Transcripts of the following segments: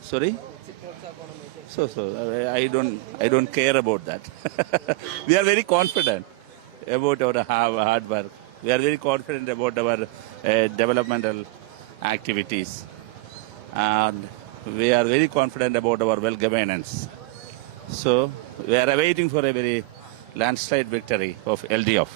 Sorry? I don't care about that. We are very confident about our hard work. We are very confident about our developmental activities. And we are very confident about our well governance. So we are awaiting for a very landslide victory of LDF.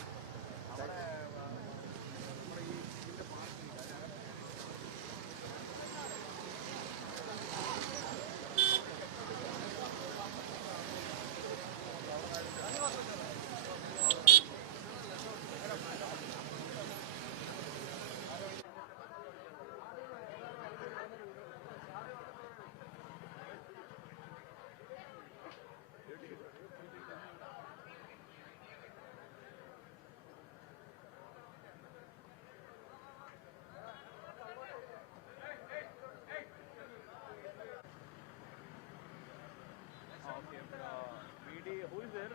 Who is there?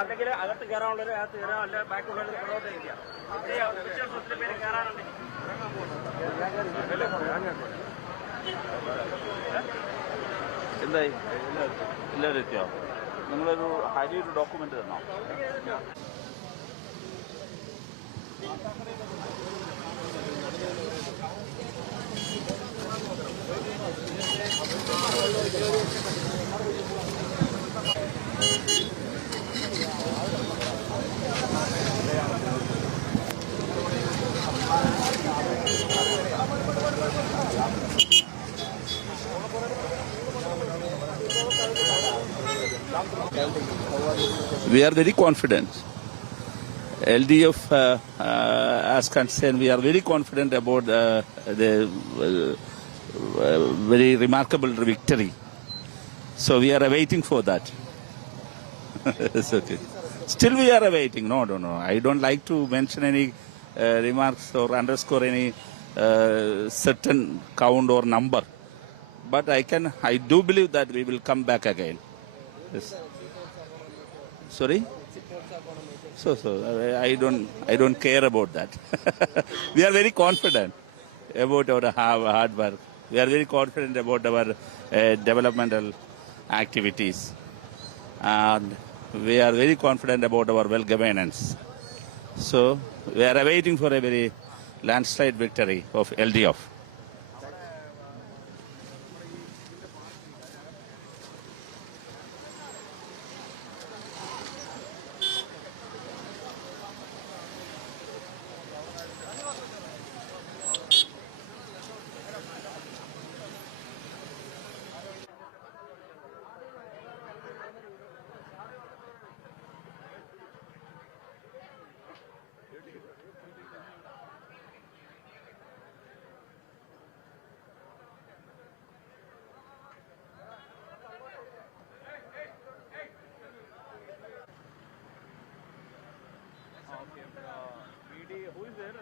അല്ലെങ്കിൽ അകത്ത് കയറാനുള്ളത് അകത്ത് കയറാം, അല്ലെ ബാക്കിയുള്ളത് പുറകോട്ട് ഇരിക്കാം. പേര് കയറാനുണ്ട്. എന്തായി എല്ലാവരും എത്തിയോ? നിങ്ങളൊരു ഹരിയൊരു ഡോക്യുമെന്റ് തന്നോ? We are very confident. LDF, as concerned, we are very confident about the very remarkable victory. So we are awaiting for that. It's okay. Still we are awaiting. No. I don't like to mention any remarks or underscore any certain count or number. But I do believe that we will come back again. Yes. Sorry? So I don't care about that. We are very confident about our hard work. We are very confident about our developmental activities. And we are very confident about our well governance. So we are awaiting for a very landslide victory of LDF. Who is there?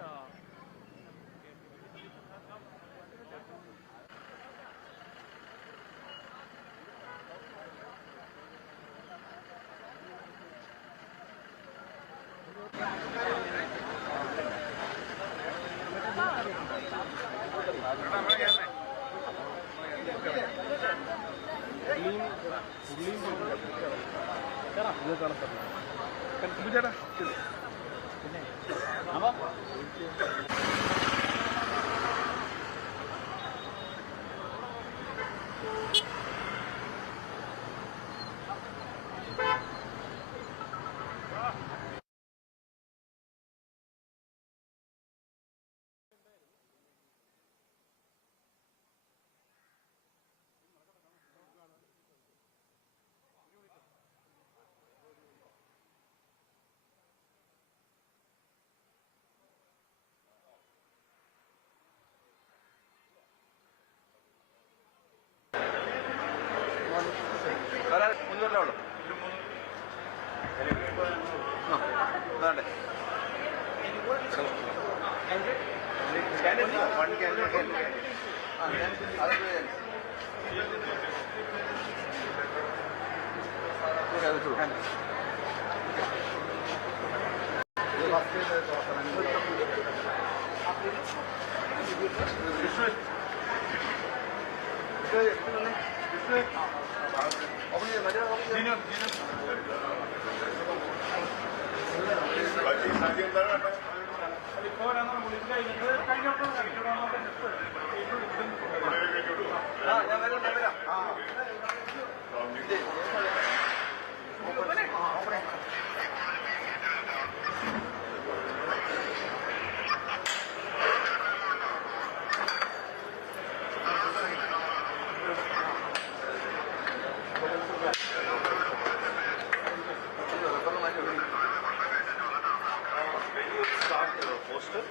Postal.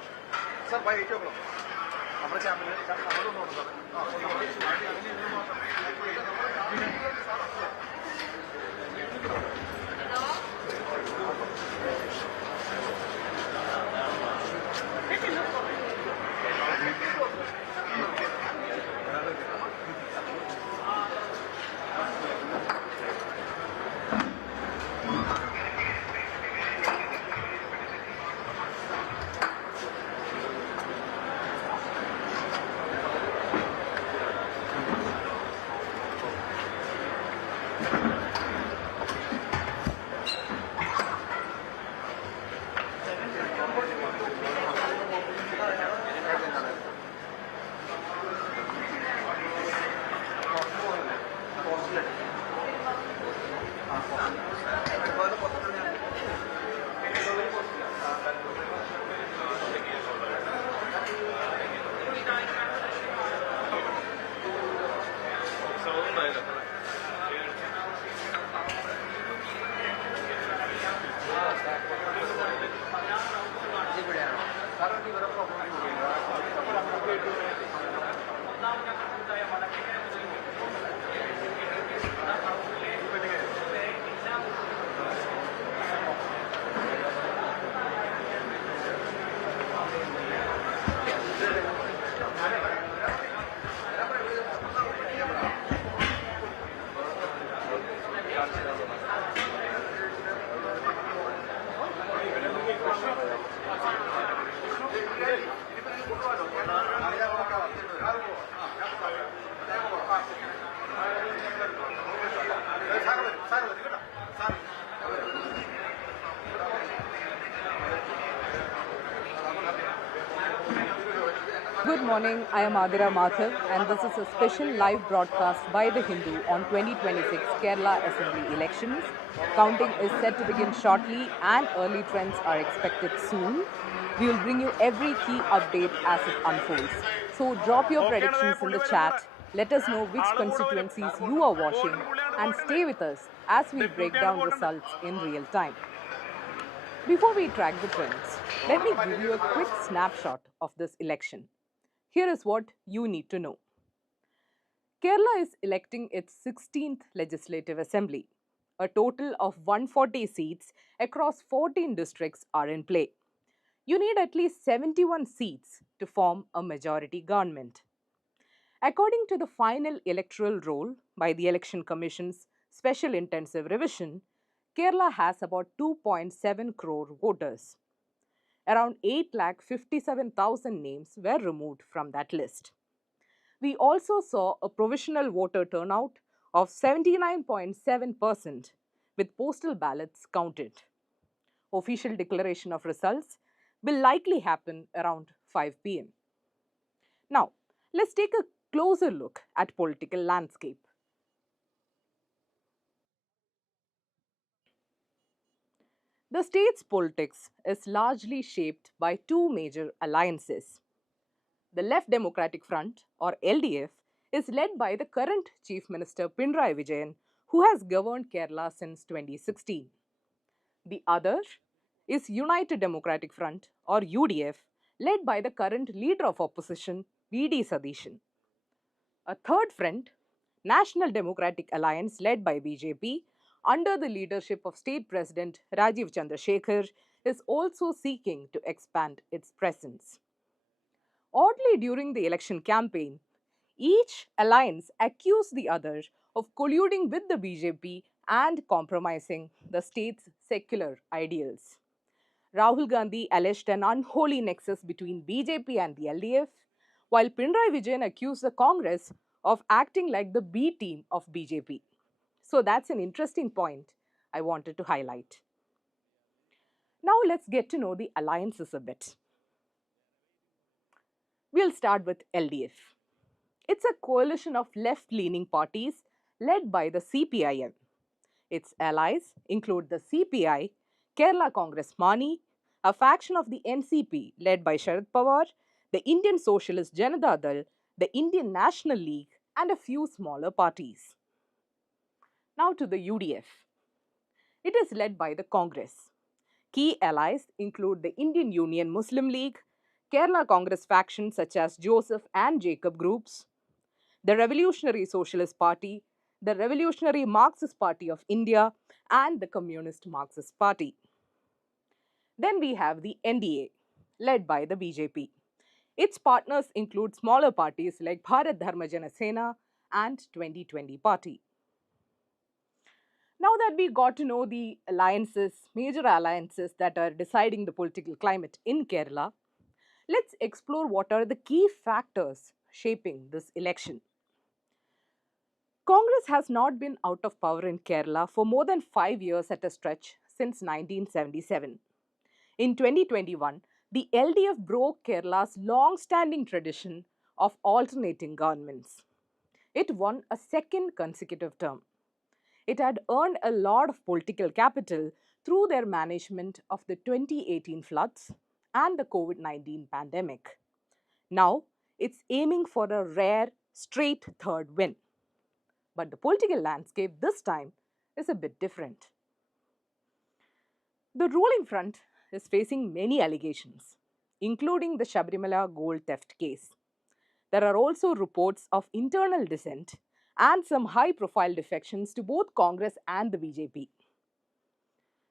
Sir, by 8 o'clock. Our channel. Good morning, I am Adira Madhav and this is a special live broadcast by The Hindu on 2026 Kerala Assembly elections. Counting is set to begin shortly and early trends are expected soon. We will bring you every key update as it unfolds. So drop your predictions in the chat. Let us know which constituencies you are watching and stay with us as we break down results in real time. Before we track the trends, let me give you a quick snapshot of this election. Here is what you need to know. Kerala is electing its 16th Legislative Assembly. A total of 140 seats across 14 districts are in play. You need at least 71 seats to form a majority government. According to the final electoral roll by the Election Commission's Special Intensive Revision, Kerala has about 2.7 crore voters. Around 8,57,000 names were removed from that list. We also saw a provisional voter turnout of 79.7% with postal ballots counted. Official declaration of results will likely happen around 5 p.m. Now, let's take a closer look at political landscape. The state's politics is largely shaped by two major alliances. The Left Democratic Front, or LDF, is led by the current Chief Minister Pinarayi Vijayan, who has governed Kerala since 2016. The other is United Democratic Front, or UDF, led by the current leader of opposition, V.D. Satheeshan. A third front, National Democratic Alliance, led by BJP, under the leadership of State President Rajiv Chandrasekhar, is also seeking to expand its presence. Oddly, during the election campaign, each alliance accused the other of colluding with the BJP and compromising the state's secular ideals. Rahul Gandhi alleged an unholy nexus between BJP and the LDF, while Pinarayi Vijayan accused the Congress of acting like the B team of BJP. So that's an interesting point I wanted to highlight. Now let's get to know the alliances a bit. We'll start with LDF. It's a coalition of left-leaning parties led by the CPIM. Its allies include the CPI, Kerala Congress Mani, a faction of the NCP led by Sharad Pawar, the Indian Socialist Janata Dal, the Indian National League, and a few smaller parties. Now to the UDF. It is led by the Congress. Key allies include the Indian Union Muslim League, Kerala Congress factions such as Joseph and Jacob groups, the Revolutionary Socialist Party, the Revolutionary Marxist Party of India, and the Communist Marxist Party. Then we have the NDA, led by the BJP. Its partners include smaller parties like Bharat Dharma Jana Sena and 2020 Party. Now that we got to know the alliances, major alliances that are deciding the political climate in Kerala, let's explore what are the key factors shaping this election. Congress has not been out of power in Kerala for more than 5 years at a stretch since 1977. In 2021, the LDF broke Kerala's long-standing tradition of alternating governments. It won a second consecutive term. It had earned a lot of political capital through their management of the 2018 floods and the COVID-19 pandemic. Now, it's aiming for a rare, straight third win. But the political landscape this time is a bit different. The ruling front is facing many allegations, including the Shabarimala gold theft case. There are also reports of internal dissent and some high-profile defections to both Congress and the BJP.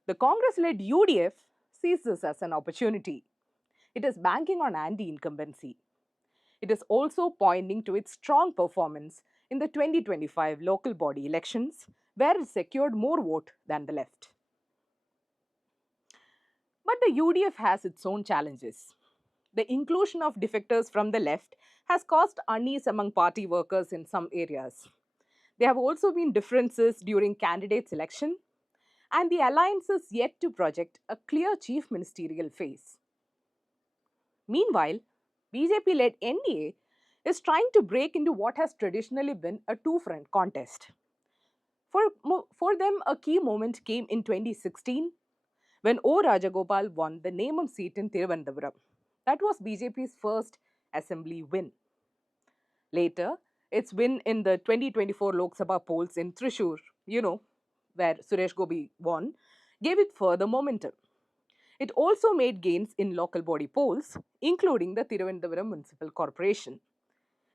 The Congress-led UDF sees this as an opportunity. It is banking on anti-incumbency. It is also pointing to its strong performance in the 2025 local body elections, where it secured more vote than the left. But the UDF has its own challenges. The inclusion of defectors from the left has caused unease among party workers in some areas. There have also been differences during candidate selection, and the alliance is yet to project a clear chief ministerial face. Meanwhile, BJP led NDA is trying to break into what has traditionally been a two front contest. For them, a key moment came in 2016 when O. Rajagopal won the Nemam seat in Thiruvananthapuram. That was BJP's first assembly win. Later, its win in the 2024 Lok Sabha polls in Thrissur, where Suresh Gopi won, gave it further momentum. It also made gains in local body polls, including the Thiruvananthapuram Municipal Corporation.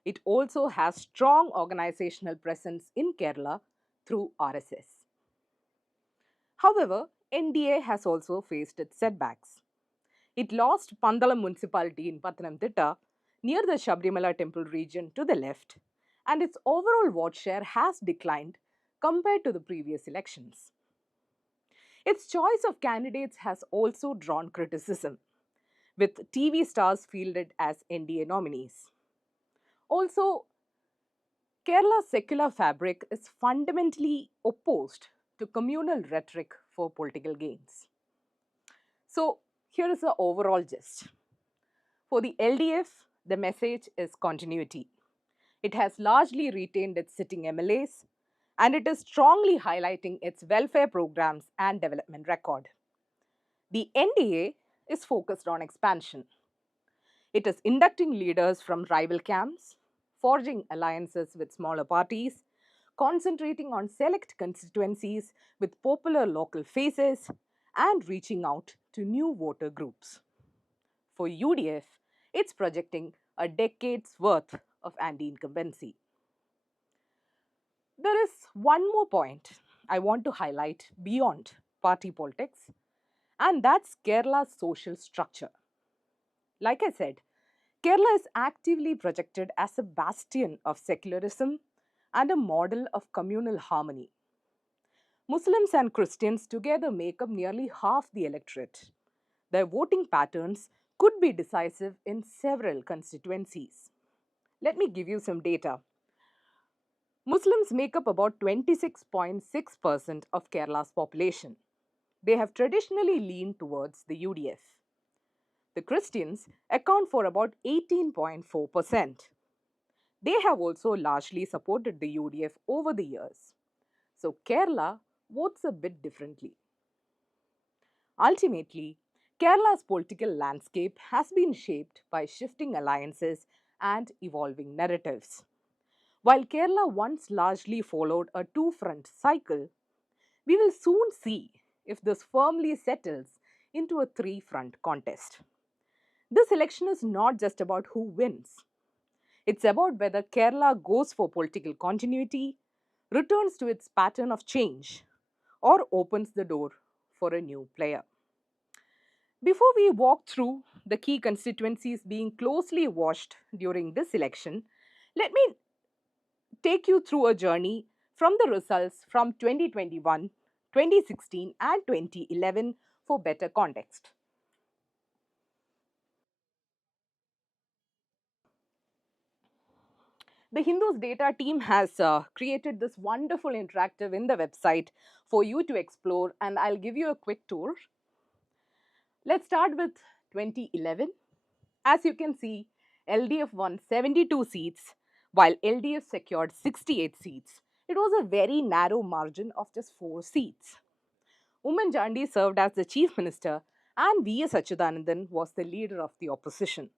It also has strong organizational presence in Kerala through RSS. However, NDA has also faced its setbacks. It lost Pandalam municipality in Pathanamthitta near the Shabrimala temple region to the left, and its overall vote share has declined compared to the previous elections. Its choice of candidates has also drawn criticism, with TV stars fielded as NDA nominees. Also, Kerala's secular fabric is fundamentally opposed to communal rhetoric for political gains. So, here is the overall gist. For the LDF, the message is continuity. It has largely retained its sitting MLAs, and it is strongly highlighting its welfare programs and development record. The NDA is focused on expansion. It is inducting leaders from rival camps, forging alliances with smaller parties, concentrating on select constituencies with popular local faces, and reaching out to new voter groups. For UDF, it's projecting a decade's worth of anti incumbency. There is one more point I want to highlight beyond party politics, and that's Kerala's social structure. Like I said, Kerala is actively projected as a bastion of secularism and a model of communal harmony. Muslims and Christians together make up nearly half the electorate. Their voting patterns could be decisive in several constituencies. Let me give you some data. Muslims make up about 26.6% of Kerala's population. They have traditionally leaned towards the UDF. The Christians account for about 18.4%. They have also largely supported the UDF over the years. So Kerala votes a bit differently. Ultimately, Kerala's political landscape has been shaped by shifting alliances and evolving narratives. While Kerala once largely followed a two front cycle, we will soon see if this firmly settles into a three front contest. This election is not just about who wins, it's about whether Kerala goes for political continuity, returns to its pattern of change, or opens the door for a new player. Before we walk through the key constituencies being closely watched during this election, let me take you through a journey from the results from 2021, 2016, and 2011 for better context. The Hindu's data team has created this wonderful interactive in the website for you to explore, and I'll give you a quick tour. Let's start with 2011. As you can see, LDF won 72 seats while LDF secured 68 seats. It was a very narrow margin of just 4 seats. Uman Jandi served as the chief minister and V.S. Achuthanandan was the leader of the opposition.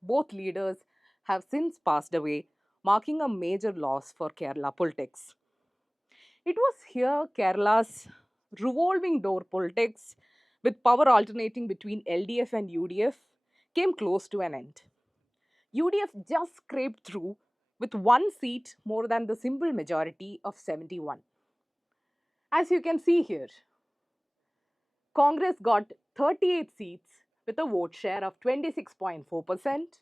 Both leaders have since passed away, marking a major loss for Kerala politics. It was here Kerala's revolving door politics, with power alternating between LDF and UDF, came close to an end. UDF just scraped through with one seat more than the simple majority of 71. As you can see here, Congress got 38 seats with a vote share of 26.4%.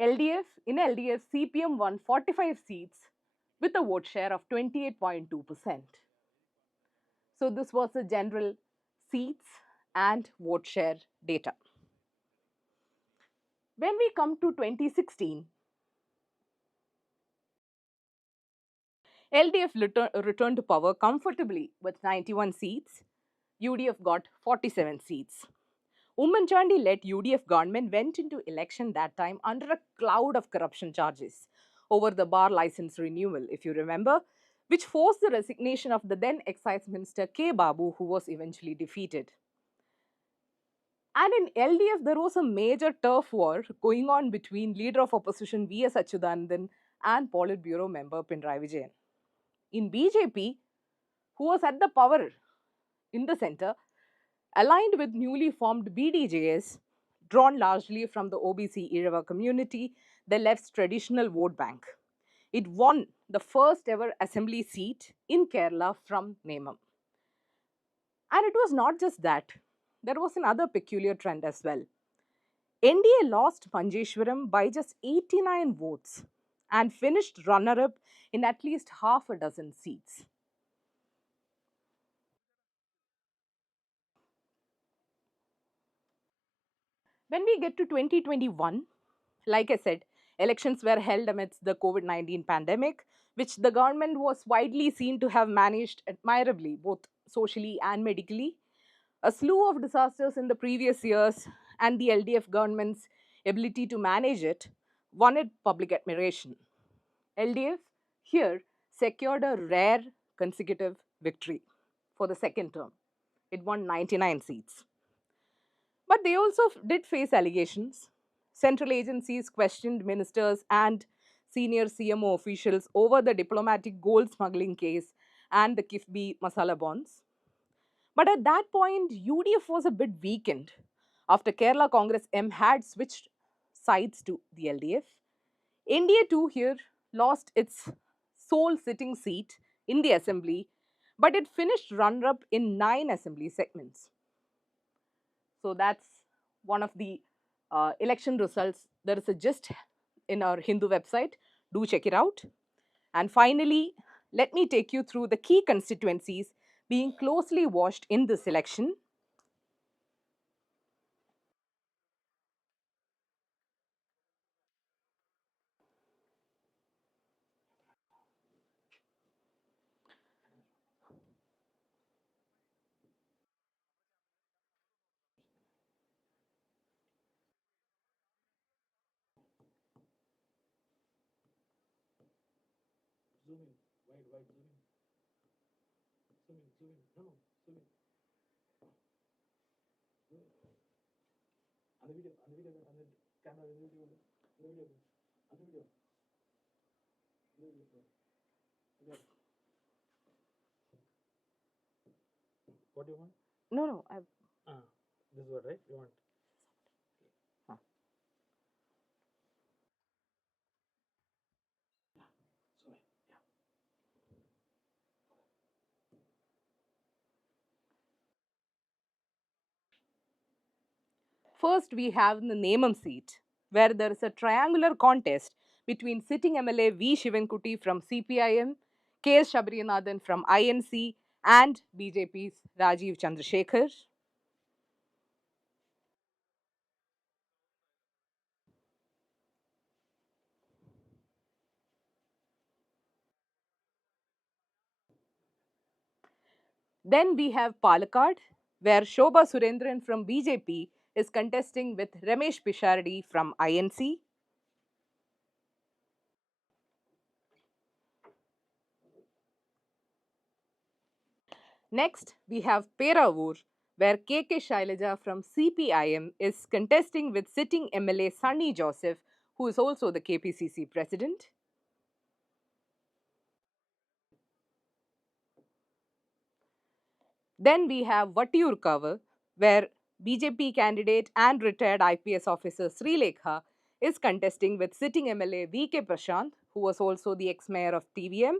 LDF, CPM won 45 seats with a vote share of 28.2%. So this was the general seats and vote share data. When we come to 2016, LDF returned to power comfortably with 91 seats. UDF got 47 seats. Chandi led UDF government went into election that time under a cloud of corruption charges over the bar license renewal, if you remember, which forced the resignation of the then Excise Minister K. Babu, who was eventually defeated. And in LDF, there was a major turf war going on between leader of opposition V.S. Achyutanandan and Politburo member Pinarayi Vijayan. In BJP, who was at the power in the center, aligned with newly formed BDJS, drawn largely from the OBC Irava community, the left's traditional vote bank. It won the first ever assembly seat in Kerala from Nemam. And it was not just that, there was another peculiar trend as well. NDA lost Manjeshwaram by just 89 votes and finished runner up in at least half a dozen seats. When we get to 2021, like I said, elections were held amidst the COVID 19 pandemic, which the government was widely seen to have managed admirably, both socially and medically. A slew of disasters in the previous years and the LDF government's ability to manage it won it public admiration. LDF here secured a rare consecutive victory for the second term. It won 99 seats. But they also did face allegations. Central agencies questioned ministers and senior CMO officials over the diplomatic gold smuggling case and the Kifbi masala bonds. But at that point, UDF was a bit weakened after Kerala Congress M had switched sides to the LDF. India too here lost its sole sitting seat in the assembly, but it finished runner-up in 9 assembly segments. So that's one of the election results. There is a gist in our Hindu website. Do check it out. And finally, let me take you through the key constituencies being closely watched in this election. Zoom in, wide, zoom in. Zoom in, zoom in. No, zoom in. Zoom in. On the video, on the camera, on the video, on the video, on the video. On the video. Okay. What do you want? No, I've. This is what, right? You want? Huh. Sorry. Yeah. First, we have the Nemam seat, where there is a triangular contest between sitting MLA V. Shivankuti from CPIM, K.S. Shabarinathan from INC, and BJP's Rajiv Chandrasekhar. Then we have Palakkad, where Shobha Surendran from BJP is contesting with Ramesh Pishardi from INC. Next, we have Peravur, where KK Shailaja from CPIM is contesting with sitting MLA Sunny Joseph, who is also the KPCC president. Then we have Vattiurkavu, where BJP candidate and retired IPS officer Sri Lekha is contesting with sitting MLA VK Prashant, who was also the ex-mayor of TVM,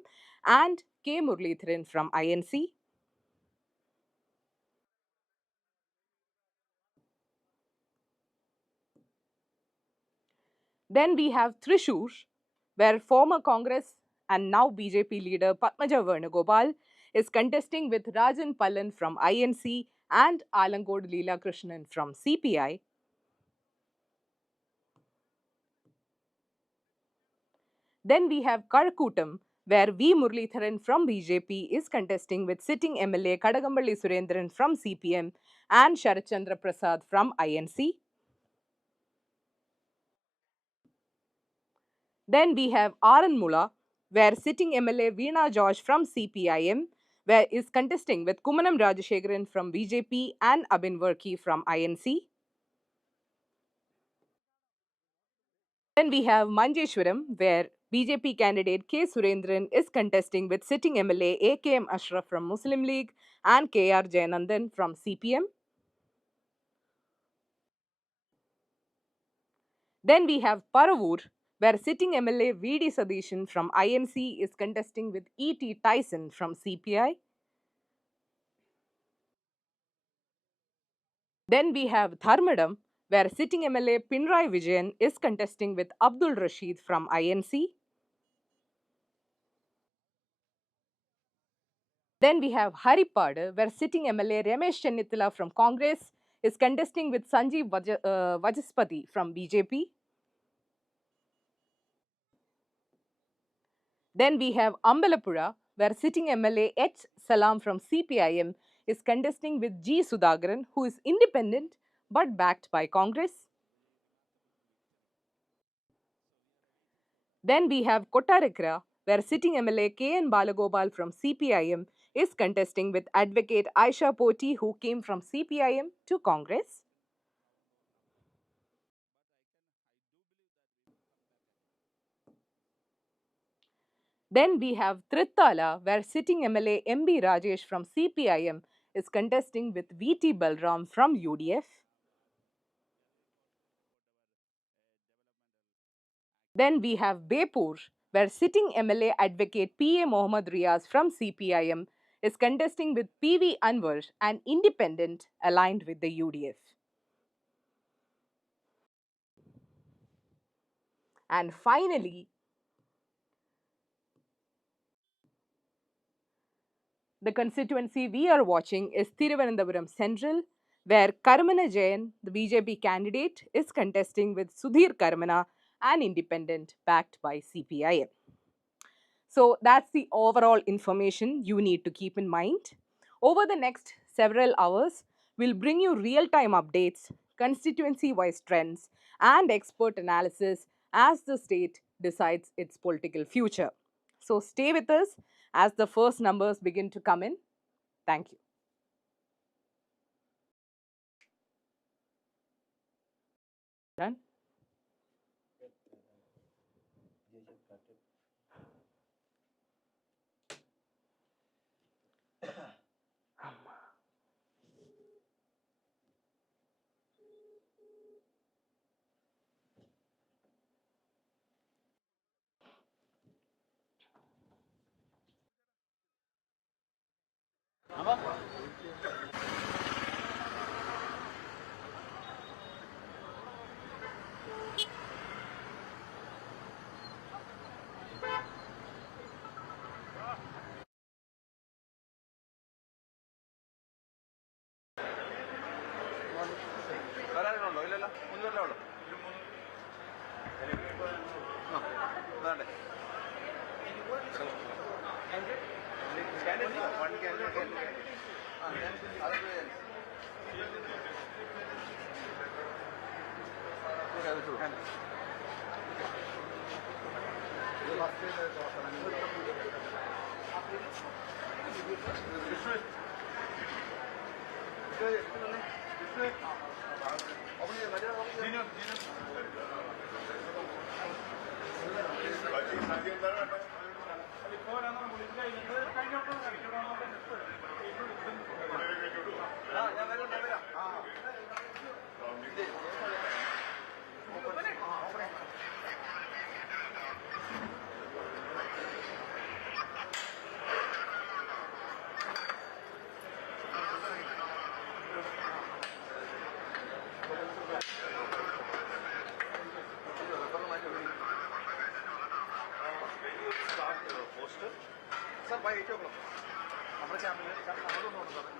and K. Muralidharan from INC. Then we have Thrissur, where former Congress and now BJP leader Padmaja Venugopal is contesting with Rajan Pallan from INC and Alangod Leela Krishnan from CPI. Then we have Karakutam, where V. Muralidharan from BJP is contesting with sitting MLA Kadagambally Surendran from CPM and Sharat Chandra Prasad from INC. Then we have Aranmula, where sitting MLA Veena George from CPIM is contesting with Kumanam Rajashekharan from BJP and Abin Varki from INC. Then we have Manjeshwaram, where BJP candidate K. Surendran is contesting with sitting MLA AKM Ashraf from Muslim League and KR Jayanandan from CPM. Then we have Paravur, where sitting MLA VD Sadishan from INC is contesting with E.T. Tyson from CPI. Then we have Dharmadam, where sitting MLA Pinarayi Vijayan is contesting with Abdul Rashid from INC. Then we have Haripad, where sitting MLA Ramesh Chennithila from Congress is contesting with Sanjeev Vajaspati from BJP. Then we have Ambalapura, where sitting MLA H. Salam from CPIM is contesting with G. Sudhakaran, who is independent but backed by Congress. Then we have Kottarakara, where sitting MLA K. N. Balagopal from CPIM is contesting with advocate Aisha Poti, who came from CPIM to Congress. Then we have Trittala, where sitting MLA MB Rajesh from CPIM is contesting with VT Balram from UDF. Then we have Bepur, where sitting MLA advocate PA Mohammad Riaz from CPIM is contesting with PV Anwar, an independent aligned with the UDF. And finally, the constituency we are watching is Thiruvananthapuram Central, where Karmana Jayan, the BJP candidate, is contesting with Sudhir Karmana, an independent backed by CPIM. So that's the overall information you need to keep in mind. Over the next several hours, we'll bring you real-time updates, constituency-wise trends, and expert analysis as the state decides its political future. So stay with us as the first numbers begin to come in. Thank you. Done? വേറെ ഇല്ലല്ലോ 3 പേരല്ലേ ഉള്ളൂ വേണ്ടേ ബൈ 8 o'clock. നമ്മുടെ ക്യാമ്പിൽ നമ്മളൊന്നും സാറേ.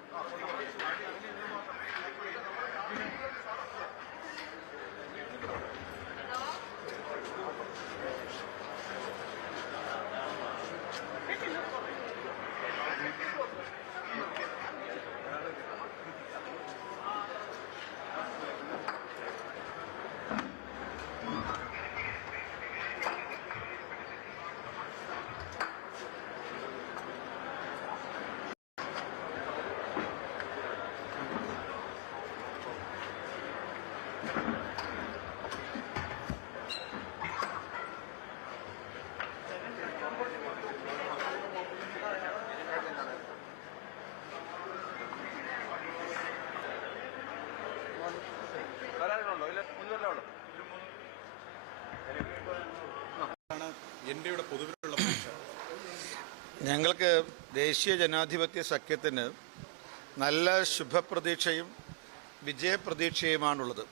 വരാനുണ്ടോ? ഇല്ല, മുൻവരലേ ഉള്ളൂ. എൻഡിയുടെ പൊതുവിലുള്ള പ്രതീക്ഷ. ഞങ്ങൾക്ക് ദേശീയ ജനാധിപത്യ സഖ്യത്തിന് നല്ല ശുഭപ്രതീക്ഷയും വിജയപ്രതീക്ഷയുമാണുള്ളത്.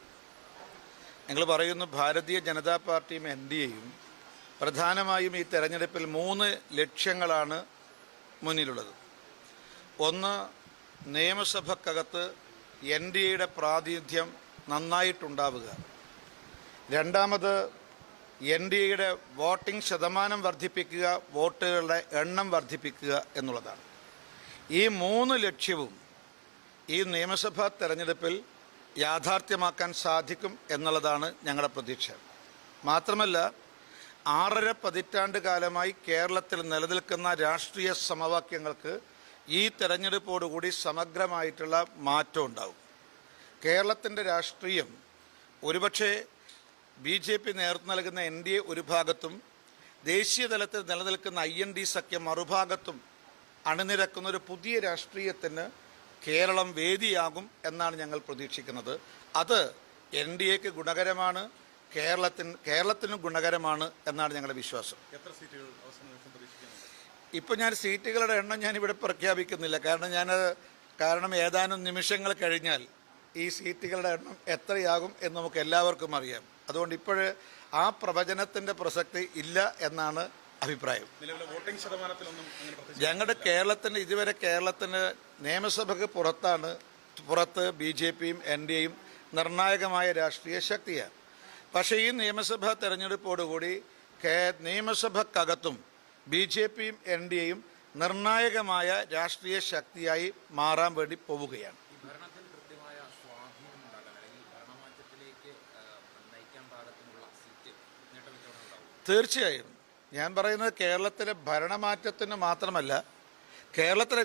ഞങ്ങൾ പറയുന്നു, ഭാരതീയ ജനതാ പാർട്ടിയും എൻ ഡി എയും പ്രധാനമായും ഈ തെരഞ്ഞെടുപ്പിൽ 3 ലക്ഷ്യങ്ങളാണ് മുന്നിലുള്ളത്. ഒന്ന്, നിയമസഭക്കകത്ത് എൻ ഡി എയുടെ പ്രാതിനിധ്യം നന്നായിട്ടുണ്ടാവുക. രണ്ടാമത്, എൻ ഡി എയുടെ വോട്ടിംഗ് ശതമാനം വർദ്ധിപ്പിക്കുക, വോട്ടുകളുടെ എണ്ണം വർദ്ധിപ്പിക്കുക എന്നുള്ളതാണ്. ഈ 3 ലക്ഷ്യവും ഈ നിയമസഭാ തെരഞ്ഞെടുപ്പിൽ യാഥാർത്ഥ്യമാക്കാൻ സാധിക്കും എന്നുള്ളതാണ് ഞങ്ങളുടെ പ്രതീക്ഷ. മാത്രമല്ല, 6.5 പതിറ്റാണ്ട് കാലമായി കേരളത്തിൽ നിലനിൽക്കുന്ന രാഷ്ട്രീയ സമവാക്യങ്ങൾക്ക് ഈ തെരഞ്ഞെടുപ്പോടുകൂടി സമഗ്രമായിട്ടുള്ള മാറ്റം ഉണ്ടാവും. കേരളത്തിൻ്റെ രാഷ്ട്രീയം ഒരുപക്ഷെ BJP നേതൃത്വം നൽകുന്ന എൻ ഡി എ ഒരു ഭാഗത്തും ദേശീയ തലത്തിൽ നിലനിൽക്കുന്ന IND സഖ്യം മറുഭാഗത്തും അണിനിരക്കുന്ന ഒരു പുതിയ രാഷ്ട്രീയത്തിന് കേരളം വേദിയാകും എന്നാണ് ഞങ്ങൾ പ്രതീക്ഷിക്കുന്നത്. അത് എൻ ഡി എക്ക് ഗുണകരമാണ്, കേരളത്തിന് ഗുണകരമാണ് എന്നാണ് ഞങ്ങളുടെ വിശ്വാസം. എത്ര സീറ്റുകൾ അവസാനം പ്രതീക്ഷിക്കുന്നുണ്ട്? ഇപ്പോൾ ഞാൻ സീറ്റുകളുടെ എണ്ണം ഞാനിവിടെ പ്രഖ്യാപിക്കുന്നില്ല. കാരണം ഏതാനും നിമിഷങ്ങൾ കഴിഞ്ഞാൽ ഈ സീറ്റുകളുടെ എണ്ണം എത്രയാകും എന്ന് നമുക്ക് എല്ലാവർക്കും അറിയാം. അതുകൊണ്ട് ഇപ്പോഴ് ആ പ്രവചനത്തിൻ്റെ പ്രസക്തി ഇല്ല എന്നാണ് അഭിപ്രായം. നിലവിലെ വോട്ടിംഗ് ശതമാനത്തിലൊന്നും ഞങ്ങളുടെ ഇതുവരെ കേരളത്തിന് നിയമസഭയ്ക്ക് പുറത്ത് BJPയും NDAയും നിർണായകമായ രാഷ്ട്രീയ ശക്തിയാണ്. പക്ഷേ ഈ നിയമസഭാ തെരഞ്ഞെടുപ്പോടുകൂടി നിയമസഭക്കകത്തും BJPയും NDAയും നിർണായകമായ രാഷ്ട്രീയ ശക്തിയായി മാറാൻ വേണ്ടി പോവുകയാണ്. തീർച്ചയായും ഞാൻ പറയുന്നത് കേരളത്തിലെ ഭരണമാറ്റത്തിന് മാത്രമല്ല, കേരളത്തിലെ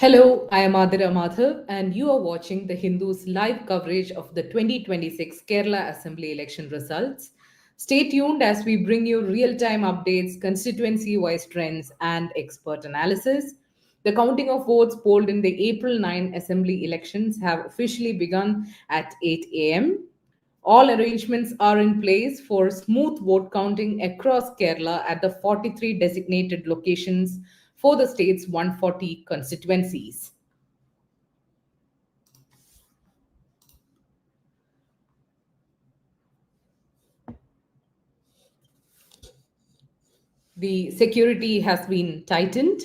Hello, I am Adira Madhav, and you are watching the Hindu's live coverage of the 2026 Kerala Assembly election results. Stay tuned as we bring you real time updates, constituency wise trends, and expert analysis. The counting of votes polled in the April 9 Assembly elections have officially begun at 8 a.m. All arrangements are in place for smooth vote counting across Kerala at the 43 designated locations for the state's 140 constituencies. The security has been tightened.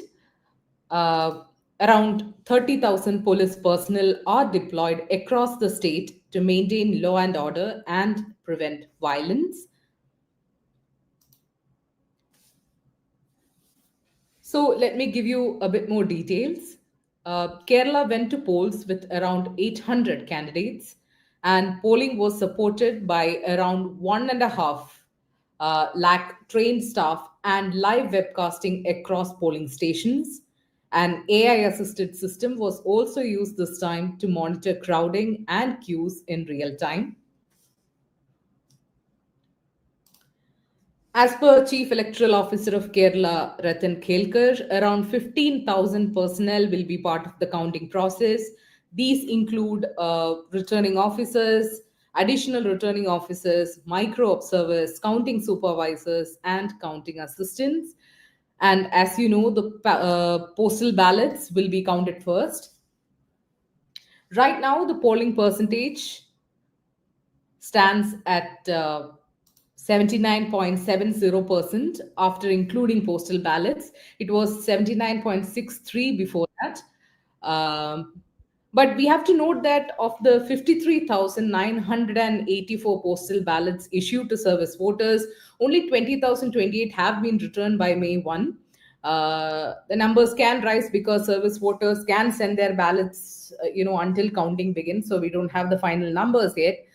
Uh, Around 30,000 police personnel are deployed across the state to maintain law and order and prevent violence. So let me give you a bit more details. Kerala went to polls with around 800 candidates, and polling was supported by around 1.5 lakh trained staff and live webcasting across polling stations. An AI assisted system was also used this time to monitor crowding and queues in real time. As per Chief Electoral Officer of Kerala, Ratan Khelkar, around 15,000 personnel will be part of the counting process. These include returning officers, additional returning officers, micro observers, counting supervisors, and counting assistants. And as you know, the postal ballots will be counted first. Right now, the polling percentage stands at 79.70% after including postal ballots. It was 79.63 before that. Um, but we have to note that of the 53,984 postal ballots issued to service voters, only 20,028 have been returned by May 1. The numbers can rise because service voters can send their ballots, until counting begins. So we don't have the final numbers yet.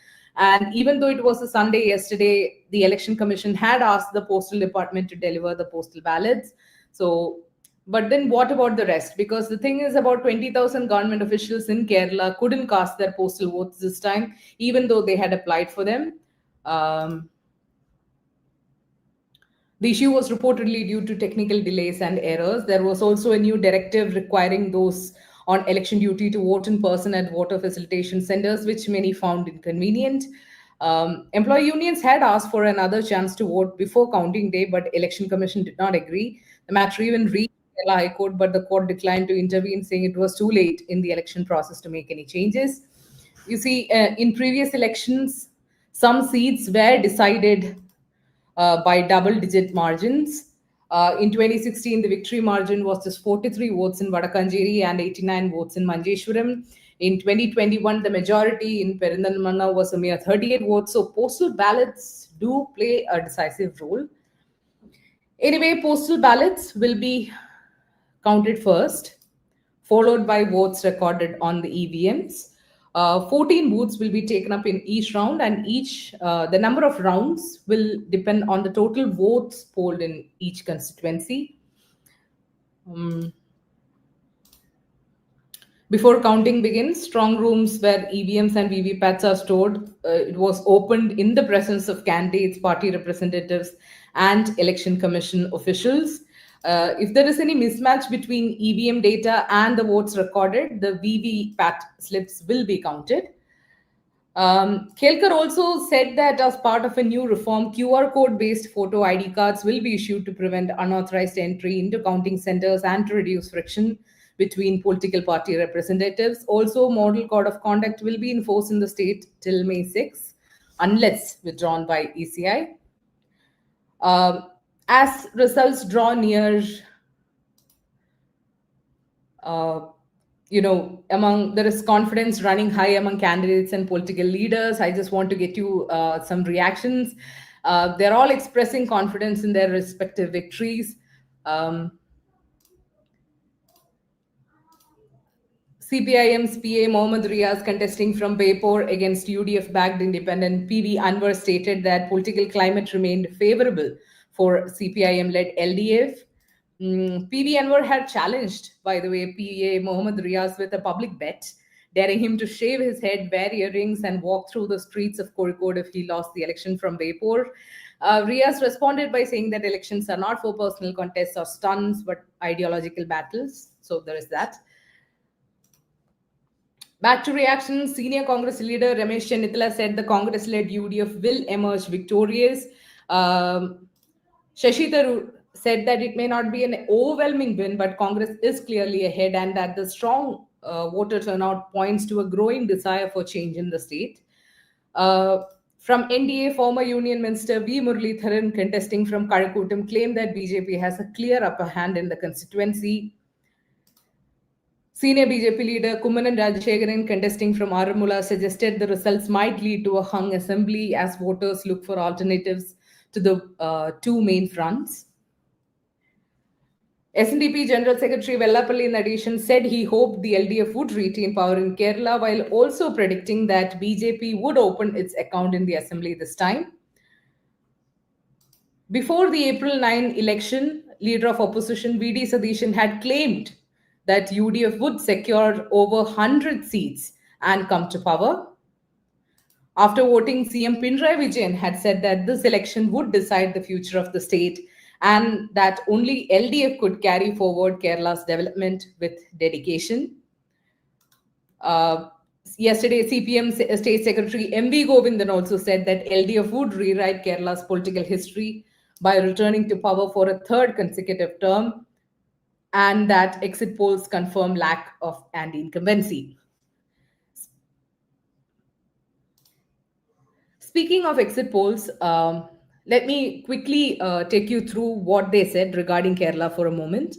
And even though it was a Sunday yesterday, the Election Commission had asked the Postal Department to deliver the postal ballots. So, but then what about the rest? Because the thing is, about 20,000 government officials in Kerala couldn't cast their postal votes this time, even though they had applied for them. Um, the issue was reportedly due to technical delays and errors. There was also a new directive requiring those on election duty to vote in person at voter facilitation centers, which many found inconvenient. Employee unions had asked for another chance to vote before counting day, but Election Commission did not agree. The matter even reached Kerala High Court, but the court declined to intervene, saying it was too late in the election process to make any changes. You see, in previous elections, some seats were decided by double digit margins. In 2016, the victory margin was just 43 votes in Vadakanjeri and 89 votes in Manjeshwaram. In 2021, the majority in Perinthalmanna was a mere 38 votes. So postal ballots do play a decisive role. Anyway, postal ballots will be counted first, followed by votes recorded on the EVMs. 14 booths will be taken up in each round, and the number of rounds will depend on the total votes polled in each constituency. Before counting begins, strong rooms where EVMs and VVPATs are stored, it was opened in the presence of candidates, party representatives, and election commission officials. If there is any mismatch between EVM data and the votes recorded, the VVPAT slips will be counted. Khelkar also said that as part of a new reform, QR code based photo ID cards will be issued to prevent unauthorized entry into counting centers and to reduce friction between political party representatives. Also, model code of conduct will be enforced in the state till May 6, unless withdrawn by ECI. As results draw near, there is confidence running high among candidates and political leaders. I just want to get you some reactions. They're all expressing confidence in their respective victories. CPIM's PA Mohammad Riaz contesting from Baipur against UDF backed independent PV Anwar stated that political climate remained favorable for CPIM led LDF. PV Anwar had challenged, by the way, PA Mohammad Riaz with a public bet, daring him to shave his head, wear earrings, and walk through the streets of Kozhikode if he lost the election from Vapor. Riaz responded by saying that elections are not for personal contests or stunts, but ideological battles. So there is that. Back to reactions, senior Congress leader Ramesh Chennithala said the Congress-led UDF will emerge victorious. Shashi Tharoor said that it may not be an overwhelming win, but Congress is clearly ahead and that the strong voter turnout points to a growing desire for change in the state. Uh, from NDA, former Union Minister V. Muralidharan, contesting from Karakotam, claimed that BJP has a clear upper hand in the constituency. Senior BJP leader Kumanan Rajashekharan, contesting from Aramula, suggested the results might lead to a hung assembly as voters look for alternatives to the two main fronts. SNDP General Secretary Vellapalli, in addition, said he hoped the LDF would retain power in Kerala while also predicting that BJP would open its account in the assembly this time. Before the April 9 election, leader of opposition VD Sadishan had claimed that UDF would secure over 100 seats and come to power. After voting, CM Pinarayi Vijayan had said that this election would decide the future of the state and that only LDF could carry forward Kerala's development with dedication. Uh, Yesterday, CPM State Secretary MV Govindan also said that LDF would rewrite Kerala's political history by returning to power for a third consecutive term, and that exit polls confirm lack of anti-incumbency. Speaking of exit polls, let me quickly take you through what they said regarding Kerala for a moment.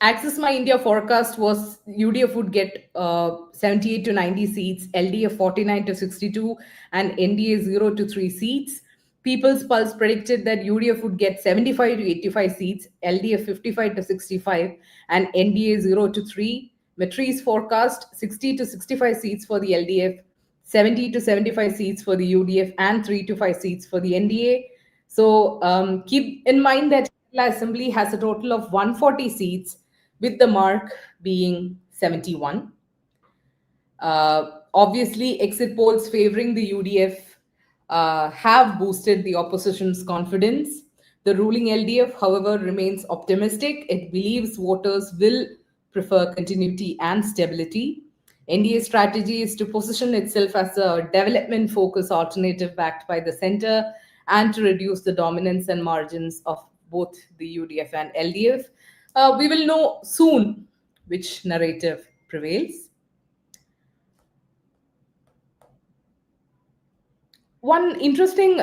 Access My India forecast was UDF would get 78 to 90 seats, LDF 49 to 62, and NDA 0 to 3 seats. People's Pulse predicted that UDF would get 75 to 85 seats, LDF 55 to 65, and NDA 0 to 3. Matri's forecast 60 to 65 seats for the LDF, 70 to 75 seats for the UDF, and 3 to 5 seats for the NDA. So keep in mind that Kerala Assembly has a total of 140 seats, with the mark being 71. Obviously, exit polls favoring the UDF have boosted the opposition's confidence. The ruling LDF, however, remains optimistic. It believes voters will prefer continuity and stability. NDA's strategy is to position itself as a development focused alternative backed by the center and to reduce the dominance and margins of both the UDF and LDF. We will know soon which narrative prevails. One interesting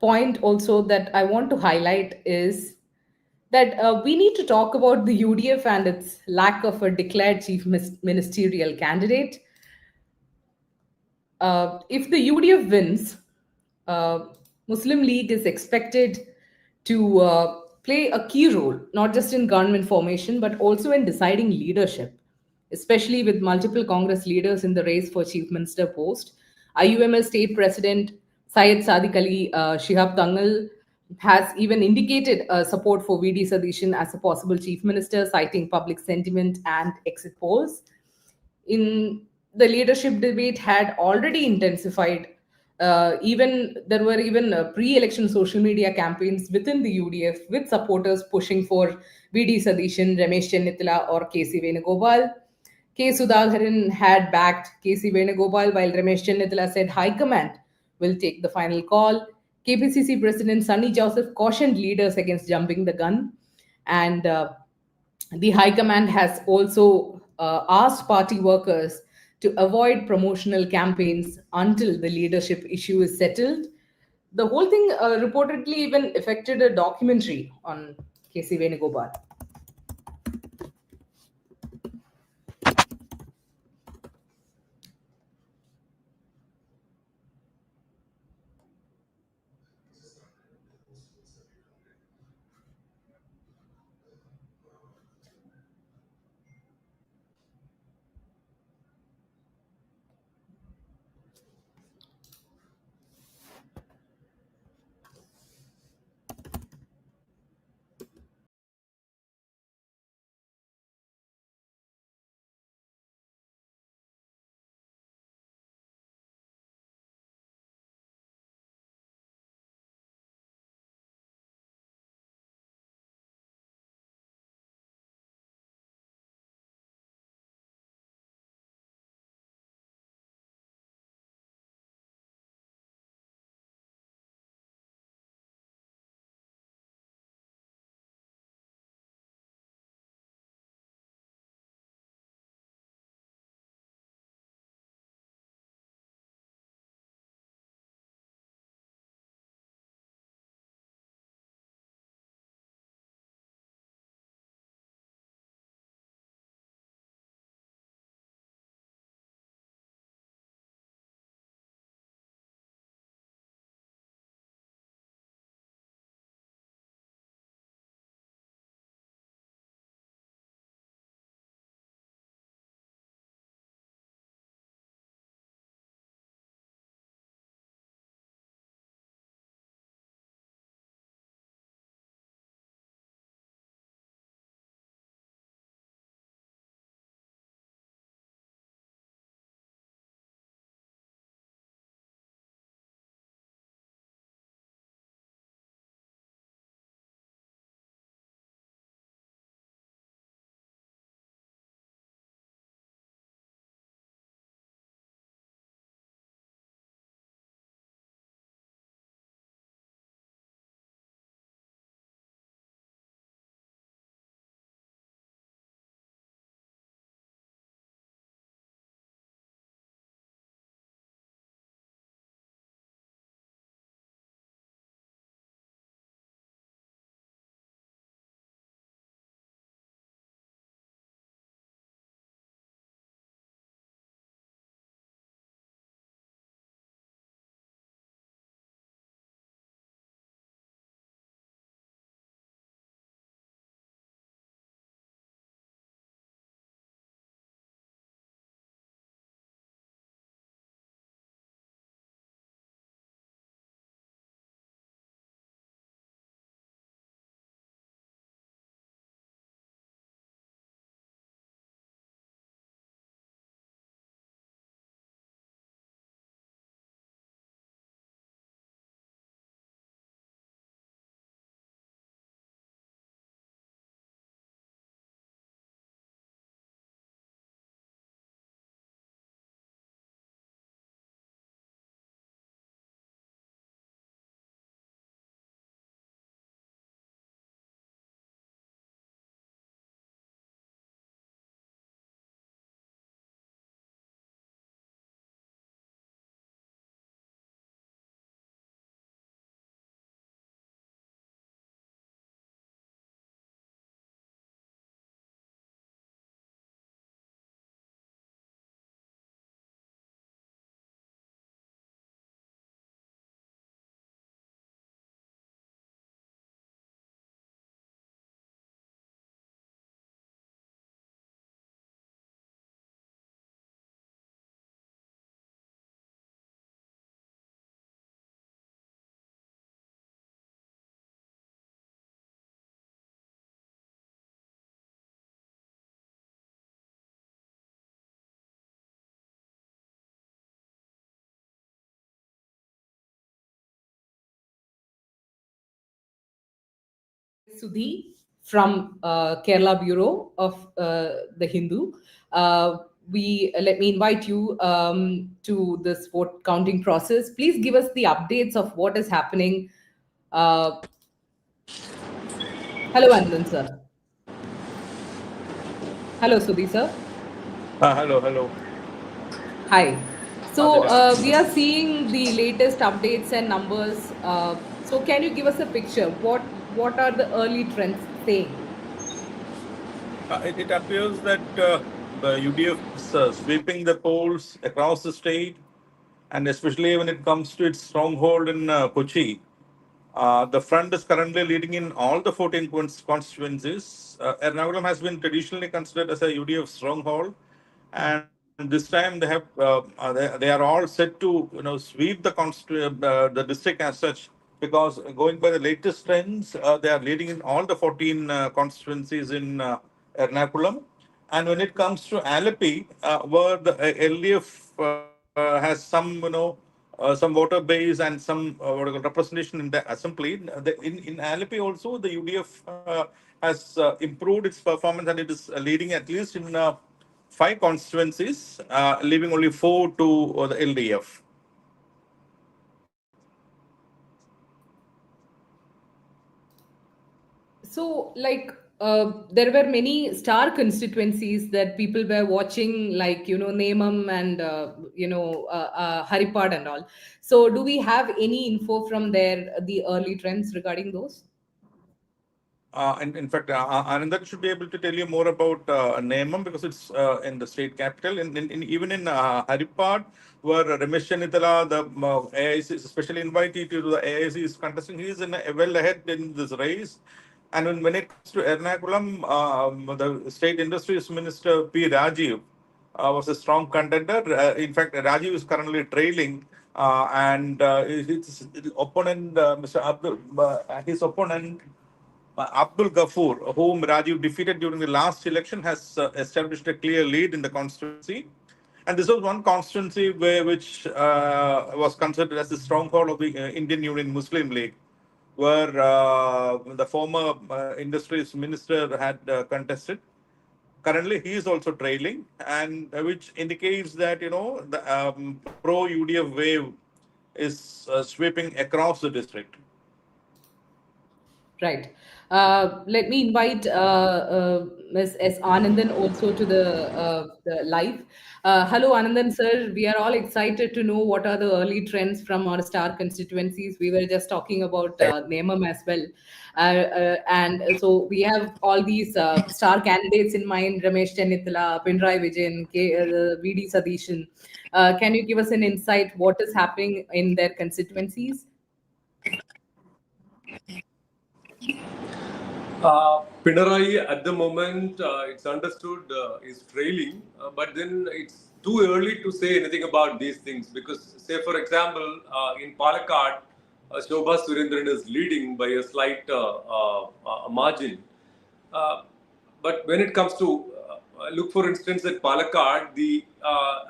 point also that I want to highlight is that we need to talk about the UDF and its lack of a declared chief ministerial candidate. If the UDF wins, uh, Muslim League is expected to play a key role, not just in government formation, but also in deciding leadership, especially with multiple Congress leaders in the race for chief minister post. IUML state president Syed Sadiq Ali Shihab Tangal has even indicated support for VD Sadishan as a possible chief minister, citing public sentiment and exit polls. In the leadership debate had already intensified. Even there were even pre-election social media campaigns within the UDF with supporters pushing for VD Sadishan, Ramesh Chennithala, or KC Venugopal. K. Sudhakaran had backed KC Venugopal, while Ramesh Chennithala said High Command will take the final call. KPCC President Sunny Joseph cautioned leaders against jumping the gun, and the High Command has also asked party workers to avoid promotional campaigns until the leadership issue is settled. The whole thing reportedly even affected a documentary on KC Venugopal. Sudhi from Kerala Bureau of the Hindu. Let me invite you to this vote counting process. Please give us the updates of what is happening. Hello, Anand sir. Hello, Sudhi sir. Hello. Hi. So Adira. we are seeing the latest updates and numbers. So can you give us a picture? What are the early trends saying? It appears that the UDF is sweeping the polls across the state, and especially when it comes to its stronghold in Kochi. The front is currently leading in all the 14 constituencies. Ernakulam has been traditionally considered as a UDF stronghold, and this time they are all set to sweep the district as such, because going by the latest trends, they are leading in all the 14 constituencies in Ernakulam. And when it comes to Alleppey, where the LDF has some voter base and some representation in the assembly. In Alleppey also, the UDF has improved its performance, and it is leading at least in 5 constituencies, leaving only 4 to the LDF. So, like, there were many star constituencies that people were watching, like, Nemam and, Haripad and all. So, do we have any info from there, the early trends regarding those? In fact, Anandar should be able to tell you more about Nemam, because it's in the state capital. Even in Haripad, where Ramesh Chanitala, the AIC, is especially invited to the AIC, is contesting. He is well ahead in this race. And when it comes to Ernakulam, the state industries minister P. Rajiv was a strong contender. In fact, Rajiv is currently trailing, and his opponent, Mr. Abdul, his opponent. Abdul Ghafoor, whom Rajiv defeated during the last election, has established a clear lead in the constituency. And this was one constituency which was considered as the stronghold of the Indian Union Muslim League, where the former industries minister had contested. Currently, he is also trailing, and which indicates that the pro UDF wave is sweeping across the district. Right. Let me invite Ms. S. Anandan also to the live. Hello, Anandan sir. We are all excited to know what are the early trends from our star constituencies. We were just talking about Nemam as well. And so we have all these star candidates in mind: Ramesh Chennithala, Pinarayi Vijayan, VD Sadishan. Can you give us an insight what is happening in their constituencies? Pinarayi at the moment, it's understood, is trailing, but then it's too early to say anything about these things, because, say, for example, in Palakkad, Shobha Surendran is leading by a slight margin. But when it comes to look, for instance, at Palakkad, the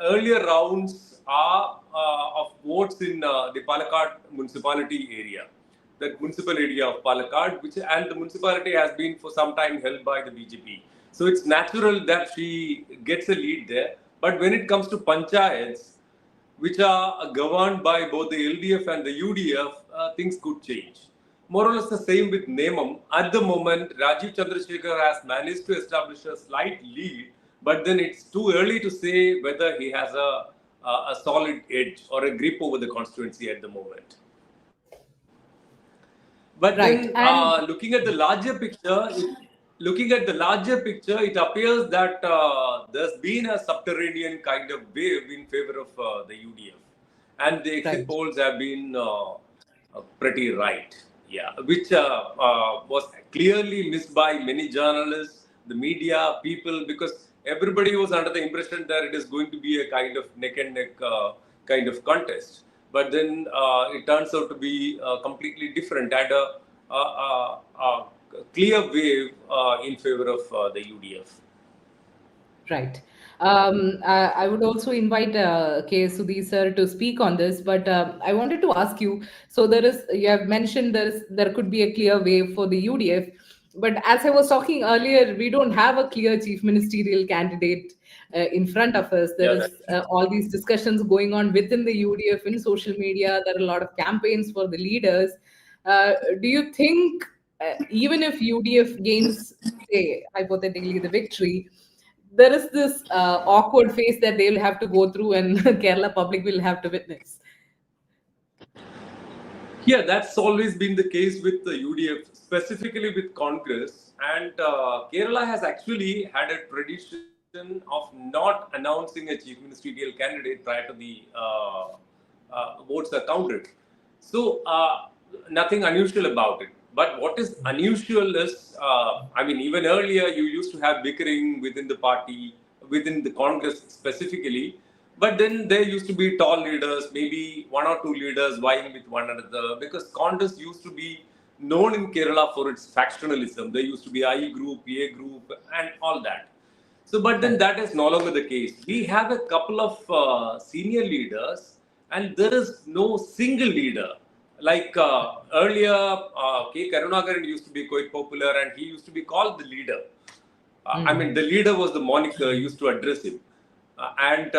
earlier rounds are of votes in the Palakkad municipality area, that municipal area of Palakkad, and the municipality has been for some time held by the BJP. So it's natural that she gets a lead there. But when it comes to panchayats, which are governed by both the LDF and the UDF, things could change. More or less the same with Nemam. At the moment, Rajiv Chandrasekhar has managed to establish a slight lead, but then it's too early to say whether he has a solid edge or a grip over the constituency at the moment. But Right. then, And looking at the larger picture, it appears that there's been a subterranean kind of wave in favor of the UDF, and the exit right. polls have been pretty right. Yeah, which was clearly missed by many journalists, the media, people, because everybody was under the impression that it is going to be a kind of neck and neck kind of contest. But then it turns out to be completely different, and a clear wave in favor of the UDF. Right. I would also invite K. Sudhi sir to speak on this, but I wanted to ask you. So you have mentioned there could be a clear way for the UDF, but as I was talking earlier, we don't have a clear chief ministerial candidate in front of us. There is all these discussions going on within the UDF in social media. There are a lot of campaigns for the leaders. Do you think even if UDF gains, say, hypothetically, the victory, there is this awkward phase that they'll have to go through and Kerala public will have to witness? Yeah, that's always been the case with the UDF, specifically with Congress. And Kerala has actually had a tradition of not announcing a chief ministerial candidate prior to the votes are counted. So, nothing unusual about it. But what is unusual is, I mean, even earlier you used to have bickering within the party, within the Congress specifically. But then there used to be tall leaders, maybe one or two leaders vying with one another, because Congress used to be known in Kerala for its factionalism. There used to be I group, A group, and all that. So, but then that is no longer the case. We have a couple of senior leaders, and there is no single leader. Like earlier, K. Karunakaran used to be quite popular, and he used to be called the leader. I mean, the leader was the moniker used to address him. And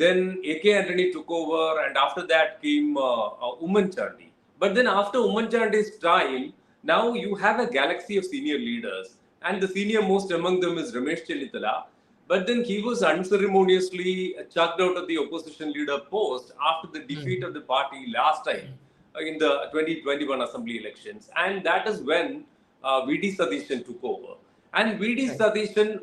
then A.K. Antony took over, and after that came Umman Chandi. But then after Umman Chandi's time, now you have a galaxy of senior leaders, and the senior most among them is Ramesh Chennithala. But then he was unceremoniously chucked out of the opposition leader post after the defeat of the party last time in the 2021 assembly elections, and that is when V.D. Satheeshan took over. And V.D. Satheeshan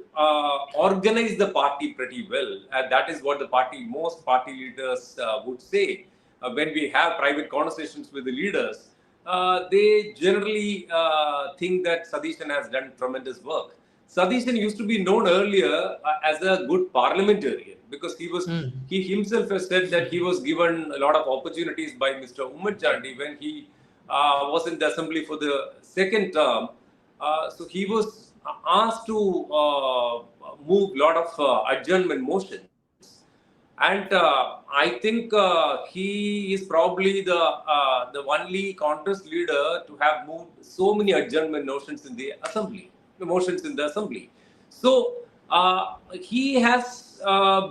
organized the party pretty well. And that is what most party leaders would say. When we have private conversations with the leaders, they generally think that Satheeshan has done tremendous work. Satheeshan used to be known earlier as a good parliamentarian because he himself has said that he was given a lot of opportunities by Mr. Umman Chandi when he was in the assembly for the second term. So he was asked to move a lot of adjournment motions. And I think he is probably the only Congress leader to have moved so many adjournment motions in the assembly. So he has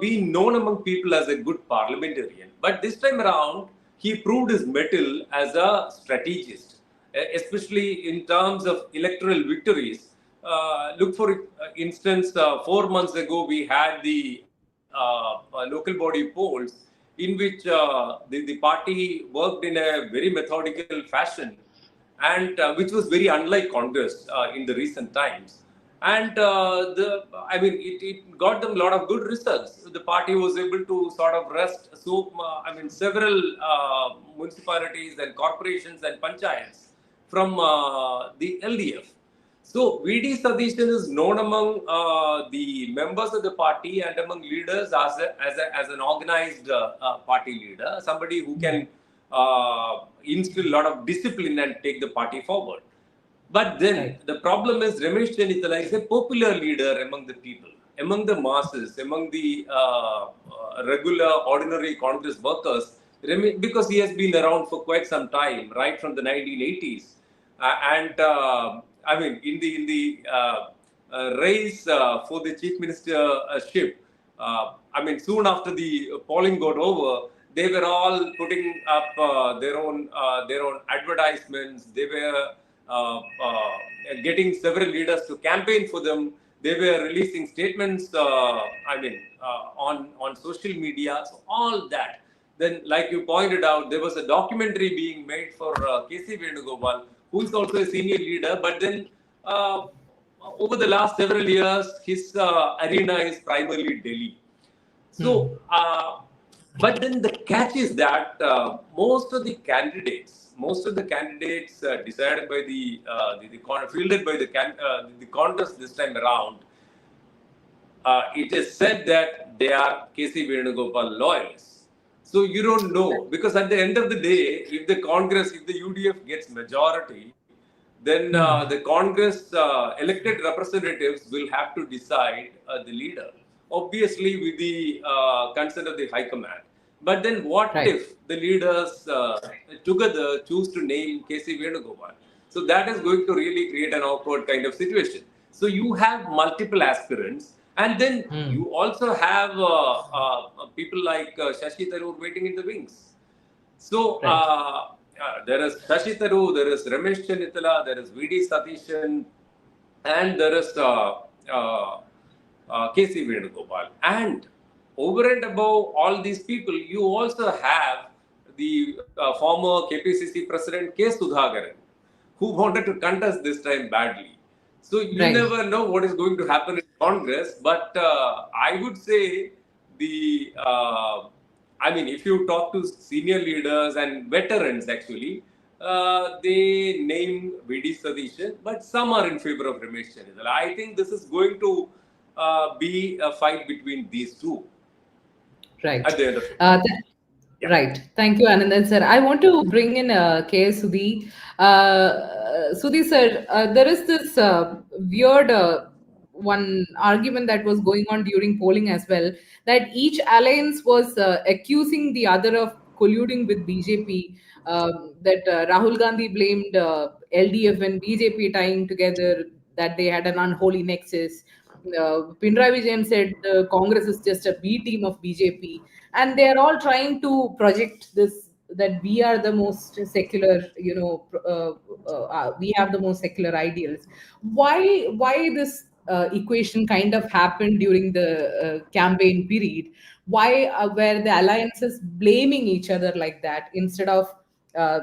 been known among people as a good parliamentarian. But this time around, he proved his mettle as a strategist, especially in terms of electoral victories. Look for instance, 4 months ago, we had the local body polls in which the party worked in a very methodical fashion and which was very unlike Congress in the recent times. And it got them a lot of good results. The party was able to sort of wrest several municipalities and corporations and panchayats from the LDF. So V.D. Satheeshan is known among the members of the party and among leaders as an organized party leader, somebody who can instill a lot of discipline and take the party forward. But then the problem is Ramesh Chennithala is a popular leader among the people, among the masses, among the regular, ordinary Congress workers, because he has been around for quite some time, right from the 1980s. In the race for the chief ministership, soon after the polling got over, they were all putting up their own advertisements. They were getting several leaders to campaign for them. They were releasing statements, on social media. So all that. Then, like you pointed out, there was a documentary being made for K.C. Venugopal, who is also a senior leader. But then, over the last several years, his arena is primarily Delhi. So, but then the catch is that most of the candidates decided by fielded by the Congress this time around, it is said that they are K.C. Venugopal loyalists. So you don't know, because at the end of the day, if the UDF gets majority, then the Congress elected representatives will have to decide the leader. obviously with the consent of the High Command. But then what Right. if the leaders together choose to name KC Venugopal? So that is going to really create an awkward kind of situation. So you have multiple aspirants, and then you also have people like Shashi Tharoor waiting in the wings. So Right. there is Shashi Tharoor, there is Ramesh Chennithala, there is VD Satishan, and there is KC Venugopal. And over and above all these people, you also have the former KPCC President K. Sudhakaran, who wanted to contest this time badly. So you Right. never know what is going to happen in Congress, but I would say the I mean, if you talk to senior leaders and veterans, actually, they name VD Satish, but some are in favor of Ramesh Chennithala. I think this is going to be a fight between these two Right. at the end of it. Yeah. Right. Thank you, Anandan sir. I want to bring in K. Sudhi. Sudhi sir, there is this weird one argument that was going on during polling as well, that each alliance was accusing the other of colluding with BJP. That Rahul Gandhi blamed LDF and BJP tying together, that they had an unholy nexus. Pinarayi Vijayan said the Congress is just a B team of BJP, and they are all trying to project this, that we are the most secular, we have the most secular ideals. Why this equation kind of happened during the campaign period? Why were the alliances blaming each other like that, instead of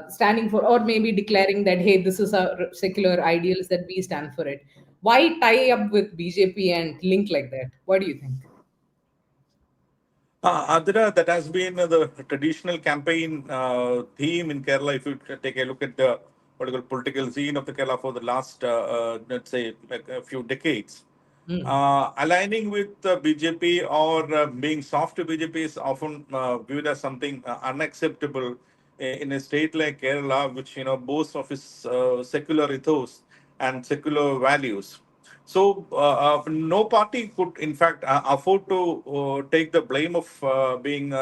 standing for, or maybe declaring that, hey, this is our secular ideals, that we stand for it? Why tie up with BJP and link like that? What do you think? Adira, that has been the traditional campaign theme in Kerala. If you take a look at the particular political scene of the Kerala for the last, let's say, like a few decades, aligning with BJP or being soft to BJP is often viewed as something unacceptable in a state like Kerala, which boasts of its secular ethos and secular values. So no party could, in fact, afford to take the blame of being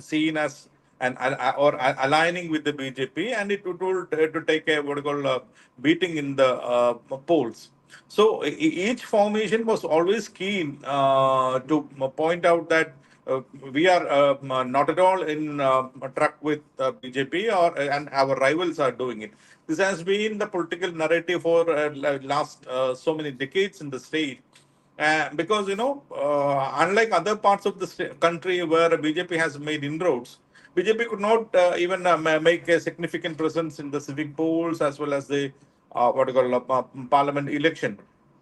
seen as aligning with the BJP, and it would to take a what you call beating in the polls. So each formation was always keen to point out that we are not at all in a truck with BJP, and our rivals are doing it. This has been the political narrative for last so many decades in the state. Because unlike other parts of the country where BJP has made inroads, BJP could not even make a significant presence in the civic polls as well as the what you call parliament election.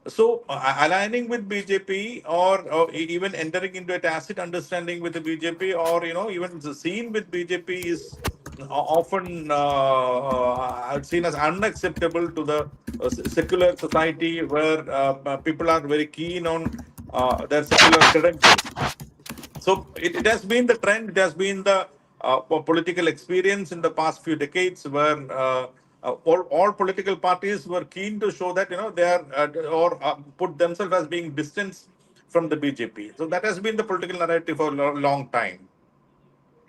So aligning with BJP, or even entering into a tacit understanding with the BJP, or even the scene with BJP is often seen as unacceptable to the secular society, where people are very keen on their secular credentials. So it has been the trend, it has been the political experience in the past few decades, where all political parties were keen to show that they are or put themselves as being distanced from the BJP. So that has been the political narrative for a long time.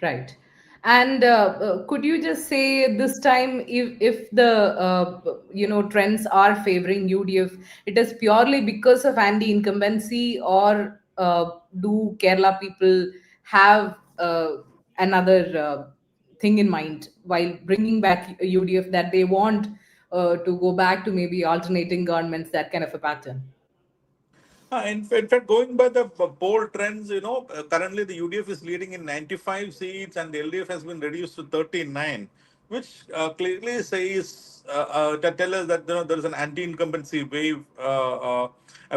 Right. And could you just say this time, if the trends are favoring UDF, it is purely because of anti-incumbency, or do Kerala people have another thing in mind while bringing back UDF, that they want to go back to maybe alternating governments, that kind of a pattern? In fact, going by the poll trends, currently the UDF is leading in 95 seats and the LDF has been reduced to 39, which clearly says, tell us that there is an anti-incumbency wave,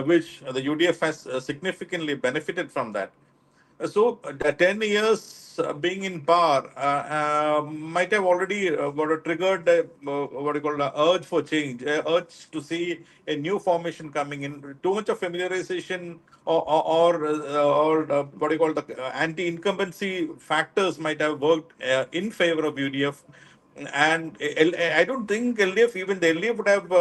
which the UDF has significantly benefited from that. So, the 10 years being in power might have already triggered what you call the urge for change, urge to see a new formation coming in. Too much of familiarization, or what you call the anti-incumbency factors might have worked in favor of UDF. And I don't think LDF, even the LDF would have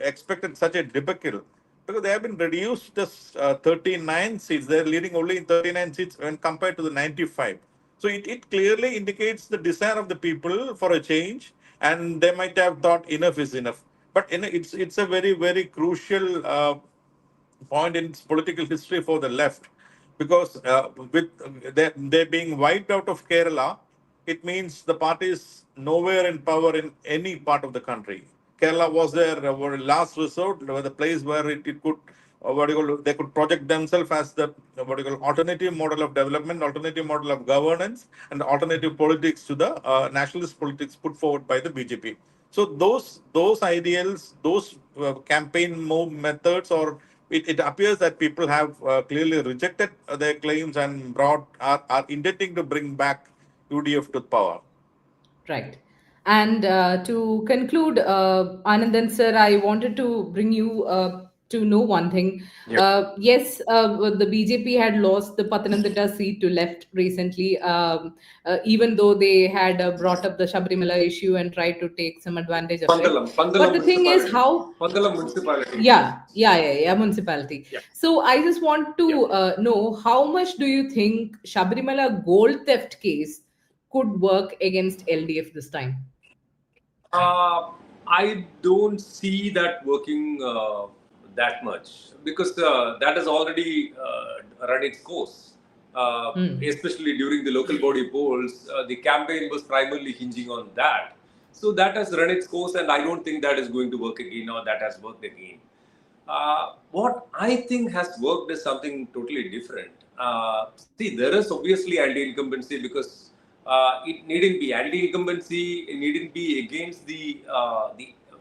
expected such a debacle, because they have been reduced to 39 seats. They're leading only in 39 seats when compared to the 95. So it clearly indicates the desire of the people for a change, and they might have thought enough is enough. But it's a very, very crucial point in its political history for the left, because with they being wiped out of Kerala, it means the party is nowhere in power in any part of the country. Kerala was their last resort, the place where it could, they could project themselves as the alternative model of development, alternative model of governance, and alternative politics to the nationalist politics put forward by the BJP. So those ideals, those campaign move methods, or it appears that people have clearly rejected their claims and are intending to bring back UDF to power. Right. And to conclude, Anandan sir, I wanted to bring you to know one thing. Yes, the BJP had lost the Pathanamthitta seat to left recently, even though they had brought up the Sabrimala issue and tried to take some advantage of it. But Pandalam the thing is, municipality. how Pandalam municipality. yeah, municipality. Yeah. So I just want to know, how much do you think Sabrimala gold theft case could work against LDF this time? I don't see that working that much, because that has already run its course. Especially during the local body polls, the campaign was primarily hinging on that. So that has run its course, and I don't think that is going to work again, or that has worked again. What I think has worked is something totally different. See, there is obviously anti-incumbency, because it needn't be anti-incumbency, it needn't be against the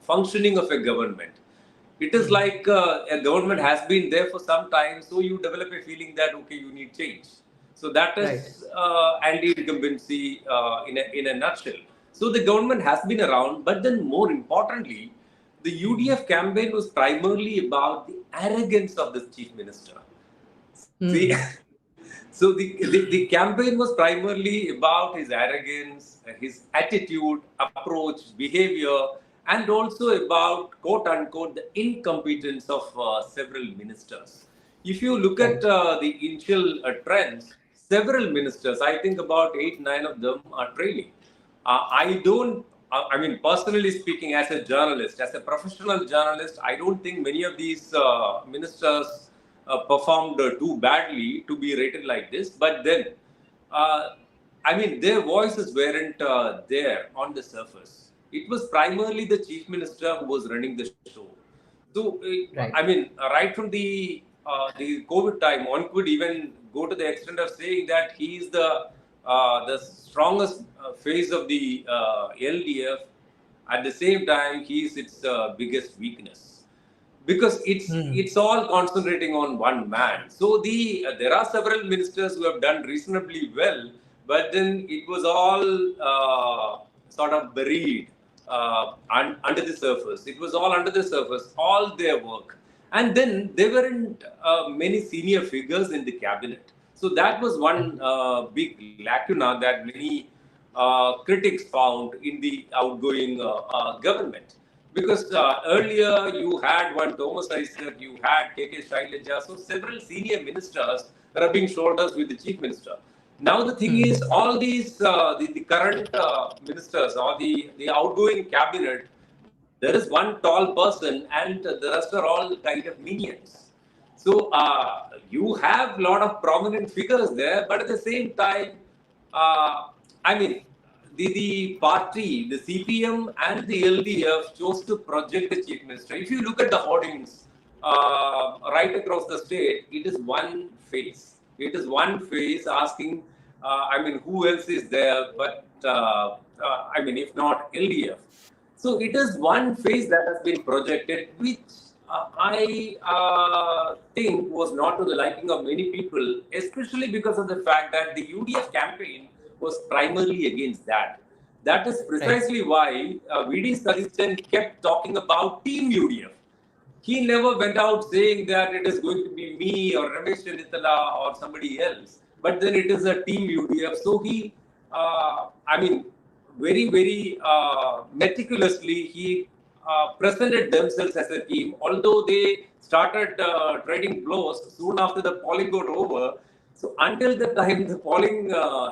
functioning of a government. It is like a government has been there for some time, so you develop a feeling that, okay, you need change. So that is anti-incumbency in a nutshell. So the government has been around, but then more importantly, the UDF campaign was primarily about the arrogance of the chief minister. See, so the campaign was primarily about his arrogance, his attitude, approach, behavior, and also about, quote unquote, the incompetence of several ministers. If you look at the initial trends, several ministers, I think about 8, 9 of them are trailing. I mean, personally speaking, as a journalist, as a professional journalist, I don't think many of these ministers performed too badly to be rated like this. But then, I mean, their voices weren't there on the surface. It was primarily the chief minister who was running the show. So, I mean, right from the COVID time, one could even go to the extent of saying that he is the strongest face of the LDF. At the same time, he is its biggest weakness, because it's all concentrating on one man. So there are several ministers who have done reasonably well, but then it was all sort of buried under the surface. It was all under the surface, all their work. And then there weren't many senior figures in the cabinet. So that was one big lacuna that many critics found in the outgoing government. Because earlier you had one Thomas Isaac, you had K.K. Shailaja, so several senior ministers rubbing shoulders with the chief minister. Now the thing is, all these the current ministers or the outgoing cabinet, there is one tall person and the rest are all kind of minions. So you have a lot of prominent figures there, but at the same time, I mean, the party, the CPM and the LDF chose to project the chief minister. If you look at the hoardings right across the state, it is one face. It is one face asking, I mean, who else is there? But I mean, if not LDF. So it is one face that has been projected, which I think was not to the liking of many people, especially because of the fact that the UDF campaign was primarily against that. That is precisely why VD Salishan kept talking about Team UDF. He never went out saying that it is going to be me or Ramesh Chenitala or somebody else, but then it is a Team UDF. So he, I mean, very, very meticulously, he presented themselves as a team, although they started trading blows soon after the polling got over. So until the time the polling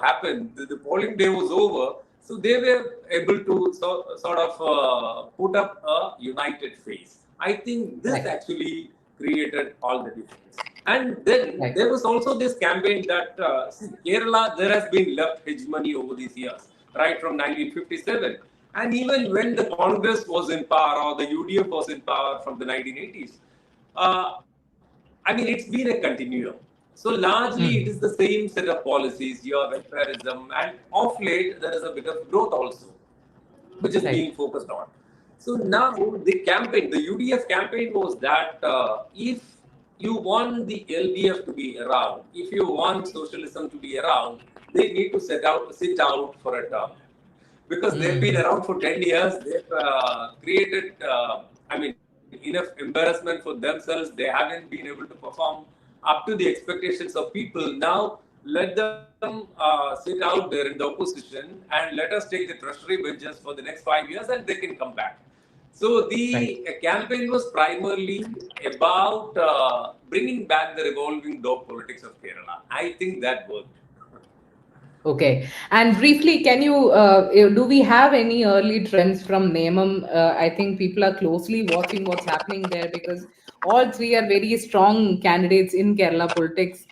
happened, the polling day was over. So they were able to sort of put up a united face. I think this actually created all the difference. And then there was also this campaign that see, Kerala, there has been left hegemony over these years, right from 1957. And even when the Congress was in power or the UDF was in power from the 1980s, uh, I mean, it's been a continuum. So largely, it is the same set of policies, your welfareism, and of late there is a bit of growth also, which is being focused on. So now the campaign, the UDF campaign was that if you want the LDF to be around, if you want socialism to be around, they need to sit out for a term because they've been around for 10 years. They've created, I mean, enough embarrassment for themselves. They haven't been able to perform up to the expectations of people. Now, let them sit out there in the opposition and let us take the treasury benches for the next 5 years and they can come back. So the campaign was primarily about bringing back the revolving door politics of Kerala. I think that worked. Okay. And briefly, can you, do we have any early trends from Nemam? I think people are closely watching what's happening there because all three are very strong candidates in Kerala politics.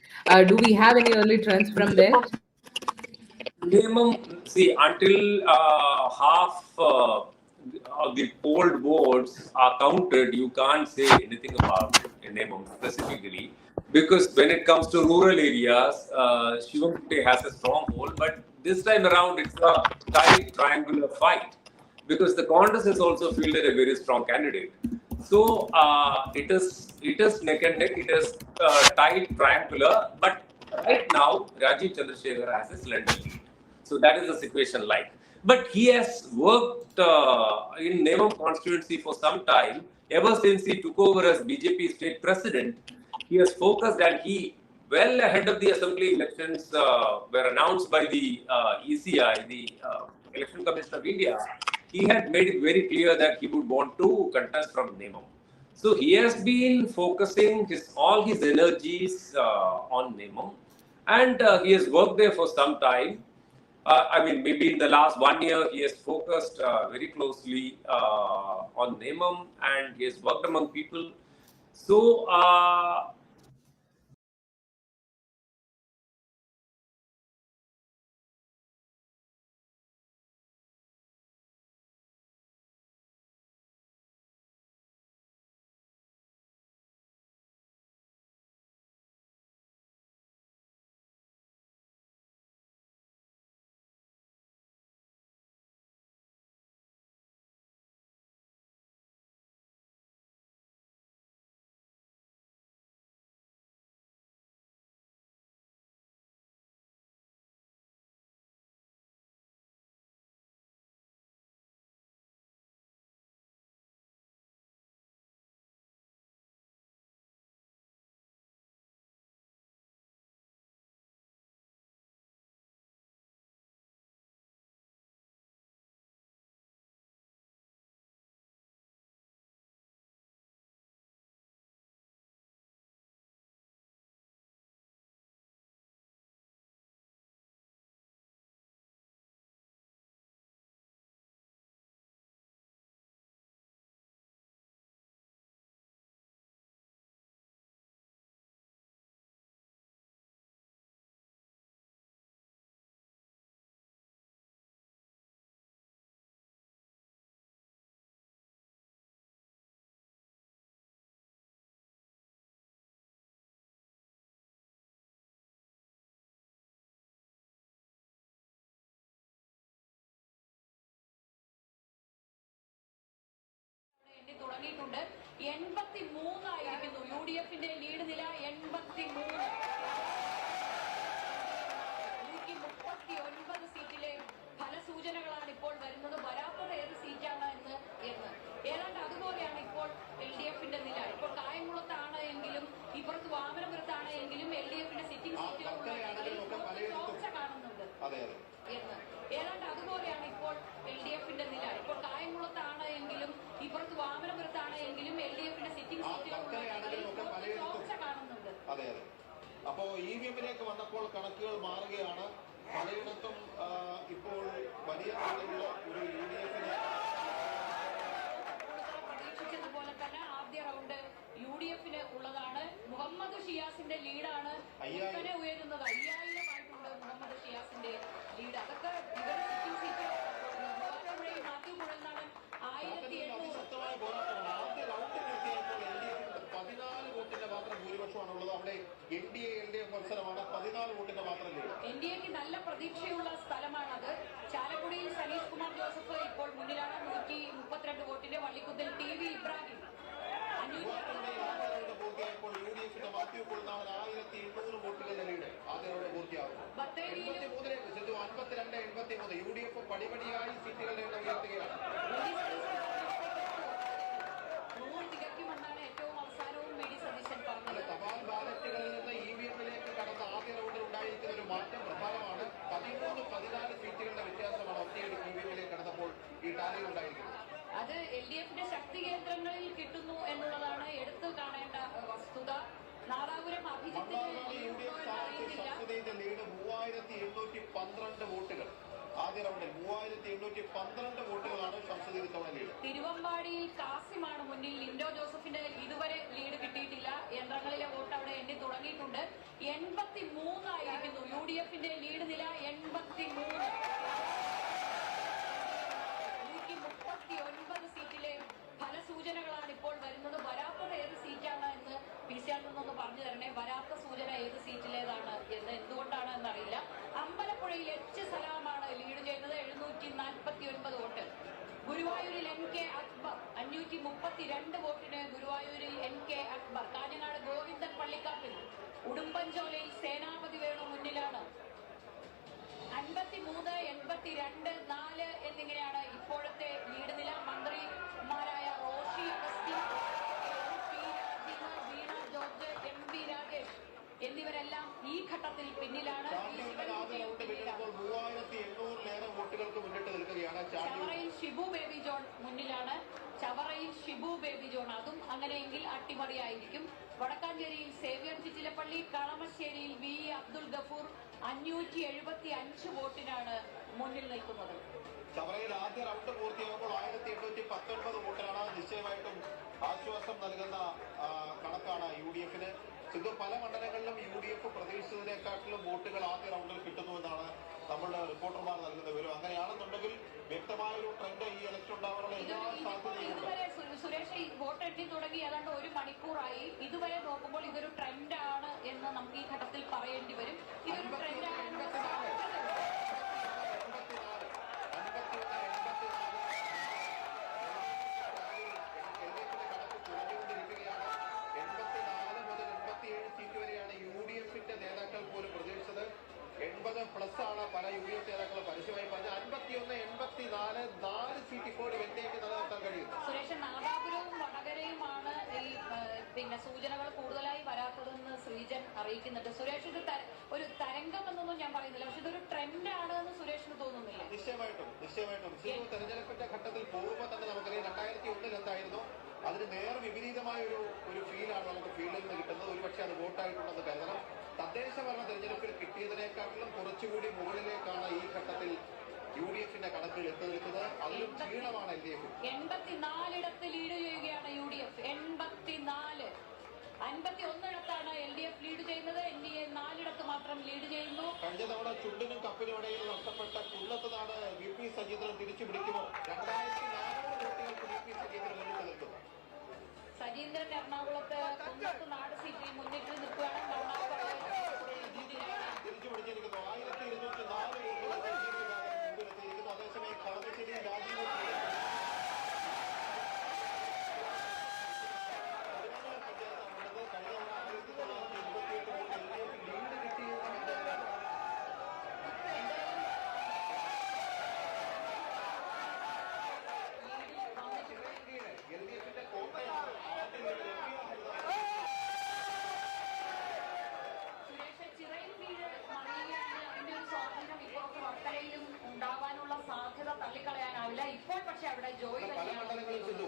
Do we have any early trends from there? Minimum, see, until half of the polled votes are counted, you can't say anything about Nemam specifically. Because when it comes to rural areas, Shivam has a strong hold, but this time around it's a tight triangular fight because the Congress has also fielded a very strong candidate. So it is neck and neck. It is tight triangular, but right now Rajiv Chandrasekhar has a slender lead. So that is the situation like. But he has worked in Nevam constituency for some time. Ever since he took over as BJP state president, he has focused and he, well ahead of the assembly elections were announced by the ECI, the Election Commission of India, he had made it very clear that he would want to contest from Nevam. So he has been focusing all his energies on Nevam, and he has worked there for some time. I mean, maybe in the last 1 year, he has focused very closely on Nemam and he has worked among people. So, തുടങ്ങിയിട്ടുണ്ട് 83 ആയിരിക്കുന്നു UDF lead നില 83 139 സീറ്റിലെ ഫലസൂചനകളാണ് ഇപ്പോൾ വരുന്നത്. വരാത്തത് ഏത് സീറ്റാണ് എന്ന് ഏതാണ്ട് അതുപോലെയാണ് ഇപ്പോൾ LDF നില. ഇപ്പോൾ കായംകുളത്താണ് എങ്കിലും ഇപ്പുറത്ത് വാമനപുരത്താണ് എങ്കിലും LDF സിറ്റിംഗ് സീറ്റുകൾ ചോർച്ച കാണുന്നുണ്ട് ഏതാണ്ട് അതുപോലെയാണ് ഇപ്പോൾ LDF നില. ഇപ്പോൾ കായംകുളത്താണ് എങ്കിലും ഇപ്പുറത്ത് EVM-ലേക്ക് വന്നപ്പോൾ കണക്കുകൾ മാറുകയാണ്. പലയിടത്തും ഇപ്പോൾ വലിയ തോതിലുള്ള ഒരു UDF-ന് പ്രതീക്ഷിച്ചതുപോലെ തന്നെ ആദ്യ റൗണ്ട് UDF-ന് ഉള്ളതാണ്. മുഹമ്മദ് ഷിയാസിന്റെ ലീഡാണ് കുത്തനെ ഉയരുന്നത്. 5000 ആയിട്ടുണ്ട് മുഹമ്മദ് ഷിയാസിന്റെ ലീഡ്. അതൊക്കെ മാത്യു കുഴൽനാടൻ 1800. ശക്തമായ പോരാട്ടമാണ്. ആദ്യ റൗണ്ടിൽ എത്തിയപ്പോൾ LDF 14 വോട്ടിന്റെ മാത്രം ഭൂരിപക്ഷമാണ് ഉള്ളത്. അവിടെ NDA LDF മത്സരമാണ്. 14 വോട്ടിന്റെ മാത്രം ലീഡ്. NDAക്ക് നല്ല പ്രതീക്ഷയുള്ള സ്ഥലമാണത്. ചാലക്കുടിയിൽ സനീഷ് കുമാർ ജോസഫ് ഇപ്പോൾ മുന്നിലാണ് 132 വോട്ടിന്റെ. വള്ളിക്കുന്നിൽ TV ഇബ്രാഹിം പൂർത്തിയായപ്പോൾ UDF-ന്റെ മാത്യു കുഴൽനാടൻ 1800 വോട്ടുകളുടെ ലീഡ് ആദ്യ റൗണ്ട് പൂർത്തിയാകും. 83ലേക്ക് സിന്ധു 52, 83. UDF പടിപടിയായി സീറ്റുകളുടെ എണ്ണം ഉയർത്തുകയാണ്. 100 തികയ്ക്കുമെന്നാണ് ഏറ്റവും അവസാനവും VD സതീശൻ പറഞ്ഞത്. തപാൽ ബാലറ്റുകളിൽ നിന്ന് EVM-ലേക്ക് കടന്ന ആദ്യ റൗണ്ടിൽ ഉണ്ടായിരിക്കുന്ന ഒരു മാറ്റം പ്രധാനമാണ്. 13-14 സീറ്റുകളുടെ വ്യത്യാസമാണ് ഒറ്റയടി EVM-ലേക്ക് കടന്നപ്പോൾ ഈ ടാലിയിൽ ഉണ്ടായിരിക്കുന്നത്. അത് LDF-ന്റെ ശക്തി കേന്ദ്രങ്ങളിൽ കിട്ടുന്നു എന്നുള്ളതാണ് എടുത്തു കാണേണ്ട വസ്തുത. നാദാപുരം അഭിജിത്തിന്റെ ലീഡ് 3812 വോട്ടുകൾ. ആദ്യ റൗണ്ടിൽ 3812 വോട്ടുകളാണ് ഷംസുദ്ദീൻ ഇത്തവണ ലീഡ്. തിരുവമ്പാടിയിൽ കാസിമാണ് മുന്നിൽ. ലിൻഡോ ജോസഫിന്റെ ഇതുവരെ ലീഡ് കിട്ടിയിട്ടില്ല. യന്ത്രങ്ങളിലെ വോട്ട് അവിടെ എണ്ണി തുടങ്ങിയിട്ടുണ്ട്. 83 ആയിരിക്കുന്നു UDF-ന്റെ ലീഡ് നില. 83. 139 സീറ്റിലെ ഫലസൂചനകളാണ് ഇപ്പോൾ വരുന്നത്. വരാത്തത് ഏത് സീറ്റാണ് എന്ന് PCR നിന്നൊന്ന് പറഞ്ഞു തരണേ. വരാത്ത സൂചന ഏത് സീറ്റിലേതാണ് എന്ന് എന്തുകൊണ്ടാണ് എന്നറിയില്ല. അമ്പലപ്പുഴയിൽ H സലാമാണ് ലീഡ് ചെയ്യുന്നത്. 749 വോട്ട്. ഗുരുവായൂരിൽ NK അക്ബർ 532 വോട്ടിന് ഗുരുവായൂരിൽ NK അക്ബർ. കാഞ്ഞങ്ങാട് ഗോവിന്ദൻ പള്ളിക്കാട്ടിൽ. ഉടുമ്പൻചോലയിൽ സേനാപതി വേണു മുന്നിലാണ്. 53, 82, 4 എന്നിങ്ങനെയാണ് ഇപ്പോഴത്തെ ലീഡ് നില. മന്ത്രിമാരായ റോഷി അഗസ്റ്റിൻ, P രാജീവ്, വീണ ജോർജ്, MP രാജേഷ് എന്നിവരെല്ലാം ഈ ഘട്ടത്തിൽ പിന്നിലാണ്. 3800-ലേറെ വോട്ടുകൾക്ക് മുന്നിട്ട് നിൽക്കുകയാണ്. ചവറയിൽ ഷിബു ബേബി ജോൺ മുന്നിലാണ്. ചവറയിൽ ഷിബു ബേബി ജോൺ. അതും അങ്ങനെയെങ്കിൽ അട്ടിമറിയായിരിക്കും. വടക്കാഞ്ചേരിയിൽ സേവ്യർ ചിറ്റിലപ്പള്ളി, കളമശ്ശേരിയിൽ V അബ്ദുൽ ഗഫൂർ 575 വോട്ടിനാണ് മുന്നിൽ നിൽക്കുന്നത്. ചവറയിൽ ആദ്യ റൗണ്ട് പൂർത്തിയാകുമ്പോൾ 1819 വോട്ടിനാണ്. നിശ്ചയമായിട്ടും ആശ്വാസം നൽകുന്ന കണക്കാണ് UDF-ന്. സിന്ധു, പല മണ്ഡലങ്ങളിലും UDF പ്രതീക്ഷിച്ചതിനെക്കാട്ടിലും വോട്ടുകൾ ആദ്യ റൗണ്ടിൽ കിട്ടുന്നുവെന്നാണ് നമ്മളുടെ റിപ്പോർട്ടർമാർ നൽകുന്ന വിവരം. അങ്ങനെയാണെന്നുണ്ടെങ്കിൽ വ്യക്തമായൊരു ട്രെൻഡ് ഈ ഇലക്ഷൻ ഉണ്ടാവാനുള്ള എല്ലാ സാധ്യതയും. ഇതുവരെ സുരേഷ് വോട്ട് എണ്ണി തുടങ്ങി ഏതാണ്ട് 1 മണിക്കൂറായി. ഇതുവരെ നോക്കുമ്പോൾ ഇതൊരു ട്രെൻഡാണ് എന്ന് നമുക്ക് ഈ ഘട്ടത്തിൽ പറയേണ്ടി വരും. ഇതൊരു ട്രെൻഡാണ്. UDF-ന്റെ നേതാക്കൾ പോലും പ്രതീക്ഷിച്ചത് 80+ ആണ് പല UDF നേതാക്കളും പരസ്യമായി പറഞ്ഞ. 51, 84, 4 സീറ്റ് ഇപ്പോൾ NDAക്ക് നിലനിർത്താൻ കഴിയും. സുരേഷ്, നാദാപുരവും വടകരയുമാണ് ഈ സൂചനകൾ കൂടുതലായി വരാത്തതെന്ന് ശ്രീജൻ അറിയിക്കുന്നുണ്ട്. സുരേഷ്, ഇത് ഒരു തരംഗം എന്നൊന്നും ഞാൻ പറയുന്നില്ല, പക്ഷെ ഇതൊരു ട്രെൻഡാണ് എന്ന് സുരേഷിന് തോന്നുന്നില്ല? നിശ്ചയമായിട്ടും തെരഞ്ഞെടുപ്പിന്റെ ഘട്ടത്തിൽ പോകുമ്പോൾ തന്നെ നമുക്കറിയാം 2001 എന്തായിരുന്നു. അതിന് നേർ വിപരീതമായ ഒരു ഫീലാണ് നമുക്ക് ഫീൽഡിൽ നിന്ന് കിട്ടുന്നത്. ഒരുപക്ഷെ അത് വോട്ടായിട്ടുണ്ടെന്ന് കരുതണം. തദ്ദേശ ഭരണ തെരഞ്ഞെടുപ്പിൽ കിട്ടിയതിനേക്കാട്ടിലും കുറച്ചുകൂടി മുകളിലേക്കാണ് ഈ ഘട്ടത്തിൽ UDF-ന്റെ കണക്കുകൾ എത്തി നിൽക്കുന്നത്. അതിലും ക്ഷീണമാണ് LDF. 84 ലീഡ് ചെയ്യുകയാണ് UDF. 84. 51 LDF ലീഡ് ചെയ്യുന്നത്. NDA 4 മാത്രം ലീഡ് ചെയ്യുന്നു. കഴിഞ്ഞ തവണ ചുണ്ടിനും കപ്പിനും ഇടയിൽ നഷ്ടപ്പെട്ട കുന്നത്തുനാട് VP സജീന്ദ്രൻ തിരിച്ചു പിടിക്കുമോ? 2400 വോട്ടുകൾക്ക് VP സജീന്ദ്രൻ മുന്നിട്ട് നിൽക്കുന്നു. സജീന്ദ്രൻ എറണാകുളത്ത് കുന്നത്തുനാട് സീറ്റിൽ മുന്നിട്ട് നിൽക്കുകയാണ്. തിരിച്ചു പിടിച്ചിരിക്കുന്നു. 1204 വോട്ടുകൾ മുൻപിലെത്തിയിരിക്കുന്നു. അതേസമയം കളമശ്ശേരി രാജീവ് ഉണ്ടാവാനുള്ള സാധ്യത തള്ളിക്കളയാനാവില്ല. ഇപ്പോൾ പക്ഷെ അവിടെ ജോയി പല മണ്ഡലങ്ങളിൽ ചെന്നു.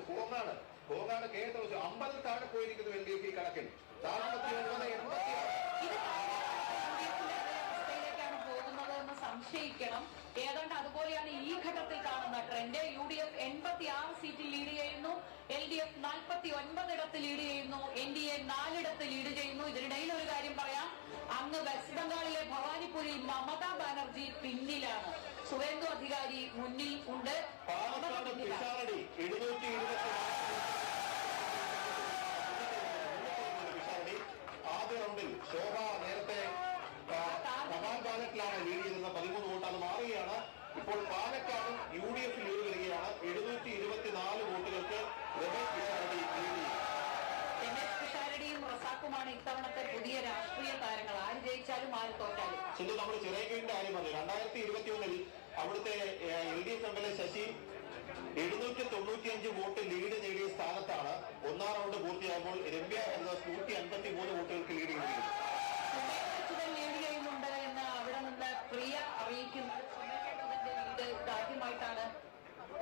പോങ്ങാട് കേരളത്തിൽ 50 താഴെ പോയിരിക്കുന്നു LDF ഈ കണക്കിൽ. 49, 86. ആഗ്രഹിക്കണം. ഏതാണ്ട് അതുപോലെയാണ് ഈ ഘട്ടത്തിൽ കാണുന്ന ട്രെൻഡ്. UDF 86 സീറ്റിൽ ലീഡ് ചെയ്യുന്നു, LDF 49 ലീഡ് ചെയ്യുന്നു, NDA 4 ലീഡ് ചെയ്യുന്നു. ഇതിനിടയിൽ ഒരു കാര്യം പറയാം, അങ്ങ് വെസ്റ്റ് ബംഗാളിലെ ഭവാനിപ്പൂരിൽ മമതാ ബാനർജി പിന്നിലാണ്. സുവേന്ദു അധികാരി മുന്നിൽ ഉണ്ട്. ആദ്യ റൗണ്ടിൽ ശോഭ നേരത്തെ തപാൽ ബാലറ്റിലാണ് ലീഡ് ചെയ്തിരുന്ന 13 വോട്ട്, അത് മാറുകയാണ്. ഇപ്പോൾ പാലക്കാടും UDF ലീഡ് വരികയാണ്. 724 വോട്ടുകൾക്ക് രമേശ് പിഷാരടി ലീഡ് ചെയ്യും. രമേശ് പിഷാരടിയും റസാഖുമാണ് ഇത്തവണത്തെ പുതിയ രാഷ്ട്രീയ താരങ്ങൾ. ആര് ജയിച്ചാലും ആര് തോറ്റാലും. സിന്ധു, നമ്മൾ ചിറയൻകീഴിന്റെ കാര്യം പറഞ്ഞു. 2021 അവിടുത്തെ LDF MLA Sasi 795 vote lead നേടിയ സ്ഥാനത്താണ് ഒന്നാം റൗണ്ട് പൂർത്തിയാകുമ്പോൾ രമ്യ എന്ന 153 വോട്ടുകൾക്ക് ലീഡ് ചെയ്തിരിക്കുന്നു. ലീഡ് ചെയ്യുന്നുണ്ട് എന്ന് അവിടെ നിന്ന് പ്രിയ അറിയിക്കുന്നു. ലീഡ് ആദ്യമായിട്ടാണ്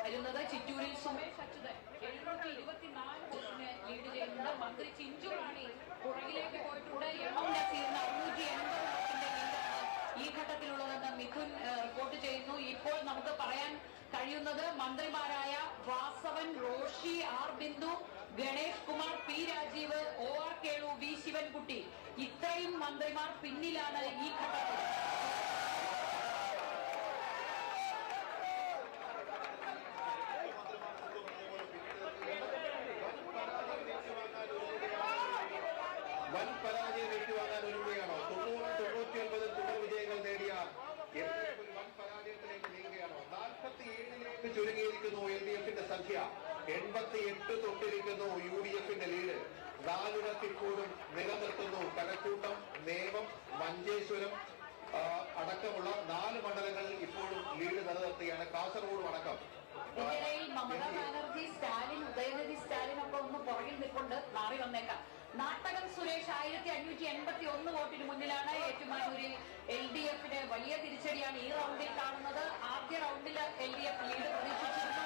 വരുന്നത്. ചിറ്റൂരിൽ സുമേഷ് അച്യുതൻ 724 വോട്ടിന് ലീഡ് ചെയ്യുന്നുണ്ട്. മന്ത്രി ചിഞ്ചു റാണി പുറകിലേക്ക് പോയിട്ടുണ്ട്. നസീറിന് 680 വോട്ടിന്റെ ലീഡാണ് ഈ ഘട്ടത്തിലുള്ളതെന്ന് മിഥുൻ റിപ്പോർട്ട് ചെയ്യുന്നു. ഇപ്പോൾ നമുക്ക് പറയാൻ കഴിയുന്നത് മന്ത്രിമാരായ Vasavan, Roshy, R Bindu, Ganesh Kumar, P Rajeev, OR Kelu, V Sivankutty, ഇത്രയും മന്ത്രിമാർ പിന്നിലാണ് ഈ ഘട്ടത്തിൽ. വൻ പരാജയം ഏറ്റുവാങ്ങാൻ ഒരുങ്ങുകയാണോ? 99 തുടർ വിജയങ്ങൾ നേടിയ വൻ പരാജയത്തിലേക്ക് നീങ്ങുകയാണോ? 47ലേക്ക് ചുരുങ്ങിയിരിക്കുന്നു LDFന്റെ സംഖ്യ. 88 തൊട്ടിരിക്കുന്നു UDFന്റെ ലീഡ്. 4 ഇപ്പോഴും നിലനിർത്തുന്നു. കഴക്കൂട്ടം, നേമം, മഞ്ചേശ്വരം അടക്കമുള്ള 4 മണ്ഡലങ്ങളിൽ ഇപ്പോഴും ലീഡ് നിലനിർത്തുകയാണ്. കാസർഗോഡ് അടക്കം. ഇതിനിടയിൽ മമതാ ബാനർജി, സ്റ്റാലിൻ, ഉദയനിധി സ്റ്റാലിൻ ഒക്കെ ഒന്ന് പുറകിൽ നിൽക്കൊണ്ട് മാറി വന്നേക്കാം. നാട്ടകം സുരേഷ് 1581 വോട്ടിന് മുന്നിലാണ്. ഏറ്റുമാനൂരിൽ LDFന് വലിയ തിരിച്ചടിയാണ് ഈ റൗണ്ടിൽ കാണുന്നത്. ആദ്യ റൗണ്ടിൽ LDF ലീഡ് പ്രതീക്ഷിച്ചിരുന്നു.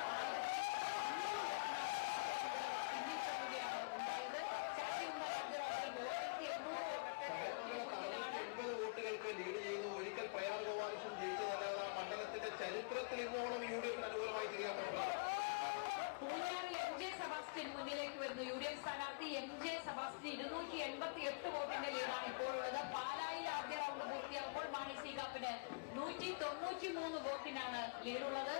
വോട്ടുകൾക്ക് ലീഡ് ചെയ്യുന്നു. ഒരിക്കൽ പ്രയാർ ഗോപാലകൃഷ്ണൻ ജയിച്ചതല്ലാതെ ആ മണ്ഡലത്തിന്റെ ചരിത്രത്തിൽ ഇന്നോളം UDFന് അനുകൂലമായി തിരിയാറുണ്ട്. പൂഞ്ഞാറിൽ MJ സെബാസ്റ്റ്യൻ മുന്നിലേക്ക് വരുന്നു. UDF സ്ഥാനാർത്ഥി MJ സെബാസ്റ്റ്യൻ 288 വോട്ടിന്റെ ലീഡാണ് ഇപ്പോഴുള്ളത്. പാലായിൽ ആദ്യ റൗണ്ട് പൂർത്തിയാകുമ്പോൾ മാണി സി കാപ്പന് 193 വോട്ടിനാണ് ലീഡുള്ളത്.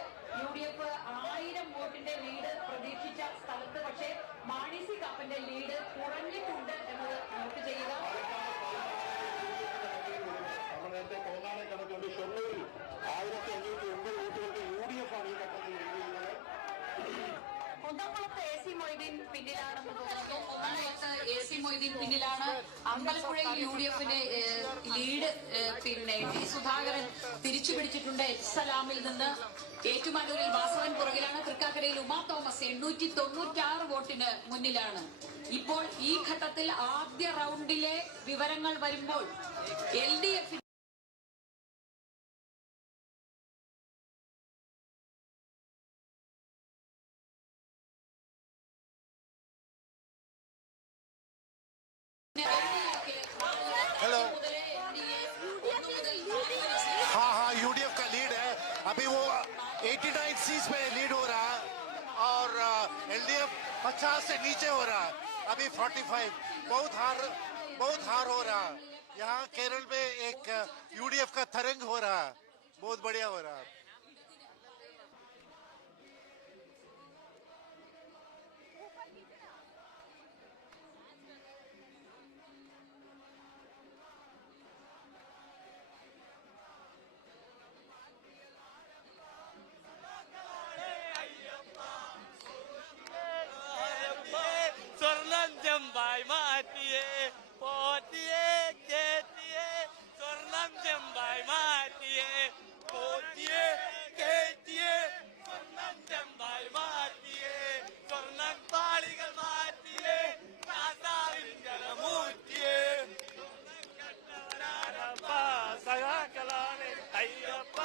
UDF 1000 വോട്ടിന്റെ ലീഡ് പ്രതീക്ഷിച്ച സ്ഥലത്ത് പക്ഷേ മാണി സി കാപ്പന്റെ ലീഡ് കുറഞ്ഞിട്ടുണ്ട് എന്നത് നോട്ട് ചെയ്യുക. നമ്മൾ നേരത്തെ കോങ്ങാനെ കണക്കുണ്ട്. ഷൊർണൂരിൽ 1509 വോട്ടുകൾക്ക് UDF ആണ് ഈ ഘട്ടത്തിൽ ലീഡ് ചെയ്യുന്നത്. കുന്നംകുളത്ത് AC മൊയ്തീൻ പിന്നിലാണെന്ന് തോന്നുന്നു. കുന്നംകുളത്ത് AC മൊയ്തീൻ പിന്നിലാണ്. അമ്പലപ്പുഴയിൽ UDFന്റെ ലീഡ് ടി സുധാകരൻ തിരിച്ചു പിടിച്ചിട്ടുണ്ട് സലാമിൽ നിന്ന്. ഏറ്റുമാനൂരിൽ വാസവൻ പുറകിലാണ്. തൃക്കാക്കരയിൽ ഉമാ തോമസ് 896 വോട്ടിന് മുന്നിലാണ്. ഇപ്പോൾ ഈ ഘട്ടത്തിൽ ആദ്യ റൗണ്ടിലെ വിവരങ്ങൾ വരുമ്പോൾ LDF हेलो हाँ UDF का लीड है अभी. वो 89 सीट्स पे लीड हो रहा है और LDF 50 से नीचे हो रहा है. अभी 45 बहुत हार हो रहा है. यहाँ केरल में एक UDF का तरंग हो रहा है, बहुत बढ़िया हो रहा है. ചെമ്പായി മാറ്റിയേ പോറ്റിയേ കേറ്റിയേ സ്വർണം ചെമ്പായി മാറ്റിയേ പോറ്റിയേ കേറ്റിയേ സ്വർണം ചെമ്പായി മാറ്റിയേ സ്വർണം പാളികൾ മാറ്റിയേ മൂറ്റിയേ കെട്ടവരാരപ്പ സഖാക്കളാണ് അയ്യപ്പ.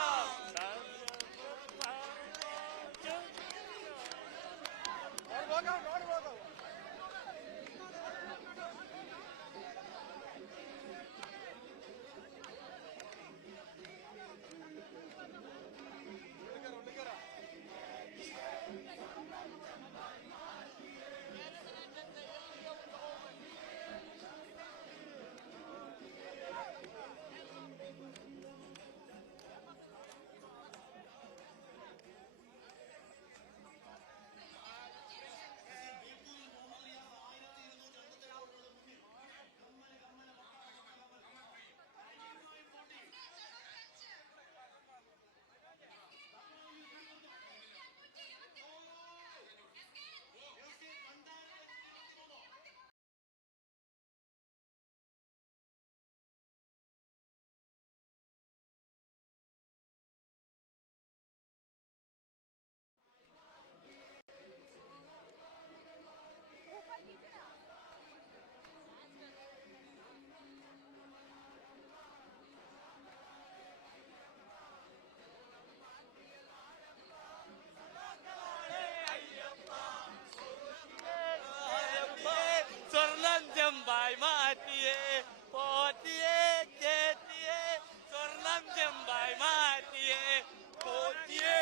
പോറ്റിയെ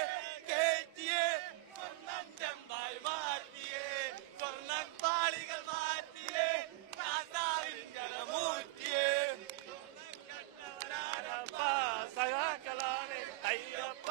കേറ്റിയെ സ്വർണം ചെമ്പായി മാറ്റിയേ സ്വർണം പാളികൾ മാറ്റിയേ കാത്താവിൻ ജലമൂറ്റിയേ കെട്ടവനാരപ്പ സഖാക്കളാണ് അയ്യപ്പ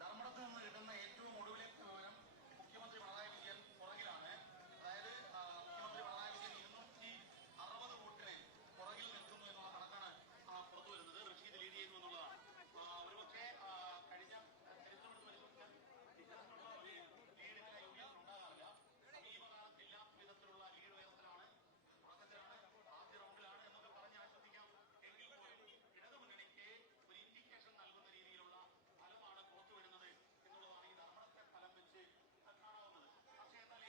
ധർമ്മടത്ത് നിന്ന് കിട്ടുന്ന ഏറ്റവും ഒടുവിലെ വിവരം മുഖ്യമന്ത്രി പിണറായി വിജയൻ പുറകിലാണ്. അതായത് മുഖ്യമന്ത്രി പിണറായി വിജയൻ 260 വോട്ടിന് പുറകിൽ നിൽക്കുന്നു എന്നുള്ള കണക്കാണ് പുറത്തു വരുന്നത്. റഷീദ് ലീഡ് ചെയ്യുന്നു എന്നുള്ളതാണ്. ഒരുപക്ഷെ കഴിഞ്ഞ ചരിത്രമെടുത്ത് പരിശോധിച്ചാൽ ഇത്തരത്തിലുള്ള ലീഡിന് UDF ഉണ്ടാകാറില്ല. സമീപകാലത്ത് ഇല്ലാത്ത വിധത്തിലുള്ള ലീഡ് ഉയർത്തലാണ്, തുടക്കത്തിലാണ്, ആദ്യ റൗണ്ടിലാണ് എന്നൊക്കെ പറഞ്ഞ് ആശ്വസിക്കാം. എങ്കിൽ പോലും ഇടതുമുന്നണിക്ക് ഒരു ഇൻഡിക്കേഷൻ നൽകുന്ന രീതിയിലുള്ള ഫലമാണ് പുറത്തു വരുന്നത് എന്നുള്ളതാണ് ഈ ധർമ്മടത്തെ ഫലം വെച്ച് കാണാവുന്നത്. പക്ഷേ എന്നാൽ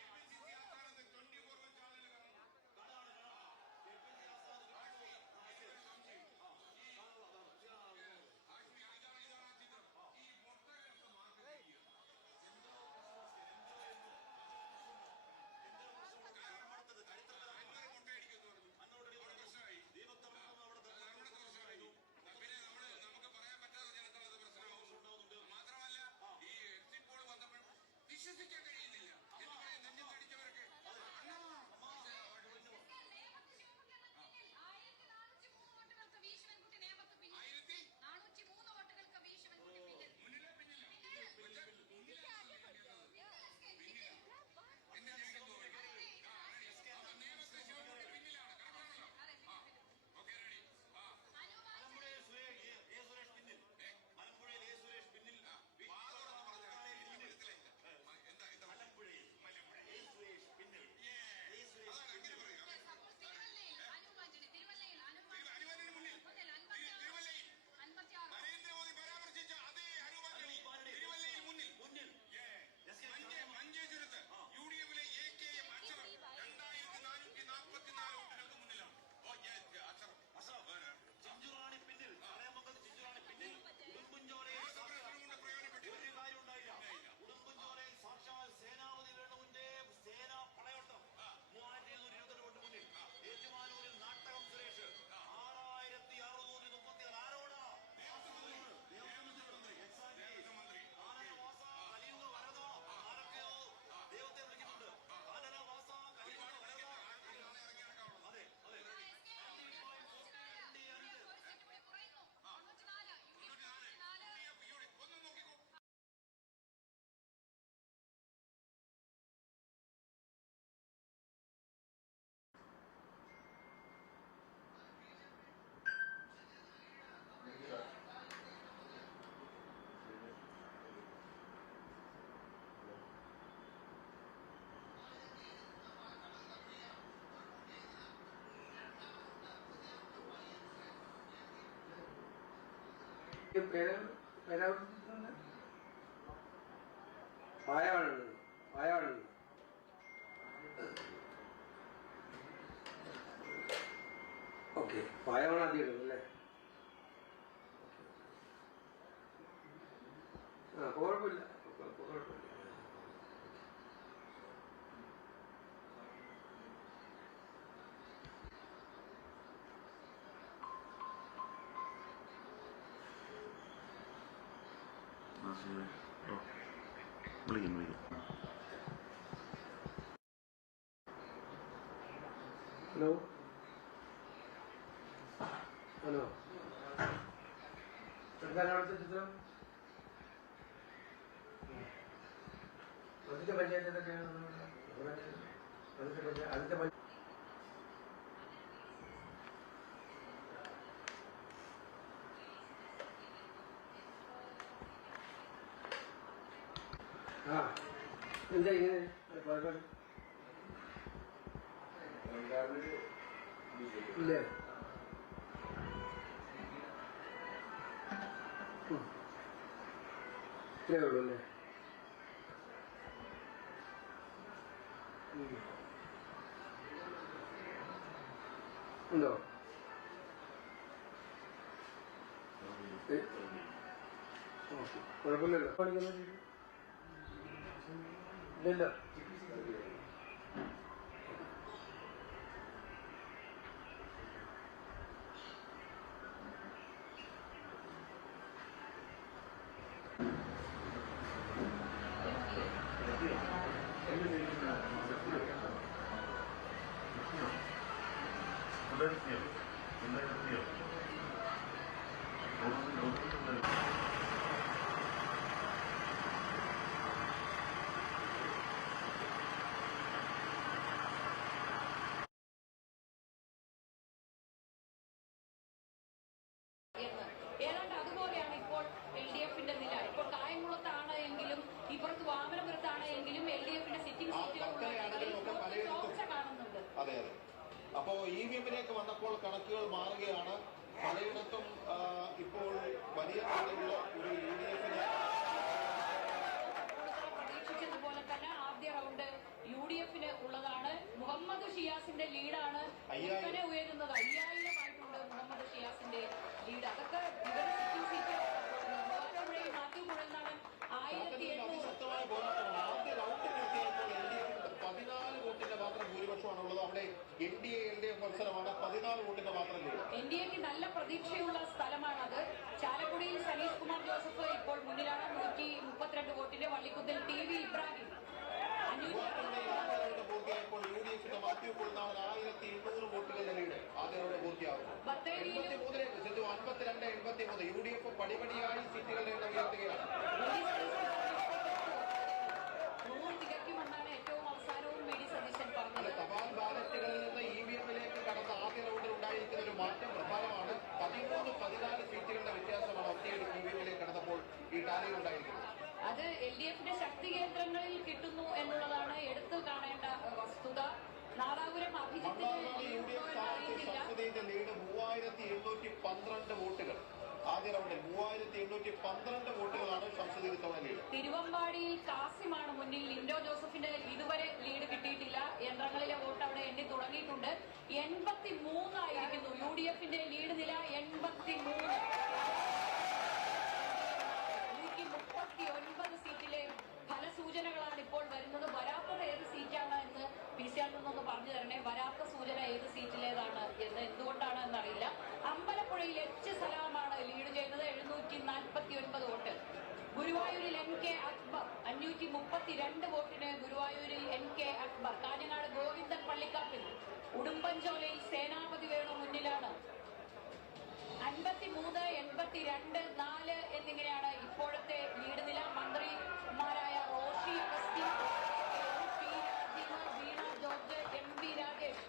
വിശ്വസിക്കാൻ കഴിയുന്നില്ല. നെഞ്ചടിച്ചവർക്ക് മുന്നിലെ പിന്നില്ല എന്റെ നിയമത്തെ ശിവൻകുട്ടി പിന്നിലാണ്. കറക്റ്റാണല്ലോ. Okay ready. മലമ്പുഴയിൽ സുരേഷ് പിന്നിൽ മലമ്പുഴയിൽ സുരേഷ് പിന്നിൽ മലമ്പുഴയിൽ സുരേഷ് പിന്നിൽ അങ്ങനെ പറയാം. അനുവാദിന് മുന്നിൽ തിരുവല്ലയിൽ നരേന്ദ്രമോദി പരാമർശിച്ച അതേ അനുവാദി തിരുവല്ലയിൽ മുന്നിൽ മഞ്ചേശ്വരത്ത് UDF-ലെ AKM അക്ഷരം 2444 വോട്ടുകൾക്ക് മുന്നിലാണ്. ചിഞ്ചുറാണി പിന്നിൽ ചിഞ്ചുറാണി പിന്നിൽ ഉടുമ്പുംചോലയിൽ ഒരു കാര്യം ഉണ്ടായില്ല. ഉടുമ്പുംചോലയിൽ സാക്ഷാൽ സേനാപതി വേണുവിന്റെ സേനാ പടയോട്ടം 3228 വോട്ട് മുന്നിൽ. ഏറ്റുമാനൂരിൽ നാട്ടകം സുരേഷ് 6636 ആരോടാ ദൈവത്തെ വിളിക്കുന്നുണ്ട്. കാനനവാസ കലിയുഗ വരദ. അതെ അതെ ഓക്കെ പായമാണ് ആദ്യം ഇടുന്നത് അല്ലേ? കുഴപ്പമില്ല കുഴപ്പമില്ല. rolling in video. Hello? Hello? എന്താണ് അവിടുത്തെ ചിത്രം? അതിന്റെ പഞ്ചായത്ത് എന്തൊക്കെയാണ്? അതിന്റെ ആ എന്താ ഇങ്ങനെ പാലക്കാട് ഇല്ലേ? ഇത്രേ ഉള്ളൂ അല്ലേ? ഉണ്ടോ? ഓക്കെ, കുഴപ്പമില്ലല്ലോ. ഇല്ലല്ലോ. ഏതാണ്ട് അതുപോലെയാണ് ഇപ്പോൾ LDFന്റെ നില. ഇപ്പോൾ കായംകുളത്താണ് എങ്കിലും ഇപ്പുറത്ത് വാമനപുരത്താണ് എങ്കിലും LDFന്റെ സിറ്റിംഗ് സീറ്റുകൾ ചോർച്ച കാണുന്നുണ്ട്. അതെ അതെ. അപ്പോ EVM-ലേക്ക് വന്നപ്പോൾ കണക്കുകൾ മാറുകയാണ്. പലയിടത്തും ഇപ്പോൾ വലിയ തോതിലുള്ള ഒരു UDF-ന് പ്രതീക്ഷിച്ചതുപോലെ തന്നെ ആദ്യ റൗണ്ട് UDF-ന് ഉള്ളതാണ്. മുഹമ്മദ് ഷിയാസിന്റെ ലീഡാണ് കുത്തനെ ഉയരുന്നത്. 5000 ആയിട്ടുണ്ട് മുഹമ്മദ് ഷിയാസിന്റെ ലീഡ്. അതൊക്കെ ഇവരുടെ സിറ്റിംഗ് സീറ്റ് മൂവാറ്റുപുഴയിൽ മാത്യു കുഴൽനാടൻ 1800 പോരാട്ടമാണ്. ആദ്യ റൗണ്ടിൽ എത്തിയപ്പോൾ LDF 14 വോട്ടിന്റെ മാത്രം ഭൂരിപക്ഷമാണുള്ളത്. അവിടെ NDA LDF മത്സരമാണ്. 14 വോട്ടിന്റെ മാത്രം ലീഡ്. NDAക്ക് നല്ല പ്രതീക്ഷയുള്ള സ്ഥലമാണത്. ചാലക്കുടിയിൽ സനീഷ് കുമാർ ജോസഫ് ഇപ്പോൾ മുന്നിലാണ് 132 വോട്ടിന്റെ. വള്ളിക്കുന്നിൽ TV ഇബ്രാഹിം പൂർത്തിയായപ്പോൾ UDF-ന്റെ മാത്യു കുഴൽനാടൻ 1800 വോട്ടുകളുടെ ലീഡ് ആദ്യ റൗണ്ട് പൂർത്തിയാകും. 83ലേക്ക് സിന്ധു 52-83. UDF പടിപടിയായി സീറ്റുകളുടെ എണ്ണം ഉയർത്തുകയാണ്. തികയ്ക്കുമെന്നാണ് ഏറ്റവും അവസാനവും വി ഡി സതീശൻ പറഞ്ഞത്. തപാൽ ബാലറ്റുകളിൽ നിന്ന് EVM-ലേക്ക് കടന്ന ആദ്യ റൗണ്ടിൽ ഉണ്ടായിരിക്കുന്ന ഒരു മാറ്റം പ്രധാനമാണ്. 13-14 സീറ്റുകളുടെ വ്യത്യാസമാണ് ഒറ്റയടി EVM-ലേക്ക് കടന്നപ്പോൾ ഈ ടാലിയിൽ ഉണ്ടായിരിക്കുന്നത്. അത് LDFന്റെ ശക്തി കേന്ദ്രങ്ങളിൽ കിട്ടുന്നു എന്നുള്ളതാണ് എടുത്തു കാണേണ്ട വസ്തുത. നാദാപുരം അഭിജിത്തിന്റെ ലീഡ് 3812 വോട്ടുകൾ. ആദ്യ റൗണ്ടിൽ 3812 വോട്ടുകളാണ് ഷംസുദ്ദീൻ ഇത്തവണ ലീഡ്. തിരുവമ്പാടിയിൽ കാസിമാണ് മുന്നിൽ. ലിൻഡോ ജോസഫിന്റെ ഇതുവരെ ലീഡ് കിട്ടിയിട്ടില്ല. യന്ത്രങ്ങളിലെ വോട്ട് അവിടെ എണ്ണി തുടങ്ങിയിട്ടുണ്ട്. 83 ആയിരിക്കുന്നു UDF-ന്റെ ലീഡ് നില. 83 139 സീറ്റിലെ ഫലസൂചനകളാണ് ഇപ്പോൾ വരുന്നത്. വരാത്തത് ഏത് സീറ്റാണ് എന്ന് PCR നിന്നൊന്ന് പറഞ്ഞു തരണേ. വരാത്ത സൂചന ഏത് സീറ്റിലേതാണ് എന്ന് എന്തുകൊണ്ടാണ് എന്നറിയില്ല. അമ്പലപ്പുഴയിൽ H സലാമാണ് ലീഡ് ചെയ്യുന്നത്. 749 വോട്ട്. ഗുരുവായൂരിൽ NK അക്ബർ 532 വോട്ടിന് ഗുരുവായൂരിൽ NK അക്ബർ. കാഞ്ഞങ്ങാട് ഗോവിന്ദൻ പള്ളിക്കാട്ടിൽ. ഉടുമ്പൻചോലയിൽ സേനാപതി വേണു മുന്നിലാണ്. 53, 82, 4 എന്നിങ്ങനെയാണ് ഇപ്പോഴത്തെ ലീഡ് നില. മന്ത്രിമാരായ റോഷി അഗസ്റ്റിൻ, പി രാജീവ്, വീണ ജോർജ്, MV രാജേഷ്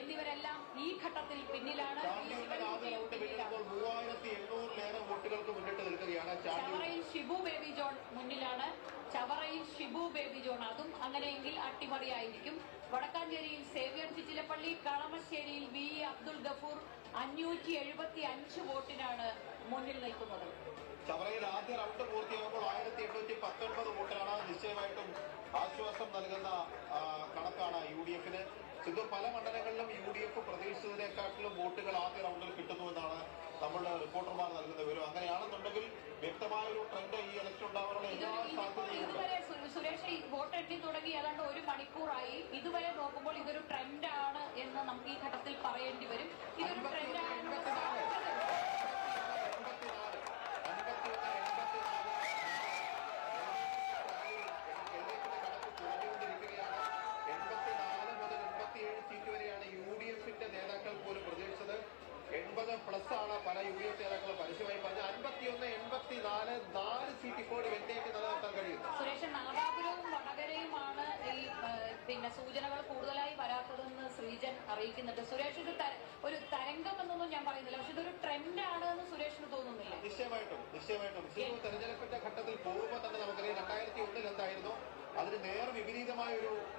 എന്നിവരെല്ലാം ഈ ഘട്ടത്തിൽ പിന്നിലാണ്. 3800-ലേറെ വോട്ടുകൾക്ക് മുന്നിട്ട് നിൽക്കുകയാണ്. ചവറയിൽ ഷിബു ബേബി ജോൺ മുന്നിലാണ്. ചവറയിൽ ഷിബു ബേബി ജോൺ. അതും അങ്ങനെയെങ്കിൽ അട്ടിമറിയായിരിക്കും. വടക്കാഞ്ചേരിയിൽ സേവ്യർ ചിറ്റിലപ്പള്ളി, കളമശ്ശേരിയിൽ VE അബ്ദുൾ ഗഫൂർ 575 വോട്ടിനാണ് മുന്നിൽ നിൽക്കുന്നത്. ചവറയിൽ ആദ്യ റൗണ്ട് പൂർത്തിയാകുമ്പോൾ 1819 വോട്ടിലാണ്. നിശ്ചയമായിട്ടും ആശ്വാസം നൽകുന്ന കണക്കാണ് UDF-ന്. സിന്ധു പല മണ്ഡലങ്ങളിലും UDF പ്രതീക്ഷിച്ചതിനെക്കാട്ടിലും വോട്ടുകൾ ആദ്യ റൗണ്ടിൽ കിട്ടുന്നുവെന്നാണ് നമ്മളുടെ റിപ്പോർട്ടർമാർ നൽകുന്ന വിവരം. അങ്ങനെയാണെന്നുണ്ടെങ്കിൽ വ്യക്തമായ ഒരു ട്രെൻഡ് ഈ ഇലക്ഷൻ ഉണ്ടാവാനുള്ള എല്ലാ സാധ്യതയുമുണ്ട്. സുരേഷ്, വോട്ട് എണ്ണി തുടങ്ങി ഏതാണ്ട് 1 മണിക്കൂറായി. ഇതുവരെ നോക്കുമ്പോൾ ഇതൊരു ട്രെൻഡാണ് എന്ന് നമുക്ക് ഈ ഘട്ടത്തിൽ പറയേണ്ടി വരും. ഇതൊരു ട്രെൻഡാണ്. പിന്നെ സൂചനകൾ കൂടുതലായി വരാത്തതെന്ന് ശ്രീജൻ അറിയിക്കുന്നുണ്ട്. സുരേഷ്, ഇത് ഒരു തരംഗം എന്നൊന്നും ഞാൻ പറയുന്നില്ല, പക്ഷെ ഇതൊരു ട്രെൻഡ് ആണ് എന്ന് സുരേഷിന് തോന്നുന്നില്ല? നിശ്ചയമായിട്ടും തെരഞ്ഞെടുപ്പിന്റെ ഘട്ടത്തിൽ പോകുമ്പോൾ തന്നെ നമുക്കറിയാം 2001 എന്തായിരുന്നു, അതിന് നേർ വിപരീതമായ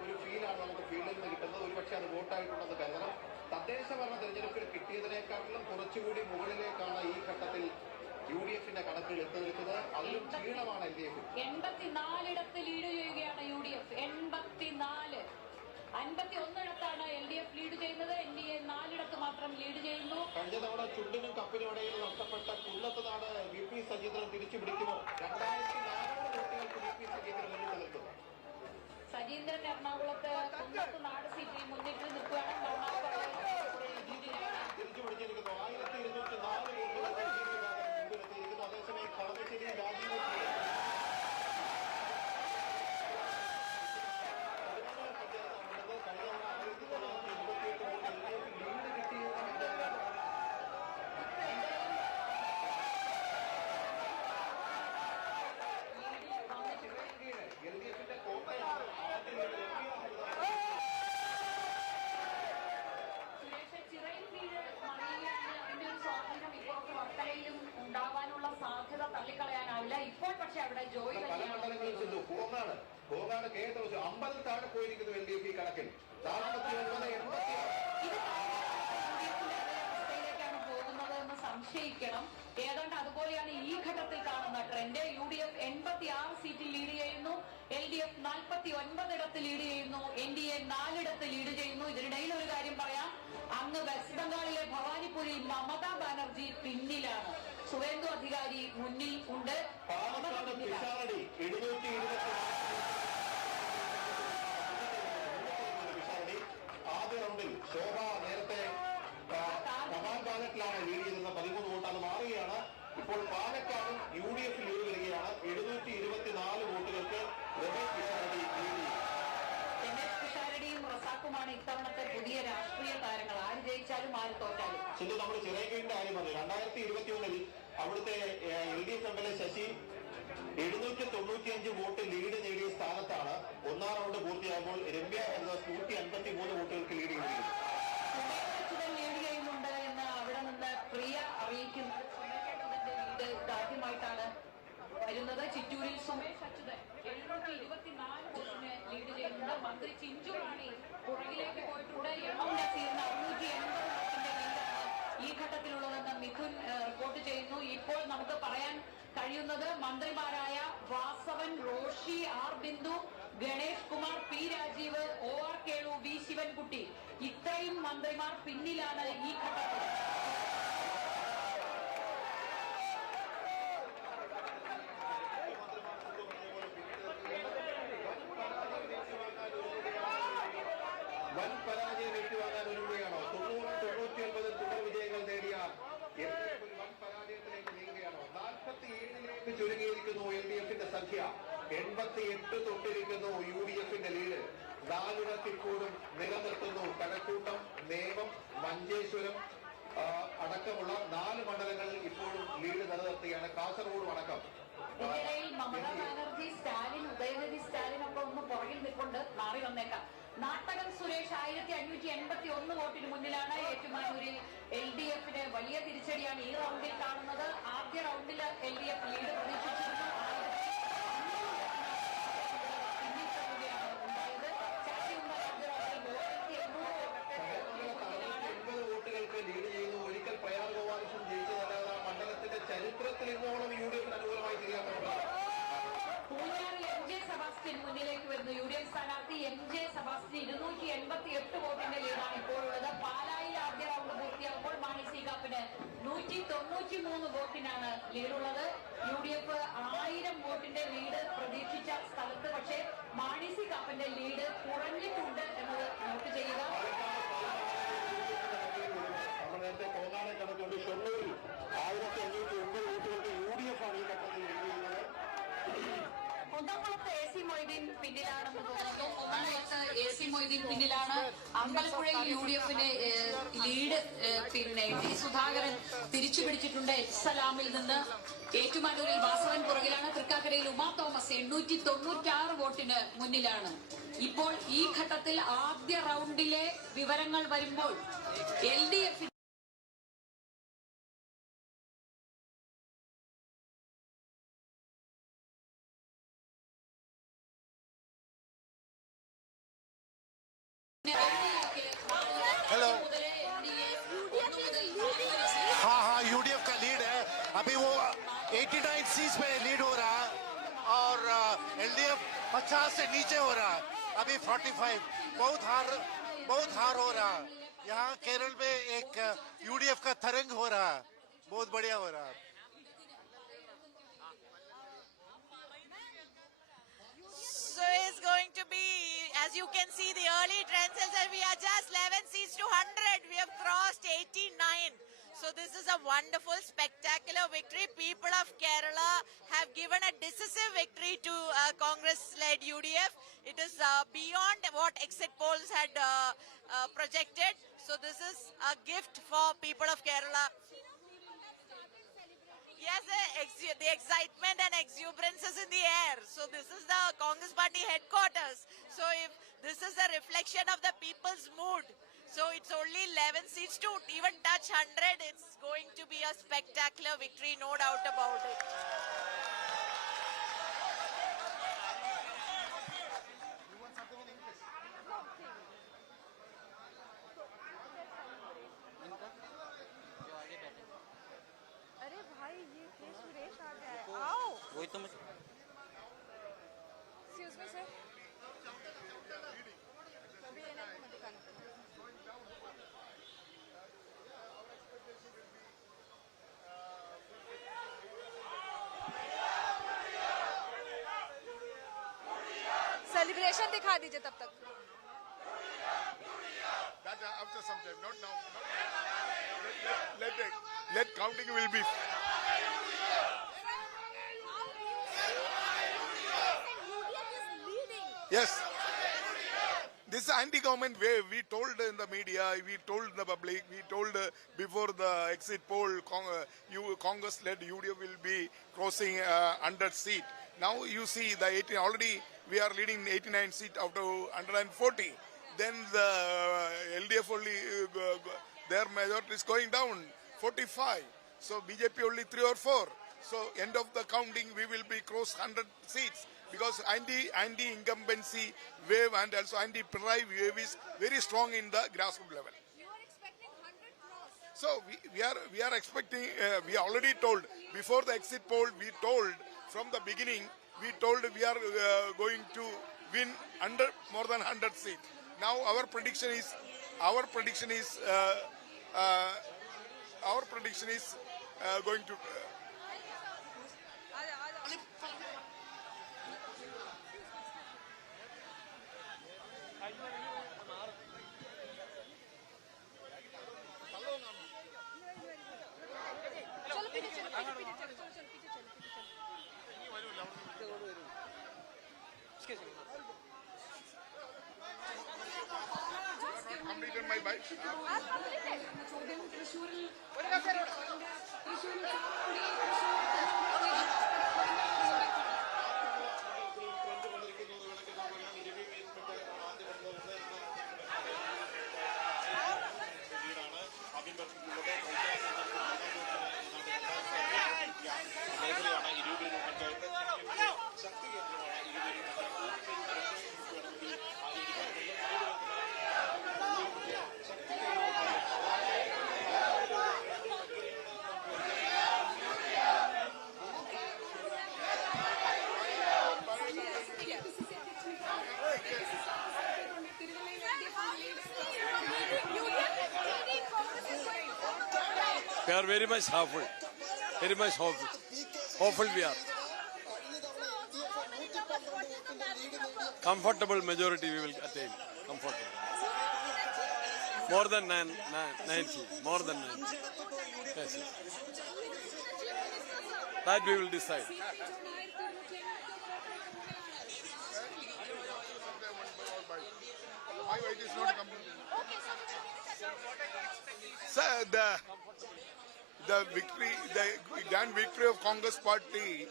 ഒരു ഫീലാണ് നമുക്ക് ഫീൽഡിൽ നിന്ന് കിട്ടുന്നത്. ഒരുപക്ഷെ അത് വോട്ടായിട്ടുണ്ടെന്ന് കരുതണം. തദ്ദേശ ഭരണ തെരഞ്ഞെടുപ്പിൽ കിട്ടിയതിനേക്കാട്ടിലും കുറച്ചുകൂടി മുകളിലേക്കാണ് ഈ ഘട്ടത്തിൽ UDFന്റെ കണക്കുകൾ എത്തി നിൽക്കുന്നത്. അതിലും ക്ഷീണമാണ് LDF. 84 ലീഡ് ചെയ്യുകയാണ് UDF. 84. 51 LDF ലീഡ് ചെയ്യുന്നത്. NDA 4 മാത്രം ലീഡ് ചെയ്യുന്നു. കഴിഞ്ഞ തവണ ചുണ്ടിനും കപ്പിനും ഇടയിൽ നഷ്ടപ്പെട്ട കുന്നത്ത് നാട് VP സജീന്ദ്രൻ തിരിച്ചു പിടിക്കുമോ? 2400 വോട്ടുകൾക്ക് VP സജീന്ദ്രൻ മുന്നിട്ട് നിൽക്കുന്നു. സജീന്ദ്രൻ എറണാകുളത്ത് കുന്നത്ത് നാട് സീറ്റിൽ മുന്നിട്ട് നിൽക്കുകയാണ്. തിരിച്ചു പിടിച്ചിരിക്കുന്നു. 1204 വോട്ടുകൾ മുമ്പിലെത്തിയിരിക്കുന്നു. അതേസമയം കളമശ്ശേരി രാജീവ് ഉണ്ടാവാനുള്ള സാധ്യത തള്ളിക്കളയാനാവില്ല. ഇപ്പോൾ പക്ഷെ അവിടെ ജോയി പല മണ്ഡലങ്ങളിൽ ചെന്നു. കോങ്ങാട് കെ 50 താഴെ പോയിരിക്കുന്നു LDF കണക്കിൽ. 49, 80ാണ് പോകുന്നത് എന്ന് സംശയിക്കണം. ഏതാണ്ട് അതുപോലെയാണ് ഈ ഘട്ടത്തിൽ കാണുന്ന ട്രെൻഡ്. UDF 86 സീറ്റിൽ ലീഡ് ചെയ്യുന്നു, LDF 49 ലീഡ് ചെയ്യുന്നു, NDA 4 ലീഡ് ചെയ്യുന്നു. ഇതിനിടയിൽ ഒരു കാര്യം പറയാം, അങ്ങ് വെസ്റ്റ് ബംഗാളിലെ ഭവാനിപ്പുരി മമതാ ബാനർജി പിന്നിലാണ്. സുവേന്ദു അധികാരി മുന്നിൽ ഉണ്ട്. ആദ്യ റൗണ്ടിൽ ശോഭ നേരത്തെ ബാലറ്റിലാണ് ലീഡ് ചെയ്തിരുന്ന 13 വോട്ട്, അത് മാറുകയാണ്. ഇപ്പോൾ പാലക്കാടും UDF ലീഡ് വരികയാണ്. 724 വോട്ടുകൾക്ക് രമേശ് പിഷാരടിയും റസാക്കുമാണ് ഇത്തവണത്തെ പുതിയ രാഷ്ട്രീയ താരങ്ങൾ. ആര് ജയിച്ചാലും ആര് തോറ്റാലും. സിന്ധു, നമ്മൾ ചിറയൻകീഴിന്റെ കാര്യം പറഞ്ഞു. 2021 അവിടുത്തെ LDF MLA Sasi 795 vote lead നേടിയ സ്ഥാനത്താണ് ഒന്നാം റൗണ്ട് പൂർത്തിയാകുമ്പോൾ രമ്യ എന്നത് 153 വോട്ടുകൾക്ക് ലീഡ് ചെയ്തിരിക്കുന്നു. ലീഡ് ചെയ്യുന്നുണ്ട് എന്ന് അവിടെ നിന്ന് പ്രിയ അറിയിക്കുന്നു. ലീഡ് ആദ്യമായിട്ടാണ് വരുന്നത്. ചിറ്റൂരിൽ സുമേഷ് അച്യുതൻ 724 വോട്ടിന് ലീഡ് ചെയ്യുന്നുണ്ട്. മന്ത്രി ചിഞ്ചു റാണി പുറകിലേക്ക് പോയിട്ടുണ്ട്. നസീറിന് 680 വോട്ടിന്റെ ലീഡാണ് ഈ ഘട്ടത്തിലുള്ളതെന്ന് മിഥുൻ റിപ്പോർട്ട് ചെയ്യുന്നു. ഇപ്പോൾ നമുക്ക് പറയാൻ കഴിയുന്നത് മന്ത്രിമാരായ Vasavan, Roshy, R Bindu, Ganesh Kumar, P Rajeev, OR Kelu, V Sivankutty, ഇത്രയും മന്ത്രിമാർ പിന്നിലാണ് ഈ ഘട്ടത്തിൽ. വൻ പരാജയം ഏറ്റുവാങ്ങാൻ ഒരുങ്ങുകയാണോ? 99 തുടർ വിജയങ്ങൾ നേടിയ വൻ പരാജയത്തിലേക്ക് നീങ്ങുകയാണോ? 47ലേക്ക് ചുരുങ്ങിയിരിക്കുന്നു LDFന്റെ സംഖ്യ. 88 തൊട്ടിരിക്കുന്നു UDFന്റെ ലീഡ്. 4 ഇപ്പോഴും നിലനിർത്തുന്നു. കഴക്കൂട്ടം, നേമം, മഞ്ചേശ്വരം അടക്കമുള്ള 4 മണ്ഡലങ്ങളിൽ ഇപ്പോഴും ലീഡ് നിലനിർത്തുകയാണ്. കാസർഗോഡും അടക്കം. ഇതിനിടയിൽ മമതാ ബാനർജി, സ്റ്റാലിൻ, ഉദയനിധി സ്റ്റാലിൻ ഒക്കെ ഒന്ന് പുറകിൽ നിൽക്കൊണ്ട് മാറി വന്നേക്കാം. നാട്ടകം സുരേഷ് 1581 വോട്ടിന് മുന്നിലാണ്. ഏറ്റുമാനൂരിൽ LDFന് വലിയ തിരിച്ചടിയാണ് ഈ റൗണ്ടിൽ കാണുന്നത്. ആദ്യ റൗണ്ടിൽ LDF ലീഡ് പ്രതീക്ഷിച്ചിരുന്നു. വോട്ടുകൾക്ക് ലീഡ് ചെയ്യുന്നു. ഒരിക്കൽ പ്രയാർ ഗോപാലകൃഷ്ണൻ ജയിച്ചതല്ലാതെ മണ്ഡലത്തിന്റെ ചരിത്രത്തിൽ ഇന്നോളം UDFന് അനുകൂലമായി തിരിയാത്തവരാണ്. പൂഞ്ഞാറിൽ MJ സെബാസ്റ്റ്യൻ മുന്നിലേക്ക് വരുന്നു. UDF സ്ഥാനാർത്ഥി MJ സെബാസ്റ്റ്യൻ 288 വോട്ടിന്റെ ലീഡാണ് ഇപ്പോഴുള്ളത്. പാലായിൽ ആദ്യ റൗണ്ട് പൂർത്തിയാകുമ്പോൾ മാണി സി കാപ്പന് 193 വോട്ടിനാണ് ലീഡുള്ളത്. UDF 1000 വോട്ടിന്റെ ലീഡ് പ്രതീക്ഷിച്ച സ്ഥലത്ത് പക്ഷേ മാണി സി കാപ്പന്റെ ലീഡ് കുറഞ്ഞിട്ടുണ്ട് എന്നത് നോട്ട് ചെയ്യുക. നമ്മൾ നേരത്തെ കോങ്ങാടെ കണക്കുണ്ട്. ഷൊർണൂരിൽ 1509 വോട്ടുകൾക്ക് UDF ആണ് ഈ ഘട്ടത്തിൽ ലീഡ് ചെയ്യുന്നത്. കുന്നംകുളത്ത് AC മൊയ്തീൻ പിന്നിലാണെന്ന് തോന്നുന്നു. കുന്നംകുളത്ത് AC മൊയ്തീൻ പിന്നിലാണ്. അമ്പലപ്പുഴയിൽ UDFന്റെ ലീഡ് പിന്നെ ടി സുധാകരൻ തിരിച്ചു പിടിച്ചിട്ടുണ്ട്. എച്ച് സലാമിൽ നിന്ന്. ഏറ്റുമാനൂരിൽ വാസവൻ പുറകിലാണ്. തൃക്കാക്കരയിൽ ഉമാ തോമസ് 896 വോട്ടിന് മുന്നിലാണ്. ഇപ്പോൾ ഈ ഘട്ടത്തിൽ ആദ്യ റൗണ്ടിലെ വിവരങ്ങൾ വരുമ്പോൾ LDF हेलो हाँ हाँ UDF का लीड है अभी वो 89 सीट्स पे लीड हो रहा है और LDF 50 से नीचे हो रहा है अभी 45 बहुत हार हो रहा है यहाँ केरल में एक UDF का तरंग हो रहा है बहुत बढ़िया हो रहा है So it's going to be, as you can see, the early trends is that we are just 11 seats to 100. We have crossed 89. So this is a wonderful, spectacular victory. People of Kerala have given a decisive victory to Congress-led UDF. It is beyond what exit polls had projected. So this is a gift for people of Kerala. Yes, the excitement and exuberance is in the air. So this is the Congress Party headquarters. So if this is a reflection of the people's mood, so it's only 11 seats to even touch 100. It's going to be a spectacular victory, no doubt about it. वही तो मुझे Excuse me, sir. Celebration दिखा दीजिए तब तक. That after some time, not now. Let counting will be. Yes. This anti-government wave, we told in the media, we told the public, we told before the exit poll, Congress-led UDF will be crossing 100 seat. Now you see the 18, already we are leading 89 seat out of 140. Then the LDF only, their majority is going down, 45. So BJP only 3 or 4. So end of the counting, we will be cross 100 seats. Because anti-incumbency wave and also anti-Pinarayi wave is very strong in the grassroots level. You are expecting 100 crores. So we are expecting. We already told before the exit poll. We told from the beginning. We told we are going to win more than 100 seats. Now our prediction is going to. Completed my bike. We are very much hopeful. Very much hopeful. Hopeful we are. Comfortable majority we will attain. Comfortable. More than 90. More than 90. Yes. That we will decide. My weight is not completed. Sir, the grand victory of Congress party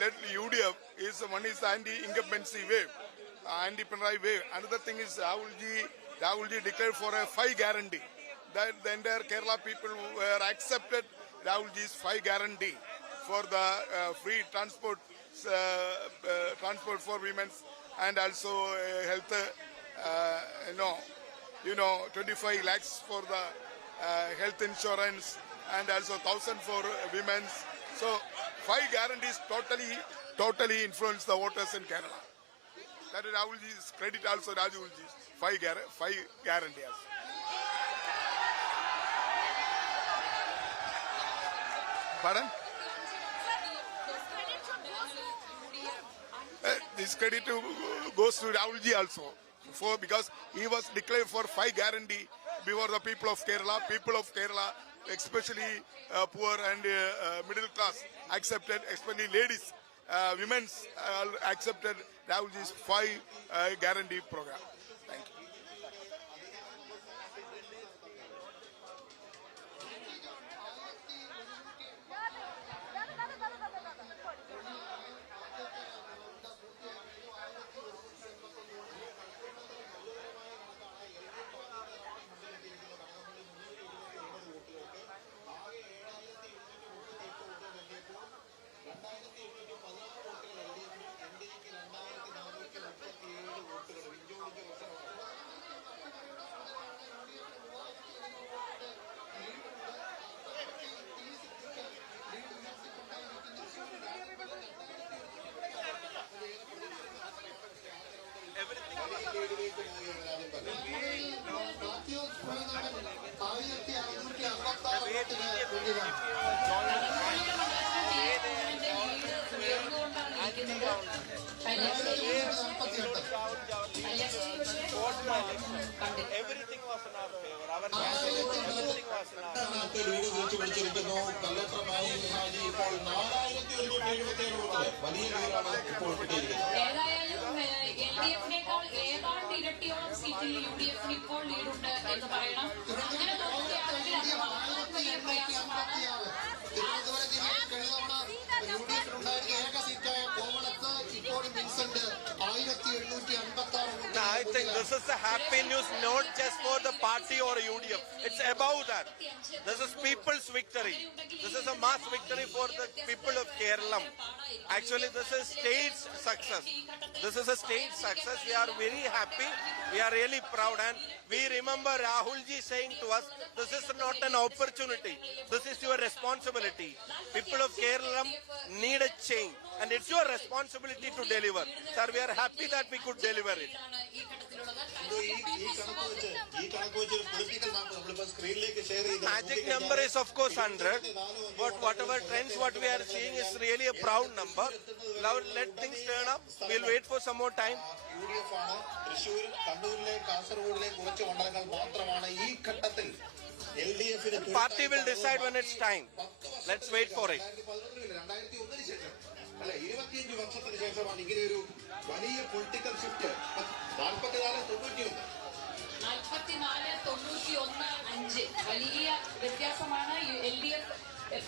led UDF is one is the anti-incumbency wave, anti-Pinarayi wave. Another thing is Rahulji declared for a 5 guarantee. That the entire Kerala people were accepted Rahulji's 5 guarantee for the free transport for women and also health. 25 lakhs for the health insurance and also 1,000 for women. So 5 guarantees totally influence the voters in Kerala. That is Rahulji's credit also. Rahulji's 5 guarantees. Pardon? This credit goes to Rahulji also, because he was declared for 5 guarantee before the people of Kerala. People of Kerala, especially poor and middle class, accepted, especially ladies, women accepted Rahulji's 5 guarantee program. Thank you. Everything was in our favor. Our everything was in our ഇരട്ടിയോളം സീറ്റിൽ UDF ഇപ്പോൾ ലീഡുണ്ട് എന്ന് പറയണം. അങ്ങനെ നോക്കുകയാണെങ്കിൽ അത് മാറാൻ വലിയ പ്രയാസമാണ്. I think this is a happy news not just for the party or UDF. It's above that. This is people's victory. This is a mass victory for the people of Kerala. Actually, this is state's success. This is a state success. We are very happy. We are really proud. And we remember Rahulji saying to us, this is not an opportunity. This is your responsibility. People of Kerala need a change. And it's your responsibility to deliver. Sir, we are happy that we could deliver it. Magic number is of course 100. But whatever trends what we are seeing is really a proud number. Now let things turn up. We'll wait for some more time. The party will decide when it's time. Let's wait for it. 25 വർഷത്തിന് ശേഷമാണ് ഇങ്ങനെ ഒരു വലിയ political shift. 44-91-5 വലിയ വ്യത്യാസമാണ്. LDF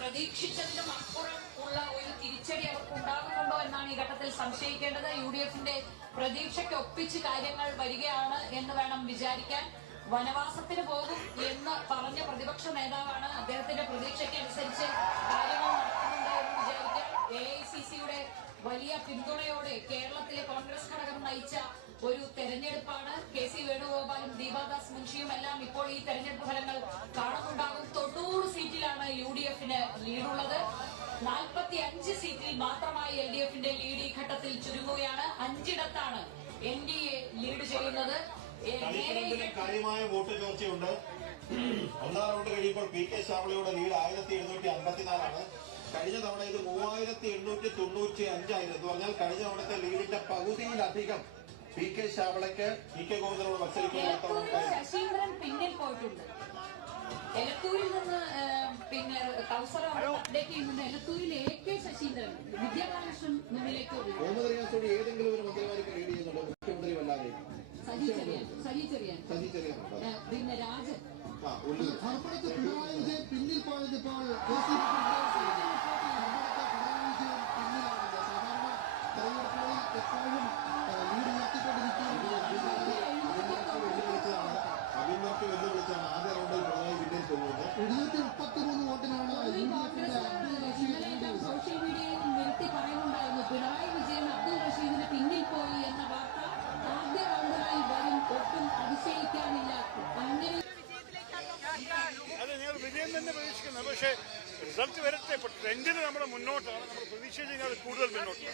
പ്രതീക്ഷിച്ചതിലും അപ്പുറം ഉള്ള ഒരു തിരിച്ചടി അവർക്ക് ഉണ്ടാകുന്നുണ്ടോ എന്നാണ് ഈ ഘട്ടത്തിൽ സംശയിക്കേണ്ടത്. UDFന്റെ പ്രതീക്ഷയ്ക്ക് ഒപ്പിച്ച് കാര്യങ്ങൾ വരികയാണ് എന്ന് വേണം വിചാരിക്കാൻ. വനവാസത്തിന് പോകും എന്ന് പറഞ്ഞ പ്രതിപക്ഷ നേതാവാണ്. അദ്ദേഹത്തിന്റെ പ്രതീക്ഷയ്ക്ക് അനുസരിച്ച് കാര്യങ്ങൾ നടക്കുന്നുണ്ടോ എന്ന് വിചാരിക്കാം. AICCയുടെ വലിയ പിന്തുണയോടെ കേരളത്തിലെ കോൺഗ്രസ് ഘടകം നയിച്ച ഒരു തെരഞ്ഞെടുപ്പാണ്. KC വേണുഗോപാലും ദീപാദാസ് മുൻഷിയും എല്ലാം ഇപ്പോൾ ഈ തെരഞ്ഞെടുപ്പ് ഫലങ്ങൾ കാണുന്നുണ്ടാകും. 90 സീറ്റിലാണ് UDFന് ലീഡുള്ളത്. 45 സീറ്റിൽ മാത്രമായി LDFന്റെ ലീഡ് ഈ ഘട്ടത്തിൽ ചുരുങ്ങുകയാണ്. 5ഇടത്താണ് NDA ലീഡ് ചെയ്യുന്നത്. കാര്യമായ വോട്ട് ചോർച്ചയുണ്ട്. ഒന്നാം റൗണ്ട് കഴിയുമ്പോൾ PK ശാവളയുടെ ലീഡ് 1754 കഴിഞ്ഞ തവണ ഇത് 3895 ആയിരുന്നു. എന്ന് പറഞ്ഞാൽ കഴിഞ്ഞ തവണത്തെ ലീഡിന്റെ പകുതിയിലധികം PK ശാവളയ്ക്ക് PK ഗോവിന്ദനോട് മത്സരിക്കുന്ന ശശീന്ദ്രൻ പിന്നിൽ പോയിട്ടുണ്ട്. എലത്തൂരിൽ നിന്ന് പിന്നെ കൗസറ അപ്ഡേറ്റ് ചെയ്യുന്നുണ്ട്. എലത്തൂരിൽ AK ശശീന്ദ്രൻ, വിദ്യാബാലകൃഷ്ണൻ മുന്നിലേക്ക് മുഹമ്മദ് റിയാസോട് ഏതെങ്കിലും ഒരു മന്ത്രിമാർക്ക് ലീഡ് ചെയ്യുന്നുണ്ടോ? മുഖ്യമന്ത്രി വല്ലാതെ പിന്നെ രാജൻ ധർമ്മടത്ത് പിണറായി വിജയൻ പിന്നിൽ പോയത് ഇപ്പോൾ എപ്പോഴും ലീഡ് ഉയർത്തിക്കൊണ്ടിരിക്കുകയാണ്. അഭിമന്യു വെല്ലുവിളിച്ചാണ് ആദ്യ റൗണ്ടിൽ പിണറായി പിന്നീട് തോന്നുന്നത്. 733 വോട്ടിനാണ് സോഷ്യൽ മീഡിയയിൽ നിർത്തി പറയുന്നുണ്ടായിരുന്നു പിണറായി വിജയൻ അബ്ദുൾ റഷീദിന് പിന്നിൽ പോയി എന്ന വാർത്ത ആദ്യ റൗണ്ടുകളിൽ വരും, ഒട്ടും അതിശയിക്കാനില്ല. അങ്ങനെ അതെ, ഞങ്ങൾ വിജയം തന്നെ പ്രതീക്ഷിക്കുന്നത്. പക്ഷേ റിസൾട്ട് വരട്ടെ. ഇപ്പോൾ ട്രെൻഡിന് നമ്മുടെ മുന്നോട്ടാണ്. നമ്മൾ പ്രതീക്ഷിച്ചതിനാൽ കൂടുതൽ മുന്നോട്ട്.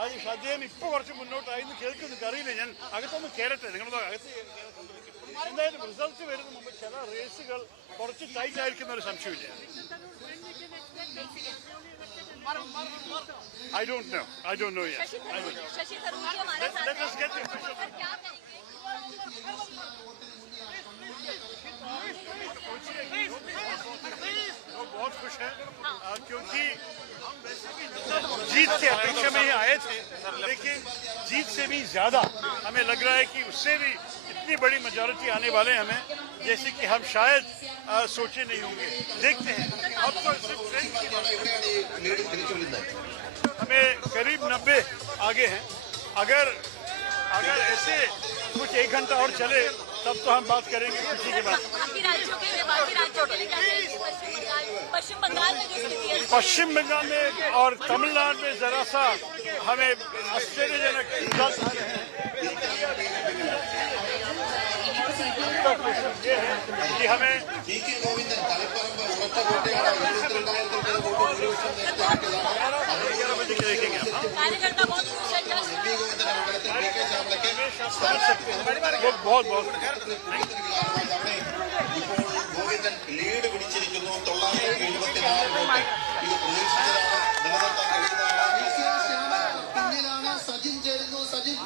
അത് അദ്ദേഹം ഇപ്പോൾ കുറച്ച് മുന്നോട്ടായി എന്ന് കേൾക്കുന്നുണ്ട്. അറിയില്ല, ഞാൻ അകത്തൊന്ന് കയറട്ടെ. നിങ്ങളത് അകത്ത് എന്തായാലും റിസൾട്ട് വരുന്ന മുമ്പ് ചില റേസുകൾ കുറച്ച് ടൈറ്റ് ആയിരിക്കുന്ന ഒരു സംശയമില്ല. I don't know yet. Let us get the official. बहुत खुश हैं क्योंकि जीत की अपेक्षा में ही आए थे, लेकिन जीत से भी ज्यादा हमें लग रहा है कि उससे भी इतनी बड़ी मेजॉरिटी आने वाले हैं हमें, जैसे कि हम शायद सोचे नहीं होंगे. देखते हैं. अब तो सिर्फ ट्रेंड की बात है. हमें करीब 90 आगे हैं. अगर ऐसे कुछ 1 घंटा और चले तब तो हम बात करेंगे किसी के बाद. पश्चिम बंगाल में और तमिलनाडु में जरा सा हमें आश्चर्यजनक रिजल्ट आ रहे हैं. ये है कि हमें देखेंगे बहुत ലീഡ് പിടിച്ചിരിക്കുന്നു. 974 ഇത് പ്രതീക്ഷിച്ചതാണ്, നിലനിർത്താൻ കഴിയുന്നതാണ്. പിന്നിലാണ് സജിൻ ചേരുന്നു. സജിൻ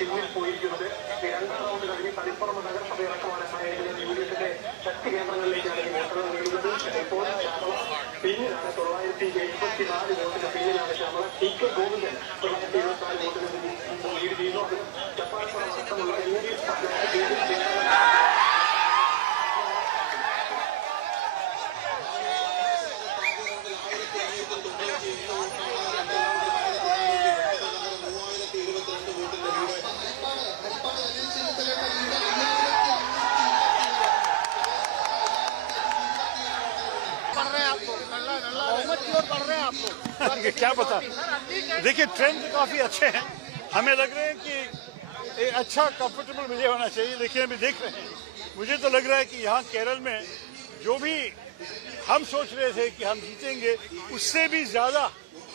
ഇപ്പോഴത്തെ പോയിരിക്കുന്നത് 2 റൗണ്ട് കഴിഞ്ഞ് തളിപ്പുറം നഗരസഭയടക്കമാണ് യുഡിഎഫിന്റെ ശക്തി കേന്ദ്രങ്ങളിലേക്കാണ് ഈ വോട്ടുകൾ നേടുന്നത്. ഇപ്പോൾ പിന്നിലാണ് 974 വോട്ടിന് പിന്നിലാണ് ശ്യാമള. ടി.കെ. ഗോവിന്ദൻ 924 വോട്ടിന് ലീഡ് ചെയ്യുന്നു. അത് ചപ്പാത്തിപ്പുറം അടക്കമുള്ള യുഡിഎഫ് क्या पता. देखिए, ट्रेंड काफी अच्छे हैं. हमें लग रहे हैं कि एक अच्छा कंफर्टेबल विजय होना चाहिए, लेकिन अभी देख रहे हैं. मुझे तो लग रहा है कि यहाँ केरल में जो भी हम सोच रहे थे कि हम जीतेंगे, उससे भी ज्यादा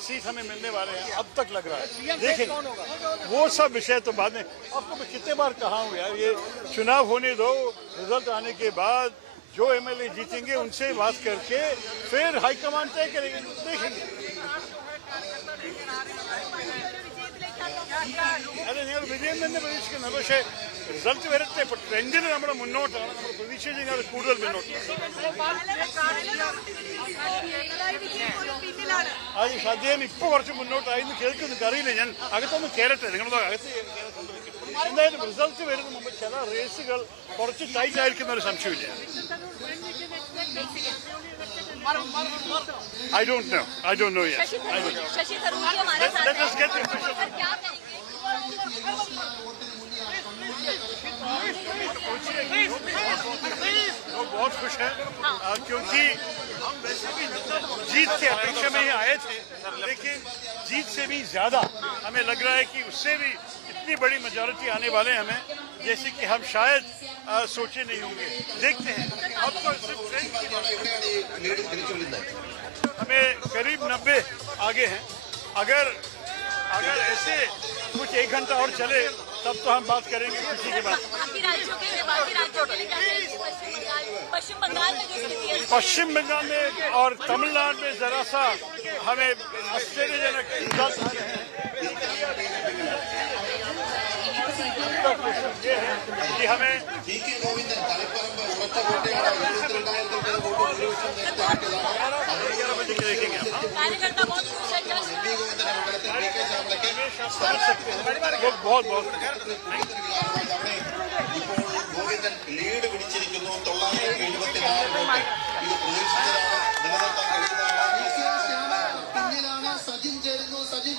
सीट हमें मिलने वाले हैं. अब तक लग रहा है. देखें, वो सब विषय तो बाद में. आपको मैं कितने बार कहा हूँ यार, ये चुनाव होने दो. रिजल्ट आने के बाद जो एमएलए जीतेंगे उनसे बात करके फिर हाईकमान तय करेंगे. देखेंगे. അതെ, ഞങ്ങൾ വിജയം തന്നെ പ്രതീക്ഷിക്കുന്നത്. പക്ഷേ റിസൾട്ട് വരട്ടെ. ഇപ്പോൾ ട്രെൻഡിന് നമ്മുടെ മുന്നോട്ടാണ്. നമ്മൾ പ്രതീക്ഷിച്ചതിനാൽ കൂടുതൽ മുന്നോട്ട്. അത് അദ്ദേഹം ഇപ്പോൾ കുറച്ച് മുന്നോട്ടായി എന്ന് കേൾക്കുന്നുണ്ട്. അറിയില്ല, ഞാൻ അകത്തൊന്ന് കയറട്ടെ. നിങ്ങളത് അകത്ത് എന്തായാലും റിസൾട്ട് വരുന്ന മുമ്പ് ചില റേസുകൾ കുറച്ച് ടൈറ്റ് ആയിരിക്കുന്ന ഒരു സംശയമില്ല. I don't know yet. Let us get the official. बहुत खुश हैं क्योंकि जीत की अपेक्षा में ही आए थे, लेकिन जीत से भी ज्यादा हमें लग रहा है कि उससे भी इतनी बड़ी मेजॉरिटी आने वाले हैं हमें, जैसे कि हम शायद सोचे नहीं होंगे. देखते हैं. अब तो सिर्फ ट्रेंड की बात है. हमें करीब 90 आगे हैं. अगर ऐसे कुछ 1 घंटा और चले तब तो हम बात करेंगे किसी के बाद. पश्चिम बंगाल में और तमिलनाडु में जरा सा हमें आश्चर्यजनक रिजल्ट आए हैं। ये है कि हमें देखेंगे लोग बहुत ഗോവിന്ദൻ ലീഡ് പിടിച്ചിരിക്കുന്നു 974 ഇത് നിലനിർത്താൻ കഴിയുന്നതാണ്. പിന്നിലാണ് സജിൻ ചേരുന്നു. സജിൻ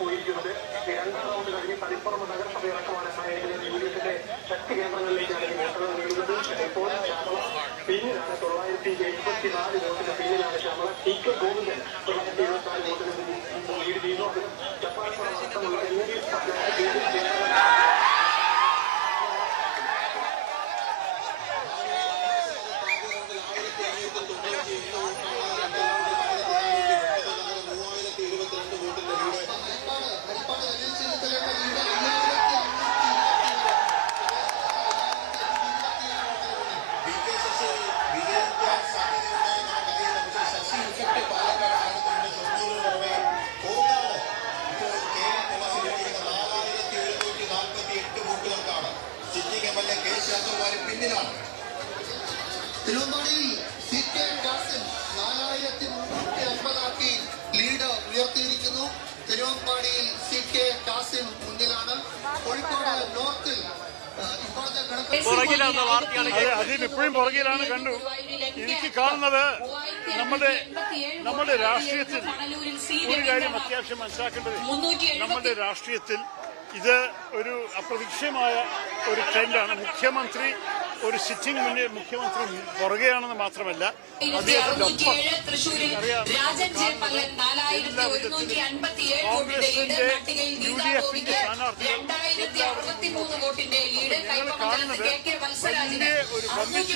പോയിരിക്കുന്നത് രണ്ടാം റൗണ്ട് കഴിഞ്ഞ് തളിപ്പറമ്പ് നഗരസഭയടക്കമാണ് UDFന്റെ ശക്തി കേന്ദ്രങ്ങളിലേക്കാണ് ഈ വോട്ടുകൾ നീളുന്നത്. ഇപ്പോൾ ശ്യാമള പിന്നിലാണ് 974 വോട്ടിന് പിന്നിലാണ് ശ്യാമള. TK ഗോവിന്ദൻ 974 വോട്ടിന് ലീഡ് ചെയ്യുന്നു. അത് ജപ്പാൻപുറം അടക്കമുള്ള UDF തിരുവമ്പാടിയിൽ CK കാസിം 4350 ലീഡ് ഉയർത്തിയിരിക്കുന്നു. തിരുവമ്പാടിയിൽ CK കാസിം മുന്നിലാണ്. കോഴിക്കോട് നോർത്തിൽ ഇപ്പോഴത്തെ അതിൽ ഇപ്പോഴും പുറകിലാണ് കണ്ടു. എനിക്ക് കാണുന്നത് നമ്മുടെ രാഷ്ട്രീയത്തിൽ ഒരു കാര്യം അത്യാവശ്യം മനസ്സിലാക്കേണ്ടത്, നമ്മുടെ രാഷ്ട്രീയത്തിൽ ഇത് ഒരു അപ്രതീക്ഷിതമായ ഒരു ട്രെൻഡാണ്. മുഖ്യമന്ത്രി ഒരു സിറ്റിംഗ് മുഖ്യമന്ത്രി പുറകെയാണെന്ന് മാത്രമല്ല, അദ്ദേഹത്തിനൊപ്പം കോൺഗ്രസിന്റെ UDFന്റെ സ്ഥാനാർത്ഥികൾ ഞങ്ങൾ കാണുന്നത് വലിയ ഒരു വമ്പിച്ച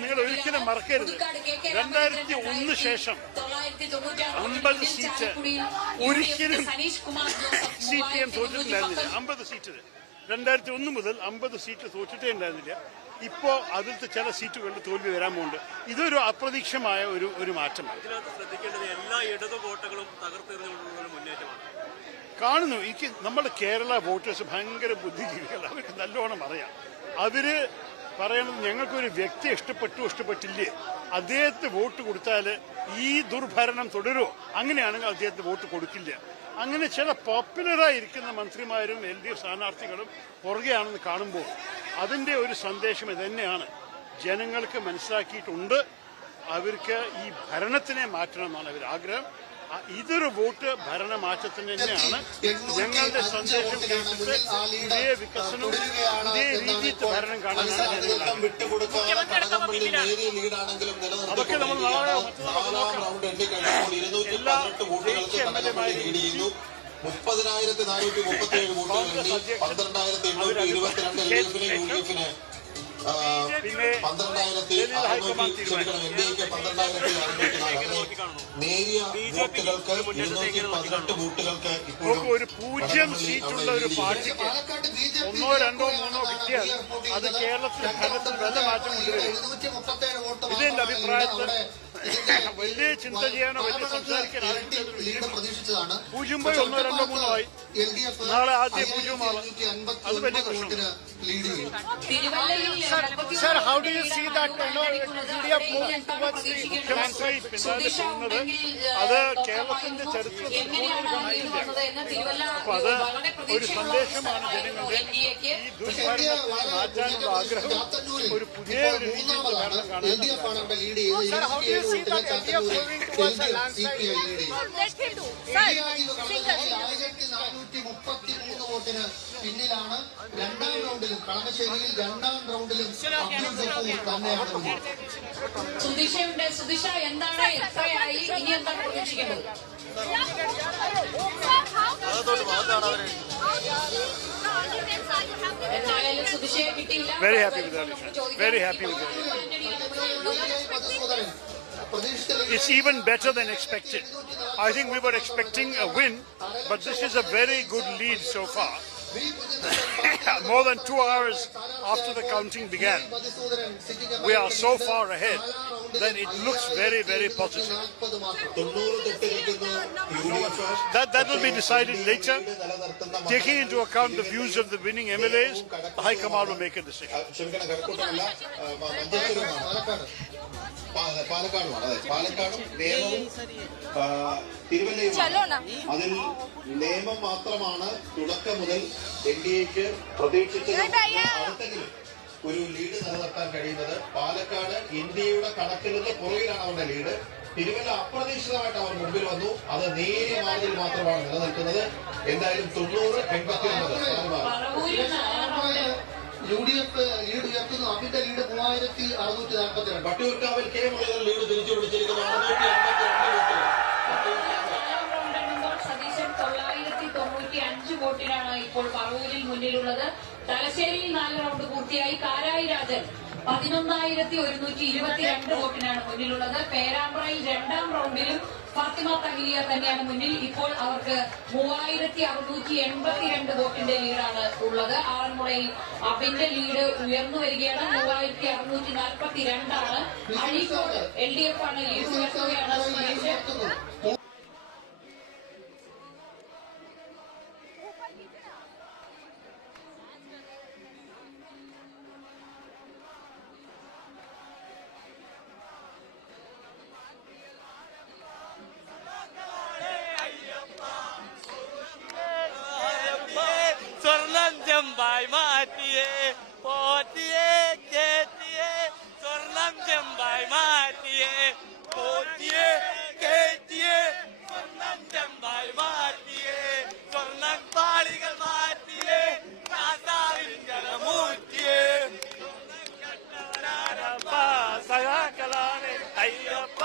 നിങ്ങൾ ഒരിക്കലും മറക്കരുത്. 2001 ശേഷം 50 സീറ്റ് ഒരിക്കലും CPM തോറ്റിട്ടില്ലായിരുന്നില്ല. 50 സീറ്റ് 2001 മുതൽ 50 സീറ്റ് തോറ്റിട്ടേ ഉണ്ടായിരുന്നില്ല. ഇപ്പോൾ അതിലത്തെ ചില സീറ്റുകളിൽ തോൽവി വരാൻ പോകുന്നുണ്ട്. ഇതൊരു അപ്രതീക്ഷിതമായ ഒരു മാറ്റമാണ്. എല്ലാ ഇടതു വോട്ടുകളും തകർത്തെറിഞ്ഞുകൊണ്ടുള്ള മുന്നേറ്റമാണ് കാണുന്നു. എനിക്ക് നമ്മുടെ കേരള വോട്ടേഴ്സ് ഭയങ്കര ബുദ്ധിജീവികൾ, അവർക്ക് നല്ലോണം അറിയാം. അവര് പറയണത് ഞങ്ങൾക്കൊരു വ്യക്തി ഇഷ്ടപ്പെട്ടില്ലേ, അദ്ദേഹത്തെ വോട്ട് കൊടുത്താൽ ഈ ദുർഭരണം തുടരുമോ, അങ്ങനെയാണെങ്കിൽ അദ്ദേഹത്തെ വോട്ട് കൊടുക്കില്ല. അങ്ങനെ ചില പോപ്പുലറായിരിക്കുന്ന മന്ത്രിമാരും LDF സ്ഥാനാർത്ഥികളും പുറകെയാണെന്ന് കാണുമ്പോൾ അതിൻ്റെ ഒരു സന്ദേശം ഇതുതന്നെയാണ്. ജനങ്ങൾക്ക് മനസ്സിലാക്കിയിട്ടുണ്ട് അവർക്ക് ഈ ഭരണത്തിനെ മാറ്റണമെന്നാണ് അവർ ആഗ്രഹം. ഇതൊരു വോട്ട് ഭരണമാറ്റത്തിന് തന്നെയാണ്. ഞങ്ങളുടെ സന്ദേശം കേട്ടിട്ട് പുതിയ വികസനവും പുതിയ രീതിയിൽ ഭരണം കാണാനാണ് അതൊക്കെ നമ്മൾ നാളെ എല്ലാ MLA-മാരും 30,437 വോട്ടുകൾ നേടി 12,822 പിന്നെ 12,600 നേരിയ വോട്ടുകൾക്ക് 218 വോട്ടുകൾക്ക് ഒരു 0 സീറ്റുള്ള ഒരു പാർട്ടിക്ക് 1, 2, 3 കിട്ടിയാൽ അത് കേരളത്തിൽ ഭരണത്തിൽ വല്ല മാറ്റം കൊണ്ടുവരും. ഇതെന്റെ അഭിപ്രായത്തിൽ വലിയ ചിന്ത ചെയ്യാനോ വലിയ സംസാരിക്കാനോ 0 പോയി 1, 2, 3 ആയി. നാളെ ആദ്യം 0 ആവാം. അത് വലിയ പ്രശ്നമാണ്. Sir, how do you see that UDF moving towards the മുഖ്യമന്ത്രി പിന്നാലെ പോകുന്നത് അത് കേരളത്തിന്റെ ചരിത്രത്തിൽ കൂടുതൽ കണ്ടിട്ടില്ല. അപ്പൊ അത് ഒരു സന്ദേശമാണ് ജനങ്ങളുടെ ഈ ദുർഭരണത്തെ മാറ്റാനുള്ള ആഗ്രഹവും ഒരു പുതിയ ഒരു രീതിയിൽ ഭരണം കാണാനുള്ള. Sir, how do you see that UDF moving towards a landslide? 1433 വോട്ടിന് പിന്നിലാണ്. രണ്ടാം റൗണ്ടിലും കളമശ്ശേരിയിൽ രണ്ടാം റൗണ്ടിലും അബ്ദുൾ ഗഫൂർ തന്നെയാണ്. സുദിഷയുണ്ട്. സുദിഷ എന്താണ്, എത്രയായി, ഇനി എന്താണ് പ്രതീക്ഷിക്കേണ്ടത്? എന്തായാലും സുദിഷയെ കിട്ടിയില്ല. Very happy with that. Very happy with that. It's even better than expected. I think we were expecting a win, but this is a very good lead so far. More than 2 hours after the counting began, we are so far ahead that it looks very, very positive. That will be decided later. Taking into account the views of the winning MLAs, the High Command will make a decision. പാലക്കാടുമാണ്. അതെ, പാലക്കാടും നിയമവും തിരുവല്ലയുമാണ്. അതിൽ നിയമം മാത്രമാണ് തുടക്കം മുതൽ NDAക്ക് പ്രതീക്ഷിച്ചത് അടുത്തെങ്കിലും ഒരു ലീഡ് നിലനിർത്താൻ കഴിയുന്നത്. പാലക്കാട് ഇന്ത്യയുടെ കണക്കിൽ നിന്ന് പുറകിലാണ് അവരുടെ ലീഡ്. തിരുവല്ല അപ്രതീക്ഷിതമായിട്ട് അവർ മുമ്പിൽ വന്നു. അത് നേരിയ മാർജിൽ മാത്രമാണ് നിലനിൽക്കുന്നത്. എന്തായാലും 90-89 UDF ലീഡ് ഉയർത്തുന്നു. അമിന്റെ ലീഡ് 3642. വട്ടിയൂർക്കാവിൽ കെ മുരളീധരൻ ലീഡ് തിരിച്ചു പിടിച്ചിരിക്കുന്നു 682 സതീശൻ 995 വോട്ടിനാണ് ഇപ്പോൾ പറവൂരിൽ മുന്നിലുള്ളത്. തലശ്ശേരിയിൽ 4 റൗണ്ട് പൂർത്തിയായി. കാരായി രാജൻ 11,122 വോട്ടിനാണ് മുന്നിലുള്ളത്. പേരാമ്പ്രയിൽ 2ാം റൗണ്ടിലും ഫാത്തിമ തഹിലിയ തന്നെയാണ് മുന്നിൽ. ഇപ്പോൾ അവർക്ക് 3682 വോട്ടിന്റെ ലീഡാണ് ഉള്ളത്. ആറന്മുളയിൽ അബിന്റെ ലീഡ് ഉയർന്നു വരികയാണ്. 3642 അഴീക്കോട് LDF ആണ് ലീഡ് ഉയർത്തുകയാണ്. സുരേഷ് സ്വർണം ചെമ്പായി മാറ്റിയേ പോറ്റിയേ കേറ്റിയേ സ്വർണം ചെമ്പായി മാറ്റിയേ പോറ്റിയേ കേറ്റിയേ സ്വർണം ചെമ്പായി മാറ്റിയേ സ്വർണം പാളികൾ മാറ്റിയേ മൂറ്റിയേ സഹാക്കളാണ് Ayyappa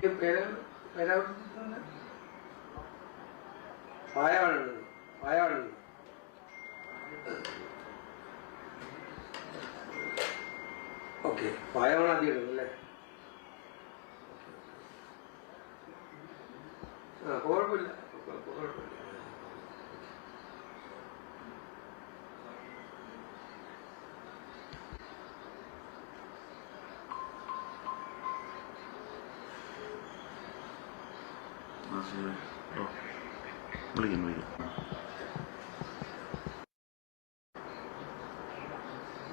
Okay, Vijayan is there.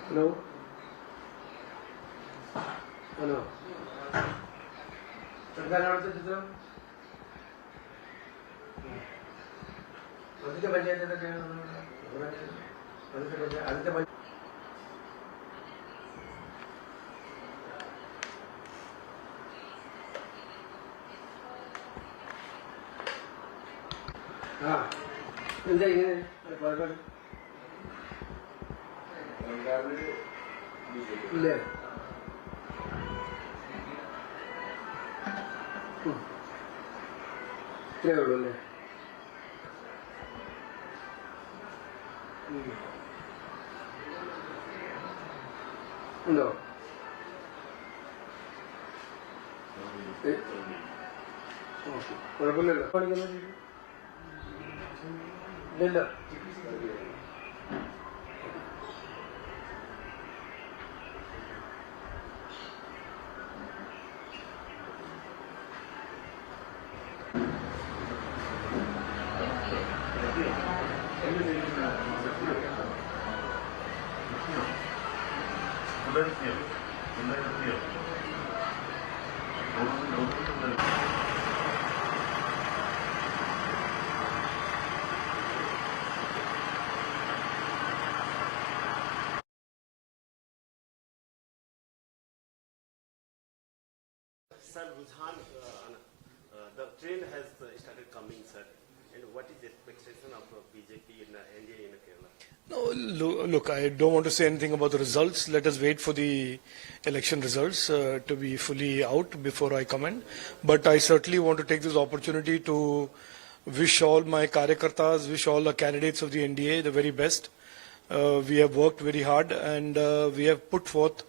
Hello? Hello? No. Sir, Vijayan, the train has started coming, sir. And what is the expectation of BJP in NDA in Kerala? No, look, I don't want to say anything about the results. Let us wait for the election results to be fully out before I comment. But I certainly want to take this opportunity to wish all my karyakartas, wish all the candidates of the NDA the very best. We have worked very hard and we have put forth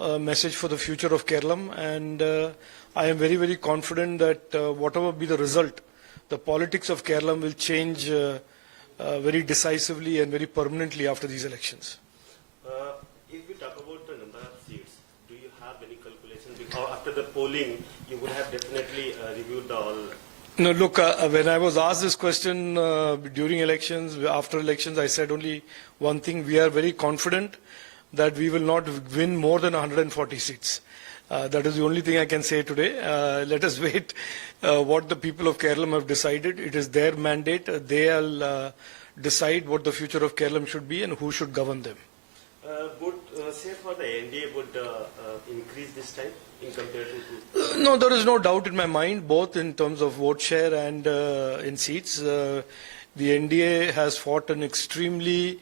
a message for the future of Kerala, and I am very, very confident that whatever be the result, the politics of Kerala will change very decisively and very permanently after these elections. If we talk about the number of seats, do you have any calculation? Because after the polling, you would have definitely reviewed the all. No, look, when I was asked this question during elections, after elections, I said only one thing: we are very confident that we will not win more than 140 seats. That is the only thing I can say today. Let us wait what the people of Kerala have decided. It is their mandate. They will decide what the future of Kerala should be and who should govern them. Would say for the NDA would increase this time in comparison to? No, there is no doubt in my mind, both in terms of vote share and in seats. The NDA has fought an extremely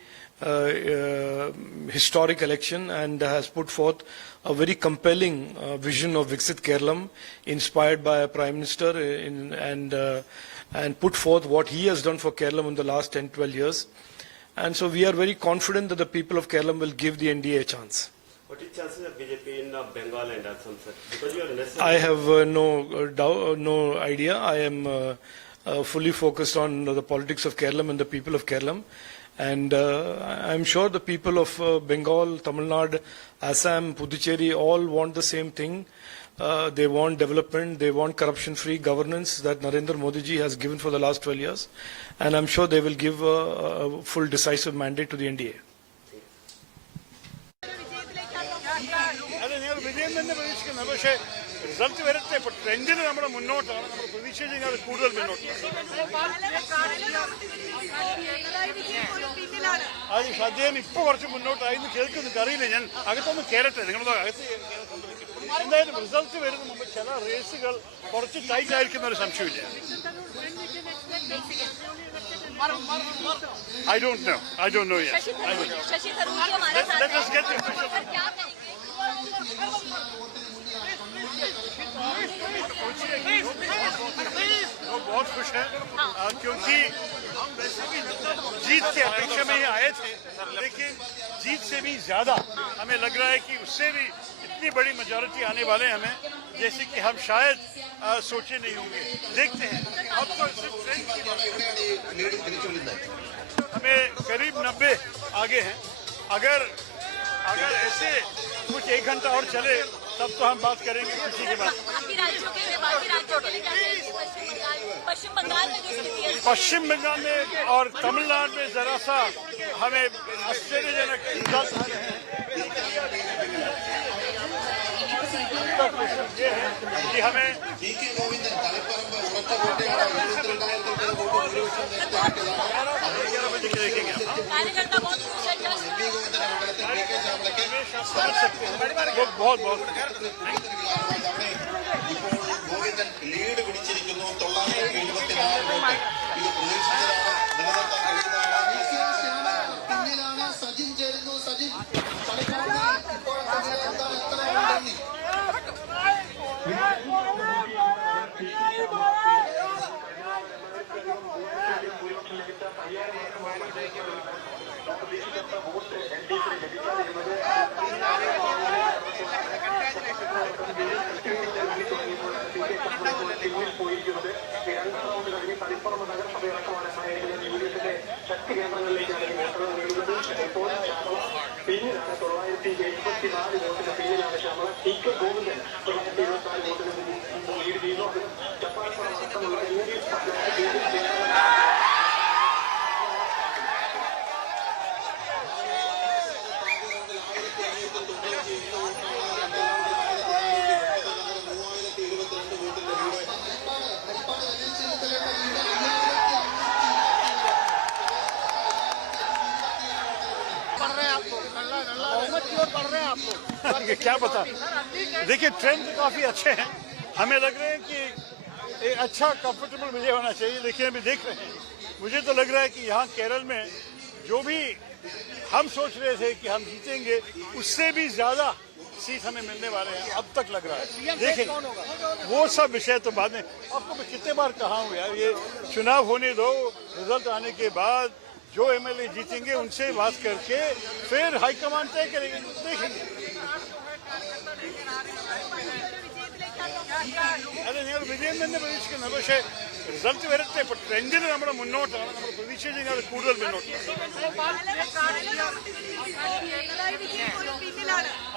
historic election and has put forth a very compelling vision of Viksit Kerala, inspired by a Prime Minister and put forth what he has done for Kerala in the last 10-12 years. And so we are very confident that the people of Kerala will give the NDA a chance. What is chances of BJP in Bengal and Assam, sir? Because you are necessary. I have no idea. I am fully focused on the politics of Kerala and the people of Kerala. And I'm sure the people of Bengal, Tamil Nadu, Assam, Puducherry all want the same thing. They want development, they want corruption-free governance that Narendra Modi ji has given for the last 12 years. And I'm sure they will give a full decisive mandate to the NDA. Result വരട്ടെ. ഇപ്പോൾ ട്രെൻഡിൽ നമ്മുടെ മുന്നോട്ടാണ്, നമ്മൾ പ്രതീക്ഷിച്ച് കഴിഞ്ഞാൽ അത് കൂടുതൽ മുന്നോട്ട്. അത് അദ്ദേഹം ഇപ്പോൾ കുറച്ച് മുന്നോട്ടായി എന്ന് കേൾക്കുന്നുണ്ട്, അറിയില്ല. ഞാൻ അകത്തൊന്ന് കയറട്ടെ, നിങ്ങളുടെ അകത്ത് എന്തായാലും റിസൾട്ട് വരുന്ന മുമ്പ് ചില റേസുകൾ കുറച്ച് ടൈറ്റ് ആയിരിക്കുന്ന ഒരു സംശയമില്ല. I don't know yet. Let us get the official. लोग बहुत खुश हैं क्योंकि हम वैसे भी जीत के अपेक्षा में ही आए थे, लेकिन जीत से भी ज्यादा हमें लग रहा है कि उससे भी इतनी बड़ी मेजॉरिटी आने वाले हैं हमें, जैसे कि हम शायद सोचे नहीं होंगे। देखते हैं, अब तो सिर्फ ट्रेन की बात है। हमें करीब 90 आगे हैं। अगर ऐसे कुछ 1 घंटा और चले तब तो हम बात करेंगे किसी के बाद। पश्चिम बंगाल में और तमिलनाडु में जरा सा हमें आश्चर्यजनक रिजल्ट आ रहे हैं। ये है कि हमें देखेंगे समझ सकते हैं वो बहुत ലീഡ് പിടിച്ചിരിക്കുന്നു 974 ഇത് പ്രതീക്ഷിച്ചതാണ് നിലനിർത്താൻ കഴിയുന്നതാണ് പിന്നിലാണ് സജിൻ ചേരുന്നു സജിൻ കളിക്കാരനെ ഇപ്പോഴത്തെ എന്താണ് എത്ര നന്ദി പോയിരിക്കുന്നത് 2ാം റൗണ്ട് കഴിഞ്ഞ് തളിപ്പറമ്പ് നഗരസഭയടക്കമാണ് UDFന്റെ ശക്തി കേന്ദ്രങ്ങളിലേക്കാണ് ഈ വോട്ടുകൾ നീളുന്നത്. ഇപ്പോൾ ശ്യാമള പിന്നിലാണ് 974 വോട്ടിന് പിന്നിലാണ് ശ്യാമള. TK ഗോവിന്ദൻ 924 വോട്ടിന് ലീഡ് ചെയ്യുന്നു. ജപ്പാൻപുറം അടക്കമുള്ള UDF क्या पता। देखिए ट्रेंड तो काफी अच्छे हैं, हमें लग रहे हैं कि एक अच्छा कंफर्टेबल विजय होना चाहिए, लेकिन अभी देख रहे हैं। मुझे तो लग रहा है कि यहाँ केरल में जो भी हम सोच रहे थे कि हम जीतेंगे उससे भी ज्यादा सीट हमें मिलने वाले हैं, अब तक लग रहा है। देखेंगे वो सब विषय तो बाद में, आपको मैं कितने बार कहा हूँ यार, ये चुनाव होने दो, रिजल्ट आने के बाद जो MLA जीतेंगे उनसे बात करके फिर हाईकमान तय करेंगे, देखेंगे। അതെ ഞങ്ങൾ വിജയം തന്നെ പ്രതീക്ഷിക്കുന്നത്, പക്ഷേ റിസൾട്ട് വരട്ടെ. ഇപ്പൊ ട്രെൻഡിന് നമ്മുടെ മുന്നോട്ടാണ്, നമ്മൾ പ്രതീക്ഷിച്ചതിനാൽ കൂടുതൽ മുന്നോട്ട്.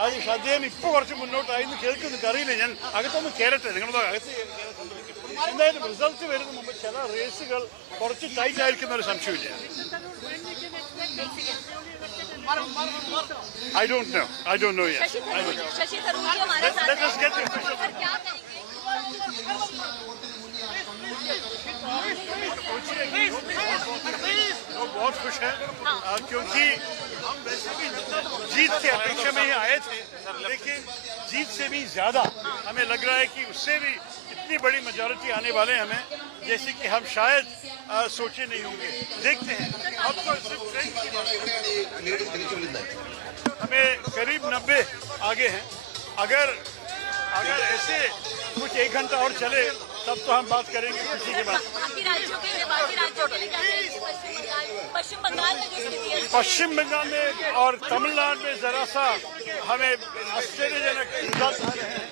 അത് അദ്ദേഹം ഇപ്പൊ കുറച്ച് മുന്നോട്ടായി എന്ന് കേൾക്കുന്നുണ്ട്, അറിയില്ല. ഞാൻ അകത്തൊന്ന് കേരട്ടെ, നിങ്ങളുടെ അകത്ത് എന്തായാലും റിസൾട്ട് വരുന്ന മുമ്പ് ചില റേസുകൾ കുറച്ച് ടൈറ്റ് ആയിരിക്കുന്ന ഒരു സംശയമില്ല. I don't know yet. Let us get the official. लोग बहुत खुश हैं क्योंकि हम वैसे भी जीत के अपेक्षा में ही आए थे, लेकिन जीत से भी ज्यादा हमें लग रहा है कि उससे भी इतनी बड़ी मेजॉरिटी आने वाले हैं हमें, जैसे कि हम शायद सोचे नहीं होंगे। देखते हैं, अब तो सिर्फ ट्रेन की बात है। हमें करीब 90 आगे हैं। अगर ऐसे कुछ 1 घंटा और चले तब तो हम बात करेंगे किसी के बाद। पश्चिम बंगाल में और तमिलनाडु में जरा सा हमें आश्चर्यजनक रिजल्ट आ रहे हैं।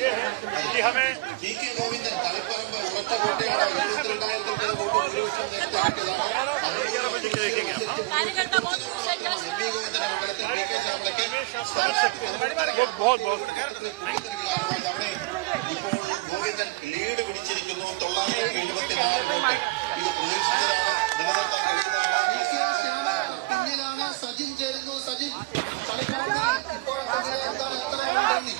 ये है कि हमें देखेंगे समझ सकते हैं वो बहुत ലീഡ് പിടിച്ചിരിക്കുന്നു 974 ഇത് പ്രതീക്ഷിച്ചതാണ് നിലനിർത്താൻ കഴിയുന്നതാണ് പിന്നിലാണ് സജിൻ ചേരുന്നു സജിൻ കളിക്കാരനെ ഇപ്പോഴത്തെ എന്താണ് എത്ര നന്ദി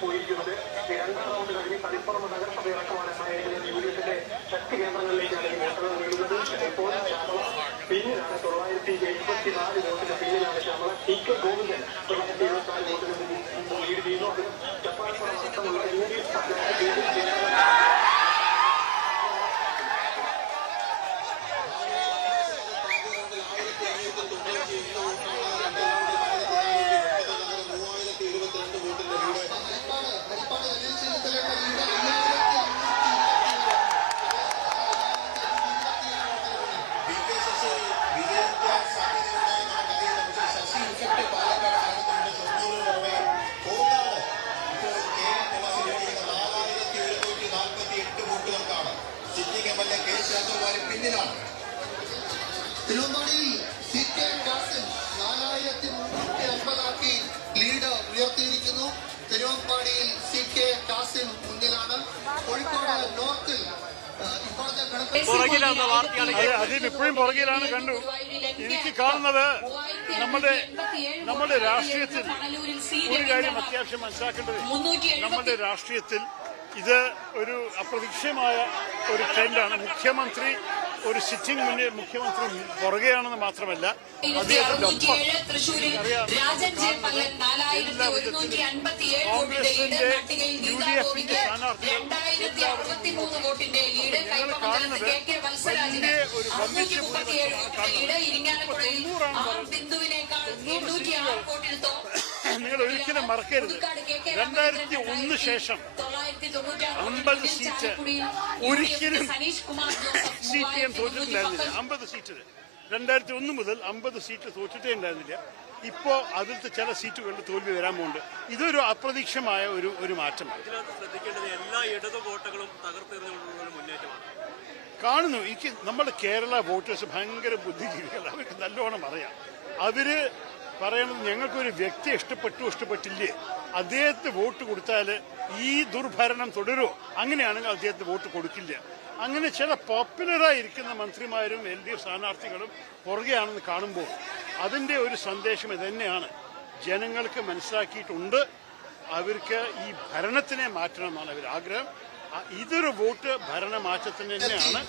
പോയിരിക്കുന്നത് 2ാം റൗണ്ട് കഴിഞ്ഞ് തളിപ്പറമ്പ് നഗരസഭയടക്കമാണ് UDFന്റെ കെ ഗോവിന്ദൻ 924 വോട്ടുകൾ ലീഡ് ചെയ്യുന്നു. ചപ്പാത്തിപ്പുറം അടക്കമുള്ള UDF തിരുവമ്പാടിയിൽ CK കാസിം 4350 ലീഡ് ഉയർത്തിയിരിക്കുന്നു. തിരുവമ്പാടിയിൽ CK കാസിം മുന്നിലാണ്. കോഴിക്കോട് നോർത്തിൽ അതിലിപ്പോഴും പുറകിലാണ് കണ്ടു. എനിക്ക് കാണുന്നത് നമ്മുടെ രാഷ്ട്രീയത്തിൽ ഒരു കാര്യം അത്യാവശ്യം മനസ്സിലാക്കേണ്ടത്, നമ്മുടെ രാഷ്ട്രീയത്തിൽ ഇത് ഒരു അപ്രതീക്ഷിതമായ ഒരു ട്രെൻഡാണ്. മുഖ്യമന്ത്രി ഒരു സിറ്റിംഗ് മുഖ്യമന്ത്രി പുറകെയാണെന്ന് മാത്രമല്ല, കോൺഗ്രസിന്റെ UDFന്റെ സ്ഥാനാർത്ഥികൾ ഞങ്ങൾ കാണുന്നത് വലിയ ഒരു വമ്പിച്ച നിങ്ങൾ ഒരിക്കലും മറക്കരുത്. 2001 ശേഷം 50 സീറ്റ് ഒരിക്കലും CPM തോറ്റിട്ടുണ്ടായിരുന്നില്ല. 50 സീറ്റ് 2001 മുതൽ 50 സീറ്റ് തോറ്റിട്ടേ ഉണ്ടായിരുന്നില്ല. ഇപ്പോ അതിലത്തെ ചില സീറ്റുകളിൽ തോൽവി വരാൻ പോകുന്നുണ്ട്. ഇതൊരു അപ്രതീക്ഷിതമായ ഒരു മാറ്റമാണ്. എല്ലാ ഇടതു വോട്ടുകളും തകർത്തെറിഞ്ഞുകൊണ്ടുള്ള മുന്നേറ്റമാണ് കാണുന്നു. എനിക്ക് നമ്മുടെ കേരള വോട്ടേഴ്സ് ഭയങ്കര ബുദ്ധിജീവികളാണ്. അവർക്ക് നല്ലോണം അറിയാം. അവര് പറയണത് ഞങ്ങൾക്കൊരു വ്യക്തിയെ ഇഷ്ടപ്പെട്ടില്ലേ, അദ്ദേഹത്തിന് വോട്ട് കൊടുത്താൽ ഈ ദുർഭരണം തുടരുമോ, അങ്ങനെയാണെങ്കിൽ അദ്ദേഹത്തിന് വോട്ട് കൊടുക്കില്ല. അങ്ങനെ ചില പോപ്പുലറായിരിക്കുന്ന മന്ത്രിമാരും LDF സ്ഥാനാർത്ഥികളും പുറകെയാണെന്ന് കാണുമ്പോൾ അതിൻ്റെ ഒരു സന്ദേശം ഇതന്നെയാണ്. ജനങ്ങൾക്ക് മനസ്സിലാക്കിയിട്ടുണ്ട് അവർക്ക് ഈ ഭരണത്തിനെ മാറ്റണമെന്നാണ് അവർ ആഗ്രഹം. ഇതൊരു വോട്ട് ഭരണമാറ്റത്തിന് തന്നെയാണ്.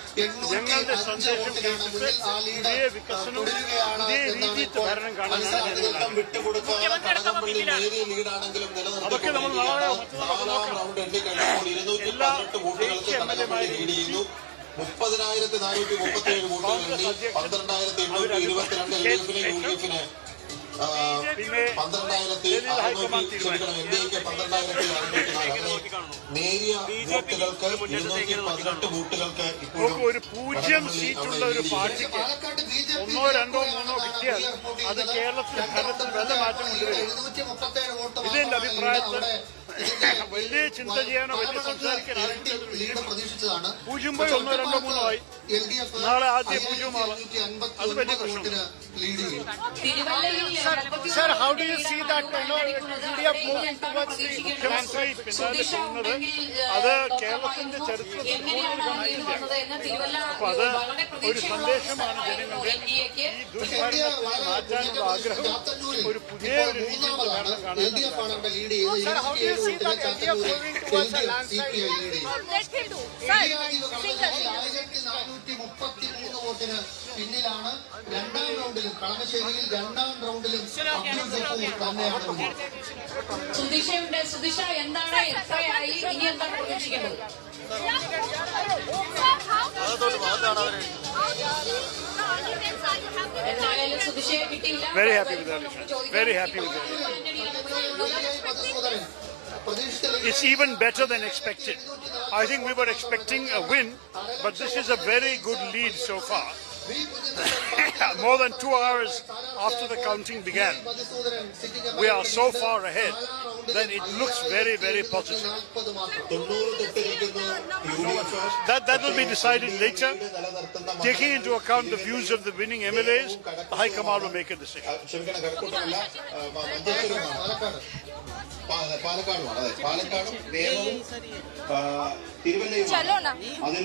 ഞങ്ങളുടെ സന്ദേശം കേട്ടിട്ട് പുതിയ വികസനവും പുതിയ രീതിയിൽ ഭരണം കാണാനാണ് ജനങ്ങൾ. അതൊക്കെ നമ്മൾ നാളെ എല്ലാ ജയിച്ച MLA-മാരെ 30,437 വോട്ടുകൾ 12,822 പിന്നെ നേരിയ വോട്ടുകൾക്ക് 218 വോട്ടുകൾക്ക് ഒരു 0 സീറ്റുള്ള ഒരു പാർട്ടിക്ക് 1, 2, 3 കിട്ടിയാൽ അത് കേരളത്തിൽ ഭരണത്തിൽ വല്ല മാറ്റം കൊണ്ടുവരും. ഇതെന്റെ അഭിപ്രായത്തിൽ വലിയ ചിന്ത ചെയ്യാനോ വലിയ സംസാരിക്കാനോ 0 പോയി 1, 2, 3 ആയി. നാളെ ആദ്യം 0 ആവാം. അത് വലിയ പ്രശ്നം. Sir, how do you see that UDF moving towards the മുഖ്യമന്ത്രി പിന്നാലെ പോകുന്നത് അത് കേരളത്തിന്റെ ചരിത്രത്തിൽ കൂടുതൽ കണ്ടിട്ടില്ല. അപ്പൊ അത് ഒരു സന്ദേശമാണ് ജനങ്ങളുടെ. ഈ ദുർഭരണത്തെ മാറ്റാനുള്ള ആഗ്രഹം ഒരു പുതിയ ഒരു രീതിയിൽ ഭരണം കാണാൻ. Sir, how do you see that UDF moving towards the landslide? വോട്ടിന് പിന്നിലാണ്. രണ്ടാം റൗണ്ടിലും കളമശ്ശേരിയിൽ രണ്ടാം റൗണ്ടിലും തന്നെയാണ്. സുധിഷ എന്താണ് എത്രയായി, ഇനി എന്താണ് പ്രതീക്ഷിക്കേണ്ടത്? എന്തായാലും സുധിഷയെ കിട്ടിയില്ല. Very happy with that. Very happy with that. It's even better than expected. I think we were expecting a win, but this is a very good lead so far. More than 2 hours after the counting began, we are so far ahead that it looks very, very positive. That will be decided later. Taking into account the views of the winning MLAs, the High Command will make a decision. പാലക്കാടുമാണ്. അതെ, പാലക്കാടും നിയമവും തിരുവല്ലയുമാണ്. അതിൽ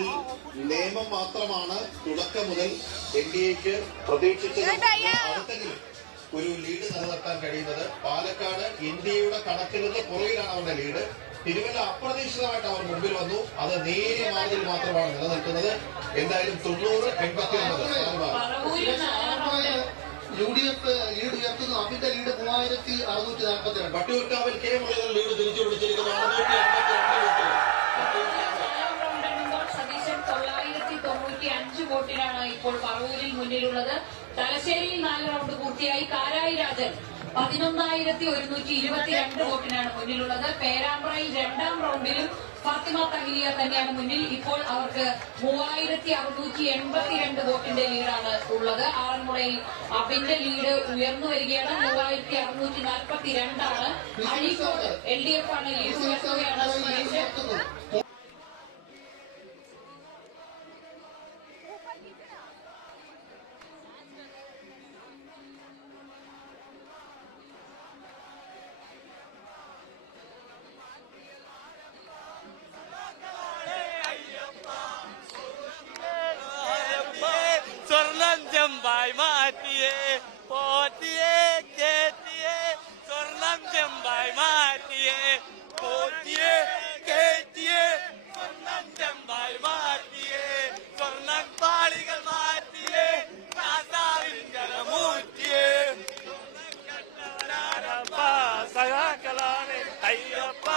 നിയമം മാത്രമാണ് തുടക്കം മുതൽ NDAക്ക് പ്രതീക്ഷിച്ചത് അടുത്തെങ്കിലും ഒരു ലീഡ് നിലനിർത്താൻ കഴിയുന്നത്. പാലക്കാട് ഇന്ത്യയുടെ കണക്കിൽ നിന്ന് പുറകിലാണ് അവരുടെ ലീഡ്. തിരുവല്ല അപ്രതീക്ഷിതമായിട്ട് അവർ മുമ്പിൽ വന്നു. അത് നേരിയ മാർജിൽ മാത്രമാണ് നിലനിൽക്കുന്നത്. എന്തായാലും 90-89 UDF ലീഡ് ഉയർത്തുന്നു. അമിത ലീഡ് വട്ടിയൂർക്കാവിൽ കെ മുരളീധരൻ ലീഡ് തിരിച്ചു പിടിച്ചിരിക്കുന്നു 682 വോട്ടിൽ. സതീശൻ 995 വോട്ടിനാണ് ഇപ്പോൾ പറവൂരിൽ മുന്നിലുള്ളത്. തലശ്ശേരിയിൽ 4 റൗണ്ട് പൂർത്തിയായി. കാരായി രാജൻ 11,122 വോട്ടിനാണ് മുന്നിലുള്ളത്. പേരാമ്പ്രയിൽ 2ാം റൗണ്ടിലും ഫാത്തിമ തഹിലിയ തന്നെയാണ് മുന്നിൽ. ഇപ്പോൾ അവർക്ക് 3,682 വോട്ടിന്റെ ലീഡാണ് ഉള്ളത്. ആറന്മുളയിൽ അബിന്റെ ലീഡ് ഉയർന്നു വരികയാണ്. 3,642 അഴീക്കോട് LDF ആണ് ലീഡ് ഉയർത്തുകയാണ്. സുരേഷ് സ്വർണം ചെമ്പായി മാറ്റിയേ പോറ്റിയേ കേറ്റിയേ സ്വർണം ചെമ്പായി മാറ്റിയേ പോറ്റിയേ കേറ്റിയേ സ്വർണം ചെമ്പായി മാറ്റിയേ സ്വർണം പാളികൾ മാറ്റിയേ മൂറ്റിയേ സഹാക്കളാണ് അയ്യപ്പ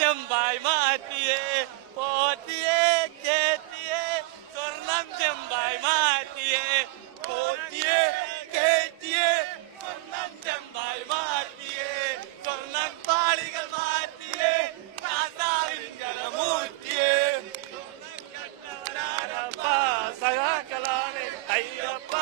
ചെമ്പായി മാറ്റിയേ പോറ്റിയേ കേറ്റിയേ സ്വർണം ചെമ്പായി മാറ്റിയേ പോറ്റിയേ കേറ്റിയേ സ്വർണം ചെമ്പായി മാറ്റിയേ സ്വർണം പാളികൾ മാറ്റിയേ മൂറ്റിയേ സഹാക്കളാണ് Ayyappa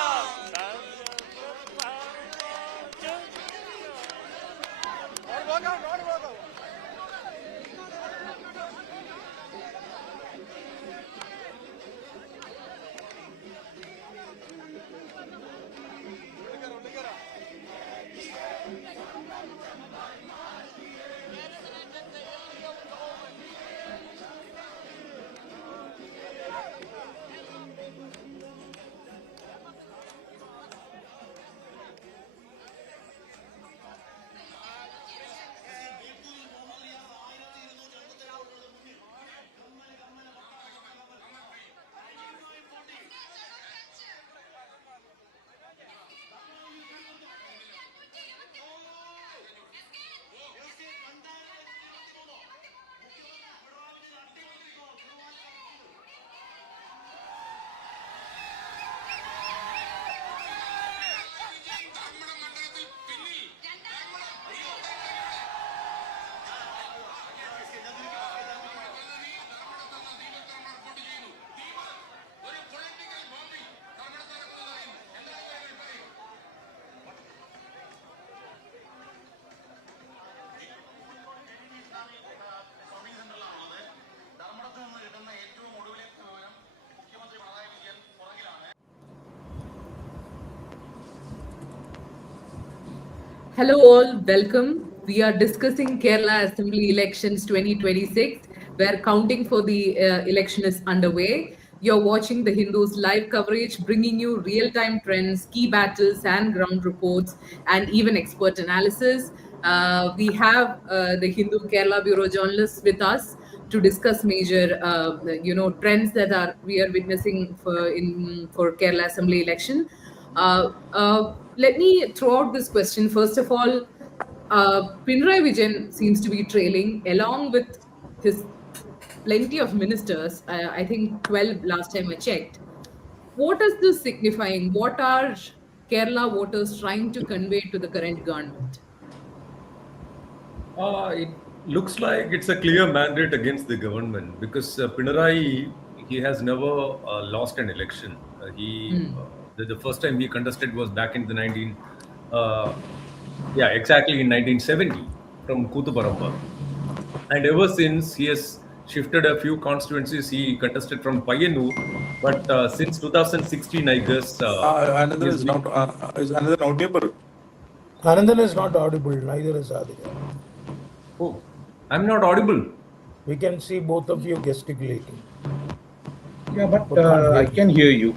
Hello all, welcome. We are discussing Kerala Assembly Elections 2026, where counting for the election is underway. You're watching the Hindu's live coverage, bringing you real-time trends, key battles, and ground reports, and even expert analysis. We have the Hindu Kerala Bureau journalists with us to discuss major, trends that are we are witnessing for Kerala Assembly election. Let me throw out this question. First of all, Pinarayi Vijayan seems to be trailing along with his plenty of ministers. I think 12 last time I checked. What is this signifying? What are Kerala voters trying to convey to the current government? It looks like it's a clear mandate against the government because Pinarayi, he has never lost an election. The first time he contested was back in the exactly in 1970 from Kutuparamba. And ever since, he has shifted a few constituencies. He contested from Payyanur, but since 2016, I guess. Another is not is another audible. Anandan is not audible, neither is Aditya. Oh, I'm not audible. We can see both of you gesticulating. Yeah, but I can hear you.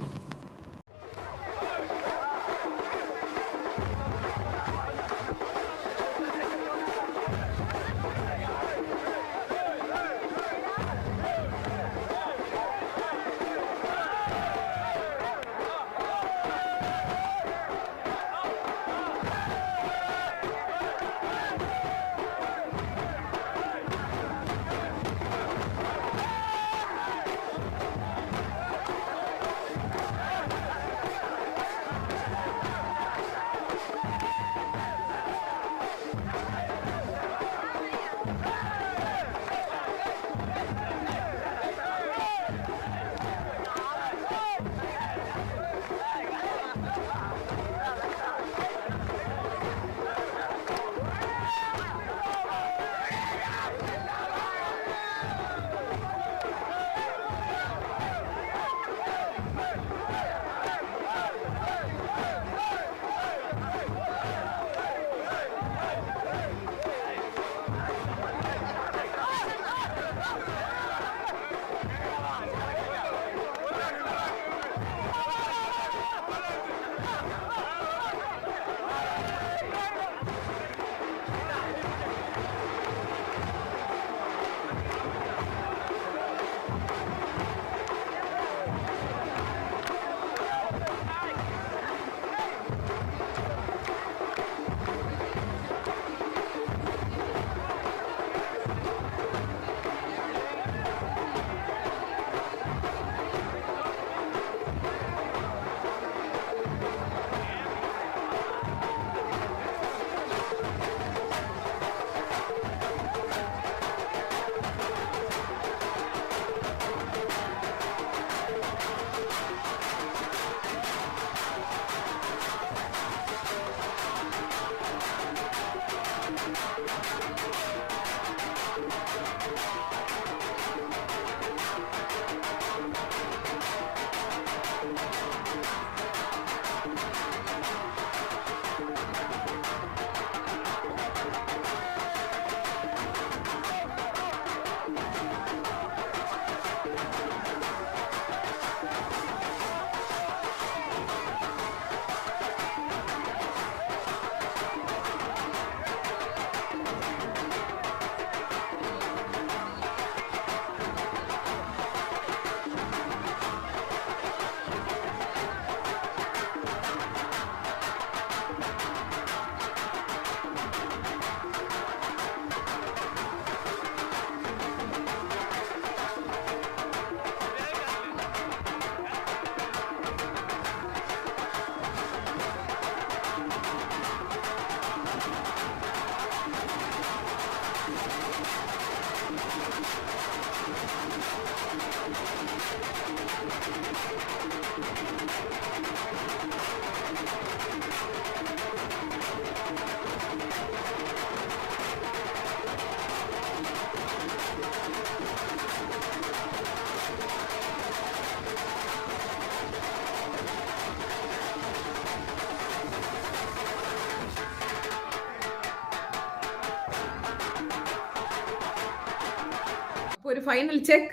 ഒരു final check.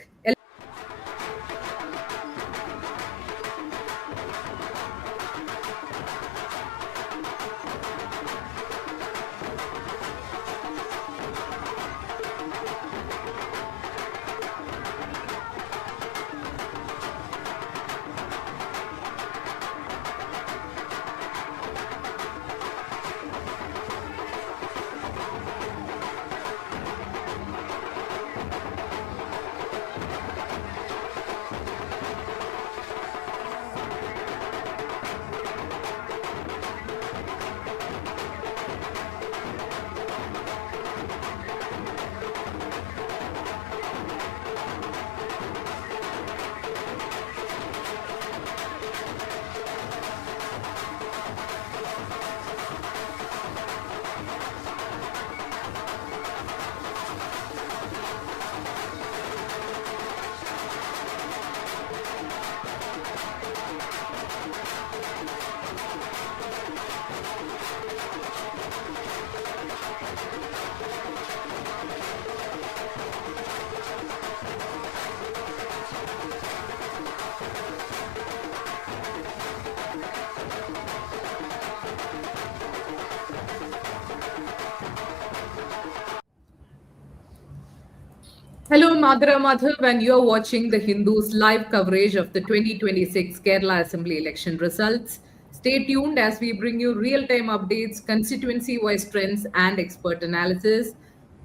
Hello, Madhura Madhav, and you're watching the Hindu's live coverage of the 2026 Kerala Assembly election results. Stay tuned as we bring you real-time updates, constituency-wise trends, and expert analysis.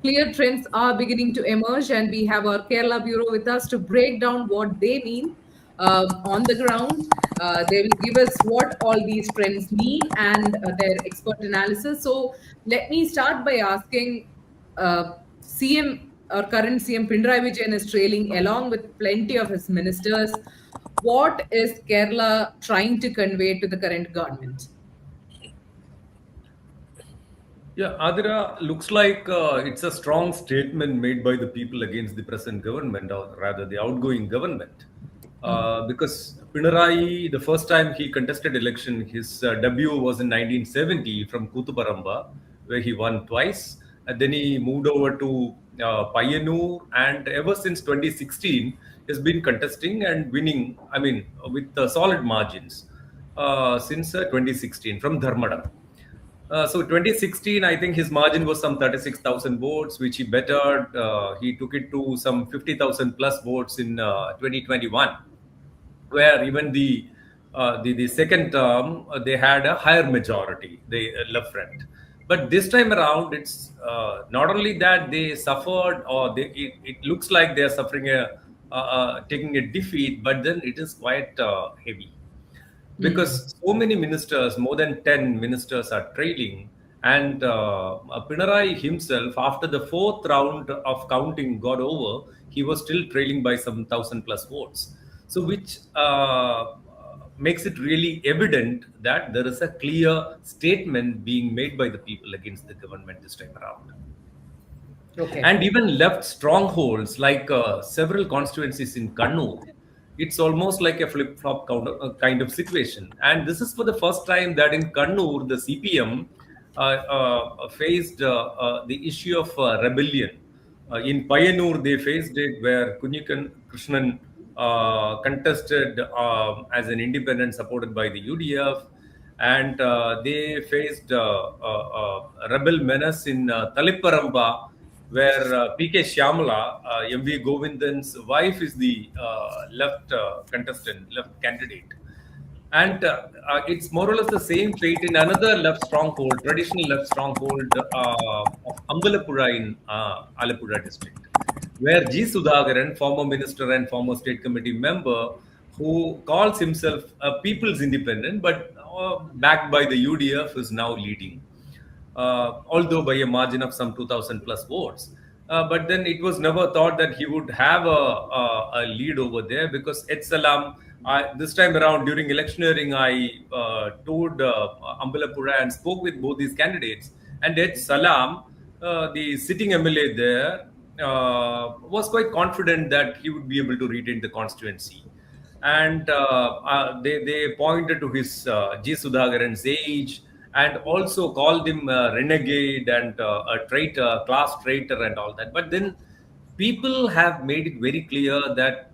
Clear trends are beginning to emerge, and we have our Kerala Bureau with us to break down what they mean on the ground. They will give us what all these trends mean and their expert analysis. So let me start by asking CM or current CM Pinarayi Vijayan is trailing along with plenty of his ministers. What is Kerala trying to convey to the current government? Yeah, Adira, looks like it's a strong statement made by the people against the present government, or rather the outgoing government. Because Pinarayi, the first time he contested election, his debut was in 1970 from Kutuparamba, where he won twice. And then he moved over to Payanur, and ever since 2016, has been contesting and winning, I mean, with solid margins since 2016 from Dharmadam. So 2016, I think his margin was some 36,000 votes, which he bettered. He took it to some 50,000 plus votes in 2021, where even the second term they had a higher majority, the left front. But this time around, it's not only that they suffered, or it looks like they are suffering taking a defeat, but then it is quite heavy. Because so many ministers, more than 10 ministers are trailing. And Pinarayi himself, after the fourth round of counting got over, he was still trailing by some 1,000 plus votes. So which makes it really evident that there is a clear statement being made by the people against the government this time around. Okay. And even left strongholds like several constituencies in Kannur, it's almost like a flip-flop kind of situation. And this is for the first time that in Kannur, the CPM faced the issue of rebellion. In Payanur, they faced it where Kunyikan Krishnan contested as an independent supported by the UDF. And they faced rebel menace in Taliparamba, where PK Shyamala, MV Govindan's wife, is the left contestant, left candidate. And it's more or less the same fate in another left stronghold, traditional left stronghold of Ambalapura in Alapura district, where G. Sudhakaran, former minister and former state committee member, who calls himself a people's independent, but backed by the UDF, is now leading. Although by a margin of some 2,000 plus votes. But then it was never thought that he would have a lead over there, because Ed Salam, this time around during electioneering, I toured Ambalapura and spoke with both these candidates. And Ed Salam, the sitting MLA there, was quite confident that he would be able to retain the constituency. And they pointed to his G. Sudhakaran's age, and also called him a renegade and a traitor, class traitor and all that. But then people have made it very clear that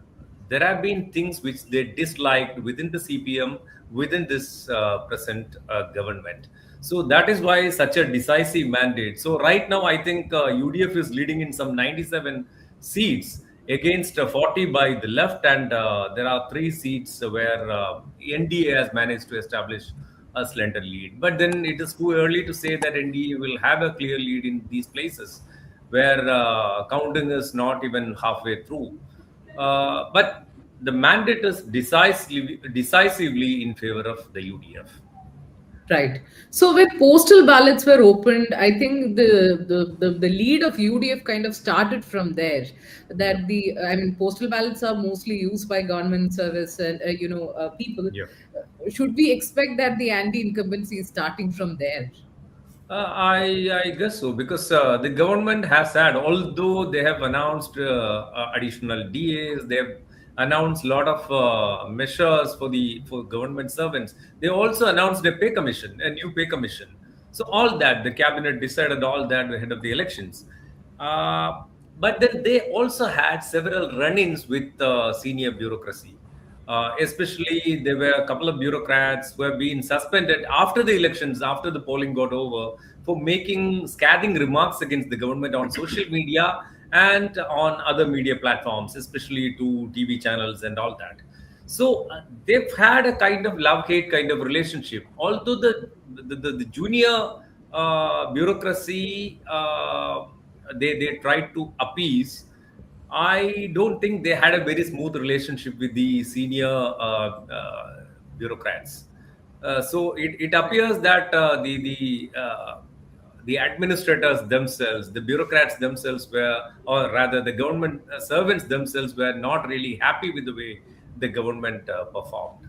there have been things which they disliked within the CPM, within this present government. So that is why such a decisive mandate. So right now, I think UDF is leading in some 97 seats against 40 by the left, and there are 3 seats where NDA has managed to establish a slender lead. But then it is too early to say that NDA will have a clear lead in these places where counting is not even halfway through. But the mandate is decisively in favor of the UDF. Right. So when postal ballots were opened, I think the lead of UDF kind of started from there. That postal ballots are mostly used by government service and people. Yeah. Should we expect that the anti-incumbency is starting from there? I guess so, because the government has had, although they have announced additional DAs, they have announced a lot of measures for government servants. They also announced a pay commission, a new pay commission. So all that the cabinet decided all that ahead of the elections. But then they also had several run-ins with senior bureaucracy. Especially, there were a couple of bureaucrats who have been suspended after the elections, after the polling got over, for making scathing remarks against the government on social media and on other media platforms, especially to TV channels and all that. So they've had a kind of love-hate kind of relationship. Although the junior bureaucracy, they tried to appease, I don't think they had a very smooth relationship with the senior bureaucrats. So it appears that the administrators themselves, the bureaucrats themselves were, or rather the government servants themselves were not really happy with the way the government performed.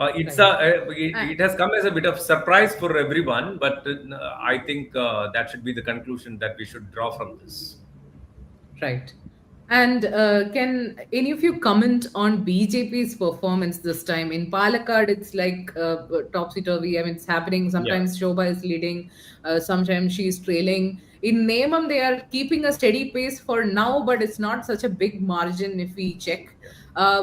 It has come as a bit of surprise for everyone, but I think that should be the conclusion that we should draw from this. Right. And can any of you comment on BJP's performance this time? In Palakkad, it's like topsy-turvy. I mean, it's happening. Sometimes Shobha is leading, sometimes she's trailing. In Nemam, they are keeping a steady pace for now, but it's not such a big margin if we check.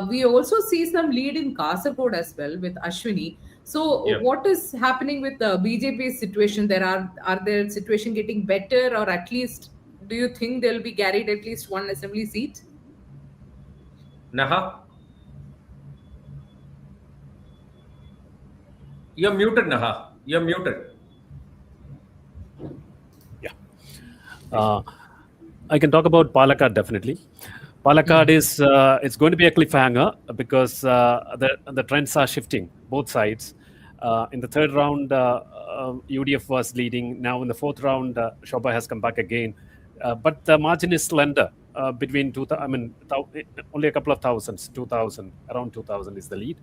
We also see some lead in Kasargod as well with Ashwini. So what is happening with the BJP situation? Are their situation getting better, or at least do you think they'll be carried at least one assembly seat? Naha? You're muted, Naha. You're muted. Yeah. I can talk about Palakkad definitely. Palakkad is it's going to be a cliffhanger because the trends are shifting both sides. In the third round, UDF was leading. Now in the fourth round, Shobha has come back again. But the margin is slender between only a couple of thousands, 2,000, around 2,000 is the lead.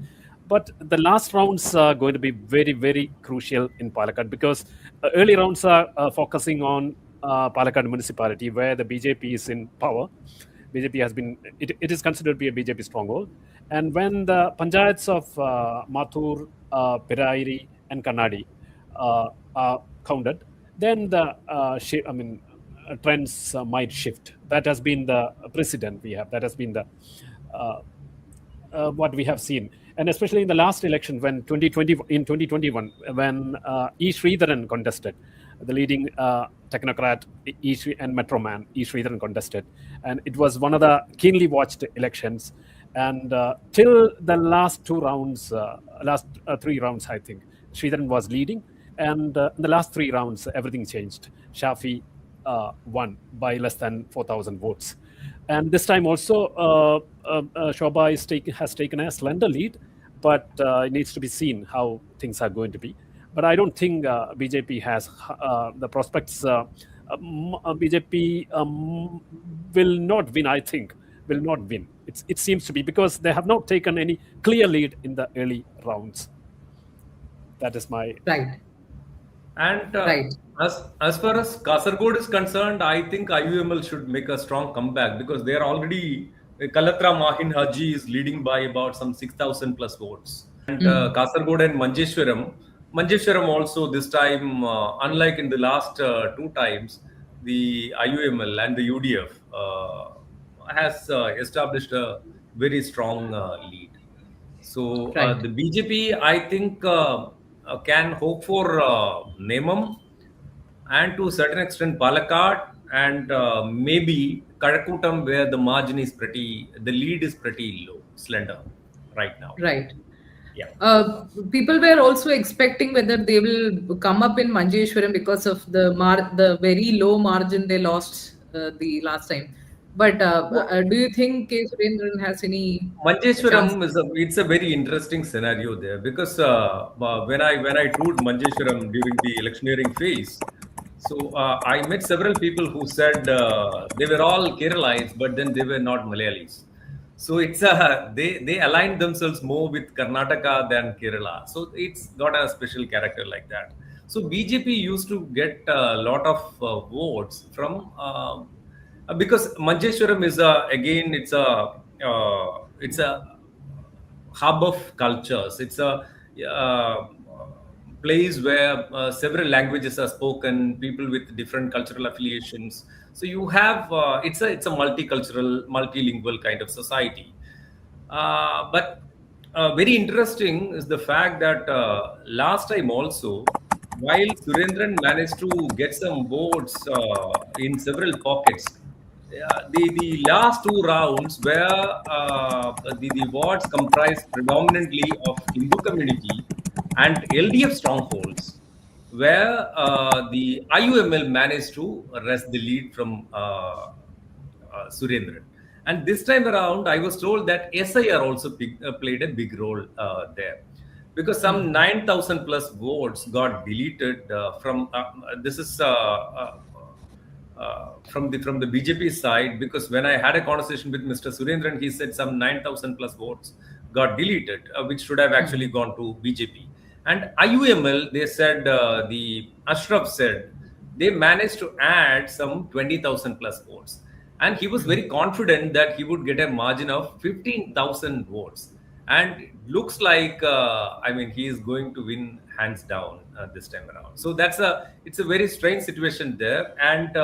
But the last rounds are going to be very, very crucial in Palakkad because early rounds are focusing on Palakkad municipality where the BJP is in power. BJP has been, it is considered to be a BJP stronghold. And when the panchayats of Mathur, Pinarayi and Kannadi are counted, then the trends might shift. That has been the precedent we have. That has been the what we have seen. And especially in the last election, in 2021, when E. Sridharan contested, the leading technocrat and metroman E. Sridharan contested, and it was one of the keenly watched elections. And till the last 2 rounds, last 3 rounds, I think Sridharan was leading, and in the last 3 rounds, everything changed. Shafi won by less than 4,000 votes. And this time also, Shobha has taken a slender lead, but it needs to be seen how things are going to be. But I don't think BJP has the prospects. BJP will not win, I think, will not win. It seems to be because they have not taken any clear lead in the early rounds. That is my... Right. And as far as Kasargod is concerned, I think IUML should make a strong comeback because they are already, Kalatra Mahin Haji is leading by about some 6,000 plus votes. And Kasargod and Manjeshwaram also this time, unlike in the last 2 times, the IUML and the UDF has established a very strong lead. So Right. the BJP, I think, can hope for Nemam and to a certain extent Palakkad and maybe Karakutam, where the lead is pretty low, slender right now. Right. Yeah. People were also expecting whether they will come up in Manjeshwaram because of the very low margin they lost the last time. But do you think K. Surendran has any chance? Manjeshwaram it's a very interesting scenario there because when I toured Manjeshwaram during the electioneering phase, so I met several people who said they were all Keralites, but then they were not Malayalis. So it's they aligned themselves more with Karnataka than Kerala. So it's got a special character like that. So BJP used to get a lot of votes from because Manjeshwaram is it's a hub of cultures. It's a place where several languages are spoken, people with different cultural affiliations. So you have it's a multicultural, multilingual kind of society. But very interesting is the fact that last time also, while Surendran managed to get some votes in several pockets, the last two rounds where the wards comprised predominantly of Hindu community and LDF strongholds, where the IUML managed to wrest the lead from Surendran. And this time around, I was told that SIR also played a big role there because some 9,000 plus votes got deleted from this is from the BJP side, because when I had a conversation with Mr. Surendran, he said some 9,000 plus votes got deleted, which should have actually gone to BJP. And IUML, they said, the Ashraf said, they managed to add some 20,000 plus votes. And he was very confident that he would get a margin of 15,000 votes. And it looks like, he is going to win hands down this time around. So it's a very strange situation there. And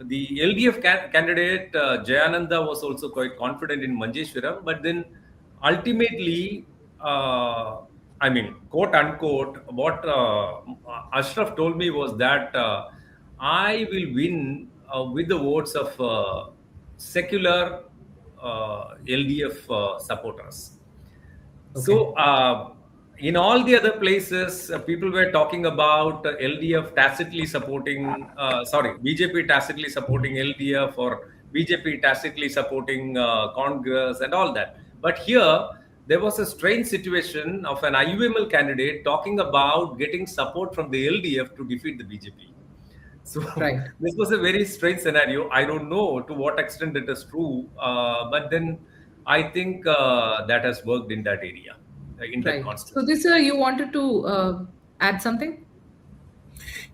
the LDF candidate, Jayananda, was also quite confident in Manjeshwaram. But then ultimately, quote unquote, what Ashraf told me was that I will win with the votes of secular LDF supporters. Okay. So, in all the other places, people were talking about LDF tacitly supporting, BJP tacitly supporting LDF or BJP tacitly supporting Congress and all that. But here, there was a strange situation of an IUML candidate talking about getting support from the LDF to defeat the BJP. So Right. this was a very strange scenario. I don't know to what extent it is true, but then I think that has worked in that area, in that Right. constituency. So this you wanted to add something?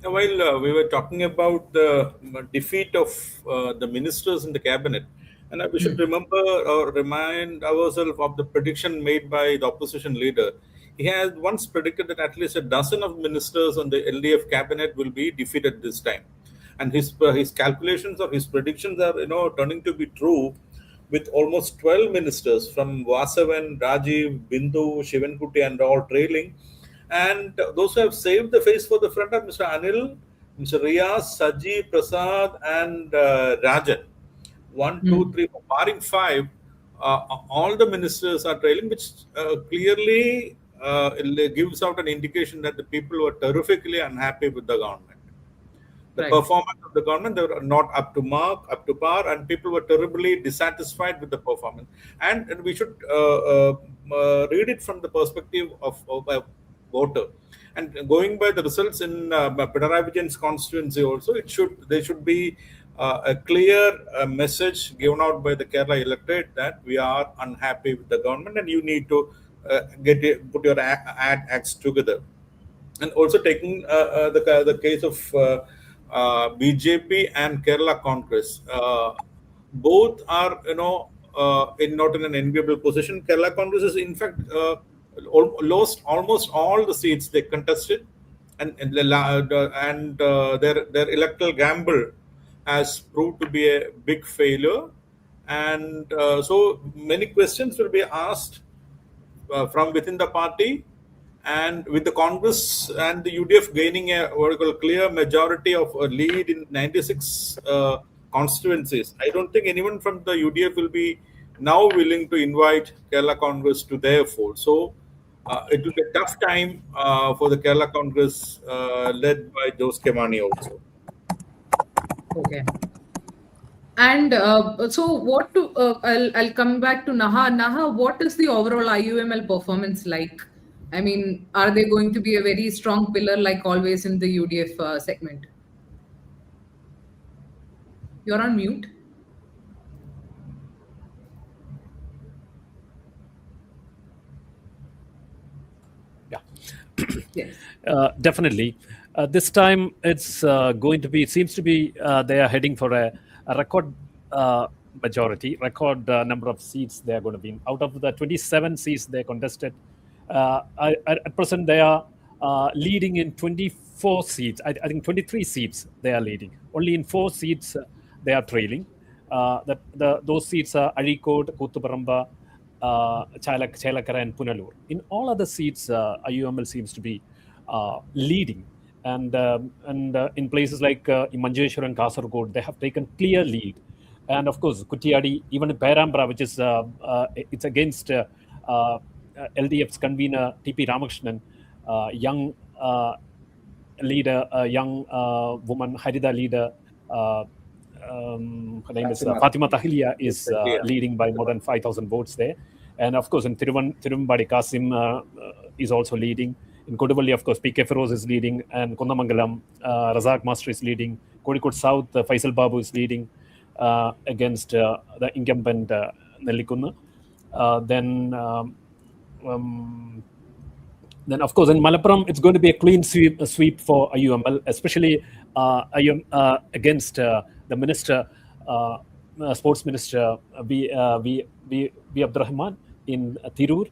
Now, while we were talking about the defeat of the ministers in the cabinet, and we should remember or remind ourselves of the prediction made by the opposition leader. He has once predicted that at least a dozen of ministers on the LDF cabinet will be defeated this time, and his calculations or his predictions are turning to be true, with almost 12 ministers from Vasavan, Rajiv, Bindu, Shivankuti, and all trailing. And those who have saved the face for the front are Mr. Anil, Mr. Riyaz, Saji, Prasad, and Rajan. 1, 2, 3, barring 5, all the ministers are trailing, which clearly gives out an indication that the people were terrifically unhappy with the government. The performance of the government, they were not up to mark, up to par, and people were terribly dissatisfied with the performance. And we should read it from the perspective of a voter. And going by the results in Pinarayi Vijayan's constituency also, there should be a clear message given out by the Kerala electorate that we are unhappy with the government and you need to put your acts together. And also taking the case of BJP and Kerala Congress, both are not in an enviable position. Kerala Congress is in fact lost almost all the seats they contested, and their electoral gamble has proved to be a big failure. And so many questions will be asked from within the party, and with the Congress and the UDF gaining a what you call clear majority of a lead in 96 constituencies, I don't think anyone from the UDF will be now willing to invite Kerala Congress to their fold. So it will be a tough time for the Kerala Congress led by Jose Kemani also. Okay. And so, what to? I'll come back to Naha. Naha, what is the overall IUML performance like? I mean, are they going to be a very strong pillar like always in the UDF segment? You're on mute. Yes. Definitely. This time it's going to be, it seems to be they are heading for a record majority, record number of seats they are going to be in. Out of the 27 seats they contested, at present they are leading in 24 seats. I think 23 seats they are leading. Only in 4 seats they are trailing. Those seats are Arikod, Kuthuparamba, Chelakara and Punalur. In all other seats, IUML seems to be leading. And in places like Manjeshwar and Kasaragod, they have taken clear lead. And of course, Kutiyadi, even in Perambra, which is it's against LDF's convener TP Ramakrishnan, young leader, young woman, Harida leader, her name is Fatima Tahiliya, is leading by more than 5,000 votes there. And of course, in Tirumbadi, Kasim is also leading. In Koduvalli, of course, PK Feroz is leading. And Kondamangalam, Razak Master is leading. Kozhikode South, Faisal Babu is leading against the incumbent Nellikunna. Then, of course, in Malappuram, it's going to be a clean sweep for IUML, especially against the minister, sports minister B. Abdurrahman in Tirur.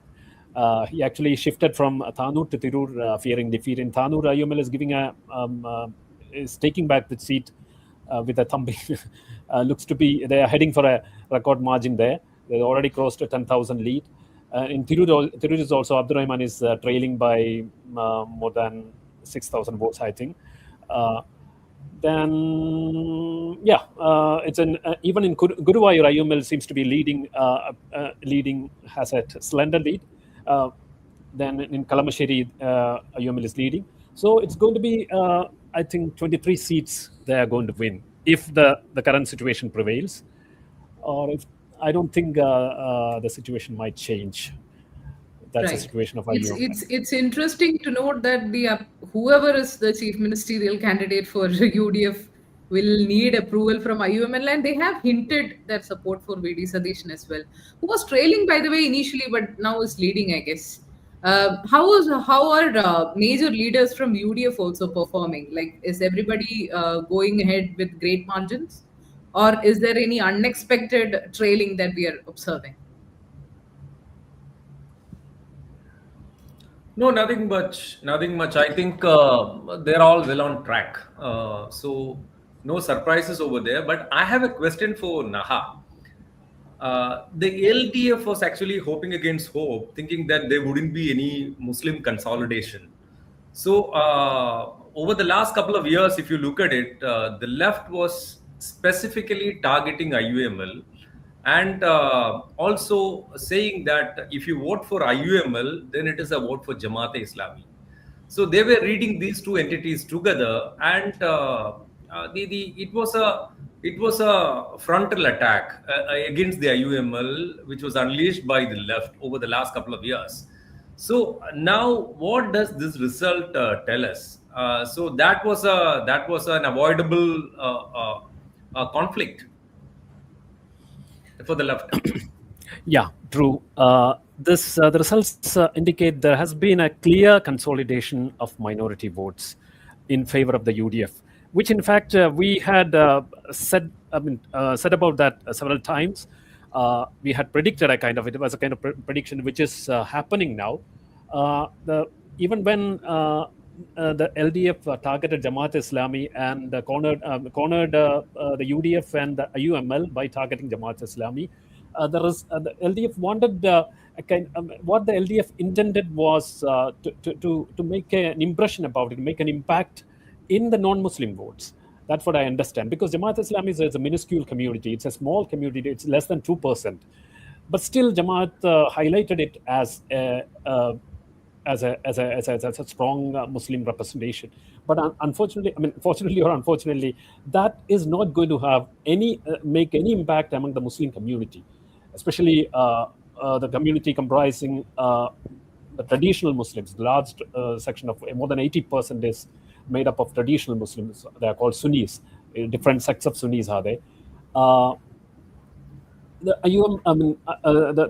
He actually shifted from Thanur to Tirur, fearing defeat. In Thanur, IUML is giving is taking back the seat with a thumping. Looks to be they are heading for a record margin there. They already crossed a 10,000 lead. In Tirur is also Abdurrahman is trailing by more than 6,000 votes, I think. Then, yeah, it's an even in Guruvayur, IUML seems to be leading. Leading has a slender lead. Then in Kalamasheri, IUML is leading. So it's going to be, I think, 23 seats they are going to win if the current situation prevails, or if I don't think the situation might change. That's the situation of IUML. It's interesting to note that the whoever is the chief ministerial candidate for UDF will need approval from IUML, and they have hinted their support for VD Sadishan as well, who was trailing, by the way, initially, but now is leading, I guess. How are major leaders from UDF also performing? Like, is everybody going ahead with great margins, or is there any unexpected trailing that we are observing? No, nothing much. Nothing much. I think they're all well on track. So no surprises over there. But I have a question for Naha. The LDF was actually hoping against hope, thinking that there wouldn't be any Muslim consolidation. So over the last couple of years, if you look at it, the left was specifically targeting IUML and also saying that if you vote for IUML, then it is a vote for Jamaat-e-Islami. So they were reading these two entities together, and it was a frontal attack against the IUML, which was unleashed by the left over the last couple of years. So now, what does this result tell us? So that was an avoidable conflict for the left. Yeah, true. The results indicate there has been a clear consolidation of minority votes in favor of the UDF, which in fact we had said about that several times. We had predicted it was a kind of prediction which is happening now. Even when the LDF targeted Jamaat Islami and cornered the UDF and the IUML by targeting Jamaat Islami. The LDF wanted what the LDF intended was to make an impression about it, make an impact in the non-Muslim votes. That's what I understand, because Jamaat Islami is a minuscule community. It's a small community. It's less than 2%. But still, Jamaat highlighted it as a strong Muslim representation. But unfortunately, fortunately or unfortunately, that is not going to have make any impact among the Muslim community, especially the community comprising the traditional Muslims. The large section of more than 80% is made up of traditional Muslims. They are called Sunnis. Different sects of Sunnis are there.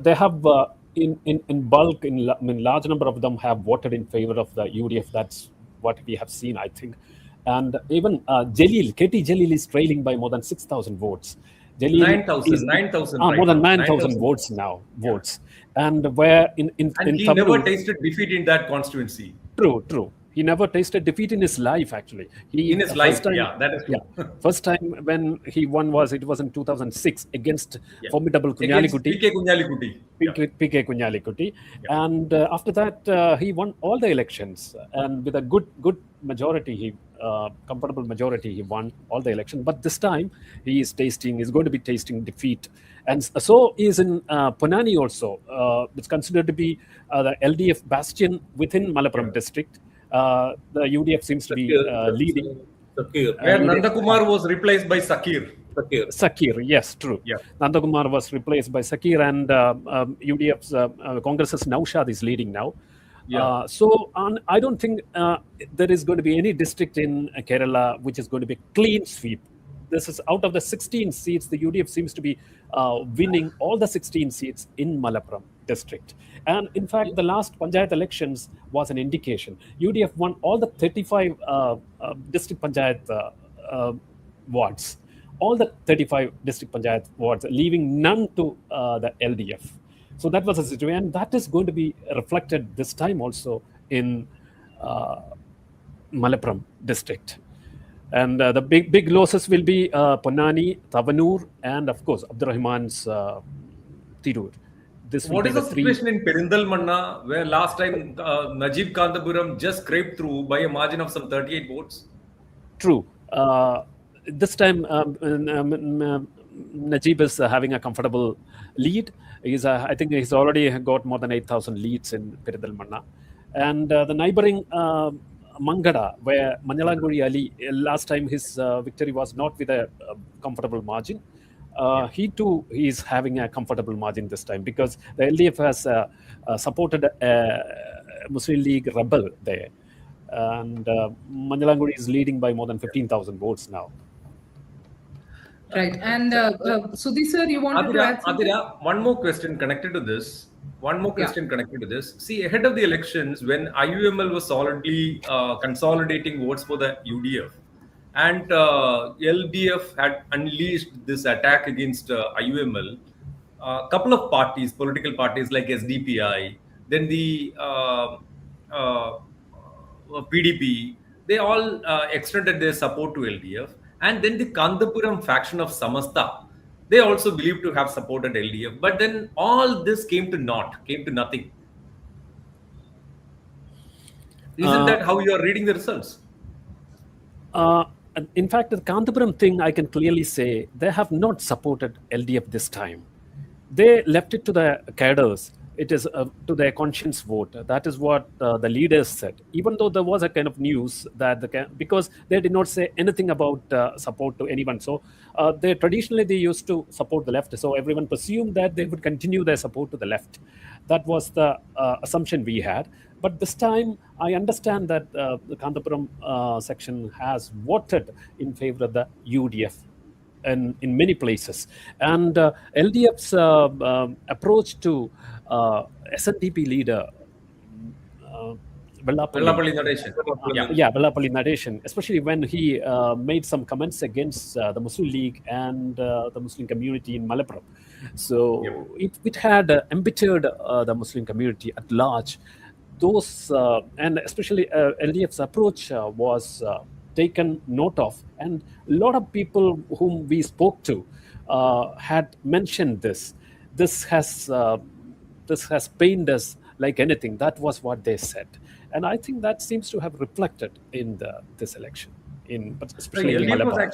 They have in bulk, large number of them have voted in favor of the UDF. That's what we have seen, I think. And even KT Jalil is trailing by more than 6,000 votes. 9,000, more than 9,000 votes now. Votes, and where in and he Tamil, never tasted defeat in that constituency. True. He never tasted defeat in his life, actually. In his life, that is true. First time when he won was in 2006 against formidable Kunyalikutty. PK Kunyalikutty. And after that, he won all the elections. And with a good majority, comfortable majority, he won all the elections. But this time, he's going to be tasting defeat. And so is in Ponani also. It's considered to be the LDF bastion within Malappuram district. The UDF seems to be leading. Where Nandakumar was replaced by Sakir. Sakir, yes, true. Nandakumar was replaced by Sakir, and UDF's Congress's Naushad is leading now. So I don't think there is going to be any district in Kerala which is going to be a clean sweep. This is out of the 16 seats, the UDF seems to be winning all the 16 seats in Malappuram district. And in fact, the last Panchayat elections was an indication. UDF won all the 35 district Panchayat wards, all the 35 district Panchayat wards, leaving none to the LDF. So that was a situation. That is going to be reflected this time also in Malappuram district. And the big losses will be Ponnani, Tavanur, and of course, Abdurrahman's Tirur. What is the situation in Perindalmanna, where last time Najib Kandapuram just scraped through by a margin of some 38 votes? True. This time, Najib is having a comfortable lead. I think he's already got more than 8,000 leads in Perindalmanna. And the neighboring Mangada, where Manjalanguri Ali, last time his victory was not with a comfortable margin. He too is having a comfortable margin this time, because the LDF has supported Muslim League rebel there. And Manjalanguri is leading by more than 15,000 votes now. Right. And Sudhi sir, you wanted to add something? Adira, one more question connected to this. See, ahead of the elections, when IUML was solidly consolidating votes for the UDF, and LDF had unleashed this attack against IUML, a couple of parties, political parties like SDPI, then the PDP, they all extended their support to LDF. And then the Kandapuram faction of Samasta, they also believed to have supported LDF. But then all this came to nothing. Isn't that how you are reading the results? In fact, the Kandapuram thing, I can clearly say, they have not supported LDF this time. They left it to the cadres. It is to their conscience vote. That is what the leaders said. Even though there was a kind of news that because they did not say anything about support to anyone. So traditionally they used to support the left. So everyone presumed that they would continue their support to the left. That was the assumption we had. But this time, I understand that the Kandapuram section has voted in favor of the UDF in many places. And LDF's approach to SNDP leader Vellapalli Nadeshan. Vellapalli Nadeshan, especially when he made some comments against the Muslim League and the Muslim community in Malappuram. So it had embittered the Muslim community at large. those, and especially LDF's approach was taken note of, and a lot of people whom we spoke to had mentioned this. This has pained us like anything. That was what they said, and I think that seems to have reflected in this election, but especially in Malabar.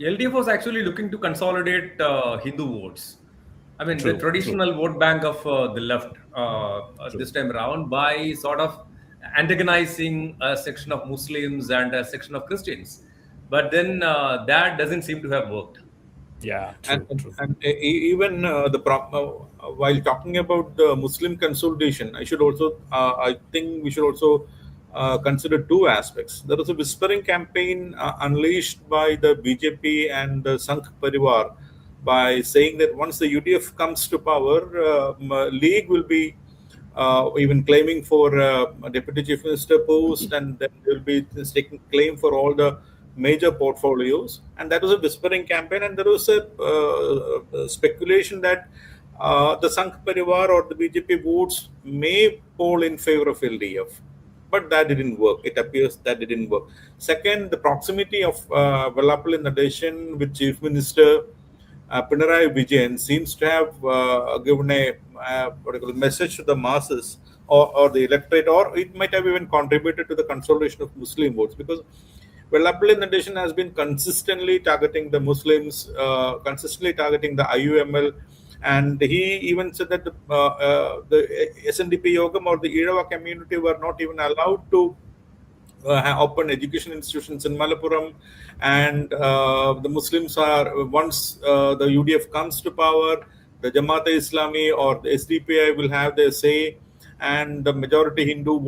LDF was actually looking to consolidate Hindu votes. I mean, True, the traditional vote bank of the left this time around, by sort of antagonizing a section of Muslims and a section of Christians. But then that doesn't seem to have worked. Yeah, and even while talking about the Muslim consolidation, I think we should also consider two aspects. There was a whispering campaign unleashed by the BJP and the Sangh Parivar by saying that once the UDF comes to power, League will be even claiming for a deputy chief minister post, and then they will be taking claim for all the major portfolios. And that was a whispering campaign, and there was a speculation that the Sangh Parivar or the BJP votes may poll in favor of LDF. But that didn't work. It appears that didn't work. Second, the proximity of Vellapalli Nadeshan with Chief Minister Pinarayi Vijayan seems to have given a message to the masses or the electorate, or it might have even contributed to the consolidation of Muslim votes, because Vellapalli Nadeshan has been consistently targeting the Muslims, consistently targeting the IUML, and he even said that the SNDP Yogam or the Irava community were not even allowed to open education institutions in Malappuram, and the Muslims are, once the UDF comes to power, the Jamaat-e-Islami or the SDPI will have their say, and the majority Hindu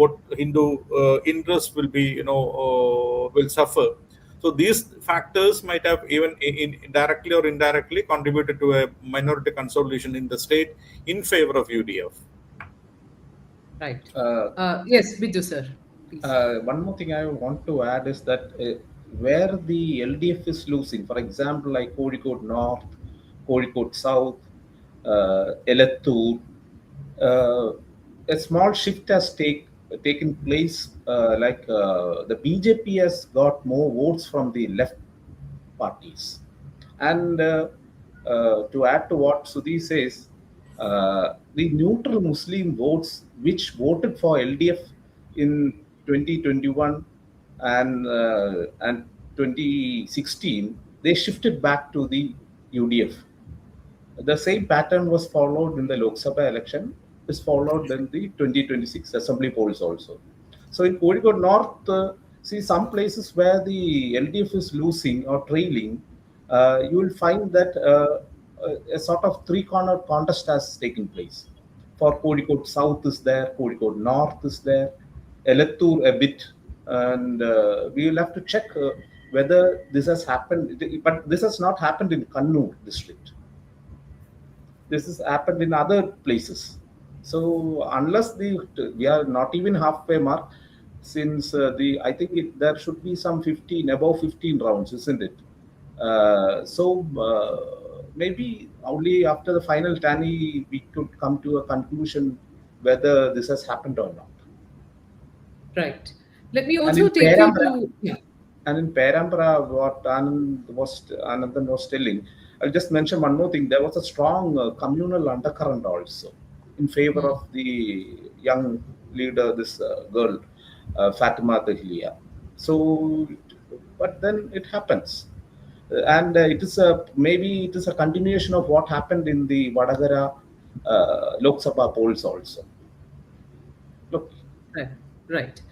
interest will be, will suffer. So these factors might have even directly or indirectly contributed to a minority consolidation in the state in favor of UDF. Right. Yes, Biju sir. One more thing I want to add is that where the LDF is losing, for example, like Kozhikode North, Kozhikode South, Elattur, a small shift has taken place. The BJP has got more votes from the left parties. And to add to what Sudhi says, the neutral Muslim votes which voted for LDF in 2021 and 2016, they shifted back to the UDF. The same pattern was followed in the Lok Sabha election, is followed in the 2026 assembly polls also. So in Kozhikode North, see some places where the LDF is losing or trailing, you will find that a sort of three-corner contest has taken place. For Kozhikode South is there, Kozhikode North is there, Elattur a bit, and we will have to check whether this has happened. But this has not happened in Kannur district. This has happened in other places. So unless we are not even halfway mark, since I think there should be some 15, above 15 rounds, isn't it? Maybe only after the final tally we could come to a conclusion whether this has happened or not. Right. Let me also take you to... Yeah. And in Perambra, what Anandan was telling, I'll just mention one more thing. There was a strong communal undercurrent also in favor of the young leader, this girl, Fatima Tahiliya. So, but then it happens. And maybe it is a continuation of what happened in the Vadagara Lok Sabha polls also. Look. Right.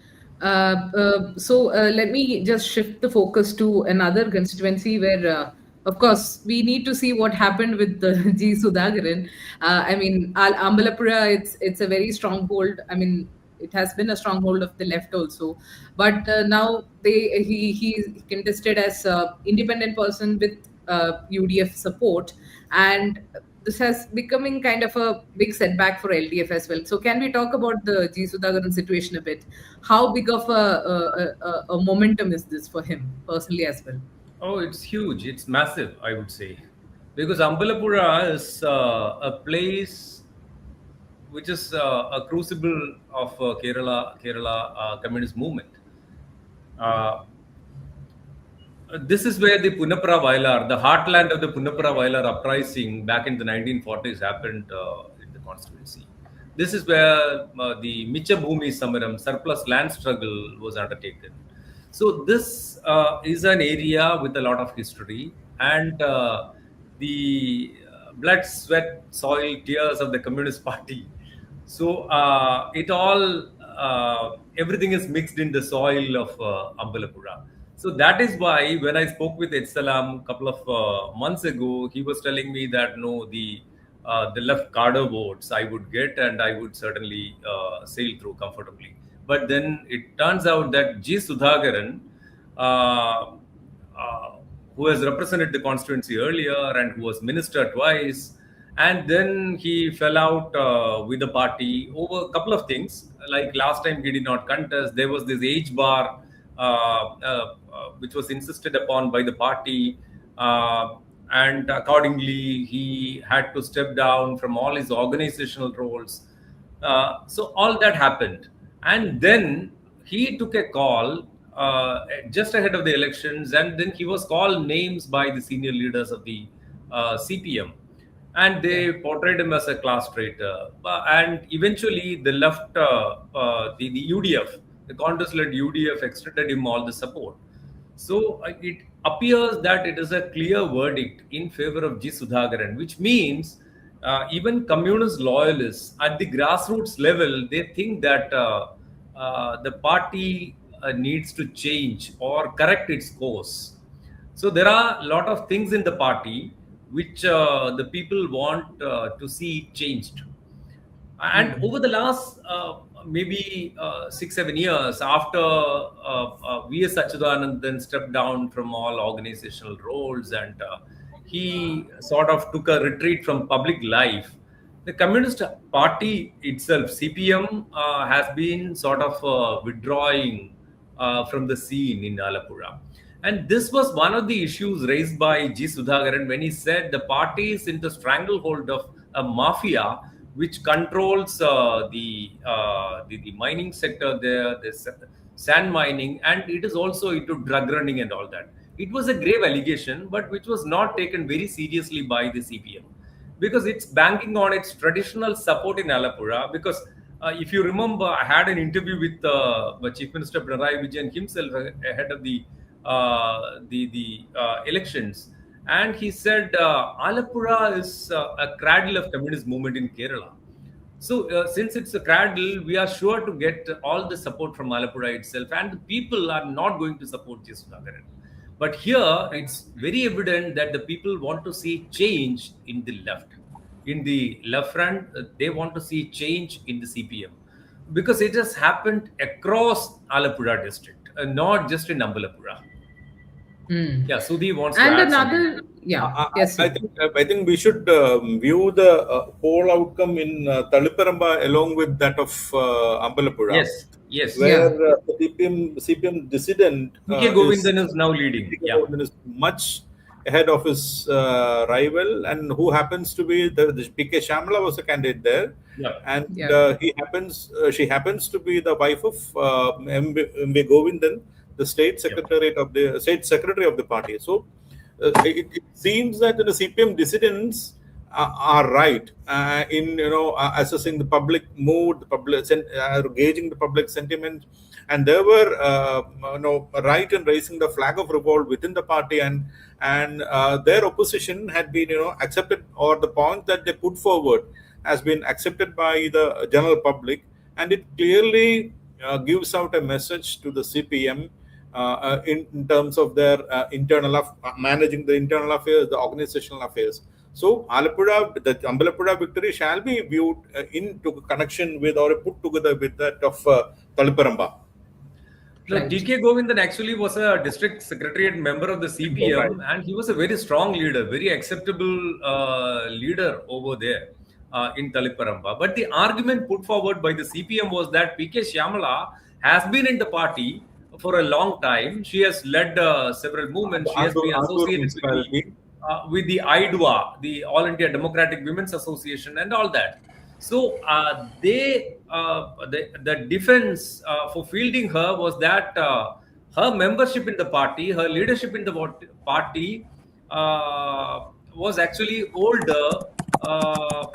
So let me just shift the focus to another constituency where, of course, we need to see what happened with the G. Sudhakaran. I mean, Ambalappuzha, it's a very stronghold. I mean, it has been a stronghold of the left also. But now he contested as independent person with UDF support, and this has becoming kind of a big setback for LDF as well. So can we talk about the G. Sudhakaran situation a bit? How big of a momentum is this for him personally as well? Oh, it's huge. It's massive, I would say. Because Ambalappuzha is a place which is a crucible of Kerala communist movement. This is where the Punapura Vailar, the heartland of the Punapura Vailar uprising back in the 1940s happened in the constituency. This is where the Micha Bhumi Samaram, surplus land struggle, was undertaken. So this is an area with a lot of history, and the blood, sweat, soil, tears of the Communist Party. So everything is mixed in the soil of Ambalapura. So that is why when I spoke with Salam a couple of months ago, he was telling me that no, the left cadre votes I would get, and I would certainly sail through comfortably. But then it turns out that G. Sudhakaran, who has represented the constituency earlier and who was minister twice, and then he fell out with the party over a couple of things. Like last time he did not contest. There was this age bar which was insisted upon by the party, and accordingly he had to step down from all his organizational roles. So all that happened, and then he took a call just ahead of the elections, and then he was called names by the senior leaders of the CPM, and they portrayed him as a class traitor. And eventually the left, the UDF, the contest-led UDF, extended him all the support. So it appears that it is a clear verdict in favor of G. Sudhakaran, which means even communist loyalists at the grassroots level, they think that the party needs to change or correct its course. So there are a lot of things in the party which the people want to see changed. And over the last maybe 6-7 years, after V.S. Achuthanandan then stepped down from all organizational roles, and he sort of took a retreat from public life, the Communist Party itself, CPM, has been sort of withdrawing from the scene in Alapura. And this was one of the issues raised by G. Sudhakaran when he said the party is in the stranglehold of a mafia which controls the mining sector there, the sand mining, and it is also into drug running and all that. It was a grave allegation, but which was not taken very seriously by the CPM, because it's banking on its traditional support in Alapura. Because if you remember, I had an interview with Chief Minister Pinarayi Vijayan himself ahead of the elections, and he said Alapura is a cradle of communist movement in Kerala. So since it's a cradle, we are sure to get all the support from Alapura itself, and the people are not going to support G. Sudhakaran. But here it's very evident that the people want to see change in the left. In the left front, they want to see change in the CPM, because it has happened across Alapura district, not just in Ambalapura. Yeah, Sudhi wants to add something. I think we should view the poll outcome in Taliparamba along with that of Ambalapura. Yes. Where CPM dissident P.K. Govindan is now leading. Govindan is much ahead of his rival, and who happens to be the P.K. Shamla was a candidate there, and she happens to be the wife of M.V. Govindan, the state secretary of the party. So it seems that the CPM dissidents are right in assessing the public mood, gauging the public sentiment, and they were right in raising the flag of revolt within the party, and their opposition had been accepted, or the point that they put forward has been accepted by the general public, and it clearly gives out a message to the CPM in terms of their managing the internal affairs, the organizational affairs. So the Ambalapura victory shall be viewed into connection with or put together with that of Taliparamba. D.K. Govindan actually was a district secretariat member of the CPM, and he was a very strong leader, very acceptable leader over there in Taliparamba. But the argument put forward by the CPM was that P.K. Shyamala has been in the party for a long time. She has led several movements. She has been associated with the IDWA, the All India Democratic Women's Association, and all that. So the defense for fielding her was that her membership in the party, her leadership in the party was actually older uh,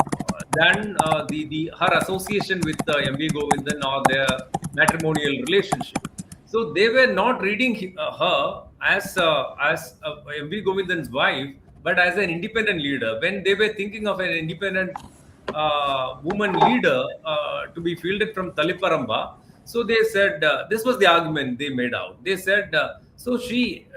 than the her association with MV Govindan or their matrimonial relationship. So they were not reading her as MV Govindan's wife, but as an independent leader. When they were thinking of an independent woman leader to be fielded from Taliparamba. So they said, this was the argument they made out. They said, so she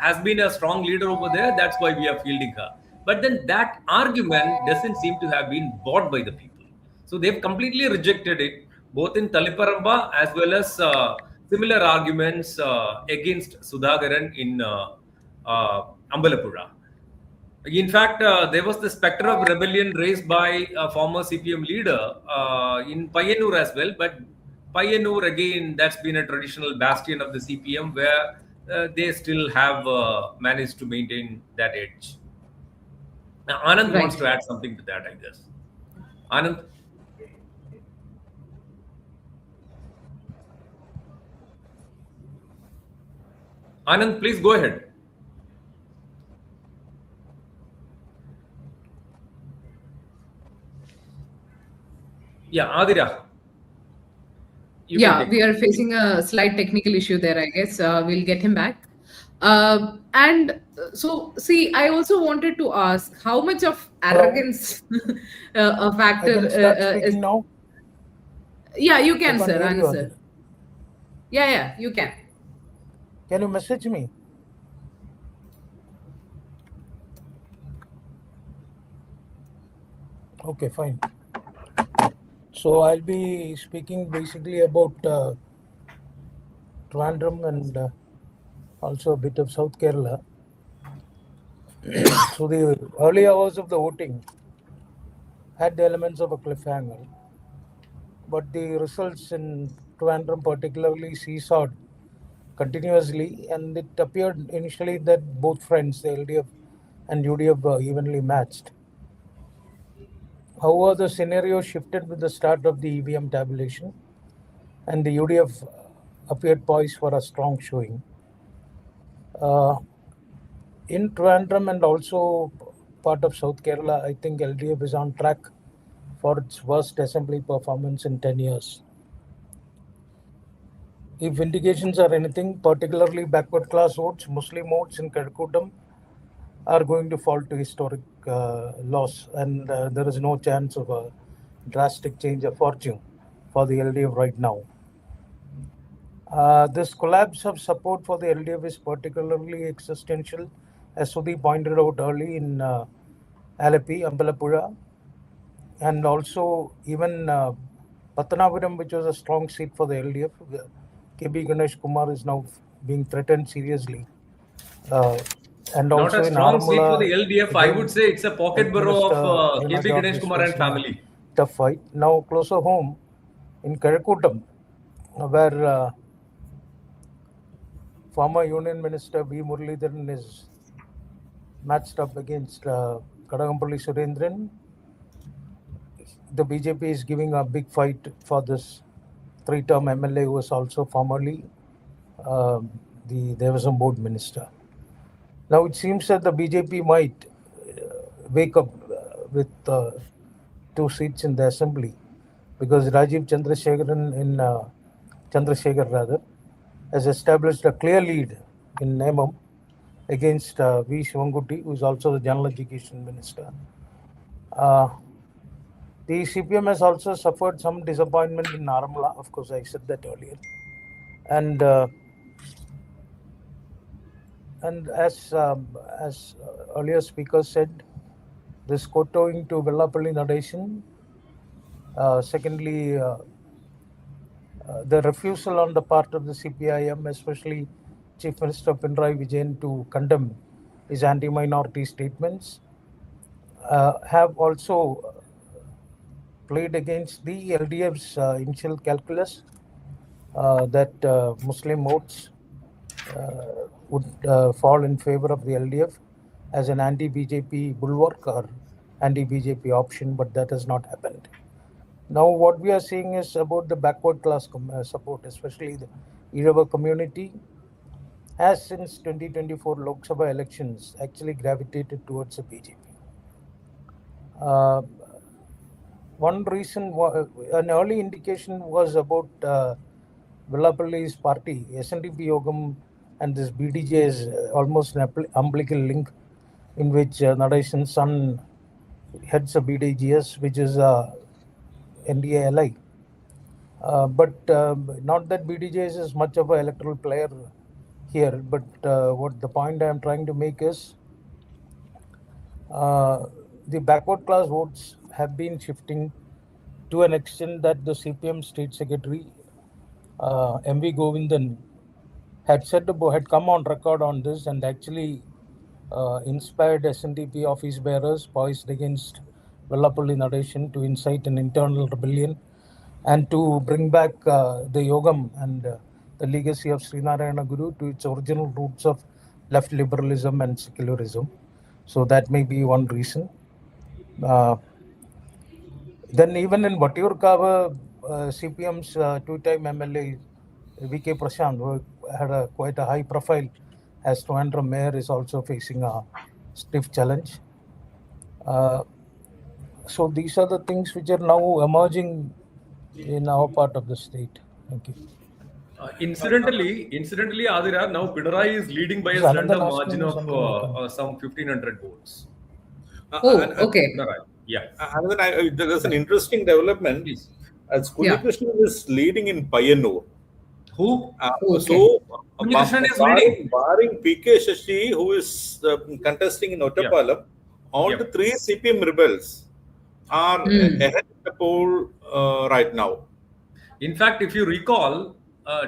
has been a strong leader over there, that's why we are fielding her. But then that argument doesn't seem to have been bought by the people. So they've completely rejected it, both in Taliparamba as well as similar arguments against Sudhakaran in Ambalapura. In fact, there was the specter of rebellion raised by a former CPM leader in Payanur as well. But Payanur, again, that's been a traditional bastion of the CPM where they still have managed to maintain that edge. Now, Anand wants to add something to that, I guess. Anand? Anand, please go ahead. Yeah, Adira. Yeah, we are facing a slight technical issue there, I guess. We'll get him back. So, see, I also wanted to ask how much of arrogance a factor I can start speaking is. now? Yeah, you can, I can't sir. hear you, Answer. Yeah, you can. Can you message me? Okay, fine. So I'll be speaking basically about Trivandrum and also a bit of South Kerala. So the early hours of the voting had the elements of a cliffhanger, but the results in Trivandrum particularly seesawed continuously, and it appeared initially that both friends, the LDF and UDF, were evenly matched. However, the scenario shifted with the start of the EVM tabulation, and the UDF appeared poised for a strong showing. In Trivandrum and also part of South Kerala, I think LDF is on track for its worst assembly performance in 10 years. If indications are anything, particularly backward class votes, Muslim votes in Kerkutam are going to fall to historic loss, and there is no chance of a drastic change of fortune for the LDF right now. This collapse of support for the LDF is particularly existential, as Sudhi pointed out early in Alapi, Ambalapura, and also even Patanapuram, which was a strong seat for the LDF. KB Ganesh Kumar is now being threatened seriously. And Not also a in strong seat for Aramula, the LDF. I would say it's a pocket borough of KP Ganesh Kumar and family. Tough fight. Now closer home in Karakutam, where former Union Minister B. Muralidharan is matched up against Kadagampalli Surendran. The BJP is giving a big fight for this three-term MLA who was also formerly the Devasam Board Minister. Now it seems that the BJP might wake up with 2 seats in the assembly, because Rajiv Chandrasekhar rather, has established a clear lead in Nemam against V. Shivangutti, who is also the General Education Minister. The CPM has also suffered some disappointment in Aramula. Of course, I said that earlier. And as earlier speakers said, this kowtowing to Vellapalli Nadeshan, secondly, the refusal on the part of the CPIM, especially Chief Minister Pinarayi Vijayan, to condemn his anti-minority statements, have also played against the LDF's initial calculus that Muslim votes would fall in favor of the LDF as an anti-BJP bulwark or anti-BJP option, but that has not happened. Now what we are seeing is about the backward class support, especially the Irava community, has since 2024 Lok Sabha elections actually gravitated towards the BJP. One reason, an early indication was about Vellapalli's party, SNDP Yogam, and this BDJ is almost an umbilical link in which Nadeshan's son heads a BDGS, which is NDA-LI. But not that BDJ is much of an electoral player here, but what the point I am trying to make is the backward class votes have been shifting to an extent that the CPM State Secretary M.V. Govindan had come on record on this and actually inspired SNDP office bearers poised against Vellapalli Nadeshan to incite an internal rebellion and to bring back the Yogam and the legacy of Srinarayana Guru to its original roots of left liberalism and secularism. So that may be one reason. Then even in Vatiurkava, CPM's two-time MLA V.K. Prashant had quite a high profile, as Trivandrum Mayor is also facing a stiff challenge. So these are the things which are now emerging in our part of the state. Thank you. Incidentally, Adira, now Pinarayi is leading by a slender margin of some 1,500 votes. Okay. Yeah. And then there's an interesting development. As Kundikrishnan is leading in Payanur. Who? So, Kundikrishnan is leading. Barring P.K. Shashi, who is contesting in Ottapalam, all the three CPM rebels are ahead of the poll right now. In fact, if you recall,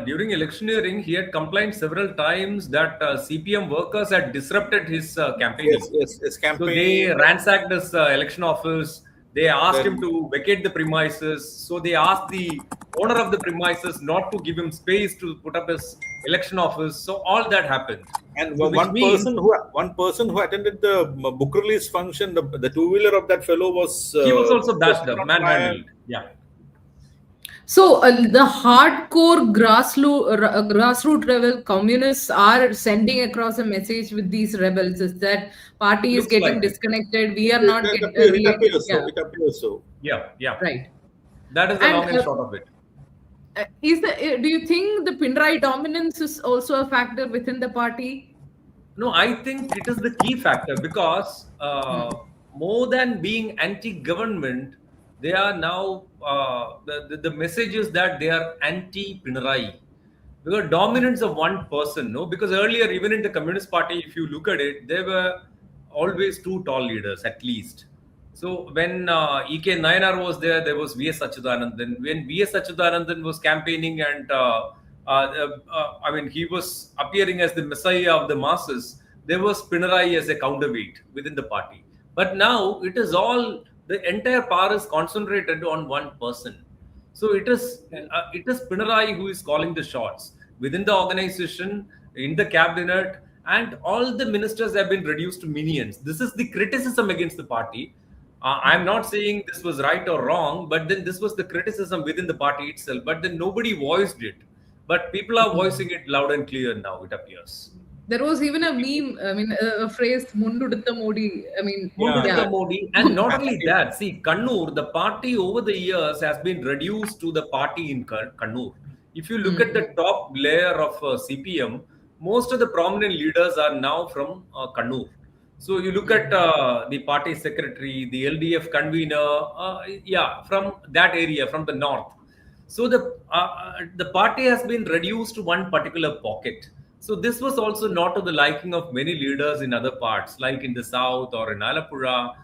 during electioneering, he had complained several times that CPM workers had disrupted his campaigning. Yes, campaigning. So they ransacked his election office. They asked him to vacate the premises. So they asked the owner of the premises not to give him space to put up his election office. So all that happened. And so one person who attended the book release function, the two-wheeler of that fellow was he was also bashed up, manhandled. Yeah. So the hardcore grassroots rebel communists are sending across a message with these rebels is that party is getting disconnected. We are not getting. It appears so. Yeah. Right. That is the long and short of it. Do you think the Pinarayi dominance is also a factor within the party? No, I think it is the key factor because more than being anti-government, they are now the message is that they are anti-Pinarayi. Because dominance of one person, no? Because earlier, even in the Communist Party, if you look at it, there were always two tall leaders at least. So when E.K. Nayanar was there was V.S. Achuthanandan. When V.S. Achuthanandan was campaigning and he was appearing as the messiah of the masses, there was Pinarayi as a counterweight within the party. But now it is all, the entire power is concentrated on one person. So it is Pinarayi who is calling the shots within the organization, in the cabinet, and all the ministers have been reduced to minions. This is the criticism against the party. I'm not saying this was right or wrong, but then this was the criticism within the party itself. But then nobody voiced it. But people are voicing it loud and clear now, it appears. There was even a meme, a phrase, Mundudutta Modi. Mundudutta Modi. And not only that, see, Kannur, the party over the years has been reduced to the party in Kannur. If you look at the top layer of CPM, most of the prominent leaders are now from Kannur. So you look at the party secretary, the LDF convener, from that area, from the north. So the party has been reduced to one particular pocket. So this was also not to the liking of many leaders in other parts, like in the south or in Alapura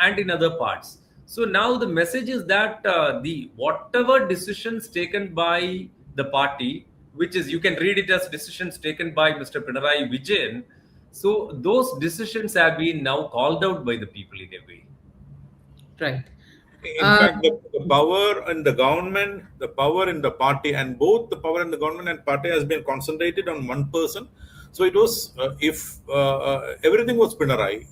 and in other parts. So now the message is that the whatever decisions taken by the party, which is, you can read it as decisions taken by Mr. Pinarayi Vijayan. So those decisions have been now called out by the people in a way. Right. In fact, the power in the government, the power in the party, and both the power in the government and party has been concentrated on one person. So it was, if everything was Pinarayi,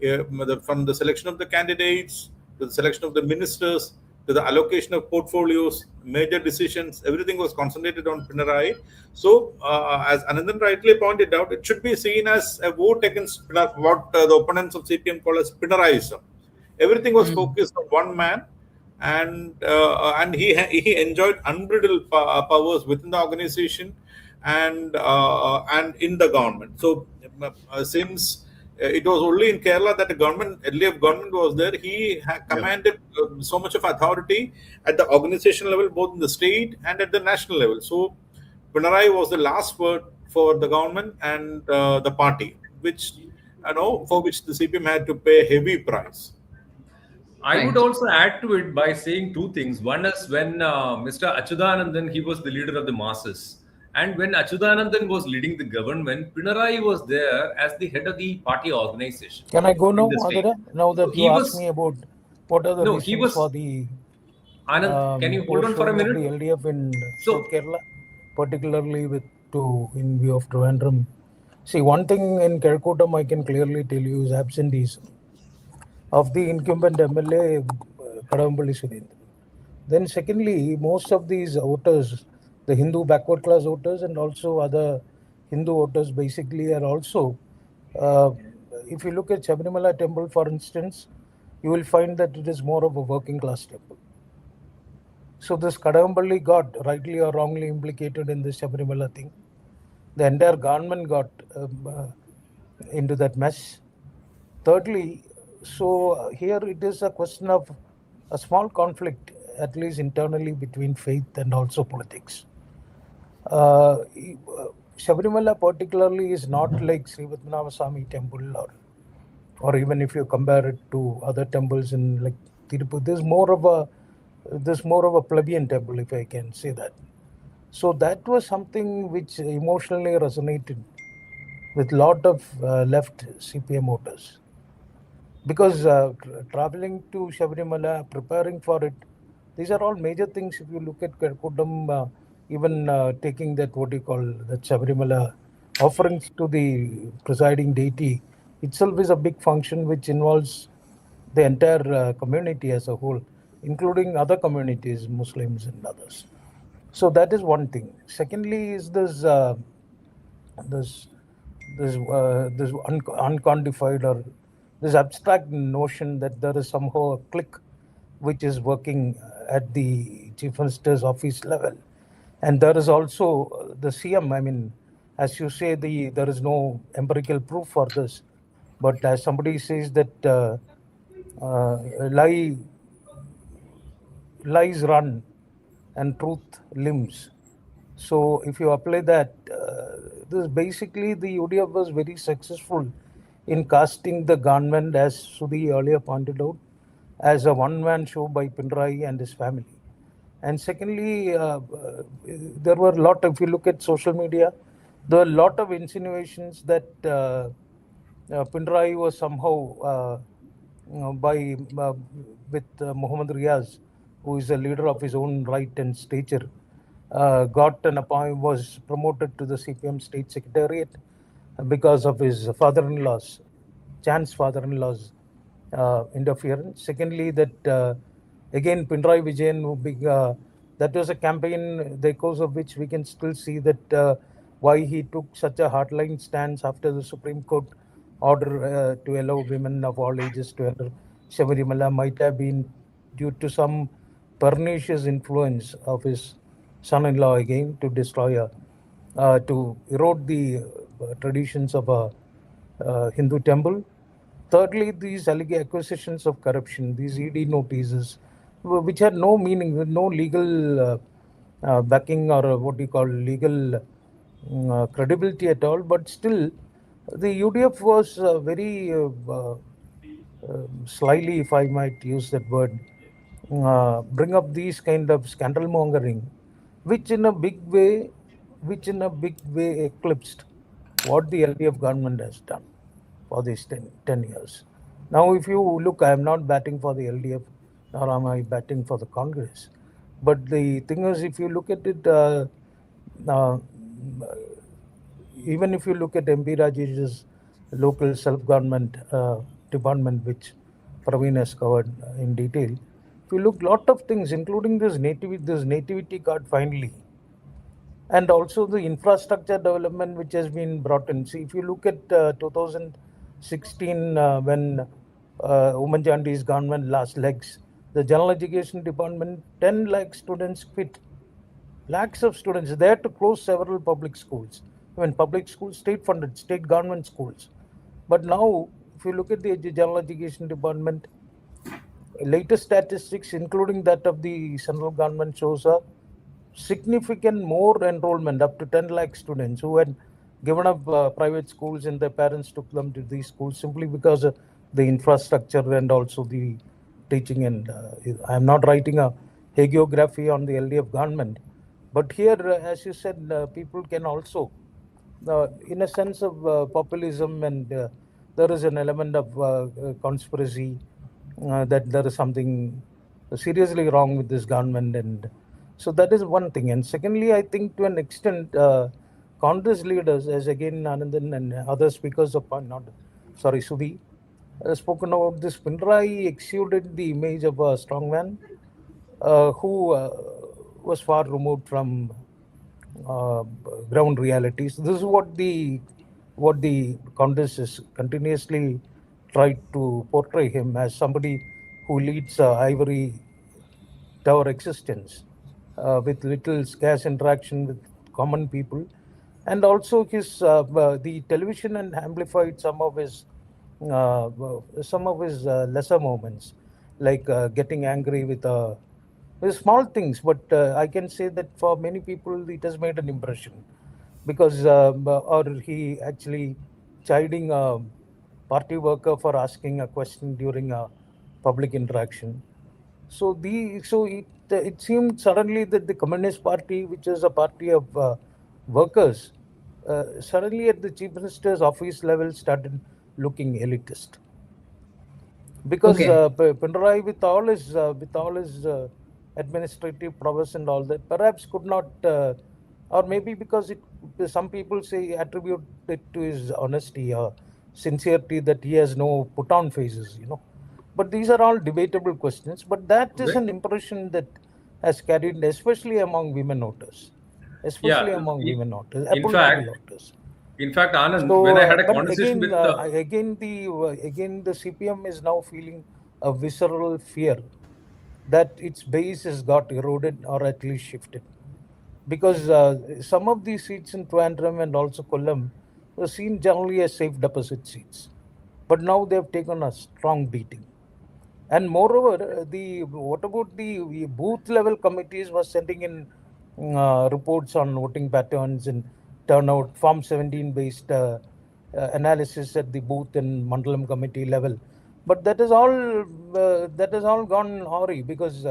from the selection of the candidates to the selection of the ministers to the allocation of portfolios, major decisions, everything was concentrated on Pinarayi. So, as Anandan rightly pointed out, it should be seen as a vote against what the opponents of CPM call as Pinarayism. Everything was focused on one man, and he enjoyed unbridled powers within the organization and in the government. So, since it was only in Kerala that the government, LDF government was there. He commanded so much of authority at the organization level, both in the state and at the national level. So, Pinarayi was the last word for the government and the party, which for which the CPM had to pay a heavy price. I would also add to it by saying two things. One is when Mr. Achyutanandan, he was the leader of the masses. And when Achyutanandan was leading the government, Pinarayi was there as the head of the party organization. Can I go now, in the state. Adira? Now that So you asked me about what are the No, he reasons was. for the Anand, can you hold on for a showing of minute? the LDF in South Kerala, particularly in view of Trivandrum. See, one thing in Kerkootam I can clearly tell you is absenteeism of the incumbent MLA Kadambally Surendran. Then secondly, most of these voters, the Hindu backward class voters and also other Hindu voters basically are also, if you look at Sabarimala temple for instance, you will find that it is more of a working class temple. So this Kadambally got rightly or wrongly implicated in this Sabarimala thing. The entire government got into that mess. Thirdly, so here it is a question of a small conflict, at least internally, between faith and also politics. Sabarimala particularly is not like Sri Padmanabha temple or even if you compare it to other temples in like Tirupati, there's more of a plebeian temple, if I can say that. So that was something which emotionally resonated with a lot of left CPM voters. Because traveling to Sabarimala, preparing for it, these are all major things. If you look at Kerkootam, even taking that, that Sabarimala offerings to the presiding deity itself is a big function which involves the entire community as a whole, including other communities, Muslims and others. So that is one thing. Secondly, is this unquantified or this abstract notion that there is somehow a clique which is working at the chief minister's office level, and there is also the CM. I mean, as you say, there is no empirical proof for this, but as somebody says that lies run and truth limbs. So if you apply that, this basically the UDF was very successful in casting the government, as Sudhi earlier pointed out, as a one-man show by Pinarayi and his family. And secondly, there were a lot, if you look at social media, there were a lot of insinuations that Pinarayi was somehow with Muhammad Riaz, who is a leader of his own right and stature, got an appointment, was promoted to the CPM state secretariat because of his father-in-law's, Chan's father-in-law's interference. Secondly, that again Pinarayi Vijayan, that was a campaign, the cause of which we can still see that why he took such a hardline stance after the Supreme Court order to allow women of all ages to enter Sabarimala might have been due to some pernicious influence of his son-in-law again to destroy to erode the traditions of a Hindu temple. Thirdly, these accusations of corruption, these ED notices, which had no meaning, with no legal backing or what you call legal credibility at all, but still the UDF was very slyly, if I might use that word, bring up these kind of scandal mongering, which in a big way eclipsed what the LDF government has done for these 10 years. Now, if you look, I am not batting for the LDF, nor am I batting for the Congress. But the thing is, if you look at it, even if you look at MP Rajesh's local self-government department, which Praveen has covered in detail. If you look, lot of things, including this nativity card finally, and also the infrastructure development which has been brought in. See, if you look at 2016 when Umanjandi's government last legs, the general education department, 10 lakh students quit. Lakhs of students. They had to close several public schools. When public schools, state-funded, state government schools. But now, if you look at the general education department, latest statistics, including that of the central government, shows a significant more enrollment, up to 10 lakh students who had given up private schools and their parents took them to these schools simply because of the infrastructure and also the teaching. And I'm not writing a hagiography on the LDF government, but here, as you said, people can also, in a sense of populism, and there is an element of conspiracy, that there is something seriously wrong with this government. And so that is one thing. And secondly, I think to an extent, Congress leaders, as again Anandan and other speakers of Sudhi, spoken about this, Pinarayi exuded the image of a strongman who was far removed from ground realities. This is what the Congress is continuously tried to portray him as, somebody who leads ivory tower existence with little scarce interaction with common people, and also his the television and amplified some of his lesser moments, like getting angry with small things. But I can say that for many people it has made an impression, because or he actually chiding a party worker for asking a question during a public interaction. So it seemed suddenly that the Communist Party, which is a party of workers, suddenly at the chief minister's office level started looking elitist. Because Pinarayi, with all his administrative prowess and all that, perhaps could not, or maybe because some people say attribute it to his honesty or sincerity, that he has no put-on faces, But these are all debatable questions. But that is an impression that has carried, especially among women voters, women voters, political voters. In fact, Anand, So, when I had a but conversation with again, the CPM is now feeling a visceral fear that its base has got eroded or at least shifted, because some of these seats in Trivandrum and also Kollam were seen generally as safe deposit seats, but now they have taken a strong beating. And moreover, what about the booth level committees were sending in reports on voting patterns and turnout, Form 17 based analysis at the booth and Mandalam committee level. But that is all gone awry, because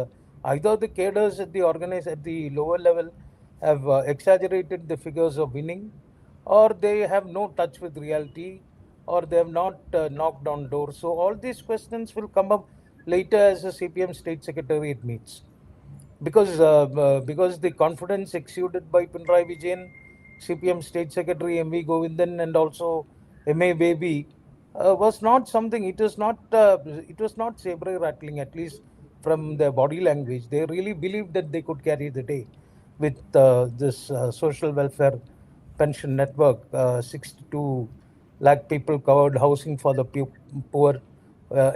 either the cadres at the lower level have exaggerated the figures of winning, or they have no touch with reality, or they have not knocked on doors. So all these questions will come up later as the CPM state secretariat meets, because the confidence exuded by Pinarayi Vijayan, CPM state secretary M.V. Govindan, and also M.A. Baby was not something. It was not sabre rattling, at least from their body language. They really believed that they could carry the day with this social welfare pension network, 62 lakh people covered, housing for the poor,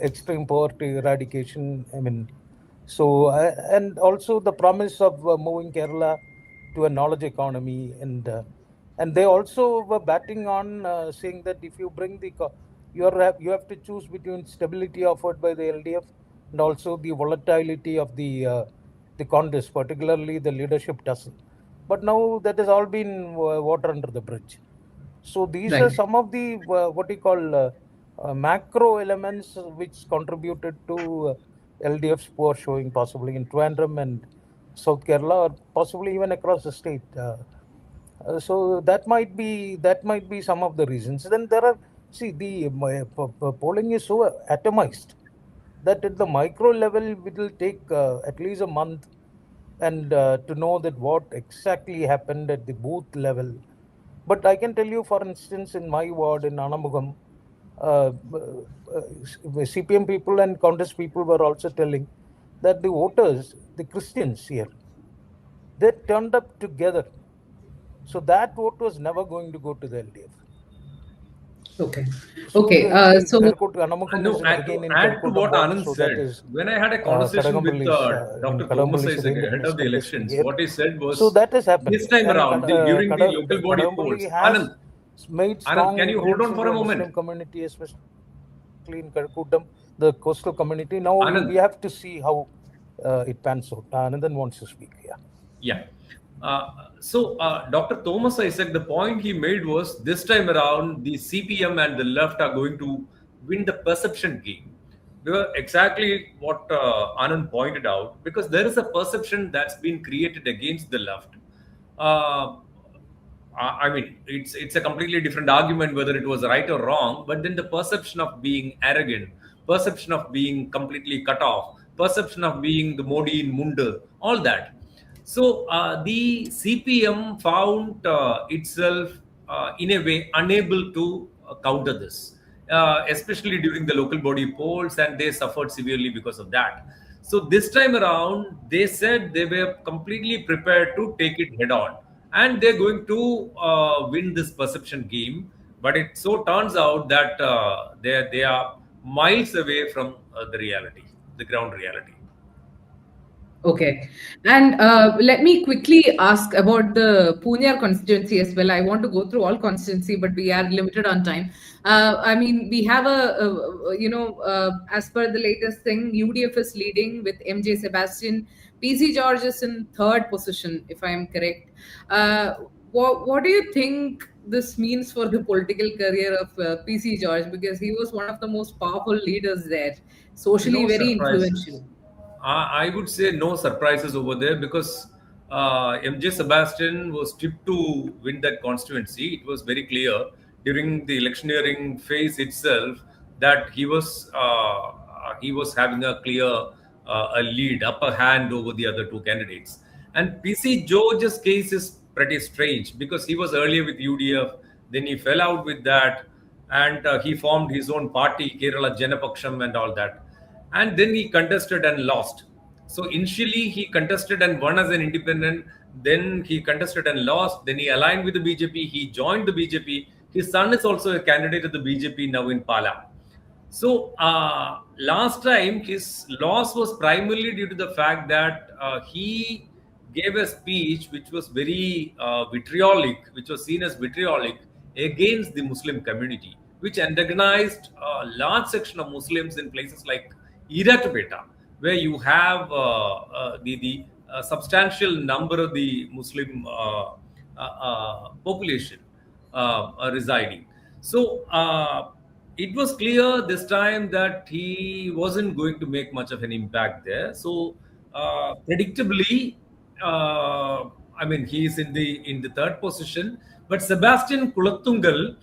extreme poverty eradication. So, and also the promise of moving Kerala to a knowledge economy, and they also were batting on saying that if you bring you have to choose between stability offered by the LDF and also the volatility of the Congress, particularly the leadership tussle. But now that has all been water under the bridge. So these are some of the what you call macro elements which contributed to LDF's poor showing, possibly in Trivandrum and South Kerala, or possibly even across the state. So that might be some of the reasons. Then there are, the polling is so atomized that at the micro level it will take at least a month, and to know that what exactly happened at the booth level. But I can tell you, for instance, in my ward in Anamugam, CPM people and Congress people were also telling that the voters, the Christians here, they turned up together. So that vote was never going to go to the LDF. Okay. So Okay. So Kanamakam No, is again in add to Kalkutta what border, Anand so said. that is When I had a conversation with Dr. Thomas Kadambally Isaac Surendran ahead is of the contesting elections, here. what he said was, So that is happening. this time And around, during the local body polls, Kadambally has made strong can you hold inroads on for into a the Muslim moment? community, especially in Kalkutta, the coastal community. Now Anand. we have to see how it pans out. Anandan wants to speak. Yeah. So Dr. Thomas Isaac, the point he made was, this time around, the CPM and the left are going to win the perception game. Because exactly what Anand pointed out, because there is a perception that's been created against the left. I mean, it's a completely different argument whether it was right or wrong, but then the perception of being arrogant, perception of being completely cut off, perception of being the Modi in Munda, all that. So the CPM found itself in a way unable to counter this, especially during the local body polls, and they suffered severely because of that. So this time around, they said they were completely prepared to take it head on, and they're going to win this perception game. But it so turns out that they are miles away from the reality, the ground reality. Okay. And let me quickly ask about the Punyar constituency as well. I want to go through all constituency, but we are limited on time. I mean, we have as per the latest thing, UDF is leading with MJ Sebastian. PC George is in third position, if I am correct. What do you think this means for the political career of PC George? Because he was one of the most powerful leaders there, socially No very surprises. influential. I would say no surprises over there, because MJ Sebastian was tipped to win that constituency. It was very clear during the electioneering phase itself that he was having a clear a lead, upper hand over the other two candidates. And PC George's case is pretty strange, because he was earlier with UDF, then he fell out with that, and he formed his own party, Kerala Janapaksham, and all that. And then he contested and lost. So initially he contested and won as an independent. Then he contested and lost. Then he aligned with the BJP. He joined the BJP. His son is also a candidate of the BJP now in Pala. So last time his loss was primarily due to the fact that he gave a speech which was very vitriolic, which was seen as vitriolic against the Muslim community, which antagonized a large section of Muslims in places like Iratupeta, where you have the substantial number of the Muslim population residing. So it was clear this time that he wasn't going to make much of an impact there. So predictably, I mean, he is in the third position. But Sebastian Kulattungal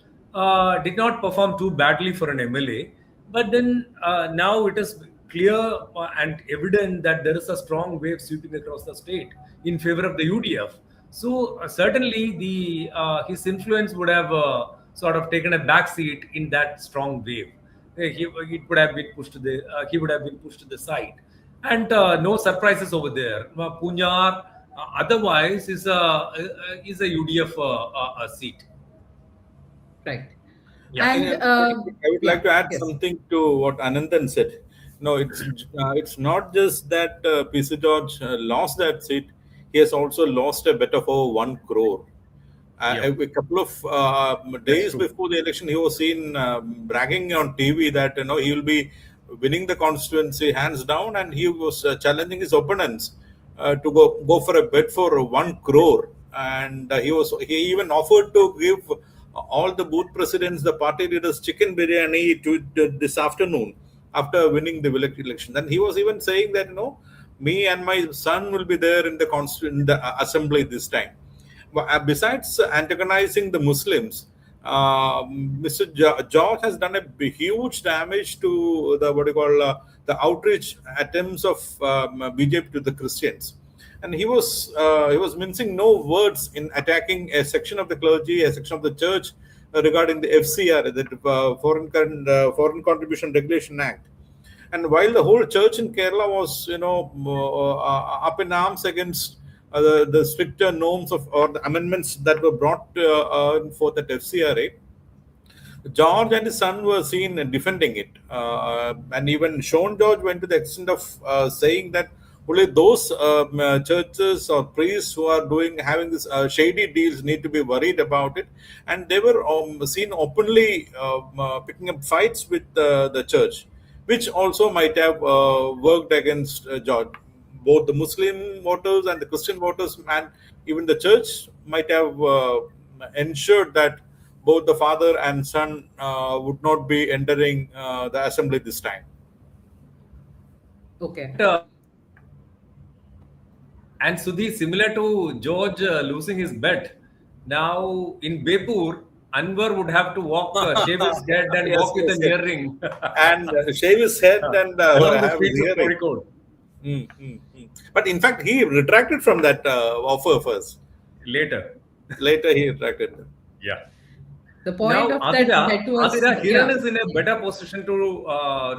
did not perform too badly for an MLA. But then now it is clear and evident that there is a strong wave sweeping across the state in favor of the UDF. So certainly his influence would have sort of taken a backseat in that strong wave. He would have been pushed to the side, and no surprises over there. Punyar otherwise is a UDF seat. Right. Yeah. And I would like to add yes. something to what Anandan said. No, it's not just that PC George lost that seat. He has also lost a bet of over 1 crore. A couple of days before the election, he was seen bragging on TV that he will be winning the constituency hands down, and he was challenging his opponents to go for a bet for 1 crore. And he even offered to give all the booth presidents, the party leaders, chicken biryani this afternoon after winning the election. And he was even saying that me and my son will be there in the assembly this time. Besides antagonizing the Muslims, Mr. George has done a huge damage to the outreach attempts of BJP to the Christians, and he was mincing no words in attacking a section of the clergy, a section of the church regarding the FCR, the Foreign Contribution Regulation Act. And while the whole church in Kerala was, up in arms against the stricter norms or the amendments that were brought for that FCRA, George and his son were seen defending it, and even Sean George went to the extent of saying that only those churches or priests who are having this shady deals need to be worried about it, and they were seen openly picking up fights with the church, which also might have worked against George. Both the Muslim voters and the Christian voters, and even the church, might have ensured that both the father and son would not be entering the assembly this time. Okay. And Sudhi, similar to George losing his bet, now in Bepur, Anwar would have to shave his head and Yes, walk with yes, an yes. earring. And shave his head and along the have streets his of earring. Kozhikode. But in fact, he retracted from that offer first. Later he retracted. Yeah. The point Now, of that bet was, Hiran is in a better position to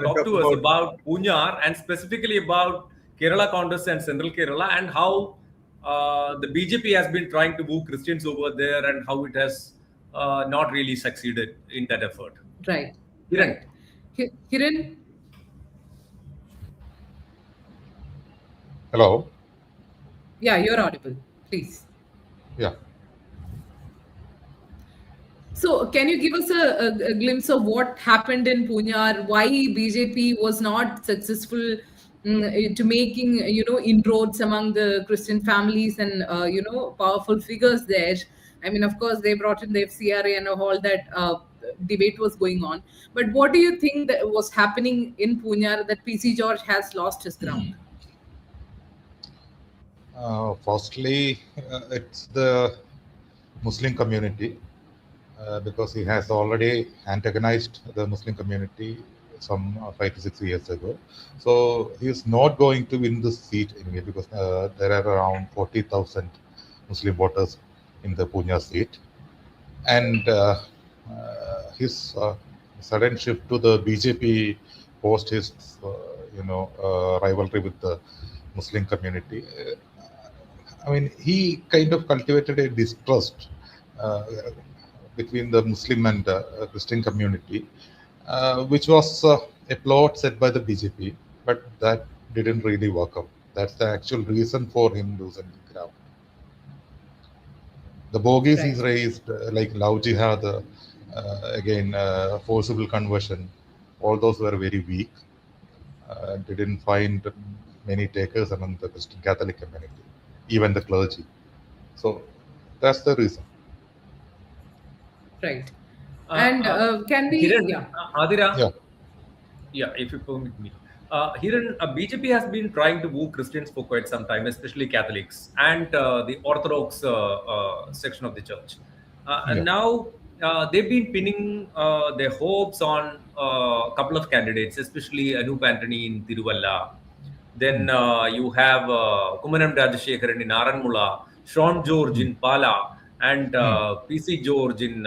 talk to us about Punyar and specifically about Kerala contest and Central Kerala and how the BJP has been trying to woo Christians over there and how it has not really succeeded in that effort. Right. Hiran. Right. Hiran? Hello. Yeah, you're audible. Please. Yeah. So, can you give us a glimpse of what happened in Punyar? Why BJP was not successful to making inroads among the Christian families and powerful figures there? I mean, of course, they brought in the FCRA and all that debate was going on. But what do you think that was happening in Punyar that PC George has lost his ground? Firstly, it's the Muslim community. Because he has already antagonized the Muslim community some 5 to 6 years ago. So he is not going to win this seat anyway because there are around 40,000 Muslim voters in the Punya seat. And his sudden shift to the BJP post his, rivalry with the Muslim community. I mean, he kind of cultivated a distrust between the Muslim and Christian community, which was a plot set by the BJP, but that didn't really work out. That's the actual reason for him losing the ground. The bogies he's raised, like Love Jihad, again, forcible conversion, all those were very weak. Didn't find many takers among the Christian Catholic community, even the clergy. So that's the reason. Right. And can we... Hiran, Adira? Yeah, if you permit me. Hiran, BJP has been trying to woo Christians for quite some time, especially Catholics and the Orthodox section of the church. And now they've been pinning their hopes on a couple of candidates, especially Anup Antony in Tiruvalla. Then you have Kumaram Rajashekharan in Aranmula, Sean George in Pala, and PC George in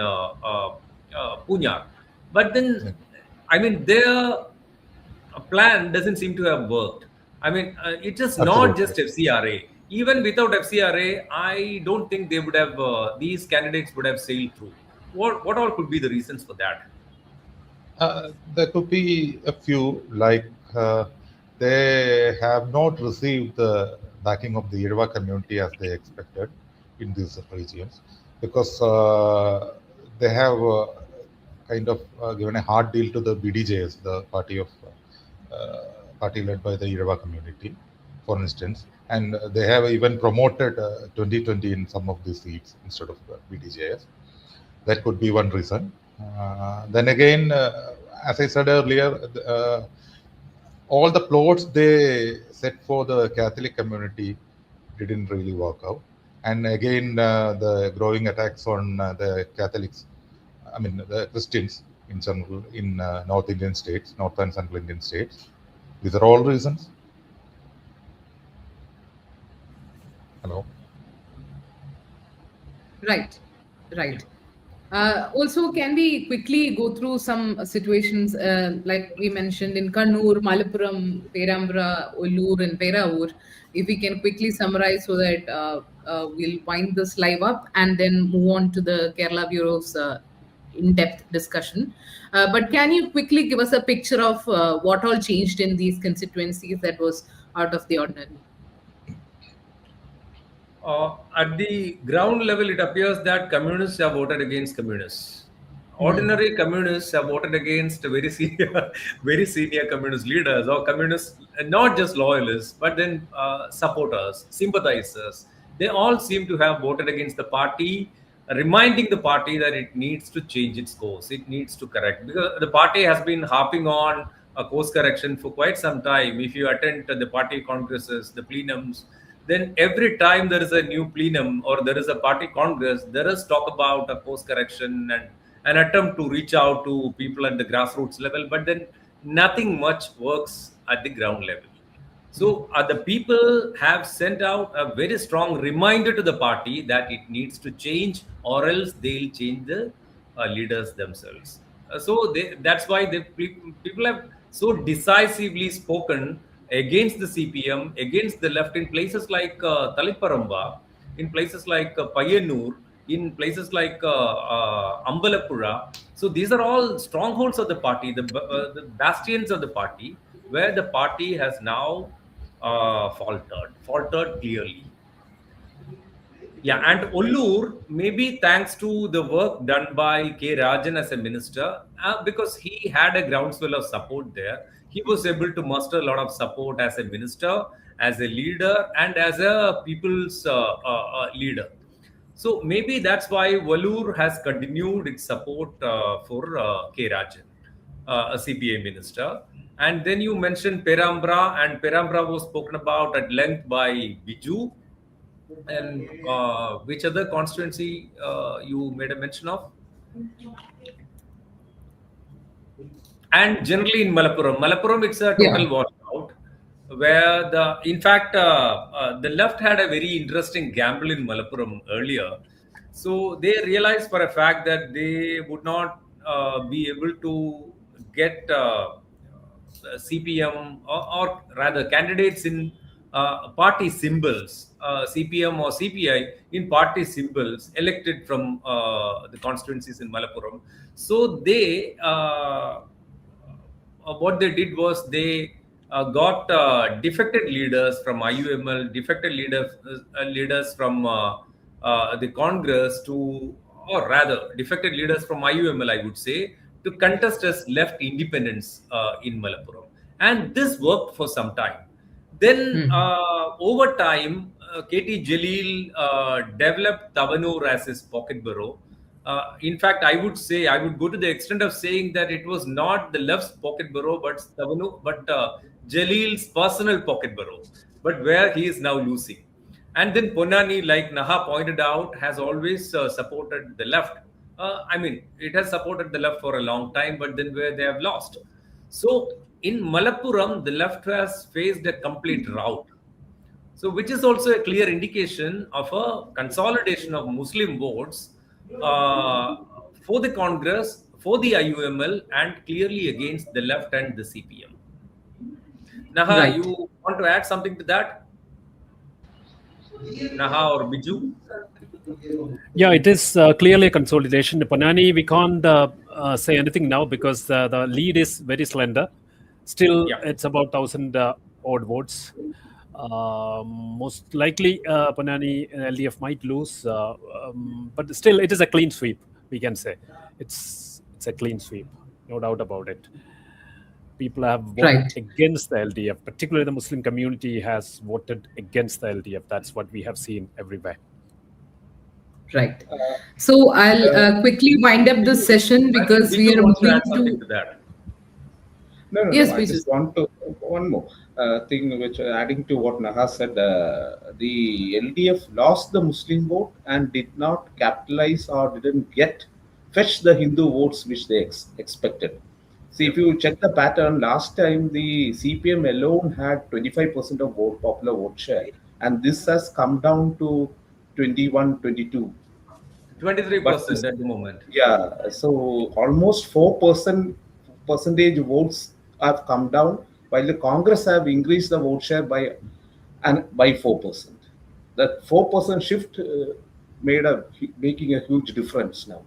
Punyar. But then, I mean, their plan doesn't seem to have worked. I mean, it is not just FCRA. Even without FCRA, I don't think they would have, these candidates would have sailed through. What all could be the reasons for that? There could be a few, like they have not received the backing of the Yerwa community as they expected in these regions, because they have kind of given a hard deal to the BDJS, the party led by the Yerwa community, for instance, and they have even promoted 2020 in some of these seats instead of BDJS. That could be one reason. Then again, as I said earlier, all the plots they set for the Catholic community didn't really work out. And again, the growing attacks on the Catholics, I mean, the Christians in general in North Indian states, North and Central Indian states. These are all reasons. Hello? Right. Also, can we quickly go through some situations like we mentioned in Kannur, Malappuram, Perambra, Ollur, and Peraur? If we can quickly summarize so that we'll wind this live up and then move on to the Kerala Bureau's in-depth discussion. But can you quickly give us a picture of what all changed in these constituencies that was out of the ordinary? At the ground level, it appears that communists have voted against communists. Ordinary communists have voted against very senior, very senior communist leaders or communists, not just loyalists, but then supporters, sympathizers. They all seem to have voted against the party, reminding the party that it needs to change its course. It needs to correct, because the party has been harping on a course correction for quite some time. If you attend the party congresses, the plenums, then every time there is a new plenum or there is a party congress, there is talk about a course correction and an attempt to reach out to people at the grassroots level, but then nothing much works at the ground level. So the people have sent out a very strong reminder to the party that it needs to change, or else they'll change the leaders themselves. That's why people have so decisively spoken against the CPM, against the left in places like Taliparamba, in places like Payanur, in places like Ambalappuzha. So these are all strongholds of the party, the bastions of the party, where the party has now faltered clearly. Yeah, and Ollur, maybe thanks to the work done by K. Rajan as a minister, because he had a groundswell of support there, he was able to muster a lot of support as a minister, as a leader, and as a people's leader. So maybe that's why Ollur has continued its support for K. Rajan, a CPI minister. And then you mentioned Perambra, and Perambra was spoken about at length by Biju. And which other constituency you made a mention of? And generally in Malappuram, it's a total washout, where in fact, the left had a very interesting gamble in Malappuram earlier. So they realized for a fact that they would not be able to get CPM or rather candidates in party symbols, CPM or CPI in party symbols elected from the constituencies in Malappuram. So they what they did was they got defected leaders from IUML, defected leaders from the Congress or rather defected leaders from IUML, I would say, to contest as left independence in Malappuram. And this worked for some time. Then over time, KT Jalil developed Tavanur as his pocket bureau. In fact, I would go to the extent of saying that it was not the left's pocket bureau, but Jalil's personal pocket bureau, but where he is now losing. And then Ponani, like Naha pointed out, has always supported the left. It has supported the left for a long time, but then where they have lost. So in Malappuram, the left has faced a complete rout. So which is also a clear indication of a consolidation of Muslim votes for the Congress, for the IUML, and clearly against the left and the CPM. Naha, you want to add something to that? Naha or Biju? Yeah, it is clearly a consolidation. Panani, we can't say anything now because the lead is very slender. Still, it's about 1,000 odd votes. Most likely, Panani LDF might lose, but still, it is a clean sweep. We can say it's a clean sweep, no doubt about it. People have voted against the LDF, particularly the Muslim community has voted against the LDF. That's what we have seen everywhere. Right. So I'll quickly wind up this session because we are moving to that. No, yes, I just want to one more thing which adding to what Naha said. The LDF lost the Muslim vote and did not capitalize or didn't fetch the Hindu votes which they expected. See, if you check the pattern, last time the CPM alone had 25% of popular vote share, and this has come down to 21, 22. 23% at the moment. Yeah, so almost 4% votes have come down, while the Congress have increased the vote share by 4%. That 4% shift making a huge difference now.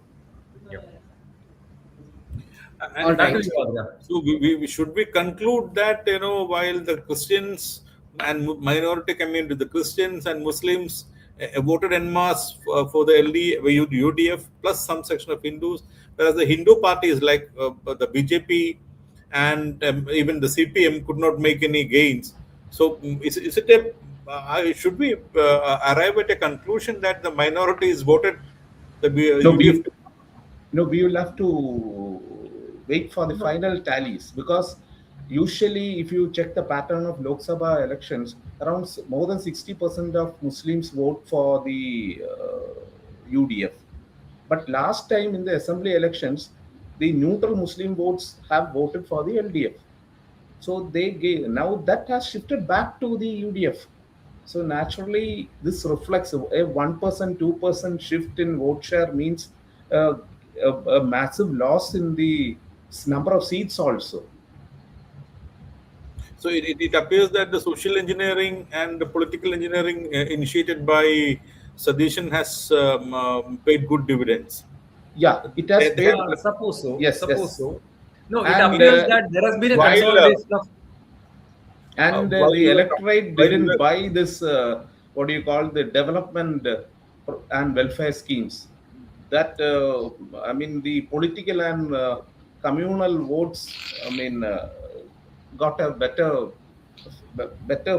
And Back to you, Adra. so should we conclude that while the Christians and minority community, the Christians and Muslims voted en masse for the UDF plus some section of Hindus, whereas the Hindu parties like the BJP and even the CPM could not make any gains. So is it should we arrive at a conclusion that the minorities voted the UDF? We will have to wait for the final tallies, because usually if you check the pattern of Lok Sabha elections, around more than 60% of Muslims vote for the UDF. But last time in the assembly elections, the neutral Muslim votes have voted for the LDF. So now that has shifted back to the UDF. So naturally, this reflects a 1%, 2% shift in vote share means a massive loss in the number of seats also. So it appears that the social engineering and the political engineering initiated by Sadition has paid good dividends. Yeah, it has paid. Suppose so. Yes, suppose so. No, it And, appears that there has been a consolidation of. And the electorate didn't buy this, what do you call, the development and welfare schemes. That, the political and communal votes, got a better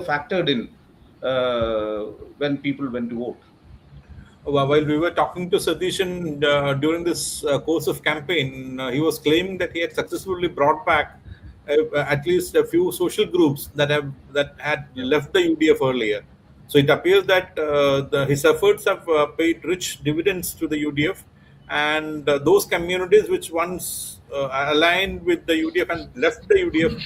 factored in when people went to vote. While we were talking to Sadishan during this course of campaign, he was claiming that he had successfully brought back at least a few social groups that had left the UDF earlier. So it appears that his efforts have paid rich dividends to the UDF, and those communities which once aligned with the UDF and left the UDF,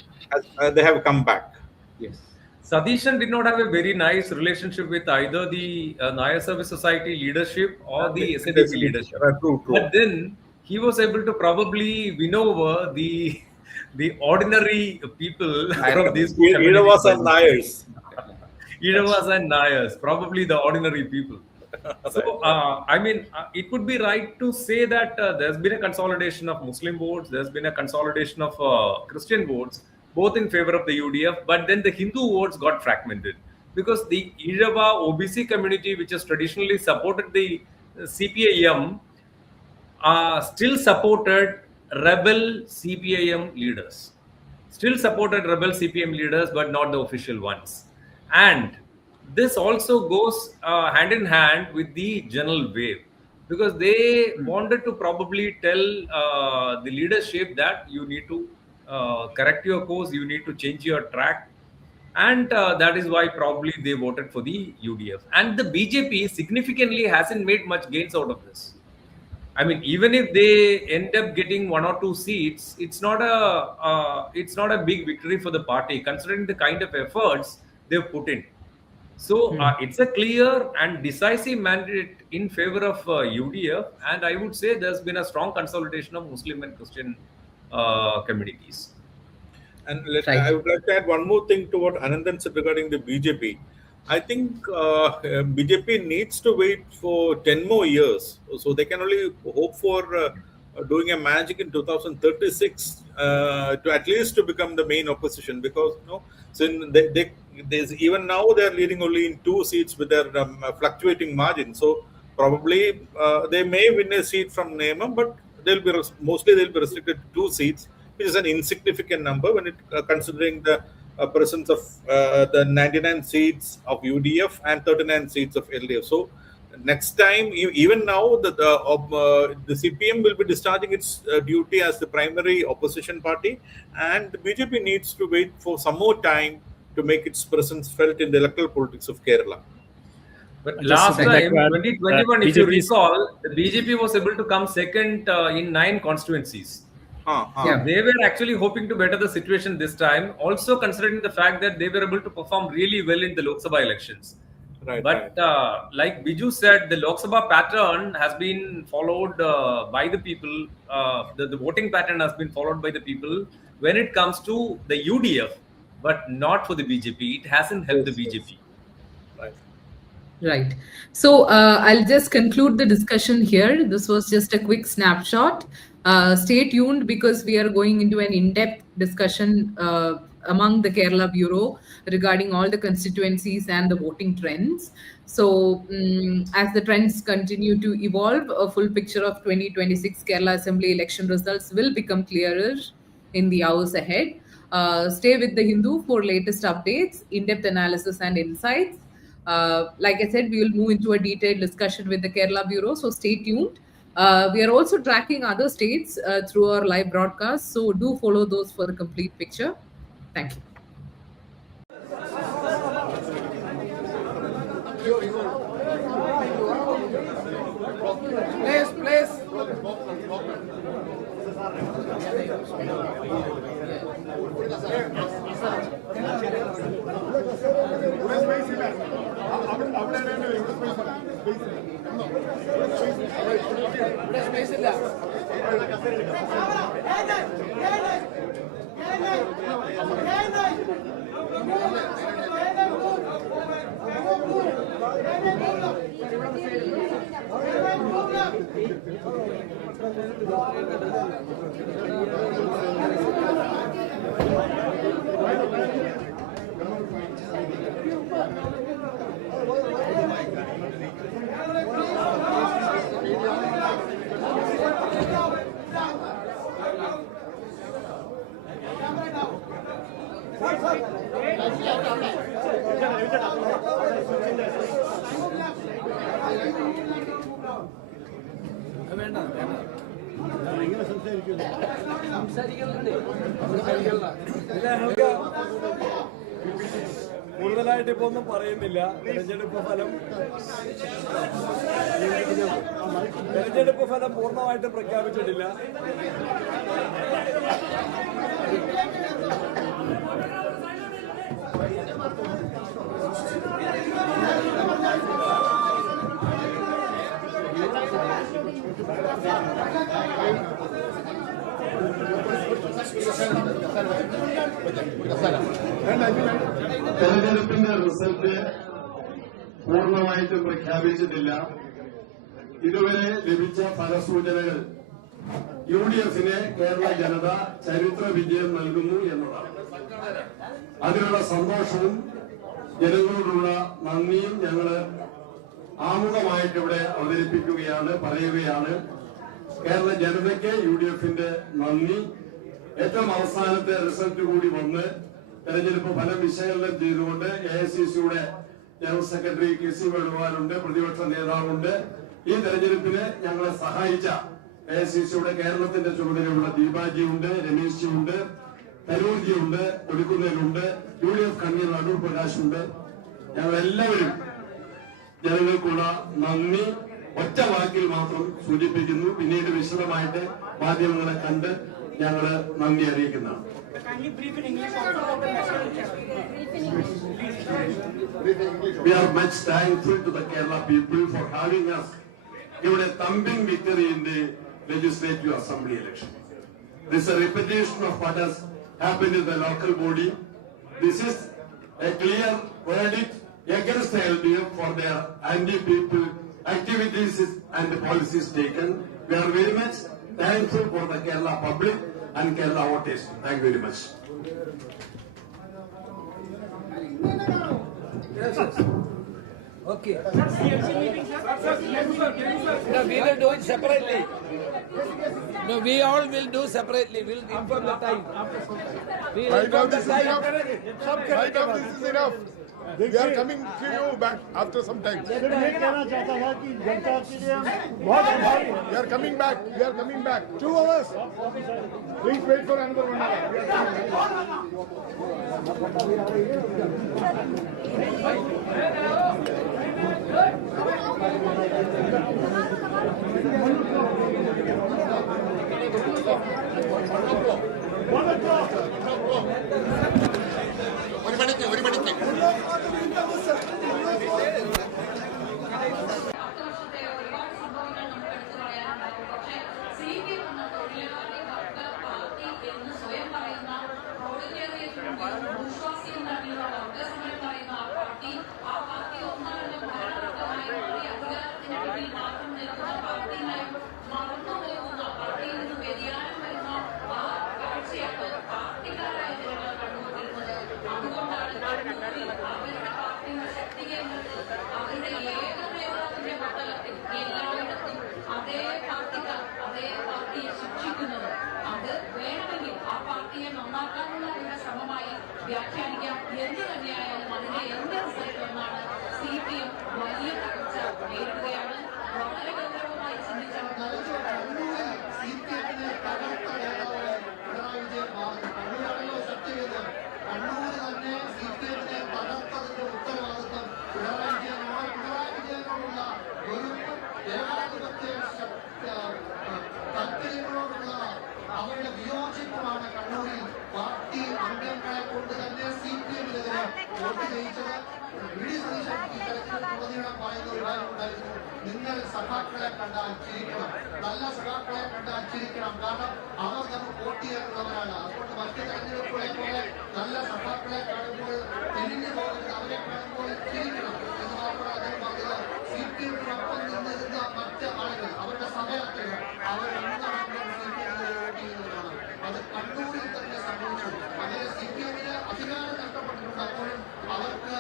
they have come back. Yes. Sadishan did not have a very nice relationship with either the Naya Service Society leadership or the SNDP leadership. True. But then he was able to probably win over the ordinary people from these two Iravas and Nayars. Iravas and Nayars, probably the ordinary people. So, it would be right to say that there's been a consolidation of Muslim votes, there's been a consolidation of Christian votes, both in favor of the UDF, but then the Hindu votes got fragmented because the Irava OBC community, which has traditionally supported the CPIM, still supported rebel CPIM leaders. Still supported rebel CPM leaders, but not the official ones. And this also goes hand in hand with the general wave, because they wanted to probably tell the leadership that you need to correct your course, you need to change your track. And that is why probably they voted for the UDF. And the BJP significantly hasn't made much gains out of this. I mean, even if they end up getting 1 or 2 seats, it's not a big victory for the party, considering the kind of efforts they've put in. So it's a clear and decisive mandate in favor of UDF, and I would say there's been a strong consolidation of Muslim and Christian communities. And I would like to add one more thing to what Anandan said regarding the BJP. I think BJP needs to wait for 10 more years. So they can only hope for doing a magic in 2036 to at least to become the main opposition, because there's even now they're leading only in 2 seats with their fluctuating margin. So probably they may win a seat from Nema, but they'll be restricted to 2 seats, which is an insignificant number when considering the presence of the 99 seats of UDF and 39 seats of LDF. So next time, even now, the CPM will be discharging its duty as the primary opposition party, and the BJP needs to wait for some more time to make its presence felt in the electoral politics of Kerala. But last time, 2021, if you recall, the BJP was able to come second in 9 constituencies. Yeah, they were actually hoping to better the situation this time, also considering the fact that they were able to perform really well in the Lok Sabha elections. But like Biju said, the Lok Sabha pattern has been followed by the people. The voting pattern has been followed by the people when it comes to the UDF, but not for the BJP. It hasn't helped the BJP. Right. So I'll just conclude the discussion here. This was just a quick snapshot. Stay tuned because we are going into an in-depth discussion among the Kerala Bureau regarding all the constituencies and the voting trends. So as the trends continue to evolve, a full picture of 2026 Kerala Assembly election results will become clearer in the hours ahead. Stay with the Hindu for latest updates, in-depth analysis and insights. Like I said, we will move into a detailed discussion with the Kerala Bureau, so stay tuned. We are also tracking other states through our live broadcast, so do follow those for the complete picture. Thank you. Please. കൂടുതലായിട്ട് ഇപ്പൊ ഒന്നും പറയുന്നില്ല. തെരഞ്ഞെടുപ്പ് ഫലം പൂർണ്ണമായിട്ട് പ്രഖ്യാപിച്ചിട്ടില്ല. തെരഞ്ഞെടുപ്പിന്റെ റിസൾട്ട് പൂർണ്ണമായിട്ട് പ്രഖ്യാപിച്ചിട്ടില്ല. ഇതുവരെ ലഭിച്ച ഫലസൂചനകൾ UDFിനെ കേരള ജനത ചരിത്ര വിജയം നൽകുന്നു എന്നതാണ്. അതിനുള്ള സന്തോഷവും ജനങ്ങളോടുള്ള നന്ദിയും ഞങ്ങൾ ആമുഖമായിട്ട് ഇവിടെ അവതരിപ്പിക്കുകയാണ്, പറയുകയാണ്. കേരള ജനതയ്ക്ക് UDFിന്റെ നന്ദി. ഏറ്റവും അവസാനത്തെ റിസൾട്ട് കൂടി വന്ന് തെരഞ്ഞെടുപ്പ് ഫലം വിശകലനം ചെയ്തുകൊണ്ട് AICCയുടെ ജനറൽ സെക്രട്ടറി KC വേണുഗോപാലുണ്ട്, പ്രതിപക്ഷ നേതാവുണ്ട്. ഈ തെരഞ്ഞെടുപ്പിന് ഞങ്ങളെ സഹായിച്ച AICCയുടെ കേരളത്തിന്റെ ചുമതലയുള്ള ദീപാജിയുണ്ട്, രമേശ്ജിയുണ്ട്, തരൂർജിയുണ്ട്, ഒടുക്കുന്നതിലുണ്ട്, UDF കൺവീനർ അടൂർ പ്രകാശുണ്ട്. ഞങ്ങളെല്ലാവരും ജനങ്ങൾക്കുള്ള നന്ദി ഒറ്റ വാക്കിൽ മാത്രം സൂചിപ്പിക്കുന്നു. പിന്നീട് വിശദമായിട്ട് മാധ്യമങ്ങളെ കണ്ട് ഞങ്ങള് നന്ദി അറിയിക്കുന്നതാണ്. We are much thankful to the Kerala people for having us given a thumping victory in the Legislative Assembly election. This is a repetition of what has happened in the local body. This is a clear verdict against the LDF for their anti-people activities and policies taken. We are very much thankful for the Kerala public and Kerala voters. Thank you very much. Okay. No, we will do it separately. No, we all will do separately. We will inform the time. We will inform the time. Right now, this is enough. We are coming to you back after some time. We are coming back. We are coming back. 2 hours. Please wait for another 1 hour. We are ഒരു മണിക്ക് ലക്ഷ്യമാണ് കണ്ണൂരിൽ പാർട്ടി അംഗങ്ങളെ കൊണ്ട് തന്നെ CPM-നെതിരെ വോട്ട് ചെയ്യിച്ചത്. വി.ഡി. സതീശൻ ഈ തെരഞ്ഞെടുപ്പുടനീളം പറയുന്ന ഒരു കാര്യം ഉണ്ടായിരുന്നു, നിങ്ങൾ സഖാക്കളെ കണ്ടാൽ ചിരിക്കണം, നല്ല സഖാക്കളെ കണ്ടാൽ ചിരിക്കണം, കാരണം അവർ നമുക്ക് വോട്ട് ചെയ്യാനുള്ളവരാണ്. അതുകൊണ്ട് മറ്റ് തെരഞ്ഞെടുപ്പുകളെ പോലെ നല്ല സഖാക്കളെ കാണുമ്പോൾ തിരിഞ്ഞു പോകുന്നത്, അവരെ കാണുമ്പോൾ ചിരിക്കണം എന്ന് മാത്രമാണ് അദ്ദേഹം പറഞ്ഞത്. CPM-നൊപ്പം നിന്നിരുന്ന മറ്റ് ആളുകൾ, അവരുടെ സമയത്തുകൾ, അവർ എന്താണെങ്കിലും CPM-നെ വോട്ട് ചെയ്യുന്നവരാണ്. അത് കണ്ണൂരിൽ തന്നെ സംഭവിച്ചു. അങ്ങനെ CPM-ന് അധികാരം നഷ്ടപ്പെട്ടിട്ടുണ്ട്. അപ്പോഴും അവർക്ക്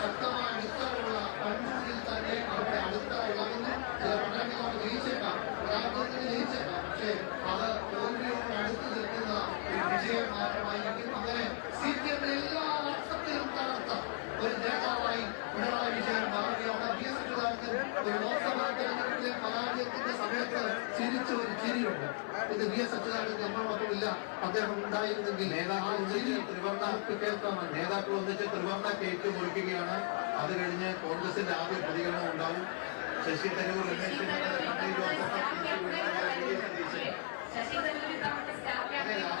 ശക്തമായ അടിത്തറയുള്ള കണ്ണൂരിൽ തന്നെ അവരുടെ അടിത്തറ ഇളകുന്നു. ചില മണ്ഡലങ്ങളിൽ അവർ ജയിച്ചേക്കാം, പരാജയത്തിന് ജയിച്ചേക്കാം, പക്ഷേ അത് തോൽവിയോട് അടുത്ത് നിൽക്കുന്ന ഒരു വിജയം മാത്രമായിരിക്കും. അങ്ങനെ CPM-നെ എല്ലാ അർത്ഥത്തിലും തകർത്ത ഒരു നേതാവായി പിണറായി വിജയൻ മാറുകയാണ്. V.S. അച്യുതാനന്ദൻ ഒരു ലോക്സഭാ തെരഞ്ഞെടുപ്പിലെ പരാജയത്തിന്റെ സമയത്ത് ചിരിച്ച ഒരു ചിരിയുണ്ട്. ഇത് V.S. അച്യുതാനന്ദൻ നമ്മളൊന്നുമില്ല, അദ്ദേഹം ഉണ്ടായിരുന്നെങ്കിൽ നേതാക്കൾ ഒന്നിച്ച് ത്രിവർണ്ണ കേക്ക് മുറിക്കുകയാണ്. അത് കഴിഞ്ഞ് കോൺഗ്രസിന്റെ ആദ്യ പ്രതികരണം ഉണ്ടാവും. ശശി തരൂർ, രമേശ് ചെന്നിത്തല, ശശി തരൂർ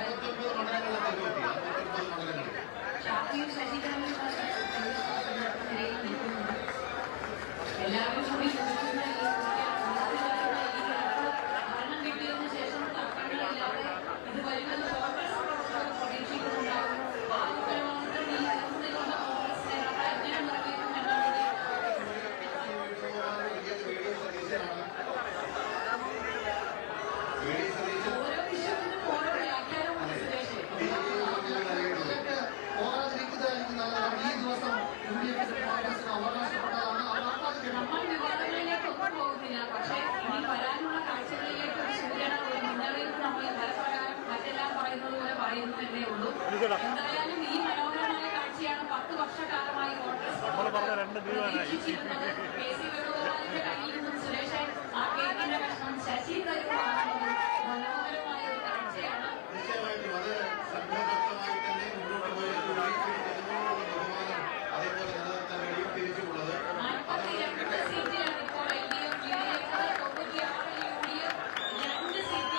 69 മണ്ഡലങ്ങളിലെ തെരുവെത്തി, 69 മണ്ഡലങ്ങളിൽ. ശശി തരൂർ എല്ലാവരും കൂടി ഭരണം കിട്ടിയതിനു ശേഷം തർക്കങ്ങളില്ലാതെ ഇത് വരുമെന്ന് കോൺഗ്രസ് പ്രതീക്ഷിക്കുന്നുണ്ടാകും. ആ ഉത്തരവാദിത്തം ഈ നിലനിൽക്കുന്ന കോൺഗ്രസ് നേതാക്കൾ എങ്ങനെ നിറവേറ്റുമെന്നാണ് ഓരോ വിഷയത്തിനും ഓരോ വ്യാഖ്യാനമാണ് സുരേഷ്. പോകാതിരിക്കുന്നതായിരിക്കും നല്ലത്. ഈ ദിവസം UDF കോൺഗ്രസിന് അവകാശപ്പെട്ടതാണ്. നമ്മൾ വിവാദങ്ങളിലേക്ക് ഒന്നും പോകുന്നില്ല, പക്ഷേ ഇനി വരാനുള്ള കാഴ്ചകളിലേക്ക് ഒരു സൂചന, ഒരു മുന്നറിയിപ്പ് നമ്മൾ ഫലപ്രകാരം മറ്റെല്ലാം പറയുന്നത് പോലെ പറയുന്നു എന്നേ ഉള്ളൂ. എന്തായാലും ഈ മനോഹരമായ കാഴ്ചയാണ് 10 വർഷക്കാലമായി കോൺഗ്രസ് പ്രതീക്ഷിച്ചിരുന്നത്. KC വേണുഗോപാലിന്റെ കയ്യിൽ നിന്നും സുരേഷ് ആ കേക്കിന്റെ കഷ്ണം ശശി തരൂർ വാങ്ങുന്നത് മനോഹരമായ ഒരു കാഴ്ചയാണ്. നിശ്ചയമായിട്ടും അത് സംഘബദ്ധമായി തന്നെ മുന്നോട്ട് പോയത് ബഹുമാനം അതേപോലെ നിലനിർത്താൻ കഴിയും. തിരിച്ചുള്ളത് 42 സീറ്റിലാണ് ഇപ്പോൾ LDF, UDF 96, UDF 2 സീറ്റിൽ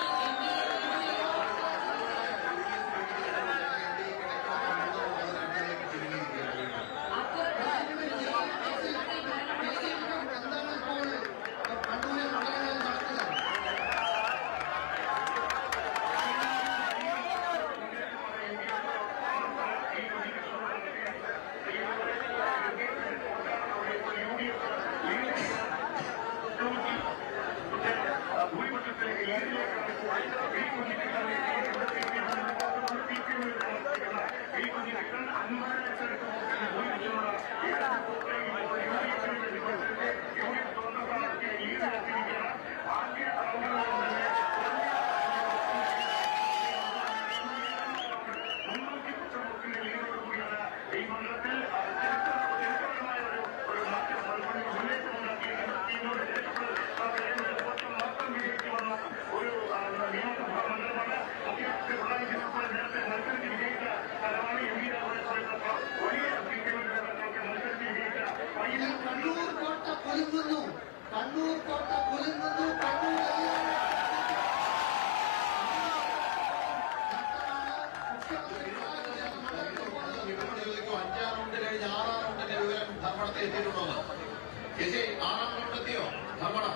കണ്ണൂർ കോട്ട കുലുങ്ങുന്നു. അഞ്ചാം റൗണ്ട് കഴിഞ്ഞ് 6ാം റൗണ്ടിന്റെ വിവരം ധർമ്മടത്തിൽ എത്തിയിട്ടുണ്ടോ? ചേച്ചി 6ാം റൗണ്ട് എത്തിയോ ധർമ്മടം?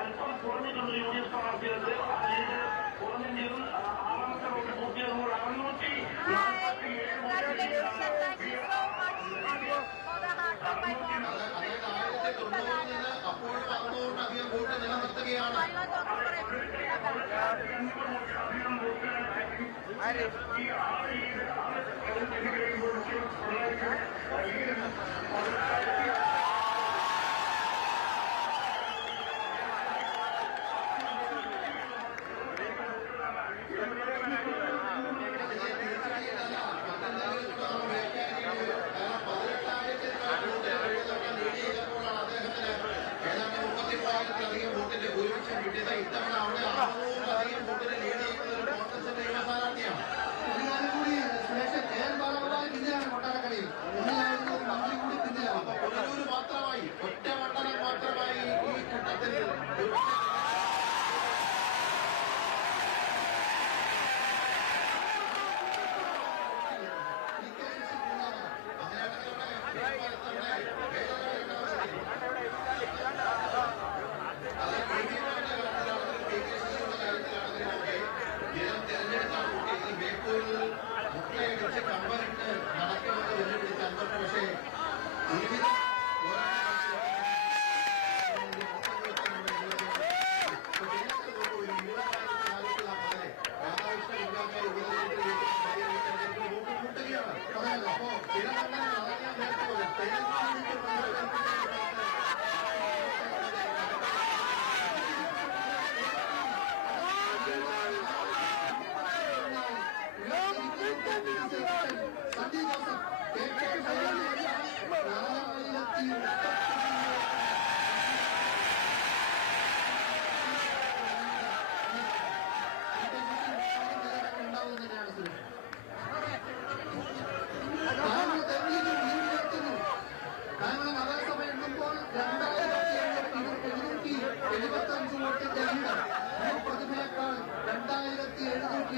അല്പം കുറഞ്ഞിട്ടുണ്ട് UDF സ്ഥാനാർത്ഥികൾക്ക്. ആ ലീഗ് കുറഞ്ഞെങ്കിലും 6ാമത്തെ റൗണ്ട് പൂർത്തിയാകുമ്പോൾ 1990 നിന്ന് അപ്പോഴും 600-അധികം വോട്ട് നിലനിർത്തുകയാണ്. അധികം വോട്ടിന്റെ ഭൂരിപക്ഷം കിട്ടിയത് ഇത്തവണ അവിടെ 600-അധികം വോട്ടിന് ലീഡ് ചെയ്യുന്നത് ഒരു കോൺഗ്രസിന്റെ യുവ സ്ഥാനാർത്ഥിയാണ്. ഒരു കാര്യം കൂടി സുരേഷ്, KL ബാലഗോപാൽ പിന്നിലാണ് കൊട്ടാരക്കരയിൽ, മന്ത്രി കൂടി പിന്നിലാണ്.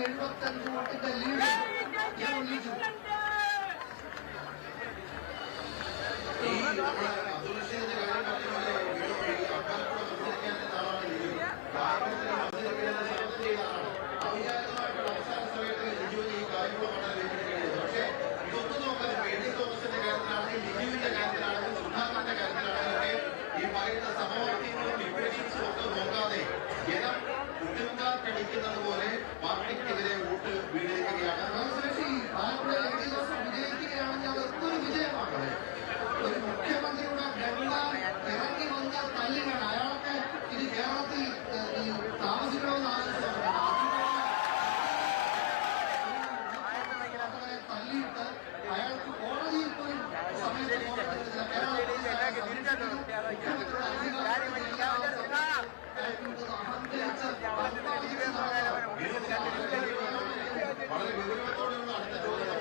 75 വോട്ടിന്റെ ലീഡ് ഞാൻ ഉന്നയിച്ചു. പോലെ പാർട്ടിക്കെതിരെ വോട്ട് വീണിരിക്കുകയാണ്. ആലപ്പുഴ വിജയിക്കുകയാണെങ്കിൽ അത് എന്തൊരു വിജയമാണ്. ഒരു മുഖ്യമന്ത്രിയുടെ ബംഗ്ലാവ് ഇറങ്ങി വന്ന തല്ലുകൾ അയാൾക്ക് ഇത് കേരളത്തിൽ താമസിക്കണമെന്ന് ആലോചിച്ചതാണ്. തല്ലിയിട്ട് അയാൾക്ക് കോടതിയിൽ പോയി സമയത്ത് വളരെ ഗൗരവത്തോടെയുള്ള അടുത്ത ചോദ്യം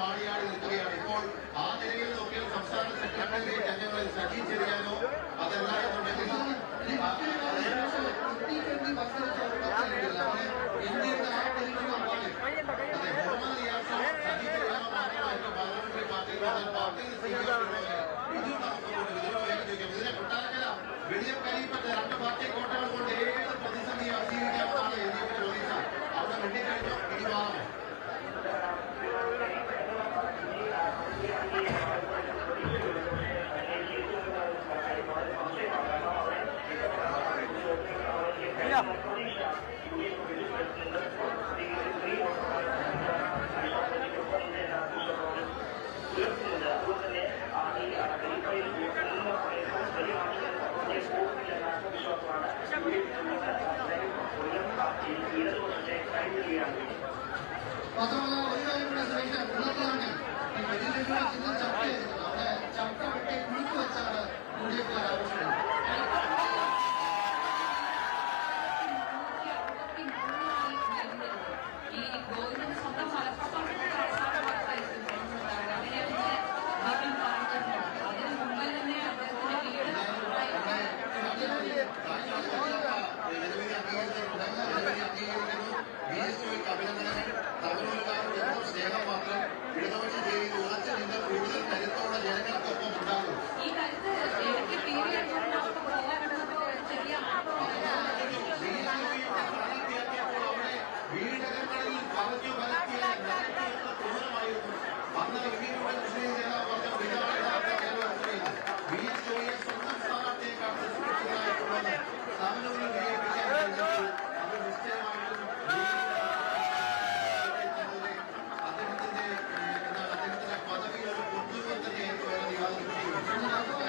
മാണിയാടി നിൽക്കുകയാണ്. ഇപ്പോൾ ആ നിലയിൽ നോക്കിയാൽ സംസ്ഥാന സെക്രട്ടേറിയറ്റ് അംഗങ്ങളിൽ സജി ചെറിയാനോ അതല്ലാന്നുണ്ടെങ്കിൽ ഇന്ത്യയുടെ ആ പരിഗണന മുഹമ്മദ് റിയാസോ സജി ചെറിയാനോ മാത്രമായിട്ട് പാർലമെന്ററി പാർട്ടിയിൽ ഇതിനെ കൊട്ടാരക്കര വെടിയക്കലിപ്പറ്റ രണ്ട് പാർട്ടി കോട്ടകൾ കൊണ്ട് ഏത് പ്രതിസന്ധിയും അതിജീവിക്കാമെന്നാണ് എൽഡിഎഫ് ചോദിച്ചാൽ അവിടെ വെട്ടിക്കഴിഞ്ഞോ പിടിവാറമോ? മാത്രമല്ല ഒരു കാര്യം കൂടെ ശ്രമിക്കാം. ഉള്ളതാണ് ഈ വെടിവെക്കുന്ന ചിഹ്നം ചർച്ച ചെയ്തിരുന്നത്. അവിടെ ചക്ക വെട്ടി കുഴുക്ക് വെച്ചാണ് UDF ആഘോഷിക്കുന്നത്. ഈ ഗോവിന്ദൻ സ്വന്തം മലപ്പുറത്തോട്ട് അതിന് മുമ്പേ തന്നെ അഭിനന്ദനങ്ങൾ. തമിഴ്നാട്ടുകാരുടെ സ്നേഹം മാത്രം ഇടതുപക്ഷ ചെയ്ത് ഉറച്ച നിന്ന് കൂടുതൽ കരുത്തോടെ ജനങ്ങൾക്കൊപ്പം ഉണ്ടാകും. ഈ കരുത്ത് വീടകങ്ങളിൽ പറഞ്ഞു പരത്തിയ ക്രൂരമായിരുന്നു. അന്ന് ഇന്ത്യയുടെ മുസ്ലിം ജനത പറഞ്ഞ BJP സ്വന്തം സ്ഥാനാർത്ഥിയെക്കാൾ സുരക്ഷിതരായിട്ടുള്ളത് തമിഴ്നാട്ടിൽ വിജയിപ്പിക്കാൻ കഴിഞ്ഞു. അത് നിശ്ചയമായിട്ടും അദ്ദേഹത്തിന്റെ പദവിയിൽ ഒരു പൊതുവെ തന്നെയായിരുന്നു വേറെ യാതൊരു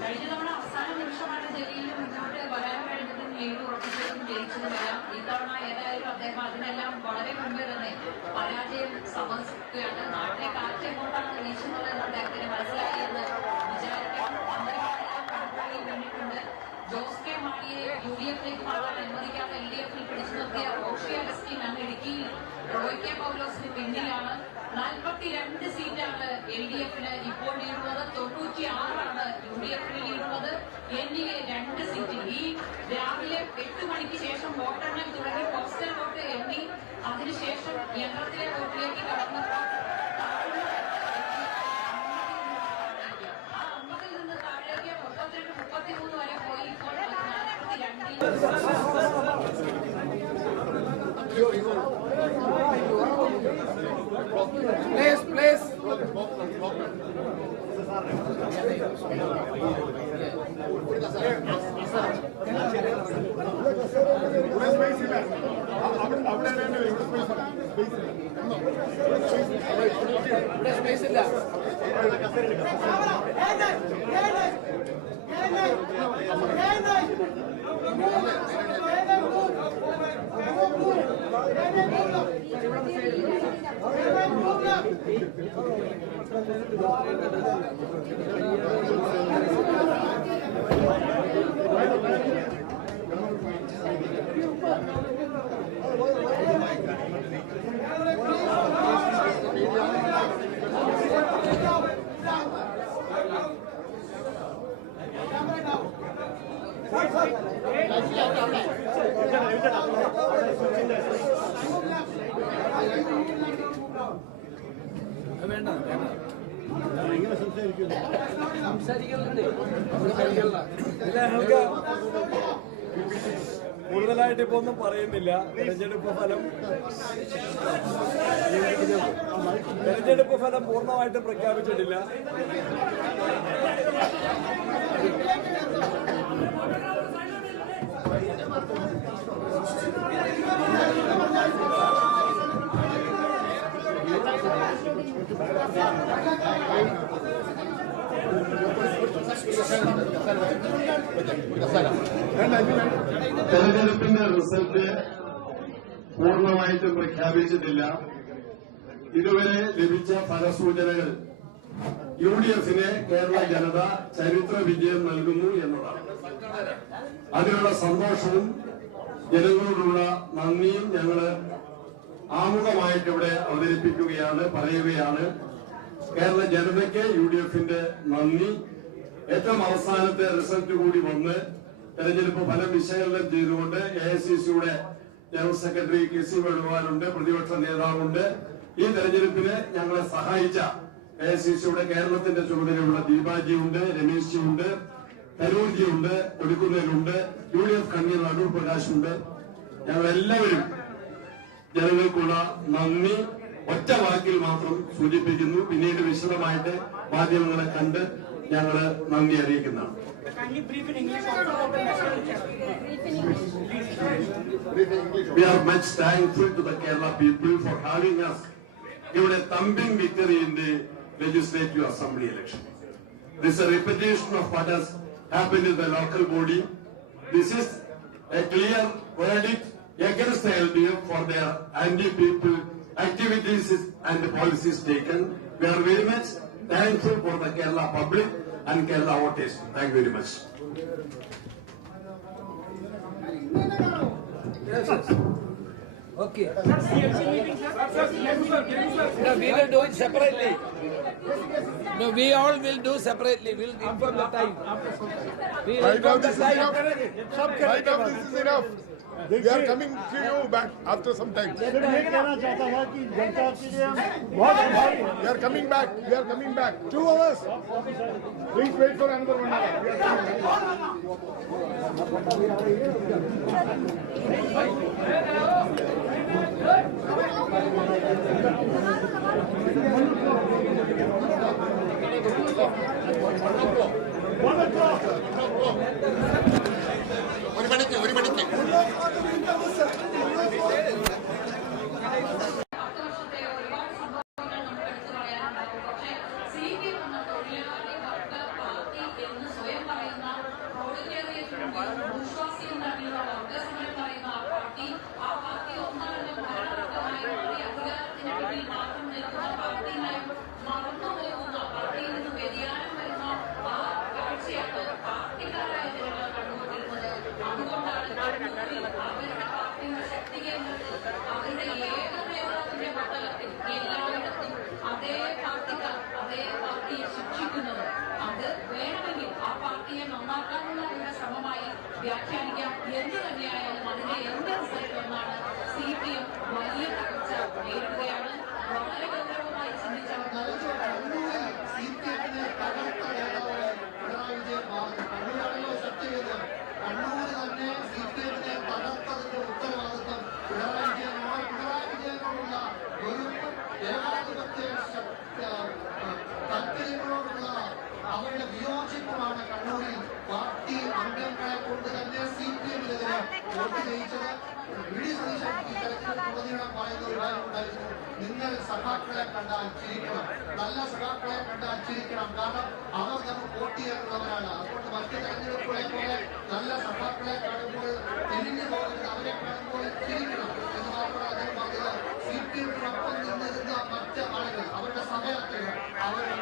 കഴിഞ്ഞ തവണ അവസാന നിമിഷമാണ് ഡൽഹിയിൽ മുന്നോട്ട് വരാൻ കഴിഞ്ഞതും ലീഡ് ഉറപ്പിച്ചതും ജയിച്ചതുമെല്ലാം. ഇത്തവണ ഏതായാലും അദ്ദേഹം അതിനെല്ലാം വളരെ മുമ്പേ തന്നെ പരാജയം സമർപ്പിക്കുകയാണ്. നാട്ടിലെ കാറ്റ് എങ്ങോട്ടാണ് വീശുന്നത് എന്ന് അദ്ദേഹത്തിന് മനസ്സിലായി എന്ന് വിചാരിക്കാം. കണക്കായി വേണ്ടിയിട്ടുണ്ട്. ജോസ് കെ മാണിയെ UDF-ലേക്ക് മാറാൻ അനുവദിക്കാതെ LDF-ൽ പിടിച്ചു നിർത്തിയ റോഷി അഗസ്റ്റിൻ അങ്ങ് ഇടുക്കിയിൽ റോയ് കെ പൗലോസിന് പിന്നിലാണ്. 42 സീറ്റാണ് LDF-ന് ഇപ്പോൾ ലീഡുള്ളത്. 96 UDF-ന് ലീഡുള്ളത്. NDA 2 സീറ്റ്. ഈ രാവിലെ 8 മണിക്ക് ശേഷം വോട്ടെണ്ണൽ തുടങ്ങി. പോസ്റ്റൽ വോട്ട് എണ്ണി അതിനുശേഷം യന്ത്രത്തിലെ വോട്ടിലേക്ക് കടന്നപ്പോൾ ആ 50-ൽ നിന്ന് താഴേക്ക് 32-33 വരെ പോയി. ഇപ്പോൾ 42 Please. Space ഇല്ല. കൂടുതലായിട്ട് ഇപ്പൊ ഒന്നും പറയുന്നില്ല. തെരഞ്ഞെടുപ്പ് ഫലം പൂർണ്ണമായിട്ട് പ്രഖ്യാപിച്ചിട്ടില്ല. തെരഞ്ഞെടുപ്പിന്റെ റിസൾട്ട് പൂർണ്ണമായിട്ടും പ്രഖ്യാപിച്ചിട്ടില്ല. ഇതുവരെ ലഭിച്ച ഫലസൂചനകൾ UDFന് കേരള ജനത ചരിത്ര വിജയം നൽകുന്നു എന്നതാണ്. അതിനുള്ള സന്തോഷവും ജനങ്ങളോടുള്ള നന്ദിയും ഞങ്ങൾ ആമുഖമായിട്ട് ഇവിടെ അവതരിപ്പിക്കുകയാണ്, പറയുകയാണ്. കേരള ജനതയ്ക്ക് UDFന്റെ നന്ദി. ഏറ്റവും അവസാനത്തെ റിസൾട്ട് കൂടി വന്ന് തെരഞ്ഞെടുപ്പ് ഫലം വിശകലനം ചെയ്തുകൊണ്ട് AICCയുടെ ജനറൽ സെക്രട്ടറി KC വേണുഗോപാലുണ്ട്, പ്രതിപക്ഷ നേതാവുണ്ട്. ഈ തെരഞ്ഞെടുപ്പിന് ഞങ്ങളെ സഹായിച്ച AICCയുടെ കേരളത്തിന്റെ ചുമതലയുള്ള ദീപാജിയുണ്ട്, രമേശ്ജിയുണ്ട്, തരൂർജിയുണ്ട്, ഒടുക്കുന്നതിലുണ്ട്, UDF കൺവീനർ അടൂർ പ്രകാശുണ്ട്. ഞങ്ങളെല്ലാവരും ജനങ്ങൾക്കുള്ള നന്ദി ഒറ്റ വാക്കിൽ മാത്രം സൂചിപ്പിക്കുന്നു. പിന്നീട് വിശദമായിട്ട് മാധ്യമങ്ങളെ കണ്ട് ഞങ്ങൾ നന്ദി അറിയിക്കുന്നതാണ്. We are much thankful to the Kerala people for having us given a thumping victory in the Legislative Assembly election. This is a repetition of what has happened in the local body. This is a clear verdict against the LDF for their anti-people activities and the policies taken. We are very much thankful for the Kerala public and Kerala voters. Thank you very much. Yes. Okay. No, we will do it separately. No, we all will do separately. We'll inform the time. We will inform the time. Right now, this is enough. We are coming to you back after some time. We are coming back. We are coming back. 2 hours. Please wait for another 1 hour. We are coming ഒരു മണിക്ക് വ്യാഖ്യാനിക്കാം. എന്ത് തന്നെയായാലും അതിന്റെ എന്ത് റിസൾട്ട് ഒന്നാണ്. CPM വലിയ തകർച്ച നേരിടുകയാണ്. വളരെ ഗൗരവമായി ചിന്തിച്ചവർ CPMനെ തകർത്ത നേതാവായി പിണറായി വിജയൻ മാറുന്നു. കണ്ണൂരാണല്ലോ സത്യവേദ. കണ്ണൂർ തന്നെ CPMനെ തകർത്തതിന്റെ ഉത്തരവാദിത്വം പിണറായി വിജയനാണ്. പിണറായി വിജയനോടുള്ള വെറുപ്പും ഏകാധിപത്യ താല്പര്യങ്ങളോടുള്ള അവരുടെ വിയോജിപ്പുമാണ് കണ്ണൂരിൽ പാർട്ടി അംഗങ്ങളെ കൊണ്ട് തന്നെ CPMനെതിരെ വോട്ട് ജയിച്ചത്. വി.ഡി. സതീശൻ ഈ തരത്തിലുടനീളം പറയുന്ന ഒരു കാര്യം ഉണ്ടായിരുന്നു. നിങ്ങൾ സഖാക്കളെ കണ്ടാൽ ചിരിക്കണം, നല്ല സഖാക്കളെ കണ്ടാൽ ചിരിക്കണം. കാരണം അവർ നമുക്ക് വോട്ട് ചെയ്യാനുള്ളവരാണ്. അതുകൊണ്ട് മറ്റ് തെരഞ്ഞെടുപ്പുകളെ പോലെ നല്ല സഖാക്കളെ കാണുമ്പോൾ തിരിഞ്ഞു പോകുന്നത്, അവരെ കാണുമ്പോൾ ചിരിക്കണം എന്ന് മാത്രമാണ് അദ്ദേഹം പറഞ്ഞത്. CPMനൊപ്പം നിന്നിരുന്ന മറ്റ് ആളുകൾ, അവരുടെ സമയത്തുകൾ, അവരുടെ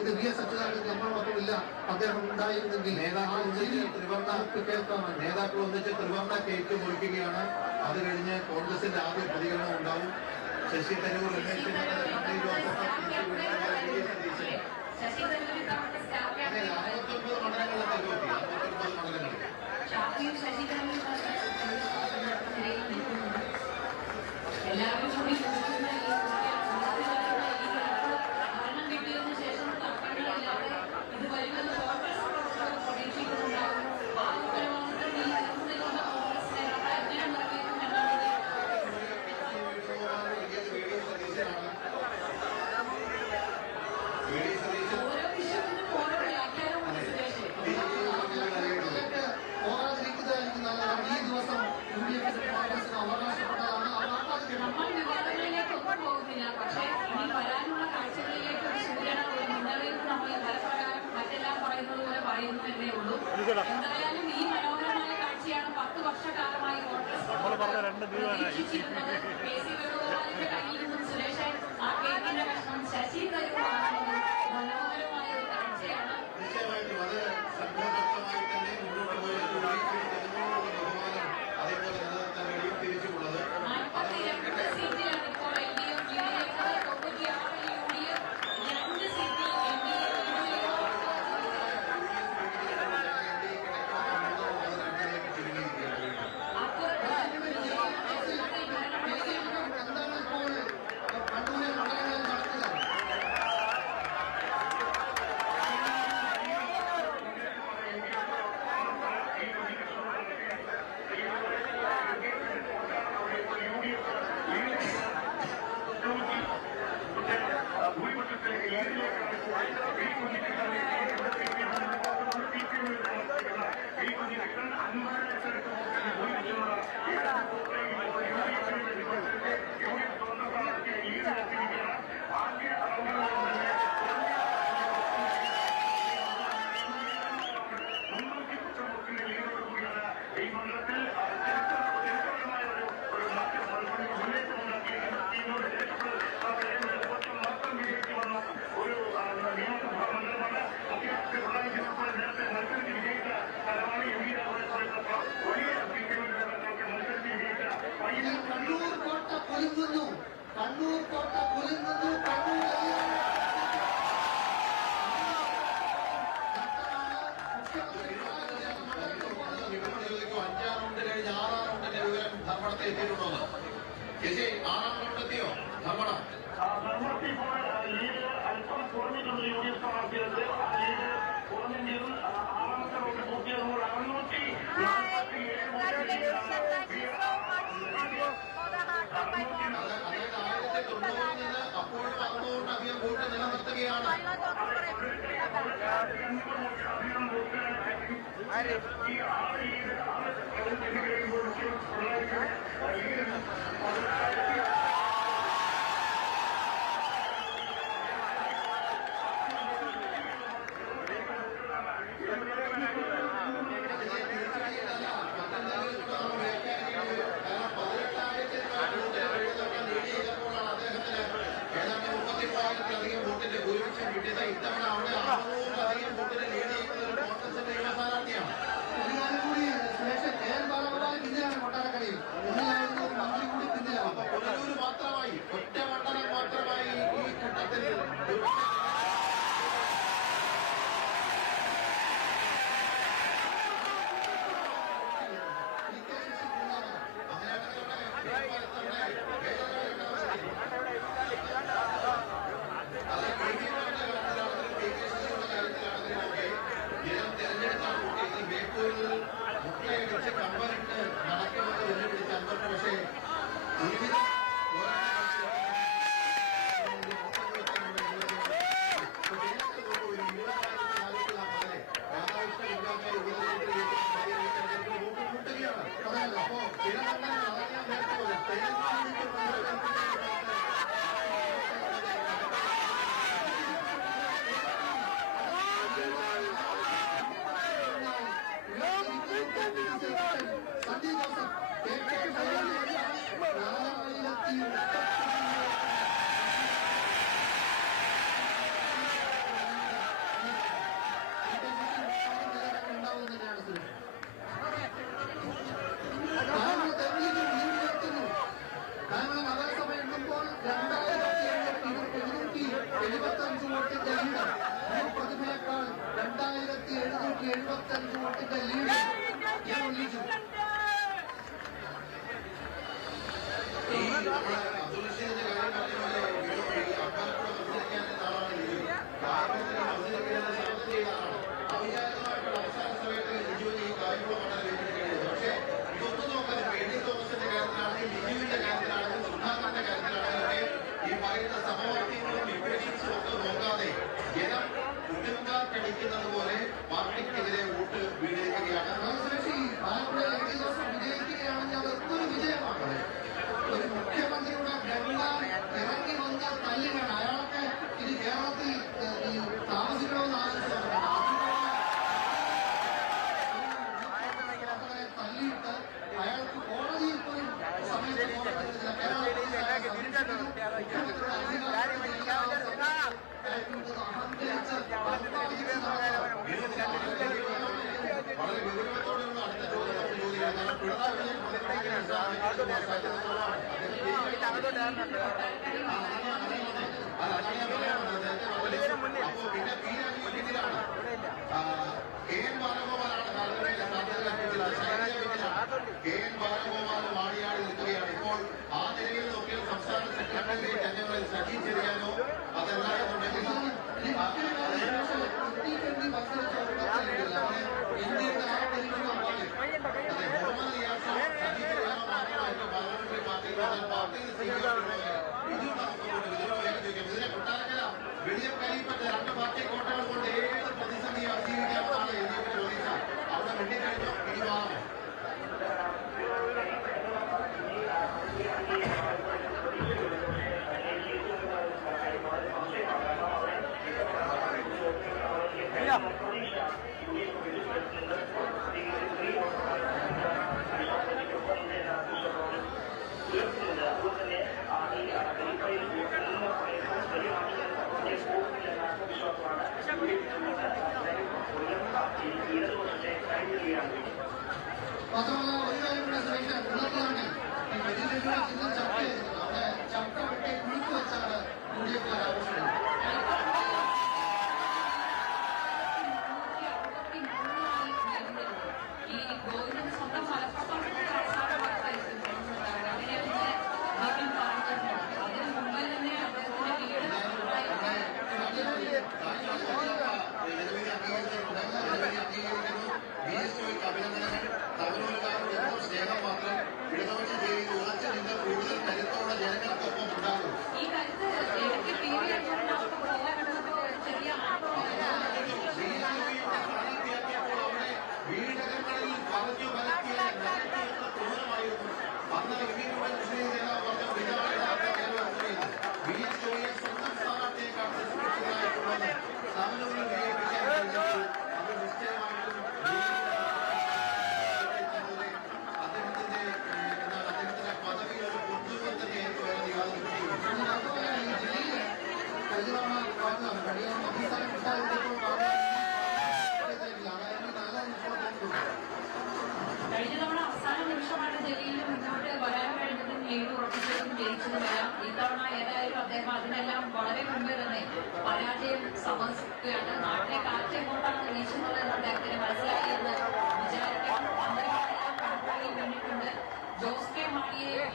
ഇത് വി എസ് അച്യുതാനന്ദൻ നമ്മളൊന്നുമില്ല, അദ്ദേഹം ഉണ്ടായിരുന്നെങ്കിൽ നേതാക്കൾ ഒന്നിച്ച് ത്രിവർണ്ണ കേക്ക് മുറിക്കുകയാണ്. അത് കഴിഞ്ഞ് കോൺഗ്രസിന്റെ ആദ്യ പ്രതികരണം ഉണ്ടാവും. ശശി തരൂർ എല്ലാവരും കൂടി ഭരണം കിട്ടിയതിനു ശേഷം തർക്കങ്ങളില്ലാതെ ഇത് വരുമെന്ന് കോൺഗ്രസ് പ്രതീക്ഷിക്കുന്നുണ്ടാകും. ആ ഉത്തരവാദിത്വം ഈ തലമുറയിലുള്ള കോൺഗ്രസ് നേതാക്കൾ എങ്ങനെ നിറവേറ്റുമെന്നാണ് ഓരോ വിഷയത്തിനും ഓരോ വ്യാഖ്യാനമാണ് സുരേഷ്. പോകാതിരിക്കുന്നതായിരിക്കും നല്ലതാണ്. ഈ ദിവസം UDF കോൺഗ്രസിന് അവകാശപ്പെട്ടതാണ്. നമ്മൾ വിവാദങ്ങളിലേക്ക് ഒന്നും പോകുന്നില്ല. പക്ഷേ ഇനി വരാനുള്ള കാഴ്ചകളിലേക്ക് ഒരു സൂചന, ഒരു മുന്നറിയിപ്പ് നമ്മൾ ഫലപ്രകാരം മറ്റെല്ലാം പറയുന്നത് പോലെ പറയുന്നു എന്നേ ഉള്ളൂ. എന്തായാലും ഈ മനോഹരമായ കാഴ്ചയാണ് 10 വർഷക്കാലമായി കോൺഗ്രസ് പ്രതീക്ഷിച്ചിരുന്നത്. KC വേണുഗോപാലിന്റെ കയ്യിൽ നിന്നും സുരേഷ് ആ കേക്കിന്റെ കഷ്ണം ശശി തരൂരാണെന്നത് മനോഹരമായ ഒരു കാഴ്ചയാണ്. തീർച്ചയായിട്ടും അത് സംഘബദ്ധമായി തന്നെ മുന്നോട്ട് പോയത് അതേപോലെ നിലനിർത്താൻ കഴിയും. തിരിച്ചുള്ളത് 42 സീറ്റിലാണ് ഇപ്പോൾ LDF, UDF 96 UDF, 2 സീറ്റിൽ NDF. കണ്ണൂർ കോട്ട കുലുങ്ങുന്നു, കണ്ണൂർ കോട്ട കുലുങ്ങുന്നു, കണ്ണൂർ 5-ാം റൗണ്ട് കഴിഞ്ഞ് 6-ാം റൗണ്ടിന്റെ വിവരം ധർമ്മടത്തെ എത്തിയിട്ടുണ്ടോ? ചേച്ചി 6-ാം റൗണ്ട് എത്തിയോ ധർമ്മടം? അല്പം കുറഞ്ഞിട്ടുണ്ട് UDF സ്ഥാനാർത്ഥികൾക്ക്. ആ ലീഡ് കുറഞ്ഞെങ്കിലും 6-ാമത്തെ റൗണ്ട് പൂർത്തിയാകുമ്പോൾ 647 നിന്ന് അപ്പോഴും 600 അധികം വോട്ട് നിലനിർത്തുകയാണ്. അധികം വോട്ടിന്റെ ഭൂരിപക്ഷം കിട്ടിയത് ഇത്തവണ അവിടെ 600-ലധികം വോട്ടിന് ലീഡ് ചെയ്യുന്നത് കോൺഗ്രസിന്റെ യുവ സ്ഥാനാർത്ഥിയാണ്. ഒരു കാര്യം കൂടി സുരേഷ്, KL ബാലഗോപാൽ പിന്നെയാണ് കൊട്ടാരക്കരയിൽ. ഇന്നലായിരുന്നു മന്ത്രി കൂടി പിന്നെയാണ്.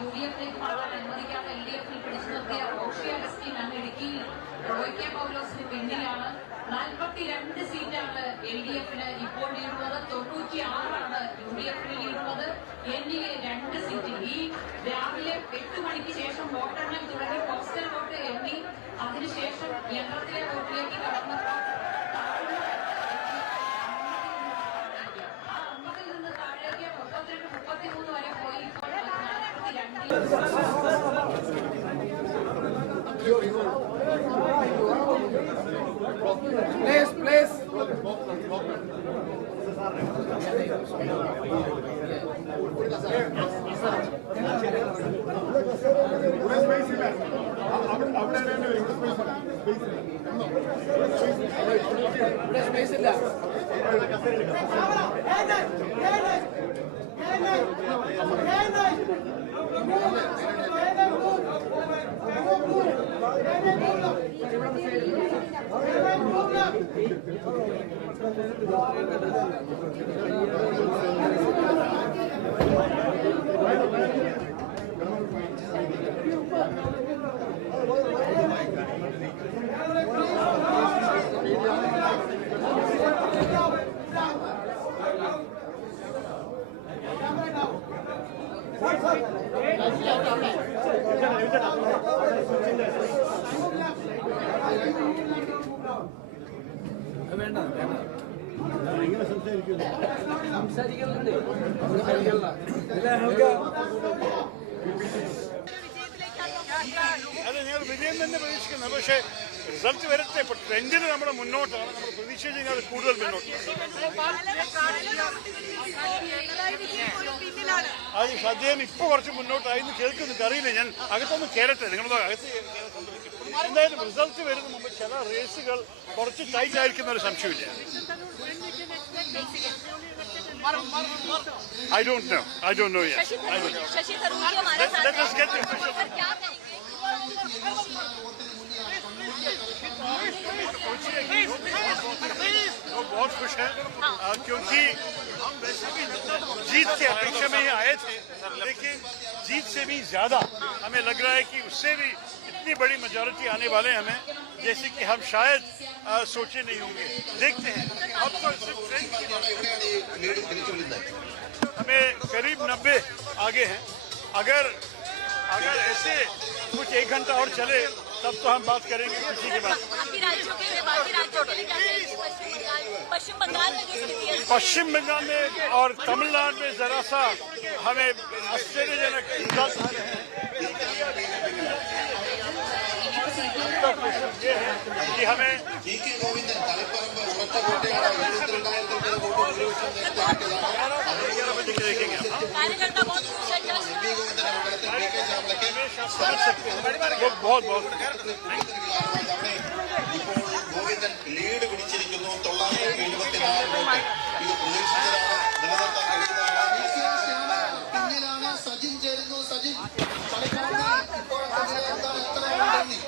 UDF അനുവദിക്കാതെ LDF പിടിച്ചു നിർത്തിയ റോയ്ക്കെ പൗലോസിന് പിന്നിലാണ്. 42 സീറ്റാണ് LDF ഇപ്പോൾ ലീഡുള്ളത്, 96 UDF ലീഡുള്ളത്. NDA 2 സീറ്റിൽ. ഈ രാവിലെ 8 മണിക്ക് ശേഷം വോട്ടെണ്ണൽ തുടങ്ങി പോസ്റ്റൽ വോട്ട് എണ്ണി അതിനുശേഷം യന്ത്രത്തിലെ വോട്ടിലേക്ക് കടന്നപ്പോൾ ആ 50-ൽ നിന്ന് താഴേക്ക് 32-33 വരെ പോയി. ഇപ്പോൾ 32 അതെ, ഞങ്ങൾ വിജയം തന്നെ പ്രതീക്ഷിക്കുന്നത്. പക്ഷേ റിസൾട്ട് വരട്ടെ. ഇപ്പൊ ട്രെൻഡിന് നമ്മൾ മുന്നോട്ടാണ്. നമ്മൾ പ്രതീക്ഷിച്ച് കഴിഞ്ഞാൽ കൂടുതൽ മുന്നോട്ട്. അത് അദ്ദേഹം ഇപ്പൊ കുറച്ച് മുന്നോട്ടായി എന്ന് കേൾക്കുന്നുണ്ട്. അറിയില്ല, ഞാൻ അകത്തൊന്ന് കയറട്ടെ. നിങ്ങളുടെ അകത്ത് എന്തായാലും റിസൾട്ട് വരുന്ന മുമ്പ് ചില റേസുകൾ കുറച്ച് ടൈറ്റ് ആയിരിക്കുന്ന ഒരു സംശയമില്ല. I don't know yet. I don't know. Let us get the official. बहुत खुश हैं क्योंकि हम वैसे भी जीत के अपेक्षा में ही आए थे, लेकिन जीत से भी ज्यादा हमें लग रहा है कि उससे भी इतनी बड़ी मेजॉरिटी आने वाले हैं हमें, जैसे कि हम शायद सोचे नहीं होंगे. देखते हैं. अब तो सिर्फ ट्रेन की हमें करीब 90 आगे हैं. अगर ऐसे कुछ 1 घंटा और चले तब तो हम बात करेंगे किसी के बाद. पश्चिम बंगाल में और तमिलनाडु में जरा सा हमें आश्चर्यजनक रिजल्ट आ रहे हैं. ये है कि हमें देखेंगे लोग बहुत ഗോവിന്ദൻ ലീഡ് പിടിച്ചിരിക്കുന്നു. 974 വോട്ട്. ഇത് പ്രതീക്ഷിച്ചതാണ്. നിലനിർത്താൻ കഴിയുന്നതാണ്. പിന്നിലാണ് സജിൻ ചേരുന്നു. സജിൻ കളിക്കാരനെ ഇപ്പോഴത്തെ എന്താണ് എത്ര എണ്ണി?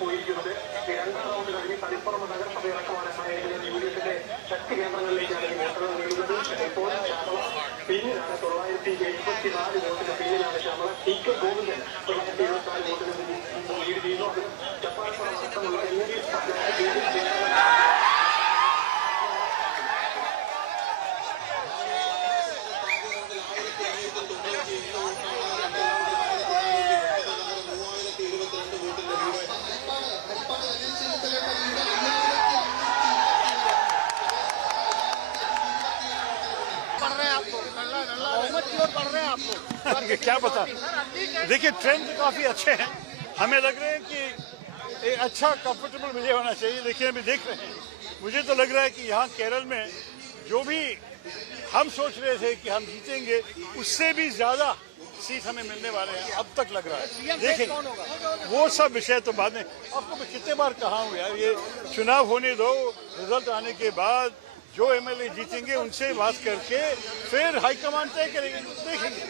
പോയിരിക്കുന്നത് 2ാം റൗണ്ട് കഴിഞ്ഞ് തളിപ്പറമ്പ് നഗരസഭയടക്കമാണ് UDFന്റെ ശക്തി കേന്ദ്രങ്ങളിലേക്കാണ് ഈ വോട്ടുകൾ നീളുന്നത്. ഇപ്പോൾ ശ്യാമള പിന്നിലാണ്. 974 വോട്ടിന് പിന്നിലാണ് ശ്യാമള. TK ഗോവിന്ദൻ 974 വോട്ടിന് ലീഡ് ചെയ്യുന്നു. അത് ജപ്പാൻപുറം അടക്കമുള്ള UDF क्या पता. देखिए, ट्रेंड तो काफी अच्छे हैं. हमें लग रहे हैं कि एक अच्छा कंफर्टेबल विजय होना चाहिए. देखिए, अभी देख रहे हैं. मुझे तो लग रहा है कि यहाँ केरल में जो भी हम सोच रहे थे कि हम जीतेंगे, उससे भी ज्यादा सीट हमें मिलने वाले हैं. अब तक लग रहा है. देखेंगे, वो सब विषय तो बाद में. आपको मैं कितने बार कहा हूँ यार, ये चुनाव होने दो. रिजल्ट आने के बाद जो MLA जीतेंगे उनसे बात करके फिर हाईकमान तय करेंगे. देखेंगे.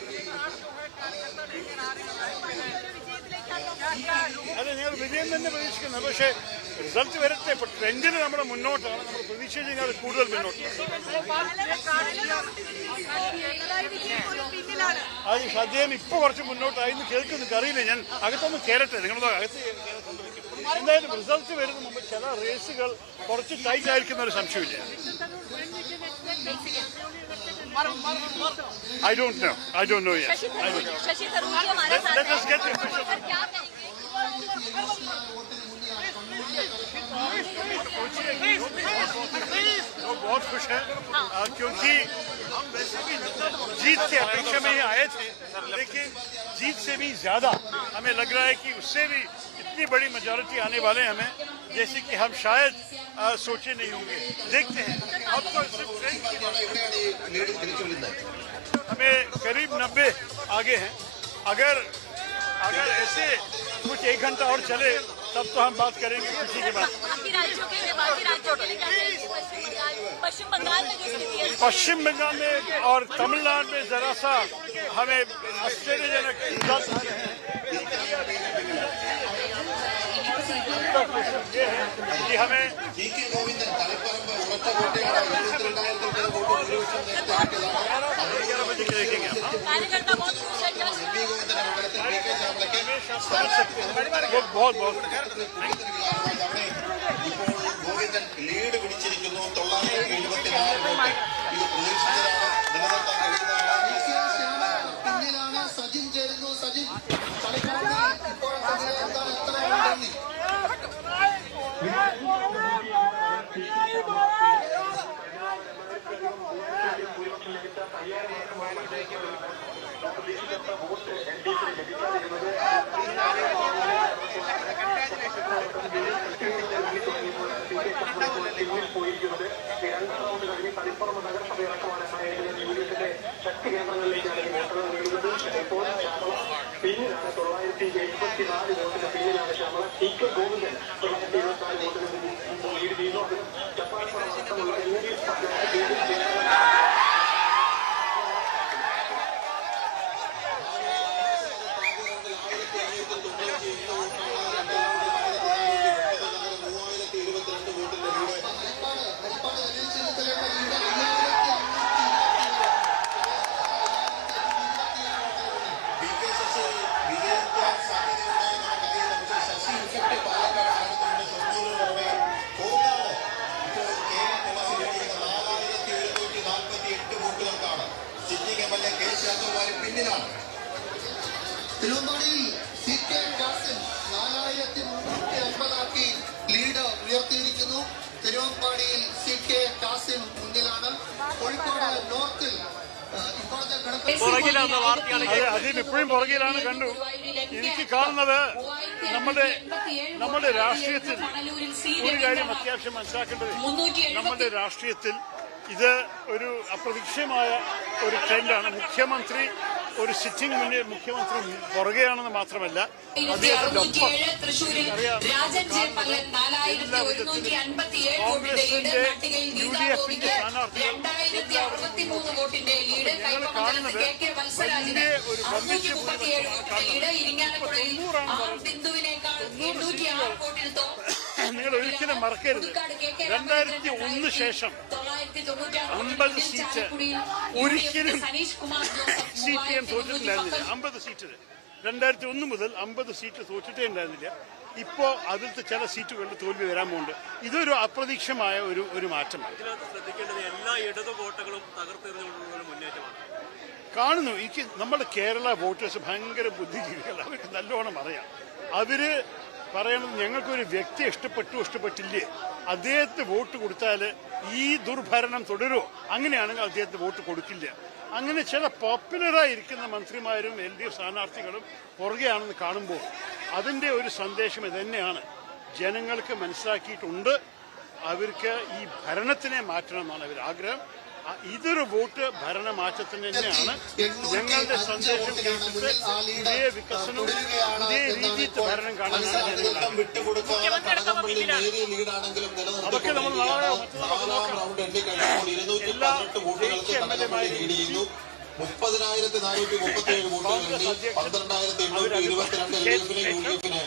അതെ, ഞങ്ങൾ വിജയം തന്നെ പ്രതീക്ഷിക്കുന്നത്. പക്ഷേ റിസൾട്ട് വരട്ടെ. ഇപ്പൊ ട്രെൻഡിന് നമ്മൾ മുന്നോട്ടാണ്. നമ്മൾ പ്രതീക്ഷിച്ച് കഴിഞ്ഞാൽ കൂടുതൽ മുന്നോട്ട്. അത് അദ്ദേഹം ഇപ്പൊ കുറച്ച് മുന്നോട്ടായി എന്ന് കേൾക്കുന്നുണ്ട്. അറിയില്ല, ഞാൻ അകത്തൊന്ന് കയറട്ടെ. നിങ്ങളുടെ അകത്ത് എന്തായാലും റിസൾട്ട് വരുന്ന മുമ്പ് ചില റേസുകൾ കുറച്ച് ടൈറ്റ് ആയിരിക്കുന്ന ഒരു സംശയമില്ല. I don't know yet. Let us get the official. लोग बहुत खुश हैं क्योंकि हम वैसे भी जीत के अपेक्षा में ही आए थे, लेकिन जीत से भी ज्यादा हमें लग रहा है कि उससे भी इतनी बड़ी मेजॉरिटी आने वाले हैं हमें, जैसे कि हम शायद सोचे नहीं होंगे. देखते हैं. अब तो सिर्फ ट्रेन की हमें करीब 90 आगे हैं. अगर ऐसे कुछ 1 घंटा और चले तब तो हम बात करेंगे किसी के बाद। पश्चिम बंगाल में और तमिलनाडु में जरा सा हमें आश्चर्यजनक रिजल्ट आए हैं। ये है कि हमें बहुत बहुत ലീഡ് പിടിച്ചിരിക്കുന്നു 974 ഇത് പ്രതീക്ഷിച്ചതാണ് പിന്നിലാണ് സജിൻ ചേരുന്നു സജിൻ പോയിരിക്കുന്നത് രണ്ടാം റൗണ്ട് കഴിഞ്ഞ് തളിപ്പുറം നഗരസഭയടക്കമാണ് UDFിന്റെ ശക്തി കേന്ദ്രങ്ങളിലേക്കാണ് ഈ വോട്ടുകൾ നീളുന്നത്. ഇപ്പോൾ ശ്യാമള പിന്നിലാണ് 974 വോട്ടിന് പിന്നിലാണ് ശ്യാമള. TK ഗോവിന്ദൻ 924 വോട്ടിന് ലീഡ് ചെയ്യുന്നു. അത് ചപ്പാപ്പുറം അടക്കമുള്ള UDF തിരുവമ്പാടിയിൽ CK കാസിം 4350 ലീഡ് ഉയർത്തിയിരിക്കുന്നു. തിരുവമ്പാടിയിൽ CK കാസിം മുന്നിലാണ്. കോഴിക്കോട് നോർത്തിൽ അതിനിപ്പോഴും പുറകിലാണ് കണ്ടു. എനിക്ക് കാണുന്നത് നമ്മുടെ രാഷ്ട്രീയത്തിൽ ഒരു കാര്യം അത്യാവശ്യം മനസ്സിലാക്കേണ്ടത്, നമ്മുടെ രാഷ്ട്രീയത്തിൽ ഇത് ഒരു അപ്രതീക്ഷിതമായ ഒരു ട്രെൻഡാണ്. മുഖ്യമന്ത്രി ഒരു സിറ്റിംഗ് മുഖ്യമന്ത്രി പുറകെയാണെന്ന് മാത്രമല്ല, അദ്ദേഹത്തിനൊപ്പം കോൺഗ്രസിന്റെ UDFിന്റെ സ്ഥാനാർത്ഥികൾ ഞങ്ങൾ കാണുന്നത് വലിയ ഒരു വമ്പിച്ച നിങ്ങൾ ഒരിക്കലും മറക്കരുത്. 2001 ശേഷം 50 സീറ്റ് ഒരിക്കലും CPM തോറ്റിട്ടുണ്ടായിരുന്നില്ല. 50 സീറ്റ് 2001 മുതൽ 50 സീറ്റ് തോറ്റിട്ടേ ഉണ്ടായിരുന്നില്ല. ഇപ്പോ അതിലത്തെ ചില സീറ്റുകളിൽ തോൽവി വരാൻ പോകുന്നുണ്ട്. ഇതൊരു അപ്രതീക്ഷിതമായ ഒരു മാറ്റമാണ്. എല്ലാ ഇടതു വോട്ടുകളും തകർത്തെറിഞ്ഞുകൊണ്ടുള്ള മുന്നേറ്റമാണ് കാണുന്നു. എനിക്ക് നമ്മുടെ കേരള വോട്ടേഴ്സ് ഭയങ്കര ബുദ്ധിജീവികൾ, അവർക്ക് നല്ലോണം അറിയാം. അവര് പറയണത് ഞങ്ങൾക്കൊരു വ്യക്തി ഇഷ്ടപ്പെട്ടില്ലേ, അദ്ദേഹത്തിന് വോട്ട് കൊടുത്താൽ ഈ ദുർഭരണം തുടരുമോ, അങ്ങനെയാണെങ്കിൽ അദ്ദേഹത്തിന് വോട്ട് കൊടുക്കില്ല. അങ്ങനെ ചില പോപ്പുലറായിരിക്കുന്ന മന്ത്രിമാരും LDF സ്ഥാനാർത്ഥികളും പുറകെയാണെന്ന് കാണുമ്പോൾ അതിൻ്റെ ഒരു സന്ദേശം ഇതന്നെയാണ്. ജനങ്ങൾക്ക് മനസ്സിലാക്കിയിട്ടുണ്ട് അവർക്ക് ഈ ഭരണത്തിനെ മാറ്റണമെന്നാണ് അവർ ആഗ്രഹം. ഇതൊരു വോട്ട് ഭരണമാറ്റത്തിന് തന്നെയാണ്. ഞങ്ങളുടെ സന്ദേശം കേട്ടിട്ട് പുതിയ വികസനവും പുതിയ രീതിയിൽ ഭരണം കാണാനാണ് അതൊക്കെ നമ്മൾ നാളെ എല്ലാ ജയിച്ച MLA-മാരും 30,437 വോട്ടുകൾ നേടി 12,822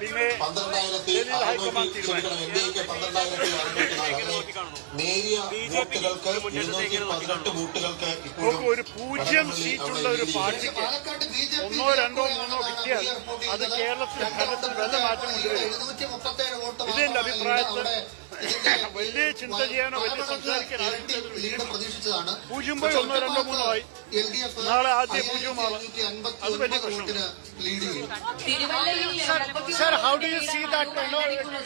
പിന്നെ 12,640 നേരിയ വോട്ടുകൾക്ക് 218 വോട്ടുകൾക്ക് ഒരു 0 സീറ്റുള്ള ഒരു പാർട്ടിക്ക് 1, 2, 3 കിട്ടിയാൽ അത് കേരളത്തിൽ ഭരണത്തിൽ നല്ല മാറ്റം കൊണ്ടുവരും. ഇതെന്റെ അഭിപ്രായത്തിൽ വലിയ ചിന്ത ചെയ്യാനോ വലിയ സംസാരിക്കാനോ 0 പോയി 1, 2, 3 ആയി. നാളെ ആദ്യം 0 ആവാം. അത് വലിയ പ്രശ്നമാണ്. Sir, how do you see that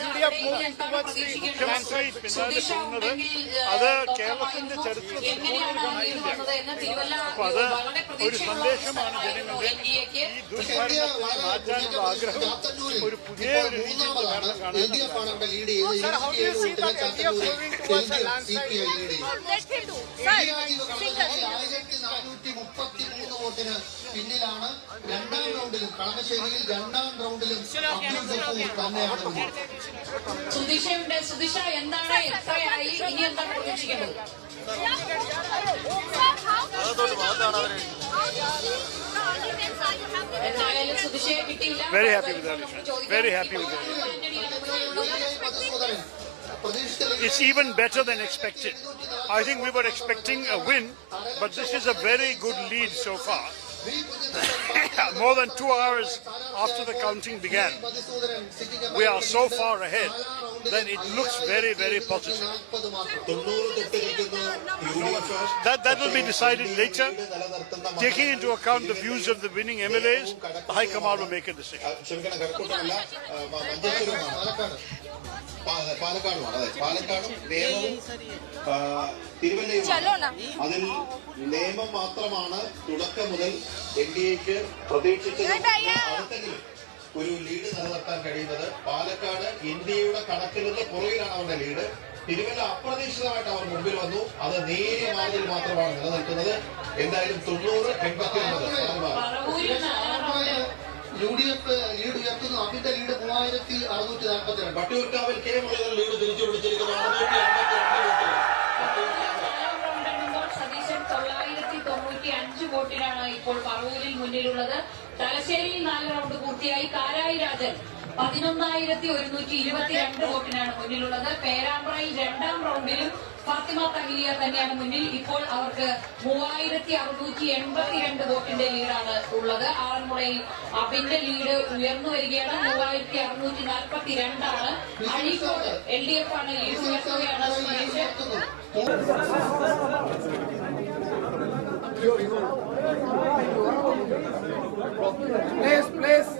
UDF moving towards the മുഖ്യമന്ത്രി പിന്നാലെ പോകുന്നത് അത് കേരളത്തിന്റെ ചരിത്രത്തിൽ കൂടുതൽ കണ്ടിട്ടില്ല. അപ്പൊ അത് ഒരു സന്ദേശമാണ് ജനങ്ങളുടെ ഈ ദുർഭരണത്തെ മാറ്റാനുള്ള ആഗ്രഹം ഒരു പുതിയ ഒരു രീതിയിൽ ഭരണം കാണാൻ. Sir, how do you see that UDF moving towards the landslide? വോട്ടിന് പിന്നിലാണ്. രണ്ടാം റൗണ്ടിലും കളമശ്ശേരിയിൽ 2ാം റൗണ്ടിലും അബ്ദുൾ തന്നെയാണ് വിജയം. സുദിഷയുണ്ട്. സുദിഷ എന്താണ്, എത്രയായി, ഇനി എന്താണ് പ്രതീക്ഷിക്കേണ്ടത്? എന്തായാലും സുദിഷയെ കിട്ടിയില്ല. Very happy with the election. Very happy with the election. It's even better than expected. I think we were expecting a win, but this is a very good lead so far. More than 2 hours after the counting began, we are so far ahead that it looks very, very positive. That will be decided later. Taking into account the views of the winning MLAs, the High Command will make a decision. പാലക്കാടുമാണ്. അതെ, പാലക്കാടും നേമവും തിരുവല്ലയുമാണ്. അതിൽ നേമം മാത്രമാണ് തുടക്കം മുതൽ NDAക്ക് പ്രതീക്ഷിച്ചത് അടുത്തെങ്കിലും ഒരു ലീഡ് നിലനിർത്താൻ കഴിയുന്നത്. പാലക്കാട് ഇന്ത്യയുടെ കണക്കിൽ നിന്ന് പുറകിലാണ് അവരുടെ ലീഡ്. തിരുവല്ല അപ്രതീക്ഷിതമായിട്ട് അവർ മുമ്പിൽ വന്നു. അത് നേരിയ മാർജിൽ മാത്രമാണ് നിലനിൽക്കുന്നത്. എന്തായാലും 90-89 UDF ലീഡ് ഉയർത്തുന്നു. അമിത ലീഡ് 3642. വട്ടിയൂർക്കാവിൽ കെ മുരളീധരൻ ലീഡ് തിരിച്ചു പിടിച്ചിരിക്കുന്നു. 682 സതീശൻ 995 വോട്ടിനാണ് ഇപ്പോൾ പറവൂരിൽ മുന്നിലുള്ളത്. തലശ്ശേരിയിൽ 4 റൗണ്ട് പൂർത്തിയായി. കാരായി രാജൻ 11,122 വോട്ടിനാണ് മുന്നിലുള്ളത്. പേരാമ്പ്രയിൽ 2ാം റൗണ്ടിലും ഫാത്തിമ തഹിലിയ തന്നെയാണ് മുന്നിൽ. ഇപ്പോൾ അവർക്ക് 3682 വോട്ടിന്റെ ലീഡാണ് ഉള്ളത്. ആറന്മുളയിൽ അബിന്റെ ലീഡ് ഉയർന്നു വരികയാണ്. 3642 അഴീക്കോട് LDF ആണ് ലീഡ് ഉയർത്തുകയാണ്. Please.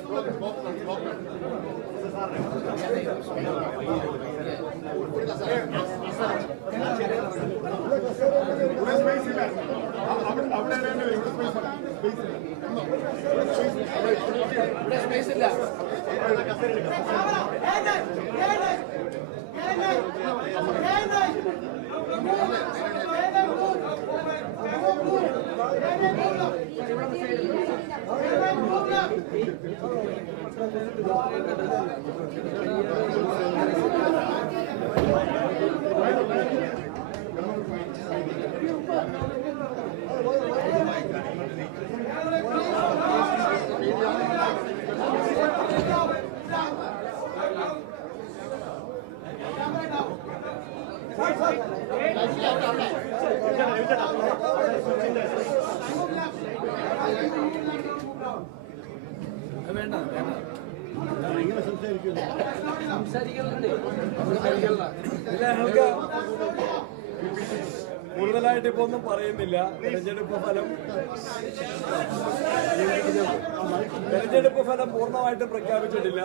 കൂടുതലായിട്ട് ഇപ്പൊ ഒന്നും പറയുന്നില്ല. തെരഞ്ഞെടുപ്പ് ഫലം പൂർണ്ണമായിട്ടും പ്രഖ്യാപിച്ചിട്ടില്ല.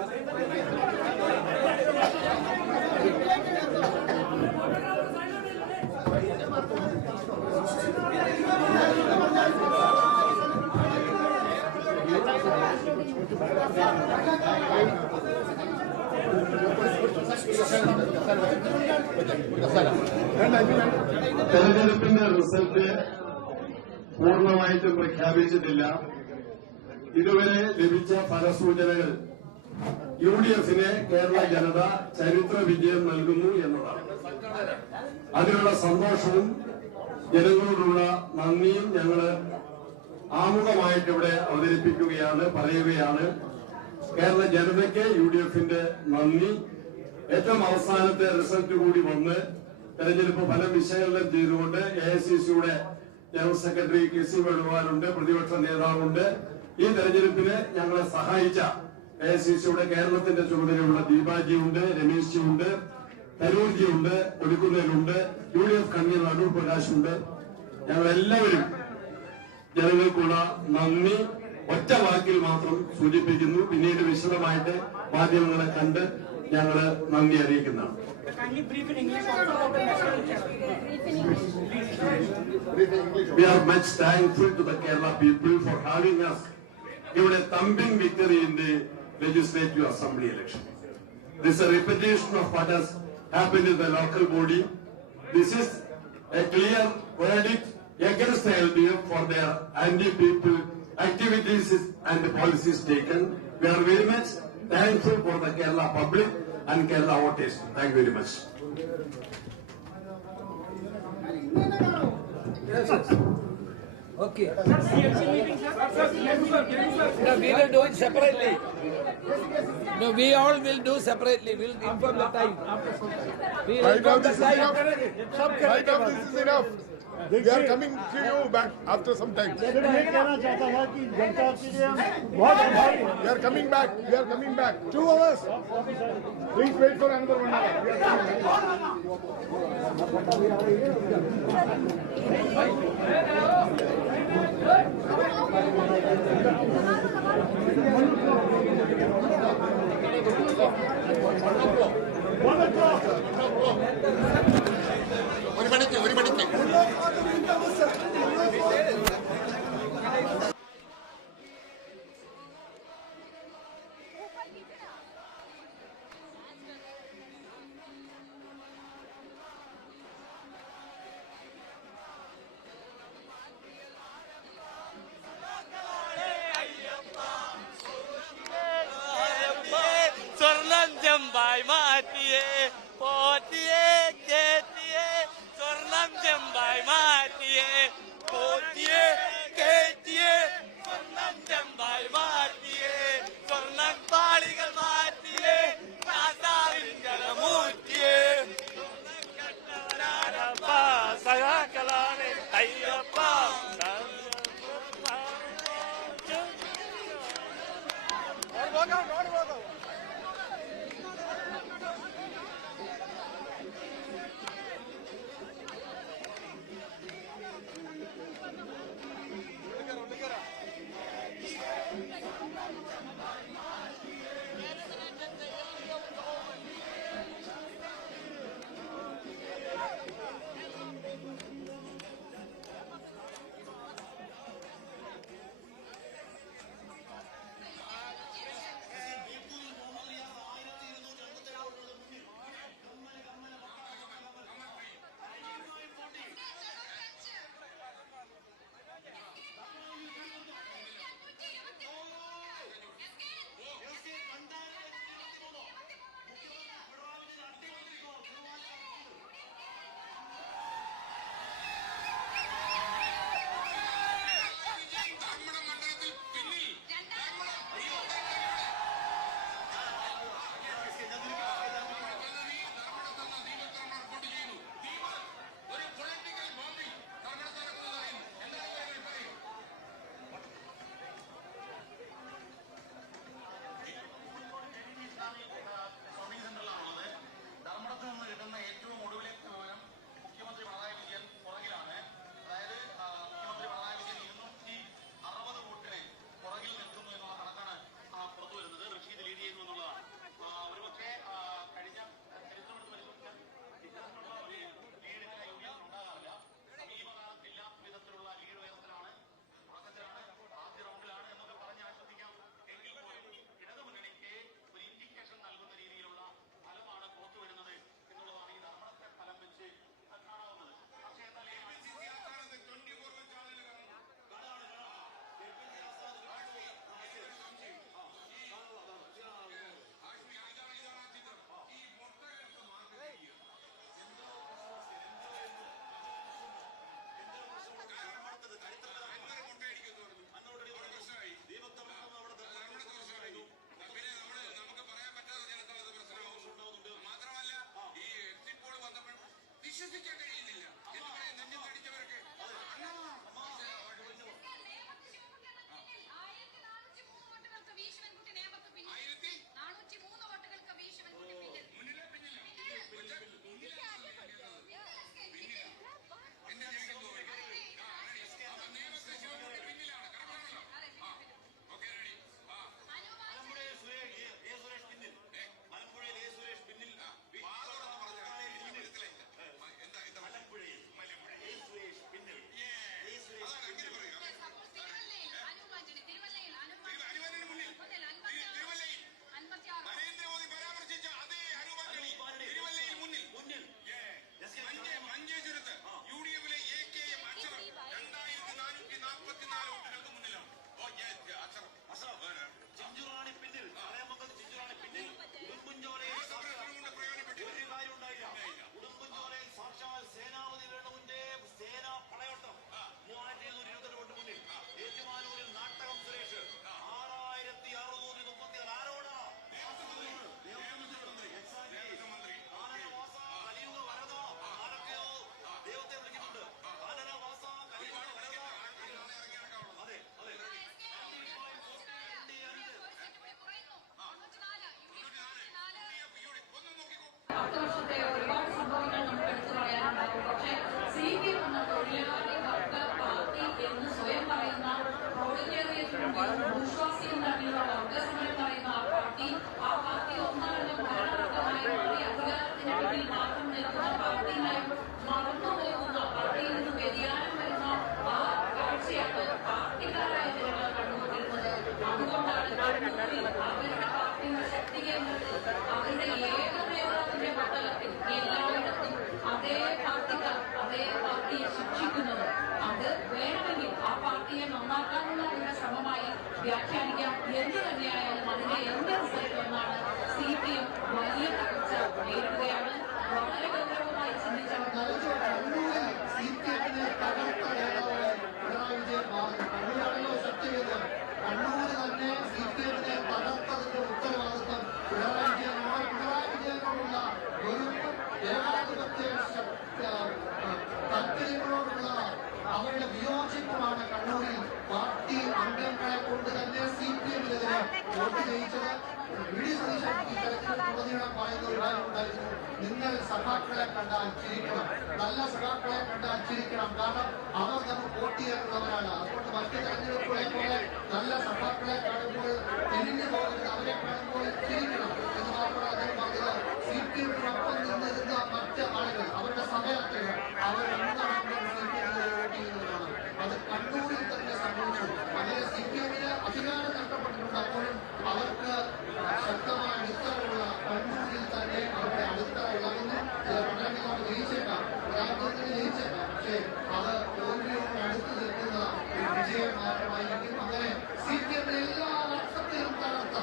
തെരഞ്ഞെടുപ്പിന്റെ റിസൾട്ട് പൂർണ്ണമായിട്ടും പ്രഖ്യാപിച്ചിട്ടില്ല. ഇതുവരെ ലഭിച്ച ഫലസൂചനകൾ UDFന് കേരള ജനത ചരിത്ര വിജയം നൽകുന്നു എന്നതാണ്. അതിനുള്ള സന്തോഷവും ജനങ്ങളോടുള്ള നന്ദിയും ഞങ്ങൾ ആമുഖമായിട്ട് ഇവിടെ അവതരിപ്പിക്കുകയാണ്, പറയുകയാണ്. കേരള ജനതയ്ക്ക് UDFന്റെ നന്ദി. ഏറ്റവും അവസാനത്തെ റിസൾട്ട് കൂടി വന്ന് തെരഞ്ഞെടുപ്പ് ഫലം വിശകലനം ചെയ്തുകൊണ്ട് AICCയുടെ ജനറൽ സെക്രട്ടറി KC വേണുഗോപാലുണ്ട്, പ്രതിപക്ഷ നേതാവുണ്ട്. ഈ തെരഞ്ഞെടുപ്പിന് ഞങ്ങളെ സഹായിച്ച AICCയുടെ കേരളത്തിന്റെ ചുമതലയുള്ള ദീപാജിയുണ്ട്, രമേശ്ജിയുണ്ട്, തരൂർജിയുണ്ട്, ഒടുക്കുന്നതിലുണ്ട്, UDF കൺവീനർ അടൂർ പ്രകാശുണ്ട്. ഞങ്ങളെല്ലാവരും ജനങ്ങൾക്കുള്ള നന്ദി ഒറ്റ വാക്കിൽ മാത്രം സൂചിപ്പിക്കുന്നു. പിന്നീട് വിശദമായിട്ട് മാധ്യമങ്ങളെ കണ്ട് ഞങ്ങള് നന്ദി അറിയിക്കുന്നതാണ്. We are much thankful to the Kerala people for having us give a thumping victory in the Legislative Assembly election. This is a repetition of what has happened in the local body. This is a clear verdict against the LDF for their anti-people activities and policies taken. We are very much thankful for the Kerala public and Kerala voters. Thank you very much. Okay. No, we will do it separately. No, we all will do separately. We will inform the time. We will inform the time. Right now, this is enough. We are coming to you back after some time. We are coming back. We are coming back. 2 hours. Please wait for another 1 hour. We are coming ഒരു മണിക്ക് സ്വർണം ചെമ്പായി മാറ്റിയേ പോറ്റിയേ കേറ്റിയേ സ്വർണം ചെമ്പായി മാറ്റിയേ പോറ്റിയേ കേറ്റിയേ സ്വർണം ചെമ്പായി മാറ്റിയേ സ്വർണം പാളികൾ മാറ്റിയേ കാത്താവിൻ ജലമൂറ്റിയേ സ്വർണം കെട്ടവനാരപ്പ സഹാക്കളാണ് അയ്യപ്പ വലിയ തകർച്ച നേരിടുകയാണ്. വളരെ ഗൗരവമായി ചിന്തിച്ചവർ കണ്ണൂരിൽ CPM-നെ തകർത്ത നേതാവായി പിണറായി വിജയൻ മാറി. കണ്ണൂരാണല്ലോ സത്യവേദ. കണ്ണൂർ തന്നെ CPM-നെ തകർത്തതിന്റെ ഉത്തരവാദിത്വം പിണറായി വിജയനാണ്. പിണറായി വിജയനോടുള്ള വെറുപ്പും ഏകാധിപത്യ താല്പര്യങ്ങളോടുള്ള അവരുടെ വിയോജിപ്പുമാണ് കണ്ണൂരിൽ പാർട്ടി അംഗങ്ങളെ കൊണ്ട് തന്നെ CPM-നെതിരെ വോട്ട് ചെയ്യിച്ചത്. വി ഡി സതീശൻ ഇത്തരത്തിൽ ഉടനീളം പറയുന്ന ഒരു കാര്യമുണ്ടായിരുന്നു. നിങ്ങൾ സഖാക്കളെ കണ്ടാൽ ചിരിക്കണം, നല്ല സഖാക്കളെ കണ്ടാൽ ചിരിക്കണം, കാരണം അവർ നമുക്ക് വോട്ട് ചെയ്യാനുള്ളവരാണ്. അതുകൊണ്ട് മറ്റ് തെരഞ്ഞെടുപ്പുകളെ പോലെ നല്ല സഖാക്കളെ കാണുമ്പോൾ തിരിഞ്ഞു പോകരുത്, അവരെ കാണുമ്പോൾ ചിരിക്കണം എന്ന് മാത്രമാണ് അദ്ദേഹം പറഞ്ഞത്. CPM-നൊപ്പം നിന്നിരുന്ന മറ്റ് ആളുകൾ, അവരുടെ സമയത്തുകൾ അവരെന്താണെങ്കിലും CPM-നെതിരെ വോട്ട് ചെയ്യുന്നവരാണ്. അത് കണ്ണൂരിൽ തന്നെ സംഭവിച്ചു. അങ്ങനെ CPM-ന് അധികാരം നഷ്ടപ്പെട്ടിട്ടുണ്ട്. അപ്പോഴും അവർക്ക് ശക്തമായ അടിത്തറയുള്ള കണ്ണൂരിൽ തന്നെ അവരുടെ അടിത്തറ ഇളകുന്നു. ചില മണ്ഡലങ്ങളിൽ അവർ ജയിച്ചേക്കാം, ഒരാഗ്രഹത്തിന് ജയിച്ചേക്കാം, പക്ഷേ അത് തോൽവിയോട് അടുത്ത് നിൽക്കുന്ന ഒരു വിജയം മാത്രമായിരിക്കും. അങ്ങനെ CPM-നെ എല്ലാ അർത്ഥത്തിലും തകർത്ത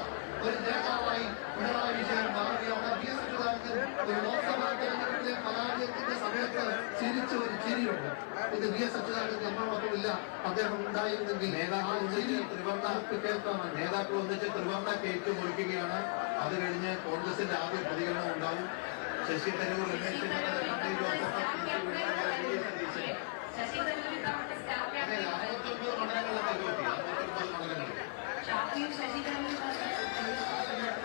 ഒരു നേതാവായി പിണറായി വിജയൻ മാറുകയാണ്. വി എസ് അച്യുതാനന്ദൻ ഒരു ലോക്സഭാ തെരഞ്ഞെടുപ്പിലെ പരാജയത്തിന്റെ സമയത്ത് ചിരിച്ച ഒരു ചിരിയുണ്ട്. ഇത് വി എസ് അച്യുതാനന്ദൻ നമ്മളൊന്നുമില്ല, അദ്ദേഹം ഉണ്ടായിരുന്നെങ്കിൽ കേൾക്കാമെന്ന്. നേതാക്കൾ ഒന്നിച്ച് ത്രിവർണ്ണ കേക്ക് മുറിക്കുകയാണ്. അത് കഴിഞ്ഞ് കോൺഗ്രസിന്റെ ആദ്യ പ്രതികരണം ഉണ്ടാവും. ശശി തരൂർ, രമേശ് ചെന്നിത്തല, ശശി തരൂർ ഇത്തവണത്തെ സ്റ്റാർ ക്യാപ്റ്റൻ 69 മണ്ഡലങ്ങളിലെ തെരുവെത്തി. 69 മണ്ഡലങ്ങളിൽ ഷാഫിയും ശശി തരൂർ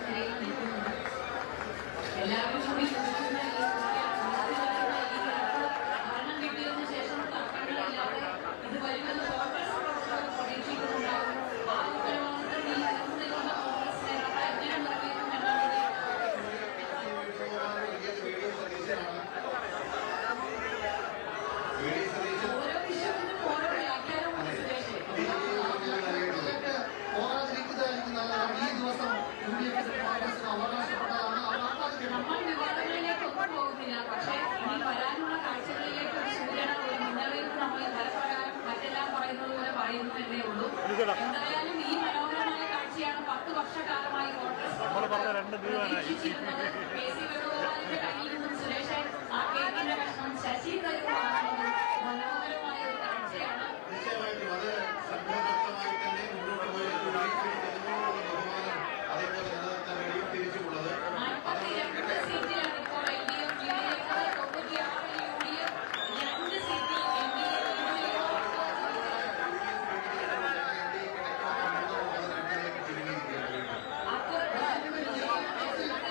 നിലയിൽ നിൽക്കുന്നുണ്ട്. എല്ലാവരും കൂടി ചോദിക്കുന്ന ഈ ഭരണം കിട്ടിയതിനു ശേഷം തർക്കങ്ങളില്ലാതെ ഇത് വരുമെന്ന് കോൺഗ്രസ് പ്രവർത്തകർ പ്രതീക്ഷിക്കുന്നുണ്ടാകും. ആ ഉത്തരവാദിത്തം ഈ നിലനിൽക്കുന്ന കോൺഗ്രസ് നേതാക്കൾ എങ്ങനെ നിറവേറ്റുമെന്നാണ് ഓരോ വിഷയത്തിനും ഓരോ വ്യാഖ്യാനമുണ്ട് സുരേഷ്. പോകാതിരിക്കുന്നതായിരിക്കും നല്ലതാണ്. ഈ ദിവസം UDF-ന് കോൺഗ്രസിന് അവകാശപ്പെട്ടതാണ്. നമ്മൾ വിവാദങ്ങളിലേക്ക് ഒന്നും പോകുന്നില്ല. പക്ഷേ ഇനി വരാനുള്ള കാഴ്ചകളിലേക്ക് ഒരു സൂചന, ഒരു മുന്നറിയിപ്പ് നമ്മൾ ഫലപ്രകാരം മറ്റെല്ലാം പറയുന്നത് പോലെ പറയുന്നു എന്നേ ഉള്ളൂ. എന്തായാലും ഈ മനോഹരമായ കാഴ്ചയാണ് 10 വർഷക്കാലമായി കോൺഗ്രസ് പ്രതീക്ഷിച്ചിരുന്നത്. KC വേണുഗോപാലിന്റെ കയ്യിൽ നിന്നും സുരേഷ് ആ കേക്കിന്റെ കഷ്ണം ശശി തരൂരാണെന്നത് മനോഹരമായ ഒരു കാഴ്ചയാണ്. നിശ്ചയമായിട്ടും അത് സംഘബദ്ധമായി തന്നെ മുന്നോട്ട് പോയത് ബഹുമാനം അതേപോലെ നിലനിർത്താൻ കഴിയും. തിരിച്ചുള്ളത് 42 സീറ്റിലാണ് ഇപ്പോൾ LDF ലീഡിലേക്ക്. 96 UDF, 2 സീറ്റിൽ കാരണം 18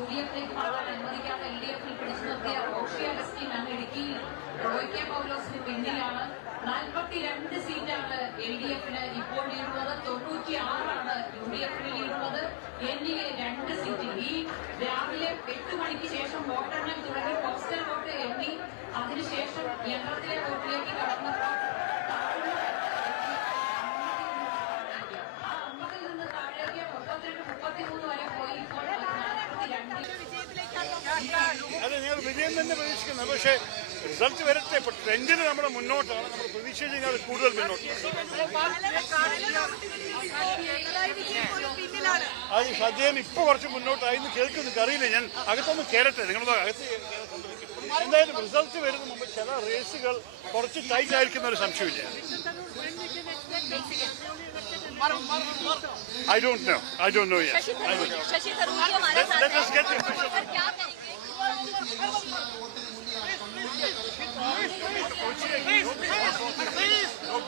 UDF-ലേക്ക് മാറാൻ അനുവദിക്കാതെ LDF-ൽ പിടിച്ചു നിർത്തിയ റോഷി അഗസ്റ്റിൻ അങ്ങ് ഇടുക്കിയിൽ റോയ്ക്കെ പൗലോസിന് പിന്നിലാണ്. 42 സീറ്റാണ് LDF-ന് ഇപ്പോൾ ലീഡുള്ളത്, 96 UDF-ന് ലീഡുള്ളത്. എന്നിലെ 2 സീറ്റ് ഈ രാവിലെ 8 മണിക്ക് ശേഷം വോട്ടെണ്ണൽ തുടങ്ങി പോസ്റ്റൽ വോട്ട് എണ്ണി അതിനുശേഷം യന്ത്രത്തിലെ വോട്ടിലേക്ക് കടന്നപ്പോൾ ആ 50-ൽ നിന്ന് താഴേക്ക് 32-33 വരെ പോയി. ഇപ്പോൾ 42 അതെ, നിങ്ങൾ വിജയം തന്നെ പ്രതീക്ഷിക്കുന്നത്. പക്ഷേ റിസൾട്ട് വരട്ടെ. ഇപ്പൊ ട്രെൻഡിന് നമ്മുടെ മുന്നോട്ടാണ്, നമ്മൾ പ്രതീക്ഷിച്ച് അത് കൂടുതൽ മുന്നോട്ട്. അത് അദ്ദേഹം ഇപ്പൊ കുറച്ച് മുന്നോട്ടായി കേൾക്കുന്നു, അറിയില്ല. ഞാൻ അകത്തൊന്ന് കയറട്ടെ, നിങ്ങളുടെ അകത്ത് എന്തായാലും റിസൾട്ട് വരുന്ന മുമ്പ് ചില റേസുകൾ കുറച്ച് ടൈറ്റ് ആയിരിക്കുന്ന ഒരു സംശയമില്ല. I don't know yet. Let us get the official.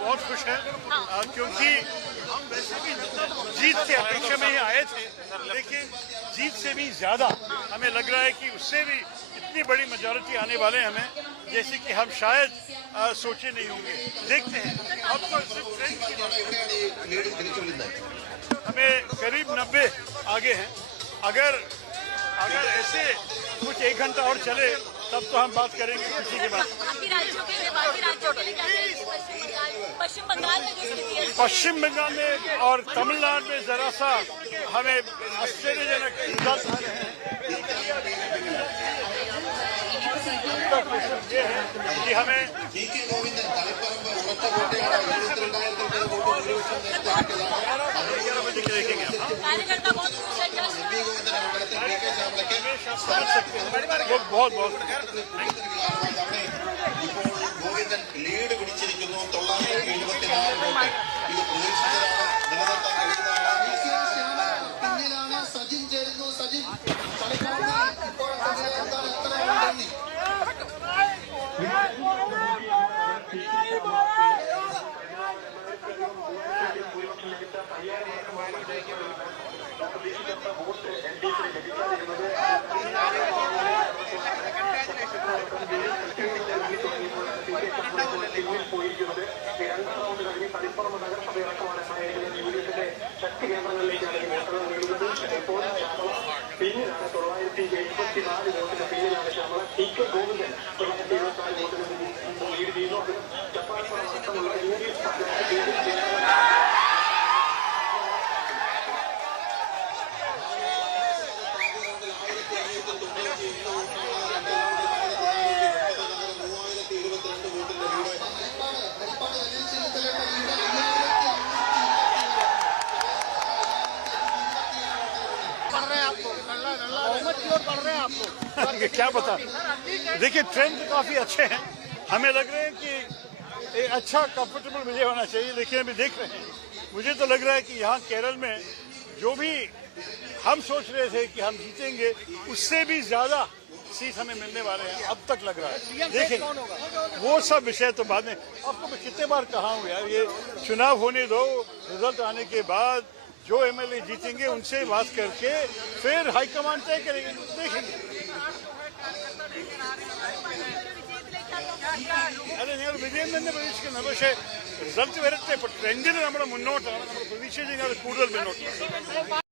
बहुत खुश हैं क्योंकि हम वैसे भी जीत के अपेक्षा में ही आए थे, लेकिन जीत से भी ज्यादा हमें लग रहा है कि उससे भी इतनी बड़ी मेजॉरिटी आने वाले हैं हमें, जैसे कि हम शायद सोचे नहीं होंगे। देखते हैं, अब तो सिर्फ ट्रेंड की बात है। हमें करीब 90 आगे हैं। अगर ऐसे कुछ 1 घंटा और चले तब तो हम बात करेंगे खुशी के बाद। पश्चिम बंगाल में और तमिलनाडु में जरा सा हमें आश्चर्यजनक रिजल्ट आ रहे हैं। ये है कि हमें 11 बजे के देखेंगे वो बहुत ലീഡ് പിടിച്ചിരിക്കുന്നു 974 ഇത് പിന്നിലാണ് സജിൻ ചേരുന്നു. സജിൻ ശക്തി കേന്ദ്രങ്ങളിലേക്കാണ് ഈ വോട്ടുകൾ നീളുന്നത്. ഇപ്പോൾ ശ്യാമള പിന്നിലാണ് 974 വോട്ടിന് പിന്നിലാണ് ശ്യാമള. ടി കെ ഗോവിന്ദൻ 924 വോട്ടിന് ലീഡ് ചെയ്യുന്നു. ജപ്പാൻപുരം അടക്കമുള്ള UDF क्या पता। देखिए ट्रेंड तो काफी अच्छे हैं, हमें लग रहे हैं कि एक अच्छा कंफर्टेबल विजय होना चाहिए। देखिए अभी देख रहे हैं, मुझे तो लग रहा है कि यहाँ केरल में जो भी हम सोच रहे थे कि हम जीतेंगे उससे भी ज्यादा सीट हमें मिलने वाले हैं, अब तक लग रहा है। देखेंगे वो सब विषय तो बाद में, आपको मैं कितने बार कहा हूँ यार, ये चुनाव होने दो, रिजल्ट आने के बाद जो MLA जीतेंगे उनसे बात करके फिर हाईकमान तय करेंगे। देखेंगे അതെ ഞങ്ങൾ വിജയം തന്നെ പ്രതീക്ഷിക്കുന്നത്. പക്ഷേ റിസൾട്ട് വരട്ടെ. ഇപ്പൊ ട്രെൻഡിന് നമ്മുടെ മുന്നോട്ടാണ്, നമ്മൾ പ്രതീക്ഷിച്ചെങ്കിൽ അത് കൂടുതൽ മുന്നോട്ടാണ്.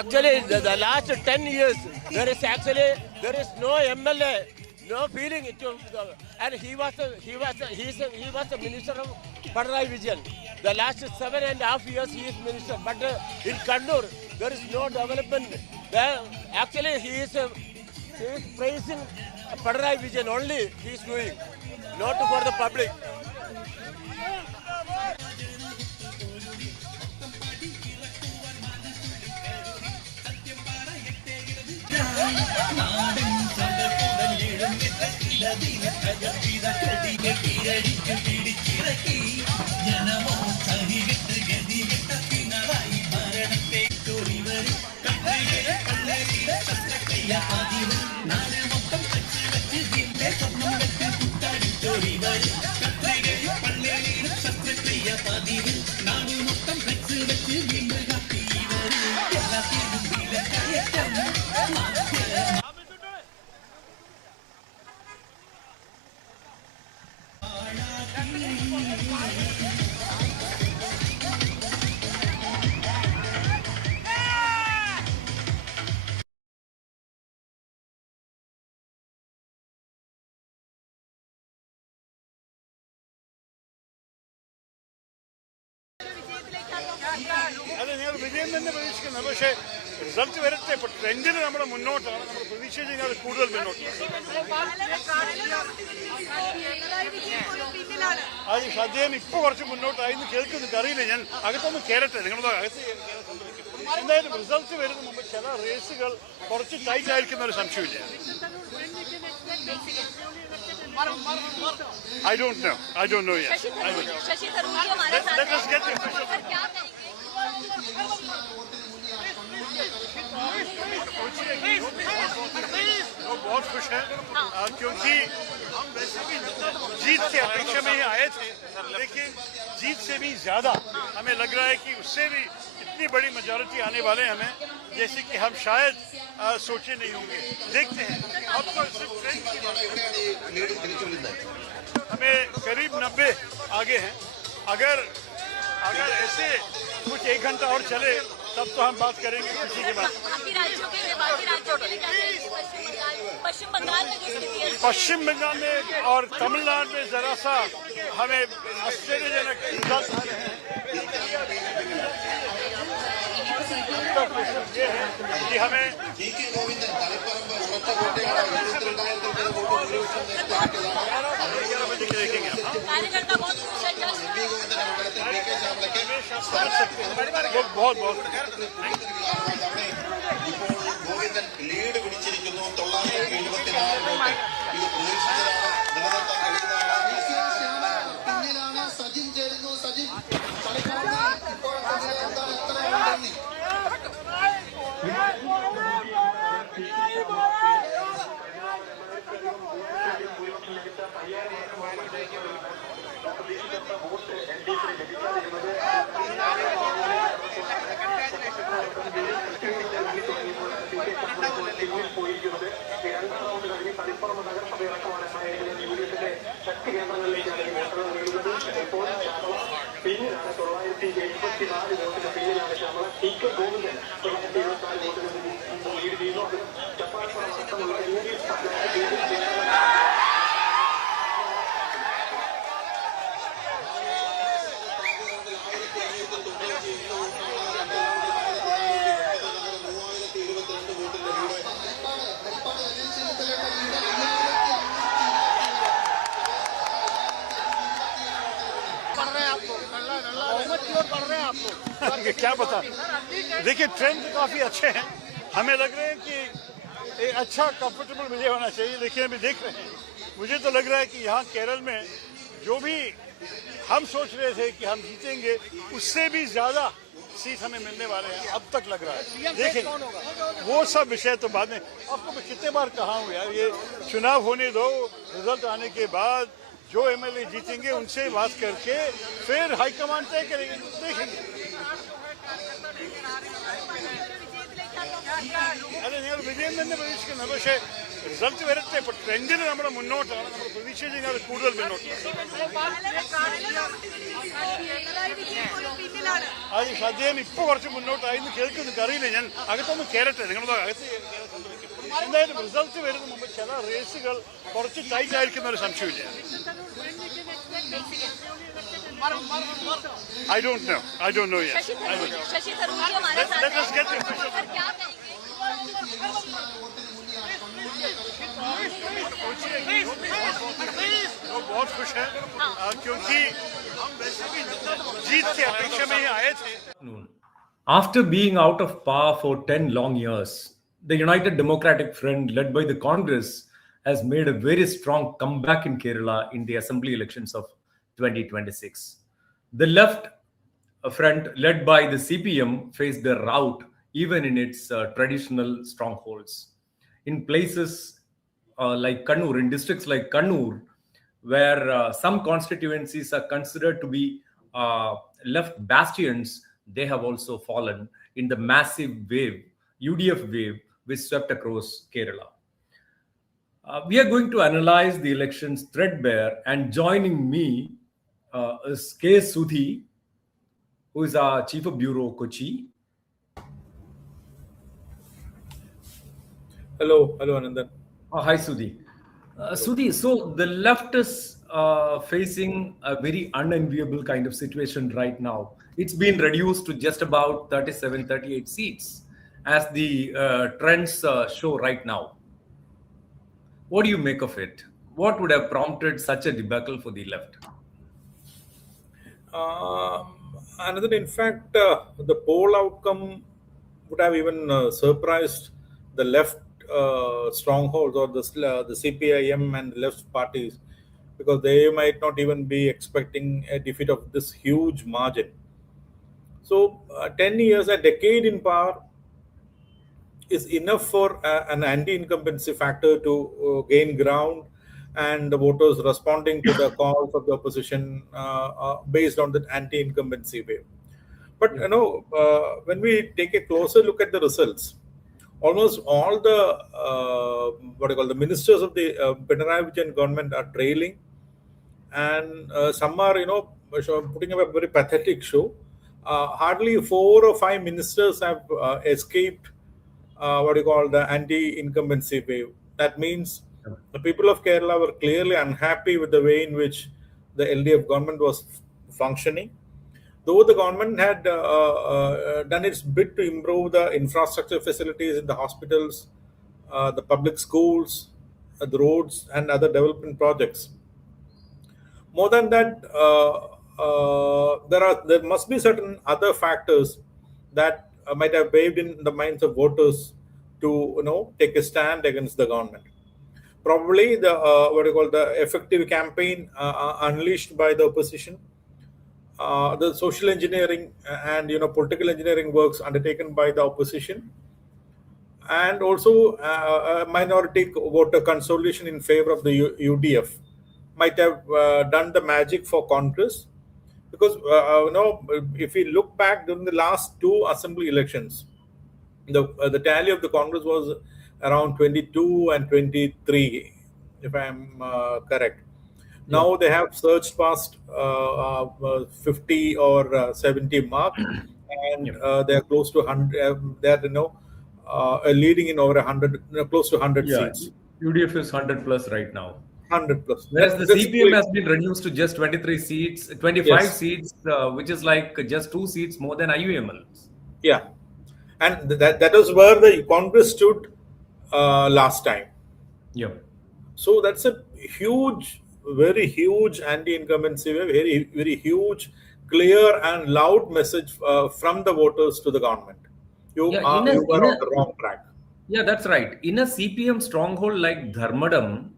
Actually, the last 10 years, there is no MLA, no feeling to, and he was the minister of Pinarayi Vijayan. The last 7.5 years he is minister, but in Kannur there is no development. Actually, he is praising Pinarayi Vijayan only. He is doing, not for the public. അല്ല ഞങ്ങൾ വിജയം തന്നെ പ്രതീക്ഷിക്കുന്നത്. പക്ഷേ റിസൾട്ട് വരട്ടെ. ഇപ്പൊ ട്രെൻഡിൽ നമ്മുടെ മുന്നോട്ടാണ്. നമ്മൾ പ്രതീക്ഷിച്ച് കഴിഞ്ഞാൽ കൂടുതൽ മുന്നോട്ട്. അത് അദ്ദേഹം ഇപ്പൊ കുറച്ച് മുന്നോട്ടായി എന്ന് കേൾക്കുന്നുണ്ട്. അറിയില്ല, ഞാൻ അകത്തൊന്ന് കയറട്ടെ. നിങ്ങളത് അകത്ത് എന്തായാലും റിസൾട്ട് വരുന്ന മുമ്പ് ചില റേസുകൾ കുറച്ച് ടൈറ്റ് ആയിരിക്കുന്ന ഒരു സംശയമില്ല. I don't know yet. Let us get the official. बहुत खुश हैं क्योंकि हम वैसे भी जीत की अपेक्षा में ही आए थे, लेकिन जीत से भी ज्यादा हमें लग रहा है कि उससे भी इतनी बड़ी मेजॉरिटी आने वाले हैं हमें, जैसे कि हम शायद सोचे नहीं होंगे. देखते हैं. अब तो सिर्फ ट्रेंड की बात हमें करीब 90 आगे हैं. अगर ऐसे कुछ 1 घंटा और चले तब तो हम बात करेंगे किसी के बाद. पश्चिम बंगाल में और तमिलनाडु में जरा सा हमें आश्चर्यजनक रिजल्ट आ रहे हैं. ये है कि हमें बहुत ലീഡ് പിടിച്ചിരിക്കുന്നു. 974 ഇത് പിന്നിലാണ് സജിൻ ചേരുന്നു. സജിൻ കളിക്കാരനെ ഇപ്പോഴത്തെ എത്ര നന്ദി. പോയിരിക്കുന്നത് 2ാം റൗണ്ട് കഴിഞ്ഞ് തളിപ്പറമ്പ് നഗരസഭയടക്കമാണ് UDFിന്റെ ശക്തി കേന്ദ്രങ്ങളിലേക്കാണ് ഈ വോട്ടുകൾ നീളുന്നത്. ഇപ്പോൾ ശ്യാമള പിന്നിലാണ്. 974 വോട്ടിന് പിന്നിലാണ് ശ്യാമള. TK ഗോവിന്ദൻ 974 വോട്ടിന് ലീഡ് ചെയ്യുന്നു. അത് ചപ്പാപ്പുറം അടക്കമുള്ള UDF क्या पता. देखिए ट्रेंड तो काफी अच्छे हैं. हमें लग रहे हैं कि एक अच्छा कंफर्टेबल विजय होना चाहिए. लेकिन अभी देख रहे हैं. मुझे तो लग रहा है कि यहाँ केरल में जो भी हम सोच रहे थे कि हम जीतेंगे, उससे भी ज्यादा सीट हमें मिलने वाले हैं. अब तक लग रहा है. देखें वो सब विषय तो बाद में. आपको मैं कितने बार कहा हूँ यार, ये चुनाव होने दो. रिजल्ट आने के बाद जो MLA जीतेंगे उनसे बात करके फिर हाईकमान तय करेंगे. देखेंगे. അല്ല ഞങ്ങൾ വിജയം തന്നെ പ്രതീക്ഷിക്കുന്നത്. പക്ഷേ റിസൾട്ട് വരട്ടെ. ഇപ്പൊ ട്രെൻഡിൽ നമ്മുടെ മുന്നോട്ടാണ്. നമ്മൾ പ്രതീക്ഷിച്ച് കഴിഞ്ഞാൽ കൂടുതൽ മുന്നോട്ട്. അത് അദ്ദേഹം ഇപ്പൊ കുറച്ച് മുന്നോട്ടായി എന്ന് കേൾക്കുന്നുണ്ട്. അറിയില്ല, ഞാൻ അകത്തൊന്ന് കയറട്ടെ. നിങ്ങളത് അകത്ത് എന്തായാലും റിസൾട്ട് വരുന്ന മുമ്പ് ചില റേസുകൾ കുറച്ച് ടൈറ്റ് ആയിരിക്കുന്ന ഒരു സംശയമില്ല. I don't know yet. Let us get the official. बहुत खुश हैं क्योंकि हम वैसे भी जीत की अपेक्षा में ही आए थे. After being out of power for 10 long years, the United Democratic Front, led by the Congress, has made a very strong comeback in Kerala in the assembly elections of 2026. The left front, led by the CPM, faced a rout even in its traditional strongholds. In places like Kannur, in districts like Kannur, where some constituencies are considered to be left bastions, they have also fallen in the massive wave, UDF wave, which swept across Kerala. We are going to analyze the elections threadbare, and joining me is K. Sudhi, who is our Chief of Bureau, Kochi. Hello, Anandan. Hi, Sudhi. Sudhi, so the left is facing a very unenviable kind of situation right now. It's been reduced to just about 37, 38 seats as the trends show right now. What do you make of it? What would have prompted such a debacle for the left? Another, in fact, the poll outcome would have even surprised the left strongholds or the CPIM and left parties, because they might not even be expecting a defeat of this huge margin. So, 10 years, a decade in power is enough for an anti-incumbency factor to gain ground, and the voters responding to the calls of the opposition based on that anti-incumbency wave. But when we take a closer look at the results, almost all the the ministers of the Pinarayi Vijayan government are trailing, and some are putting up a very pathetic show. Hardly 4 or 5 ministers have escaped the anti-incumbency wave. That means the people of Kerala were clearly unhappy with the way in which the LDF government was functioning. Though the government had done its bit to improve the infrastructure facilities in the hospitals, the public schools, the roads, and other development projects. More than that, there must be certain other factors that might have waved in the minds of voters to take a stand against the government. Probably the effective campaign unleashed by the opposition, the social engineering and political engineering works undertaken by the opposition, and also minority voter consolidation in favor of the UDF might have done the magic for Congress. Because if we look back during the last 2 assembly elections, the tally of the Congress was around 22 and 23, if I am correct. Now they have surged past 50 or 70 mark, and they are close to 100. They are leading in over 100, close to 100 seats. UDF is 100 plus right now. 100 plus. Whereas the CPM has been reduced to just 23 seats, 25 seats, which is like just 2 seats more than IUML. Yeah, and that was where the Congress stood last time. Yeah. So that's a huge, very huge anti-incumbency, very, very huge, clear and loud message from the voters to the government. You are on the wrong track. Yeah, that's right. In a CPM stronghold like Dharmadam,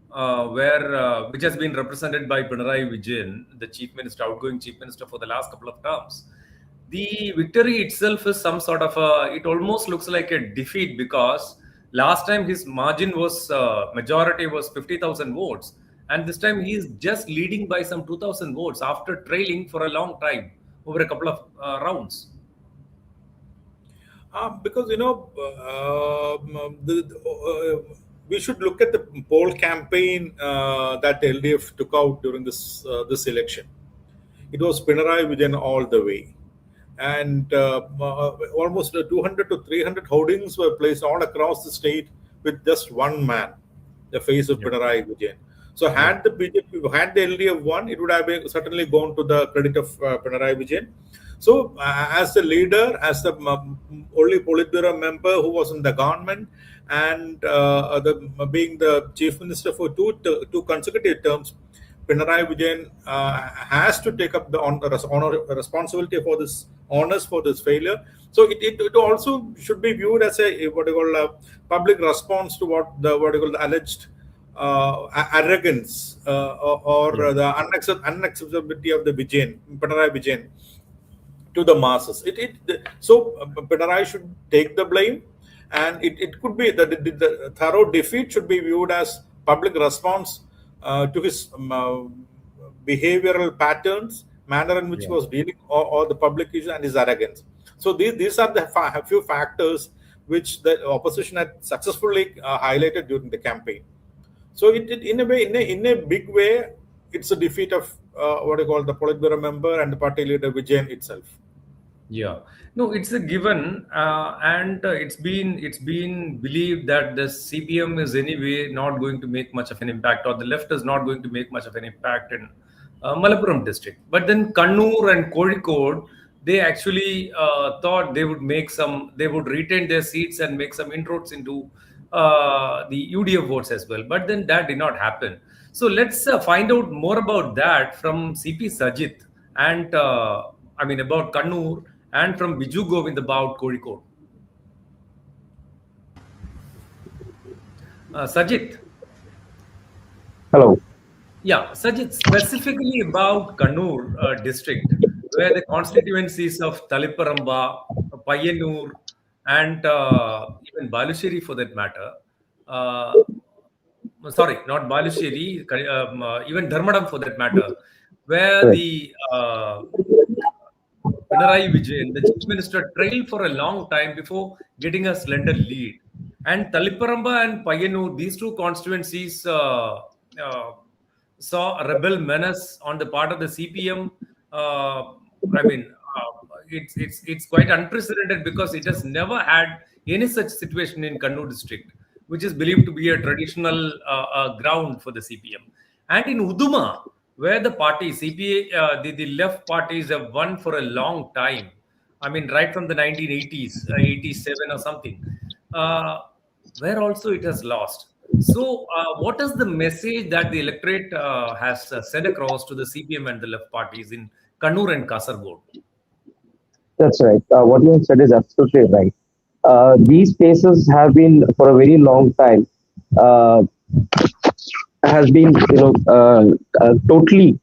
which has been represented by Pinarayi Vijayan, the chief minister, outgoing chief minister for the last couple of terms, the victory itself is some sort of it almost looks like a defeat, because last time his margin was, majority was 50,000 votes. And this time he is just leading by some 2,000 votes after trailing for a long time over a couple of rounds. Because we should look at the poll campaign that LDF took out during this election. It was Pinarayi Vijayan all the way, and almost 200 to 300 hoardings were placed all across the state with just one man, the face of Pinarayi Vijayan. So had the BJP, had the LDF won, it would have certainly gone to the credit of Pinarayi Vijayan. So as the leader, as the only Politburo member who was in the government, and being the chief minister for two consecutive terms, Pinarayi Vijayan has to take up the responsibility for this, honors for this failure. So it also should be viewed as a public response to what the alleged arrogance or the unacceptability of the Pinarayi Vijayan to the masses. So Pinarayi should take the blame, and it could be that the thorough defeat should be viewed as public response to his behavioral patterns, manner in which he was dealing, or the public issues, and his arrogance. So these are the few factors which the opposition had successfully highlighted during the campaign. So in a way, in a big way, it's a defeat of what do you call, the Politburo member and the party leader Vijayan itself. Yeah, no, it's a given, and it's been believed that the CPM is anyway not going to make much of an impact, or the left is not going to make much of an impact in Malappuram district. But then Kannur and Kozhikode, they actually thought they would retain their seats and make some inroads into the UDF votes as well. But then that did not happen. So let's find out more about that from CP Sajith and about Kannur, and from Biju Govind about Kozhikode. Sajith. Hello. Yeah, Sajith, specifically about Kannur district, where the constituencies of Taliparamba, Payyanur, and even Balusheri for that matter, sorry, not Balusheri, even Dharmadam for that matter, where the Pinarayi Vijayan, the Chief Minister, trailed for a long time before getting a slender lead. And Taliparamba and Payyanur, these two constituencies saw a rebel menace on the part of the CPM. It's quite unprecedented because it has never had any such situation in Kannur district, which is believed to be a traditional ground for the CPM. And in Uduma, where the party, CPA, the left parties have won for a long time. I mean, right from the 1980s, 87 or something, where also it has lost. So what is the message that the electorate has sent across to the CPM and the left parties in Kannur and Kasaragod? That's right. What you have said is absolutely right. These places have been for a very long time has been, totally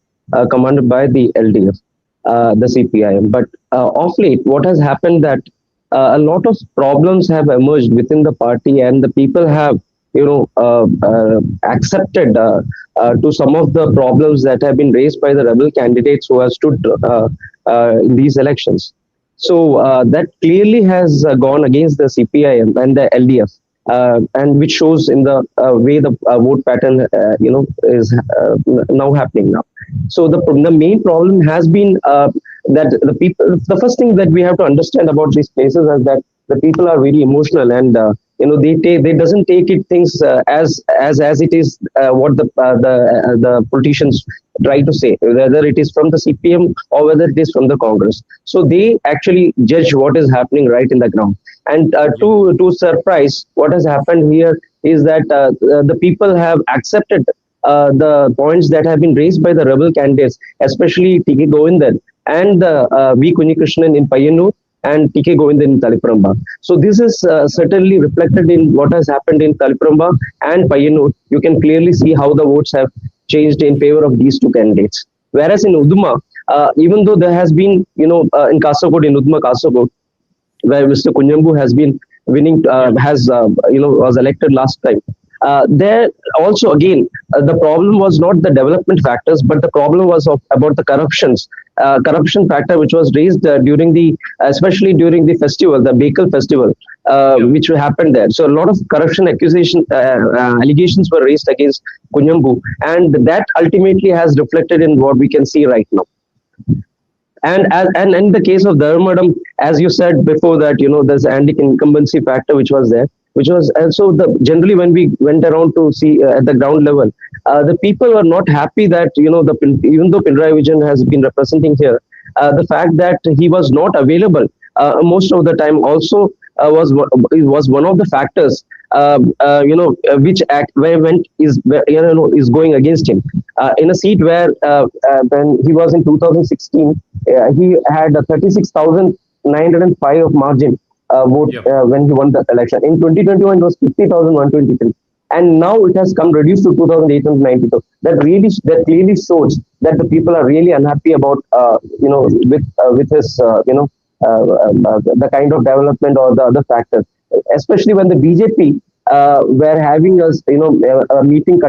commanded by the LDF, the CPIM. But of late, what has happened that a lot of problems have emerged within the party, and the people have, accepted to some of the problems that have been raised by the rebel candidates who have stood in these elections. So that clearly has gone against the CPIM and the LDF. And which shows in the way the vote pattern, is now happening now. So the main problem has been that the people. The first thing that we have to understand about these places is that the people are very emotional, and they doesn't take it things as it is what the politicians try to say, whether it is from the CPM or whether it is from the Congress. So they actually judge what is happening right in the ground. And to surprise, what has happened here is that the people have accepted the points that have been raised by the rebel candidates, especially T.K. Govindan and V. Kunyikrishnan in Payyanur and T.K. Govindan in Taliparamba. So this is certainly reflected in what has happened in Taliparamba and Payyanur. You can clearly see how the votes have changed in favor of these two candidates. Whereas in Uduma, even though there has been, in Kasaragod, in Uduma Kasaragod, where Mr. Kunyambu has been winning, was elected last time. There also, again, the problem was not the development factors, but the problem was about the corruption factor, which was raised especially during the festival, the Bekal festival, which happened there. So a lot of corruption allegations were raised against Kunyambu, and that ultimately has reflected in what we can see right now. And in the case of Dharmadam, as you said before, that there's anti-incumbency factor which was there, which was also generally when we went around to see at the ground level, the people were not happy that even though Pinarayi Vijayan has been representing here, the fact that he was not available most of the time also was one of the factors which is going against him in a seat where when he was in 2016 he had a 36,905 of margin vote when he won the election. In 2021 it was 50,123, and now it has come reduced to 2,892. That clearly shows that the people are really unhappy about with his the kind of development or the other factors, especially when the BJP were having a meeting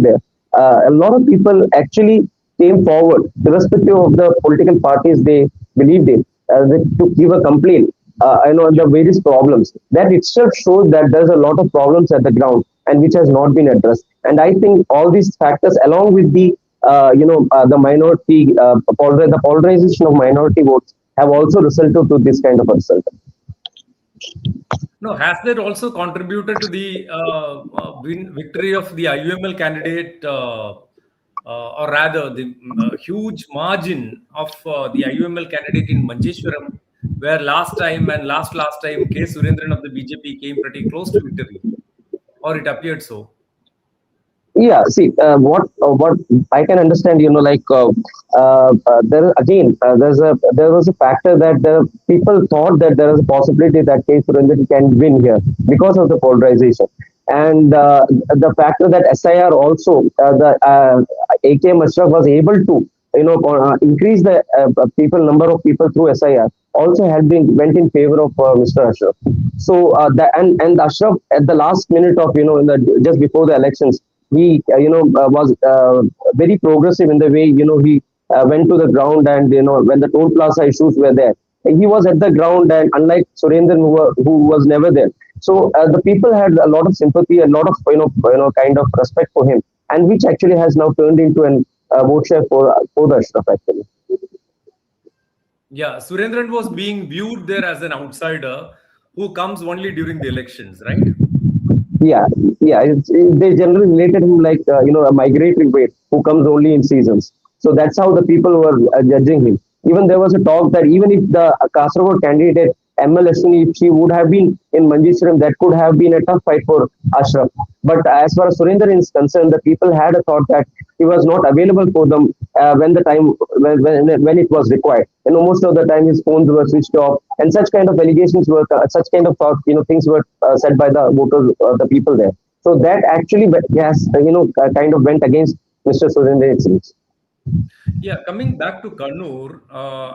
there. A lot of people actually came forward, irrespective of the political parties they believed in, to give a complaint on the various problems. That itself shows that there's a lot of problems at the ground and which has not been addressed. And I think all these factors, along with the the minority, the polarization of minority votes have also resulted to this kind of a result. No, has that also contributed to the victory of the IUML candidate, or rather the huge margin of the IUML candidate in Manjeshwaram, where last time K. Surendran of the BJP came pretty close to victory, or it appeared so? Yeah, see, what I can understand, there again, there was a factor that the people thought that there was a possibility that K. Surendran can win here because of the polarization, and the factor that SIR also the AKM Ashraf was able to increase the number of people through SIR also had been went in favor of Mr. Ashraf. So that and Ashraf at the last minute of in the just before the elections, he was very progressive in the way he went to the ground, and when the toll plaza issues were there, he was at the ground, and unlike Surendran who was never there. So the people had a lot of sympathy, a lot of kind of respect for him, and which actually has now turned into an vote share for the Ashraf actually. Yeah, Surendran was being viewed there as an outsider who comes only during the elections, right? Yeah, yeah. They generally related him like a migratory bird who comes only in seasons. So that's how the people were judging him. Even there was a talk that even if the Kasaragod candidate MLSN, if she would have been in Manjeshwaram, that could have been a tough fight for Ashraf. But as far as Surendran is concerned, the people had a thought that he was not available for them when the time when it was required. Most of the time his phones were switched off, and such kind of allegations were such kind of thought things were said by the voters, the people there. So that actually yes, kind of went against Mr. Surendran, it seems. Yeah, coming back to Kannur,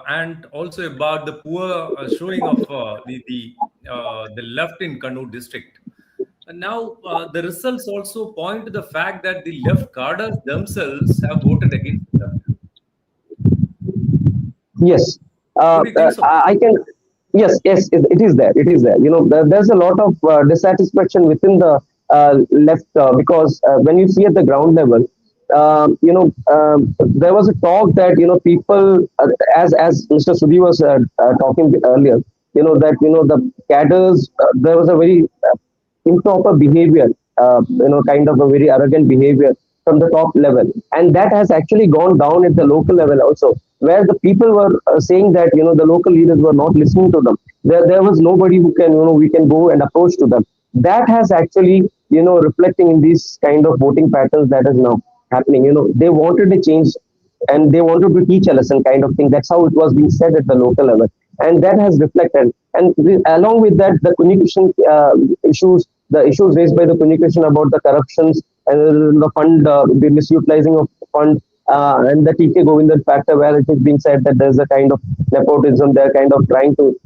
and also about the poor showing of the left in Kannur district. And now the results also point to the fact that the left cadres themselves have voted against the left. Yes, What do you think so? I can. Yes, yes, it is there. It is there. There's a lot of dissatisfaction within the left because when you see at the ground level, there was a talk that people, as Mr. Sudhi was talking earlier, that the cadres, there was a very improper behavior, kind of a very arrogant behavior from the top level, and that has actually gone down at the local level also, where the people were saying that the local leaders were not listening to them. There was nobody who can we can go and approach to them. That has actually reflecting in these kind of voting patterns that is now happening. They wanted a change, and they wanted to teach a lesson kind of thing. That's how it was being said at the local level, and that has reflected. And along with that, the communication issues, the issues raised by the communication about the corruptions and the fund, the misutilizing of fund, and the TK Govindan factor, where it is being said that there's a kind of nepotism, they're kind of trying to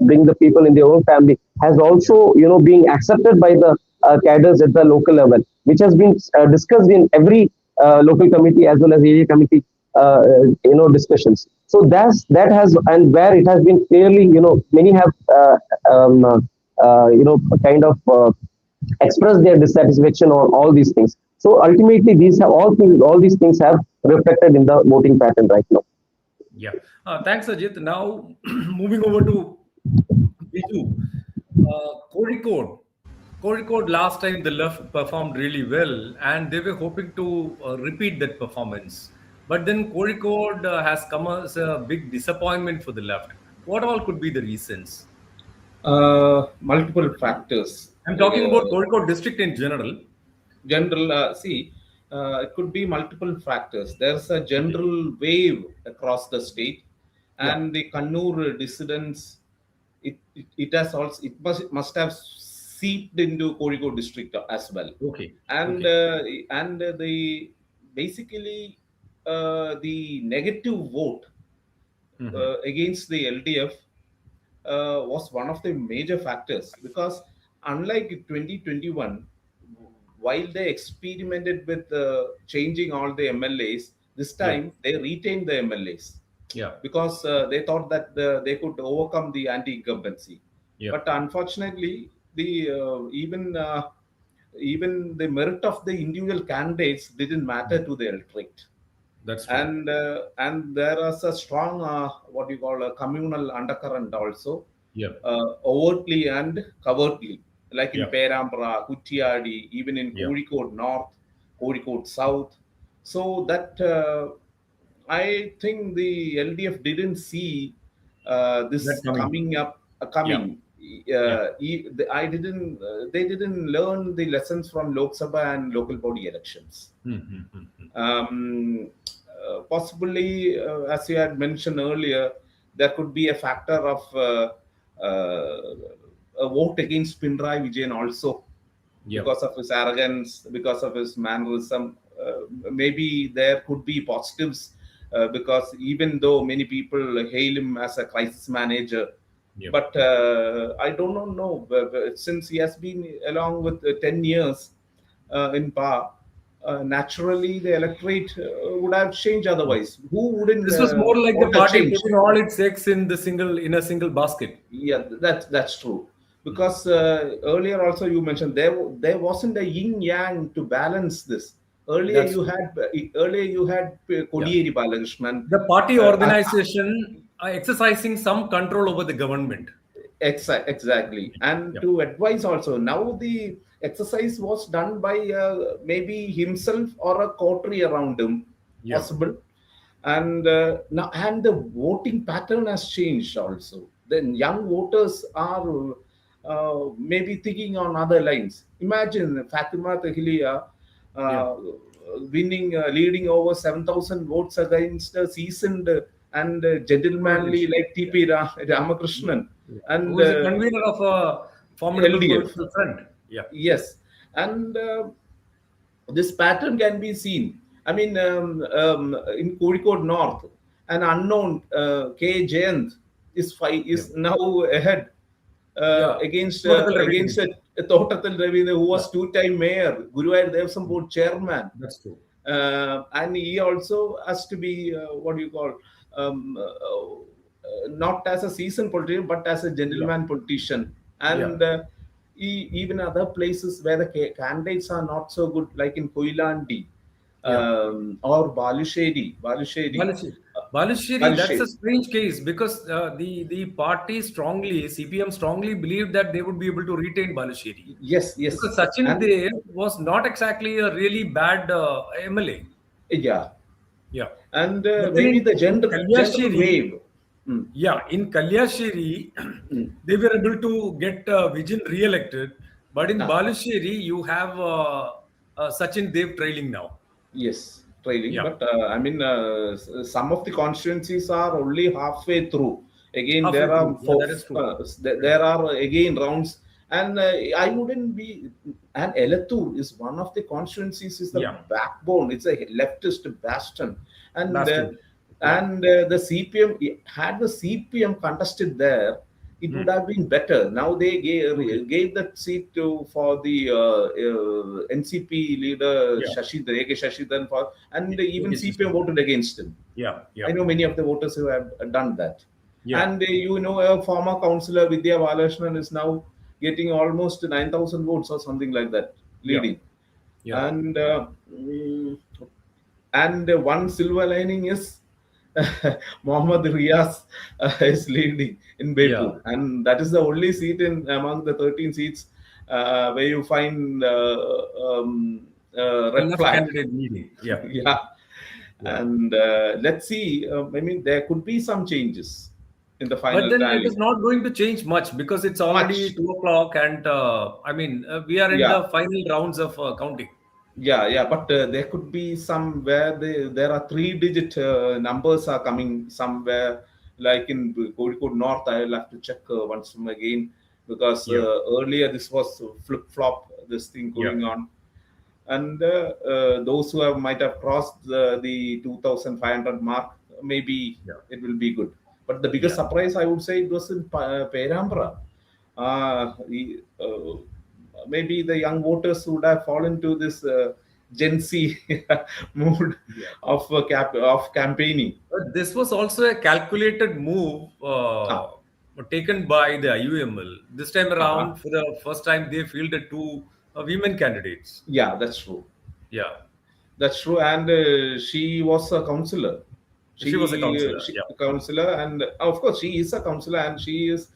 bring the people in their own family, has also being accepted by the cadres at the local level, which has been discussed in every local committee as well as area committee discussions. So that has, and where it has been clearly many have kind of expressed their dissatisfaction on all these things. So ultimately, these have all these things have reflected in the voting pattern right now. Yeah, thanks, Ajit. Now moving over to Biju, Kozhikode last time the left performed really well, and they were hoping to repeat that performance. But then Kozhikode has come as a big disappointment for the left. What all could be the reasons? Multiple factors. I'm talking about Kozhikode district in general. It could be multiple factors. There's a general wave across the state, and the Kannur dissidents, it has also, it must have seeped into Kozhikode district as well. Okay. And the basically the negative vote against the LDF was one of the major factors, because unlike 2021, while they experimented with changing all the MLAs, this time they retained the MLAs. Yeah. Because they thought that they could overcome the anti-incumbency. Yeah. But unfortunately, the even the merit of the individual candidates didn't matter to the electorate. That's true. And there is a strong what you call a communal undercurrent also, Yeah. overtly and covertly, like in Yeah. Perambra, Kuttiyadi, even in Yeah. Kozhikode North, Kozhikode South. So that I think the LDF didn't see That this coming. coming up, Yeah. coming. I didn't. They didn't learn the lessons from Lok Sabha and local body elections. Um, Possibly, as you had mentioned earlier, there could be a factor of a vote against Pinarayi Vijayan also, Yeah. because of his arrogance, because of his mannerism. Maybe there could be positives, because even though many people hail him as a crisis manager, Yeah. but I don't know, since he has been along with 10 years in power, naturally the electorate would have changed otherwise. Who wouldn't This was more like the want a party change? putting all its eggs in a single basket. Yeah, that's true. Because earlier also you mentioned there wasn't a yin yang to balance this. Earlier That's you had Kodiyeri Balakrishnan. The party uh, organization exercising some control over the government. Exactly. And Yeah. to advise also, now the exercise was done by maybe himself or a coterie around him, Yeah. possible. And now, and the voting pattern has changed also. Then young voters are maybe thinking on other lines. Imagine Fatima Tahiliya winning, leading over 7,000 votes against a seasoned and gentlemanly like TP Ramakrishnan. And Who is the convener of a formidable LDF. political front. Yeah. Yes. And this pattern can be seen. I mean, in Kozhikode North, an unknown K. Jayant is now ahead against Thotathil Thotathil Ravindra, who was two-time mayor, Guruvayur Devasam Board chairman. That's true. And he also has to be what do you call, not as a seasoned politician but as a gentleman politician. And even other places where the candidates are not so good, like in Koilandi or Balusheri. Balusheri, that's a strange case, because the party CPM strongly believed that they would be able to retain Balusheri. Yes. Because Sachin Dev was not exactly a really bad MLA. Yeah. And But maybe in the gender wave. Yeah, in Kalyashiri, they were able to get Vijayan re-elected. But in Balusheri, you have Sachin Dev trailing now. Yes, trailing. Yeah. But I mean, some of the constituencies are only halfway through. Again, Halfway there are through. Yeah, that is true. there are again rounds, and I wouldn't be. And Elattur is one of the constituencies, is the backbone. It's a leftist bastion, and the CPM, had the CPM contested there, it would have been better. Now they gave that seat for the NCP leader Shashidhar, A.K. Shashidhar, and even CPM voted against him. I know many of the voters who have done that. And a former councillor Vidya Balakrishnan is now getting almost 9,000 votes or something like that, leading. And one silver lining is Mohammad Riaz is leading in Bepur, and that is the only seat among the 13 seats where you find red flag. Leading. And let's see. I mean, there could be some changes in the final But then tally. it is not going to change much, because it's already 2 o'clock, and I mean, we are in the final rounds of counting. But there could be some where there are 3-digit numbers are coming somewhere, like in Kozhikode North. I will have to check once again, because earlier this was flip-flop, this thing going on. And those who might have crossed the 2,500 mark, maybe it will be good. But the biggest surprise, I would say, it was in Perambra. Maybe the young voters would have fallen to this Gen Z mood of campaigning. But this was also a calculated move taken by the IUML. This time around, for the first time, they fielded 2 women candidates. Yeah, that's true. Yeah. That's true. And she was a counselor. She was a counselor. She Yeah. a counselor, and of course, she is a counselor, and she is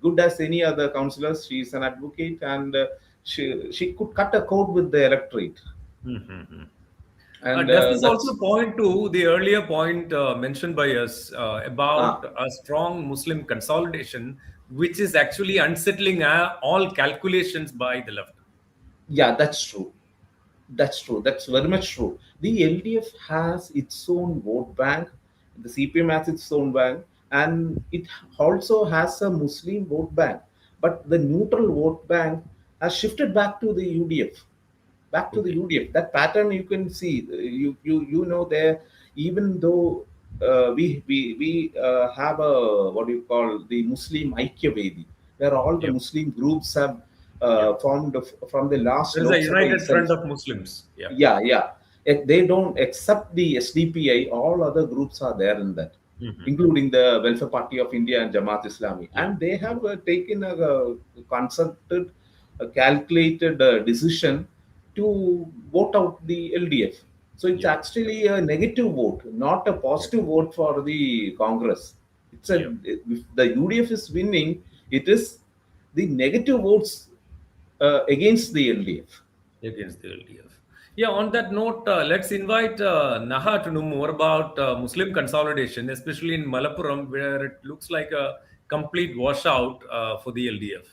good as any other counselors. She is an advocate, and she could cut a code with the electorate. Mm-hmm. And Does this that's also point to the earlier point mentioned by us about a strong Muslim consolidation, which is actually unsettling all calculations by the left? yeah, that's true. That's true. That's very much true. The LDF has its own vote bank. The CPM has its own bank, and it also has a Muslim vote bank. But the neutral vote bank has shifted back to the UDF. Back to the UDF. That pattern you can see. You know there. Even though we have a what do you call the Muslim Aikya Vedi, where all the Muslim groups have formed from the last There is Lok a Sabha united itself. front of Muslims. Yeah. Yeah. They don't accept the SDPI. All other groups are there in that, including the Welfare Party of India and Jamaat Islami. And they have taken a concerted, calculated decision to vote out the LDF. So it's actually a negative vote, not a positive vote for the Congress. If the UDF is winning, it is the negative votes against the LDF. Against the LDF. Yeah, on that note, let's invite Naha to know more about Muslim consolidation, especially in Malappuram, where it looks like a complete washout for the LDF.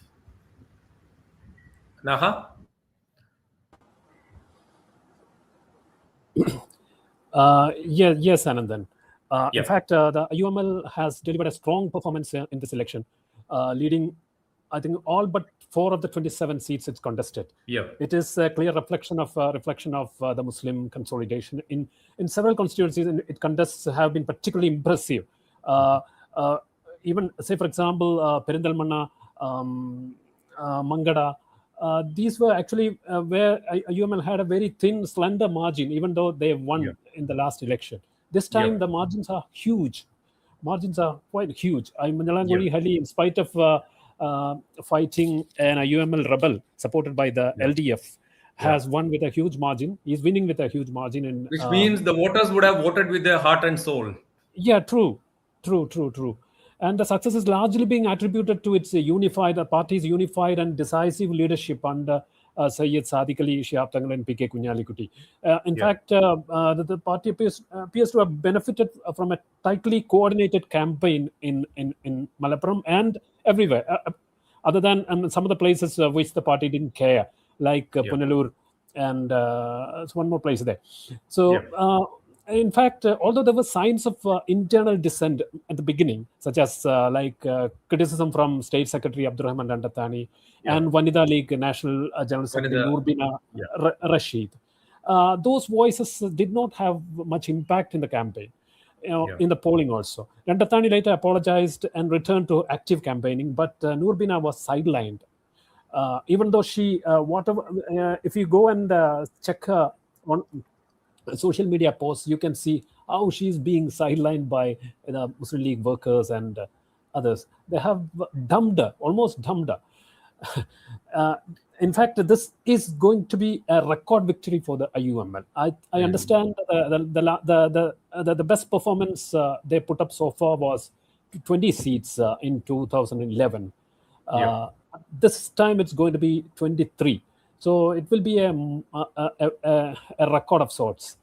Naha? Yes, Anandan. Yeah. In fact, the UML has delivered a strong performance in this election, leading, I think, all but 4 of the 27 seats it's contested. Yeah. It is a clear reflection of the Muslim consolidation in several constituencies. It contests have been particularly impressive. Even say, for example, Perindalmanna, Mangada. These were actually where UML had a very thin, slender margin, even though they won in the last election. This time, the margins are huge. Margins are quite huge. Manjalanguri Hali, in spite of fighting an UML rebel supported by the LDF, has won with a huge margin. He's winning with a huge margin. Which means the voters would have voted with their heart and soul. Yeah, true. And the success is largely being attributed to its party's unified and decisive leadership under Sayyid Sadiq Ali, Shihab Thangal, and PK Kunyalikutti. In fact, the party appears to have benefited from a tightly coordinated campaign in Malappuram and everywhere, other than some of the places which the party didn't care, like Punalur and one more place there. So, in fact, although there were signs of internal dissent at the beginning, such as criticism from State Secretary Abdurrahman Dandathani and Vanida League National General Secretary Noorbina Rashid, those voices did not have much impact in the campaign, in the polling also. Dandathani later apologized and returned to active campaigning, but Noorbina was sidelined. Even though she, if you go and check her on social media posts, you can see how she's being sidelined by the Muslim League workers and others. They have almost dumped her. In fact, this is going to be a record victory for the IUML. I understand the best performance they put up so far was 20 seats in 2011. This time it's going to be 23. So it will be a record of sorts.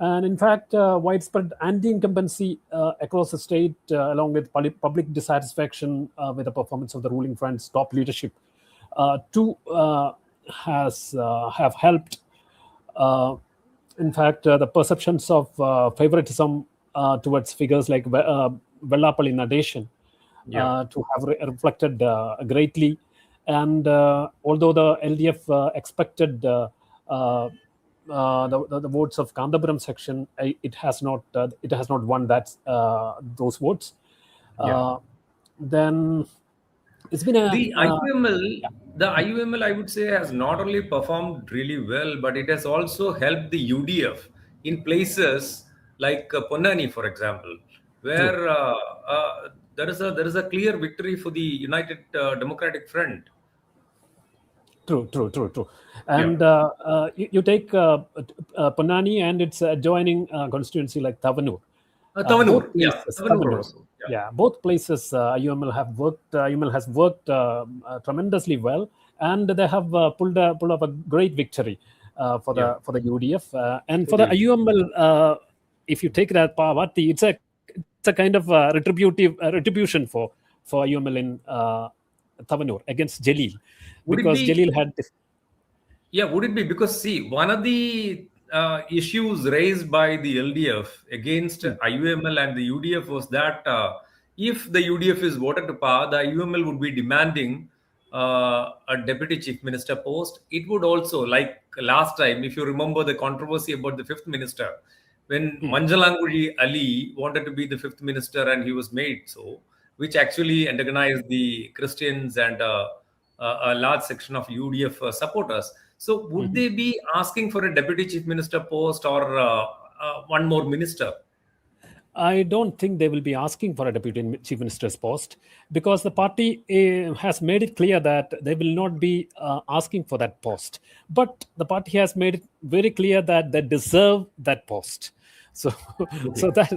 And in fact, widespread anti-incumbency across the state, along with public dissatisfaction with the performance of the ruling front's top leadership, have helped. In fact, the perceptions of favoritism towards figures like Vellapalli Nadeshan to have reflected greatly. And although the LDF expected the votes of Kandapuram section, it has not won those votes. Then it's been the IUML, I would say, has not only performed really well, but it has also helped the UDF in places like Ponnani, for example, where there is a clear victory for the United Democratic Front. True. And you take Ponnani and its adjoining constituency like Thavanur. Tavanur, Tavanur also. Both places UML have worked. UML has worked tremendously well, and they have pulled off a great victory for the UDF and for the UML. If you take that party, it's a kind of retribution for UML in Thavanur against Jalil, because Jalil had. Would it be because, see, one of the issues raised by the LDF against IUML and the UDF was that if the UDF is voted to power, the IUML would be demanding a deputy chief minister post. It would also, like last time, if you remember the controversy about the fifth minister, when Manjalanguri Ali wanted to be the fifth minister and he was made so, which actually antagonized the Christians and a large section of UDF supporters. So would they be asking for a deputy chief minister post or one more minister? I don't think they will be asking for a deputy chief minister's post, because the party has made it clear that they will not be asking for that post. But the party has made it very clear that they deserve that post. So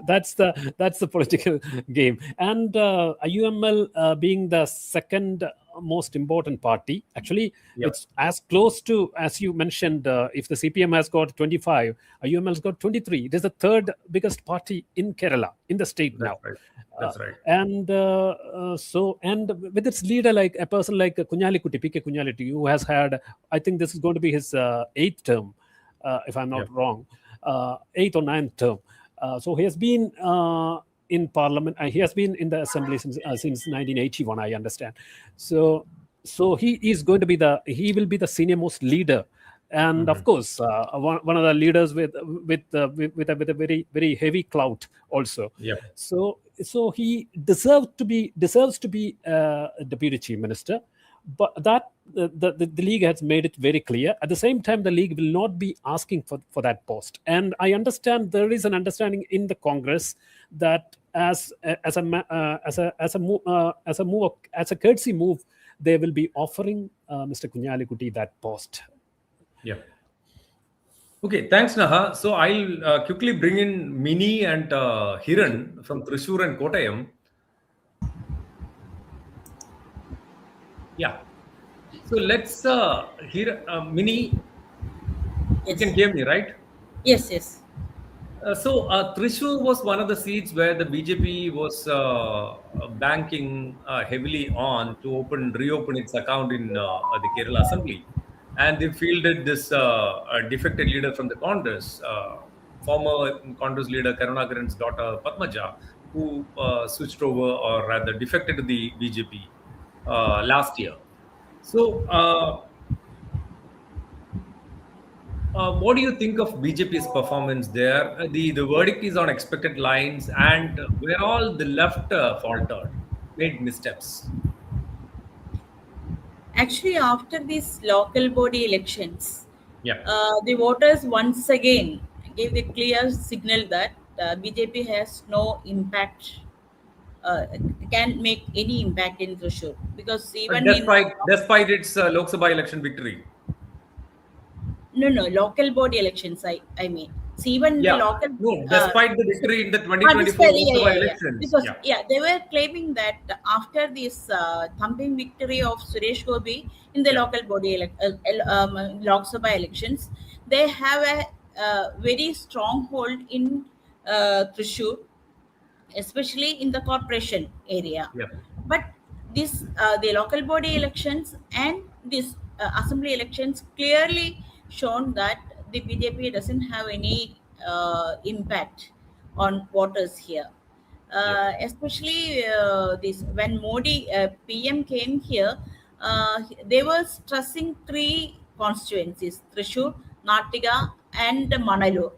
that's the political game. And IUML being the second most important party, actually it's as close to, as you mentioned, if the CPM has got 25, IUML has got 23. It is the third biggest party in Kerala, in the state now. That's right. And with its leader, like a person like Kunyalikutti, PK Kunyalikutti, who has had, I think this is going to be his 8th term, if I'm not wrong, 8th or 9th term. So he has been in parliament. He has been in the assembly since 1981, I understand. So he is going to be he will be the senior most leader, and of course one of the leaders with a very, very heavy clout also. So he deserves to be a deputy chief minister. But that the league has made it very clear. At the same time, the league will not be asking for that post. And I understand there is an understanding in the Congress that as a courtesy move, they will be offering Mr. Kunyalikutti that post. Okay, thanks, Naha. So I'll quickly bring in Mini and Hiran from Thrissur and Kottayam. So let's hear Mini. You can hear me, right? Yes. So Thrissur was one of the seats where the BJP was banking heavily on to reopen its account in the Kerala Assembly, and they fielded this defected leader from the Congress, former Congress leader Karunakaran's daughter Padmaja, who switched over, or rather defected to the BJP last year. So, what do you think of BJP's performance there? The verdict is on expected lines, and where all the left faltered, made missteps. Actually, after these local body elections, the voters once again gave the clear signal that BJP has no impact. Can make any impact in Thrissur, because even despite its Lok Sabha election victory. No, local body elections. I mean, see, even the local. Despite the victory in the 2024 Lok Sabha elections. Because they were claiming that after this thumping victory of Suresh Gopi in the local body Lok Sabha elections, they have a very strong hold in Thrissur, especially in the corporation area. But this the local body elections and this assembly elections clearly shown that the BJP doesn't have any impact on voters here. Especially this when Modi PM came here, they were stressing 3 constituencies: Thrissur, Nattiga, and Manalur.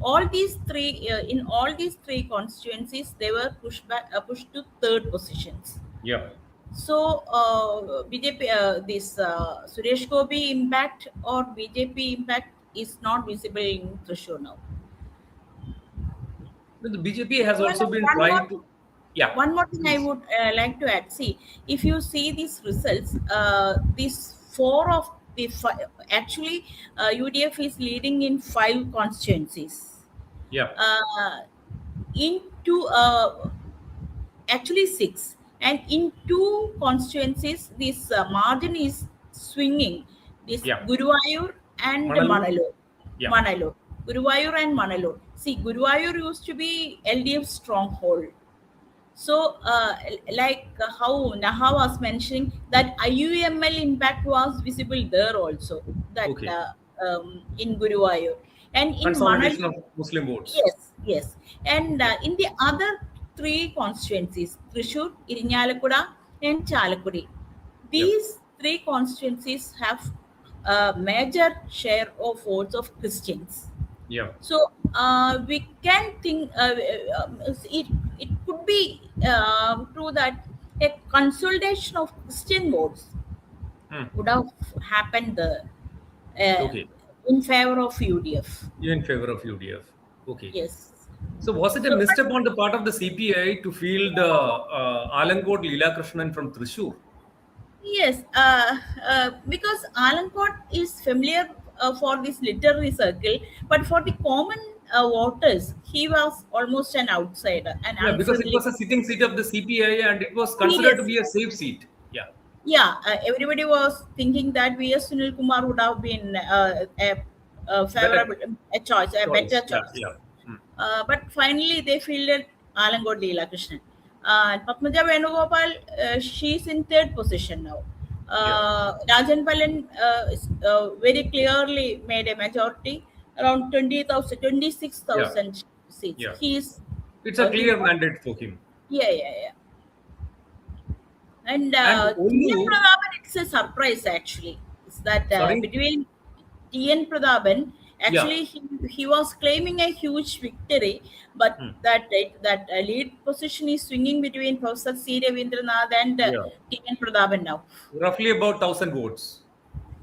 All these 3 in all these 3 constituencies, they were pushed to 3rd positions. So BJP, this Suresh Gopi impact or BJP impact is not visible in Thrissur now. The BJP has also been trying to. One more thing I would like to add. See, if you see these results, these four of the actually UDF is leading in 5 constituencies. Yeah. Into actually 6, and in 2 constituencies this margin is swinging. This Yeah. Guruvayur and Manalur. Yeah. Manalur. Guruvayur and Manalur. See, Guruvayur used to be LDF stronghold. So, like how Naha was mentioning, that IUML impact was visible there also. That in Guruvayur and in Consolidation Manalur, of Muslim votes. Yes, and in the other 3 constituencies, Thrissur, Irinjalakuda, and Chalakudi, these 3 constituencies have a major share of votes of Christians. Yeah. So we can think it could be true that a consolidation of Christian votes would have happened there in favor of UDF. In favor of UDF. Okay. Yes. So was it a misstep on the part of the CPI to field Alangod Leela Krishnan from Thrissur? Yes, because Alankot is familiar for this literary circle, but for the common voters, he was almost an outsider. Because it was a sitting seat of the CPI and it was considered to be a safe seat. Yeah. Yeah, everybody was thinking that V.S. Sunil Kumar would have been a favorable choice, a better choice. Yeah. But finally, they fielded Alangod Leela Krishnan. Padmaja Venugopal, she's in 3rd position now. Rajan Palan very clearly made a majority, around 26,000 seats. Yeah. It's a clear mandate for him. Yeah. And T.N. Pradhaban, it's a surprise actually. It's that between T.N. Pradhaban, actually he was claiming a huge victory, but that lead position is swinging between Professor C. Ravindranath and T.N. Pradhaban now. Roughly about 1,000 votes.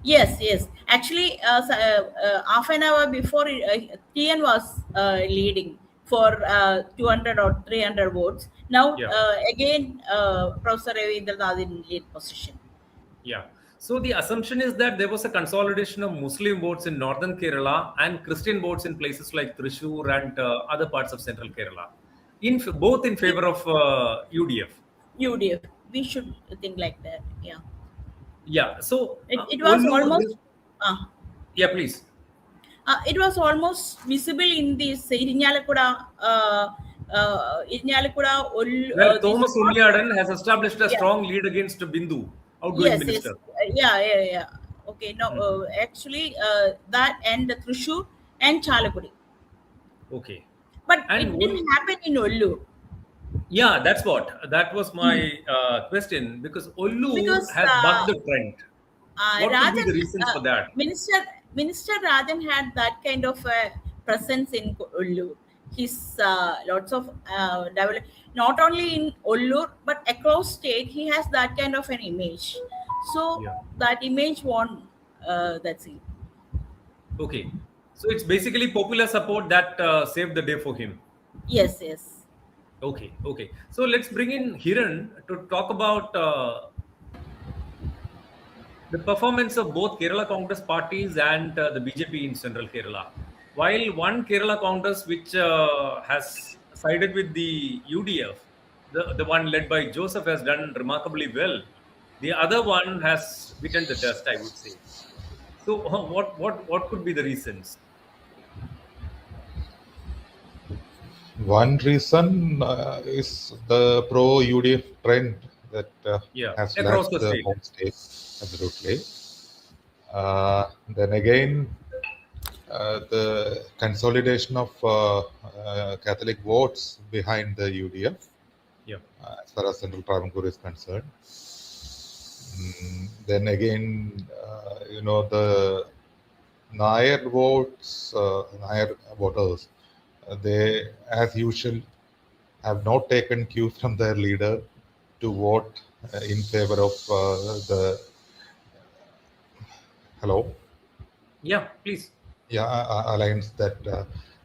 Yes. Actually, half an hour before, T.N. was leading for 200 or 300 votes. Now, again, Professor Ravindranath in lead position. Yeah. So the assumption is that there was a consolidation of Muslim votes in northern Kerala and Christian votes in places like Thrissur and other parts of central Kerala, both in favor of UDF. UDF. We should think like that. Yeah. Yeah. So it was almost. Yeah, please. It was almost visible in this Irinjalakuda. Well, Thomas Unniyadan has established a strong lead against Bindu, outgoing minister. Yeah. Okay, no, actually, that and Thrissur and Chalakudi. Okay. But it didn't happen in Ollu. Yeah, that was my question, because Ollu has bucked the trend. What would be the reasons for that? Minister Rajan had that kind of presence in Ollu. He's lots of not only in Ollu but across state. He has that kind of an image. So that image won that seat. Okay, so it's basically popular support that saved the day for him. Yes. Okay. So let's bring in Hiran to talk about the performance of both Kerala Congress parties and the BJP in central Kerala. While one Kerala Congress, which has sided with the UDF, the one led by Joseph, has done remarkably well. The other one has beaten the dust, I would say. So what could be the reasons? One reason is the pro-UDF trend that has left the home state. Absolutely. Then again, the consolidation of Catholic votes behind the UDF, as far as Central Travancore is concerned. Then again, the Nair votes, Nair voters, they, as usual, have not taken cue from their leader to vote in favor of the. Hello? Yeah, please. Yeah, alliance that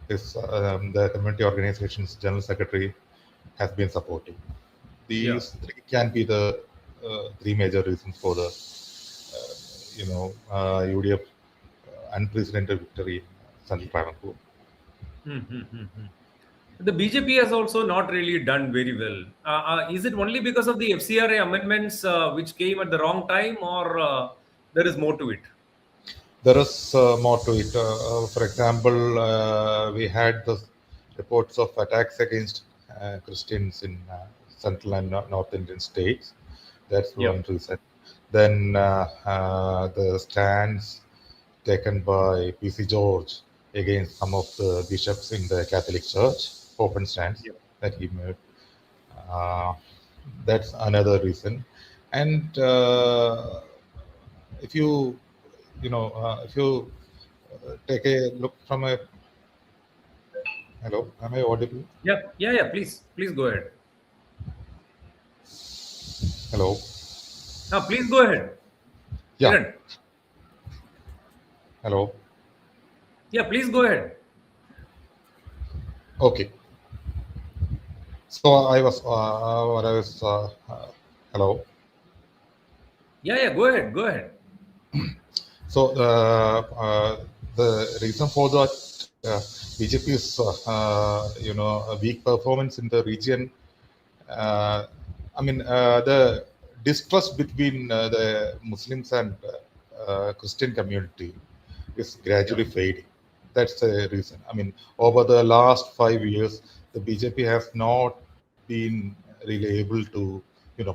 the community organization's general secretary has been supporting. These three can be the 3 major reasons for the UDF unprecedented victory in Central Travancore. The BJP has also not really done very well. Is it only because of the FCRA amendments which came at the wrong time, or there is more to it? There is more to it. For example, we had the reports of attacks against Christians in Central and North Indian states. That's one reason. Then the stands taken by PC George against some of the bishops in the Catholic Church, open stands that he made. That's another reason. And if you take a look from a... Hello, am I audible? Yeah. Please go ahead. Hello. No, please go ahead. Yeah. Kiran. Hello. Yeah, please go ahead. Okay. So I was hello. Yeah. Go ahead. So the reason for that BJP's a weak performance in the region. The distrust between the Muslims and Christian community is gradually fading. That's the reason. Over the last 5 years, the BJP has not been really able to,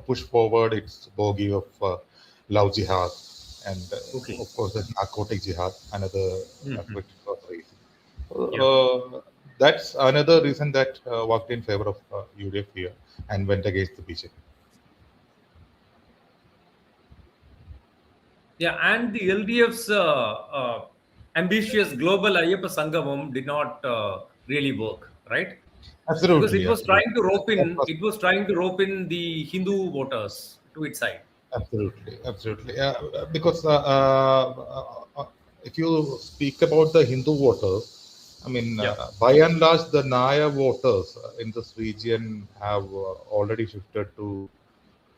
push forward its bogey of love jihad and, of course, the narcotic jihad, another critical reason. That's another reason that worked in favor of UDF here and went against the BJP. Yeah, and the LDF's ambitious global Ayyappa Sangamam did not really work, right? Absolutely. Because it was trying to rope in the Hindu voters to its side. Absolutely. Because if you speak about the Hindu voters, by and large, the Naya voters in this region have already shifted to,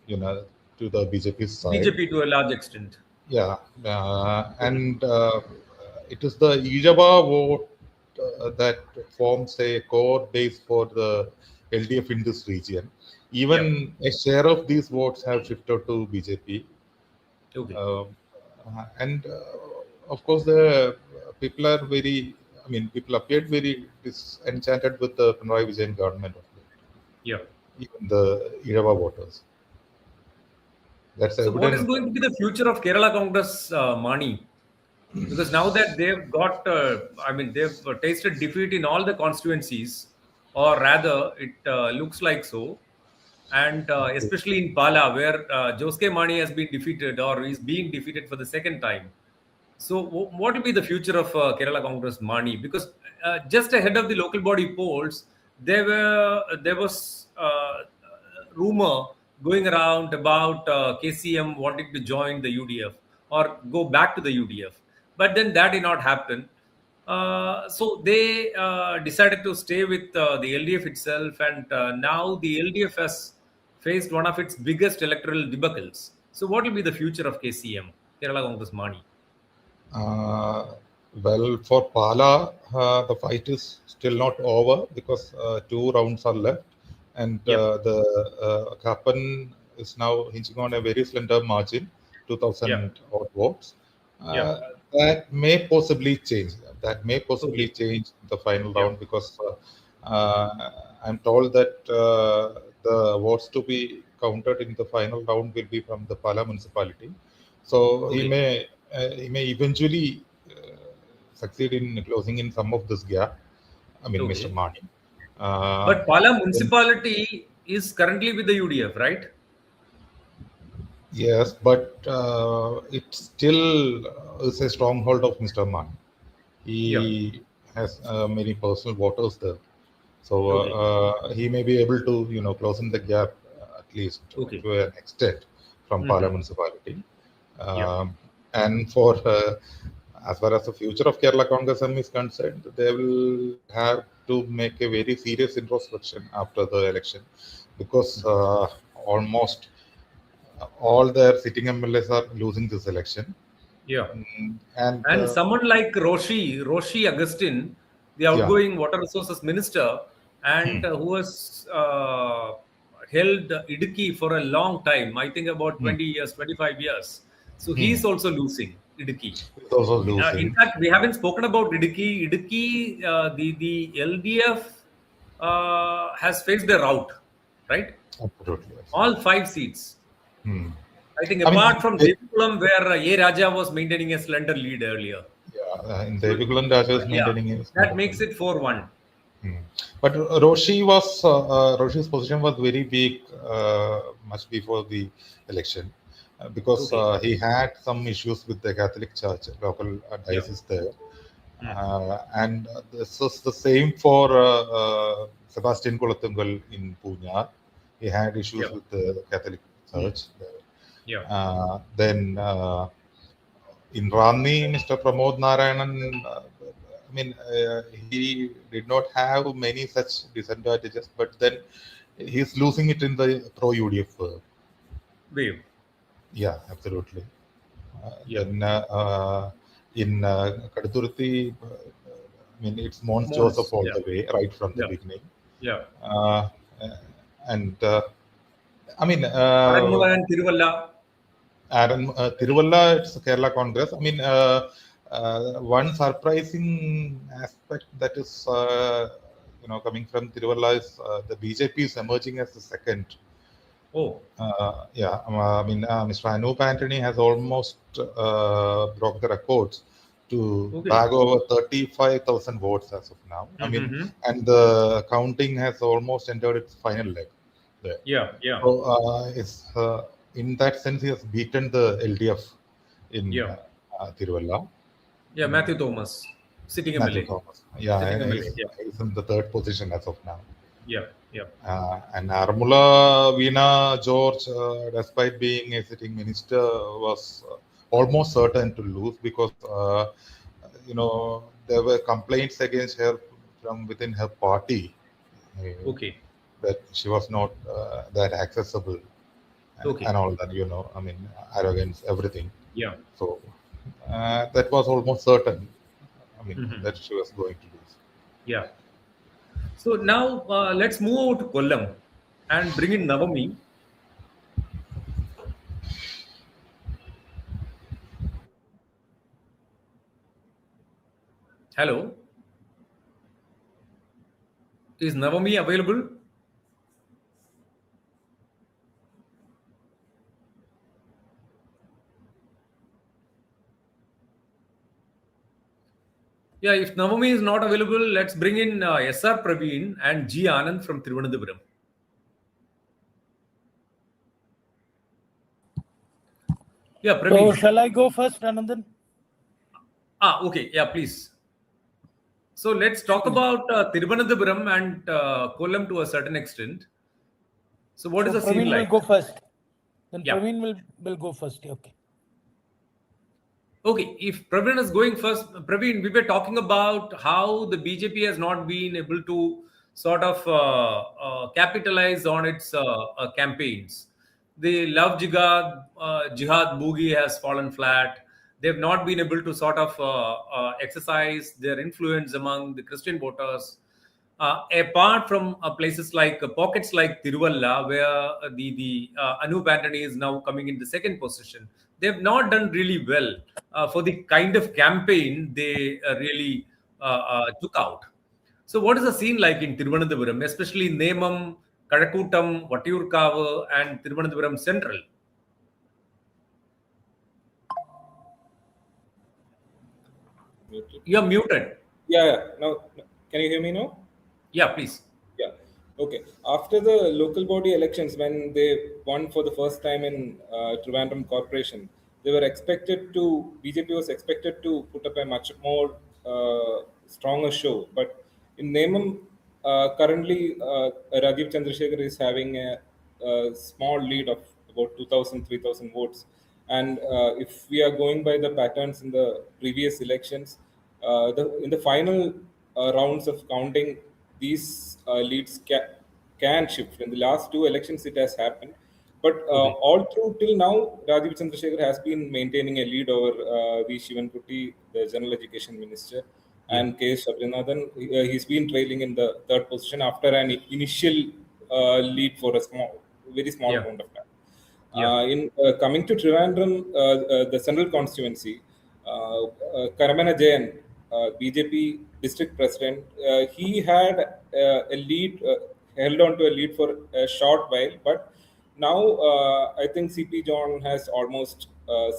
to the BJP side. BJP to a large extent. Yeah, and it is the Ijava vote that forms a core base for the LDF in this region. Even a share of these votes have shifted to BJP. And of course, the people are people appeared very disenchanted with the Pinarayi Vijayan government. Even the Ijava voters. That's so what is going to be the future of Kerala Congress, Mani? Because now that they've got, they've tasted defeat in all the constituencies, or rather, it looks like so. And especially in Pala, where Joske Mani has been defeated or is being defeated for the second time. So what will be the future of Kerala Congress, Mani? Because just ahead of the local body polls, there was rumor going around about KCM wanting to join the UDF or go back to the UDF. But then that did not happen. So they decided to stay with the LDF itself. And now the LDF has faced one of its biggest electoral debacles. So what will be the future of KCM, Kerala Congress Mani? Well, for Pala, the fight is still not over because 2 rounds are left. And the Kapan is now hinging on a very slender margin, 2,000 odd votes. That may possibly change. In the final round because I'm told that the votes to be counted in the final round will be from the Pala municipality. So he may eventually succeed in closing in some of this gap. Mr. Mani. But Pala municipality is currently with the UDF, right? Yes, but it still is a stronghold of Mr. Mani. He has many personal voters there. So he may be able to, close in the gap at least to an extent from Pala municipality. And for as far as the future of Kerala Congress is concerned, they will have to make a very serious introspection after the election because almost all their sitting MLAs are losing this election. Yeah. And someone like Roshi Augustine, the yeah. outgoing water resources minister, and who has held Idukki for a long time, I think about 20 years, 25 years. So he's also losing Idukki. It's also In losing. fact, we haven't spoken about Idukki. Idukki, the LDF has faced a rout, right? Absolutely. All 5 seats. I think I mean, apart from Devikulam, where A. Raja was maintaining a slender lead earlier. in Devikulam, Raja is maintaining his that makes it 4-1. But Roshi's position was very weak much before the election because he had some issues with the Catholic Church, local diocese there. And this is the same for Sebastian Kulatungal in Punya. He had issues with the Catholic Church. Then in Rani, Mr. Pramod Narayanan, he did not have many such disadvantages, but then he's losing it in the pro-UDF wave. Yeah, absolutely. Then in Kaduturthi, it's Mons Joseph all the way, right from the beginning. And Aranmula and Tiruvalla. Tiruvalla, it's Kerala Congress. One surprising aspect that is, coming from Tiruvalla is the BJP is emerging as the second. Mr. Anup Antony has almost broke the records to bag over 35,000 votes as of now. And the counting has almost entered its final leg. So in that sense, he has beaten the LDF in Tiruvalla. Matthew Thomas, sitting Matthew MLA. Thomas. He's in the third position as of now. And Armula Veena George, despite being a sitting minister, was almost certain to lose because there were complaints against her from within her party. That she was not that accessible and all that, arrogance, everything. So that was almost certain. That she was going to lose. So now let's move over to Kollam and bring in Navami. Hello. Is Navami available? If Navami is not available, let's bring in SR Praveen and G. Anand from Thiruvananthapuram. Praveen. So shall I go first, Anandan? Okay. Please. So let's talk about Thiruvananthapuram and Kollam to a certain extent. So what is the scene like? Praveen will go first. Then Praveen will go first. Okay, if Praveen is going first, Praveen, we were talking about how the BJP has not been able to sort of capitalize on its campaigns. The Love Jihad boogie has fallen flat. They've not been able to sort of exercise their influence among the Christian voters. Apart from places like pockets like Tiruvalla, where the Anup Antony is now coming in the second position, they have not done really well for the kind of campaign they really took out. So what is the scene like in Thiruvananthapuram, especially Nemam, Kadakuttam, Vatiyurkavu and Thiruvananthapuram Central? You're muted. Now, can you hear me now? Please. Okay. After the local body elections, when they won for the first time in Trivandrum Corporation, BJP was expected to put up a much more stronger show. But in Nemam, currently Rajiv Chandrasekhar is having a small lead of about 2,000, 3,000 votes. And if we are going by the patterns in the previous elections, in the final rounds of counting, these leads can shift. In the last two elections, it has happened. But all through till now, Rajiv Chandrasekhar has been maintaining a lead over V. Shivankuti, the General Education Minister, and K. Shabrinathan. He's been trailing in the third position after an initial lead for a very small amount of time. In coming to Trivandrum, the central constituency, Karamana Jayan, BJP district president, he had a lead, held on to a lead for a short while, but now I think CP John has almost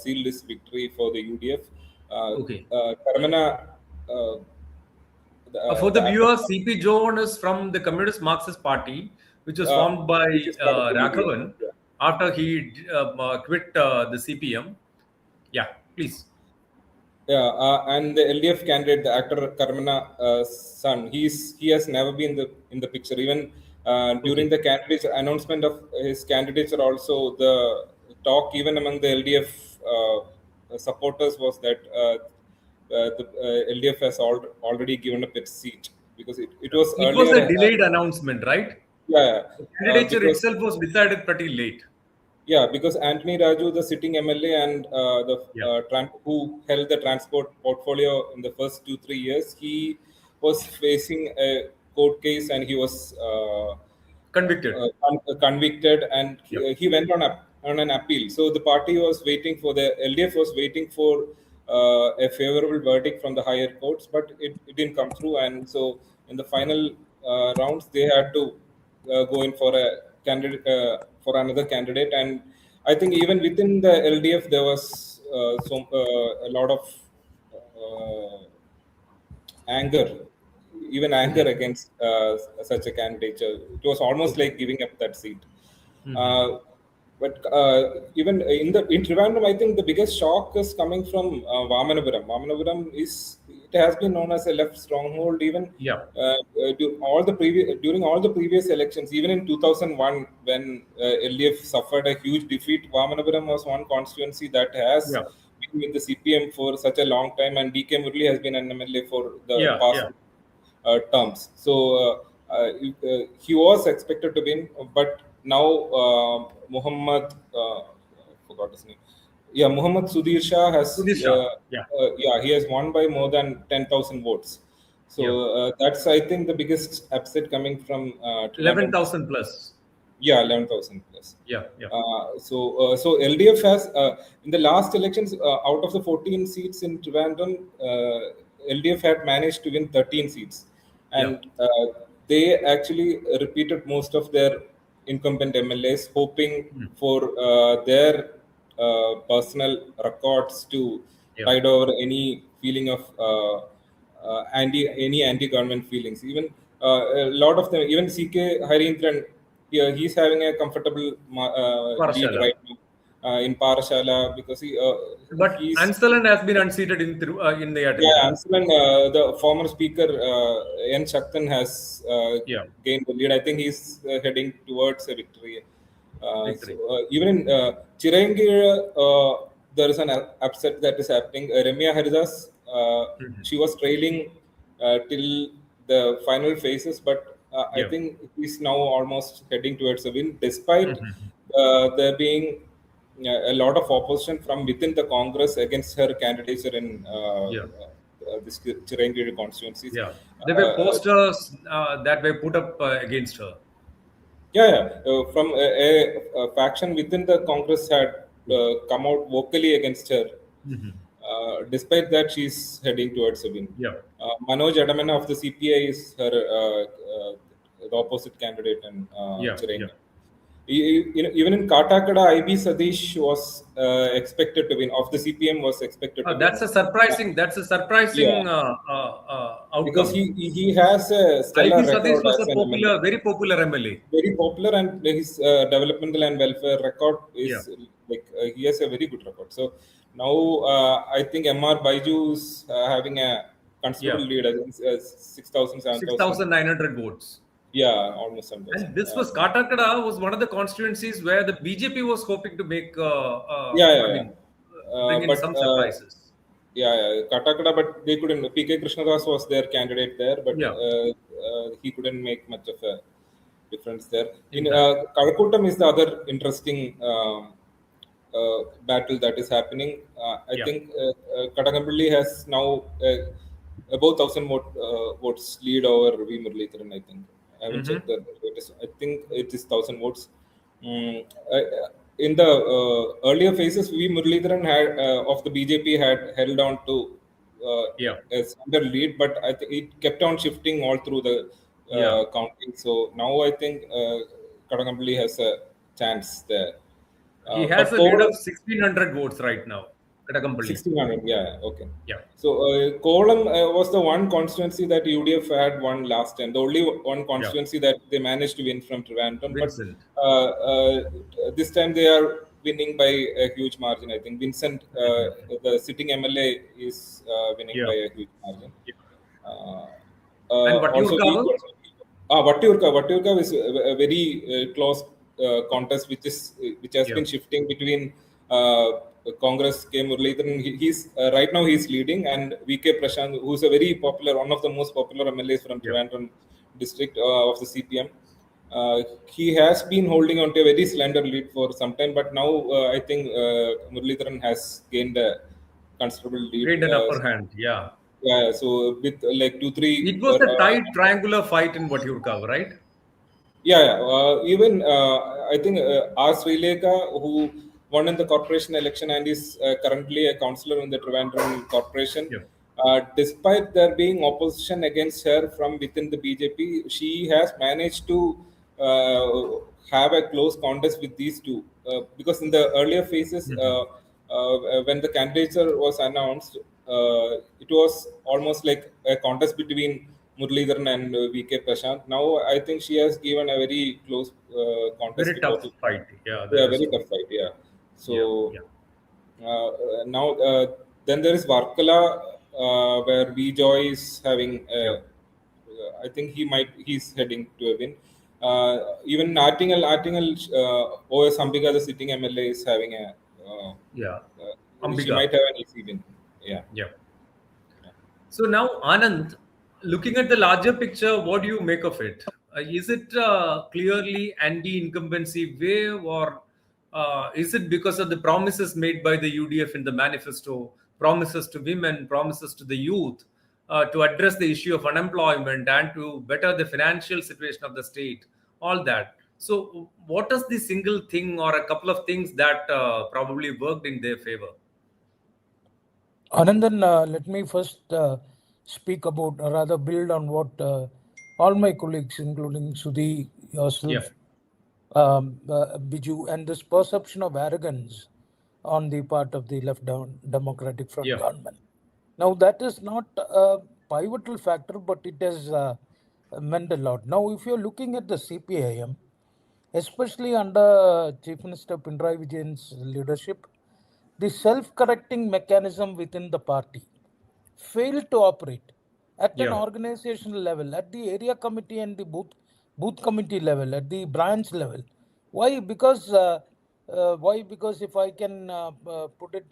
sealed his victory for the UDF. Karamana, for the viewers, CP John is from the Communist Marxist Party, which was formed by Raghavan after he quit the CPM. Yeah, please. Yeah, and the LDF candidate, the actor Karamana's son, he has never been in the picture. Even during the candidate's announcement of his candidature, also the talk even among the LDF supporters was that the LDF has already given up its seat because it was It earlier. Was a delayed announcement, right? Yeah, the candidature itself was decided pretty late. Yeah, because Anthony Raju, the sitting MLA, and who held the transport portfolio in the first 2-3 years, he was facing a court case and he was convicted. Convicted, and he went on an appeal. So the party was waiting for the LDF was waiting for a favorable verdict from the higher courts, but it didn't come through, and so in the final rounds they had to go in for a candidate for another candidate. And I think even within the LDF there was a lot of anger against such a candidature. It was almost like giving up that seat. But even in Trivandrum, I think the biggest shock is coming from Vamanapuram. Vamanapuram has been known as a left stronghold even during all the previous elections. Even in 2001, when LDF suffered a huge defeat, Vamanapuram was one constituency that has been with the CPM for such a long time, and DK Murli has been an MLA for the past terms. So he was expected to win, but now Muhammad, forgot his name. Yeah, Muhammad Sudhir Shah has. He has won by more than 10,000 votes. So that's, I think, the biggest upset coming from 11,000 plus. Yeah, 11,000 plus. Yeah. So LDF has in the last elections, out of the 14 seats in Trivandrum, LDF had managed to win 13 seats, and they actually repeated most of their incumbent MLAs, hoping for their personal records to tide over any feeling of anti-government feelings. Even a lot of them, even CK Harindran, he's having a comfortable lead right now in Parashala because but Ansalan has been unseated in the Ansalan, the former speaker N. Shaktan has gained the lead. I think he's heading towards a victory. Even in Chirangir, there is an upset that is happening. Ramya Haridas, she was trailing till the final phases, but I think he's now almost heading towards a win, despite there being a lot of opposition from within the Congress against her candidature in this Chirangir constituency. There were posters that were put up against her. From a faction within the Congress had come out vocally against her. Despite that, she's heading towards a win. Manoj Adamana of the CPI is her the opposite candidate in Chirangir. Even in Katakada, IB Sadish was expected to win. Of the CPM was expected to win. That's a surprising outcome. Because he has a stellar IB record. Sadish was a very popular MLA. Very popular, and his developmental and welfare record is he has a very good record. So now I think MR Baiju is having a considerable lead, I think 6,900 votes. Yeah, almost 7,000. And this was Katakada was one of the constituencies where the BJP was hoping to make bring in some surprises. Katakada, but they couldn't. PK Krishnadas was their candidate there, but he couldn't make much of a difference there. In Exactly. Karakotam is the other interesting battle that is happening. I Yeah. think Kadagambally has now about 1,000 votes lead over V. Muralidharan. I think I haven't checked the latest. I think it is 1,000 votes. Mm, in the earlier phases, V. Muralidharan had of the BJP had held on to Yeah. a standard lead, but I think it kept on shifting all through the Yeah. counting. So now I think Kadagambally has a chance there. He has But a lead of Kolam 1,600 votes right now. Kadagambally. 1,600, yeah, okay. Yeah. So Kolam was the one constituency that UDF had won last time. The only one constituency that they managed to win from Trivandrum. Vincent. But this time they are winning by a huge margin. I think Vincent, the sitting MLA, is winning by a huge margin. And Also, Vattiurkavu? Vattiurkavu is a very close contest, which has been shifting between Congress K. Muralidharan. He's right now he's leading, and VK Prashant, who's a very popular, one of the most popular MLAs from Trivandrum district of the CPM. He has been holding on to a very slender lead for some time, but now I think Muralidharan has gained a considerable lead. Gained an upper hand, yeah. Yeah, so with like 2-3. It was a tight triangular fight in Vattiurkavu, right? Yeah. Even I think R. Srilekha, who won in the corporation election and is currently a councillor in the Trivandrum corporation, despite there being opposition against her from within the BJP, she has managed to have a close contest with these two. Because in the earlier phases, when the candidature was announced, it was almost like a contest between Muralidharan and VK Prashant. Now I think she has given a very close contest. Very tough fight. Yeah, very tough fight. Yeah. So now then there is Varkala, where Vijayan is having. I think he's heading to a win. Even Artingal, OS Ambika, the sitting MLA, is having a. She Ambika might have an easy win. Yeah. So now, Anand, looking at the larger picture, what do you make of it? Is it clearly anti-incumbency wave, or is it because of the promises made by the UDF in the manifesto, promises to women, promises to the youth, to address the issue of unemployment and to better the financial situation of the state, all that? So what is the single thing or a couple of things that probably worked in their favor? Anandan, let me first speak about, or rather build on what all my colleagues, including Sudhi, yourself, Biju, and this perception of arrogance on the part of the left Democratic Front government. Now, that is not a pivotal factor, but it has meant a lot. Now, if you're looking at the CPIM, especially under Chief Minister Pinarayi Vijayan's leadership, the self-correcting mechanism within the party failed to operate at an organizational level, at the area committee and the booth committee level, at the branch level. Why? Because if I can put it,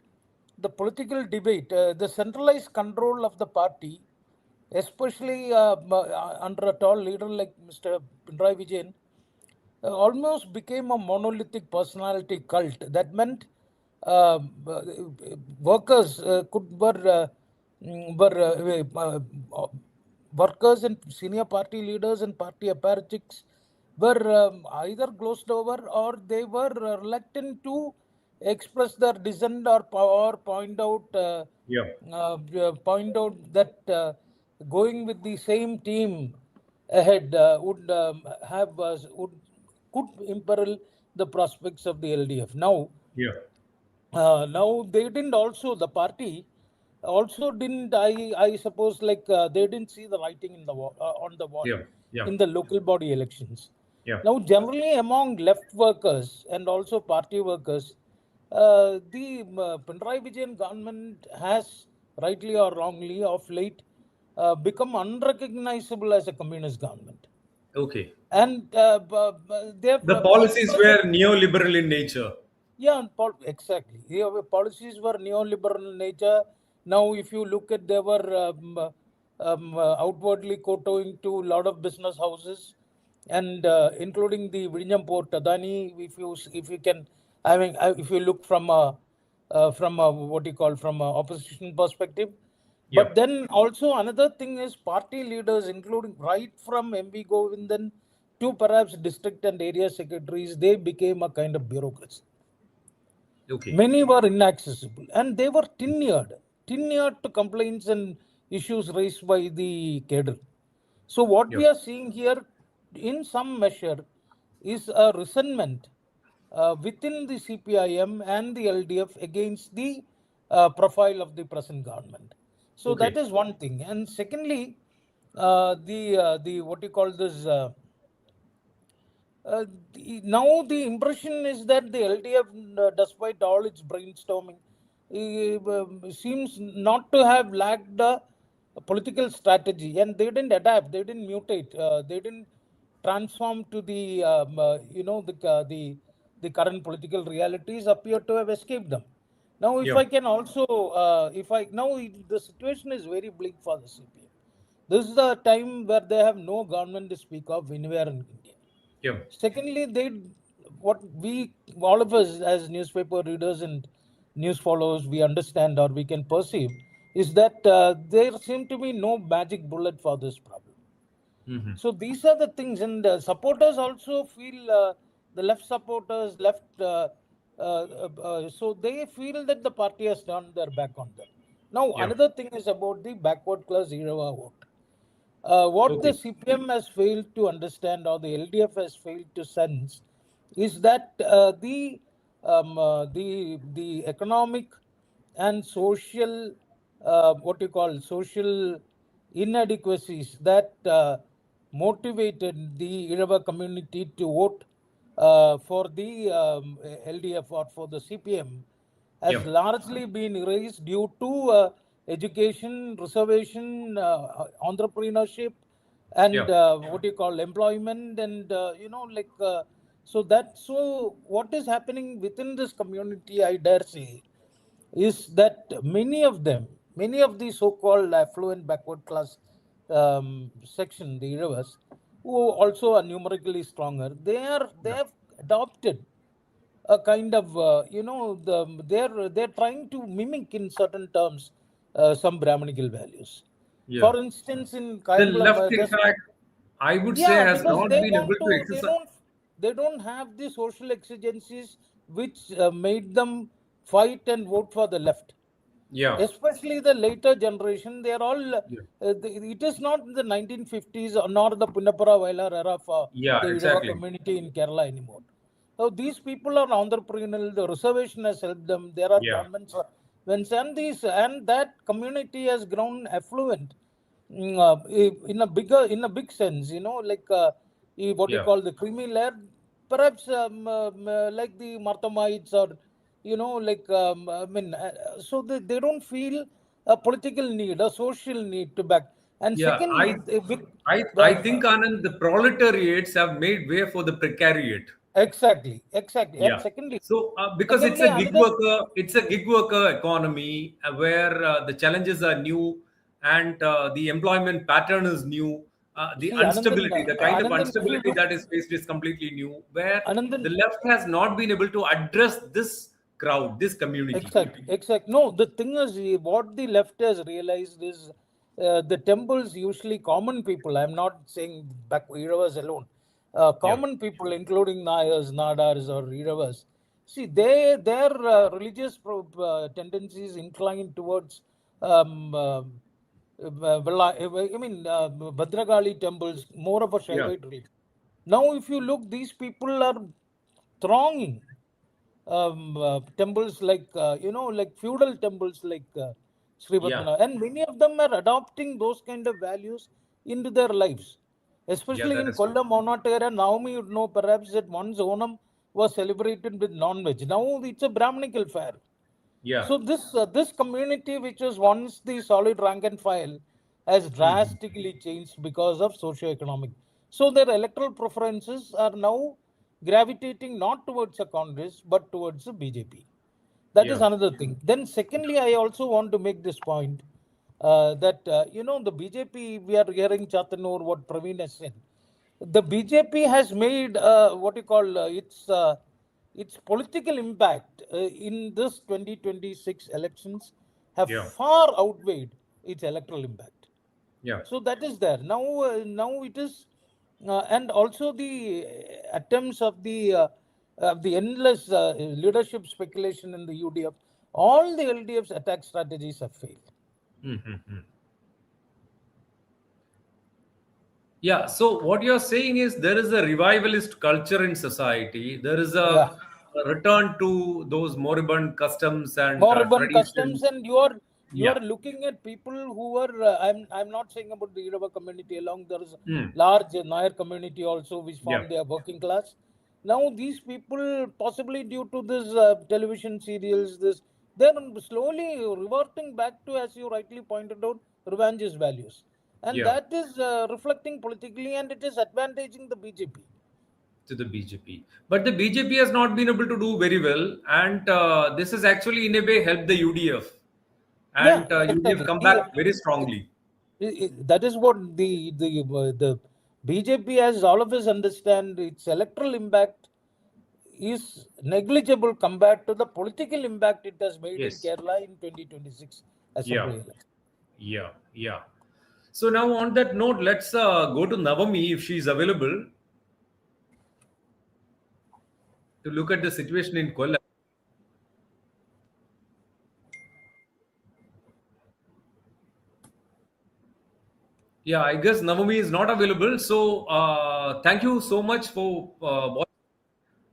the political debate, the centralized control of the party, especially under a tall leader like Mr. Pinarayi Vijayan, almost became a monolithic personality cult. That meant workers workers and senior party leaders and party apparatchiks were either closed over, or they were reluctant to express their dissent or point out that going with the same team ahead could imperil the prospects of the LDF. Now they didn't also, the party also didn't, I suppose, like they didn't see the writing in the on the wall in the local body elections. Now, generally among left workers and also party workers, the Pinarayi Vijayan government has, rightly or wrongly, of late become unrecognizable as a communist government. Okay. And the policies were neoliberal in nature. Yeah, exactly. Policies were neoliberal in nature. Now, if you look at, they were outwardly kowtowing to a lot of business houses. and including the Vijayan Port Adani. If you can, if you look from a what you call from a opposition perspective. But then also another thing is party leaders, including right from MV Govindan to perhaps district and area secretaries, they became a kind of bureaucracy. Okay. Many were inaccessible and they were tenured to complaints and issues raised by the cadre. So what we are seeing here in some measure is a resentment within the CPIM and the LDF against the profile of the present government. So that is one thing. And secondly, the what you call this, now the impression is that the LDF, despite all its brainstorming, seems not to have lacked a political strategy, and they didn't adapt, they didn't mutate, they didn't transform to the the current political realities appear to have escaped them. Now, if I can also, the situation is very bleak for the CPM. This is the time where they have no government to speak of anywhere in India. Secondly, what we, all of us as newspaper readers and news followers, we understand or we can perceive is that there seem to be no magic bullet for this problem. So these are the things, and supporters also feel, the left supporters, so they feel that the party has turned their back on them. Now, another thing is about the backward class Irava vote. What the CPM has failed to understand, or the LDF has failed to sense, is that the economic and social, social inadequacies that motivated the Irava community to vote for the LDF or for the CPM has largely been erased due to education, reservation, entrepreneurship, and employment, and so what is happening within this community, I dare say, is that many of the so-called affluent backward class section, the Iravas, who also are numerically stronger, they have adopted a kind of they're trying to mimic in certain terms some Brahmanical values. For instance, in The Kayakulam, left, in fact, I would say, has because not they been able want to to, exercise. they don't have the social exigencies which made them fight and vote for the left. Especially the later generation, they are all. It is not the 1950s nor the Punapura Vailar era for the Irava community in Kerala anymore. So these people are entrepreneurial. The reservation has helped them. There are governments, and that community has grown affluent in a big sense. What you call the creamy layer, perhaps like the Marthamites, or so they don't feel a political need, a social need to back. And second, I think, Anand, the proletariats have made way for the precariat. Exactly. And secondly, so because it's a gig worker economy where the challenges are new, and the employment pattern is new. The instability, the kind of instability that is faced is completely new, where the left has not been able to address this crowd, this community. Exactly. No, the thing is, what the left has realized is the temples, usually common people, I'm not saying Iravas alone, common people, including Nayars, Nadars, or Iravas, see, their religious tendencies incline towards Bhadragali temples, more of a Shaivite religion. Now, if you look, these people are thronging temples like like feudal temples like Sri Padmanabha, and many of them are adopting those kind of values into their lives, especially in Kollam, Onatera. Naomi would know perhaps that once Onam was celebrated with non-veg. Now it's a Brahmanical fair. So this community, which was once the solid rank and file, has drastically changed because of socio-economic. So their electoral preferences are now gravitating not towards a Congress but towards the BJP. That is another thing. Then secondly, I also want to make this point that the BJP, we are hearing Chatanur, what Praveen has said. the BJP has made what you call its political impact in this 2026 elections have far outweighed its electoral impact. Yeah. So that is there now. Now it is, and also the attempts of the endless leadership speculation in the UDF. All the LDF's attack strategies have failed. Yeah, so what you're saying is there is a revivalist culture in society. There is a return to those moribund customs and Moribund customs, traditions. and you are looking at people who are. I'm not saying about the Irava community along. There is a large Nair community also which form their working class. Now these people, possibly due to this television serials, they're slowly reverting back to, as you rightly pointed out, revanchist values. And that is reflecting politically, and it is advantaging the BJP. To the BJP. But the BJP has not been able to do very well. And this has actually, in a way, helped the UDF. And UDF come back very strongly. That is what the BJP, as all of us understand, its electoral impact is negligible compared to the political impact it has made in Kerala in 2026 assembly election. Yeah. So now on that note, let's go to Navami if she is available to look at the situation in Kollam. Yeah, I guess Navami is not available. So thank you so much for watching,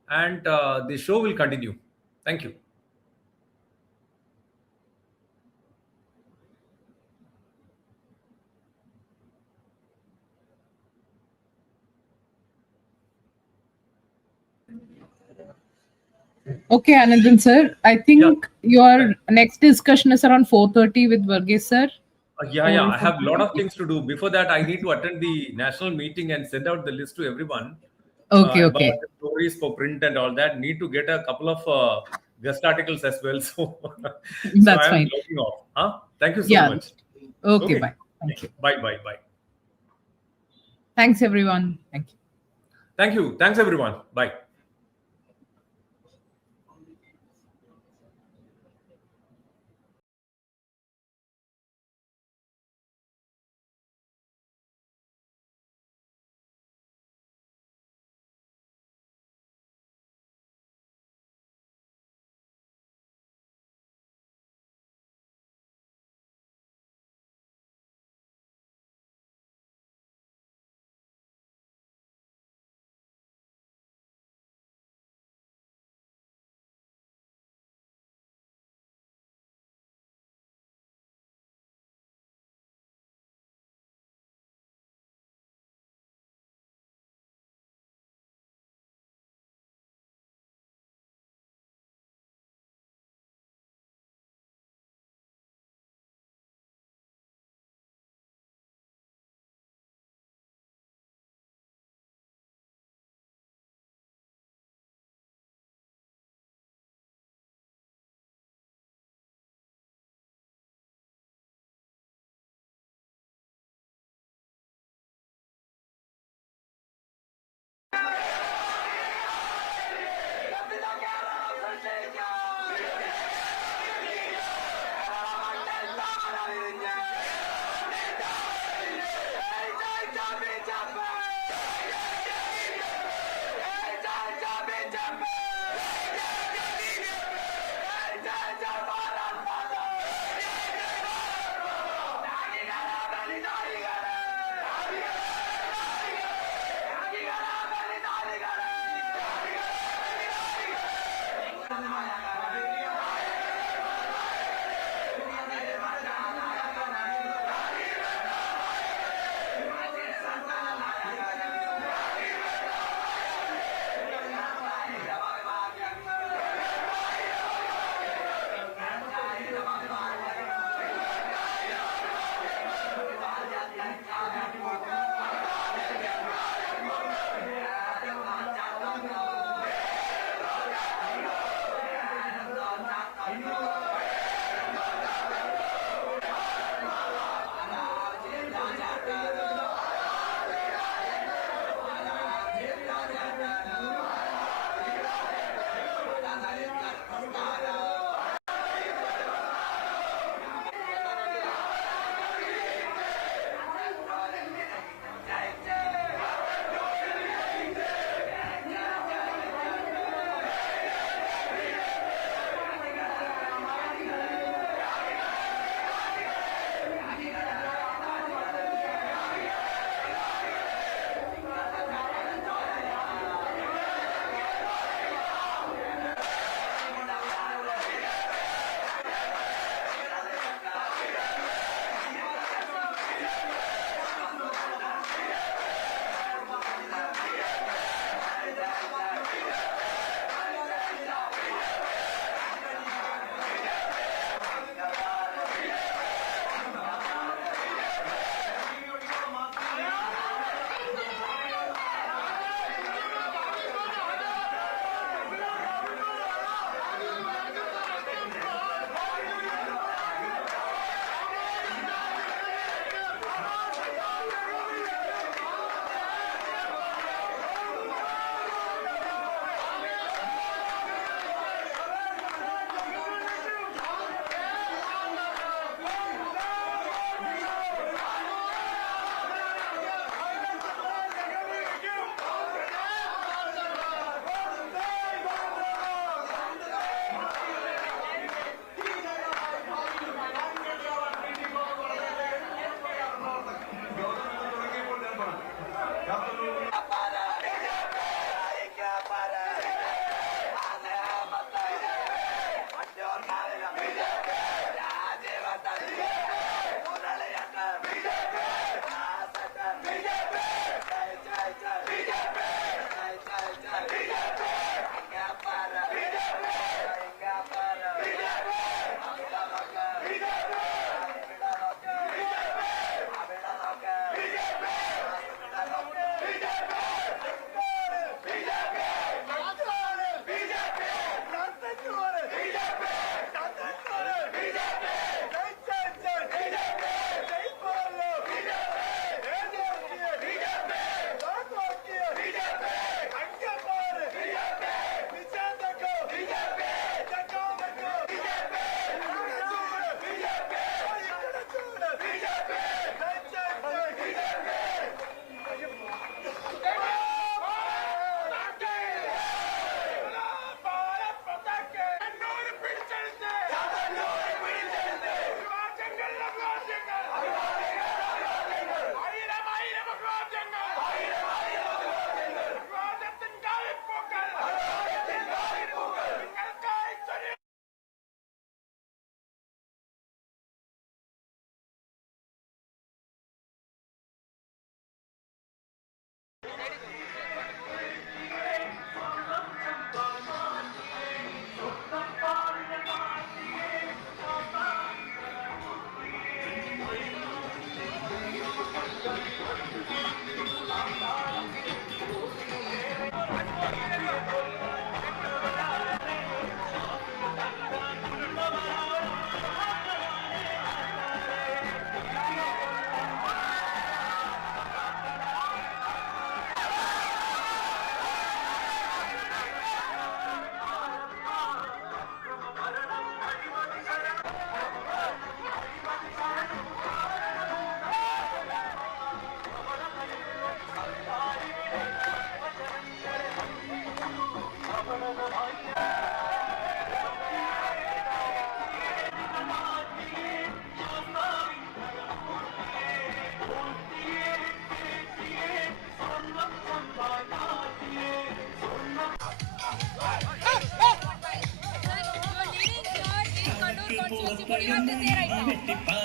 and the show will continue. Thank you. Okay, Anandan sir. I think your next discussion is around 4:30 with Varghese sir. Yeah. I have a lot of things to do. Before that, I need to attend the national meeting and send out the list to everyone. Okay. About the stories for print and all that. Need to get a couple of guest articles as well. So, That's I am fine. logging off. Thank you so much. Okay, bye. Thank you. Bye. Thanks, everyone. Thank you. Thank you. Thanks, everyone. Bye.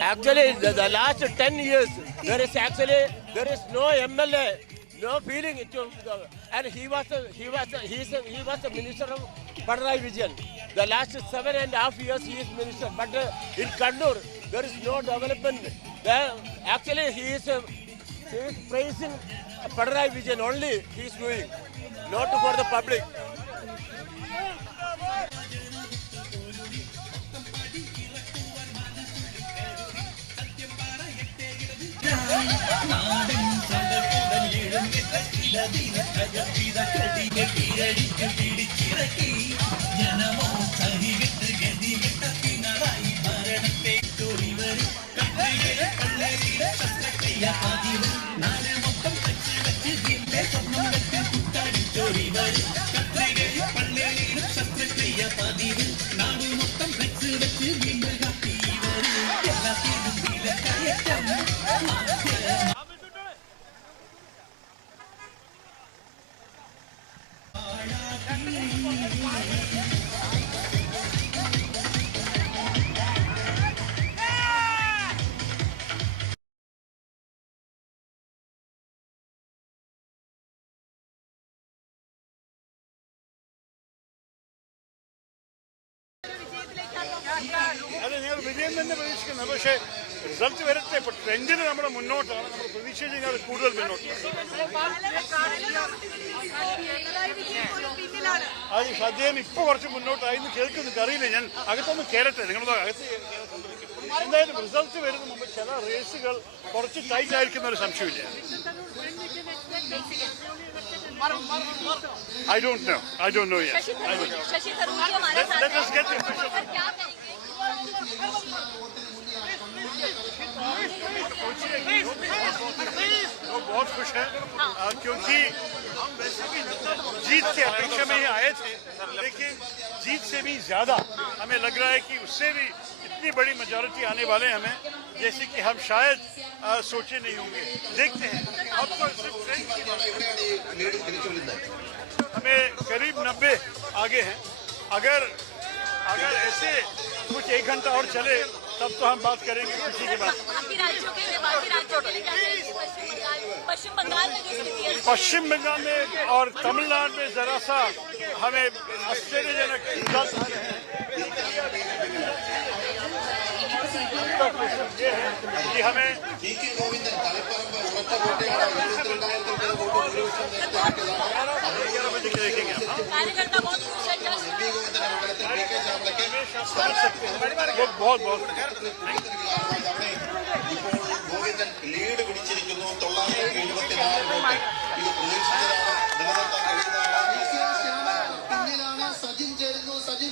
Actually, the last 10 years, there is no MLA, no feeling and he was the minister of Pinarayi Vijayan. The last 7.5 years he is minister, but in Kannur there is no development. Actually, he is praising Pinarayi Vijayan only. He is doing, not for the public. അല്ല ഞങ്ങൾ വിജയം തന്നെ പ്രതീക്ഷിക്കുന്നത്. പക്ഷേ റിസൾട്ട് വരട്ടെ. ഇപ്പൊ ട്രെൻഡിൽ നമ്മുടെ മുന്നോട്ടാണ്. നമ്മൾ പ്രതീക്ഷിച്ച് കഴിഞ്ഞാൽ കൂടുതൽ മുന്നോട്ട്. അത് അദ്ദേഹം ഇപ്പൊ കുറച്ച് മുന്നോട്ടായി എന്ന് കേൾക്കുന്നുണ്ട്. അറിയില്ല, ഞാൻ അകത്തൊന്ന് കയറട്ടെ. നിങ്ങളുടെ അകത്ത് എന്തായാലും റിസൾട്ട് വരുന്ന മുമ്പ് ചില റേസുകൾ കുറച്ച് ടൈറ്റ് ആയിരിക്കുന്ന ഒരു സംശയമില്ല. I don't know yet. Let us get the official. बहुत खुश हैं क्योंकि हम वैसे भी जीत के अपेक्षा में ही आए थे, लेकिन जीत से भी ज्यादा हमें लग रहा है कि उससे भी इतनी बड़ी मेजॉरिटी आने वाले हैं हमें, जैसे कि हम शायद सोचे नहीं होंगे. देखते हैं. अब तो सिर्फ ट्रेन की हमें करीब 90 आगे हैं. अगर ऐसे कुछ 1 घंटा और चले तब तो हम बात करेंगे खुशी की बात. पश्चिम बंगाल में और तमिलनाडु में जरा सा हमें आश्चर्यजनक रिजल्ट आ रहे हैं. ये है कि हमें देखेंगे बहुत ഗോവിന്ദൻ ലീഡ് പിടിച്ചിരിക്കുന്നു. 974 വോട്ട്. ഇത് പ്രതീക്ഷിച്ചതാണ്, നിലനിർത്താൻ കഴിയുന്നതാണ്. പിന്നിലാണ് സജിൻ ചേരുന്നു. സജിൻ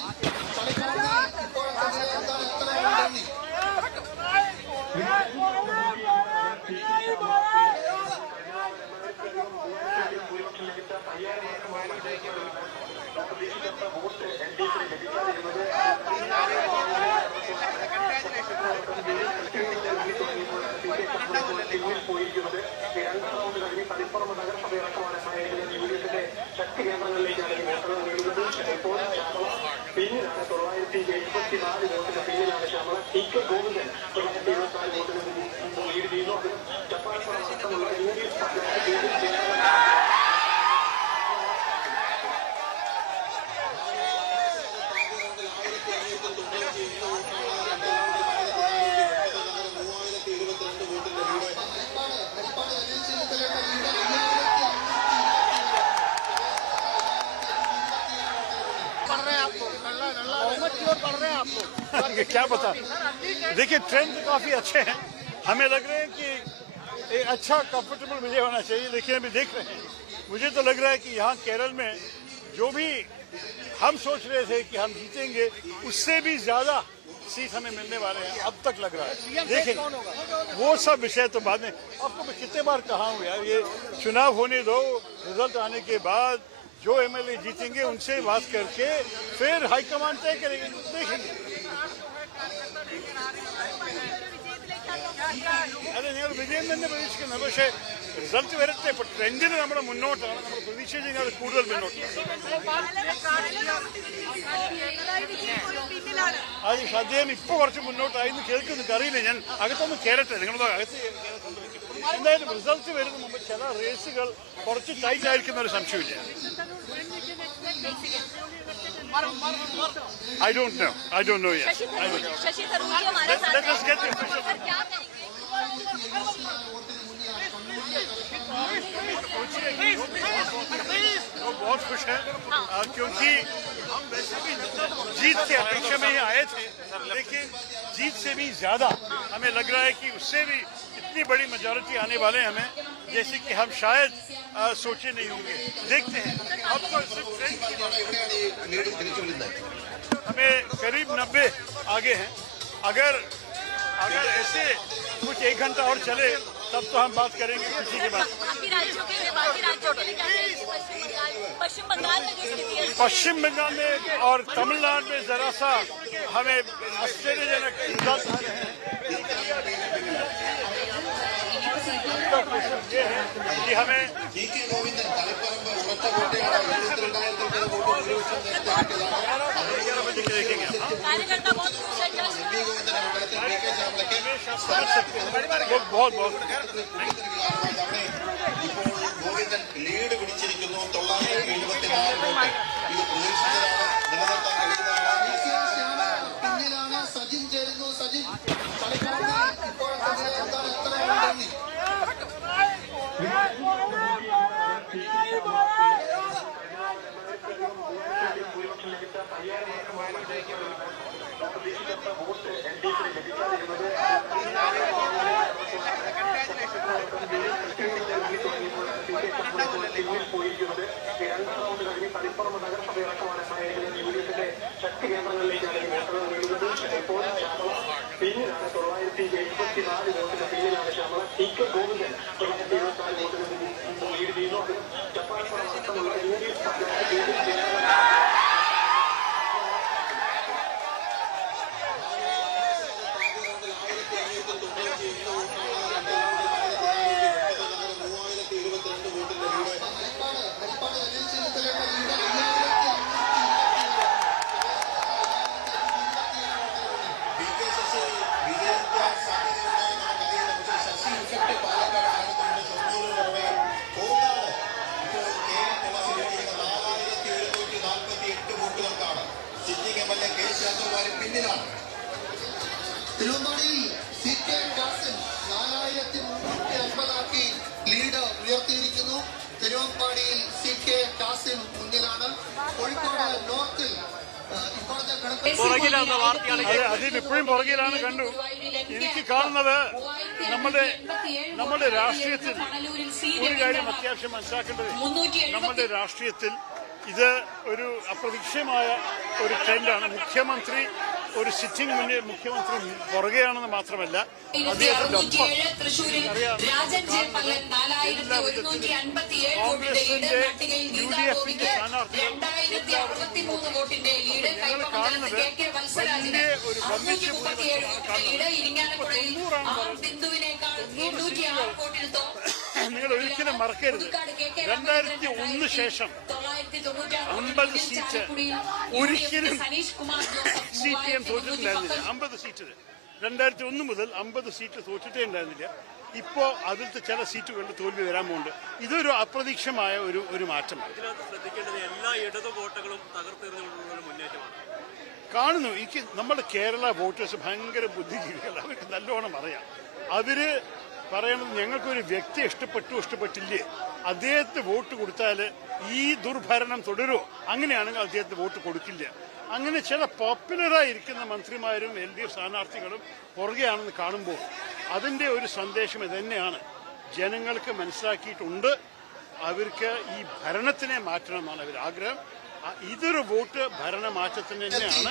ശക്തി കേന്ദ്രങ്ങളിലേക്കാണ് ഈ വോട്ടുകൾ നീളുന്നത്. ഇപ്പോൾ ശ്യാമള പിന്നിലാണ് 974 വോട്ടിന് പിന്നിലാണ് ശ്യാമള. ടി കെ ഗോവിന്ദൻ 974 വോട്ടിന് ലീഡ് ചെയ്യുന്നു. ചപ്പാപ്പുറം അടക്കമുള്ള UDF क्या पता. देखिए ट्रेंड काफी अच्छे हैं. हमें लग रहे हैं कि एक अच्छा कंफर्टेबल विजय होना चाहिए. देखिए अभी देख रहे हैं. मुझे तो लग रहा है कि यहाँ केरल में जो भी हम सोच रहे थे कि हम जीतेंगे, उससे भी ज्यादा सीट हमें मिलने वाले हैं. अब तक लग रहा है. देखेंगे वो सब विषय तो बाद में. आपको मैं कितने बार कहा हूँ यार, ये चुनाव होने दो. रिजल्ट आने के बाद जो MLA जीतेंगे उनसे बात करके फिर हाईकमान तय करेंगे. देखेंगे. അതെ, ഞങ്ങൾ വിജയം തന്നെ പ്രതീക്ഷിക്കുന്നത്. പക്ഷേ റിസൾട്ട് വരട്ടെ. ഇപ്പൊ ട്രെൻഡിന് നമ്മുടെ മുന്നോട്ടാണ്, നമ്മൾ പ്രതീക്ഷിച്ച് കഴിഞ്ഞാൽ അത് കൂടുതൽ മുന്നോട്ട്. അത് അദ്ദേഹം ഇപ്പൊ കുറച്ച് മുന്നോട്ടായി എന്ന് കേൾക്കുന്നു, അറിയില്ല. ഞാൻ അകത്തൊന്ന് കയറട്ടെ, നിങ്ങളത് അകത്ത് എന്തായാലും റിസൾട്ട് വരുന്ന മുമ്പ് ചില റേസുകൾ കുറച്ച് ടൈറ്റ് ആയിരിക്കുന്ന ഒരു സംശയമില്ല. I don't know yet. Let us get the official. बहुत खुश हैं क्योंकि हम वैसे भी जीत के अपेक्षा में ही आए थे, लेकिन जीत से भी ज्यादा हमें लग रहा है कि उससे भी इतनी बड़ी मेजॉरिटी आने वाले हैं हमें, जैसे कि हम शायद सोचे नहीं होंगे. देखते हैं. अब तो हमें करीब 90 आगे हैं. अगर ऐसे कुछ 1 घंटा और चले तब तो हम बात करेंगे किसी के बाद. पश्चिम बंगाल में और तमिलनाडु में जरा सा हमें आश्चर्यजनक रिजल्ट आ रहे हैं. ये है कि हमें देखेंगे लोग बहुत ഗോവിന്ദൻ ലീഡ് പിടിച്ചിരിക്കുന്നു. 974 വോട്ട്. ഇത് പ്രതീക്ഷിച്ചതാണ്, നിലനിർത്താൻ കഴിയുന്നതാണ്. പിന്നിലാണ് സജിൻ ചേരുന്നു. സജിൻ പോയിരിക്കുന്നത് 2ാം റൗണ്ട് കഴിഞ്ഞ് തളിപ്പറമ്പ് നഗരസഭയടക്കമാണ് UDFിന്റെ ശക്തി കേന്ദ്രങ്ങളിലേക്കാണ് ഈ വോട്ടുകൾ നീളുന്നത്. ഇപ്പോൾ ശ്യാമള പിന്നിലാണ് 974 വോട്ടിന് പിന്നിലാണ് ശ്യാമള. TK ഗോവിന്ദൻ 974 വോട്ടിന് ലീഡ് ചെയ്യുന്നു. അത് ചപ്പാത്തിപ്പുറം അടക്കമുള്ള UDF തിരുവമ്പാടിയിൽ CK കാസിം 4350 ലീഡ് ഉയർത്തിയിരിക്കുന്നു. തിരുവമ്പാടിയിൽ CK കാസിം മുന്നിലാണ്. കോഴിക്കോട് നോർത്തിൽ അതിനിപ്പോഴും പുറകിലാണ് കണ്ടു. എനിക്ക് കാണുന്നത് നമ്മുടെ രാഷ്ട്രീയത്തിൽ ഒരു കാര്യം അത്യാവശ്യം മനസ്സിലാക്കേണ്ടത്, നമ്മുടെ രാഷ്ട്രീയത്തിൽ ഇത് ഒരു അപ്രതീക്ഷിതമായ ഒരു ട്രെൻഡാണ്. മുഖ്യമന്ത്രി ഒരു സിറ്റിംഗ് മുഖ്യമന്ത്രി പുറകെയാണെന്ന് മാത്രമല്ല, കോൺഗ്രസിന്റെ UDFിന്റെ സ്ഥാനാർത്ഥികൾ ഞങ്ങൾ കാണുന്നത് വലിയ ഒരു വമ്പിച്ച നിങ്ങൾ ഒരിക്കലും മറക്കരുത്. 2001 ശേഷം 50 സീറ്റ് ഒരിക്കലും CPM തോറ്റിട്ടുണ്ടായിരുന്നില്ല. 50 സീറ്റ് 2001 മുതൽ 50 സീറ്റ് തോറ്റിട്ടേ ഉണ്ടായിരുന്നില്ല. ഇപ്പോൾ അതിലത്തെ ചില സീറ്റുകളിൽ തോൽവി വരാൻ പോകുന്നുണ്ട്. ഇതൊരു അപ്രതീക്ഷിതമായ ഒരു മാറ്റമാണ്. എല്ലാ ഇടതു വോട്ടുകളും തകർത്തെറിഞ്ഞുകൊണ്ടുള്ള മുന്നേറ്റമാണ് കാണുന്നു. എനിക്ക് നമ്മുടെ കേരള വോട്ടേഴ്സ് ഭയങ്കര ബുദ്ധിജീവികൾ, അവർക്ക് നല്ലോണം അറിയാം. അവര് പറയണത് ഞങ്ങൾക്കൊരു വ്യക്തി ഇഷ്ടപ്പെട്ടില്ലേ, അദ്ദേഹത്തിന് വോട്ട് കൊടുത്താൽ ഈ ദുർഭരണം തുടരുമോ, അങ്ങനെയാണെങ്കിൽ അദ്ദേഹത്തിന് വോട്ട് കൊടുക്കില്ല. അങ്ങനെ ചില പോപ്പുലറായിരിക്കുന്ന മന്ത്രിമാരും LDF സ്ഥാനാർത്ഥികളും പുറകെയാണെന്ന് കാണുമ്പോൾ അതിൻ്റെ ഒരു സന്ദേശം ഇതുതന്നെയാണ്. ജനങ്ങൾക്ക് മനസ്സിലാക്കിയിട്ടുണ്ട് അവർക്ക് ഈ ഭരണത്തിനെ മാറ്റണം എന്നാണ് അവർ ആഗ്രഹം. ഇതൊരു വോട്ട് ഭരണമാറ്റത്തിന് തന്നെയാണ്.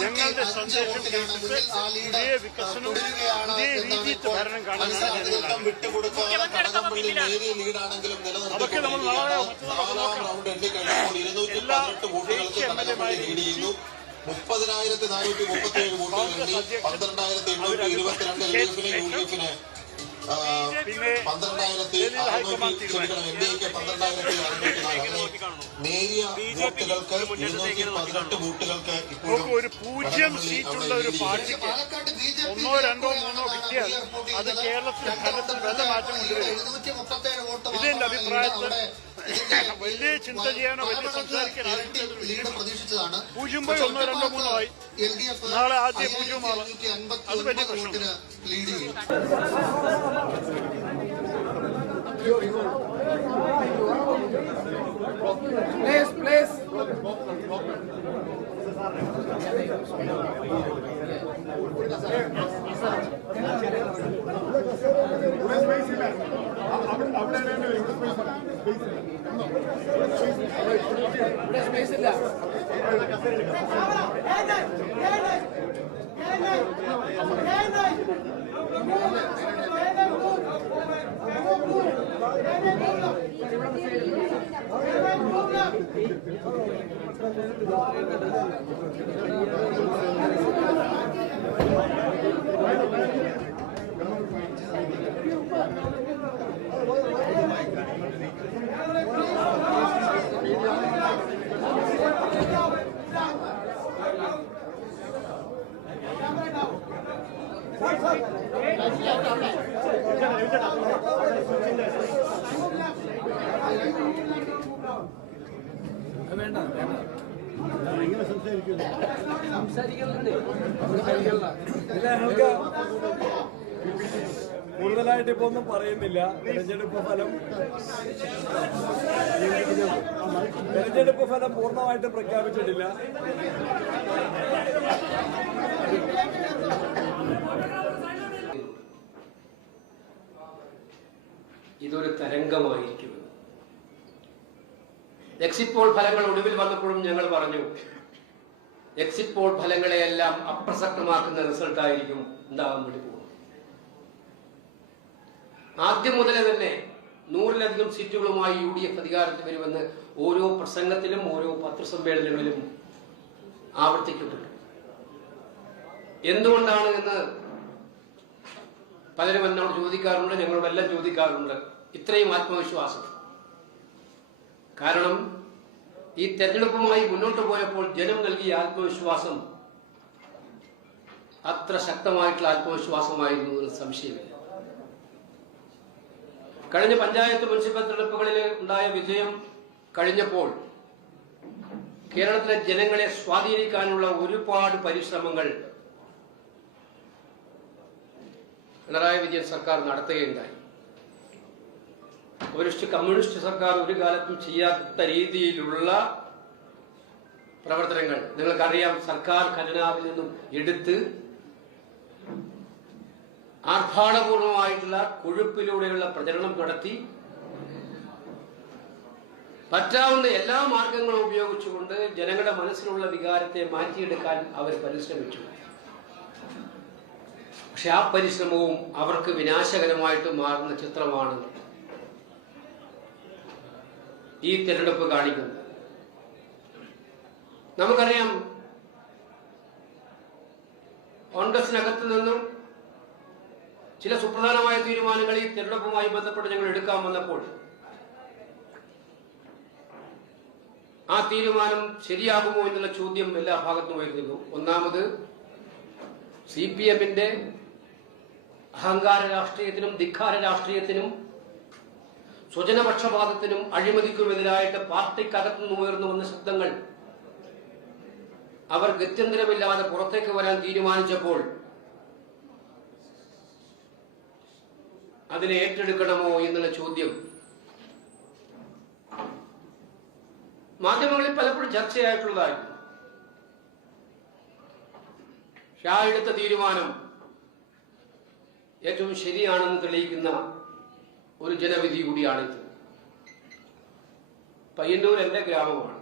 ഞങ്ങളുടെ സന്ദേശം കേട്ടിട്ട് ഇതേ വികസനവും ഇതേ രീതിയിൽ ഭരണം കാണാനാണ് അതൊക്കെ നമ്മൾ നാളെ എല്ലാ MLA-മാരും 30,437 വോട്ടുകൾ എണ്ണി 12,822 LDF-ന്, UDF-ന് 12,604 നേരിയ വോട്ടുകൾക്ക് 218 വോട്ടുകൾക്ക് ഇപ്പോഴും ഒരു 0 സീറ്റുള്ള ഒരു പാർട്ടിക്ക് 1, 2, 3 കിട്ടിയാൽ അത് കേരളത്തിലെ ഫലത്തിൽ നല്ല മാറ്റം കൊണ്ടുവരും. ഇതിന്റെ അഭിപ്രായത്തിൽ വലിയ ചിന്ത ചെയ്യാനോ വലിയ സംസാരിക്കാനോ 0 പോയി 1, 2, 3 ആയി. നാളെ ആദ്യം 0 ആവാം. അത് വലിയ പ്രശ്നം. Please. കൂടുതലായിട്ട് ഇപ്പൊ ഒന്നും പറയുന്നില്ല. തെരഞ്ഞെടുപ്പ് ഫലം പൂർണ്ണമായിട്ട് പ്രഖ്യാപിച്ചിട്ടില്ല. ഇതൊരു തരംഗമായിരിക്കും. എക്സിറ്റ് പോൾ ഫലങ്ങൾ ഒടുവിൽ വന്നപ്പോഴും ഞങ്ങൾ പറഞ്ഞു, എക്സിറ്റ് പോൾ ഫലങ്ങളെയെല്ലാം അപ്രസക്തമാക്കുന്ന റിസൾട്ടായിരിക്കും ഉണ്ടാകാൻ വേണ്ടി പോകുന്നത്. ആദ്യം മുതലേ തന്നെ 100-ലധികം സീറ്റുകളുമായി UDF അധികാരത്തിൽ വരുമെന്ന് ഓരോ പ്രസംഗത്തിലും ഓരോ പത്രസമ്മേളനങ്ങളിലും ആവർത്തിക്കുന്നുണ്ട്. എന്തുകൊണ്ടാണ് എന്ന് പലരും എന്നോട് ചോദിക്കാറുണ്ട്, ഞങ്ങളോടെല്ലാം ചോദിക്കാറുണ്ട്. ഇത്രയും ആത്മവിശ്വാസം കാരണം ഈ തെരഞ്ഞെടുപ്പുമായി മുന്നോട്ട് പോയപ്പോൾ ജനം നൽകിയ ആത്മവിശ്വാസം അത്ര ശക്തമായിട്ടുള്ള ആത്മവിശ്വാസമായിരുന്നു എന്ന് സംശയമില്ല. കഴിഞ്ഞ പഞ്ചായത്ത് മുനിസിപ്പൽ തെരഞ്ഞെടുപ്പുകളിൽ ഉണ്ടായ വിജയം കഴിഞ്ഞപ്പോൾ കേരളത്തിലെ ജനങ്ങളെ സ്വാധീനിക്കാനുള്ള ഒരുപാട് പരിശ്രമങ്ങൾ പിണറായി വിജയൻ സർക്കാർ നടത്തുകയുണ്ടായി. കമ്മ്യൂണിസ്റ്റ് സർക്കാർ ഒരു കാലത്തും ചെയ്യാത്ത രീതിയിലുള്ള പ്രവർത്തനങ്ങൾ നിങ്ങൾക്കറിയാം. സർക്കാർ ഖജനാവിൽ നിന്നും എടുത്ത് ആർഭാടപൂർവമായിട്ടുള്ള കൊഴുപ്പിലൂടെയുള്ള പ്രചരണം നടത്തി പറ്റാവുന്ന എല്ലാ മാർഗങ്ങളും ഉപയോഗിച്ചുകൊണ്ട് ജനങ്ങളുടെ മനസ്സിലുള്ള വികാരത്തെ മാറ്റിയെടുക്കാൻ അവർ പരിശ്രമിച്ചു. പക്ഷെ ആ പരിശ്രമവും അവർക്ക് വിനാശകരമായിട്ട് മാറുന്ന ചിത്രമാണ് ഈ തെരഞ്ഞെടുപ്പ് കാണിക്കുന്നത്. നമുക്കറിയാം, കോൺഗ്രസിനകത്ത് നിന്നും ചില സുപ്രധാനമായ തീരുമാനങ്ങൾ ഈ തെരഞ്ഞെടുപ്പുമായി ബന്ധപ്പെട്ട് ഞങ്ങൾ എടുക്കാൻ വന്നപ്പോൾ ആ തീരുമാനം ശരിയാകുമോ എന്നുള്ള ചോദ്യം എല്ലാ ഭാഗത്തും വരുന്നു. ഒന്നാമത് CPM-ന്റെ അഹങ്കാര രാഷ്ട്രീയത്തിനും ധിക്കാര രാഷ്ട്രീയത്തിനും സ്വജനപക്ഷപാതത്തിനും അഴിമതിക്കുമെതിരായിട്ട് പാർട്ടിക്കകത്തു നിന്ന് ഉയർന്നു വന്ന ശബ്ദങ്ങൾ അവർ ഗത്യന്തരമില്ലാതെ പുറത്തേക്ക് വരാൻ തീരുമാനിച്ചപ്പോൾ അതിനെ ഏറ്റെടുക്കണമോ എന്നുള്ള ചോദ്യം മാധ്യമങ്ങളിൽ പലപ്പോഴും ചർച്ചയായിട്ടുള്ളതായിരുന്നു. ഷാ എടുത്ത തീരുമാനം ഏറ്റവും ശരിയാണെന്ന് തെളിയിക്കുന്ന ഒരു ജനവിധി കൂടിയാണിത്. പയ്യന്നൂർ എന്റെ ഗ്രാമമാണ്.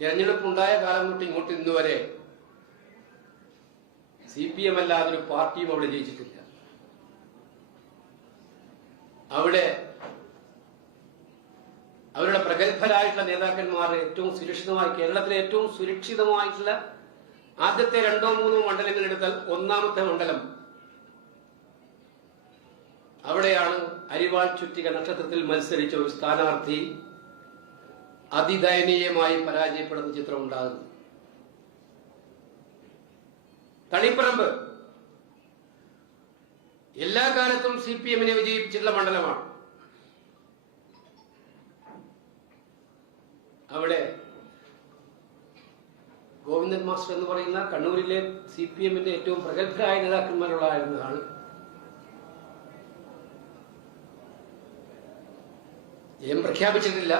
തെരഞ്ഞെടുപ്പുണ്ടായ കാലം തൊട്ട് ഇങ്ങോട്ട് ഇന്നുവരെ CPM അല്ലാതൊരു പാർട്ടിയും അവിടെ ജയിച്ചിട്ടില്ല. അവിടെ അവരുടെ പ്രഗത്ഭരായിട്ടുള്ള നേതാക്കന്മാർ ഏറ്റവും സുരക്ഷിതമായി, കേരളത്തിലെ ഏറ്റവും സുരക്ഷിതമായിട്ടുള്ള ആദ്യത്തെ 2-3 മണ്ഡലങ്ങൾ എടുത്താൽ ഒന്നാമത്തെ മണ്ഡലം അവിടെയാണ് അരിവാൾ ചുറ്റിക നക്ഷത്രത്തിൽ മത്സരിച്ച ഒരു സ്ഥാനാർത്ഥി അതിദയനീയമായി പരാജയപ്പെടുന്ന ചിത്രം ഉണ്ടാകുന്നു. തളിപ്പറമ്പ് എല്ലാ കാലത്തും CPM-നെ വിജയിപ്പിച്ചിട്ടുള്ള മണ്ഡലമാണ്. അവിടെ ഗോവിന്ദൻ മാസ്റ്റർ എന്ന് പറയുന്ന കണ്ണൂരിലെ CPM-ന്റെ ഏറ്റവും പ്രഗത്ഭരായ നേതാക്കന്മാരുള്ളായിരുന്ന ആൾ ജയം പ്രഖ്യാപിച്ചിട്ടില്ല.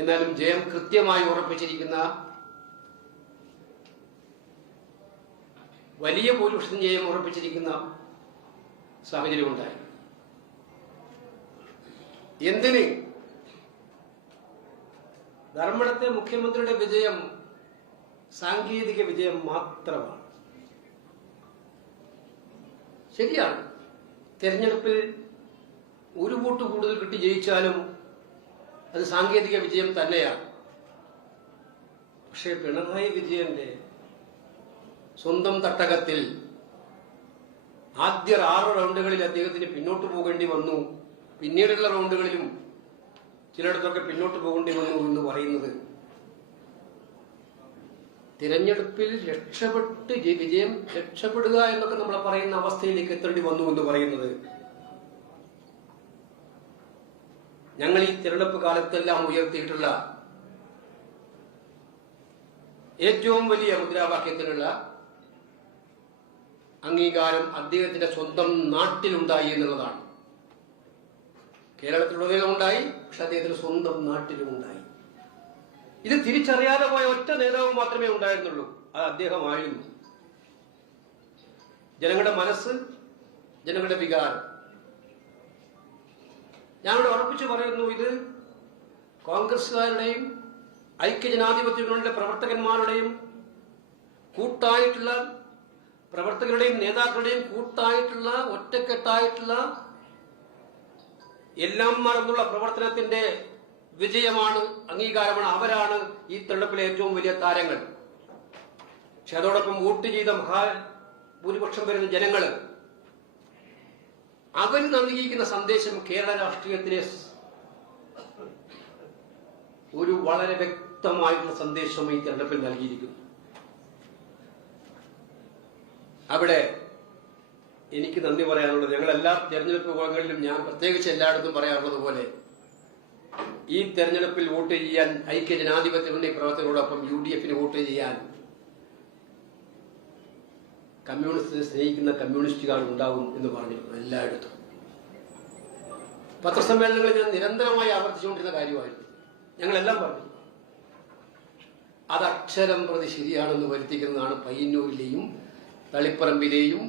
എന്നാലും ജയം കൃത്യമായി ഉറപ്പിച്ചിരിക്കുന്ന വലിയ ഭൂരിപക്ഷത്തിന് ജയം ഉറപ്പിച്ചിരിക്കുന്ന സാഹചര്യമുണ്ടായി. എന്തിന് ധർമ്മടത്തെ മുഖ്യമന്ത്രിയുടെ വിജയം സാങ്കേതിക വിജയം മാത്രമാണ്. ശരിയാണ്, തെരഞ്ഞെടുപ്പിൽ ഒരു വോട്ട് കൂടുതൽ കിട്ടി ജയിച്ചാലും അത് സാങ്കേതിക വിജയം തന്നെയാണ്. പക്ഷേ പിണറായി വിജയന്റെ സ്വന്തം തട്ടകത്തിൽ ആദ്യ 6 റൗണ്ടുകളിൽ അദ്ദേഹത്തിന് പിന്നോട്ട് പോകേണ്ടി വന്നു. പിന്നീടുള്ള റൗണ്ടുകളിലും ചിലയിടത്തൊക്കെ പിന്നോട്ട് പോകേണ്ടി വന്നു എന്ന് പറയുന്നത് തിരഞ്ഞെടുപ്പിൽ വിജയം രക്ഷപ്പെടുക എന്നൊക്കെ നമ്മൾ പറയുന്ന അവസ്ഥയിലേക്ക് എത്തേണ്ടി വന്നു എന്ന് പറയുന്നത് ഞങ്ങൾ ഈ തിരഞ്ഞെടുപ്പ് കാലത്തെല്ലാം ഉയർത്തിയിട്ടുള്ള ഏറ്റവും വലിയ മുദ്രാവാക്യത്തിനുള്ള അംഗീകാരം അദ്ദേഹത്തിന്റെ സ്വന്തം നാട്ടിലുണ്ടായി എന്നുള്ളതാണ്. കേരളത്തിലുടനീളം ഉണ്ടായി, പക്ഷെ അദ്ദേഹത്തിന്റെ സ്വന്തം നാട്ടിലും ഉണ്ടായി. ഇത് തിരിച്ചറിയാതെ പോയ ഒറ്റ നേതാവ് മാത്രമേ ഉണ്ടായിരുന്നുള്ളൂ, അത് അദ്ദേഹമായിരുന്നു. ജനങ്ങളുടെ മനസ്സ്, ജനങ്ങളുടെ വികാരം. ഞാനിവിടെ ഉറപ്പിച്ചു പറയുന്നു, ഇത് കോൺഗ്രസുകാരുടെയും ഐക്യജനാധിപത്യ മുന്നണിയുടെ പ്രവർത്തകന്മാരുടെയും കൂട്ടായിട്ടുള്ള പ്രവർത്തകരുടെയും നേതാക്കളുടെയും കൂട്ടായിട്ടുള്ള ഒറ്റക്കെട്ടായിട്ടുള്ള എല്ലാം മറന്നുള്ള പ്രവർത്തനത്തിന്റെ വിജയമാണ്, അംഗീകാരമാണ്. അവരാണ് ഈ തെരഞ്ഞെടുപ്പിലെ ഏറ്റവും വലിയ താരങ്ങൾ. പക്ഷെ അതോടൊപ്പം വോട്ട് ചെയ്ത ഭൂരിപക്ഷം വരുന്ന ജനങ്ങൾ അവർ നൽകിയിരിക്കുന്ന സന്ദേശം കേരള രാഷ്ട്രീയത്തിലെ ഒരു വളരെ വ്യക്തമായിട്ടുള്ള സന്ദേശം ഈ തെരഞ്ഞെടുപ്പിൽ നൽകിയിരിക്കുന്നു. അവിടെ എനിക്ക് നന്ദി പറയാനുള്ളത്, ഞങ്ങൾ എല്ലാ തെരഞ്ഞെടുപ്പ് യോഗങ്ങളിലും ഞാൻ പ്രത്യേകിച്ച് എല്ലായിടത്തും പറയാറുള്ളത് പോലെ ഈ തെരഞ്ഞെടുപ്പിൽ വോട്ട് ചെയ്യാൻ ഐക്യജനാധിപത്യ മുന്നണി പ്രവർത്തകരോടൊപ്പം UDF-ന് വോട്ട് ചെയ്യാൻ കമ്മ്യൂണിസ്റ്റിനെ സ്നേഹിക്കുന്ന കമ്മ്യൂണിസ്റ്റുകാർ ഉണ്ടാവും എന്ന് പറഞ്ഞിരുന്നു. എല്ലായിടത്തും പത്രസമ്മേളനങ്ങളിൽ ഞാൻ നിരന്തരമായി ആവർത്തിച്ചുകൊണ്ടിരുന്ന കാര്യമായിരുന്നു. ഞങ്ങളെല്ലാം പറഞ്ഞു അത് അക്ഷരം പ്രതി ശരിയാണെന്ന് വരുത്തിക്കുന്നതാണ് പയ്യന്നൂരിലെയും തളിപ്പറമ്പിലെയും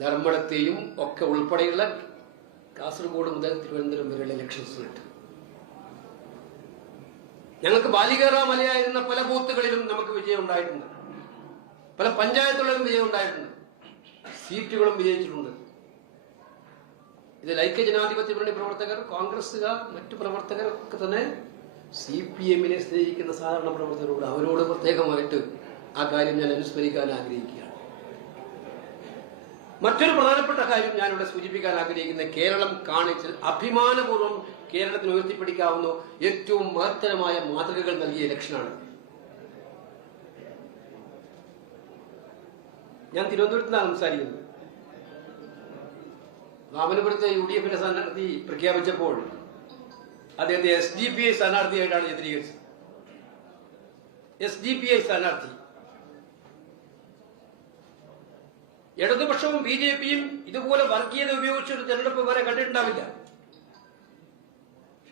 ധർമ്മടത്തെയും ഒക്കെ ഉൾപ്പെടെയുള്ള കാസർഗോഡ് മുതൽ തിരുവനന്തപുരം വരെയുള്ള ഇലക്ഷൻ റിസൾട്ട്. ഞങ്ങൾക്ക് ബാലികേറ മലയായിരുന്ന പല ബൂത്തുകളിലും നമുക്ക് വിജയം ഉണ്ടായിട്ടുണ്ട്, പല പഞ്ചായത്തുകളിലും വിജയം ഉണ്ടായിട്ടുണ്ട്, സീറ്റുകളും വിജയിച്ചിട്ടുണ്ട്. ഇതിൽ ഐക്യജനാധിപത്യ മുന്നണി പ്രവർത്തകർ, കോൺഗ്രസുകാർ, മറ്റു പ്രവർത്തകർ ഒക്കെ തന്നെ CPM-നെ സ്നേഹിക്കുന്ന സാധാരണ പ്രവർത്തകരോട്, അവരോട് പ്രത്യേകമായിട്ട് ആ കാര്യം ഞാൻ അനുസ്മരിക്കാൻ ആഗ്രഹിക്കുകയാണ്. മറ്റൊരു പ്രധാനപ്പെട്ട കാര്യം ഞാനിവിടെ സൂചിപ്പിക്കാൻ ആഗ്രഹിക്കുന്ന, കേരളം കാണിച്ച് അഭിമാനപൂർവ്വം കേരളത്തിന് ഉയർത്തിപ്പിടിക്കാവുന്ന ഏറ്റവും മഹത്തരമായ മാതൃകകൾ നൽകിയ ഇലക്ഷനാണ്. ഞാൻ തിരുവനന്തപുരത്ത് നിന്നാണ് സംസാരിക്കുന്നത്. വാമനപുരത്തെ UDF-ന്റെ സ്ഥാനാർത്ഥി പ്രഖ്യാപിച്ചപ്പോൾ അദ്ദേഹത്തെ SDPI സ്ഥാനാർത്ഥിയായിട്ടാണ് ചിത്രീകരിച്ചത്. SDPI സ്ഥാനാർത്ഥി. ഇടതുപക്ഷവും BJP-യും ഇതുപോലെ വർഗീയത ഉപയോഗിച്ചൊരു തെരഞ്ഞെടുപ്പ് വരെ കണ്ടിട്ടുണ്ടാവില്ല.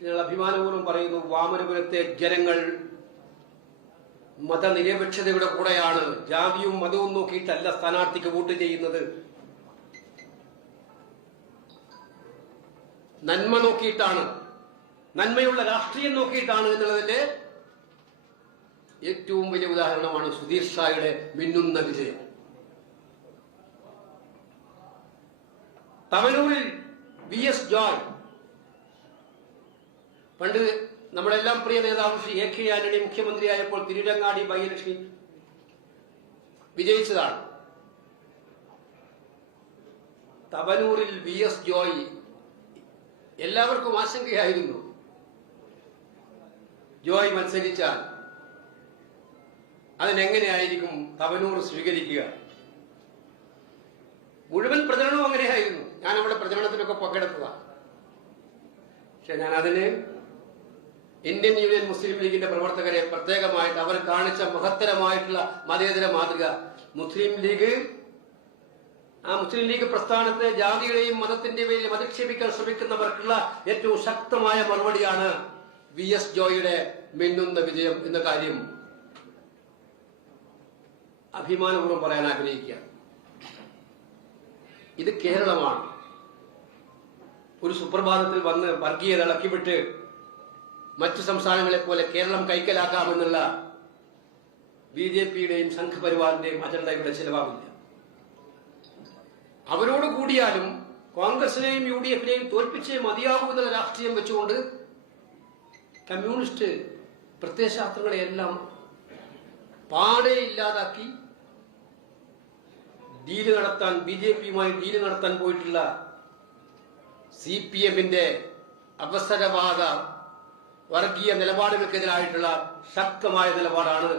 ഞങ്ങൾ അഭിമാനപൂർവ്വം പറയുന്നു, വാമനപുരത്തെ ജനങ്ങൾ മതനിരപേക്ഷതയുടെ കൂടെയാണ്. ജാതിയും മതവും നോക്കിയിട്ടല്ല സ്ഥാനാർത്ഥിക്ക് വോട്ട് ചെയ്യുന്നത്, നന്മ നോക്കിയിട്ടാണ്, നന്മയുള്ള രാഷ്ട്രീയം നോക്കിയിട്ടാണ് എന്നുള്ളതിന്റെ ഏറ്റവും വലിയ ഉദാഹരണമാണ് സുധീർ ഷായുടെ മിന്നുന്ന വിജയം. തവനൂരിൽ VS ജോയ്, പണ്ട് നമ്മളെല്ലാം പ്രിയ നേതാവ് ശ്രീ എ കെ ആന്റണി മുഖ്യമന്ത്രിയായപ്പോൾ തിരുരങ്ങാടി ബൈ ഇലക്ഷനിൽ വിജയിച്ചതാണ്. തവനൂരിൽ VS ജോയ് എല്ലാവർക്കും ആശങ്കയായിരുന്നു, ജോയ് മത്സരിച്ചാൽ അതിനെങ്ങനെയായിരിക്കും തവനൂർ സ്വീകരിക്കുക. മുഴുവൻ പ്രചരണവും അങ്ങനെയായിരുന്നു. ഞാൻ അവിടെ പ്രചരണത്തിനൊക്കെ പങ്കെടുക്കുക. പക്ഷെ ഞാൻ അതിന് ഇന്ത്യൻ യൂണിയൻ മുസ്ലിം ലീഗിന്റെ പ്രവർത്തകരെ പ്രത്യേകമായിട്ട് അവർ കാണിച്ച മഹത്തരമായിട്ടുള്ള മതേതര മാതൃക, മുസ്ലിം ലീഗ് പ്രസ്ഥാനത്തെ ജാതിയുടെയും മതത്തിന്റെ പേരിൽ അധിക്ഷേപിക്കാൻ ശ്രമിക്കുന്നവർക്കുള്ള ഏറ്റവും ശക്തമായ മറുപടിയാണ് VS ജോയിയുടെ മിന്നുന്ന വിജയം എന്ന കാര്യം അഭിമാനപൂർവ്വം പറയാൻ ആഗ്രഹിക്കുക. ഇത് കേരളമാണ്. ഒരു സുപ്രഭാതത്തിൽ വന്ന് വർഗീയത ഇളക്കിവിട്ട് മറ്റു സംസ്ഥാനങ്ങളെ പോലെ കേരളം കൈക്കലാക്കാമെന്നുള്ള BJPയുടെയും സംഘപരിവാറിന്റെയും അജണ്ട ഇവിടെ ചിലവാകില്ല. അവരോട് കൂടിയാലും കോൺഗ്രസിനെയും UDFനെയും തോൽപ്പിച്ചേ മതിയാകൂ എന്നുള്ള രാഷ്ട്രീയം വെച്ചുകൊണ്ട് കമ്മ്യൂണിസ്റ്റ് പ്രത്യയശാസ്ത്രങ്ങളെയെല്ലാം പാടെ ഇല്ലാതാക്കി BJPയുമായി ഡീല് നടത്താൻ പോയിട്ടുള്ള CPMന്റെ അവസരവാദ വർഗീയ നിലപാടുകൾക്കെതിരായിട്ടുള്ള ശക്തമായ നിലപാടാണ്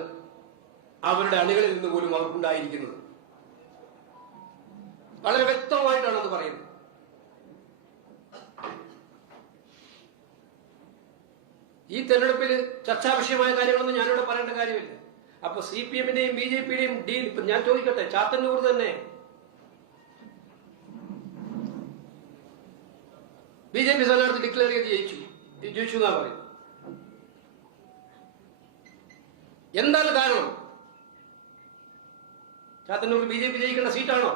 അവരുടെ അണികളിൽ നിന്ന് പോലും അവർക്കുണ്ടായിരിക്കുന്നത്. വളരെ വ്യക്തമായിട്ടാണ് അത് പറയുന്നത്. ഈ തെരഞ്ഞെടുപ്പിൽ ചർച്ചാ വിഷയമായ കാര്യങ്ങളൊന്നും ഞാനിവിടെ പറയേണ്ട കാര്യമില്ല. അപ്പൊ CPMന്റെയും BJPയുടെയും ഡീൽ ഇപ്പൊ ഞാൻ ചോദിക്കട്ടെ, ചാത്തന്നൂർ തന്നെ BJP സ്ഥാനാർത്ഥി ഡിക്ലെയർ ചെയ്ത് ജയിച്ചു എന്നാ പറയും. എന്താണ് കാരണം? ചാത്തന്നൂർ BJP ജയിക്കേണ്ട സീറ്റാണോ?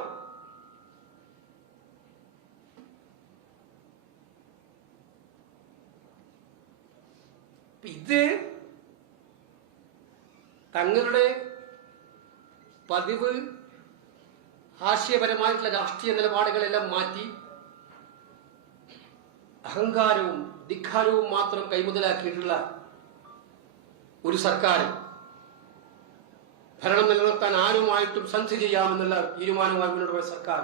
ഇത് തങ്ങളുടെ പതിവ് ഹാസ്യപരമായിട്ടുള്ള രാഷ്ട്രീയ നിലപാടുകളെല്ലാം മാറ്റി അഹങ്കാരവും ധിക്കാരവും മാത്രം കൈമുതലാക്കിയിട്ടുള്ള ഒരു സർക്കാർ, ഭരണം നിലനിർത്താൻ ആരുമായിട്ടും സന്ധി ചെയ്യാമെന്നുള്ള തീരുമാനമായി മുന്നോട്ട് പോയ സർക്കാർ,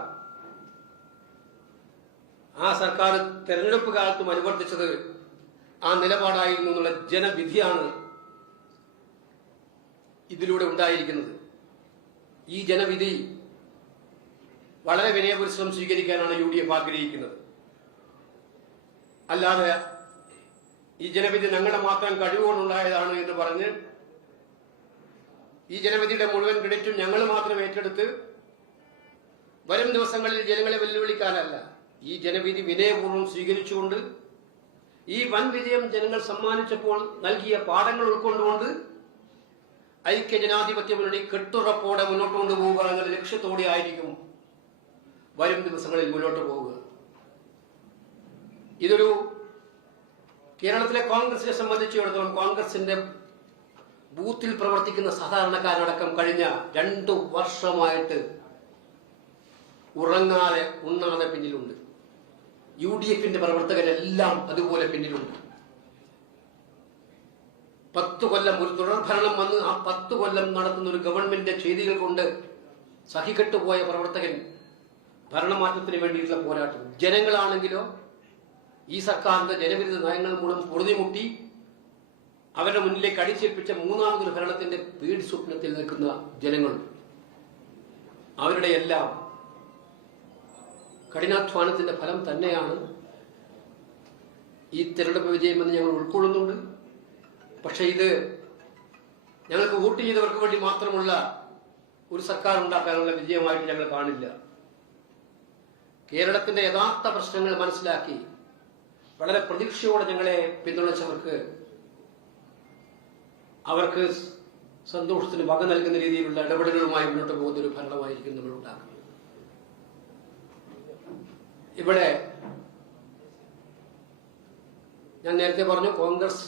ആ സർക്കാർ തെരഞ്ഞെടുപ്പ് കാലത്തും അനുവർത്തിച്ചത് ആ നിലപാടായിരുന്നു എന്നുള്ള ജനവിധിയാണ് ഇതിലൂടെ ഉണ്ടായിരിക്കുന്നത്. ഈ ജനവിധി വളരെ വിനയപുരസ്സരം സ്വീകരിക്കാനാണ് UDF ആഗ്രഹിക്കുന്നത്. അല്ലാതെ ഈ ജനവിധി ഞങ്ങളുടെ മാത്രം കഴിവുകൊണ്ടുണ്ടായതാണ് എന്ന് പറഞ്ഞ് ഈ ജനവിധിയുടെ മുഴുവൻ ക്രെഡിറ്റും ഞങ്ങൾ മാത്രം ഏറ്റെടുത്ത് വരും ദിവസങ്ങളിൽ ജനങ്ങളെ വെല്ലുവിളിക്കാനല്ല, ഈ ജനവിധി വിനയപൂർവ്വം സ്വീകരിച്ചുകൊണ്ട് ഈ വൻ വിജയം ജനങ്ങൾ സമ്മാനിച്ചപ്പോൾ നൽകിയ പാഠങ്ങൾ ഉൾക്കൊണ്ടുകൊണ്ട് ഐക്യ ജനാധിപത്യ മുന്നണി കെട്ടുറപ്പോടെ മുന്നോട്ട് കൊണ്ടുപോവുക എന്ന ലക്ഷ്യത്തോടെ ആയിരിക്കും വരും ദിവസങ്ങളിൽ മുന്നോട്ട് പോവുക. ഇതൊരു കേരളത്തിലെ കോൺഗ്രസിനെ സംബന്ധിച്ചിടത്തോളം കോൺഗ്രസിന്റെ ബൂത്തിൽ പ്രവർത്തിക്കുന്ന സാധാരണക്കാരടക്കം കഴിഞ്ഞ 2 വർഷമായിട്ട് ഉറങ്ങാതെ ഉണ്ണാതെ പിന്നിലുണ്ട്. UDFന്റെ പ്രവർത്തകരെല്ലാം അതുപോലെ പിന്നിലുണ്ട്. 10 കൊല്ലം ഒരു തുടർഭരണം വന്ന് ആ 10 കൊല്ലം നടത്തുന്ന ഒരു ഗവൺമെന്റിന്റെ ചെയ്തികൾ കൊണ്ട് സഹികെട്ടുപോയ പ്രവർത്തകൻ ഭരണമാറ്റത്തിന് വേണ്ടിയിട്ടുള്ള പോരാട്ടം. ജനങ്ങളാണെങ്കിലോ ഈ സർക്കാരിന്റെ ജനവിരുദ്ധ നയങ്ങൾ മൂലം പൊറുതിമുട്ടി അവരുടെ മുന്നിലേക്ക് അടിച്ചേൽപ്പിച്ച മൂന്നാമതൊരു ഭരണത്തിന്റെ പേടി സ്വപ്നത്തിൽ നിൽക്കുന്ന ജനങ്ങൾ, അവരുടെ എല്ലാം കഠിനാധ്വാനത്തിന്റെ ഫലം തന്നെയാണ് ഈ തെരഞ്ഞെടുപ്പ് വിജയമെന്ന് ഞങ്ങൾ ഉൾക്കൊള്ളുന്നുണ്ട്. പക്ഷെ ഇത് ഞങ്ങൾക്ക് വോട്ട് ചെയ്തവർക്ക് വേണ്ടി മാത്രമുള്ള ഒരു സർക്കാർ ഉണ്ടാക്കാനുള്ള വിജയമായിട്ട് ഞങ്ങൾ കാണില്ല. കേരളത്തിന്റെ യഥാർത്ഥ പ്രശ്നങ്ങൾ മനസ്സിലാക്കി വളരെ പ്രതീക്ഷയോടെ ഞങ്ങളെ പിന്തുണച്ചവർക്ക് അവർക്ക് സന്തോഷത്തിന് വക നൽകുന്ന രീതിയിലുള്ള ഇടപെടലുകളുമായി മുന്നോട്ട് പോകുന്ന ഒരു ഭരണമായിരിക്കും നമ്മൾ ഉണ്ടാക്കുന്നത്. ഇവിടെ ഞാൻ നേരത്തെ പറഞ്ഞു, കോൺഗ്രസ്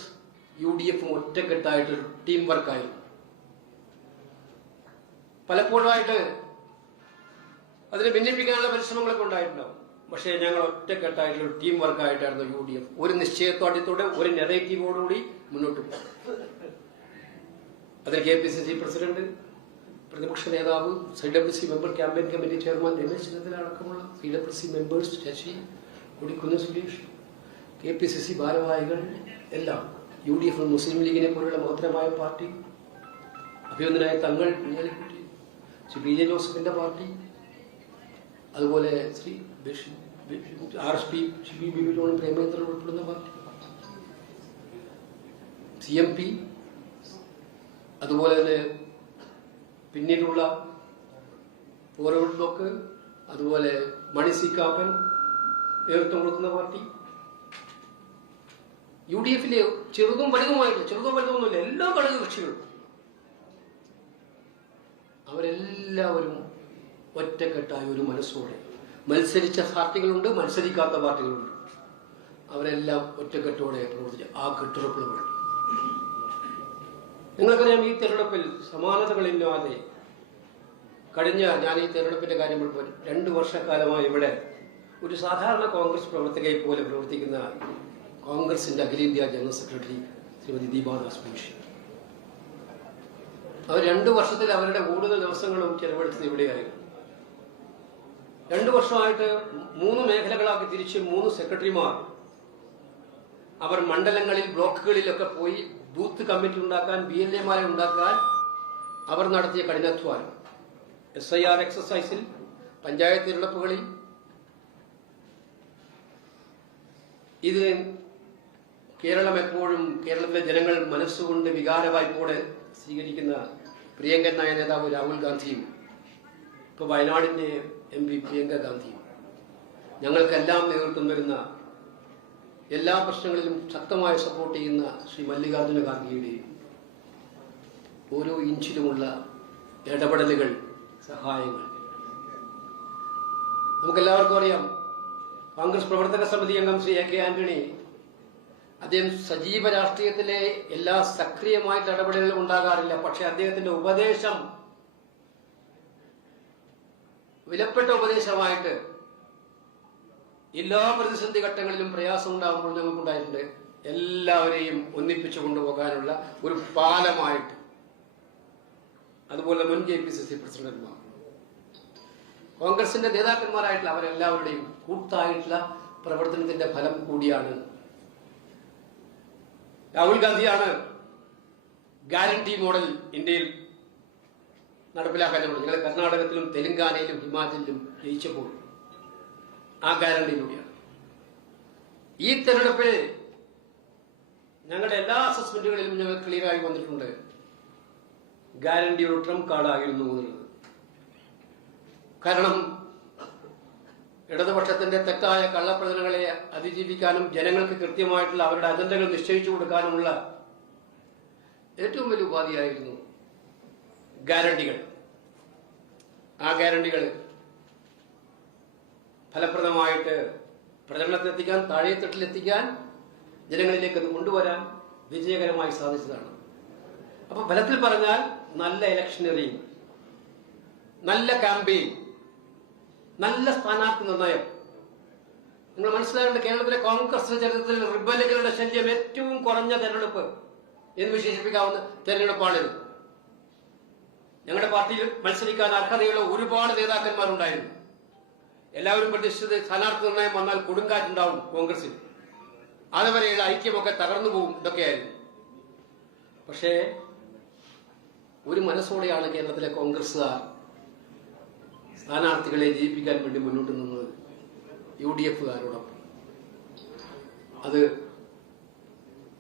UDFും ഒറ്റക്കെട്ടായിട്ടൊരു ടീം വർക്കായി പലപ്പോഴായിട്ട് അതിനെ ഭിന്നിപ്പിക്കാനുള്ള പരിശ്രമങ്ങളൊക്കെ ഉണ്ടായിട്ടുണ്ടാവും. പക്ഷേ ഞങ്ങൾ ഒറ്റക്കെട്ടായിട്ടുള്ള ടീം വർക്കായിട്ടായിരുന്നു UDF ഒരു നിശ്ചയത്തോടെ ഒരു നെറേറ്റീവോടുകൂടി മുന്നോട്ട് പോകും. അതിൽ KPCC പ്രസിഡന്റ്, പ്രതിപക്ഷ നേതാവ്, CWC member, campaign committee chairman Ramesh Chennithala അടക്കമുള്ള CWC members, Sasi Kodikunnil Suresh, KPCC ഭാരവാഹികൾ എല്ലാം, UDF മുസ്ലിം ലീഗിനെ പോലുള്ള മഹത്തരമായ പാർട്ടി, അഭിനന്ദനായ തങ്ങൾ കുഞ്ഞാലിക്കുട്ടി, ശ്രീ BJ ജോസഫിന്റെ പാർട്ടി, അതുപോലെ ശ്രീ RSP ബി ജോണും പ്രേമേന്ദ്രൻ ഉൾപ്പെടുന്ന പാർട്ടി, CMP, അതുപോലെ തന്നെ പിന്നീടുള്ള ഫോർവേഡ് ബ്ലോക്ക്, അതുപോലെ മണി സി കാപ്പൻ നേതൃത്വം കൊടുക്കുന്ന പാർട്ടി, UDFിലെ ചെറുതും വലുതുമൊന്നുമില്ല എല്ലാ ഘടക കക്ഷികളും അവരെല്ലാവരും ഒറ്റക്കെട്ടായ ഒരു മനസ്സോടെ, മത്സരിച്ച പാർട്ടികളുണ്ട്, മത്സരിക്കാത്ത പാർട്ടികളുണ്ട്, അവരെല്ലാം ഒറ്റക്കെട്ടോടെ പ്രവർത്തിച്ച് ആ കെട്ടുറപ്പുകൾ. നിങ്ങൾക്കറിയാം, ഈ തെരഞ്ഞെടുപ്പിൽ സമാനതകളില്ലാതെ ഞാൻ ഈ തെരഞ്ഞെടുപ്പിന്റെ കാര്യം 2 വർഷക്കാലമായി ഇവിടെ ഒരു സാധാരണ കോൺഗ്രസ് പ്രവർത്തകയെ പോലെ പ്രവർത്തിക്കുന്ന കോൺഗ്രസിന്റെ അഖിലേന്ത്യാ ജനറൽ സെക്രട്ടറി ശ്രീമതി ദീപാദാസ് മുൻഷി, അവർ 2 വർഷത്തിൽ അവരുടെ കൂടുതൽ ദിവസങ്ങളും ചെലവഴിച്ചത് ഇവിടെയായിരുന്നു. 2 വർഷമായിട്ട് 3 മേഖലകളാക്കി തിരിച്ച് 3 സെക്രട്ടറിമാർ അവർ മണ്ഡലങ്ങളിൽ, ബ്ലോക്കുകളിലൊക്കെ പോയി ബൂത്ത് കമ്മിറ്റി ഉണ്ടാക്കാൻ, BLA ഉണ്ടാക്കാൻ അവർ നടത്തിയ കഠിനാധ്വാനം, SIR എക്സസൈസിൽ, പഞ്ചായത്ത് തിരഞ്ഞെടുപ്പുകളിൽ, ഇത് കേരളം എപ്പോഴും കേരളത്തിലെ ജനങ്ങൾ മനസ്സുകൊണ്ട് വികാരവായ്പോടെ സ്വീകരിക്കുന്ന പ്രിയങ്കരനായ നേതാവ് രാഹുൽ ഗാന്ധിയും ഇപ്പോൾ വയനാടിന്റെ MP പ്രിയങ്ക ഗാന്ധിയും, ഞങ്ങൾക്കെല്ലാം നേതൃത്വം വരുന്ന, എല്ലാ പ്രശ്നങ്ങളിലും ശക്തമായി സപ്പോർട്ട് ചെയ്യുന്ന ശ്രീ മല്ലികാർജുന ഖാർഗെയുടെയും ഓരോ ഇഞ്ചിലുമുള്ള ഇടപെടലുകൾ, സഹായങ്ങൾ നമുക്കെല്ലാവർക്കും അറിയാം. കോൺഗ്രസ് പ്രവർത്തക സമിതി അംഗം ശ്രീ AK ആന്റണി, അദ്ദേഹം സജീവ രാഷ്ട്രീയത്തിലെ എല്ലാ സക്രിയമായിട്ട് ഇടപെടലുകളും ഉണ്ടാകാറില്ല. പക്ഷെ അദ്ദേഹത്തിന്റെ ഉപദേശം വിലപ്പെട്ട ഉപദേശമായിട്ട് എല്ലാ പ്രതിസന്ധി ഘട്ടങ്ങളിലും പ്രയാസം ഉണ്ടാകുമ്പോൾ ഞങ്ങൾക്കുണ്ടായിട്ടുണ്ട്. എല്ലാവരെയും ഒന്നിപ്പിച്ചു കൊണ്ടുപോകാനുള്ള ഒരു പാലമായിട്ട്. അതുപോലെ മുൻ KPCC പ്രസിഡന്റുമാർ, കോൺഗ്രസിന്റെ നേതാക്കന്മാരായിട്ടുള്ള അവരെല്ലാവരുടെയും കൂട്ടായിട്ടുള്ള പ്രവർത്തനത്തിന്റെ ഫലം കൂടിയാണ്. രാഹുൽ ഗാന്ധിയാണ് ഗ്യാരണ്ടി മോഡൽ ഇന്ത്യയിൽ നടപ്പിലാക്കാൻ ഞങ്ങൾ കർണാടകത്തിലും തെലങ്കാനയിലും ഹിമാചലിലും ജയിച്ചപ്പോൾ ആ ഗ്യാരണ്ടിയിലൂടെയാണ്. ഈ തെരഞ്ഞെടുപ്പിൽ ഞങ്ങളുടെ എല്ലാ അസസ്മെന്റുകളിലും ഞങ്ങൾ ക്ലിയറായി വന്നിട്ടുണ്ട്, ഗ്യാരണ്ടി ഒരു ട്രംപ് കാർഡായിരുന്നു എന്നുള്ളത്. കാരണം ഇടതുപക്ഷത്തിന്റെ തെറ്റായ കള്ളപ്രചരണങ്ങളെ അതിജീവിക്കാനും ജനങ്ങൾക്ക് കൃത്യമായിട്ടുള്ള അവരുടെ അജണ്ടകൾ നിശ്ചയിച്ചു കൊടുക്കാനുമുള്ള ഏറ്റവും വലിയ ഉപാധിയായിരുന്നു ഗ്യാരണ്ടികൾ. ആ ഗ്യാരണ്ടികൾ ഫലപ്രദമായിട്ട് പ്രചരണത്തിലെത്തിക്കാൻ, താഴെത്തട്ടിലെത്തിക്കാൻ, ജനങ്ങളിലേക്ക് അത് കൊണ്ടുവരാൻ വിജയകരമായി സാധിച്ചതാണ്. അപ്പൊ ഫലത്തിൽ പറഞ്ഞാൽ നല്ല ഇലക്ഷനറിയും, നല്ല ക്യാമ്പയിൻ, നല്ല സ്ഥാനാർത്ഥി നിർണയം. നിങ്ങൾ മനസ്സിലാക്കേണ്ട, കേരളത്തിലെ കോൺഗ്രസ് ചരിത്രത്തിൽ റിബലുകളുടെ ശല്യം ഏറ്റവും കുറഞ്ഞ തെരഞ്ഞെടുപ്പ് എന്ന് വിശേഷിപ്പിക്കാവുന്ന തെരഞ്ഞെടുപ്പാണിത്. ഞങ്ങളുടെ പാർട്ടിയിൽ മത്സരിക്കാൻ അർഹതയുള്ള ഒരുപാട് നേതാക്കന്മാരുണ്ടായിരുന്നു. എല്ലാവരും പ്രതീക്ഷിച്ചത് സ്ഥാനാർത്ഥി നിർണയം വന്നാൽ കൊടുങ്കാറ്റുണ്ടാവും കോൺഗ്രസിൽ, അതുവരെയുള്ള ഐക്യമൊക്കെ തകർന്നു പോകും, ഇതൊക്കെയായിരുന്നു. പക്ഷേ ഒരു മനസ്സോടെയാണ് കേരളത്തിലെ കോൺഗ്രസ്സുകാർ സ്ഥാനാർത്ഥികളെ ജയിപ്പിക്കാൻ വേണ്ടി മുന്നോട്ട് നിന്നത്, UDFകാരോടൊപ്പം. അത്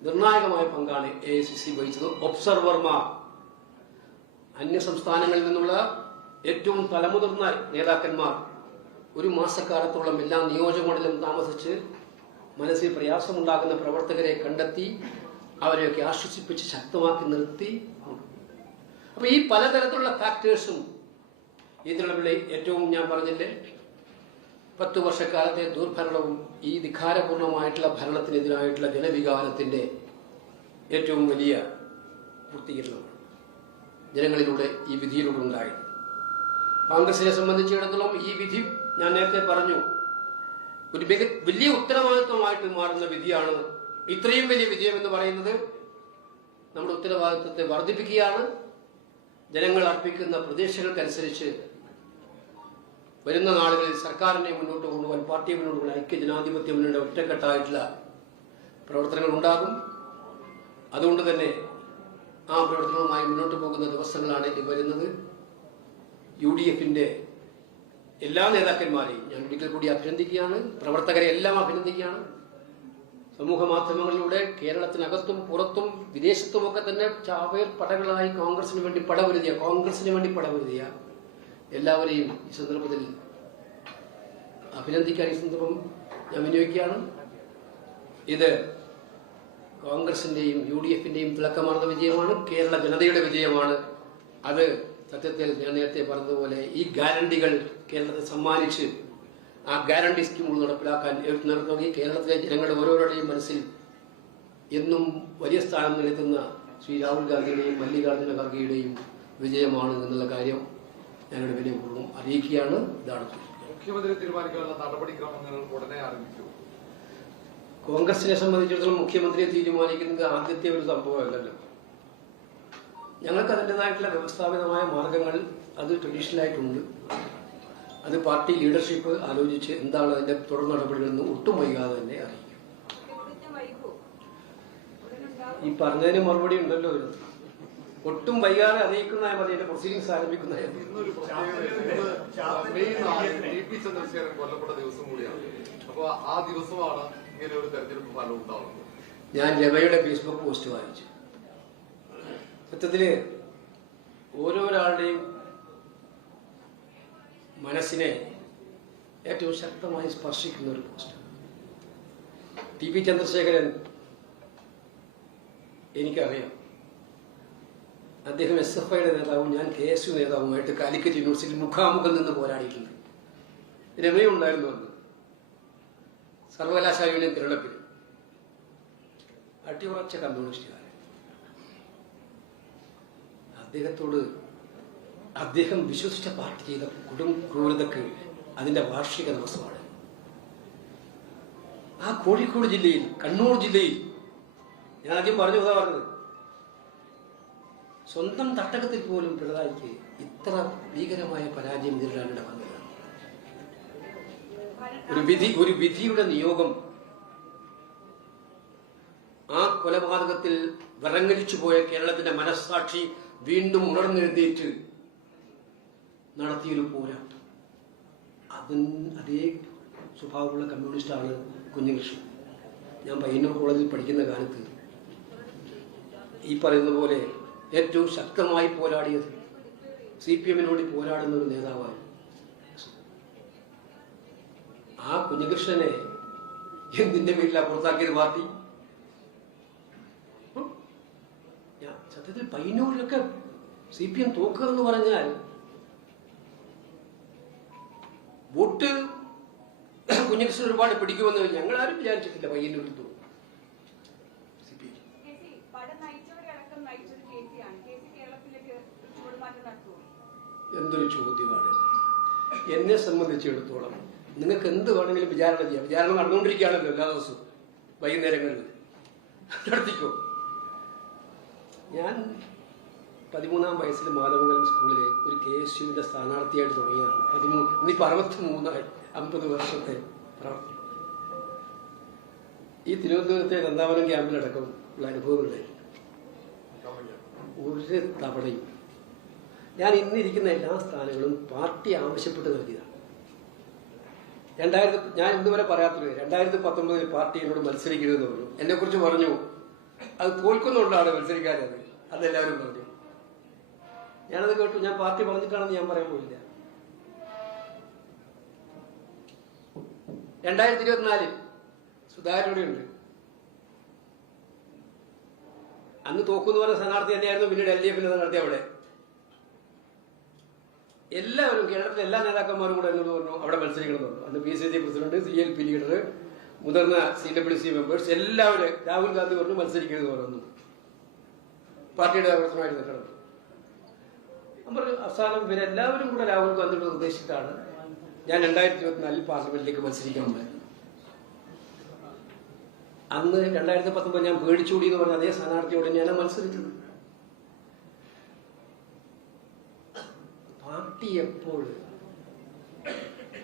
നിർണായകമായ പങ്കാണ് AICC വഹിച്ചത്. ഒബ്സർവർമാർ, അന്യ സംസ്ഥാനങ്ങളിൽ നിന്നുള്ള ഏറ്റവും തലമുതിർന്ന നേതാക്കന്മാർ 1 മാസക്കാലത്തോളം എല്ലാ നിയോജകമണ്ഡലം താമസിച്ച് മനസ്സിൽ പ്രയാസമുണ്ടാകുന്ന പ്രവർത്തകരെ കണ്ടെത്തി അവരെയൊക്കെ ആശ്വസിപ്പിച്ച് ശക്തമാക്കി നിർത്തി. അപ്പൊ ഈ പലതരത്തിലുള്ള ഫാക്ടേഴ്സും ഈ തെരഞ്ഞെടുപ്പിലെ ഏറ്റവും ഞാൻ പറഞ്ഞില്ലേ 10 വർഷക്കാലത്തെ ദുർഭരണവും ഈ ധിക്കാരപൂർണമായിട്ടുള്ള ഭരണത്തിനെതിരായിട്ടുള്ള ജനവികാരത്തിന്റെ ഏറ്റവും വലിയ പൂർത്തീകരണമാണ് ജനങ്ങളിലൂടെ ഈ വിധിയിലൂടെ ഉണ്ടായത്. കോൺഗ്രസിനെ സംബന്ധിച്ചിടത്തോളം ഈ വിധി, ഞാൻ നേരത്തെ പറഞ്ഞു, ഒരു വലിയ ഉത്തരവാദിത്വമായിട്ട് മാറുന്ന വിധിയാണ്. ഇത്രയും വലിയ വിജയം എന്ന് പറയുന്നത് നമ്മുടെ ഉത്തരവാദിത്വത്തെ വർദ്ധിപ്പിക്കുകയാണ്. ജനങ്ങൾ അർപ്പിക്കുന്ന പ്രതീക്ഷകൾക്കനുസരിച്ച് വരുന്ന നാളുകളിൽ സർക്കാരിനെ മുന്നോട്ട് കൊണ്ടുപോകാൻ, പാർട്ടിയെ മുന്നോട്ട് കൊണ്ടുപോകാൻ ഐക്യ ജനാധിപത്യ മുന്നണിയുടെ ഒറ്റക്കെട്ടായിട്ടുള്ള പ്രവർത്തനങ്ങൾ ഉണ്ടാകും. അതുകൊണ്ട് തന്നെ ആ പ്രവർത്തനവുമായി മുന്നോട്ട് പോകുന്ന ദിവസങ്ങളാണ് ഇനി വരുന്നത്. UDFന്റെ എല്ലാ നേതാക്കന്മാരെയും ഞാൻ ഒരിക്കൽ കൂടി അഭിനന്ദിക്കുകയാണ്. പ്രവർത്തകരെ എല്ലാം അഭിനന്ദിക്കുകയാണ്. സമൂഹ മാധ്യമങ്ങളിലൂടെ കേരളത്തിനകത്തും പുറത്തും വിദേശത്തുമൊക്കെ തന്നെ ചാവേർ പടകളായി കോൺഗ്രസിന് വേണ്ടി പടവരുതിയ എല്ലാവരെയും ഈ സന്ദർഭത്തിൽ അഭിനന്ദിക്കാൻ ഈ സന്ദർഭം ഞാൻ വിനിയോഗിക്കുകയാണ്. ഇത് കോൺഗ്രസിന്റെയും UDFന്റെയും തിളക്കമാർന്ന വിജയമാണ്. കേരള ജനതയുടെ വിജയമാണ്. അത് സത്യത്തിൽ ഞാൻ നേരത്തെ പറഞ്ഞതുപോലെ ഈ ഗ്യാരണ്ടികൾ കേരളത്തെ സമ്മാനിച്ച് ആ ഗ്യാരണ്ടി സ്കീമുകൾ നടപ്പിലാക്കാൻ നടത്തുകയും കേരളത്തിലെ ജനങ്ങളുടെ ഓരോരുടെയും മനസ്സിൽ എന്നും വലിയ സ്ഥാനം നിലനിൽക്കുന്ന ശ്രീ രാഹുൽ ഗാന്ധിയുടെയും മല്ലികാർജ്ജുന ഖാർഗെയുടെയും വിജയമാണ് എന്നുള്ള കാര്യം ഞങ്ങളുടെ വിനയപൂർവ്വം അറിയിക്കുകയാണ്. ഇതാണ് മുഖ്യമന്ത്രി തീരുമാനിക്കാനുള്ള നടപടിക്രമങ്ങൾ ഉടനെ ആരംഭിച്ചു. കോൺഗ്രസിനെ സംബന്ധിച്ചിടത്തോളം മുഖ്യമന്ത്രിയെ തീരുമാനിക്കുന്നത് ആദ്യത്തെ ഒരു സംഭവമല്ലല്ലോ. ഞങ്ങൾക്ക് അതിൻ്റെതായിട്ടുള്ള വ്യവസ്ഥാപിതമായ മാർഗങ്ങൾ അത് ട്രഡീഷണലായിട്ടുണ്ട്. അത് പാർട്ടി ലീഡർഷിപ്പ് ആലോചിച്ച് എന്താണ് അതിന്റെ തുടർ നടപടികളെന്ന് ഒട്ടും വൈകാതെ തന്നെ അറിയിക്കും. ഈ പറഞ്ഞതിന് മറുപടി ഉണ്ടല്ലോ. ഒട്ടും വൈകാതെ അറിയിക്കുന്ന മതി. എന്റെ പ്രൊസീഡിങ്സ് ആരംഭിക്കുന്ന ചന്ദ്രശേഖരൻ കൊല്ലപ്പെട്ട ദിവസം കൂടിയാണ്. അപ്പോൾ ആ ദിവസമാണ് ഇങ്ങനെ ഒരു തെരഞ്ഞെടുപ്പ് ഫലം ഉണ്ടാവുന്നത്. ഞാൻ രമയുടെ ഫേസ്ബുക്ക് പോസ്റ്റ് വായിച്ചു. സത്യത്തില് ഓരോരാളുടെയും മനസ്സിനെ ഏറ്റവും ശക്തമായി സ്പർശിക്കുന്ന ഒരു പോസ്റ്റ്. TP ചന്ദ്രശേഖരൻ എനിക്കറിയാം. അദ്ദേഹം SFIയുടെ നേതാവും ഞാൻ KSU നേതാവുമായിട്ട് കാലിക്കറ്റ് യൂണിവേഴ്സിറ്റി മുഖാമുഖം നിന്ന് പോരാടിയിട്ടുണ്ട്. രമയുണ്ടായിരുന്നു അന്ന് സർവകലാശാല യൂണിയൻ തിരഞ്ഞെടുപ്പിൽ. അടിയുറച്ച കമ്മ്യൂണിസ്റ്റുകാരൻ. അദ്ദേഹത്തോട് അദ്ദേഹം വിശ്വസിച്ച പാർട്ടി ചെയ്ത കൊടും ക്രൂരതയ്ക്ക് അതിന്റെ വാർഷിക ദിവസമാണ്. ആ കോഴിക്കോട് ജില്ലയിൽ, കണ്ണൂർ ജില്ലയിൽ, ഞാൻ ആദ്യം പറഞ്ഞത് സ്വന്തം തട്ടകത്തിൽ പോലും പിണറായിക്ക് ഇത്ര ഭീകരമായ പരാജയം നേരിടാനിട വന്നത്. ഒരു വിധിയുടെ നിയോഗം ആ കൊലപാതകത്തിൽ വിറങ്ങലിച്ചു പോയ കേരളത്തിന്റെ മനസ്സാക്ഷി വീണ്ടും ഉണർന്നെഴുന്നേറ്റ് നടത്തിയൊരു പോരാട്ടം. അതേ സ്വഭാവമുള്ള കമ്മ്യൂണിസ്റ്റാണ് കുഞ്ഞകൃഷ്ണൻ. ഞാൻ പയ്യന്നൂർ കോളേജിൽ പഠിക്കുന്ന കാലത്ത് ഈ പറയുന്ന പോലെ ഏറ്റവും ശക്തമായി പോരാടിയത് CPMന് വേണ്ടി പോരാടുന്ന ഒരു നേതാവായി. ആ കുഞ്ഞകൃഷ്ണനെ എന്തിന്റെ പേരിലാണ് പുറത്താക്കിയത് പാർട്ടി? സത്യത്തിൽ പയ്യന്നൂരിലൊക്കെ CPM തോക്കുക എന്ന് പറഞ്ഞാൽ വോട്ട് കുഞ്ഞകൃഷ്ണൻ ഒരുപാട് പിടിക്കുമെന്ന് ഞങ്ങളാരും വിചാരിച്ചിട്ടില്ല. പയ്യന്നൂരിൽ തോന്നും. എന്തൊരു ചോദ്യമാണ്. എന്നെ സംബന്ധിച്ചിടത്തോളം നിങ്ങൾക്ക് എന്ത് വേണമെങ്കിലും വിചാരണ ചെയ്യാം. വിചാരണ നടന്നുകൊണ്ടിരിക്കുകയാണല്ലോ എല്ലാ ദിവസവും വൈകുന്നേരങ്ങളിൽ. നടത്തിക്കോ. ഞാൻ 13-ാം വയസ്സിൽ മാധവമംഗലം സ്കൂളിലെ ഒരു KSUവിന്റെ സ്ഥാനാർത്ഥിയായിട്ട് തുടങ്ങിയതാണ്. 63 50 വർഷത്തെ പ്രവർത്തനം. ഈ തിരുവനന്തപുരത്തെ നന്ദാവനം ക്യാമ്പിലടക്കം ഉള്ള അനുഭവങ്ങളുണ്ടായി. ഒരു തവണയും ഞാൻ ഇന്നിരിക്കുന്ന എല്ലാ സ്ഥാനങ്ങളും പാർട്ടി ആവശ്യപ്പെട്ട് നൽകിയതാണ്. ഞാൻ ഇന്നുവരെ പറയാത്തത് 2019 പാർട്ടി എന്നോട് മത്സരിക്കരുതെന്ന് പറഞ്ഞു. എന്നെക്കുറിച്ച് പറഞ്ഞു അത് തോൽക്കുന്നുകൊണ്ടാണ് മത്സരിക്കാത്തത്. അതെല്ലാവരും പറഞ്ഞു. ഞാനത് കേട്ടു. ഞാൻ പാർട്ടി പറഞ്ഞിട്ടാണെന്ന് ഞാൻ പറയാൻ പോയില്ല. 2024 സുധാകരനുണ്ട്. അന്ന് തോക്കുന്ന് പറഞ്ഞ സ്ഥാനാർത്ഥി തന്നെയായിരുന്നു. പിന്നീട് LDF സ്ഥാനാർത്ഥി. അവിടെ എല്ലാവരും കേരളത്തിലെ എല്ലാ നേതാക്കന്മാരും കൂടെ എന്നോട് പറഞ്ഞു അവിടെ മത്സരിക്കണമെന്ന് പറഞ്ഞു. അന്ന് PCC പ്രസിഡന്റ്, CLP ലീഡർ, മുതിർന്ന CWC മെമ്പേഴ്സ് എല്ലാവരും രാഹുൽ ഗാന്ധി പറഞ്ഞു മത്സരിക്കരുത് പറഞ്ഞു. പാർട്ടിയുടെ പ്രവർത്തനമായിട്ട് നിൽക്കണം. പറഞ്ഞു അവസാനം ഇവരെല്ലാവരും കൂടെ രാഹുൽ ഗാന്ധിയോട് നിർദ്ദേശിച്ചിട്ടാണ് ഞാൻ 2024 പാർലമെന്റിലേക്ക് മത്സരിക്കാൻ പറ്റും. അന്ന് 2019 ഞാൻ പേടിച്ചൂടി എന്ന് പറഞ്ഞ അതേ സ്ഥാനാർത്ഥിയോട് ഞാൻ മത്സരിച്ചത്. പാർട്ടി എപ്പോൾ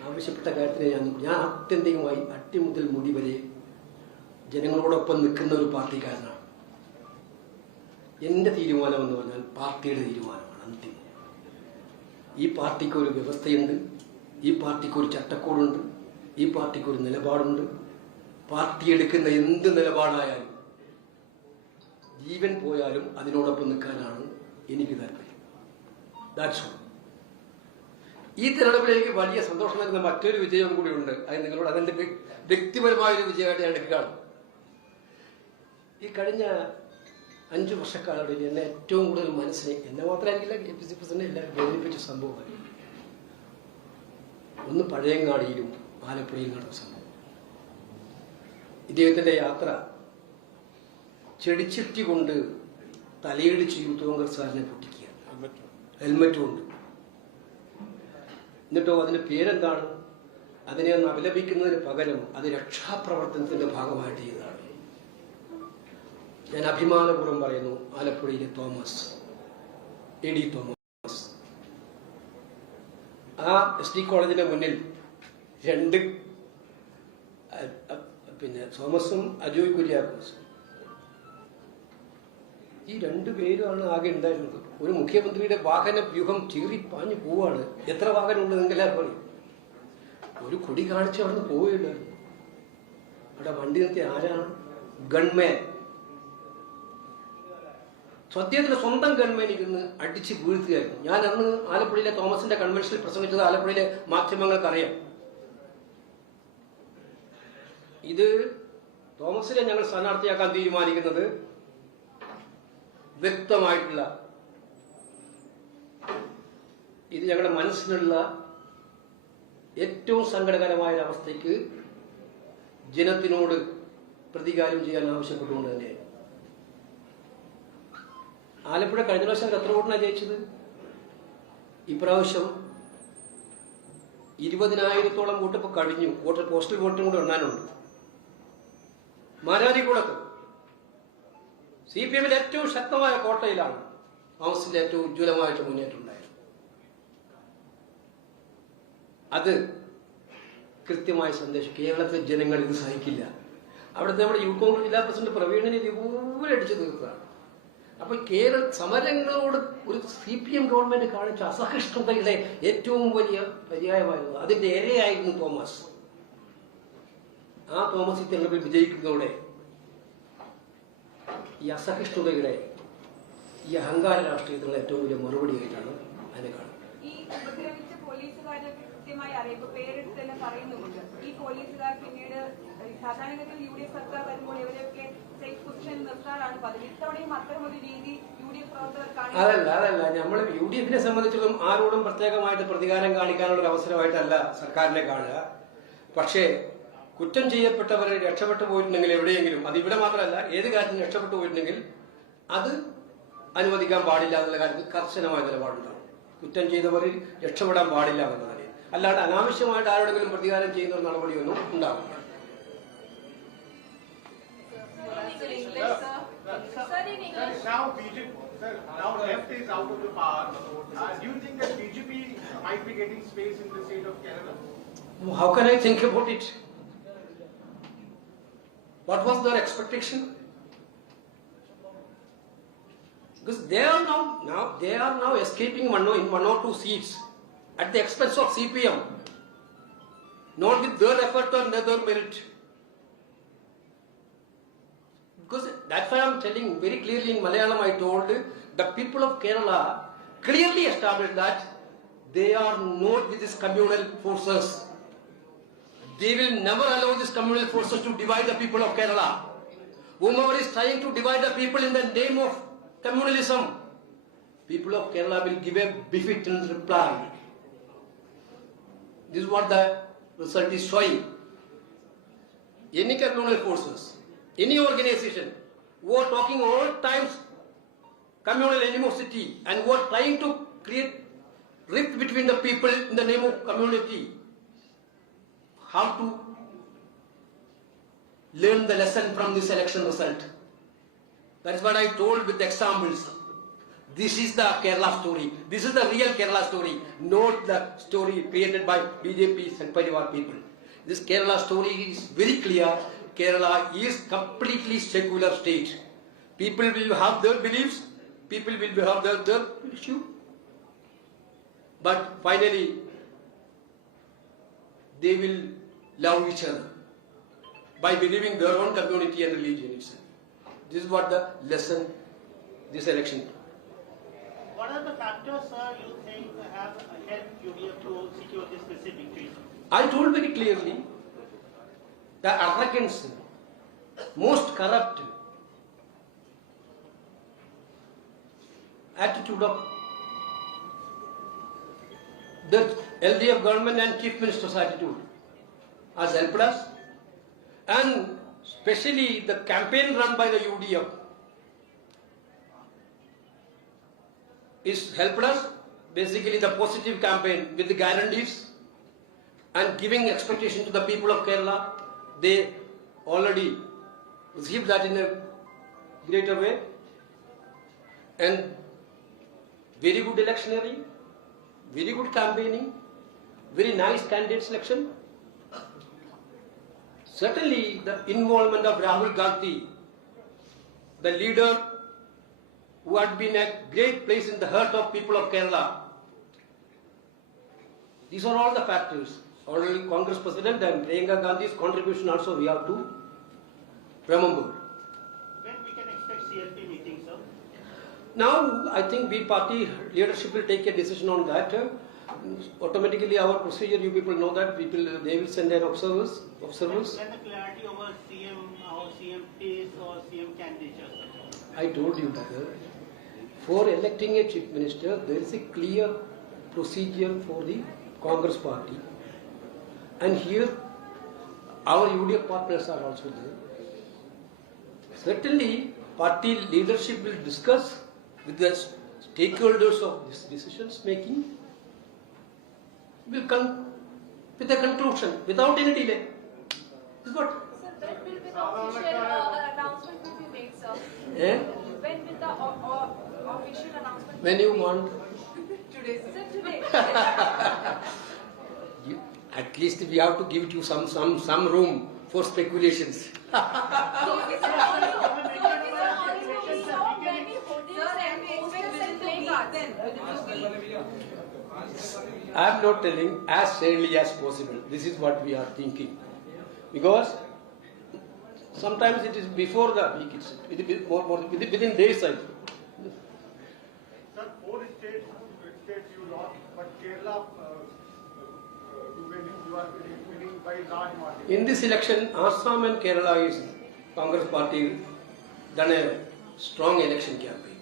ആവശ്യപ്പെട്ട കാര്യത്തിന് ഞാൻ ആത്യന്തികമായി അട്ടി മുതൽ മുടി വരെ ജനങ്ങളോടൊപ്പം നിൽക്കുന്ന ഒരു പാർട്ടിക്കാരനാണ്. എൻ്റെ തീരുമാനം എന്ന് പറഞ്ഞാൽ പാർട്ടിയുടെ തീരുമാനമാണ് അന്തിമം. ഈ പാർട്ടിക്ക് ഒരു വ്യവസ്ഥയുണ്ട്, ഈ പാർട്ടിക്ക് ഒരു ചട്ടക്കൂടുണ്ട്, ഈ പാർട്ടിക്ക് ഒരു നിലപാടുണ്ട്. പാർട്ടി എടുക്കുന്ന എന്ത് നിലപാടായാലും ജീവൻ പോയാലും അതിനോടൊപ്പം നിൽക്കാനാണ് എനിക്ക് താല്പര്യം. That's all. ഈ തിരഞ്ഞെടുപ്പിൽ എനിക്ക് വലിയ സന്തോഷം നൽകുന്ന മറ്റൊരു വിജയം കൂടിയുണ്ട്. അത് നിങ്ങളോട് അതെന്റെ വ്യക്തിപരമായൊരു വിജയമായിട്ട് ഞാൻ എടുക്കുകയാണ്. ഈ കഴിഞ്ഞ 5 വർഷക്കാലങ്ങളിൽ എന്നെ ഏറ്റവും കൂടുതൽ മനസ്സിനെ, എന്നെ മാത്രമായിരിക്കില്ല, APC പ്രസിഡന്റ് എല്ലാവരും വേദനിപ്പിച്ച സംഭവമായി. ഒന്ന് പഴയങ്ങാടിയിലും ആലപ്പുഴയിലും നടന്ന സംഭവം. ഇദ്ദേഹത്തിന്റെ യാത്ര ചെടിച്ചട്ടി കൊണ്ട് തലയിടിച്ച് യൂത്ത് കോൺഗ്രസ് സാറിനെ പൊട്ടിക്കുക, ഹെൽമറ്റ് കൊണ്ട്. എന്നിട്ടോ അതിന്റെ പേരെന്താണ്? അതിനെ ഒന്ന് അപലപിക്കുന്നതിന് പകരം അത് രക്ഷാപ്രവർത്തനത്തിന്റെ ഭാഗമായിട്ട് ചെയ്തതാണ്. ഞാൻ അഭിമാനപൂർവ്വം പറയുന്നു, ആലപ്പുഴയിലെ തോമസ്, AD തോമസ്, ആ SD കോളേജിന്റെ മുന്നിൽ 2 തോമസും അജോയ് കുര്യാക്കോസും, ഈ 2 പേരുമാണ് ആകെ ഉണ്ടായിരുന്നത്. ഒരു മുഖ്യമന്ത്രിയുടെ വാഹന വ്യൂഹം ചീറി പാഞ്ഞു പോവാണ്. എത്ര വാഹനമുണ്ട് നിങ്ങൾക്ക് എല്ലാവർക്കും അറിയും. ഒരു കൊടി കാണിച്ച് അവിടെ നിന്ന് പോവുകയുണ്ടായിരുന്നു. അവിടെ വണ്ടി നിർത്തിയ ആരാണ്? ഗൺമാൻ. സത്യത്തിന്റെ സ്വന്തം ഗൺമാൻ ഇരുന്ന് അടിച്ച് വീഴ്ത്തുകയായിരുന്നു. ഞാൻ അന്ന് ആലപ്പുഴയിലെ തോമസിന്റെ കൺവെൻഷനിൽ പ്രസംഗിച്ചത് ആലപ്പുഴയിലെ മാധ്യമങ്ങൾക്കറിയാം. ഇത് തോമസിനെ ഞങ്ങൾ സ്ഥാനാർത്ഥിയാക്കാൻ തീരുമാനിക്കുന്നത് വ്യക്തമായിട്ടുള്ള, ഇത് ഞങ്ങളുടെ മനസ്സിലുള്ള ഏറ്റവും സങ്കടകരമായ ഒരവസ്ഥയ്ക്ക് ജനത്തിനോട് പ്രതികാരം ചെയ്യാൻ ആവശ്യപ്പെട്ടുകൊണ്ട് തന്നെ. ആലപ്പുഴ കഴിഞ്ഞ പ്രാവശ്യം എത്ര വോട്ടിനാണ് ജയിച്ചത്? ഇപ്രാവശ്യം 20,000-ഓളം വോട്ട് ഇപ്പോൾ കഴിഞ്ഞു. പോസ്റ്റൽ വോട്ടും കൂടെ എണ്ണാനുണ്ട്. മാരാരിക്കുളത്ത് CPM ഏറ്റവും ശക്തമായ കോട്ടയിലാണ് തോമസിന്റെ ഏറ്റവും ഉജ്ജ്വലമായിട്ട് മുന്നേറ്റം ഉണ്ടായത്. അത് കൃത്യമായ സന്ദേശം. കേരളത്തിലെ ജനങ്ങൾ ഇത് സഹിക്കില്ല. അവിടുത്തെ നമ്മുടെ യൂത്ത് കോൺഗ്രസ് ജില്ലാ പ്രസിഡന്റ് പ്രവീണിനെ ഇതുപോലെ അടിച്ചു തീർത്തതാണ്. അപ്പൊ സമരങ്ങളോട് ഒരു CPM ഗവൺമെന്റ് കാണിച്ച അസഹിഷ്ണുതയുടെ ഏറ്റവും വലിയ പര്യായമായിരുന്നു. അതിന്റെ ഇരയായിരുന്നു തോമസ്. ആ തോമസ് ഈ തെരഞ്ഞെടുപ്പിൽ വിജയിക്കുന്നതോടെ ഈ അസഹിഷ്ണുതയുടെ, ഈ അഹങ്കാര രാഷ്ട്രീയത്തിനുള്ള ഏറ്റവും വലിയ മറുപടിയായിട്ടാണ് അതിനെ കാണുന്നത്. ഈ ഉപദ്രവിച്ച പോലീസുകാരെ കൃത്യമായി അറിയിപ്പ് പേരെടുത്ത് തന്നെ പറയുന്നുമുണ്ട്. ഈ പോലീസുകാർ പിന്നീട് സാധാരണഗതിയിൽ UDF സർക്കാർ വരുമ്പോൾ ഇവരെയൊക്കെ സേഫ് പൊസിഷനിൽ നിർത്താറാണ് പതിവ്. ഇത്തവണയും അത്തരം ഒരു രീതി UDF പ്രവർത്തകർ കാണിക്കും. അതല്ല, നമ്മൾ UDFനെ സംബന്ധിച്ചിടത്തോളം ആരോടും പ്രത്യേകമായിട്ട് പ്രതികാരം കാണിക്കാനുള്ള ഒരു അവസരമായിട്ടല്ല സർക്കാരിനെ കാണുക. പക്ഷേ കുറ്റം ചെയ്യപ്പെട്ടവരെ രക്ഷപ്പെട്ടു പോയിട്ടുണ്ടെങ്കിൽ എവിടെയെങ്കിലും, അത് ഇവിടെ മാത്രമല്ല ഏത് കാര്യത്തിനും രക്ഷപ്പെട്ടു പോയിട്ടുണ്ടെങ്കിൽ അത് അനുവദിക്കാൻ പാടില്ല എന്നുള്ള കാര്യത്തിൽ കർശനമായ നിലപാടുണ്ടാവും. കുറ്റം ചെയ്തവർ രക്ഷപ്പെടാൻ പാടില്ല എന്ന കാര്യം. അല്ലാണ്ട് അനാവശ്യമായിട്ട് ആരോടെങ്കിലും പ്രതികാരം ചെയ്യുന്ന ഒരു നടപടിയൊന്നും ഉണ്ടാവില്ല. Now left is out of the power. Do you think that BJP might be getting space in the state of Kerala? How can I think about it? What was their expectation? Because they are now escaping in 1 or 2 seats at the expense of CPM, not with their effort or their merit. Because that's why I'm telling very clearly in Malayalam. I told the people of Kerala clearly established that they are not with these communal forces. They will never allow these communal forces to divide the people of Kerala. Whomever is trying to divide the people in the name of communalism, people of Kerala will give a biffit in reply. This is what the result is showing. Any communal forces, any organization who are talking all times communal animosity and who are trying to create rift between the people in the name of community have to learn the lesson from this election result. That is what I told with examples. This is the Kerala story. This is the real Kerala story, not the story created by BJP and Parivar people. This Kerala story is very clear. Kerala is completely secular state. People will have their beliefs. People will have their issue. But finally, they will love each other by believing their own community and religion itself. This is what the lesson this election. What are the factors, sir, you think have helped UDF to secure this specific victory? I told very clearly the arrogance, most corrupt attitude of the LDF government and Chief Minister's attitude has helped us, and especially the campaign run by the UDF is helped us. Basically the positive campaign with the guarantees and giving expectation to the people of Kerala. They already received that in a greater way, and very good electioneering, very good campaigning, very nice candidate selection. Certainly the involvement of Rahul Gandhi, the leader who had been a great place in the heart of people of Kerala. These are all the factors. Already Congress President and Priyanka Gandhi's contribution also we have to remember. When we can expect CLP meeting, sir? Now I think we party leadership will take a decision on that. Automatically our procedure, you people know that they will send their observers. When the clarity over CM or CM pays or CM candidature, sir? I told you that for electing a chief minister, there is a clear procedure for the Congress party, and here our UDF partners are also there. Certainly, party leadership will discuss with the stakeholders of this decisions making, will come with a conclusion without any delay. This is what. Sir, when will the official announcement will be made, sir? Eh? When will the official announcement When you want. Today, sir, today. At least we have to give you some room for speculations. I am not telling as early as possible. This is what we are thinking. Because sometimes it is before the week itself, within days. I think. Sir, 4 states you lost, but Kerala you are winning by large margin. In this election, Assam and Kerala is Congress party done a strong election campaign.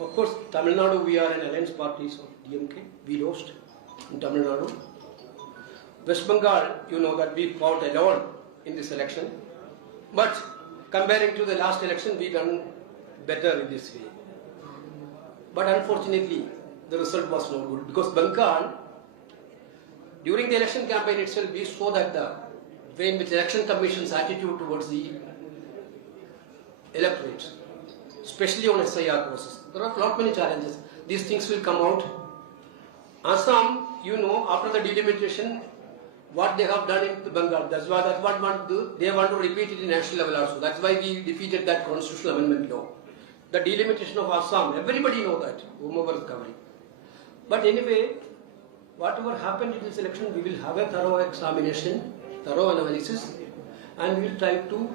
Of course, Tamil Nadu we are an alliance party, so DMK we lost in Tamil Nadu. West Bengal, you know that we fought alone in this election, but comparing to the last election, we done better in this way. But unfortunately, the result was not good because Bengal, during the election campaign itself, we saw that the way in which election commission's attitude towards the electorate, especially on SIR process. There are not many challenges. These things will come out. Assam, you know, after the delimitation, what they have done in Bengal, that's what they want to repeat it in national level also. That's why we defeated that constitutional amendment law. The delimitation of Assam, everybody know that, whomever is covering. But anyway, whatever happened in this election, we will have a thorough examination, thorough analysis, and we will try to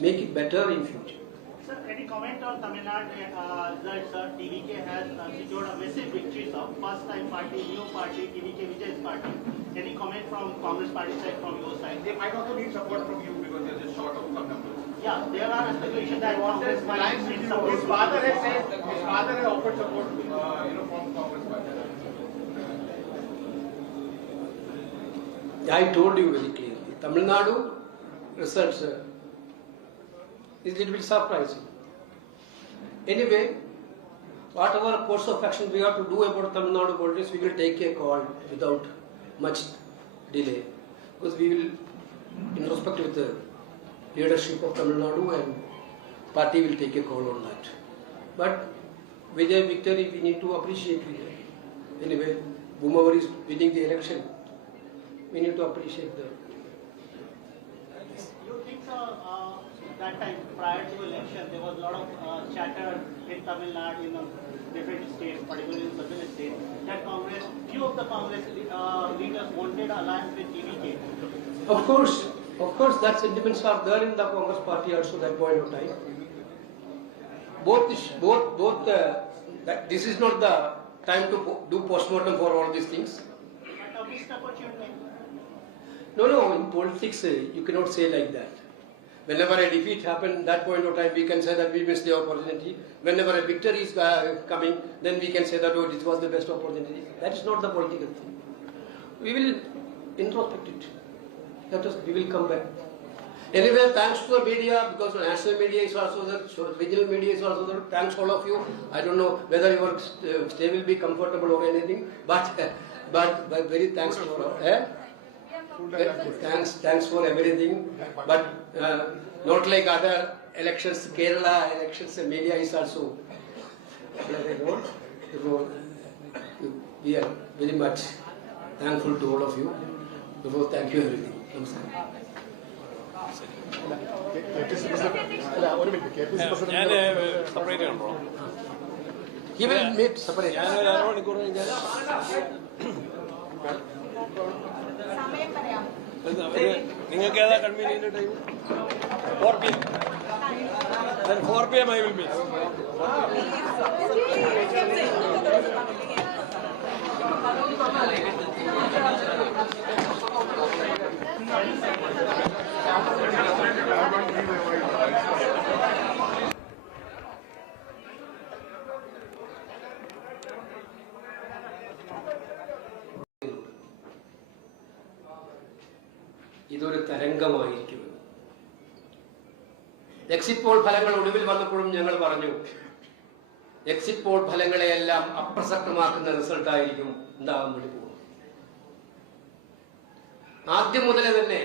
make it better in future. Sir, any comment on Tamil Nadu results? Sir, TVK has secured a massive victory, sir. First time party, new party, TVK Vijayan's party. Any comment from Congress party side, from your side? They might also need support from you because they're just short of some numbers. Yeah, there are speculations that Congress might need support. His father has said, his father has offered support, from Congress party. I told you very clearly, Tamil Nadu results is a little bit surprising. Anyway, whatever course of action we have to do about Tamil Nadu politics, we will take a call without much delay, because we will in respect with the leadership of Tamil Nadu, and party will take a call on that. But Vijay victory, we need to appreciate Vijay. Anyway, whomever is winning the election, we need to appreciate them. You think that time prior to election there was a lot of chatter in Tamil Nadu, in different states, particularly in southern states, that Congress, few of the Congress leaders wanted alliance with TVK. Of course, that sentiments are there in the Congress party also that point of time. This is not the time to do postmortem for all these things. But a missed opportunity. No, in politics you cannot say like that. Whenever a defeat happened, that point of time we can say that we missed the opportunity. Whenever a victory is coming, then we can say that, oh, this was the best opportunity. That is not the political thing. We will introspect it. We will come back. Anyway, thanks to the media, because national media is also there, regional media is also there. Thanks all of you. I don't know whether your stay will be comfortable or anything, but very thanks for thanks for everything. But not like other elections, Kerala elections, media is also playing a role. We are very much thankful to all of you. Thank you everything. He will meet separate. നിങ്ങൾക്ക് ഏതാ convenient time? 4 PM. Then 4 PM I will meet. ഇതൊരു തരംഗമായിരിക്കും. Exit poll ഫലങ്ങൾ ഒടുവിൽ വന്നപ്പോഴും ഞങ്ങൾ പറഞ്ഞു, exit poll ഫലങ്ങളെയെല്ലാം അപ്രസക്തമാക്കുന്ന റിസൾട്ടായിരിക്കും ഉണ്ടാകാൻ വേണ്ടി പോകുന്നത്. ആദ്യം മുതലേ തന്നെ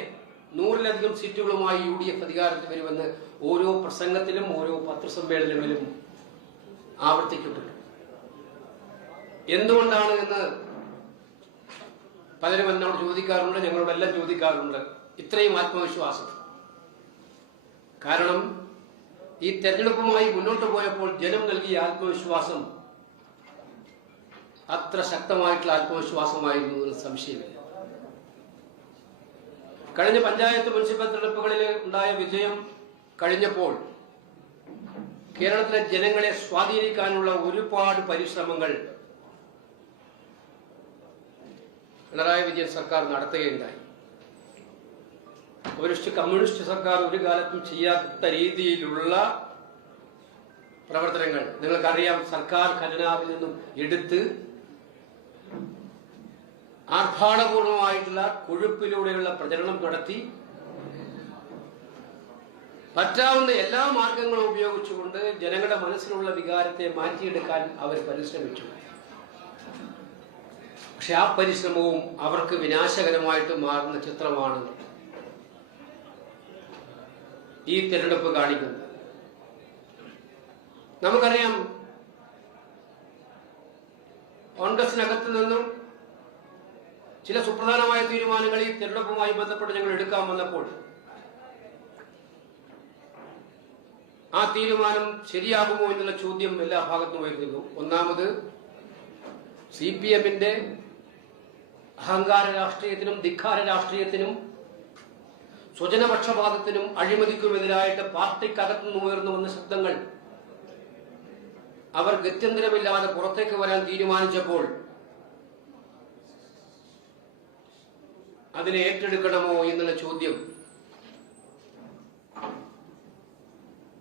100-ലധികം സീറ്റുകളുമായി UDF അധികാരത്തിൽ വരുമെന്ന് ഓരോ പ്രസംഗത്തിലും ഓരോ പത്രസമ്മേളനങ്ങളിലും ആവർത്തിക്കപ്പെട്ടു. എന്തുകൊണ്ടാണ് എന്ന് പലരും എന്നോട് ചോദിക്കാറുണ്ട്, ഞങ്ങളോടെല്ലാം ചോദിക്കാറുണ്ട്. ഇത്രയും ആത്മവിശ്വാസം കാരണം ഈ തെരഞ്ഞെടുപ്പുമായി മുന്നോട്ട് പോയപ്പോൾ ജനം നൽകിയ ആത്മവിശ്വാസം അത്ര ശക്തമായിട്ടുള്ള ആത്മവിശ്വാസമായിരുന്നു എന്ന് സംശയമില്ല. കഴിഞ്ഞ പഞ്ചായത്ത് മുനിസിപ്പൽ തെരഞ്ഞെടുപ്പുകളിൽ ഉണ്ടായ വിജയം കഴിഞ്ഞപ്പോൾ കേരളത്തിലെ ജനങ്ങളെ സ്വാധീനിക്കാനുള്ള ഒരുപാട് പരിശ്രമങ്ങൾ പിണറായി വിജയൻ സർക്കാർ നടത്തുകയുണ്ടായി. കമ്മ്യൂണിസ്റ്റ് സർക്കാർ ഒരു കാലത്തും ചെയ്യാത്ത രീതിയിലുള്ള പ്രവർത്തനങ്ങൾ നിങ്ങൾക്കറിയാം. സർക്കാർ ഖജനാവിൽ നിന്നും എടുത്ത് ആർഭാടപൂർവമായിട്ടുള്ള കൊഴുപ്പിലൂടെയുള്ള പ്രചരണം നടത്തി പറ്റാവുന്ന എല്ലാ മാർഗങ്ങളും ഉപയോഗിച്ചുകൊണ്ട് ജനങ്ങളുടെ മനസ്സിലുള്ള വികാരത്തെ മാറ്റിയെടുക്കാൻ അവർ പരിശ്രമിച്ചു. പക്ഷെ ആ പരിശ്രമവും അവർക്ക് വിനാശകരമായിട്ട് മാറുന്ന ചിത്രമാണ് ഈ തെരഞ്ഞെടുപ്പ് കാണിക്കുന്നത്. നമുക്കറിയാം, കോൺഗ്രസിനകത്ത് നിന്നും ചില സുപ്രധാനമായ തീരുമാനങ്ങൾ ഈ തെരഞ്ഞെടുപ്പുമായി ബന്ധപ്പെട്ട് ഞങ്ങൾ എടുക്കാൻ വന്നപ്പോൾ ആ തീരുമാനം ശരിയാകുമോ എന്നുള്ള ചോദ്യം എല്ലാ ഭാഗത്തും ഉയർന്നിരുന്നു. ഒന്നാമത് CPM-ന്റെ അഹങ്കാര രാഷ്ട്രീയത്തിനും ധിക്കാര രാഷ്ട്രീയത്തിനും സ്വജനപക്ഷപാതത്തിനും അഴിമതിക്കുമെതിരായിട്ട് പാർട്ടിക്കകത്തുനിന്ന് ഉയർന്നു വന്ന ശബ്ദങ്ങൾ അവർ ഗത്യന്തരമില്ലാതെ പുറത്തേക്ക് വരാൻ തീരുമാനിച്ചപ്പോൾ അതിനെ ഏറ്റെടുക്കണമോ എന്നുള്ള ചോദ്യം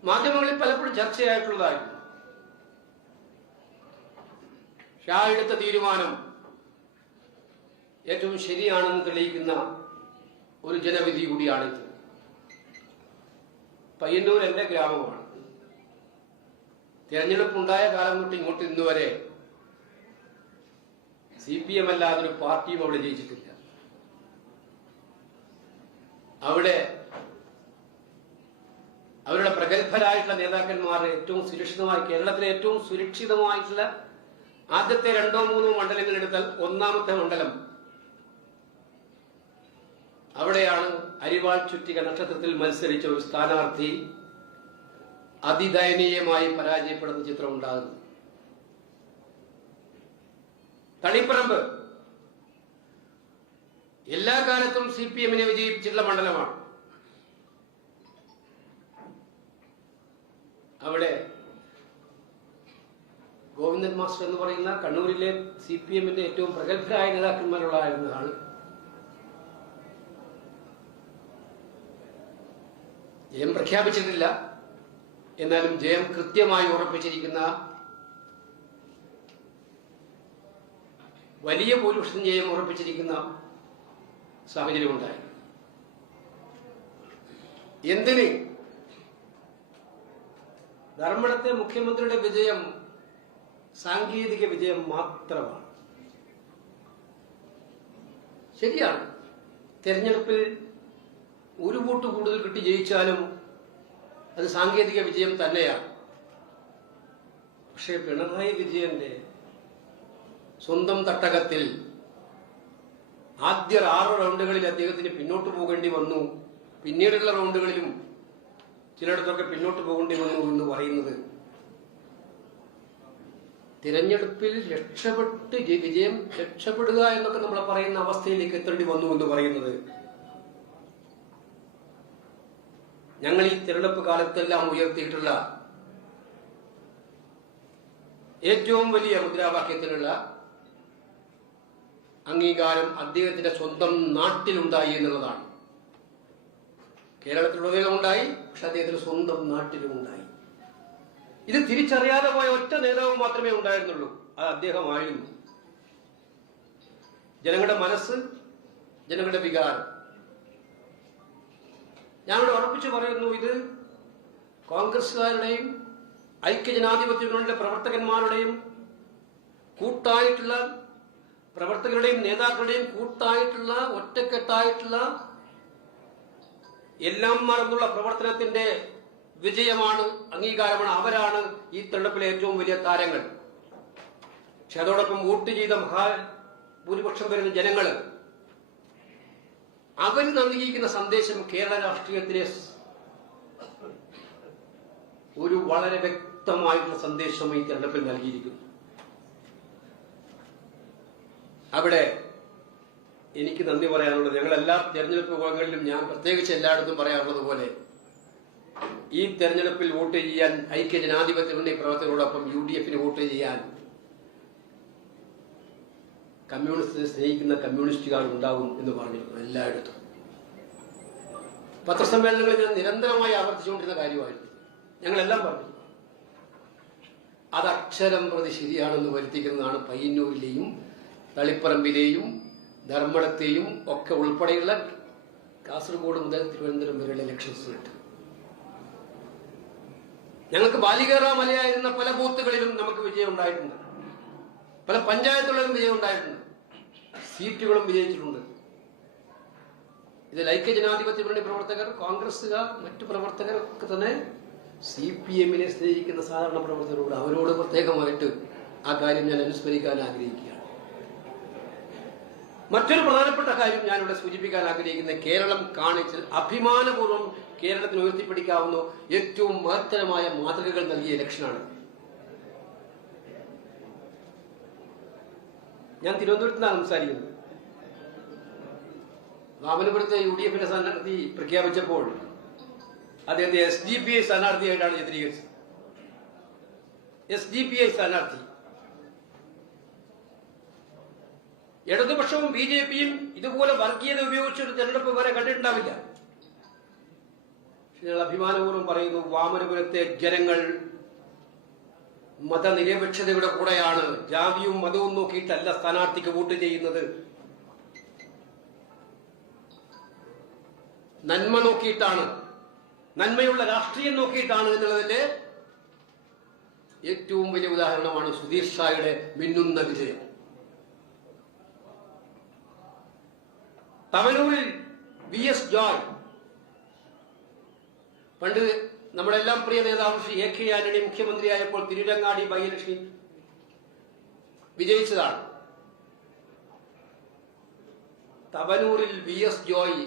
മാധ്യമങ്ങളിൽ പലപ്പോഴും ചർച്ചയായിട്ടുള്ളതായിരുന്നു. ഷാ എടുത്ത തീരുമാനം ഏറ്റവും ശരിയാണെന്ന് തെളിയിക്കുന്ന ഒരു ജനവിധി കൂടിയാണിത്. പയ്യന്നൂർ എന്റെ ഗ്രാമമാണ്. തെരഞ്ഞെടുപ്പുണ്ടായ കാലം തൊട്ട് ഇങ്ങോട്ട് ഇന്നുവരെ CPM അല്ലാതൊരു പാർട്ടിയും അവിടെ ജയിച്ചിട്ടില്ല. അവിടെ അവരുടെ പ്രഗത്ഭരായിട്ടുള്ള നേതാക്കന്മാർ ഏറ്റവും സുരക്ഷിതമായി, കേരളത്തിലെ ഏറ്റവും സുരക്ഷിതമായിട്ടുള്ള ആദ്യത്തെ 2-3 മണ്ഡലങ്ങൾ എടുത്താൽ ഒന്നാമത്തെ മണ്ഡലം അവിടെയാണ് അരിവാൾ ചുറ്റിക നക്ഷത്രത്തിൽ മത്സരിച്ച ഒരു സ്ഥാനാർത്ഥി അതിദയനീയമായി പരാജയപ്പെടുന്ന ചിത്രം ഉണ്ടാകുന്നു. തളിപ്പറമ്പ് എല്ലാ കാലത്തും CPM-നെ വിജയിപ്പിച്ചിട്ടുള്ള മണ്ഡലമാണ്. അവിടെ ഗോവിന്ദൻ മാസ്റ്റർ എന്ന് പറയുന്ന കണ്ണൂരിലെ CPM-ന്റെ ഏറ്റവും പ്രഗത്ഭരായ നേതാക്കന്മാരുള്ള ആൾ ജയം പ്രഖ്യാപിച്ചിട്ടില്ല. എന്നാലും ജയം കൃത്യമായി ഉറപ്പിച്ചിരിക്കുന്ന വലിയ ഭൂരിപക്ഷം ജയം ഉറപ്പിച്ചിരിക്കുന്ന സാഹചര്യമുണ്ടായി. എന്തിന് ധർമ്മടത്തെ മുഖ്യമന്ത്രിയുടെ വിജയം സാങ്കേതിക വിജയം മാത്രമാണ്. ശരിയാണ്, തെരഞ്ഞെടുപ്പിൽ ഒരു വോട്ട് കൂടുതൽ കിട്ടി ജയിച്ചാലും അത് സാങ്കേതിക വിജയം തന്നെയാണ്. പക്ഷേ പിണറായി വിജയന്റെ സ്വന്തം തട്ടകത്തിൽ ആദ്യ 6 റൗണ്ടുകളിൽ അദ്ദേഹത്തിന് പിന്നോട്ട് പോകേണ്ടി വന്നു, പിന്നീടുള്ള റൗണ്ടുകളിലും ചിലയിടത്തൊക്കെ പിന്നോട്ട് പോകേണ്ടി വന്നു എന്ന് പറയുന്നത് തിരഞ്ഞെടുപ്പിൽ വിജയം രക്ഷപ്പെടുക എന്നൊക്കെ നമ്മൾ പറയുന്ന അവസ്ഥയിലേക്ക് എത്തേണ്ടി വന്നു എന്ന് പറയുന്നത് ഞങ്ങൾ ഈ തിരഞ്ഞെടുപ്പ് കാലത്തെല്ലാം ഉയർത്തിയിട്ടുള്ള ഏറ്റവും വലിയ മുദ്രാവാക്യത്തിനുള്ള അംഗീകാരം അദ്ദേഹത്തിന്റെ സ്വന്തം നാട്ടിലുണ്ടായി എന്നുള്ളതാണ്. കേരളത്തിലുടനീളം ഉണ്ടായി, പക്ഷെ അദ്ദേഹത്തിന്റെ സ്വന്തം നാട്ടിലും ഉണ്ടായി. ഇത് തിരിച്ചറിയാതെ പോയ ഒറ്റ നേതാവ് മാത്രമേ ഉണ്ടായിരുന്നുള്ളൂ, അത് അദ്ദേഹമായിരുന്നു. ജനങ്ങളുടെ മനസ്സ്, ജനങ്ങളുടെ വികാരം. ഞാനിവിടെ ഉറപ്പിച്ചു പറയുന്നു, ഇത് കോൺഗ്രസുകാരുടെയും ഐക്യജനാധിപത്യ മുന്നണിയുടെ പ്രവർത്തകന്മാരുടെയും കൂട്ടായിട്ടുള്ള പ്രവർത്തകരുടെയും നേതാക്കളുടെയും കൂട്ടായിട്ടുള്ള ഒറ്റക്കെട്ടായിട്ടുള്ള എല്ലാം മറന്നുള്ള പ്രവർത്തനത്തിന്റെ വിജയമാണ്, അംഗീകാരമാണ്. അവരാണ് ഈ തെരഞ്ഞെടുപ്പിലെ ഏറ്റവും വലിയ താരങ്ങൾ. പക്ഷെ അതോടൊപ്പം വോട്ട് ചെയ്ത ഭൂരിപക്ഷം വരുന്ന ജനങ്ങൾ അവർ നൽകിയിരിക്കുന്ന സന്ദേശം കേരള രാഷ്ട്രീയത്തിലെ ഒരു വളരെ വ്യക്തമായിട്ടുള്ള സന്ദേശം ഈ തെരഞ്ഞെടുപ്പിൽ നൽകിയിരിക്കുന്നു. അവിടെ എനിക്ക് നന്ദി പറയാനുള്ളത്, ഞങ്ങൾ എല്ലാ തെരഞ്ഞെടുപ്പ് യോഗങ്ങളിലും ഞാൻ പ്രത്യേകിച്ച് എല്ലായിടത്തും പറയാറുള്ളത് പോലെ ഈ തെരഞ്ഞെടുപ്പിൽ വോട്ട് ചെയ്യാൻ ഐക്യജനാധിപത്യ മുന്നണി പ്രവർത്തകരോടൊപ്പം UDF-ന് വോട്ട് ചെയ്യാൻ കമ്മ്യൂണിസ്റ്റിനെ സ്നേഹിക്കുന്ന കമ്മ്യൂണിസ്റ്റുകാർ ഉണ്ടാവും എന്ന് പറഞ്ഞിരുന്നു. എല്ലായിടത്തും പത്രസമ്മേളനങ്ങളിൽ ഞാൻ നിരന്തരമായി ആവർത്തിച്ചുകൊണ്ടിരുന്ന കാര്യമായിരുന്നു. ഞങ്ങളെല്ലാം പറഞ്ഞു അത് അക്ഷരം പ്രതി ശരിയാണെന്ന് വരുത്തിക്കുന്നതാണ് പയ്യന്നൂരിലെയും തളിപ്പറമ്പിലെയും ധർമ്മടത്തെയും ഒക്കെ ഉൾപ്പെടെയുള്ള കാസർഗോഡ് മുതൽ തിരുവനന്തപുരം വരെയുള്ള ഇലക്ഷൻ റിസൾട്ട്. ഞങ്ങൾക്ക് ബാലികേറ മലയായിരുന്ന പല ബൂത്തുകളിലും നമുക്ക് വിജയം ഉണ്ടായിട്ടുണ്ട്, പല പഞ്ചായത്തുകളിലും വിജയം ഉണ്ടായിട്ടുണ്ട്, സീറ്റുകളും വിജയിച്ചിട്ടുണ്ട്. ഇതിൽ ഐക്യജനാധിപത്യ മുന്നണി പ്രവർത്തകർ, കോൺഗ്രസുകാർ, മറ്റു പ്രവർത്തകരൊക്കെ തന്നെ CPM-നെ സ്നേഹിക്കുന്ന സാധാരണ പ്രവർത്തകരോട് അവരോട് പ്രത്യേകമായിട്ട് ആ കാര്യം ഞാൻ അനുസ്മരിക്കാൻ ആഗ്രഹിക്കുകയാണ്. മറ്റൊരു പ്രധാനപ്പെട്ട കാര്യം ഞാനിവിടെ സൂചിപ്പിക്കാൻ ആഗ്രഹിക്കുന്ന, കേരളം കാണിച്ച് അഭിമാനപൂർവ്വം കേരളത്തിന് ഉയർത്തിപ്പിടിക്കാവുന്ന ഏറ്റവും മഹത്തരമായ മാതൃകകൾ നൽകിയ ഇലക്ഷനാണ്. ഞാൻ തിരുവനന്തപുരത്ത് നിന്നാണ് സംസാരിക്കുന്നത്. വാമനപുരത്തെ UDF-ന്റെ സ്ഥാനാർത്ഥി പ്രഖ്യാപിച്ചപ്പോൾ അദ്ദേഹത്തെ SDPI സ്ഥാനാർത്ഥിയായിട്ടാണ് ചിത്രീകരിച്ചത്. SDPI സ്ഥാനാർത്ഥി. ഇടതുപക്ഷവും BJP-യും ഇതുപോലെ വർഗീയത ഉപയോഗിച്ചൊരു തെരഞ്ഞെടുപ്പ് വരെ കണ്ടിട്ടുണ്ടാവില്ല. ഞങ്ങൾ അഭിമാനപൂർവ്വം പറയുന്നു, വാമനപുരത്തെ ജനങ്ങൾ മതനിരപേക്ഷതയുടെ കൂടെയാണ്. ജാതിയും മതവും നോക്കിയിട്ടല്ല സ്ഥാനാർത്ഥിക്ക് വോട്ട് ചെയ്യുന്നത്, നന്മ നോക്കിയിട്ടാണ്, നന്മയുള്ള രാഷ്ട്രീയം നോക്കിയിട്ടാണ് എന്നുള്ളതിന്റെ ഏറ്റവും വലിയ ഉദാഹരണമാണ് സുധീർ ഷായുടെ മിന്നുന്ന വിജയം. തവനൂരിൽ VS ജോയ് പണ്ട് നമ്മളെല്ലാം പ്രിയ നേതാവ് ശ്രീ എ കെ ആന്റണി മുഖ്യമന്ത്രിയായപ്പോൾ തിരുരങ്ങാടി ബൈ ഇലക്ഷനിൽ വിജയിച്ചതാണ്. തവനൂരിൽ VS ജോയ്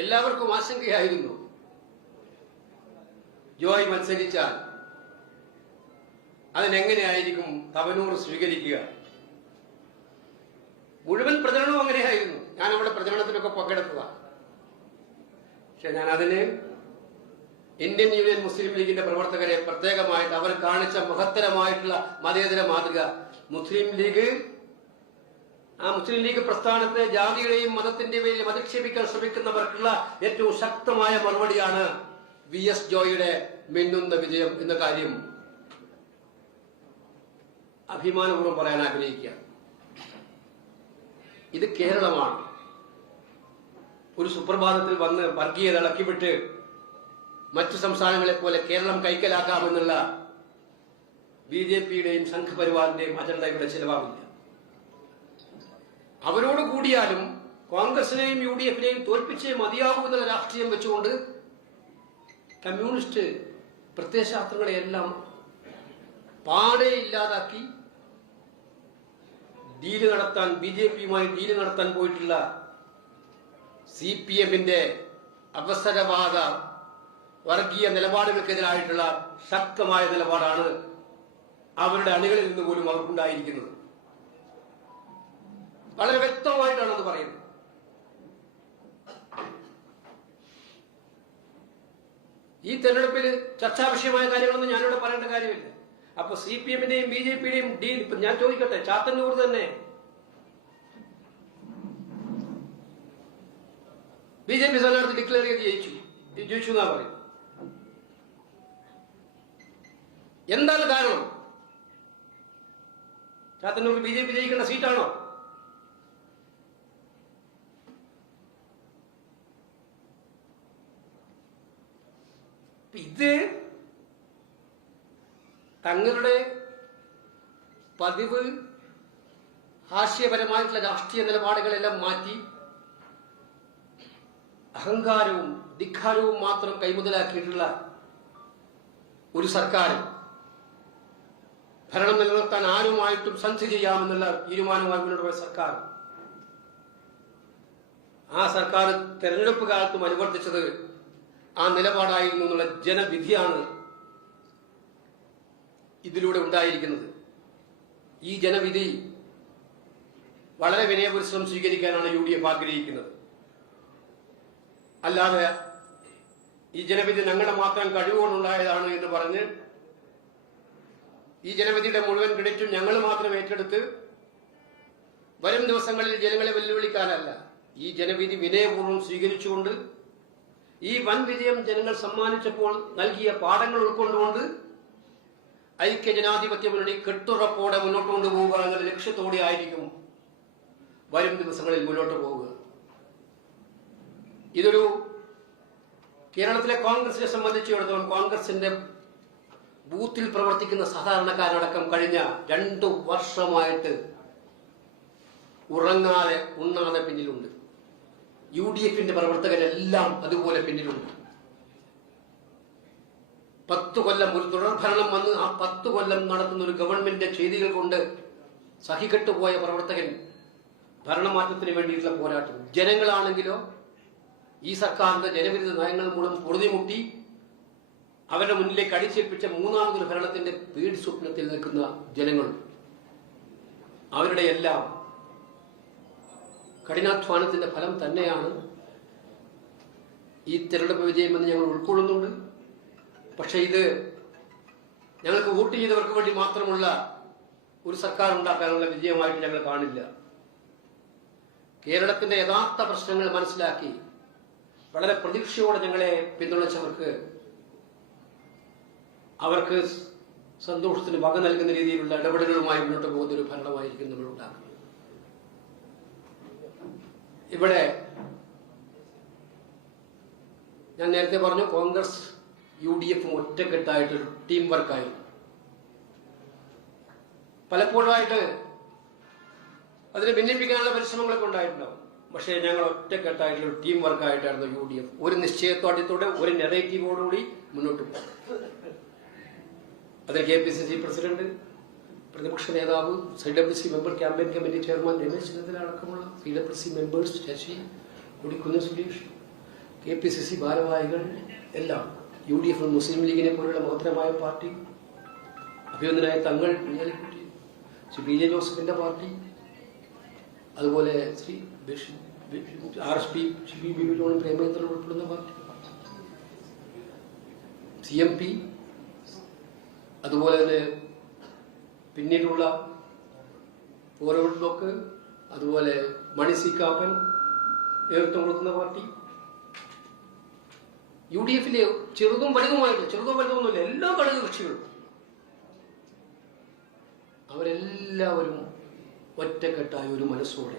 എല്ലാവർക്കും ആശങ്കയായിരുന്നു, ജോയ് മത്സരിച്ചാൽ അതിനെങ്ങനെയായിരിക്കും തവനൂർ സ്വീകരിക്കുക. മുഴുവൻ പ്രചരണവും അങ്ങനെയായിരുന്നു. ഞാൻ അവിടെ പ്രചരണത്തിനൊക്കെ പങ്കെടുക്കുക. പക്ഷെ ഞാൻ അതിന് ഇന്ത്യൻ യൂണിയൻ മുസ്ലിം ലീഗിന്റെ പ്രവർത്തകരെ പ്രത്യേകമായിട്ട് അവർ കാണിച്ച മഹത്തരമായിട്ടുള്ള മതേതര മാതൃക, മുസ്ലിം ലീഗ് പ്രസ്ഥാനത്തെ ജാതിയുടെയും മതത്തിന്റെ പേരിൽ അധിക്ഷേപിക്കാൻ ശ്രമിക്കുന്നവർക്കുള്ള ഏറ്റവും ശക്തമായ മറുപടിയാണ് VS ജോയിയുടെ മിന്നുന്ന വിജയം എന്ന കാര്യം അഭിമാനപൂർവ്വം പറയാൻ ആഗ്രഹിക്കുക. ഇത് കേരളമാണ്. ഒരു സുപ്രഭാതത്തിൽ വന്ന് വർഗീയത ഇളക്കിവിട്ട് മറ്റു സംസ്ഥാനങ്ങളെ പോലെ കേരളം കൈക്കലാക്കാമെന്നുള്ള BJPയുടെയും സംഘപരിവാറിന്റെയും അജണ്ട ഇവിടെ ചിലവാകില്ല. അവരോട് കൂടിയാലും കോൺഗ്രസിനെയും UDFനെയും തോൽപ്പിച്ചേ മതിയാകൂ എന്നുള്ള രാഷ്ട്രീയം വെച്ചുകൊണ്ട് കമ്മ്യൂണിസ്റ്റ് പ്രത്യയശാസ്ത്രങ്ങളെയെല്ലാം പാടെ ഇല്ലാതാക്കി ഡീല് നടത്താൻ BJPയുമായി ഡീല് നടത്താൻ പോയിട്ടുള്ള CPMന്റെ അവസരവാദ വർഗീയ നിലപാടുകൾക്കെതിരായിട്ടുള്ള ശക്തമായ നിലപാടാണ് അവരുടെ അണികളിൽ നിന്ന് പോലും അവർക്കുണ്ടായിരിക്കുന്നത്. വളരെ വ്യക്തമായിട്ടാണ് അത് പറയുന്നത്. ഈ തെരഞ്ഞെടുപ്പിൽ ചർച്ചാ വിഷയമായ കാര്യങ്ങളൊന്നും ഞാനിവിടെ പറയേണ്ട കാര്യമില്ല. അപ്പൊ CPMന്റെയും BJPയുടെയും ഡീൽ ഇപ്പൊ ഞാൻ ചോദിക്കട്ടെ, ചാത്തന്നൂർ തന്നെ BJP സ്ഥാനാർത്ഥി ഡിക്ലെയർ ചെയ്ത് ജയിച്ചു എന്നാ പറയും. എന്താണ് കാരണം? ചാത്തന്നൂർ BJP ജയിക്കേണ്ട സീറ്റാണോ? ഇത് തങ്ങളുടെ പതിവ് ഹാസ്യപരമായിട്ടുള്ള രാഷ്ട്രീയ നിലപാടുകളെല്ലാം മാറ്റി അഹങ്കാരവും ധിക്കാരവും മാത്രം കൈമുതലാക്കിയിട്ടുള്ള ഒരു സർക്കാർ, ഭരണം നിലനിർത്താൻ ആരുമായിട്ടും സന്ധി ചെയ്യാമെന്നുള്ള തീരുമാനമായി മുന്നോട്ട് പോയ സർക്കാർ, ആ സർക്കാർ തെരഞ്ഞെടുപ്പ് കാലത്തും അനുവർത്തിച്ചത് ആ നിലപാടായിരുന്നു എന്നുള്ള ജനവിധിയാണ് ഇതിലൂടെ ഉണ്ടായിരിക്കുന്നത്. ഈ ജനവിധി വളരെ വിനയപരിശ്രമം സ്വീകരിക്കാനാണ് UDF ആഗ്രഹിക്കുന്നത്. അല്ലാതെ ഈ ജനവിധി ഞങ്ങളുടെ മാത്രം കഴിവുകൊണ്ടുണ്ടായതാണ് എന്ന് പറഞ്ഞ് ഈ ജനവിധിയുടെ മുഴുവൻ ക്രെഡിറ്റും ഞങ്ങൾ മാത്രം ഏറ്റെടുത്ത് വരും ദിവസങ്ങളിൽ ജനങ്ങളെ വെല്ലുവിളിക്കാനല്ല, ഈ ജനവിധി വിനയപൂർവ്വം സ്വീകരിച്ചുകൊണ്ട് ഈ വൻ വിജയം ജനങ്ങൾ സമ്മാനിച്ചപ്പോൾ നൽകിയ പാഠങ്ങൾ ഉൾക്കൊണ്ടുകൊണ്ട് ഐക്യ ജനാധിപത്യ മുന്നണി കെട്ടുറപ്പോടെ മുന്നോട്ട് കൊണ്ടുപോവുക എന്ന ലക്ഷ്യത്തോടെ ആയിരിക്കും വരും ദിവസങ്ങളിൽ മുന്നോട്ട് പോവുക. ഇതൊരു കേരളത്തിലെ കോൺഗ്രസിനെ സംബന്ധിച്ചിടത്തോളം കോൺഗ്രസിന്റെ ബൂത്തിൽ പ്രവർത്തിക്കുന്ന സാധാരണക്കാരടക്കം കഴിഞ്ഞ 2 വർഷമായിട്ട് ഉറങ്ങാതെ ഉണ്ണാതെ പിന്നിലുണ്ട്. UDFന്റെ പ്രവർത്തകരെല്ലാം അതുപോലെ പിന്നിലുണ്ട്. 10 കൊല്ലം ഒരു തുടർഭരണം വന്ന് ആ 10 കൊല്ലം നടത്തുന്ന ഒരു ഗവൺമെന്റിന്റെ ചെയ്തികൾ കൊണ്ട് സഹികെട്ടുപോയ പ്രവർത്തകൻ ഭരണമാറ്റത്തിന് വേണ്ടിയിട്ടുള്ള പോരാട്ടം. ജനങ്ങളാണെങ്കിലോ ഈ സർക്കാരിന്റെ ജനവിരുദ്ധ നയങ്ങൾ മൂലം പൊറുതിമുട്ടി അവരുടെ മുന്നിലേക്ക് അടിച്ചേൽപ്പിച്ച മൂന്നാമതൊരു ഭരണത്തിന്റെ പേടി സ്വപ്നത്തിൽ നിൽക്കുന്ന ജനങ്ങൾ, അവരുടെ എല്ലാം കഠിനാധ്വാനത്തിന്റെ ഫലം തന്നെയാണ് ഈ തെരഞ്ഞെടുപ്പ് വിജയമെന്ന് ഞങ്ങൾ ഉൾക്കൊള്ളുന്നുണ്ട്. പക്ഷെ ഇത് ഞങ്ങൾക്ക് വോട്ട് ചെയ്തവർക്ക് വേണ്ടി മാത്രമുള്ള ഒരു സർക്കാർ ഉണ്ടാക്കാനുള്ള വിജയമായിട്ട് ഞങ്ങൾ കാണില്ല. കേരളത്തിന്റെ യഥാർത്ഥ പ്രശ്നങ്ങൾ മനസ്സിലാക്കി വളരെ പ്രതീക്ഷയോടെ ഞങ്ങളെ പിന്തുണച്ചവർക്ക് അവർക്ക് സന്തോഷത്തിന് വക നൽകുന്ന രീതിയിലുള്ള ഇടപെടലുകളുമായി മുന്നോട്ട് പോകുന്ന ഒരു ഭരണമായിരിക്കും നമ്മൾ ഉണ്ടാക്കുന്നത്. ഇവിടെ ഞാൻ നേരത്തെ പറഞ്ഞു, കോൺഗ്രസ് UDF ഒറ്റക്കെട്ടായിട്ടൊരു ടീം വർക്കായി പലപ്പോഴായിട്ട് അതിനെ ഭിന്നിപ്പിക്കാനുള്ള പരിശ്രമങ്ങളൊക്കെ ഉണ്ടായിട്ടുണ്ടാവും. പക്ഷേ ഞങ്ങൾ ഒറ്റക്കെട്ടായിട്ടുള്ള ടീം വർക്കായിട്ടായിരുന്നു UDF ഒരു നിശ്ചയത്തോടെ ഒരു നെറേറ്റീവോടുകൂടി മുന്നോട്ട് പോകും. അതിൽ KPCC പ്രസിഡന്റ്, പ്രതിപക്ഷ നേതാവ്, CWC member, campaign committee chairman Ramesh Chennithala അടക്കമുള്ള CWC members, Sasi Kodikunnil Suresh, KPCC ഭാരവാഹികൾ എല്ലാം, UDF മുസ്ലിം ലീഗിനെ പോലുള്ള മഹത്തരമായ പാർട്ടി, അഭിനന്ദനായ തങ്ങൾ കുഞ്ഞാലിക്കുട്ടി, ശ്രീ PJ ജോസഫിന്റെ പാർട്ടി, അതുപോലെ ശ്രീ RSP ശ്രീ ബിജോൺ പ്രേമേന്ദ്രൻ ഉൾപ്പെടുന്ന പാർട്ടി, CMP, അതുപോലെ തന്നെ പിന്നീടുള്ള ഫോർവേഡ് ബ്ലോക്ക്, അതുപോലെ മണി സി കാപ്പൻ നേതൃത്വം കൊടുക്കുന്ന പാർട്ടി, UDFിലെ ചെറുതും വലുതുമൊന്നുമില്ല എല്ലാ ഘടക കക്ഷികളും അവരെല്ലാവരും ഒറ്റക്കെട്ടായ ഒരു മനസ്സോടെ,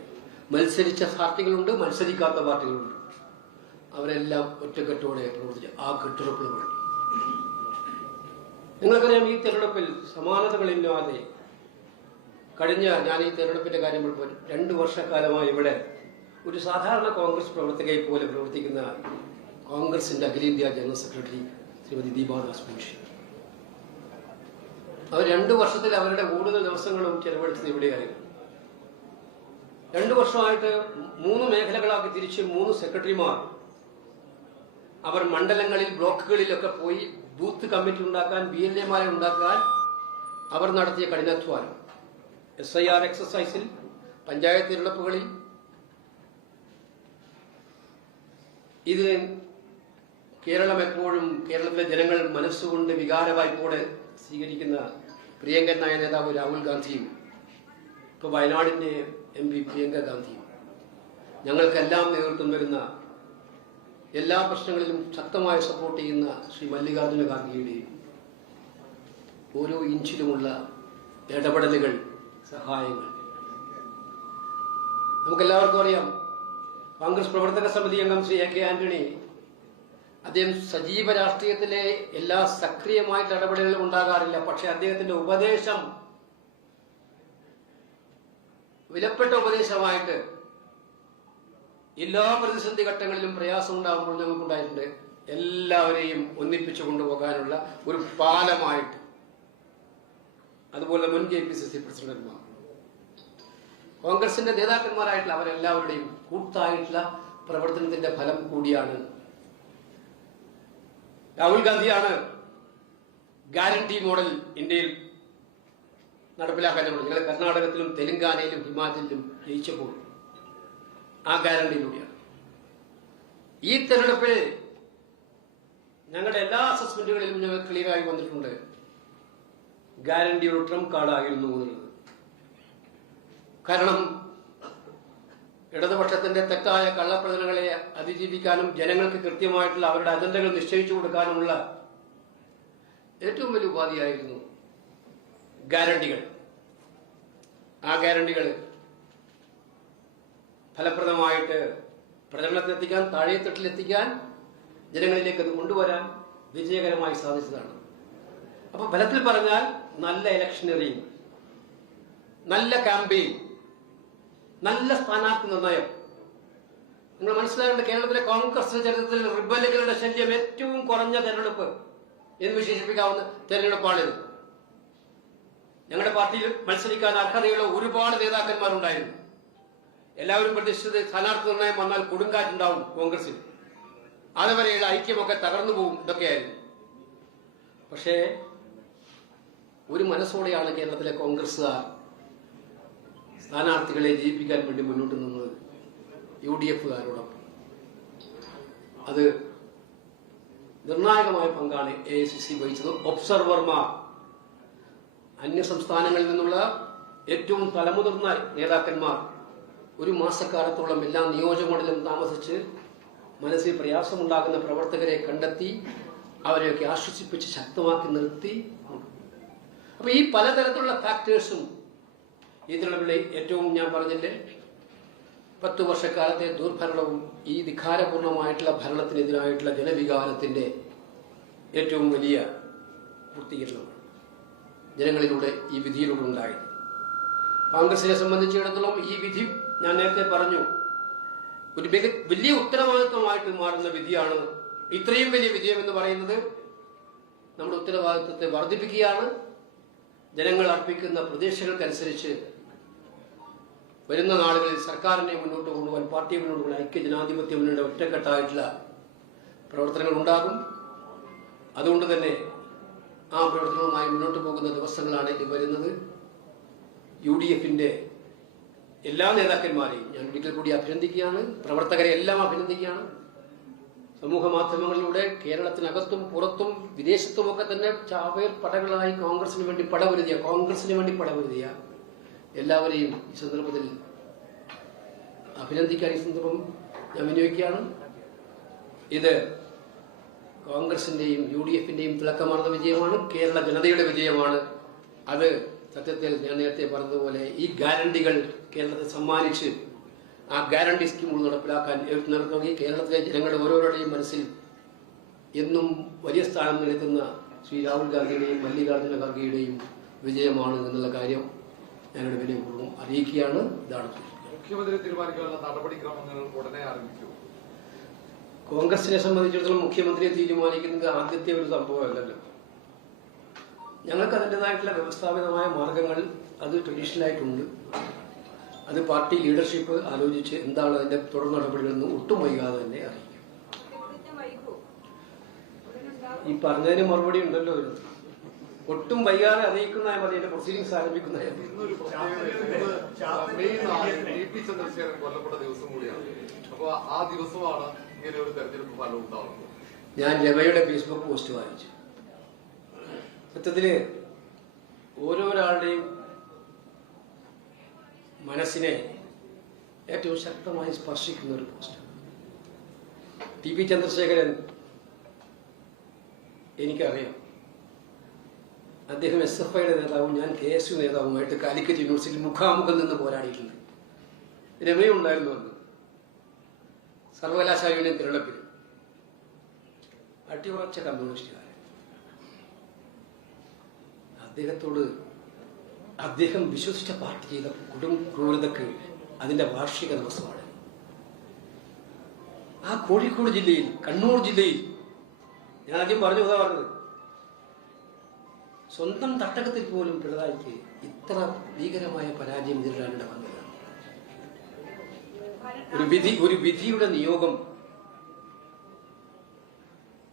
മത്സരിച്ച പാർട്ടികളുണ്ട്, മത്സരിക്കാത്ത പാർട്ടികളുണ്ട്, അവരെല്ലാം ഒറ്റക്കെട്ടോടെ പ്രവർത്തിച്ച ആ കെട്ടുറപ്പുകൾ വേണ്ടി. നിങ്ങൾക്കറിയാം, ഈ തെരഞ്ഞെടുപ്പിൽ സമാനതകളില്ലാതെ ഞാൻ ഈ തെരഞ്ഞെടുപ്പിന്റെ കാര്യം 2 വർഷക്കാലമായി ഇവിടെ ഒരു സാധാരണ കോൺഗ്രസ് പ്രവർത്തകയെ പോലെ പ്രവർത്തിക്കുന്ന കോൺഗ്രസിന്റെ അഖിലേന്ത്യാ ജനറൽ സെക്രട്ടറി ശ്രീമതി ദീപാദാസ് മുൻഷി, അവർ 2 വർഷത്തിൽ അവരുടെ കൂടുതൽ ദിവസങ്ങളും ചെലവഴിച്ചത് ഇവിടെയായിരുന്നു. 2 വർഷമായിട്ട് 3 മേഖലകളാക്കി തിരിച്ച് 3 സെക്രട്ടറിമാർ അവർ മണ്ഡലങ്ങളിൽ, ബ്ലോക്കുകളിലൊക്കെ പോയി ബൂത്ത് കമ്മിറ്റി ഉണ്ടാക്കാൻ, BLA ഉണ്ടാക്കാൻ അവർ നടത്തിയ കഠിനാധ്വാനം, SIR എക്സസൈസിൽ, പഞ്ചായത്ത് തിരഞ്ഞെടുപ്പുകളിൽ, ഇത് കേരളം എപ്പോഴും കേരളത്തിലെ ജനങ്ങൾ മനസ്സുകൊണ്ട് വികാരവായ്പോടെ സ്വീകരിക്കുന്ന പ്രിയങ്കരനായ നേതാവ് രാഹുൽ ഗാന്ധിയും ഇപ്പോൾ വയനാടിന്റെ MP പ്രിയങ്ക ഗാന്ധിയും, ഞങ്ങൾക്കെല്ലാം നേതൃത്വം വരുന്ന എല്ലാ പ്രശ്നങ്ങളിലും ശക്തമായി സപ്പോർട്ട് ചെയ്യുന്ന ശ്രീ മല്ലികാർജുന ഖാർഗെയുടെയും ഓരോ ഇഞ്ചിലുമുള്ള ഇടപെടലുകൾ, സഹായങ്ങൾ നമുക്കെല്ലാവർക്കും അറിയാം. കോൺഗ്രസ് പ്രവർത്തക സമിതി അംഗം ശ്രീ AK ആന്റണി, അദ്ദേഹം സജീവ രാഷ്ട്രീയത്തിലെ എല്ലാ സക്രിയമായിട്ട് ഇടപെടലുകളും ഉണ്ടാകാറില്ല. പക്ഷെ അദ്ദേഹത്തിന്റെ ഉപദേശം വിലപ്പെട്ട ഉപദേശമായിട്ട് എല്ലാ പ്രതിസന്ധി ഘട്ടങ്ങളിലും പ്രയാസം ഉണ്ടാകുമ്പോൾ ഞങ്ങൾക്കുണ്ടായിട്ടുണ്ട്. എല്ലാവരെയും ഒന്നിപ്പിച്ചു കൊണ്ടുപോകാനുള്ള ഒരു പാലമായിട്ട്, അതുപോലെ മുൻ KPCC പ്രസിഡന്റുമാർ, കോൺഗ്രസിന്റെ നേതാക്കന്മാരായിട്ടുള്ള അവരെല്ലാവരുടെയും കൂട്ടായിട്ടുള്ള പ്രവർത്തനത്തിന്റെ ഫലം കൂടിയാണ്. രാഹുൽ ഗാന്ധിയാണ് ഗ്യാരണ്ടി മോഡൽ ഇന്ത്യയിൽ നടപ്പിലാക്കാൻ ഞങ്ങൾ കർണാടകത്തിലും തെലങ്കാനയിലും ഹിമാചലിലും ജയിച്ചപ്പോൾ ആ ഗ്യാരണ്ടിയിലൂടെയാണ്. ഈ തെരഞ്ഞെടുപ്പിൽ ഞങ്ങളുടെ എല്ലാ അസസ്മെന്റുകളിലും ഞങ്ങൾ ക്ലിയറായി വന്നിട്ടുണ്ട്, ഗ്യാരണ്ടി ഒരു ട്രംപ് കാർഡായിരുന്നു എന്നുള്ളത്. കാരണം ഇടതുപക്ഷത്തിന്റെ തെറ്റായ കള്ളപ്രചരണങ്ങളെ അതിജീവിക്കാനും ജനങ്ങൾക്ക് കൃത്യമായിട്ടുള്ള അവരുടെ അജണ്ടകൾ നിശ്ചയിച്ചു കൊടുക്കാനുമുള്ള ഏറ്റവും വലിയ ഉപാധിയായിരുന്നു ഗ്യാരണ്ടികൾ. ആ ഗ്യാരണ്ടികൾ ഫലപ്രദമായിട്ട് പ്രചരണത്തിലെത്തിക്കാൻ, താഴെത്തട്ടിലെത്തിക്കാൻ, ജനങ്ങളിലേക്ക് അത് കൊണ്ടുവരാൻ വിജയകരമായി സാധിച്ചതാണ്. അപ്പൊ ഫലത്തിൽ പറഞ്ഞാൽ നല്ല ഇലക്ഷനറിയും, നല്ല ക്യാമ്പയിൻ, നല്ല സ്ഥാനാർത്ഥി നിർണയം. നിങ്ങൾ മനസ്സിലാക്കേണ്ട, കേരളത്തിലെ കോൺഗ്രസ് ചരിത്രത്തിൽ റിബലുകളുടെ ശല്യം ഏറ്റവും കുറഞ്ഞ തെരഞ്ഞെടുപ്പ് എന്ന് വിശേഷിപ്പിക്കാവുന്ന തെരഞ്ഞെടുപ്പാണിത്. ഞങ്ങളുടെ പാർട്ടിയിൽ മത്സരിക്കാൻ അർഹതയുള്ള ഒരുപാട് നേതാക്കന്മാരുണ്ടായിരുന്നു. എല്ലാവരും പ്രതീക്ഷിച്ചത് സ്ഥാനാർത്ഥി നിർണയം വന്നാൽ കൊടുങ്കാറ്റുണ്ടാവും കോൺഗ്രസിൽ, അതുവരെയുള്ള ഐക്യമൊക്കെ തകർന്നു പോകും, ഇതൊക്കെയായിരുന്നു. പക്ഷേ ഒരു മനസ്സോടെയാണ് കേരളത്തിലെ കോൺഗ്രസ്സുകാർ സ്ഥാനാർത്ഥികളെ ജയിപ്പിക്കാൻ വേണ്ടി മുന്നോട്ട് നിന്നത് UDFകാരോടൊപ്പം. അത് നിർണായകമായ പങ്കാണ് AICC വഹിച്ചത്. ഒബ്സർവർമാർ, അന്യ സംസ്ഥാനങ്ങളിൽ നിന്നുള്ള ഏറ്റവും തലമുതിർന്ന നേതാക്കന്മാർ 1 മാസക്കാലത്തോളം എല്ലാ നിയോജകമണ്ഡലം താമസിച്ച് മനസ്സിൽ പ്രയാസമുണ്ടാകുന്ന പ്രവർത്തകരെ കണ്ടെത്തി അവരെയൊക്കെ ആശ്വസിപ്പിച്ച് ശക്തമാക്കി നിർത്തി. അപ്പൊ ഈ പലതരത്തിലുള്ള ഫാക്ടേഴ്സും ഇതിലുള്ള ഏറ്റവും ഞാൻ പറഞ്ഞില്ലേ 10 വർഷക്കാലത്തെ ദുർഭരണവും ഈ ധിക്കാരപൂർണമായിട്ടുള്ള ഭരണത്തിനെതിരായിട്ടുള്ള ജനവികാരത്തിന്റെ ഏറ്റവും വലിയ പൂർത്തീകരണമാണ് ജനങ്ങളിലൂടെ ഈ വിധിയിലൂടെ ഉണ്ടായത്. കോൺഗ്രസിനെ സംബന്ധിച്ചിടത്തോളം ഈ വിധി, ഞാൻ നേരത്തെ പറഞ്ഞു, ഒരു വലിയ ഉത്തരവാദിത്വമായിട്ട് മാറുന്ന വിധിയാണ്. ഇത്രയും വലിയ വിജയം എന്ന് പറയുന്നത് നമ്മുടെ ഉത്തരവാദിത്വത്തെ വർദ്ധിപ്പിക്കുകയാണ്. ജനങ്ങൾ അർപ്പിക്കുന്ന പ്രതീക്ഷകൾക്കനുസരിച്ച് വരുന്ന നാളുകളിൽ സർക്കാരിനെ മുന്നോട്ട് കൊണ്ടുപോകാൻ, പാർട്ടിയെ മുന്നോട്ട് കൊണ്ടുപോകാൻ ഐക്യ ജനാധിപത്യ മുന്നണിയുടെ ഒറ്റക്കെട്ടായിട്ടുള്ള പ്രവർത്തനങ്ങൾ ഉണ്ടാകും. അതുകൊണ്ട് തന്നെ ആ പ്രവർത്തനവുമായി മുന്നോട്ട് പോകുന്ന ദിവസങ്ങളാണ് ഇത് വരുന്നത്. UDFന്റെ എല്ലാ നേതാക്കന്മാരെയും ഞാൻ ഒരിക്കൽ കൂടി അഭിനന്ദിക്കുകയാണ്. പ്രവർത്തകരെ എല്ലാം അഭിനന്ദിക്കുകയാണ്. സമൂഹ മാധ്യമങ്ങളിലൂടെ കേരളത്തിനകത്തും പുറത്തും വിദേശത്തുമൊക്കെ തന്നെ ചാവേർ പടകളായി കോൺഗ്രസിന് വേണ്ടി പടപൊരുതിയ എല്ലാവരെയും ഈ സന്ദർഭത്തിൽ അഭിനന്ദിക്കാൻ ഈ സന്ദർഭം ഞാൻ വിനിയോഗിക്കുകയാണ്. ഇത് കോൺഗ്രസിന്റെയും UDFന്റെയും തിളക്കമാർന്ന വിജയമാണ്. കേരള ജനതയുടെ വിജയമാണ്. അത് സത്യത്തിൽ ഞാൻ നേരത്തെ പറഞ്ഞതുപോലെ ഈ ഗ്യാരണ്ടികൾ കേരളത്തെ സമ്മാനിച്ച് ആ ഗ്യാരണ്ടി സ്കീമുകൾ നടപ്പിലാക്കാൻ നടത്തുകയും കേരളത്തിലെ ജനങ്ങളുടെ ഓരോരുടെയും മനസ്സിൽ എന്നും വലിയ സ്ഥാനം നിലനിൽക്കുന്ന ശ്രീ രാഹുൽ ഗാന്ധിയുടെയും മല്ലികാർജ്ജുന ഖാർഗെയുടെയും വിജയമാണ് എന്നുള്ള കാര്യം ഞാനിവിടെ വിനയപൂർവ്വം അറിയിക്കുകയാണ്. ഇതാണ് മുഖ്യമന്ത്രി തീരുമാനിക്കാനുള്ള നടപടിക്രമങ്ങൾ ഉടനെ ആരംഭിക്കും. കോൺഗ്രസിനെ സംബന്ധിച്ചിടത്തോളം മുഖ്യമന്ത്രിയെ തീരുമാനിക്കുന്നത് ആദ്യത്തെ ഒരു സംഭവമല്ലല്ലോ. ഞങ്ങൾക്ക് അതിൻ്റെതായിട്ടുള്ള വ്യവസ്ഥാപിതമായ മാർഗങ്ങൾ അത് ട്രഡീഷണലായിട്ടുണ്ട്. അത് പാർട്ടി ലീഡർഷിപ്പ് ആലോചിച്ച് എന്താണ് അതിന്റെ തുടർ നടപടികളെന്ന് ഒട്ടും വൈകാതെ തന്നെ അറിയിക്കും. ഈ പറഞ്ഞതിന് മറുപടി ഉണ്ടല്ലോ. ഒട്ടും വൈകാതെ അറിയിക്കുന്ന മതി. എന്റെ പ്രൊസീഡിങ്സ് ആരംഭിക്കുന്ന ചന്ദ്രശേഖരൻ കൊല്ലപ്പെട്ട ദിവസം കൂടിയാണ്. അപ്പൊ ആ ദിവസമാണ് ഇങ്ങനെ ഒരു തെരഞ്ഞെടുപ്പ് ഫലം ഉണ്ടാവുന്നത്. ഞാൻ രമയുടെ ഫേസ്ബുക്ക് പോസ്റ്റ് വായിച്ചു. സത്യത്തില് ഓരോരാളുടെയും മനസ്സിനെ ഏറ്റവും ശക്തമായി സ്പർശിക്കുന്ന ഒരു പോസ്റ്റ്. TP ചന്ദ്രശേഖരൻ എനിക്കറിയാം. അദ്ദേഹം SFIയുടെ നേതാവും ഞാൻ KSU നേതാവുമായിട്ട് കാലിക്കറ്റ് യൂണിവേഴ്സിറ്റിയിൽ മുഖാമുഖം നിന്ന് പോരാടിയിട്ടുണ്ട്. രമയുണ്ടായിരുന്നു അന്ന് സർവകലാശാല യൂണിയൻ തിരഞ്ഞെടുപ്പിൽ. അടിയുറച്ച കമ്മ്യൂണിസ്റ്റുകാരൻ. അദ്ദേഹത്തോട് അദ്ദേഹം വിശ്വസിച്ച പാർട്ടി ചെയ്ത കൊടും ക്രൂരതക്ക് അതിന്റെ വാർഷിക ദിവസമാണ്. ആ കോഴിക്കോട് ജില്ലയിൽ, കണ്ണൂർ ജില്ലയിൽ, ഞാൻ ആദ്യം പറഞ്ഞത് സ്വന്തം തട്ടകത്തിൽ പോലും പിണറായിക്ക് ഇത്ര ഭീകരമായ പരാജയം നേരിടാനിട വന്നത്. ഒരു വിധിയുടെ നിയോഗം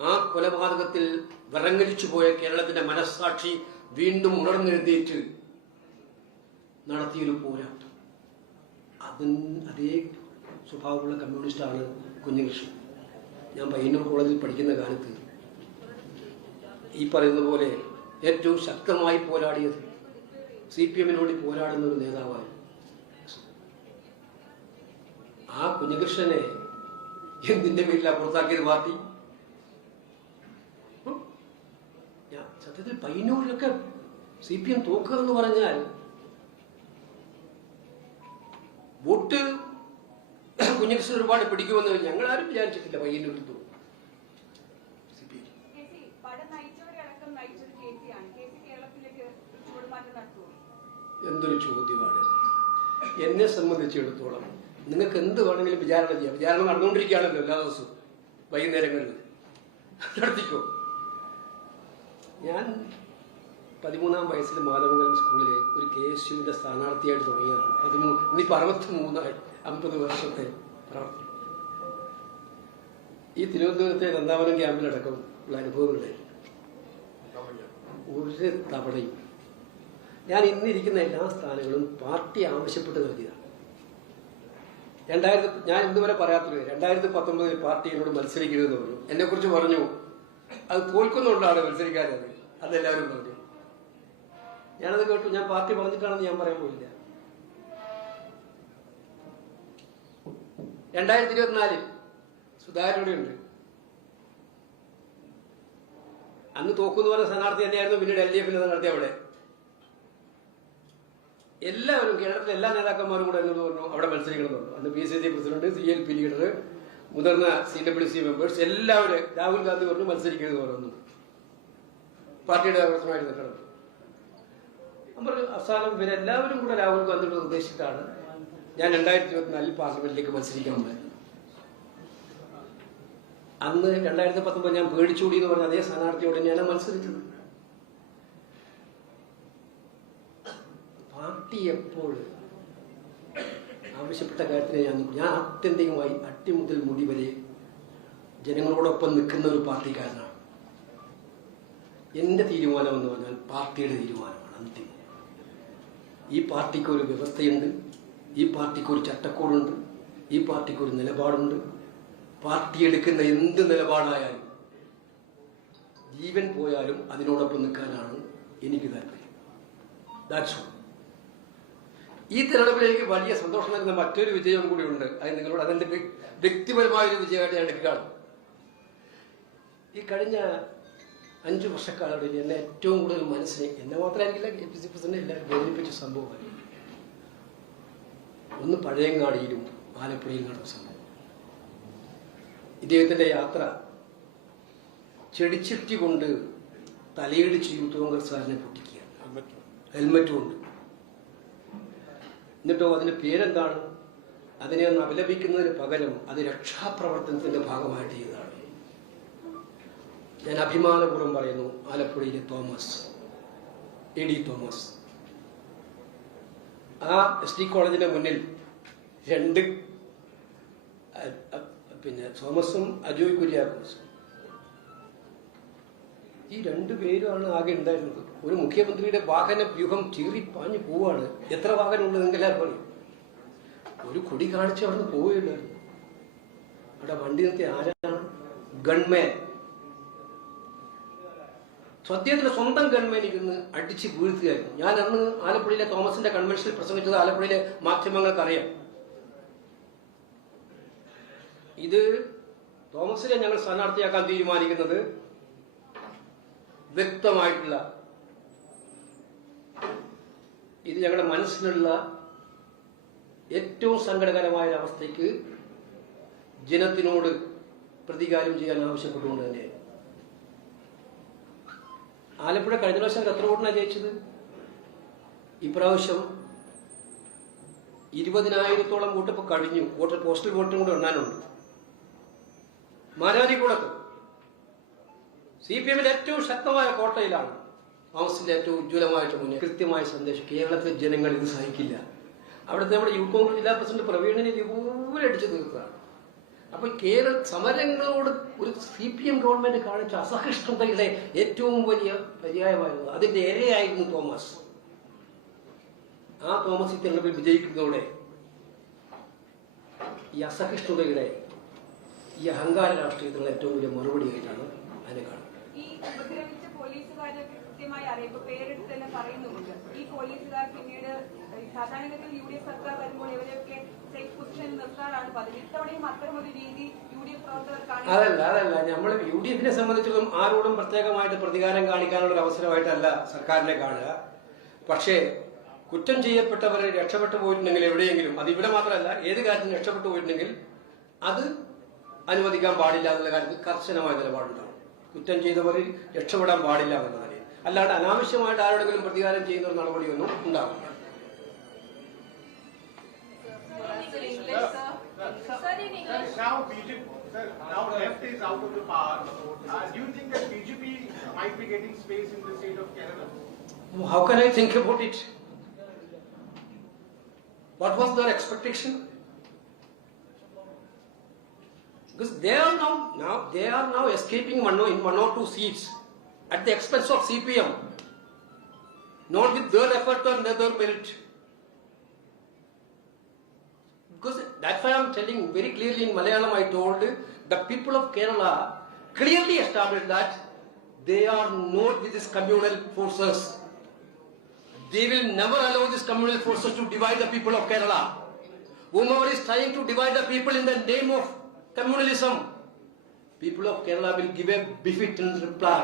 ആ കൊലപാതകത്തിൽ വിറങ്ങലിച്ചു പോയ കേരളത്തിന്റെ മനസ്സാക്ഷി വീണ്ടും ഉണർന്നെഴുന്നേറ്റ് നടത്തിയൊരു പോരാട്ടം. അതേ സ്വഭാവമുള്ള കമ്മ്യൂണിസ്റ്റാണ് കുഞ്ഞകൃഷ്ണൻ. ഞാൻ പയ്യന്നൂർ കോളേജിൽ പഠിക്കുന്ന കാലത്ത് ഈ പറയുന്ന പോലെ ഏറ്റവും ശക്തമായി പോരാടിയത് CPMന് വേണ്ടി പോരാടുന്ന ഒരു നേതാവായി. ആ കുഞ്ഞകൃഷ്ണനെ എന്തിന്റെ പേരിലാണ് പുറത്താക്കിയത് പാർട്ടി? സത്യത്തിൽ പയ്യന്നൂരിലൊക്കെ CPM തോക്കുക എന്ന് പറഞ്ഞാൽ വോട്ട് കുഞ്ഞകൃഷ്ണൻ ഒരുപാട് പിടിക്കുമെന്ന് ഞങ്ങളാരും വിചാരിച്ചിട്ടില്ല. പയ്യന്നൂരിൽ തോന്നും. എന്തൊരു ചോദ്യമാണ്. എന്നെ സംബന്ധിച്ചിടത്തോളം നിങ്ങൾക്ക് എന്ത് വേണമെങ്കിലും വിചാരണ ചെയ്യാം. വിചാരണ നടന്നുകൊണ്ടിരിക്കുകയാണല്ലോ എല്ലാ ദിവസവും വൈകുന്നേരങ്ങളിൽ. നടത്തിക്കോ. ഞാൻ 13-ാം വയസ്സിൽ മാധവങ്കലം സ്കൂളിലെ ഒരു KSUവിന്റെ സ്ഥാനാർത്ഥിയായിട്ട് തുടങ്ങിയതാണ്. ഇന്നിപ്പോൾ 50 വർഷത്തെ പ്രവർത്തനം. ഈ തിരുവനന്തപുരത്തെ നന്ദാവനം ക്യാമ്പിലടക്കം ഉള്ള അനുഭവങ്ങളുടെ ഒരു തവണയും ഞാൻ ഇന്നിരിക്കുന്ന എല്ലാ സ്ഥാനങ്ങളും പാർട്ടി ആവശ്യപ്പെട്ട് നൽകിയതാണ്. ഞാൻ ഇന്നുവരെ പറയാത്തില്ല. 2019 പാർട്ടി എന്നോട് മത്സരിക്കരുതെന്ന് പറഞ്ഞു. എന്നെക്കുറിച്ച് പറഞ്ഞു അത് തോൽക്കുന്നുകൊണ്ടാണ് മത്സരിക്കാത്തത്. അതെല്ലാവരും പറഞ്ഞു. ഞാനത് കേട്ടു. ഞാൻ പാർട്ടി പറഞ്ഞിട്ടാണെന്ന് ഞാൻ പറയാൻ പോയില്ല. 2024 സുധാകരനുണ്ട്. അന്ന് തോക്കുന്ന് പറഞ്ഞ സ്ഥാനാർത്ഥി തന്നെയായിരുന്നു. പിന്നീട് LDF സ്ഥാനാർത്ഥി. അവിടെ എല്ലാവരും കേരളത്തിലെ എല്ലാ നേതാക്കന്മാരും കൂടെ എന്നോട് പറഞ്ഞു അവിടെ മത്സരിക്കണമെന്ന് പറഞ്ഞു. അന്ന് PCC പ്രസിഡന്റ്, CLP ലീഡർ, മുതിർന്ന CWC മെമ്പേഴ്സ് എല്ലാവരും രാഹുൽ ഗാന്ധി പറഞ്ഞു മത്സരിക്കരുത് പറഞ്ഞു. പാർട്ടിയുടെ പ്രവർത്തനമായിട്ട് നിൽക്കണം. അവസാനം ഇവരെല്ലാവരും കൂടെ രാഹുൽ ഗാന്ധിയോട് നിർദ്ദേശിച്ചിട്ടാണ് ഞാൻ 2024 പാർലമെന്റിലേക്ക് മത്സരിക്കാൻ പറ്റുന്നത്. അന്ന് 2019 ഞാൻ പേടിച്ചൂടി എന്ന് പറഞ്ഞ അതേ സ്ഥാനാർത്ഥിയോട് ഞാൻ മത്സരിച്ചത്. പാർട്ടി എപ്പോൾ ആവശ്യപ്പെട്ട കാര്യത്തിന് ഞാൻ ആത്യന്തികമായി അട്ടി മുതൽ മുടി വരെ ജനങ്ങളോടൊപ്പം നിൽക്കുന്ന ഒരു പാർട്ടിക്കാരനാണ്. എൻ്റെ തീരുമാനം എന്ന് പറഞ്ഞാൽ പാർട്ടിയുടെ തീരുമാനമാണ് അന്തിമം. ഈ പാർട്ടിക്ക് ഒരു വ്യവസ്ഥയുണ്ട്, ഈ പാർട്ടിക്ക് ഒരു ചട്ടക്കൂടുണ്ട്, ഈ പാർട്ടിക്ക് ഒരു നിലപാടുണ്ട്. പാർട്ടി എടുക്കുന്ന എന്ത് നിലപാടായാലും ജീവൻ പോയാലും അതിനോടൊപ്പം നിൽക്കാനാണ് എനിക്ക് താല്പര്യം. That's all. ഈ തിരഞ്ഞെടുപ്പിൽ എനിക്ക് വലിയ സന്തോഷം നൽകുന്ന മറ്റൊരു വിജയം കൂടിയുണ്ട്. അത് നിങ്ങളോട് അതെന്റെ വ്യക്തിപരമായൊരു വിജയമായിട്ട് ഞാൻ എടുക്കുകയാണ്. ഈ കഴിഞ്ഞ 5 വർഷക്കാലങ്ങളിൽ എന്നെ ഏറ്റവും കൂടുതൽ മനസ്സിനെ, എന്നെ മാത്രമായിരിക്കില്ല, KPC പ്രസിഡന്റ് എല്ലാവരും വേദനിപ്പിച്ച സംഭവമാണ് ഒന്ന് പഴയങ്ങാടിയിലും ആലപ്പുഴയിലും നടന്ന സംഭവം. ഇദ്ദേഹത്തിന്റെ യാത്ര ചെടിച്ചട്ടി കൊണ്ട് തലയിടിച്ച് യൂത്ത് കോൺഗ്രസ്സുകാരനെ പൊട്ടിക്കുക, ഹെൽമറ്റ് കൊണ്ട്. എന്നിട്ടോ അതിന്റെ പേരെന്താണ്? അതിനെ ഒന്ന് അപലപിക്കുന്നതിന് പകരം അത് രക്ഷാപ്രവർത്തനത്തിന്റെ ഭാഗമായിട്ട് ചെയ്തതാണ്. ഞാൻ അഭിമാനപൂർവ്വം പറയുന്നു, ആലപ്പുഴയിലെ തോമസ്, AD തോമസ്, ആ SD കോളേജിന്റെ മുന്നിൽ 2 തോമസും അജോയ് കുര്യാക്കോസും, ഈ 2 പേരുമാണ് ആകെ ഉണ്ടായിരുന്നത്. ഒരു മുഖ്യമന്ത്രിയുടെ വാഹന വ്യൂഹം ചീറി പാഞ്ഞു പോവാണ്. എത്ര വാഹനമുണ്ട് നിങ്ങൾക്ക് എല്ലാവരും പറയും. ഒരു കൊടി കാണിച്ച് അവിടെ നിന്ന് പോവുകയില്ലായിരുന്നു. അവിടെ വണ്ടി നിർത്തിയ ആരാണ്? ഗൺമാൻ. അദ്ദേഹത്തിന്റെ സ്വന്തം ഗൺമാൻ ഇരുന്ന് അടിച്ച് വീഴ്ത്തുകയായിരുന്നു. ഞാൻ അന്ന് ആലപ്പുഴയിലെ തോമസിന്റെ കൺവെൻഷനിൽ പ്രസംഗിച്ചത് ആലപ്പുഴയിലെ മാധ്യമങ്ങൾക്ക് അറിയാം. ഇത് തോമസിനെ ഞങ്ങൾ സ്ഥാനാർത്ഥിയാക്കാൻ തീരുമാനിക്കുന്നത് വ്യക്തമായിട്ടുള്ള, ഇത് ഞങ്ങളുടെ മനസ്സിലുള്ള ഏറ്റവും സങ്കടകരമായ ഒരവസ്ഥയ്ക്ക് ജനത്തിനോട് പ്രതികാരം ചെയ്യാൻ ആവശ്യപ്പെട്ടുകൊണ്ട് തന്നെ. ആലപ്പുഴ കഴിഞ്ഞ പ്രാവശ്യം എത്ര വോട്ടിനാണ് ജയിച്ചത്? ഇപ്രാവശ്യം 20,000-ഓളം വോട്ട് ഇപ്പോൾ കഴിഞ്ഞു. പോസ്റ്റൽ വോട്ടും കൂടെ എണ്ണാനുണ്ട്. മാരാരിക്കുളത്ത് CPM ഏറ്റവും ശക്തമായ കോട്ടയിലാണ്. തോമസിന്റെ ഏറ്റവും ഉജ്ജ്വലമായിട്ട് മുന്നേ കൃത്യമായ സന്ദേശം. കേരളത്തിലെ ജനങ്ങൾ ഇത് സഹിക്കില്ല. അവിടുത്തെ നമ്മുടെ യൂത്ത് കോൺഗ്രസ് ജില്ലാ പ്രസിഡന്റ് പ്രവീണിനെ ഇതുപോലെ അടിച്ചു തീർത്തതാണ്. അപ്പൊ കേരള സമരങ്ങളോട് ഒരു CPM ഗവൺമെന്റ് കാണിച്ച അസഹിഷ്ണുതയുടെ ഏറ്റവും വലിയ പര്യായമായിരുന്നു. അതിന്റെ ഇരയായിരുന്നു തോമസ്. ആ തോമസ് ഈ തെരഞ്ഞെടുപ്പിൽ വിജയിക്കുന്നതോടെ ഈ അസഹിഷ്ണുതയുടെ, ഈ അഹങ്കാര രാഷ്ട്രീയത്തിനുള്ള ഏറ്റവും വലിയ മറുപടിയായിട്ടാണ് അതിനെ കാണുന്നത്. ഈ ഉപദ്രവിച്ച പോലീസുകാരെ കൃത്യമായി അറിയിപ്പ് പേരെടുത്ത് തന്നെ പറയുന്നുമുണ്ട്. ഈ പോലീസുകാർ പിന്നീട് സാധാരണഗതിയിൽ UDF സർക്കാർ വരുമ്പോൾ ഇവരെയൊക്കെ സേഫ് പൊസിഷനിൽ നിർത്താറാണ് പതിവ്. ഇത്തവണയും അത്തരമൊരു രീതി UDF പ്രവർത്തകർ അതല്ല നമ്മൾ UDFനെ സംബന്ധിച്ചിടത്തോളം ആരോടും പ്രത്യേകമായിട്ട് പ്രതികാരം കാണിക്കാനുള്ള ഒരു അവസരമായിട്ടല്ല സർക്കാരിനെ കാണുക. പക്ഷേ കുറ്റം ചെയ്യപ്പെട്ടവർ രക്ഷപ്പെട്ടു പോയിട്ടുണ്ടെങ്കിൽ എവിടെയെങ്കിലും, അത് ഇവിടെ മാത്രമല്ല ഏത് കാര്യത്തിനും രക്ഷപ്പെട്ടു പോയിട്ടുണ്ടെങ്കിൽ അത് അനുവദിക്കാൻ പാടില്ല എന്നുള്ള കാര്യത്തിൽ കർശനമായ നിലപാടുണ്ടാവും. കുറ്റം ചെയ്തവർ രക്ഷപ്പെടാൻ പാടില്ല എന്നുള്ള നിലയിൽ, അല്ലാണ്ട് അനാവശ്യമായിട്ട് ആരോടെങ്കിലും പ്രതികാരം ചെയ്യുന്ന ഒരു നടപടിയൊന്നും ഉണ്ടാവില്ല. Now left is out of the power. Do you think that BJP might be getting space in the state of Kerala? How can I think about it? What was their expectation? Because they are now escaping in 1 or 2 seats at the expense of CPM, not with their effort or their merit. Because that's why I'm telling very clearly in Malayalam. I told the people of Kerala clearly established that they are not with these communal forces. They will never allow these communal forces to divide the people of Kerala. Whomever is trying to divide the people in the name of communalism, people of Kerala will give a biffit in reply.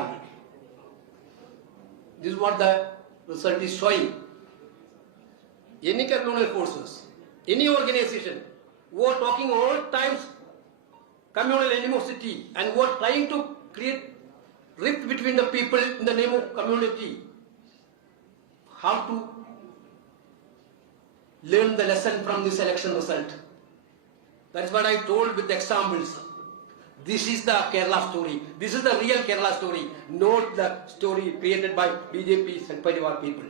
This is what the result is showing. Any communal forces, any organization who are talking all times communal animosity and who are trying to create rift between the people in the name of community have to learn the lesson from this election result. That is what I told with examples. This is the Kerala story. This is the real Kerala story, not the story created by BJP and Parivar people.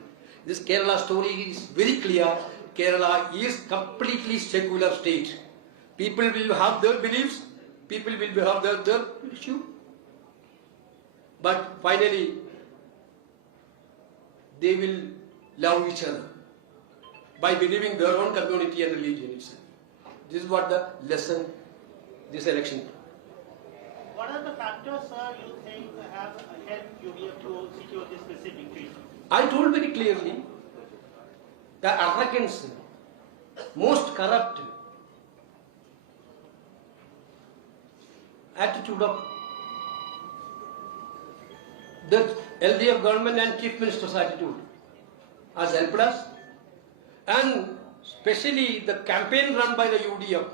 This Kerala story is very clear. Kerala is completely secular state. People will have their beliefs. People will have their issue. But finally, they will love each other by believing their own community and religion itself. This is what the lesson this election. What are the factors, sir, you think have helped UDF to secure this specific victory? I told very clearly, the arrogance, most corrupt attitude of the LDF government and Chief Minister's attitude has helped us, and especially the campaign run by the UDF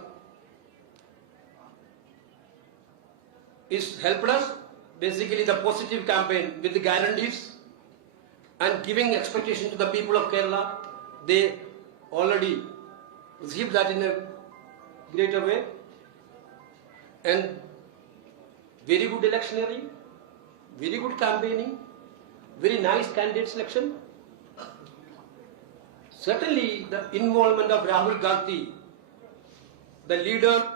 is helped us. Basically the positive campaign with the guarantees and giving expectation to the people of Kerala. They already received that in a greater way, and very good electioneering, very good campaigning, very nice candidate selection. Certainly the involvement of Rahul Gandhi, the leader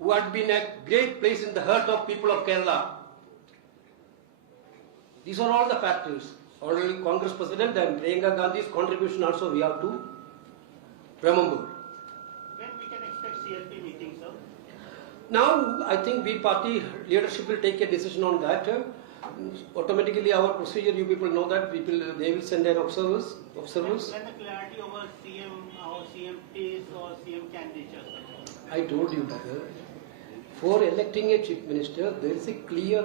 who had been a great place in the heart of people of Kerala. These are all the factors. Already Congress President and Priyanka Gandhi's contribution also we have to remember. When we can expect CLP meeting, sir? Now I think we party leadership will take a decision on that. Automatically our procedure, you people know that they will send an observers. When the clarity over CM or CMPs or CM candidature, sir? I told you that for electing a chief minister, there is a clear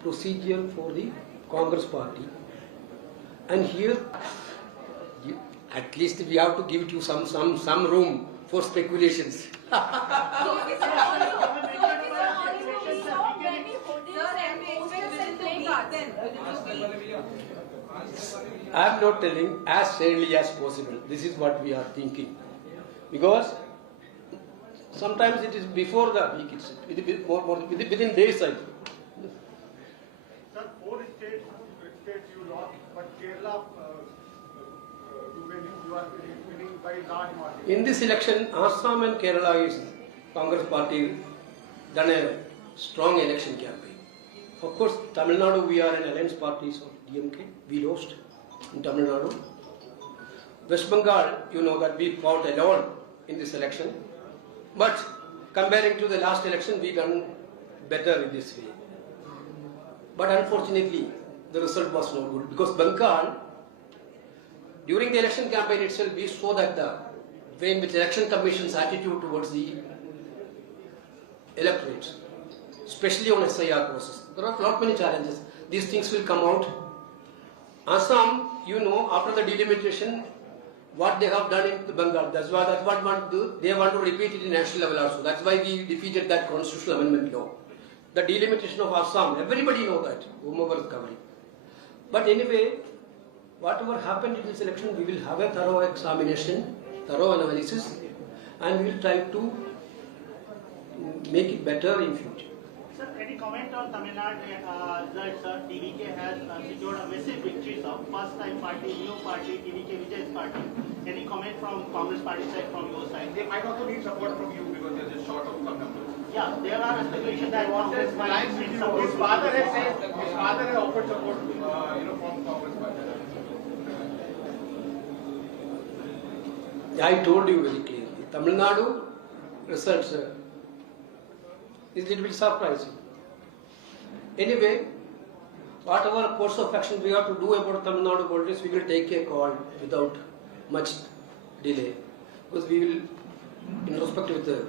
procedure for the Congress party. And here, at least we have to give it you some room for speculations. I am not telling as early as possible. This is what we are thinking. Because sometimes it is before the week itself, within days. Sir, 4 states you lost, but Kerala you are winning by large margin. In this election, Assam and Kerala is Congress party done a strong election campaign. Of course, Tamil Nadu we are an alliance party, so DMK, we lost in Tamil Nadu. West Bengal, you know that we fought alone in this election. But comparing to the last election, we done better in this way. But unfortunately, the result was not good because Bengal, during the election campaign itself, we saw that the way in which election commission's attitude towards the electorate, especially on SIR process. There are not many challenges. These things will come out. Assam, you know, after the delimitation, what they have done in Bengal, that's what they want to repeat it in national level also. That's why we defeated that constitutional amendment law. The delimitation of Assam, everybody know that, whomever is covering. But anyway, whatever happened in this election, we will have a thorough examination, thorough analysis, and we will try to make it better in future. Sir, any comment on Tamil Nadu results? TVK has secured a massive victory, sir. First time party, new party, TVK Vijayan's party. Any comment from Congress party side, from your side? They might also need support from you because they're just short of some numbers. Yeah, there are speculation that Congress might need support. His father has said, his father has offered support, from Congress party. I told you very clearly, Tamil Nadu results is a little bit surprising. Anyway, whatever course of action we have to do about Tamil Nadu politics, we will take a call without much delay. Because we will, in respect with the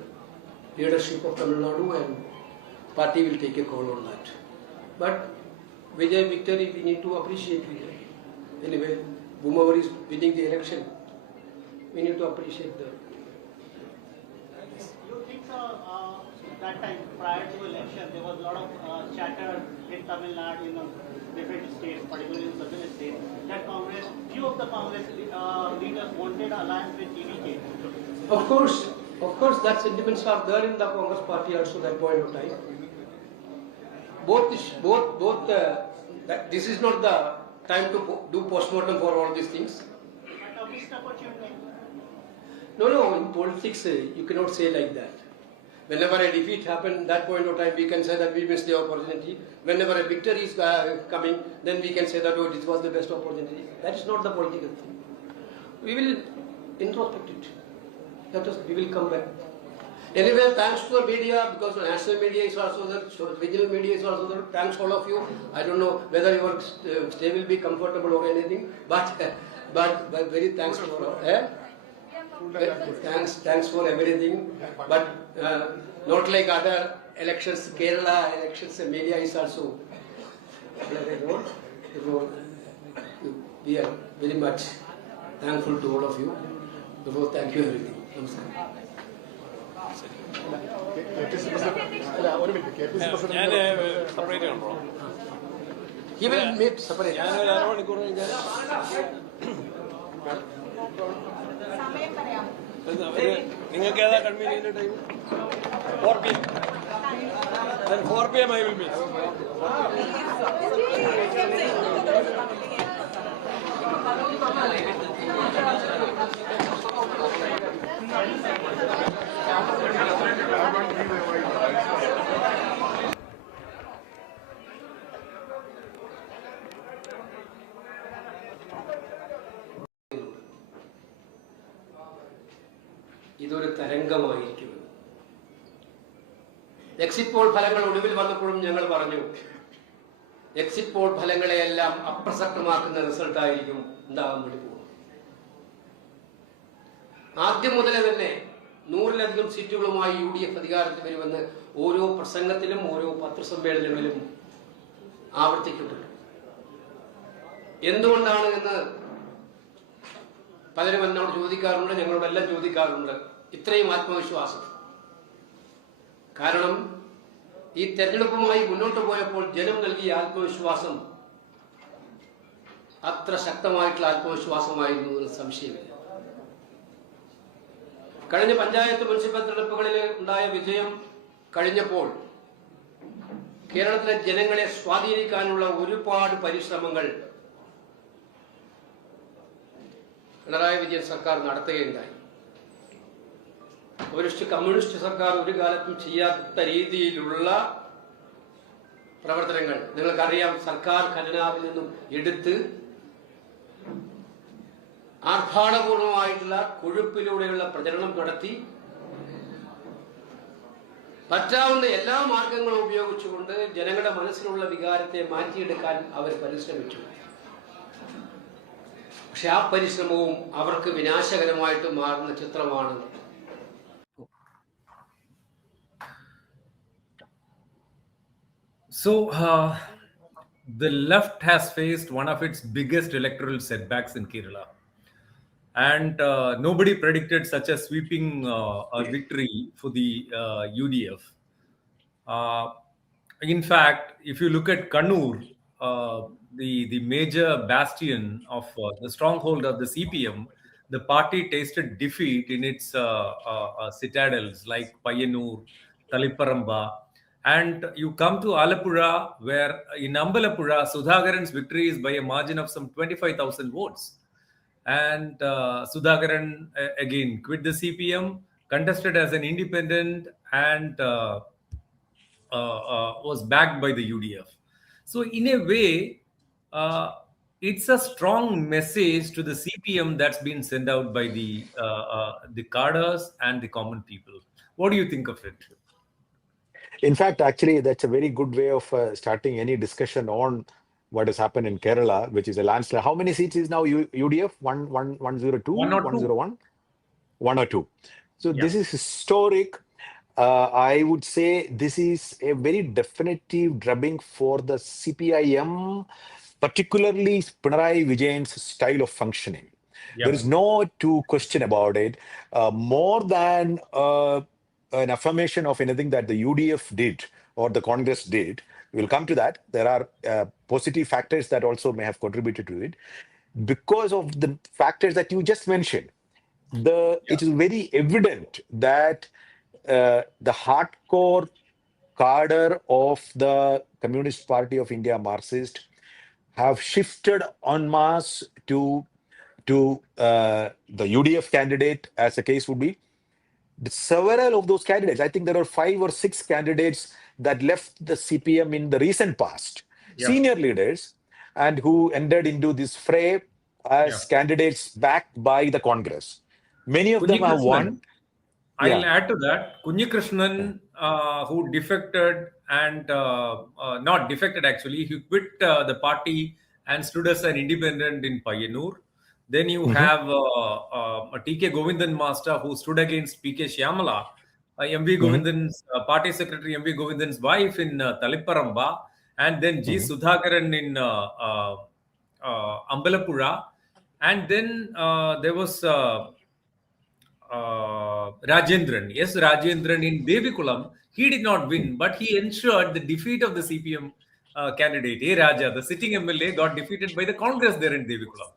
leadership of Tamil Nadu, and party will take a call on that. But Vijay victory, we need to appreciate Vijay. Anyway, whomever is winning the election, we need to appreciate the. You think, that time prior to election, there was a lot of chatter in Tamil Nadu, in different states, particularly in southern states, that few of the Congress leaders wanted alliance with TVK. Of Of course, that sentiments are there in the Congress party also that point of time. This is not the time to do postmortem for all these things. No, in politics you cannot say like that. Whenever a defeat happened, that point of time we can say that we missed the opportunity. Whenever a victory is coming, then we can say that, oh, this was the best opportunity. That is not the political thing. We will introspect it. We will come back. Anyway, thanks to the media, because the national media is also there, so regional media is also there. Thanks all of you. I don't know whether your stay will be comfortable or anything, but very thanks for thanks for everything. But not like other elections, Kerala elections, the media is also playing a role. We are very much thankful to all of you. Therefore, thank you everything. Namaskar. He will meet separate. നിങ്ങൾക്ക് ഏതാ convenient time 4 PM. Then 4 PM I will meet. ഇതൊരു തരംഗമായിരിക്കും. Exit poll ഫലങ്ങൾ ഒടുവിൽ വന്നപ്പോഴും ഞങ്ങൾ പറഞ്ഞു, exit poll ഫലങ്ങളെയെല്ലാം അപ്രസക്തമാക്കുന്ന റിസൾട്ടായിരിക്കും ഉണ്ടാകാൻ വേണ്ടി പോകുന്നത്. ആദ്യം മുതലേ തന്നെ 100-ലധികം സീറ്റുകളുമായി UDF അധികാരത്തിൽ വരുമെന്ന് ഓരോ പ്രസംഗത്തിലും ഓരോ പത്രസമ്മേളനങ്ങളിലും ആവർത്തിക്കപ്പെട്ടു. എന്തുകൊണ്ടാണ് എന്ന് പലരും എന്നോട് ചോദിക്കാറുണ്ട്, ഞങ്ങളോടെല്ലാം ചോദിക്കാറുണ്ട്. ഇത്രയും ആത്മവിശ്വാസം കാരണം ഈ തെരഞ്ഞെടുപ്പുമായി മുന്നോട്ട് പോയപ്പോൾ ജനം നൽകിയ ആത്മവിശ്വാസം അത്ര ശക്തമായിട്ടുള്ള ആത്മവിശ്വാസമായിരുന്നു എന്ന് സംശയമില്ല. കഴിഞ്ഞ പഞ്ചായത്ത് മുനിസിപ്പൽ തെരഞ്ഞെടുപ്പുകളിൽ ഉണ്ടായ വിജയം കഴിഞ്ഞപ്പോൾ കേരളത്തിലെ ജനങ്ങളെ സ്വാധീനിക്കാനുള്ള ഒരുപാട് പരിശ്രമങ്ങൾ പിണറായി വിജയൻ സർക്കാർ നടത്തുകയുണ്ടായി. കമ്മ്യൂണിസ്റ്റ് സർക്കാർ ഒരു കാലത്തും ചെയ്യാത്ത രീതിയിലുള്ള പ്രവർത്തനങ്ങൾ നിങ്ങൾക്കറിയാം. സർക്കാർ ഖജനാവിൽ നിന്നും എടുത്ത് ആർഭാടപൂർവമായിട്ടുള്ള കൊഴുപ്പിലൂടെയുള്ള പ്രചരണം നടത്തി പറ്റാവുന്ന എല്ലാ മാർഗങ്ങളും ഉപയോഗിച്ചുകൊണ്ട് ജനങ്ങളുടെ മനസ്സിലുള്ള വികാരത്തെ മാറ്റിയെടുക്കാൻ അവർ പരിശ്രമിച്ചു. പക്ഷെ ആ പരിശ്രമവും അവർക്ക് വിനാശകരമായിട്ട് മാറുന്ന ചിത്രമാണ്. So the left has faced one of its biggest electoral setbacks in Kerala, and nobody predicted such a sweeping victory for the UDF. In fact, if you look at Kannur, the major bastion of the stronghold of the CPM, the party tasted defeat in its citadels like Payyanur, Talipparamba. And you come to Alappuzha, where in Ambalappuzha, Sudhakaran's victory is by a margin of some 25,000 votes. And Sudhakaran again quit the CPM, contested as an independent, and was backed by the UDF. So in a way, it's a strong message to the CPM that's been sent out by the cadres and the common people. What do you think of it? In fact, actually, that's a very good way of starting any discussion on what has happened in Kerala, which is a landslide. How many seats is now UDF? 102? 101? 102. So this is historic. I would say this is a very definitive drubbing for the CPIM, particularly Pinarayi Vijayan's style of functioning. There is no two question about it. More than an affirmation of anything that the UDF did or the Congress did, we'll come to that. There are positive factors that also may have contributed to it. Because of the factors that you just mentioned, it is very evident that the hardcore cadre of the Communist Party of India, Marxist, have shifted en masse to the UDF candidate, as the case would be. Several of those candidates, I think there are 5 or 6 candidates that left the CPM in the recent past, senior leaders, and who entered into this fray as candidates backed by the Congress. Many of them have won. I'll add to that. Kunyikrishnan, who defected and not defected actually, he quit the party and stood as an independent in Payyanur. Then you have TK Govindan Master, who stood against PK Shyamala, MV Govindan's party secretary, MV Govindan's wife in Talipparamba, and then G. Sudhakaran in Ambalappuzha. And then there was Rajendran. Yes, Rajendran in Devikulam. He did not win, but he ensured the defeat of the CPM candidate, A. Raja. The sitting MLA got defeated by the Congress there in Devikulam.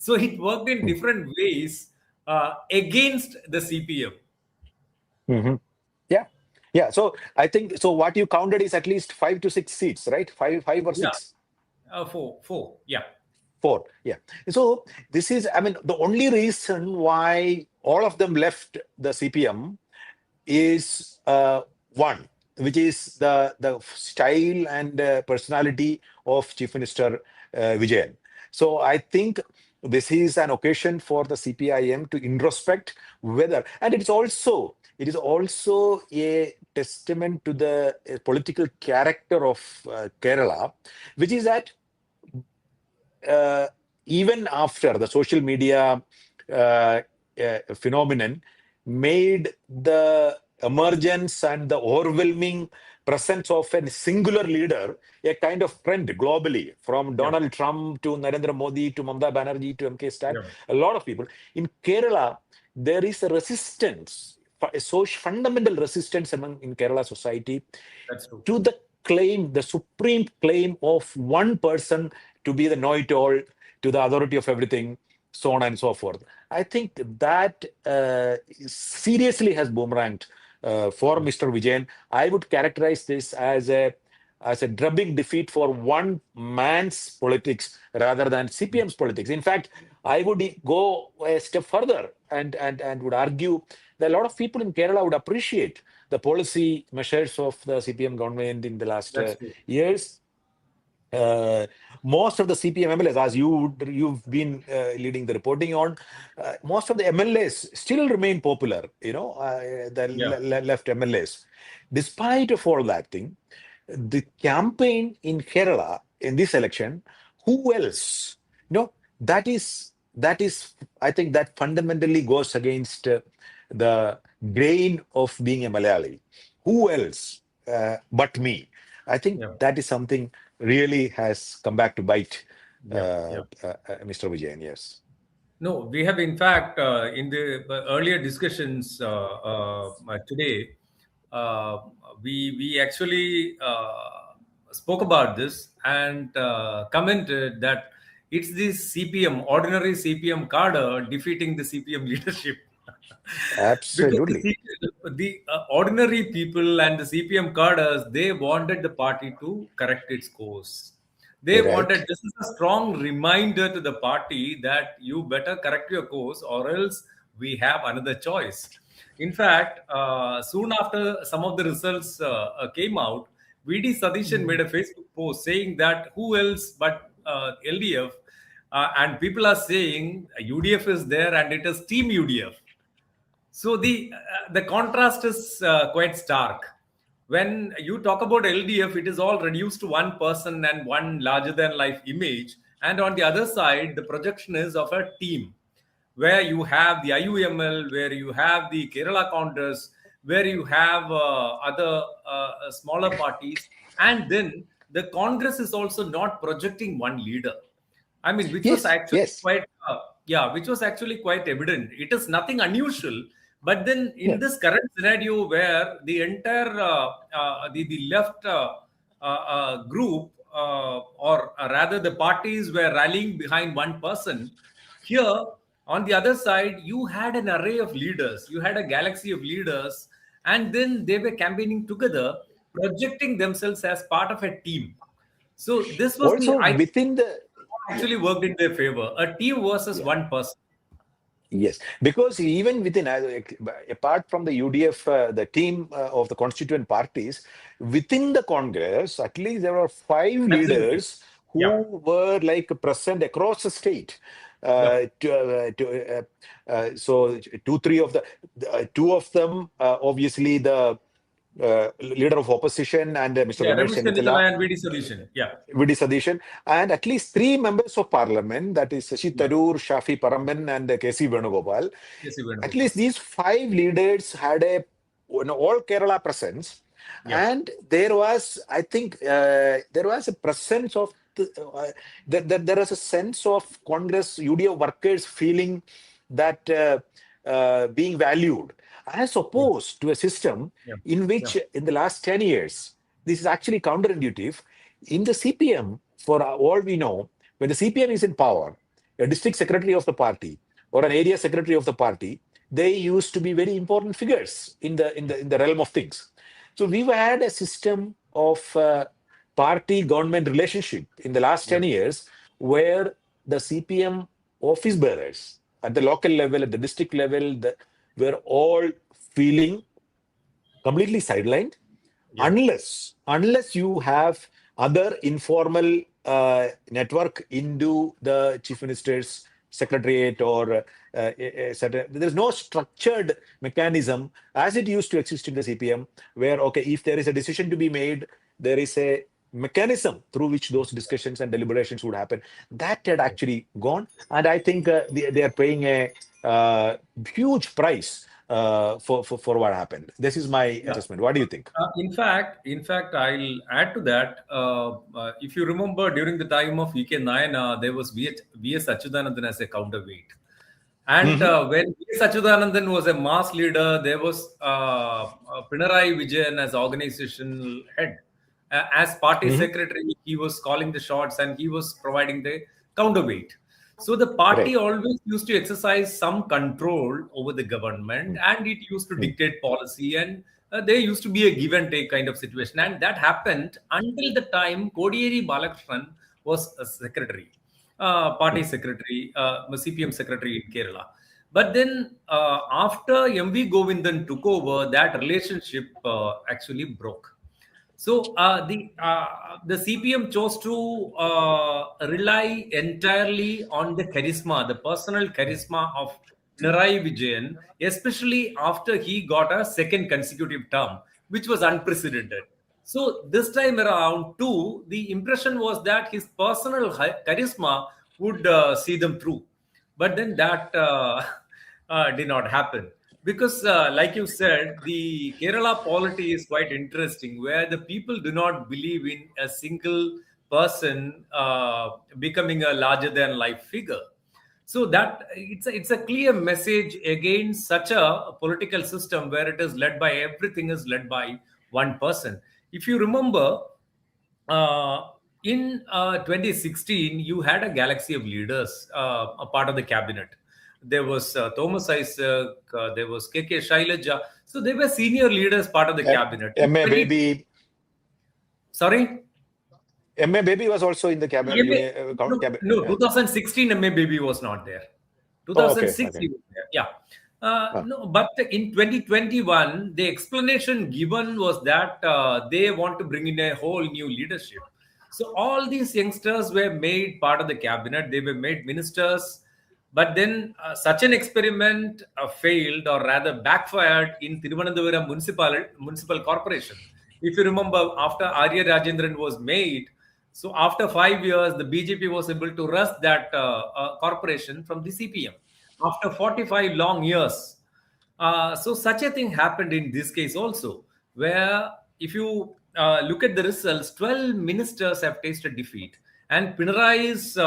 So it worked in different ways against the CPM. Yeah. So I think what you counted is at least 5 to 6 seats, right? 5 or 6. 4. Yeah. 4. Yeah. So this is, I mean, the only reason why all of them left the CPM is one, which is the style and personality of Chief Minister Vijayan. So I think this is an occasion for the CPIM to introspect whether, and it is also a testament to the political character of Kerala, which is that even after the social media phenomenon made the emergence and the overwhelming presence of a singular leader a kind of trend globally, from Donald Trump to Narendra Modi to Mamata Banerjee to MK Stan, a lot of people. In Kerala, there is a resistance, a social fundamental resistance in Kerala society to the claim, the supreme claim of one person to be the know-it-all, to the authority of everything, so on and so forth. I think that seriously has boomeranged for Mr. Vijayan. I would characterize this as a drubbing defeat for one man's politics rather than CPM's politics. In fact, I would go a step further and would argue that a lot of people in Kerala would appreciate the policy measures of the CPM government in the last years. Most of the CPM MLAs, as you've been leading the reporting on, most of the MLAs still remain popular, the left MLAs. Despite of all that thing, the campaign in Kerala in this election, who else? That is, I think that fundamentally goes against the grain of being a Malayali. Who else but me? I think that is something really has come back to bite Mr. Vijayan. Yes. No, we have in fact in the earlier discussions today, we actually spoke about this and commented that it's the CPM, ordinary CPM cadre defeating the CPM leadership. Absolutely. The ordinary people and the CPM cadres, they wanted the party to correct its course. They wanted, this is a strong reminder to the party that you better correct your course or else we have another choice. In fact, soon after some of the results came out, VD Sadishan made a Facebook post saying that who else but LDF, and people are saying UDF is there and it is Team UDF. So the contrast is quite stark. When you talk about LDF, it is all reduced to one person and one larger-than-life image. And on the other side, the projection is of a team, where you have the IUML, where you have the Kerala Congress, where you have other smaller parties. And then the Congress is also not projecting one leader. I mean, which was actually which was actually quite evident. It is nothing unusual. But then in this current scenario where the entire the left group or rather the parties were rallying behind one person, here On the other side, you had an array of leaders, you had a galaxy of leaders, and then they were campaigning together, projecting themselves as part of a team. So this was Also within the actually worked in their favor. A team versus one person. Yes, because even within, apart from the UDF, the team of the constituent parties, within the Congress, at least there were 5 leaders who were like present across the state. So 2 of them, obviously the leader of opposition and Mr. Ramesh Chennittala and VD Solution. VD Sadishan, and at least 3 members of parliament, that is Shashi Tharoor, Shafi Paramban, and KC Venugopal. At least these 5 leaders had a all Kerala presence, and there was, I think, there was a presence of there was a sense of Congress UDF workers feeling that being valued, as opposed to a system in which in the last 10 years, this is actually counterintuitive. In the CPM, for all we know, when the CPM is in power, a district secretary of the party or an area secretary of the party, they used to be very important figures in the realm of things. So we've had a system of party government relationship in the last 10 years where the CPM office bearers at the local level, at the district level, were all feeling completely sidelined, unless you have other informal network into the chief minister's secretariat or there's no structured mechanism as it used to exist in the CPM, where if there is a decision to be made, there is a mechanism through which those discussions and deliberations would happen. That had actually gone, and I think they are paying a huge price for what happened. This is my assessment. What do you think? In fact, I'll add to that. If you remember, during the time of E.K. Nayana, there was V.S. Achyutanandan as a counterweight. And when V.S. Achyutanandan was a mass leader, there was Pinarayi Vijayan as organizational head. As party secretary, he was calling the shots and he was providing the counterweight. So the party always used to exercise some control over the government, and it used to dictate policy, and there used to be a give and take kind of situation. And that happened until the time Kodiyeri Balakrishnan was a secretary, party secretary, CPM secretary in Kerala. But then after M.V. Govindan took over, that relationship actually broke. So the CPM chose to rely entirely on the charisma, the personal charisma of Pinarayi Vijayan, especially after he got a second consecutive term, which was unprecedented. So this time around too, the impression was that his personal charisma would see them through. But then that did not happen. Because like you said, the Kerala polity is quite interesting, where the people do not believe in a single person becoming a larger than life figure. So that it's a clear message against such a political system where it is led by, everything is led by one person. If you remember, in 2016, you had a galaxy of leaders, a part of the cabinet. There was Thomas Isaac, there was KK Shailaja. So they were senior leaders, part of the cabinet. M.A. Baby. Sorry? M.A. Baby was also in the cabinet. No, 2016 M.A. Baby was not there. 2006 he was there. No, but in 2021, the explanation given was that they want to bring in a whole new leadership. So all these youngsters were made part of the cabinet. They were made ministers. But then such an experiment failed, or rather backfired, in Thiruvananthapuram municipal corporation. If you remember, after Arya Rajendran was made, so after 5 years, the BJP was able to wrest that corporation from the CPM. After 45 long years. So such a thing happened in this case also, where if you look at the results, 12 ministers have tasted defeat. And Pinarayi's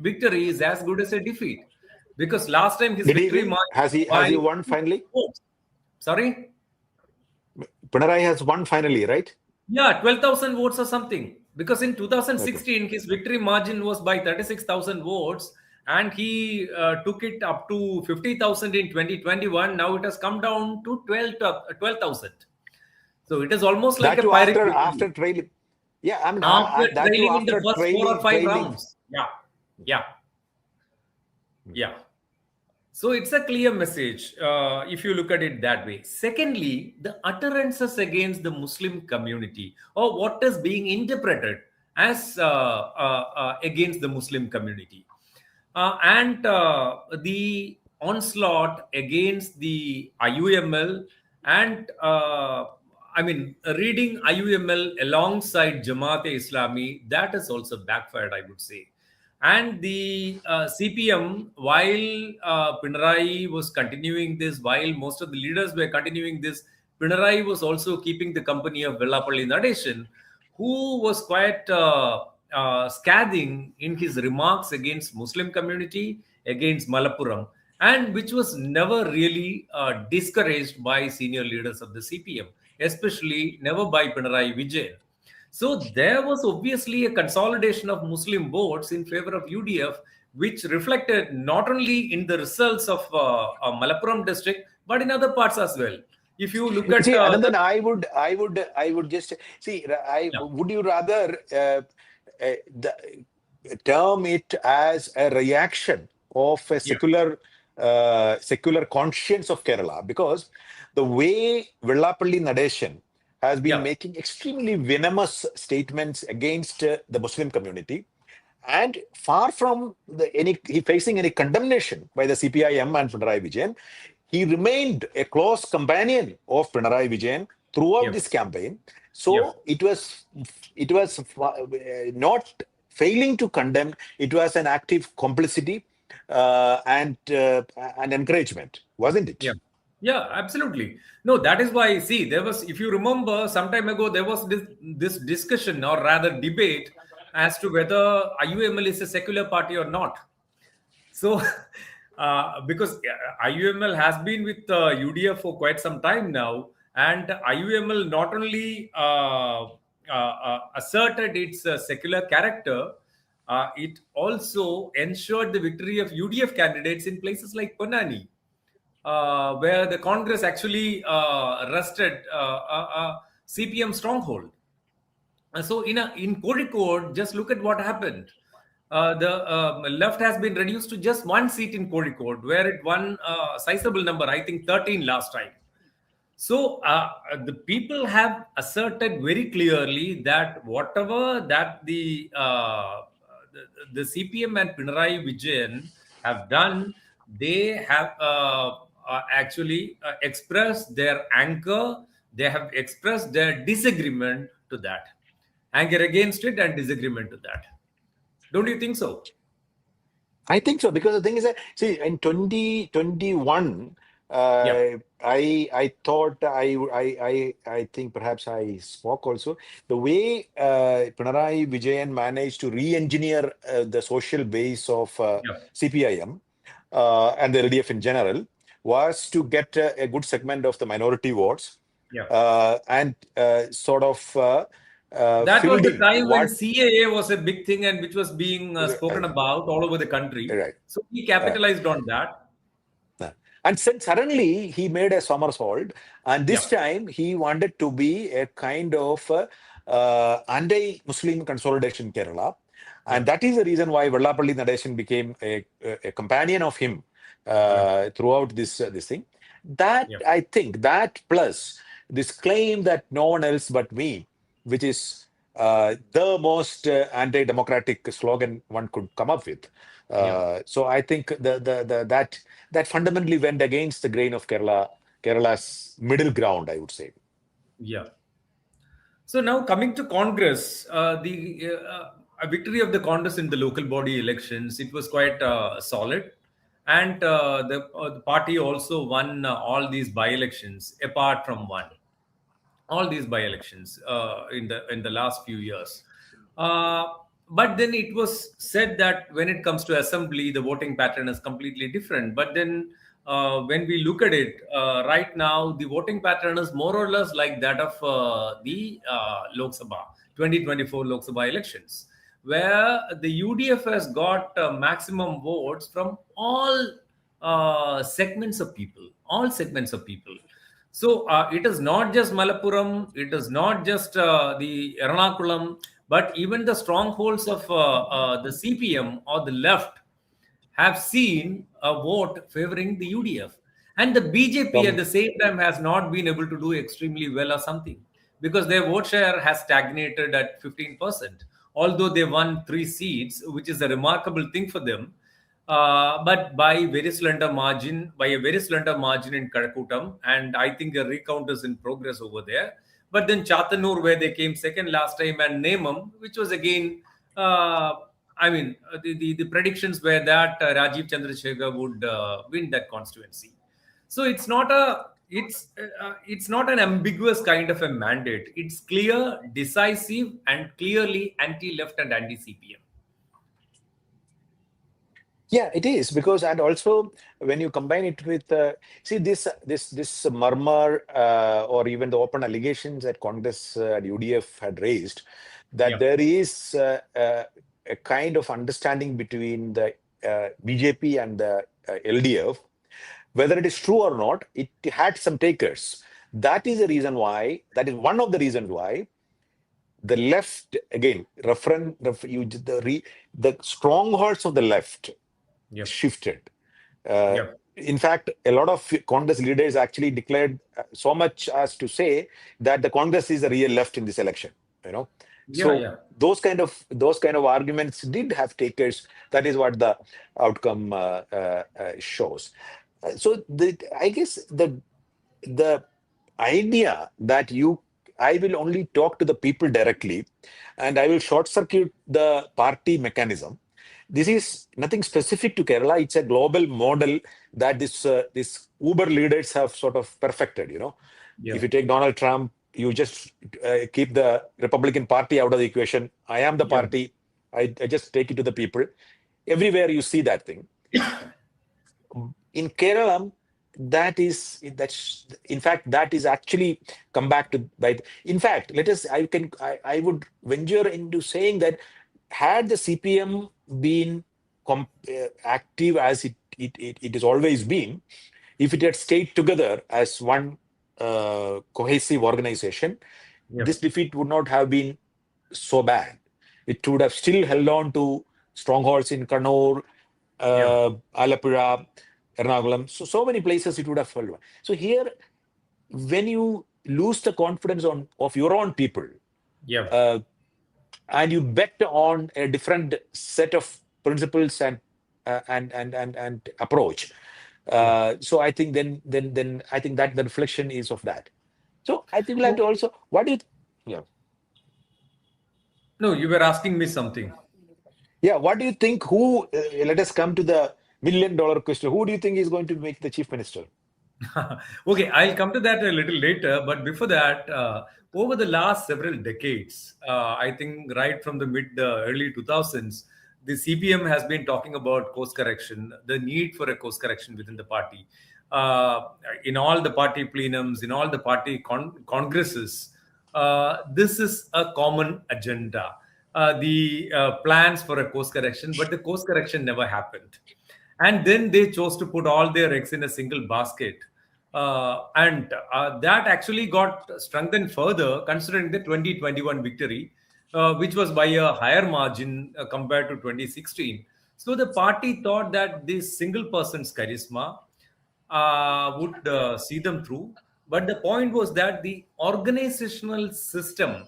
victory is as good as a defeat. Because last time his victory margin... Has he won finally? Sorry? Pinarayi has won finally, right? Yeah, 12,000 votes or something. Because in 2016, his victory margin was by 36,000 votes. and he took it up to 50,000 in 2021. Now it has come down to 12,000. So it is almost like That a too pyrrhic after victory. trailing. Yeah, I mean, After that too trailing in the after first 4 or 5 trailing. rounds. Yeah. So it's a clear message if you look at it that way. Secondly, the utterances against the Muslim community, or what is being interpreted as against the Muslim community, and the onslaught against the IUML, and reading IUML alongside Jamaat-e-Islami, that has also backfired, I would say. And the CPM, while Pinarayi was continuing this, while most of the leaders were continuing this, Pinarayi was also keeping the company of Vellapalli Nadeshan, who was quite scathing in his remarks against Muslim community, against Malappuram, and which was never really discouraged by senior leaders of the CPM, especially never by Pinarayi Vijayan. So there was obviously a consolidation of Muslim votes in favor of UDF, which reflected not only in the results of Malappuram district, but in other parts as well. If you look at Anandan, I would just see. Would you rather term it as a reaction of a secular conscience of Kerala? Because the way Vellapalli Nadeshan has been making extremely venomous statements against the Muslim community, and far from facing any condemnation by the CPIM and Pinarayi Vijayan, he remained a close companion of Pinarayi Vijayan throughout this campaign. So it was not failing to condemn; it was an active complicity and encouragement, wasn't it? Yeah, absolutely. No, that is why, see, there was, if you remember, some time ago, there was this discussion, or rather debate, as to whether IUML is a secular party or not. So, because IUML has been with UDF for quite some time now, and IUML not only asserted its secular character, it also ensured the victory of UDF candidates in places like Ponani, where the Congress actually rested CPM stronghold. So in Kozhikode, just look at what happened. The left has been reduced to just one seat in Kozhikode, where it won a sizable number, I think 13 last time. So the people have asserted very clearly that whatever that the CPM and Pinarayi Vijayan have done, they have actually expressed their anger. They have expressed their disagreement to that, anger against it, and disagreement to that. Don't you think so? I think so, because the thing is that, see, in 2021, I thought I think perhaps I spoke also. The way Pinarayi Vijayan managed to re-engineer the social base of CPIM and the LDF in general was to get a good segment of the minority votes and sort of that was the time when CAA was a big thing and which was being spoken about all over the country. Right. So he capitalized on that. And then suddenly he made a somersault, and this time he wanted to be a kind of anti-Muslim consolidation in Kerala. And that is the reason why Vellapalli Nadeshan became a companion of him throughout this thing. That I think that plus this claim that no one else but me, which is the most anti-democratic slogan one could come up with. So I think that fundamentally went against the grain of Kerala's middle ground, I would say. Yeah. So now coming to Congress, the victory of the Congress in the local body elections, it was quite solid. And the party also won all these by-elections, apart from one. All these by-elections in the last few years. But then it was said that when it comes to assembly, the voting pattern is completely different. But then when we look at it, right now, the voting pattern is more or less like that of the Lok Sabha, 2024 Lok Sabha elections, where the UDF has got maximum votes from all segments of people, all segments of people. So it is not just Malappuram, it is not just the Ernakulam, but even the strongholds of the CPM or the left have seen a vote favoring the UDF. And the BJP at the same time has not been able to do extremely well or something, because their vote share has stagnated at 15%, although they won 3 seats, which is a remarkable thing for them. But by a very slender margin in Karakutam, and I think a recount is in progress over there. But then Chatanur, where they came second last time, and Nemam, which was again, the predictions were that Rajiv Chandrasekhar would win that constituency. So it's not an ambiguous kind of a mandate. It's clear, decisive, and clearly anti-left and anti-CPM. Yeah, it is, because, and also when you combine it with this murmur or even the open allegations that Congress and UDF had raised, that there is a kind of understanding between the BJP and the LDF, whether it is true or not, it had some takers. That is one of the reasons why the left, again, the strongholds of the left shifted. In fact, a lot of Congress leaders actually declared so much as to say that the Congress is the real left in this election. Those kind of arguments did have takers. That is what the outcome shows. So I guess the idea that I will only talk to the people directly, and I will short circuit the party mechanism. This is nothing specific to Kerala. It's a global model that this Uber leaders have sort of perfected. If you take Donald Trump, you just keep the Republican Party out of the equation. I am the party. I just take it to the people. Everywhere you see that thing. In Kerala, that is actually come back to bite. In fact, I would venture into saying that had the CPM been active as it has always been, if it had stayed together as one cohesive organization, this defeat would not have been so bad. It would have still held on to strongholds in Kannur, Alappuzha, Ernakulam. So many places it would have held on. So here, when you lose the confidence of your own people, and you bet on a different set of principles and approach, so I think then I think that the reflection is of that. So I think we'll have to also, what do you? No, you were asking me something. Yeah, what do you think? Let us come to the $1 million question. Who do you think is going to make the chief minister? Okay, I'll come to that a little later. But before that, over the last several decades, I think right from the early 2000s, the CPM has been talking about course correction, the need for a course correction within the party. In all the party plenums, in all the party congresses, this is a common agenda. The plans for a course correction, but the course correction never happened. And then they chose to put all their eggs in a single basket. And that actually got strengthened further considering the 2021 victory, which was by a higher margin compared to 2016. So the party thought that this single person's charisma would see them through. But the point was that the organizational system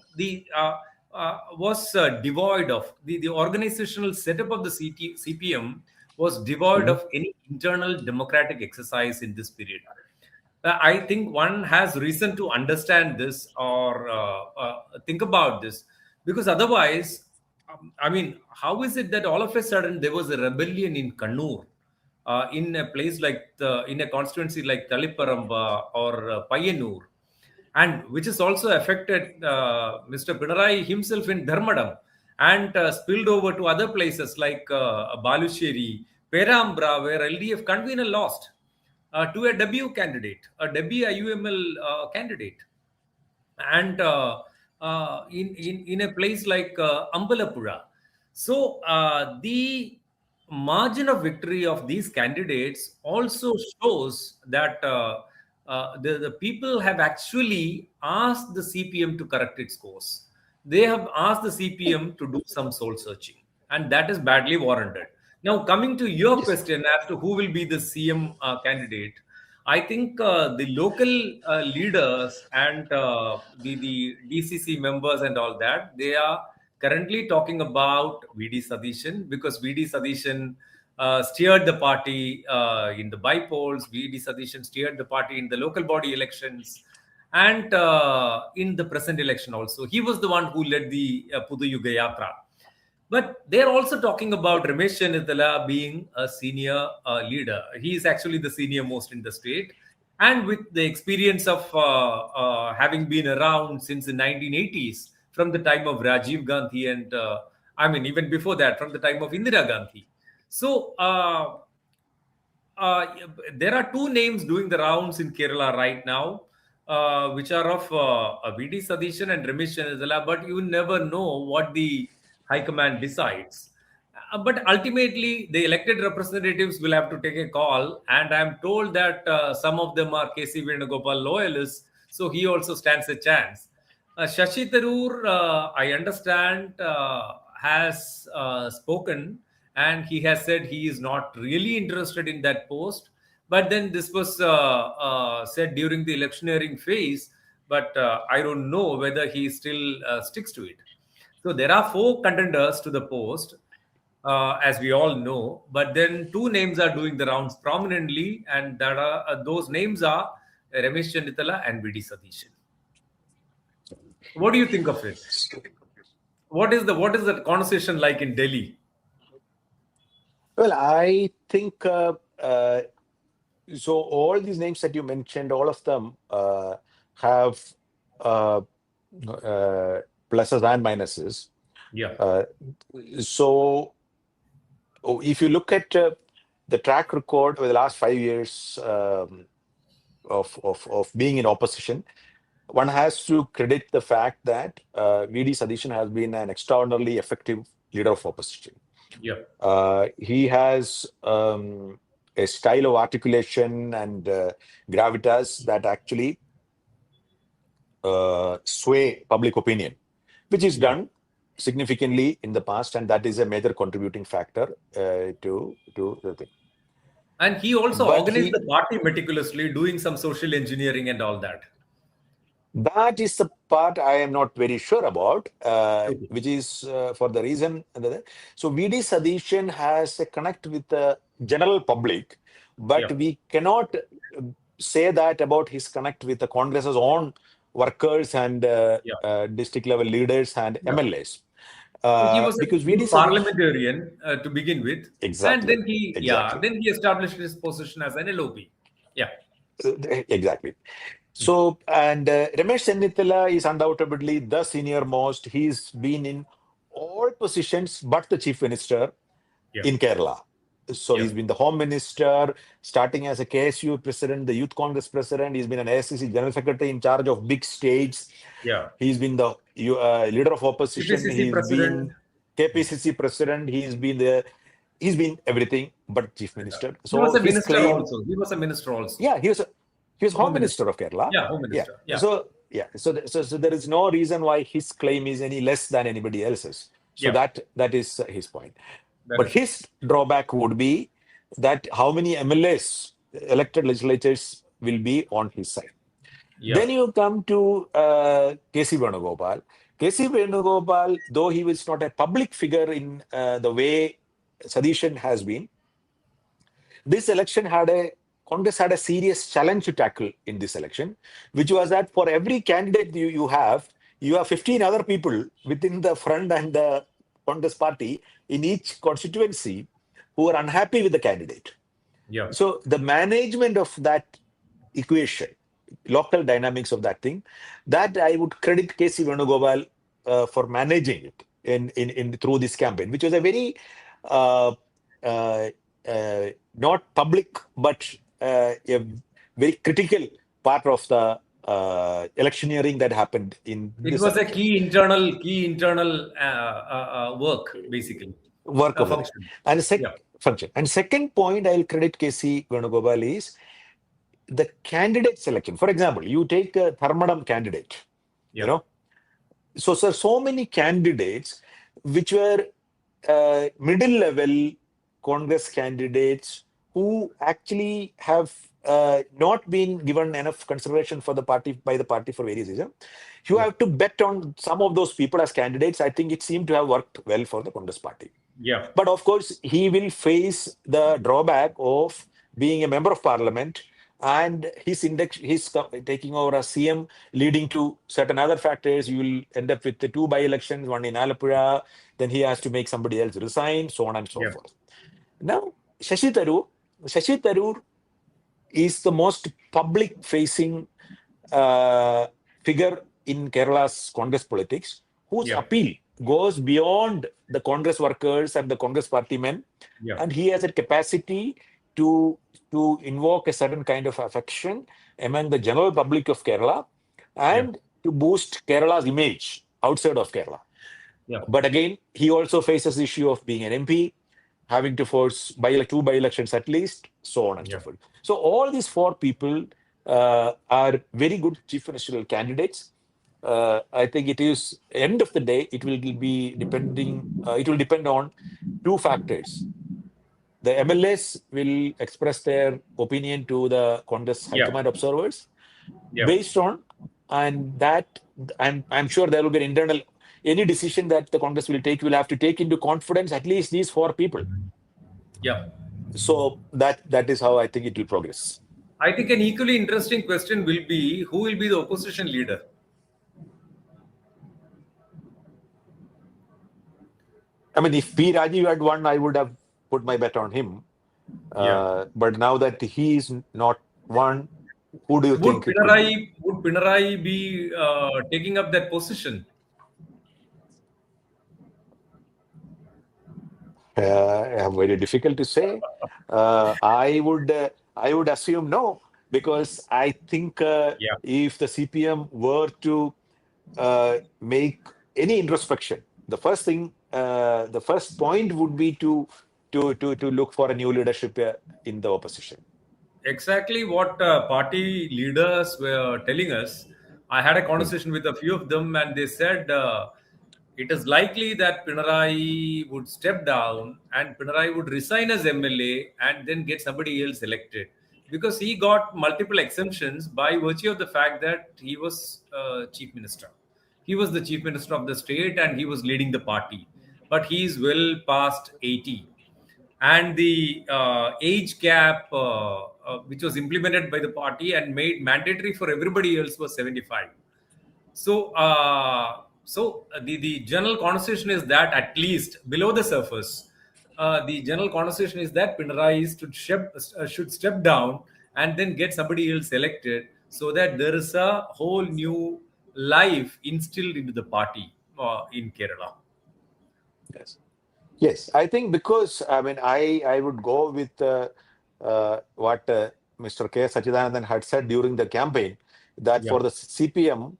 was devoid of, the organizational setup of the CPM was devoid of any internal democratic exercise in this period. I think one has reason to understand this or think about this, because otherwise, how is it that all of a sudden there was a rebellion in Kannur, in a place in a constituency like Talipparamba or Payyanur, and which has also affected Mr. Pinarayi himself in Dharmadam, and spilled over to other places like Balusheri, Perambra, where LDF convener lost to a debut candidate, a debut IUML candidate. And in a place like Ambalappuzha. So the margin of victory of these candidates also shows that the people have actually asked the CPM to correct its course. They have asked the CPM to do some soul searching, and that is badly warranted. Now, coming to your question as to who will be the CM candidate, I think the local leaders and the DCC members and all that, they are currently talking about VD Sadishan, because VD Sadishan steered the party in the by-polls. VD Sadishan steered the party in the local body elections, and in the present election also. He was the one who led the Pudu Yuga Yatra. But they're also talking about Ramesh Chennithala being a senior leader. He is actually the senior most in the state. And with the experience of having been around since the 1980s, from the time of Rajiv Gandhi and, even before that, from the time of Indira Gandhi. So, there are two names doing the rounds in Kerala right now, which are of VD Sadishan and Ramesh Chennithala, but you never know what the High Command decides. But ultimately, the elected representatives will have to take a call, and I'm told that some of them are KC Venugopal loyalists, so he also stands a chance. Shashi Tharoor, I understand, has spoken, and he has said he is not really interested in that post. But then this was said during the electioneering phase, but I don't know whether he still sticks to it. So there are 4 contenders to the post, as we all know, but then 2 names are doing the rounds prominently, and that are those names are Ramesh Chennithala and VD Sadishan. What do you think of it? What is the conversation like in Delhi? Well, I think so. All these names that you mentioned, all of them have pluses and minuses. Yeah. So, if you look at the track record over the last 5 years of being in opposition, one has to credit the fact that VD Sadishan has been an extraordinarily effective leader of opposition. Yeah. He has a style of articulation and gravitas that actually sway public opinion, which is done significantly in the past, and that is a major contributing factor to the thing. And he also organized the party meticulously, doing some social engineering and all that. That is the part I am not very sure about, which is for the reason. So VD Sadishan has a connect with the general public, but we cannot say that about his connect with the Congress's own workers and district level leaders and MLAs. He was a good parliamentarian to begin with, exactly, and then then he established his position as an LOP. Yeah, exactly. So, and Ramesh Chennithala is undoubtedly the senior most. He's been in all positions but the chief minister in Kerala. So he's been the home minister, starting as a KSU president, the youth congress president. He's been an AICC general secretary in charge of big states. Yeah, he's been the leader of opposition. CPCC He's president. been KPCC president. He's been everything but chief minister. So he was a minister also. He was a minister also. Yeah, he was home minister of Kerala. Yeah, home minister. Yeah. So there is no reason why his claim is any less than anybody else's. So that is his point. But his drawback would be that how many MLAs, elected legislators, will be on his side. Yeah. Then you come to KC Venugopal. KC Venugopal, though he was not a public figure in the way Sadishan has been, this election Congress had a serious challenge to tackle in this election, which was that for every candidate you have 15 other people within the front and the Congress party in each constituency who are unhappy with the candidate. Yeah. So the management of that equation, local dynamics of that thing, that I would credit KC Venugopal for managing it in through this campaign, which was a very not public but a very critical part of the electioneering that happened in It this was a election. key internal work, basically. Work of Function. Function. And second point I'll credit KC Venugopal is the candidate selection. For example, you take a Tharmadam candidate, you know. So, sir, so many candidates which were middle level Congress candidates who actually have not been given enough consideration for the party by the party for various reasons. You have to bet on some of those people as candidates. I think it seemed to have worked well for the Congress party. Yeah. But of course, he will face the drawback of being a member of parliament and his taking over as CM, leading to certain other factors. You will end up with the 2 by-elections, one in Alappuzha, then he has to make somebody else resign, so on and so forth. Now, Shashi Tharoor is the most public-facing figure in Kerala's Congress politics, whose appeal goes beyond the Congress workers and the Congress party men, and he has a capacity to invoke a certain kind of affection among the general public of Kerala and to boost Kerala's image outside of Kerala. But again, he also faces the issue of being an MP, having to force 2 by-elections at least, so on and so forth. So all these 4 people are very good chief ministerial candidates. I think it is end of the day, it will be depending. It will depend on 2 factors. The MLAs will express their opinion to the Congress High Command observers based on, and that I'm sure there will be an internal. Any decision that the Congress will take will have to take into confidence at least these 4 people. Yeah. So that is how I think it will progress. I think an equally interesting question will be, who will be the opposition leader? I mean, if P. Rajiv had won, I would have put my bet on him. But now that he is not won, who do you think? Would Pinarayi be taking up that position? Very difficult to say. I would assume no, because I think if the CPM were to make any introspection, the first thing, the first point would be to look for a new leadership in the opposition. Exactly what party leaders were telling us. I had a conversation with a few of them, and they said it is likely that Pinarayi would step down and Pinarayi would resign as MLA and then get somebody else elected, because he got multiple exemptions by virtue of the fact that he was chief minister. He was the chief minister of the state and he was leading the party, but he is well past 80. And the age cap, which was implemented by the party and made mandatory for everybody else, was 75. So, the general conversation is that, at least below the surface, the general conversation is that Pinarayi should step down and then get somebody else elected, so that there is a whole new life instilled into the party in Kerala. Yes, I think because I would go with what Mr. K. Sachidanandan had said during the campaign, that for the CPM,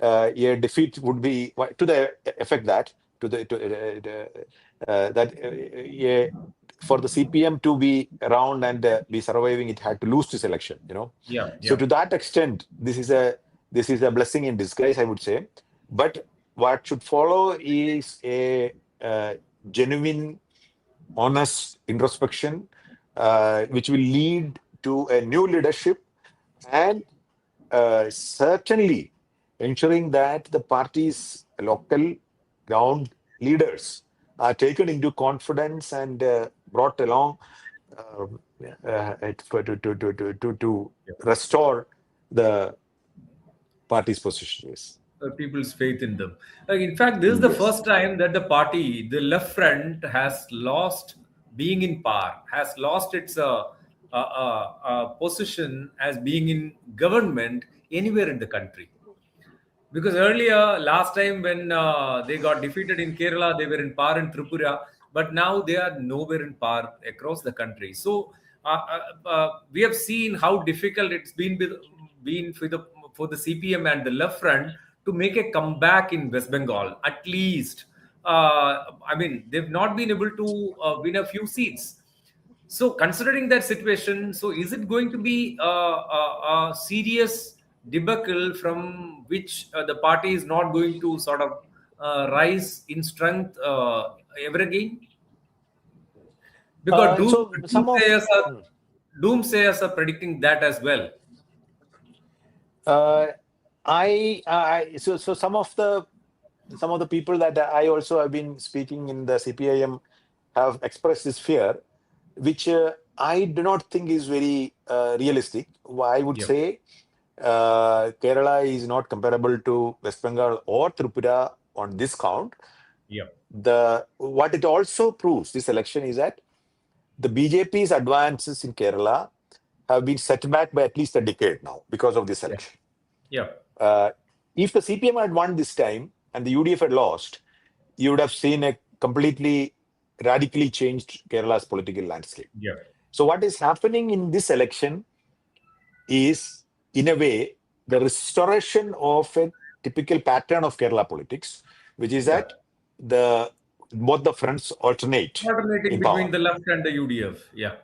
a defeat would be to the effect that for the CPM to be around and be surviving, it had to lose this election. So to that extent, this is a blessing in disguise, I would say. But what should follow is a genuine, honest introspection, which will lead to a new leadership, and certainly ensuring that the party's local ground leaders are taken into confidence and brought along to restore the party's position. Yes. People's faith in them. In fact, this is the first time that the party, the left front, has lost being in power, has lost its position as being in government anywhere in the country. Because earlier, last time when they got defeated in Kerala, they were in power in Tripura, but now they are nowhere in power across the country. So we have seen how difficult it's been for for the CPM and the left front to make a comeback in West Bengal. At least, I mean, they've not been able to win a few seats. So, considering that situation, so is it going to be a serious debacle from which the party is not going to sort of rise in strength ever again? Because So some of doomsayers are predicting that as well. So some of the people that I also have been speaking in the CPIM have expressed this fear, which I do not think is very realistic. I would say Kerala is not comparable to West Bengal or Tripura on this count. Yeah. What it also proves, this election, is that the BJP's advances in Kerala have been set back by at least a decade now because of this election. Yeah. If the CPM had won this time and the UDF had lost, you would have seen a completely radically changed Kerala's political landscape. Yeah. So what is happening in this election is, in a way, the restoration of a typical pattern of Kerala politics, which is that both the fronts alternate Alternating in between power. the left and the UDF. Yeah.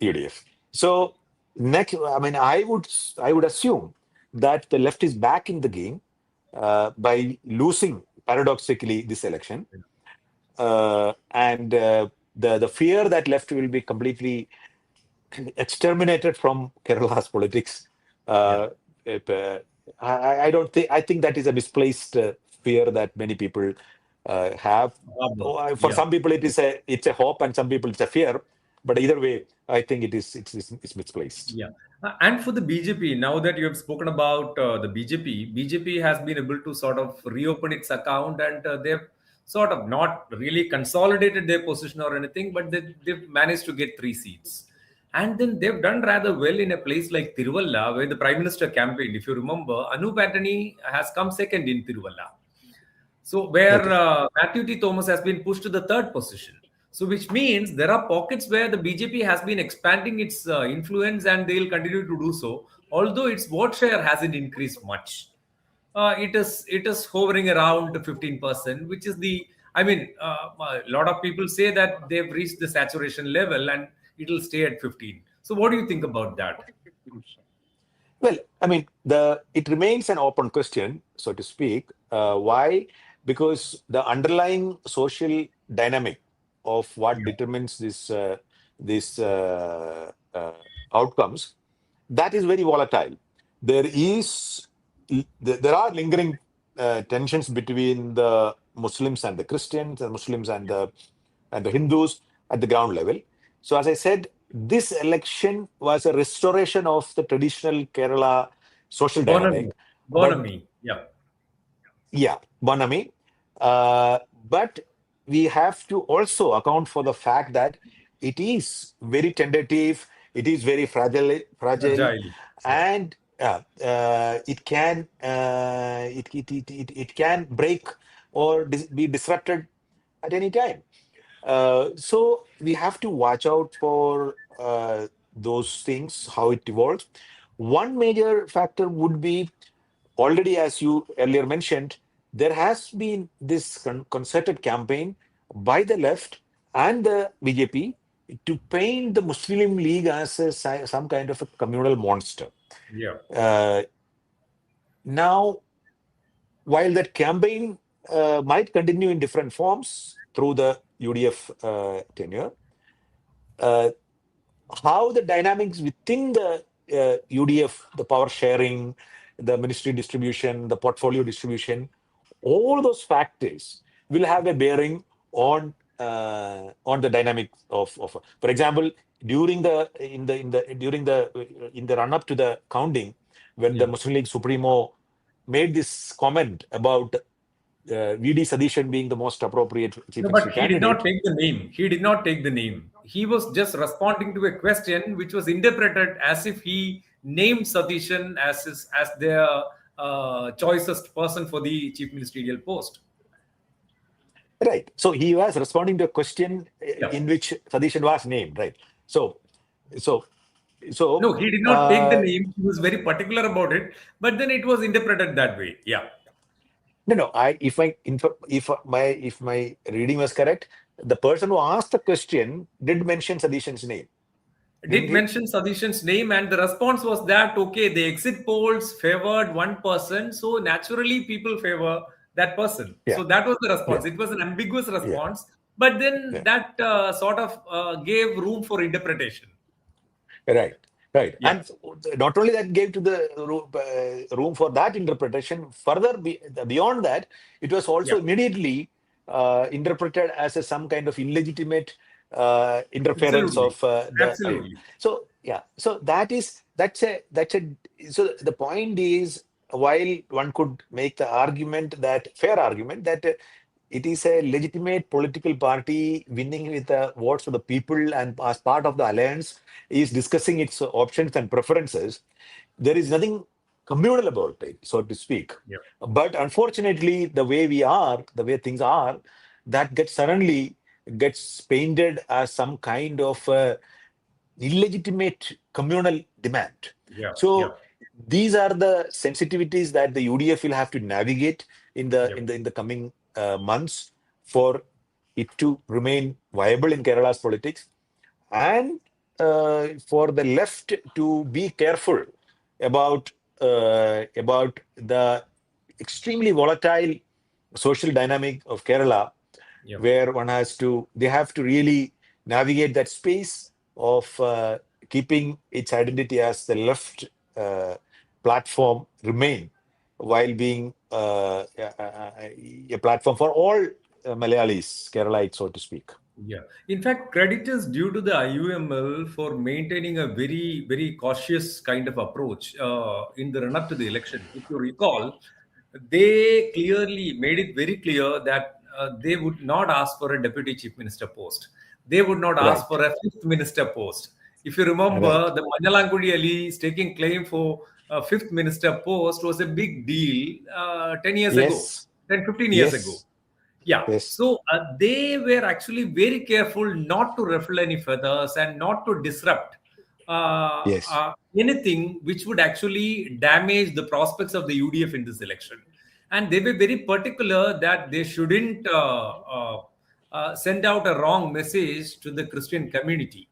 UDF. So next, I mean, I would assume that the left is back in the game by losing, paradoxically, this election, and the fear that left will be completely exterminated from Kerala's politics. I don't think. I think that is a misplaced fear that many people have. For some people, it's a hope, and some people it's a fear. But either way, I think it's misplaced. Yeah. And for the BJP, now that you have spoken about the BJP has been able to sort of reopen its account, and they've sort of not really consolidated their position or anything, but they've managed to get 3 seats. And then they've done rather well in a place like Tiruvalla, where the Prime Minister campaigned. If you remember, Anup Antony has come second in Tiruvalla. So where Matthew T. Thomas has been pushed to the 3rd position. So which means there are pockets where the BJP has been expanding its influence, and they'll continue to do so, although its vote share hasn't increased much. It is hovering around 15%, which is a lot of people say that they've reached the saturation level and it'll stay at 15. So what do you think about that? Well, I mean, it remains an open question, so to speak. Why? Because the underlying social dynamic of what determines these outcomes, that is very volatile. There are lingering tensions between the Muslims and the Christians, and Muslims and the Hindus at the ground level. So, as I said, this election was a restoration of the traditional Kerala social dynamic. Bonami, Bonami. But we have to also account for the fact that it is very tentative, it is very fragile. And it can break or be disrupted at any time. So we have to watch out for those things, how it evolves. One major factor would be, already as you earlier mentioned, there has been this concerted campaign by the left and the BJP to paint the Muslim League as some kind of a communal monster. Yeah. Now, while that campaign might continue in different forms through the UDF tenure, how the dynamics within the UDF, the power sharing, the ministry distribution, the portfolio distribution, all those factors will have a bearing on the dynamic of. For example, during the run up to the counting, when the Muslim League Supremo made this comment about VD Sadishan being the most appropriate chief minister candidate. He did not take the name. He did not take the name. He was just responding to a question which was interpreted as if he named Sadishan as their choicest person for the chief ministerial post. Right. So he was responding to a question in which Sadishan was named. Right. So So No, he did not take the name. He was very particular about it, but then it was interpreted that way. Yeah. No. If my reading was correct, the person who asked the question did mention Sadishan's name, didn't Did he? mention Sadishan's name, and the response was that okay, the exit polls favored one person, so naturally people favor that person. Yeah. So that was the response. Yeah. It was an ambiguous Yeah. response, but then Yeah. that sort of gave room for interpretation. Right. Yeah. And not only that gave to the room for that interpretation, further beyond that, it was also Yeah. immediately interpreted as some kind of illegitimate interference Absolutely. of the. Absolutely. So yeah, so that's a. So the point is, while one could make the argument that fair argument that it is a legitimate political party winning with the votes of the people and as part of the alliance is discussing its options and preferences. There is nothing communal about it, so to speak. Yeah. But unfortunately, the way things are, that suddenly gets painted as some kind of illegitimate communal demand. Yeah. So these are the sensitivities that the UDF will have to navigate in the coming months for it to remain viable in Kerala's politics, and for the left to be careful about the extremely volatile social dynamic of Kerala, where they have to really navigate that space of keeping its identity as the left platform remain, while being a platform for all Malayalis, Keralites, so to speak. Yeah. In fact, credit is due to the IUML for maintaining a very, very cautious kind of approach in the run-up to the election. If you recall, they clearly made it very clear that they would not ask for a deputy chief minister post. They would not ask for a fifth minister post. If you remember, the Manjalangudi Ali taking claim for a fifth minister post was a big deal 10 years ago, 10, 15 years ago. Yeah. So they were actually very careful not to ruffle any feathers and not to disrupt anything which would actually damage the prospects of the UDF in this election. And they were very particular that they shouldn't send out a wrong message to the Christian community.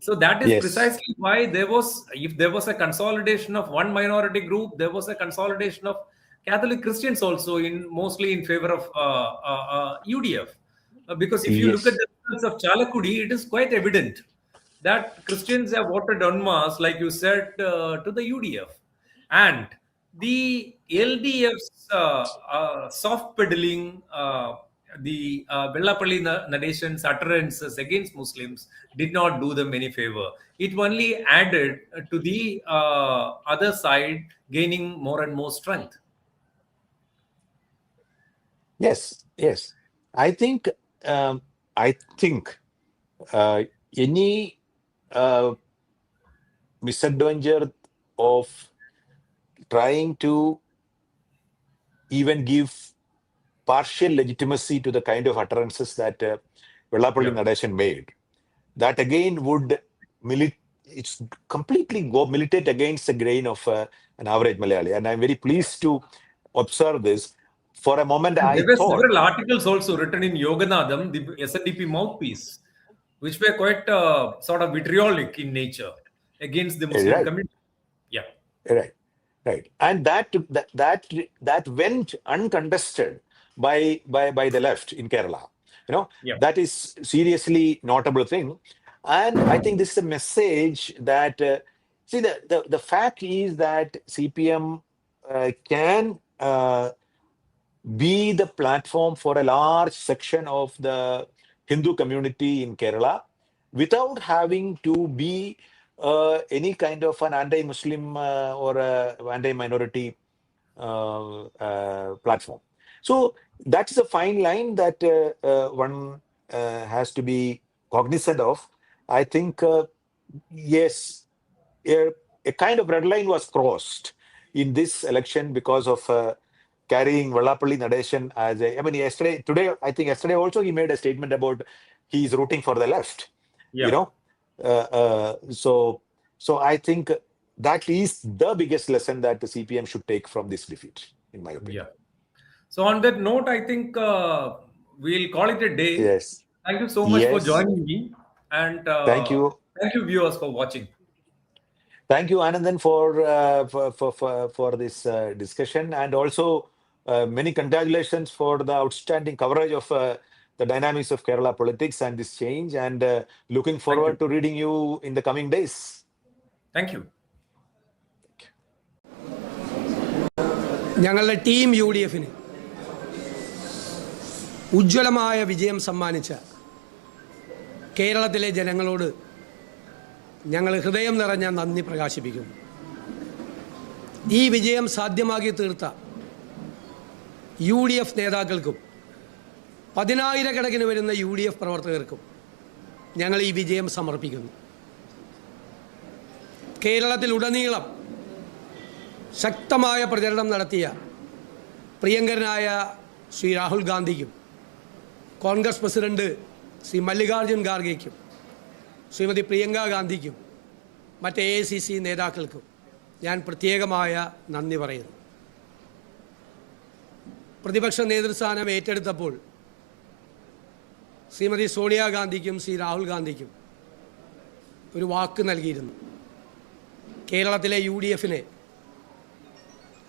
So that is precisely why if there was a consolidation of one minority group, there was a consolidation of Catholic Christians also mostly in favor of UDF. Because if you look at the results of Chalakudi, it is quite evident that Christians have voted en masse, like you said, to the UDF. And the LDF's soft peddling, the Vellapalli Nadeshan's utterances against Muslims did not do them any favor. It only added to the other side gaining more and more strength. Yes. I think any misadventure of trying to even give partial legitimacy to the kind of utterances that Vellapalli Nadeshan made, that again would it's completely militate against the grain of an average Malayali. And I'm very pleased to observe this. For a moment, there were several articles also written in Yoganadam, the SNDP mouthpiece, which were quite sort of vitriolic in nature against the Muslim community. Yeah. Right. And that went uncontested by the left in Kerala. That is seriously notable thing. And I think this is a message that the fact is that CPM can be the platform for a large section of the Hindu community in Kerala without having to be any kind of an anti-Muslim or anti-minority platform. So that's a fine line that one has to be cognizant of. I think, yes, a kind of red line was crossed in this election because of carrying Vellapalli Nadeshan as yesterday also he made a statement about he's rooting for the left. So So I think that is the biggest lesson that the CPM should take from this defeat, in my opinion. Yeah. So on that note, I think we'll call it a day. Yes. Thank you so much for joining me, and thank you viewers for watching. Thank you, Anandan, for this discussion, and also many congratulations for the outstanding coverage of the dynamics of Kerala politics and this change, and looking forward to reading you in the coming days. Thank you. ഞങ്ങളുടെ team UDF ഉജ്ജ്വലമായ വിജയം സമ്മാനിച്ച കേരളത്തിലെ ജനങ്ങളോട് ഞങ്ങൾ ഹൃദയം നിറഞ്ഞ നന്ദി പ്രകാശിപ്പിക്കുന്നു. ഈ വിജയം സാധ്യമാക്കി തീർത്ത UDF നേതാക്കൾക്കും 10,000 വരുന്ന UDF പ്രവർത്തകർക്കും ഞങ്ങൾ ഈ വിജയം സമർപ്പിക്കുന്നു. കേരളത്തിലുടനീളം ശക്തമായ പ്രചരണം നടത്തിയ പ്രിയങ്കരനായ ശ്രീ രാഹുൽ ഗാന്ധിക്കും കോൺഗ്രസ് പ്രസിഡന്റ് ശ്രീ മല്ലികാർജുൻ ഖാർഗെയ്ക്കും ശ്രീമതി പ്രിയങ്ക ഗാന്ധിക്കും മറ്റ് AICC നേതാക്കൾക്കും ഞാൻ പ്രത്യേകമായ നന്ദി പറയുന്നു. പ്രതിപക്ഷ നേതൃസ്ഥാനം ഏറ്റെടുത്തപ്പോൾ ശ്രീമതി സോണിയാഗാന്ധിക്കും ശ്രീ രാഹുൽ ഗാന്ധിക്കും ഒരു വാക്ക് നൽകിയിരുന്നു. കേരളത്തിലെ UDF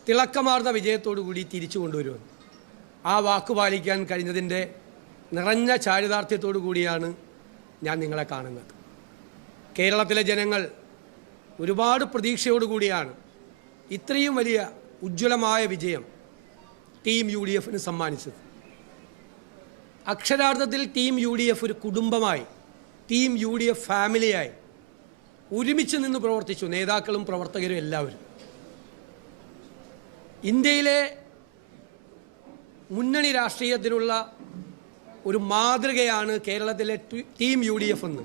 തിളക്കമാർന്ന വിജയത്തോടു കൂടി തിരിച്ചു കൊണ്ടുവരുമെന്ന്. ആ വാക്ക് പാലിക്കാൻ കഴിഞ്ഞതിൻ്റെ നിറഞ്ഞ ചാരിതാർത്ഥ്യത്തോടു കൂടിയാണ് ഞാൻ നിങ്ങളെ കാണുന്നത്. കേരളത്തിലെ ജനങ്ങൾ ഒരുപാട് പ്രതീക്ഷയോടുകൂടിയാണ് ഇത്രയും വലിയ ഉജ്ജ്വലമായ വിജയം ടീം UDF സമ്മാനിച്ചത്. അക്ഷരാർത്ഥത്തിൽ ടീം UDF ഒരു കുടുംബമായി, ടീം UDF ഫാമിലിയായി ഒരുമിച്ച് നിന്ന് പ്രവർത്തിച്ചു, നേതാക്കളും പ്രവർത്തകരും എല്ലാവരും. ഇന്ത്യയിലെ മുന്നണി രാഷ്ട്രീയത്തിനുള്ള ഒരു മാതൃകയാണ് കേരളത്തിലെ ടീം UDF എന്ന്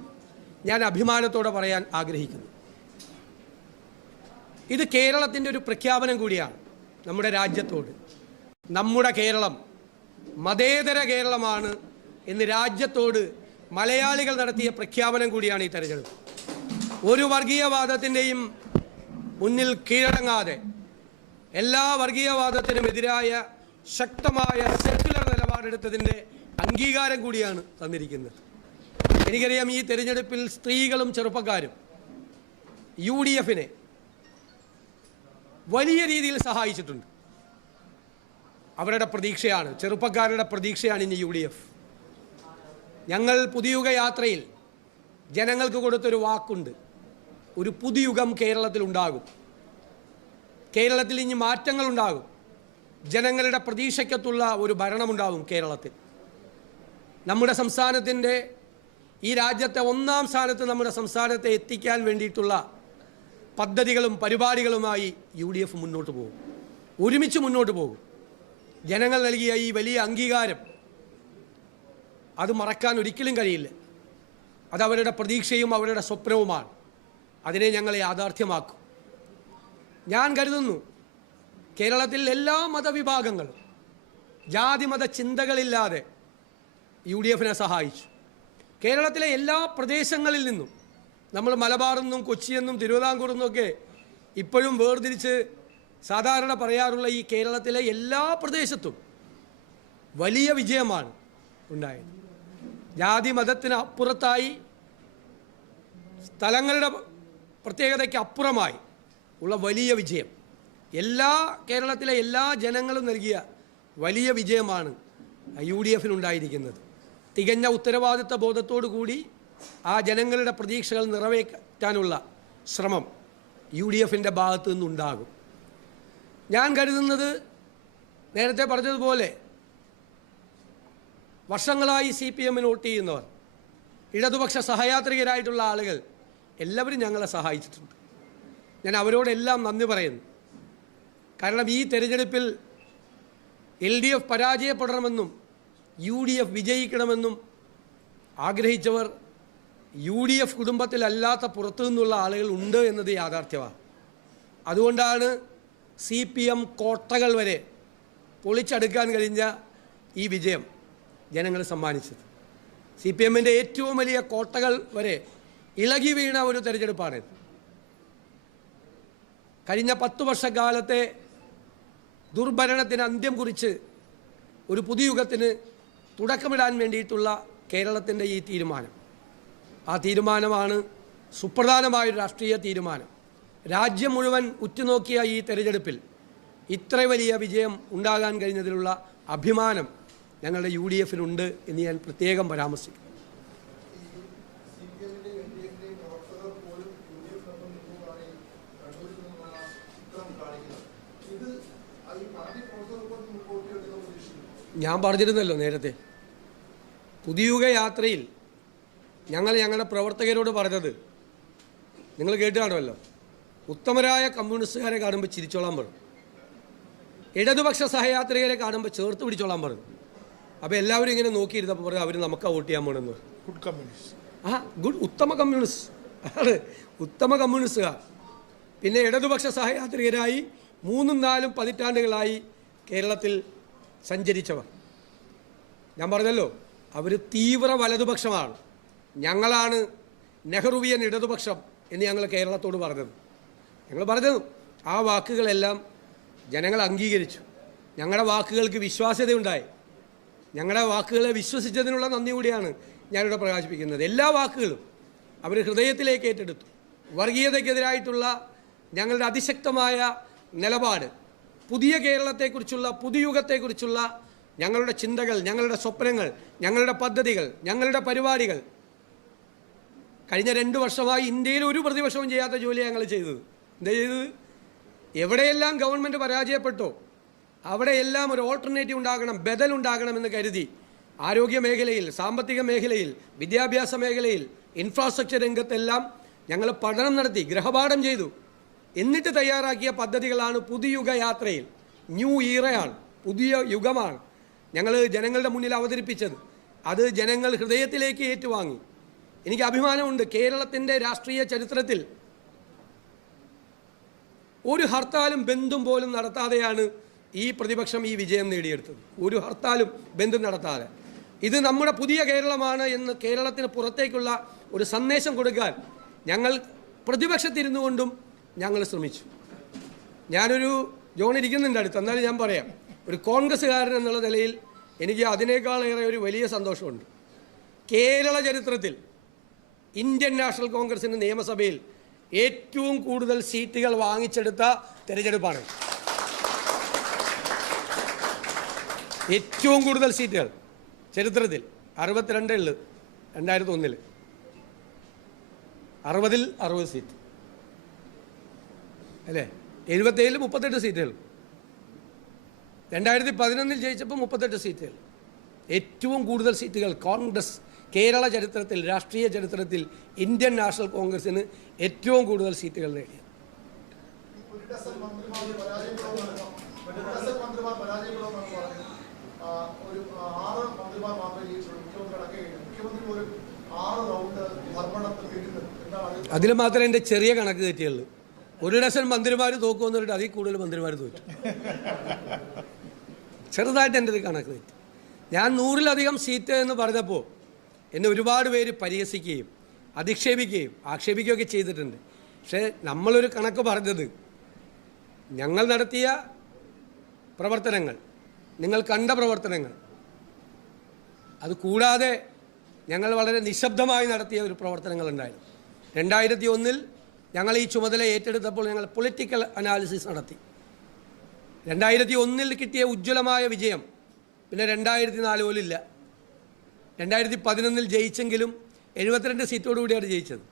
ഞാൻ അഭിമാനത്തോടെ പറയാൻ ആഗ്രഹിക്കുന്നു. ഇത് കേരളത്തിൻ്റെ ഒരു പ്രഖ്യാപനം കൂടിയാണ് നമ്മുടെ രാജ്യത്തോട്. നമ്മുടെ കേരളം മതേതര കേരളമാണ് എന്ന് രാജ്യത്തോട് മലയാളികൾ നടത്തിയ പ്രഖ്യാപനം കൂടിയാണ് ഈ തെരഞ്ഞെടുപ്പ്. ഒരു വർഗീയവാദത്തിൻ്റെയും മുന്നിൽ കീഴടങ്ങാതെ എല്ലാ വർഗീയവാദത്തിനും എതിരായ ശക്തമായ സെക്യുലർ നിലപാടെടുത്തതിൻ്റെ അംഗീകാരം കൂടിയാണ് തന്നിരിക്കുന്നത്. എനിക്കറിയാം ഈ തെരഞ്ഞെടുപ്പിൽ സ്ത്രീകളും ചെറുപ്പക്കാരും UDF വലിയ രീതിയിൽ സഹായിച്ചിട്ടുണ്ട്. അവരുടെ പ്രതീക്ഷയാണ്, ചെറുപ്പക്കാരുടെ പ്രതീക്ഷയാണ് ഇനി UDF. ഞങ്ങൾ പുതുയുഗ യാത്രയിൽ ജനങ്ങൾക്ക് കൊടുത്തൊരു വാക്കുണ്ട്, ഒരു പുതുയുഗം കേരളത്തിൽ ഉണ്ടാകും. കേരളത്തിൽ ഇനി മാറ്റങ്ങളുണ്ടാകും. ജനങ്ങളുടെ പ്രതീക്ഷയ്ക്കത്തുള്ള ഒരു ഭരണമുണ്ടാകും കേരളത്തിൽ. നമ്മുടെ സംസ്ഥാനത്തിൻ്റെ, ഈ രാജ്യത്തെ 1-ാം സ്ഥാനത്ത് നമ്മുടെ സംസ്ഥാനത്തെ എത്തിക്കാൻ വേണ്ടിയിട്ടുള്ള പദ്ധതികളും പരിപാടികളുമായി UDF മുന്നോട്ട് പോകും, ഒരുമിച്ച് മുന്നോട്ട് പോകും. ജനങ്ങൾ നൽകിയ ഈ വലിയ അംഗീകാരം അത് മറക്കാൻ ഒരിക്കലും കഴിയില്ല. അത് അവരുടെ പ്രതീക്ഷയും അവരുടെ സ്വപ്നവുമാണ്. അതിനെ ഞങ്ങൾ യാഥാർത്ഥ്യമാക്കും. ഞാൻ കരുതുന്നു കേരളത്തിൽ എല്ലാ മതവിഭാഗങ്ങളും ജാതിമത ചിന്തകളില്ലാതെ UDF സഹായിച്ചു. കേരളത്തിലെ എല്ലാ പ്രദേശങ്ങളിൽ നിന്നും, നമ്മൾ മലബാറെന്നും കൊച്ചിയെന്നും തിരുവിതാംകൂറെന്നൊക്കെ ഇപ്പോഴും വേർതിരിച്ച് സാധാരണ പറയാറുള്ള ഈ കേരളത്തിലെ എല്ലാ പ്രദേശത്തും വലിയ വിജയമാണ് ഉണ്ടായത്. ജാതി മതത്തിന് അപ്പുറത്തായി, സ്ഥലങ്ങളുടെ പ്രത്യേകതയ്ക്ക് അപ്പുറമായി ഉള്ള വലിയ വിജയം, കേരളത്തിലെ എല്ലാ ജനങ്ങളും നൽകിയ വലിയ വിജയമാണ് UDF ഉണ്ടായിരിക്കുന്നത്. തികഞ്ഞ ഉത്തരവാദിത്ത ബോധത്തോടു കൂടി ആ ജനങ്ങളുടെ പ്രതീക്ഷകൾ നിറവേറ്റാനുള്ള ശ്രമം UDF ഭാഗത്തു നിന്നുണ്ടാകും. ഞാൻ കരുതുന്നത്, നേരത്തെ പറഞ്ഞതുപോലെ വർഷങ്ങളായി CPM വോട്ട് ചെയ്യുന്നവർ, ഇടതുപക്ഷ സഹയാത്രികരായിട്ടുള്ള ആളുകൾ എല്ലാവരും ഞങ്ങളെ സഹായിച്ചിട്ടുണ്ട്. ഞാൻ അവരോടെല്ലാം നന്ദി പറയുന്നു. കാരണം ഈ തെരഞ്ഞെടുപ്പിൽ LDF പരാജയപ്പെടണമെന്നും UDF വിജയിക്കണമെന്നും ആഗ്രഹിച്ചവർ UDF കുടുംബത്തിലല്ലാത്ത പുറത്തു നിന്നുള്ള ആളുകൾ ഉണ്ട് എന്നത് യാഥാർത്ഥ്യമാണ്. അതുകൊണ്ടാണ് CPM കോട്ടകൾ വരെ പൊളിച്ചടുക്കാൻ കഴിഞ്ഞ ഈ വിജയം ജനങ്ങൾ സമ്മാനിച്ചത്. CPM ഏറ്റവും വലിയ കോട്ടകൾ വരെ ഇളകി വീണ ഒരു തെരഞ്ഞെടുപ്പാണിത്. കഴിഞ്ഞ 10 വർഷക്കാലത്തെ ദുർഭരണത്തിന് അന്ത്യം കുറിച്ച് ഒരു പുതിയ യുഗത്തിന് തുടക്കമിടാൻ വേണ്ടിയിട്ടുള്ള കേരളത്തിൻ്റെ ഈ തീരുമാനം, ആ തീരുമാനമാണ് സുപ്രധാനമായൊരു രാഷ്ട്രീയ തീരുമാനം. രാജ്യം മുഴുവൻ ഉറ്റുനോക്കിയ ഈ തെരഞ്ഞെടുപ്പിൽ ഇത്ര വലിയ വിജയം ഉണ്ടാകാൻ കഴിഞ്ഞതിലുള്ള അഭിമാനം ഞങ്ങളുടെ UDF-നുണ്ട് എന്ന് ഞാൻ പ്രത്യേകം പരാമർശിക്കും. ഞാൻ പറഞ്ഞിരുന്നല്ലോ നേരത്തെ, പുതിയുഗ യാത്രയിൽ ഞങ്ങളുടെ പ്രവർത്തകരോട് പറഞ്ഞത് നിങ്ങൾ കേട്ട് കാണുമല്ലോ, ഉത്തമരായ കമ്മ്യൂണിസ്റ്റുകാരെ കാണുമ്പോൾ ചിരിച്ചോളാൻ പറഞ്ഞു, ഇടതുപക്ഷ സഹയാത്രികരെ കാണുമ്പോൾ ചേർത്ത് പിടിച്ചോളാൻ പറഞ്ഞു. അപ്പോൾ എല്ലാവരും ഇങ്ങനെ നോക്കിയിരുന്നപ്പോൾ പറഞ്ഞു അവർ നമുക്കാ വോട്ട് ചെയ്യാൻ പോകണമെന്ന്. Good communist. ഉത്തമ കമ്മ്യൂണിസ്റ്റ്, അതാണ് ഉത്തമ കമ്മ്യൂണിസ്റ്റുകാർ. പിന്നെ ഇടതുപക്ഷ സഹയാത്രികരായി 3-4 പതിറ്റാണ്ടുകളായി കേരളത്തിൽ സഞ്ചരിച്ചവർ. ഞാൻ പറഞ്ഞല്ലോ, അവർ തീവ്ര വലതുപക്ഷമാണ്. ഞങ്ങളാണ് നെഹ്റുവിയൻ ഇടതുപക്ഷം എന്ന് ഞങ്ങൾ കേരളത്തോട് പറഞ്ഞത്. ഞങ്ങൾ പറഞ്ഞത് ആ വാക്കുകളെല്ലാം ജനങ്ങൾ അംഗീകരിച്ചു. ഞങ്ങളുടെ വാക്കുകൾക്ക് വിശ്വാസ്യതയുണ്ടായി. ഞങ്ങളുടെ വാക്കുകളെ വിശ്വസിച്ചതിനുള്ള നന്ദി കൂടിയാണ് ഞാനിവിടെ പ്രകാശിപ്പിക്കുന്നത്. എല്ലാ വാക്കുകളും അവർ ഹൃദയത്തിലേക്ക് ഏറ്റെടുത്തു. വർഗീയതയ്ക്കെതിരായിട്ടുള്ള ഞങ്ങളുടെ അതിശക്തമായ നിലപാട്, പുതിയ കേരളത്തെക്കുറിച്ചുള്ള, പുതുയുഗത്തെക്കുറിച്ചുള്ള ഞങ്ങളുടെ ചിന്തകൾ, ഞങ്ങളുടെ സ്വപ്നങ്ങൾ, ഞങ്ങളുടെ പദ്ധതികൾ, ഞങ്ങളുടെ പരിപാടികൾ കഴിഞ്ഞ 2 വർഷമായി ഇന്ത്യയിൽ ഒരു പ്രതിപക്ഷവും ചെയ്യാത്ത ജോലിയാണ് ഞങ്ങൾ ചെയ്തത്. എന്താ ചെയ്തത്? എവിടെയെല്ലാം ഗവൺമെൻറ് പരാജയപ്പെട്ടോ അവിടെയെല്ലാം ഒരു ഓൾട്ടർനേറ്റീവ് ഉണ്ടാകണം, ബദലുണ്ടാകണമെന്ന് കരുതി ആരോഗ്യ മേഖലയിൽ, സാമ്പത്തിക മേഖലയിൽ, വിദ്യാഭ്യാസ മേഖലയിൽ, ഇൻഫ്രാസ്ട്രക്ചർ രംഗത്തെല്ലാം ഞങ്ങൾ പഠനം നടത്തി, ഗൃഹപാഠം ചെയ്തു. എന്നിട്ട് തയ്യാറാക്കിയ പദ്ധതികളാണ് പുതുയുഗ യാത്രയിൽ. ന്യൂ ഈറയാണ്, പുതിയ യുഗമാണ് ഞങ്ങൾ ജനങ്ങളുടെ മുന്നിൽ അവതരിപ്പിച്ചത്. അത് ജനങ്ങൾ ഹൃദയത്തിലേക്ക് ഏറ്റുവാങ്ങി. എനിക്ക് അഭിമാനമുണ്ട്, കേരളത്തിൻ്റെ രാഷ്ട്രീയ ചരിത്രത്തിൽ ഒരു ഹർത്താലും ബന്ധും പോലും നടത്താതെയാണ് ഈ പ്രതിപക്ഷം ഈ വിജയം നേടിയെടുത്തത്. ഒരു ഹർത്താലും ബന്ധും നടത്താതെ. ഇത് നമ്മുടെ പുതിയ കേരളമാണ് എന്ന് കേരളത്തിന് പുറത്തേക്കുള്ള ഒരു സന്ദേശം കൊടുക്കാൻ ഞങ്ങൾ പ്രതിപക്ഷത്തിരുന്നു കൊണ്ടും ഞങ്ങൾ ശ്രമിച്ചു. ഞാനൊരു ജോൺ ഇരിക്കുന്നുണ്ട് അടുത്ത്, എന്നാലും ഞാൻ പറയാം, ഒരു കോൺഗ്രസ്സുകാരൻ എന്നുള്ള നിലയിൽ എനിക്ക് അതിനേക്കാളേറെ ഒരു വലിയ സന്തോഷമുണ്ട്. കേരള ചരിത്രത്തിൽ ഇന്ത്യൻ നാഷണൽ കോൺഗ്രസിൻ്റെ നിയമസഭയിൽ ഏറ്റവും കൂടുതൽ സീറ്റുകൾ വാങ്ങിച്ചെടുത്ത തെരഞ്ഞെടുപ്പാണ്. ഏറ്റവും കൂടുതൽ സീറ്റുകൾ ചരിത്രത്തിൽ 62 ഉള്ളു. 2001 60 സീറ്റ് അല്ലേ? 77 38 സീറ്റുകൾ. 2011 ജയിച്ചപ്പോൾ 38 സീറ്റുകൾ. ഏറ്റവും കൂടുതൽ സീറ്റുകൾ കോൺഗ്രസ് കേരള ചരിത്രത്തിൽ, രാഷ്ട്രീയ ചരിത്രത്തിൽ ഇന്ത്യൻ നാഷണൽ കോൺഗ്രസിന് ഏറ്റവും കൂടുതൽ സീറ്റുകൾ നേടിയത്. അതിൽ മാത്രമേ എൻ്റെ ചെറിയ കണക്ക് തെറ്റിയുള്ളൂ. 1 ഡസൻ മന്ത്രിമാർ തോക്കുമെന്ന് പറഞ്ഞിട്ട് അതിൽ കൂടുതൽ മന്ത്രിമാർ തോറ്റു. ചെറുതായിട്ട് എൻ്റെ കണക്ക് തെറ്റി. ഞാൻ 100-ലധികം സീറ്റ് എന്ന് പറഞ്ഞപ്പോൾ എന്നെ ഒരുപാട് പേര് പരിഹസിക്കുകയും അധിക്ഷേപിക്കുകയും ആക്ഷേപിക്കുകയൊക്കെ ചെയ്തിട്ടുണ്ട്. പക്ഷേ നമ്മളൊരു കണക്ക് പറഞ്ഞത് ഞങ്ങൾ നടത്തിയ പ്രവർത്തനങ്ങൾ, നിങ്ങൾ കണ്ട പ്രവർത്തനങ്ങൾ, അത് കൂടാതെ ഞങ്ങൾ വളരെ നിശബ്ദമായി നടത്തിയ ഒരു പ്രവർത്തനങ്ങളുണ്ടായിരുന്നു. 2001 ഞങ്ങൾ ഈ ചുമതല ഏറ്റെടുത്തപ്പോൾ ഞങ്ങൾ പൊളിറ്റിക്കൽ അനാലിസിസ് നടത്തി. 2001 കിട്ടിയ ഉജ്ജ്വലമായ വിജയം പിന്നെ 2004 പോലും ഇല്ല. 2011 ജയിച്ചെങ്കിലും 72 സീറ്റോടുകൂടിയാണ് ജയിച്ചത്.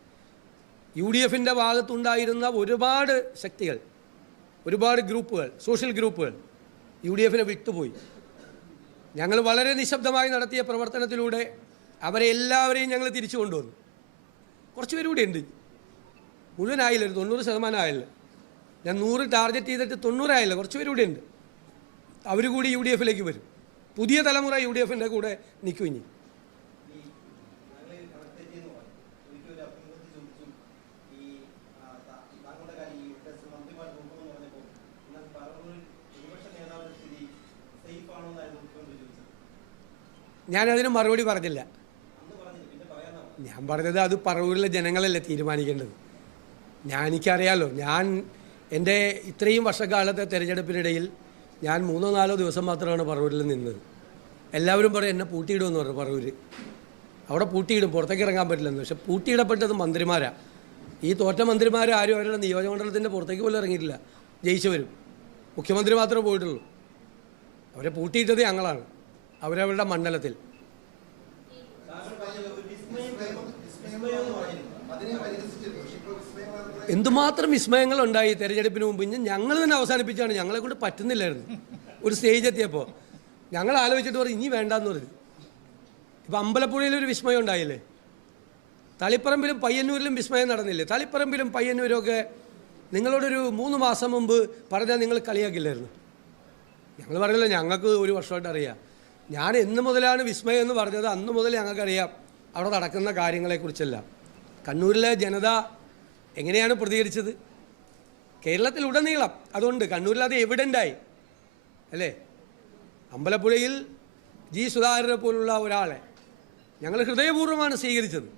UDFൻ്റെ ഭാഗത്തുണ്ടായിരുന്ന ഒരുപാട് ശക്തികൾ, ഒരുപാട് ഗ്രൂപ്പുകൾ, സോഷ്യൽ ഗ്രൂപ്പുകൾ UDFനെ വിട്ടുപോയി. ഞങ്ങൾ വളരെ നിശബ്ദമായി നടത്തിയ പ്രവർത്തനത്തിലൂടെ അവരെ എല്ലാവരെയും ഞങ്ങൾ തിരിച്ചു കൊണ്ടുവന്നു. കുറച്ച് പേര് ഉണ്ട്, മുഴുവനായില്ല, ഒരു 90% ആയില്ല. ഞാൻ 100 ടാർഗറ്റ് ചെയ്തിട്ട് 90 ആയില്ല, കുറച്ച് പേര് ഉണ്ട്. അവർ കൂടി UDFലേക്ക് വരും. പുതിയ തലമുറ UDFൻ്റെ കൂടെ നിൽക്കും. ഇനി ഞാനതിന് മറുപടി പറഞ്ഞില്ല. ഞാൻ പറഞ്ഞത് അത് പറവൂരിലെ ജനങ്ങളല്ലേ തീരുമാനിക്കേണ്ടത്. എനിക്കറിയാലോ, ഞാൻ എൻ്റെ ഇത്രയും വർഷക്കാലത്തെ തെരഞ്ഞെടുപ്പിനിടയിൽ ഞാൻ 3-4 ദിവസം മാത്രമാണ് പറവൂരിൽ നിന്നത്. എല്ലാവരും പറയും എന്നെ പൂട്ടിയിടുമെന്ന് പറഞ്ഞു. പറവൂർ അവിടെ പൂട്ടിയിടും, പുറത്തേക്ക് ഇറങ്ങാൻ പറ്റില്ലെന്ന്. പക്ഷെ പൂട്ടിയിടപ്പെട്ടത് മന്ത്രിമാരാണ്. ഈ തോറ്റ മന്ത്രിമാർ ആരും അവരുടെ നിയോജകമണ്ഡലത്തിൻ്റെ പുറത്തേക്ക് പോലും ഇറങ്ങിയിട്ടില്ല. ജയിച്ചവരും മുഖ്യമന്ത്രി മാത്രമേ പോയിട്ടുള്ളൂ. അവരെ പൂട്ടിയിട്ടത് ഞങ്ങളാണ്, അവരവരുടെ മണ്ഡലത്തിൽ. എന്തുമാത്രം വിസ്മയങ്ങളുണ്ടായി തെരഞ്ഞെടുപ്പിന് മുമ്പ്. ഞങ്ങൾ തന്നെ അവസാനിപ്പിച്ചാണ്, ഞങ്ങളെ കൊണ്ട് പറ്റുന്നില്ലായിരുന്നു. ഒരു സ്റ്റേജ് എത്തിയപ്പോൾ ഞങ്ങൾ ആലോചിച്ചിട്ട് പറയും ഇനി വേണ്ടാന്ന് പറഞ്ഞു. ഇപ്പം അമ്പലപ്പുഴയിലൊരു വിസ്മയം ഉണ്ടായില്ലേ, തളിപ്പറമ്പിലും പയ്യന്നൂരിലും വിസ്മയം നടന്നില്ലേ. തളിപ്പറമ്പിലും പയ്യന്നൂരും ഒക്കെ നിങ്ങളോടൊരു 3 മാസം മുമ്പ് പറഞ്ഞാൽ നിങ്ങൾ കളിയാക്കില്ലായിരുന്നു. ഞങ്ങൾ പറഞ്ഞില്ല, ഞങ്ങൾക്ക് ഒരു വർഷമായിട്ട് അറിയാം. ഞാൻ എന്ന് മുതലാണ് വിസ്മയം എന്ന് പറഞ്ഞത് അന്ന് മുതൽ ഞങ്ങൾക്കറിയാം അവിടെ നടക്കുന്ന കാര്യങ്ങളെക്കുറിച്ചെല്ലാം. കണ്ണൂരിലെ ജനത എങ്ങനെയാണ് പ്രതികരിച്ചത്, കേരളത്തിലുടനീളം അതുകൊണ്ട് കണ്ണൂരിൽ അത് എവിഡൻ്റായി അല്ലേ. അമ്പലപ്പുഴയിൽ ജി സുധാകരനെ പോലുള്ള ഒരാളെ ഞങ്ങൾ ഹൃദയപൂർവ്വമാണ് സ്വീകരിച്ചത്,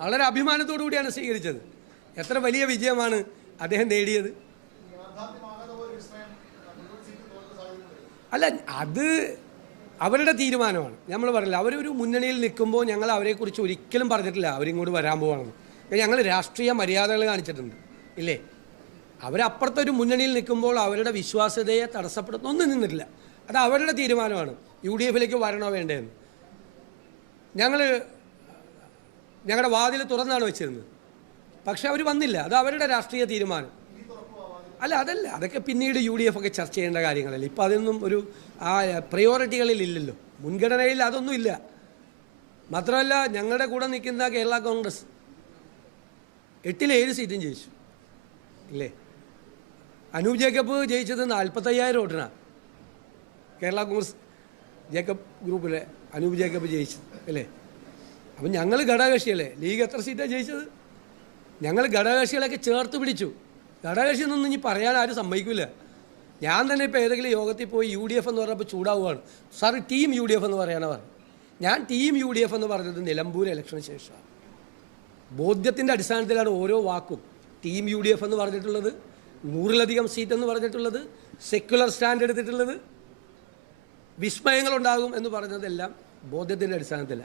വളരെ അഭിമാനത്തോടു കൂടിയാണ് സ്വീകരിച്ചത്. എത്ര വലിയ വിജയമാണ് അദ്ദേഹം നേടിയത്. അല്ല, അത് അവരുടെ തീരുമാനമാണ്. നമ്മൾ പറയില്ല, അവരൊരു മുന്നണിയിൽ നിൽക്കുമ്പോൾ ഞങ്ങൾ അവരെക്കുറിച്ച് ഒരിക്കലും പറഞ്ഞിട്ടില്ല അവരിങ്ങോട്ട് വരാൻ പോവാണെന്ന്. ഞങ്ങൾ രാഷ്ട്രീയ മര്യാദകൾ കാണിച്ചിട്ടുണ്ട് ഇല്ലേ. അവരപ്പുറത്തൊരു മുന്നണിയിൽ നിൽക്കുമ്പോൾ അവരുടെ വിശ്വാസ്യതയെ തടസ്സപ്പെടുത്തൊന്നും നിന്നിട്ടില്ല. അത് അവരുടെ തീരുമാനമാണ് UDFിലേക്ക് വരണോ വേണ്ടതെന്ന്. ഞങ്ങളുടെ വാതിൽ തുറന്നാണ് വെച്ചിരുന്നത്, പക്ഷെ അവർ വന്നില്ല. അത് അവരുടെ രാഷ്ട്രീയ തീരുമാനം. അതല്ല, അതൊക്കെ പിന്നീട് UDF ഒക്കെ ചർച്ച ചെയ്യേണ്ട കാര്യങ്ങളല്ലേ. ഇപ്പം അതൊന്നും ഒരു പ്രയോറിറ്റികളിൽ ഇല്ലല്ലോ, മുൻഗണനയിൽ അതൊന്നും ഇല്ല. മാത്രമല്ല, ഞങ്ങളുടെ കൂടെ നിൽക്കുന്ന കേരള കോൺഗ്രസ് 8-7 സീറ്റും ജയിച്ചു ഇല്ലേ. അനൂപ് ജേക്കബ് ജയിച്ചത് 45,000 വോട്ടിനാണ്. കേരള കോൺഗ്രസ് ജേക്കബ് ഗ്രൂപ്പിലെ അനൂപ് ജേക്കബ് ജയിച്ചത് അല്ലേ. അപ്പം ഞങ്ങൾ ഘടകകക്ഷിയല്ലേ. ലീഗ് എത്ര സീറ്റാണ് ജയിച്ചത്? ഞങ്ങൾ ഘടകകക്ഷികളൊക്കെ ചേർത്ത് പിടിച്ചു. ഘടകകക്ഷി എന്നൊന്നും ഇനി പറയാൻ ആരും സമ്മതിക്കില്ല. ഞാൻ തന്നെ ഇപ്പോൾ ഏതെങ്കിലും യോഗത്തിൽ പോയി UDF എന്ന് പറഞ്ഞപ്പോൾ ചൂടാവുകയാണ്. സാർ ടീം UDF എന്ന് പറയാനാണ് പറഞ്ഞു. ഞാൻ ടീം UDF എന്ന് പറഞ്ഞത് നിലമ്പൂർ ഇലക്ഷന് ശേഷമാണ്. ബോധ്യത്തിൻ്റെ അടിസ്ഥാനത്തിലാണ് ഓരോ വാക്കും. ടീം UDF എന്ന് പറഞ്ഞിട്ടുള്ളത്, 100-ലധികം സീറ്റ് എന്ന് പറഞ്ഞിട്ടുള്ളത്, സെക്യുലർ സ്റ്റാൻഡ് എടുത്തിട്ടുള്ളത്, വിസ്മയങ്ങളുണ്ടാകും എന്ന് പറഞ്ഞതെല്ലാം ബോധ്യത്തിൻ്റെ അടിസ്ഥാനത്തില്ല.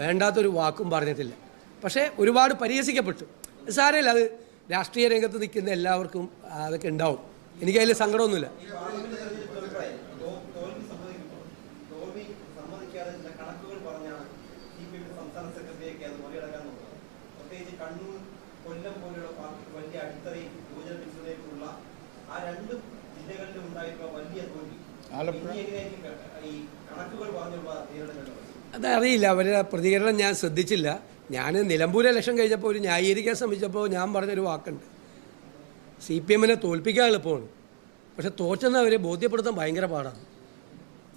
വേണ്ടാത്തൊരു വാക്കും പറഞ്ഞിട്ടില്ല. പക്ഷേ ഒരുപാട് പരിഹസിക്കപ്പെട്ടു. സാരമില്ല, അത് രാഷ്ട്രീയ രംഗത്ത് നിൽക്കുന്ന എല്ലാവർക്കും അതൊക്കെ ഉണ്ടാവും. എനിക്കതിൽ സങ്കടമൊന്നുമില്ല. അതറിയില്ല, അവരുടെ പ്രതികരണം ഞാൻ ശ്രദ്ധിച്ചില്ല. ഞാൻ നിലമ്പൂർ ഇലക്ഷൻ കഴിഞ്ഞപ്പോൾ ഒരു ന്യായീകരിക്കാൻ ശ്രമിച്ചപ്പോൾ ഞാൻ പറഞ്ഞൊരു വാക്കുണ്ട്, CPMനെ തോൽപ്പിക്കാൻ എളുപ്പമാണ്, പക്ഷെ തോറ്റെന്ന് അവരെ ബോധ്യപ്പെടുത്താൻ ഭയങ്കര പാടാണ്.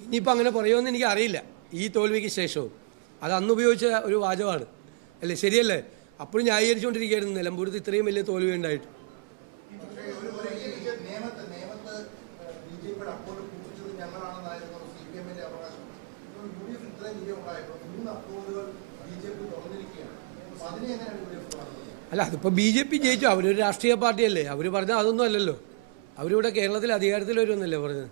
ഇനിയിപ്പോൾ അങ്ങനെ പറയുമെന്ന് എനിക്കറിയില്ല ഈ തോൽവിക്ക് ശേഷവും. അത് അന്ന് ഉപയോഗിച്ച ഒരു വാചകമാണ് അല്ലേ, ശരിയല്ലേ. അപ്പോഴും ന്യായീകരിച്ചുകൊണ്ടിരിക്കുകയായിരുന്നു നിലമ്പൂരത്ത് ഇത്രയും വലിയ തോൽവി ഉണ്ടായിട്ട്. അല്ല, അതിപ്പോൾ BJP ജയിച്ചു, അവരൊരു രാഷ്ട്രീയ പാർട്ടിയല്ലേ. അവർ പറഞ്ഞാൽ അതൊന്നും അല്ലല്ലോ. അവരിവിടെ കേരളത്തിൽ അധികാരത്തിൽ വരുമെന്നല്ലേ പറഞ്ഞത്.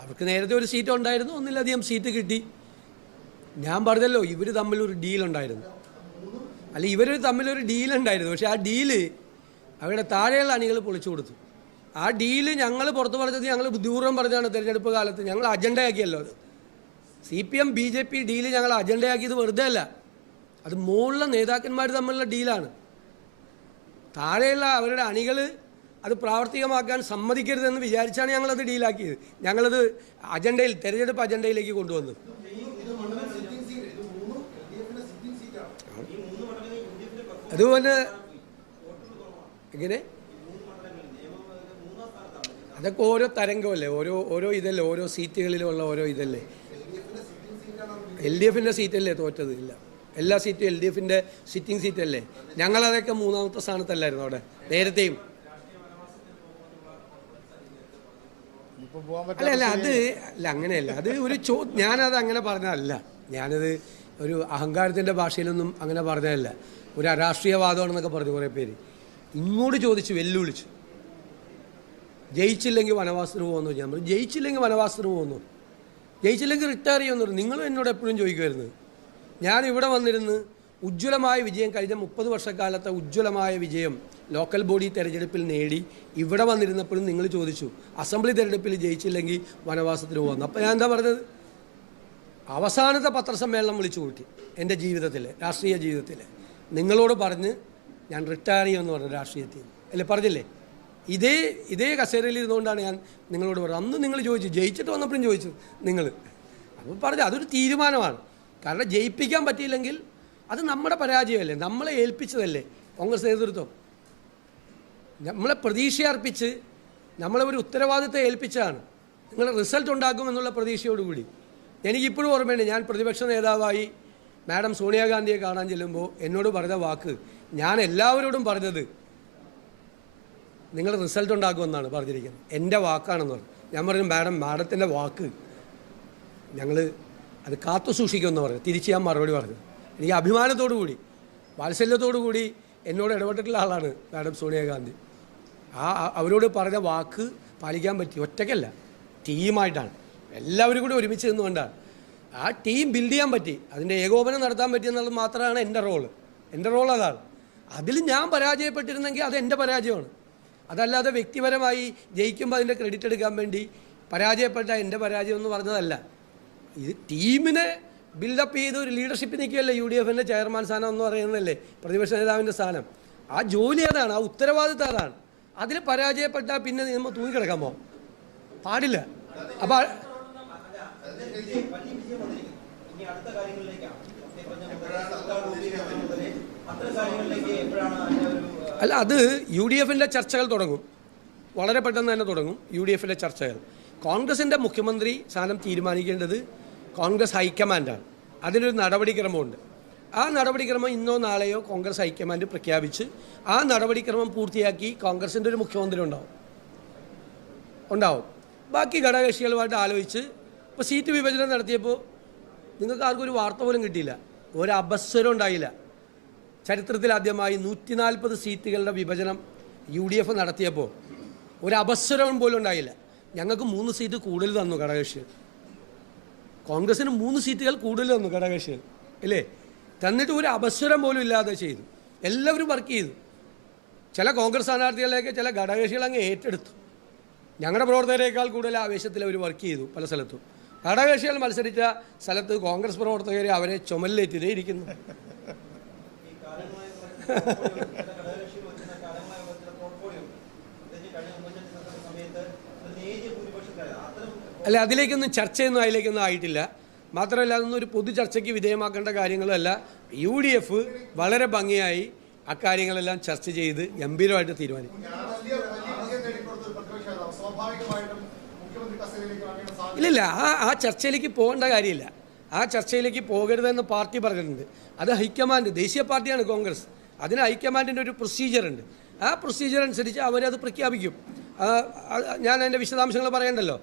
അവർക്ക് നേരത്തെ ഒരു സീറ്റ് ഉണ്ടായിരുന്നു, 1-ലധികം സീറ്റ് കിട്ടി. ഞാൻ പറഞ്ഞല്ലോ, ഇവർ തമ്മിലൊരു ഡീലുണ്ടായിരുന്നു. അല്ല, ഇവർ തമ്മിലൊരു ഡീലുണ്ടായിരുന്നു. പക്ഷേ ആ ഡീല് അവരുടെ താഴെയുള്ള അണികൾ പൊളിച്ചു കൊടുത്തു. ആ ഡീല് ഞങ്ങൾ പുറത്ത് പറഞ്ഞത് ഞങ്ങൾ ബുദ്ധിപൂർവ്വം പറഞ്ഞാണ്. തിരഞ്ഞെടുപ്പ് കാലത്ത് ഞങ്ങൾ അജണ്ടയാക്കിയല്ലോ അത്. CPM BJP ഡീല് ഞങ്ങൾ അജണ്ടയാക്കിയത് വെറുതെ അല്ല, അത് മുകളിലെ നേതാക്കന്മാർ തമ്മിലുള്ള ഡീലാണ്. താഴെയുള്ള അവരുടെ അണികൾ അത് പ്രാവർത്തികമാക്കാൻ സമ്മതിക്കരുതെന്ന് വിചാരിച്ചാണ് ഞങ്ങളത് ഡീലാക്കിയത്. ഞങ്ങളത് അജണ്ടയിൽ, തെരഞ്ഞെടുപ്പ് അജണ്ടയിലേക്ക് കൊണ്ടുവന്നത്. അതുപോലെ എങ്ങനെ അതൊക്കെ ഓരോ തരംഗമല്ലേ, ഓരോ ഇതല്ലേ, ഓരോ സീറ്റുകളിലുള്ള ഓരോ ഇതല്ലേ. LDFിൻ്റെ സീറ്റല്ലേ തോറ്റത്? ഇല്ല, എല്ലാ സീറ്റും LDFിൻ്റെ സിറ്റിംഗ് സീറ്റല്ലേ. ഞങ്ങളതൊക്കെ 3ാമത്തെ സ്ഥാനത്തല്ലായിരുന്നു അവിടെ നേരത്തെയും. അല്ല അത് അല്ല, അങ്ങനെയല്ല. അത് ഒരു ഞാനത് അങ്ങനെ പറഞ്ഞതല്ല. ഞാനത് ഒരു അഹങ്കാരത്തിൻ്റെ ഭാഷയിലൊന്നും അങ്ങനെ പറഞ്ഞതല്ല. ഒരു അരാഷ്ട്രീയവാദമാണെന്നൊക്കെ പറഞ്ഞു കുറേ പേര്. ഇങ്ങോട്ട് ചോദിച്ചു, വെല്ലുവിളിച്ചു. ജയിച്ചില്ലെങ്കിൽ വനവാസത്തിന് പോകുമെന്ന് ഞാൻ പറഞ്ഞു. ജയിച്ചില്ലെങ്കിൽ വനവാസത്തിന് പോകുന്നു, ജയിച്ചില്ലെങ്കിൽ റിട്ടയർ ചെയ്യുമെന്ന് പറഞ്ഞു. നിങ്ങളും എന്നോട് എപ്പോഴും ചോദിക്കുമായിരുന്നു. ഞാൻ ഇവിടെ വന്നിരുന്ന് ഉജ്ജ്വലമായ വിജയം, കഴിഞ്ഞ 30 വർഷക്കാലത്തെ ഉജ്ജ്വലമായ വിജയം ലോക്കൽ ബോഡി തെരഞ്ഞെടുപ്പിൽ നേടി ഇവിടെ വന്നിരുന്നപ്പോഴും നിങ്ങൾ ചോദിച്ചു അസംബ്ലി തെരഞ്ഞെടുപ്പിൽ ജയിച്ചില്ലെങ്കിൽ വനവാസത്തിന് പോകുന്നു. അപ്പോൾ ഞാൻ എന്താ പറഞ്ഞത്? അവസാനത്തെ പത്രസമ്മേളനം വിളിച്ചു കൂട്ടി എൻ്റെ ജീവിതത്തിൽ, രാഷ്ട്രീയ ജീവിതത്തിൽ നിങ്ങളോട് പറഞ്ഞ് ഞാൻ റിട്ടയർ ചെയ്യുമെന്ന് പറഞ്ഞു രാഷ്ട്രീയത്തിൽ, അല്ലേ പറഞ്ഞില്ലേ? ഇതേ കസേരയിൽ ഇരുന്നുകൊണ്ടാണ് ഞാൻ നിങ്ങളോട് പറഞ്ഞത്. അന്ന് നിങ്ങൾ ചോദിച്ചു, ജയിച്ചിട്ട് വന്നപ്പോഴും ചോദിച്ചു നിങ്ങൾ. അപ്പോൾ പറഞ്ഞു അതൊരു തീരുമാനമാണ്. കാരണം ജയിപ്പിക്കാൻ പറ്റിയില്ലെങ്കിൽ അത് നമ്മുടെ പരാജയമല്ലേ, നമ്മളെ ഏൽപ്പിച്ചതല്ലേ കോൺഗ്രസ് നേതൃത്വം. നമ്മളെ പ്രതീക്ഷ അർപ്പിച്ച് നമ്മളെ ഒരു ഉത്തരവാദിത്തം ഏൽപ്പിച്ചതാണ്. നിങ്ങൾ റിസൾട്ട് ഉണ്ടാക്കുമെന്നുള്ള പ്രതീക്ഷയോടുകൂടി. എനിക്കിപ്പോഴും ഓർമ്മയുണ്ട്, ഞാൻ പ്രതിപക്ഷ നേതാവായി മാഡം സോണിയാഗാന്ധിയെ കാണാൻ ചെല്ലുമ്പോൾ എന്നോട് പറഞ്ഞ വാക്ക്, ഞാൻ എല്ലാവരോടും പറഞ്ഞത് നിങ്ങൾ റിസൾട്ട് ഉണ്ടാക്കുമെന്നാണ് പറഞ്ഞിരിക്കുന്നത്, എൻ്റെ വാക്കാണെന്ന് പറഞ്ഞു. ഞാൻ പറഞ്ഞു മാഡത്തിൻ്റെ വാക്ക് ഞങ്ങൾ അത് കാത്തു സൂക്ഷിക്കുമെന്ന് പറഞ്ഞു. തിരിച്ച് ഞാൻ മറുപടി പറഞ്ഞു. എനിക്ക് അഭിമാനത്തോടു കൂടി വാത്സല്യത്തോടു കൂടി എന്നോട് ഇടപെട്ടിട്ടുള്ള ആളാണ് മാഡം സോണിയാഗാന്ധി. അവരോട് പറഞ്ഞ വാക്ക് പാലിക്കാൻ പറ്റി. ഒറ്റയ്ക്കല്ല, ടീമായിട്ടാണ്, എല്ലാവരും കൂടി ഒരുമിച്ച് നിന്നുകൊണ്ടാണ് ആ ടീം ബിൽഡ് ചെയ്യാൻ പറ്റി. അതിൻ്റെ ഏകോപനം നടത്താൻ പറ്റിയെന്നുള്ളത് മാത്രമാണ് എൻ്റെ റോൾ അതാണ്. അതിൽ ഞാൻ പരാജയപ്പെട്ടിരുന്നെങ്കിൽ അത് എൻ്റെ പരാജയമാണ്. അതല്ലാതെ വ്യക്തിപരമായി ജയിക്കുമ്പോൾ അതിൻ്റെ ക്രെഡിറ്റ് എടുക്കാൻ വേണ്ടി പരാജയപ്പെട്ട എൻ്റെ പരാജയം എന്ന് പറഞ്ഞതല്ല. ഇത് ടീമിനെ ബിൽഡപ്പ് ചെയ്ത് ഒരു ലീഡർഷിപ്പ് നിൽക്കുകയല്ലേ UDFൻ്റെ ചെയർമാൻ സ്ഥാനം എന്ന് പറയുന്നതല്ലേ പ്രതിപക്ഷ നേതാവിൻ്റെ സ്ഥാനം. ആ ജോലി അതാണ്, ആ ഉത്തരവാദിത്തം അതാണ്. അതിൽ പരാജയപ്പെട്ടാൽ പിന്നെ നമ്മൾ തൂങ്ങിക്കിടക്കാമോ? പാടില്ല. അപ്പോൾ അല്ല, അത് UDFൻ്റെ ചർച്ചകൾ തുടങ്ങും, വളരെ പെട്ടെന്ന് തന്നെ തുടങ്ങും UDFൻ്റെ ചർച്ചകൾ. കോൺഗ്രസിൻ്റെ മുഖ്യമന്ത്രി സ്ഥാനം തീരുമാനിക്കേണ്ടത് കോൺഗ്രസ് ഹൈക്കമാൻഡാണ്. അതിനൊരു നടപടിക്രമമുണ്ട്. ആ നടപടിക്രമം ഇന്നോ നാളെയോ കോൺഗ്രസ് ഹൈക്കമാൻഡ് പ്രഖ്യാപിച്ച് ആ നടപടിക്രമം പൂർത്തിയാക്കി കോൺഗ്രസിൻ്റെ ഒരു മുഖ്യമന്ത്രി ഉണ്ടാവും. ബാക്കി ഘടകകക്ഷികളുമായിട്ട് ആലോചിച്ച് ഇപ്പോൾ സീറ്റ് വിഭജനം നടത്തിയപ്പോൾ നിങ്ങൾക്ക് ആർക്കും ഒരു വാർത്ത പോലും കിട്ടിയില്ല, ഒരു അപസ്വരം ഉണ്ടായില്ല. ചരിത്രത്തിൽ ആദ്യമായി 140 സീറ്റുകളുടെ വിഭജനം UDF നടത്തിയപ്പോൾ ഒരു അപസ്വരം പോലും ഉണ്ടായില്ല. ഞങ്ങൾക്ക് 3 സീറ്റ് കൂടുതൽ തന്നു ഘടകകക്ഷികൾ, കോൺഗ്രസിന് 3 സീറ്റുകൾ കൂടുതൽ തന്നു ഘടകകക്ഷികൾ, അല്ലേ? തന്നിട്ട് ഒരു അപസ്വരം പോലും ഇല്ലാതെ ചെയ്തു. എല്ലാവരും വർക്ക് ചെയ്തു. ചില കോൺഗ്രസ് സ്ഥാനാർത്ഥികളെയൊക്കെ ചില ഘടകകക്ഷികൾ അങ്ങ് ഏറ്റെടുത്തു. ഞങ്ങളുടെ പ്രവർത്തകരെക്കാൾ കൂടുതൽ ആവേശത്തിൽ അവർ വർക്ക് ചെയ്തു പല സ്ഥലത്തും. ഘടകകക്ഷികൾ മത്സരിച്ച സ്ഥലത്ത് കോൺഗ്രസ് പ്രവർത്തകർ അവരെ ചുമലിലേറ്റിതേ ഇരിക്കുന്നു. അല്ല, അതിലേക്കൊന്നും ചർച്ചയൊന്നും അതിലേക്കൊന്നും ആയിട്ടില്ല. മാത്രമല്ല, അതൊന്നും ഒരു പൊതു ചർച്ചയ്ക്ക് വിധേയമാക്കേണ്ട കാര്യങ്ങളല്ല. UDF വളരെ ഭംഗിയായി അക്കാര്യങ്ങളെല്ലാം ചർച്ച ചെയ്ത് ഗംഭീരമായിട്ട് തീരുമാനിക്കും. ഇല്ലില്ല, ആ ചർച്ചയിലേക്ക് പോകേണ്ട കാര്യമില്ല. ആ ചർച്ചയിലേക്ക് പോകരുതെന്ന് പാർട്ടി പറഞ്ഞിട്ടുണ്ട്. അത് ഹൈക്കമാൻഡ്, ദേശീയ പാർട്ടിയാണ് കോൺഗ്രസ്, അതിന് ഹൈക്കമാൻഡിൻ്റെ ഒരു പ്രൊസീജിയർ ഉണ്ട്. ആ പ്രൊസീജിയർ അനുസരിച്ച് അവരത് പ്രഖ്യാപിക്കും. ഞാൻ അതിൻ്റെ വിശദാംശങ്ങൾ പറയണ്ടല്ലോ,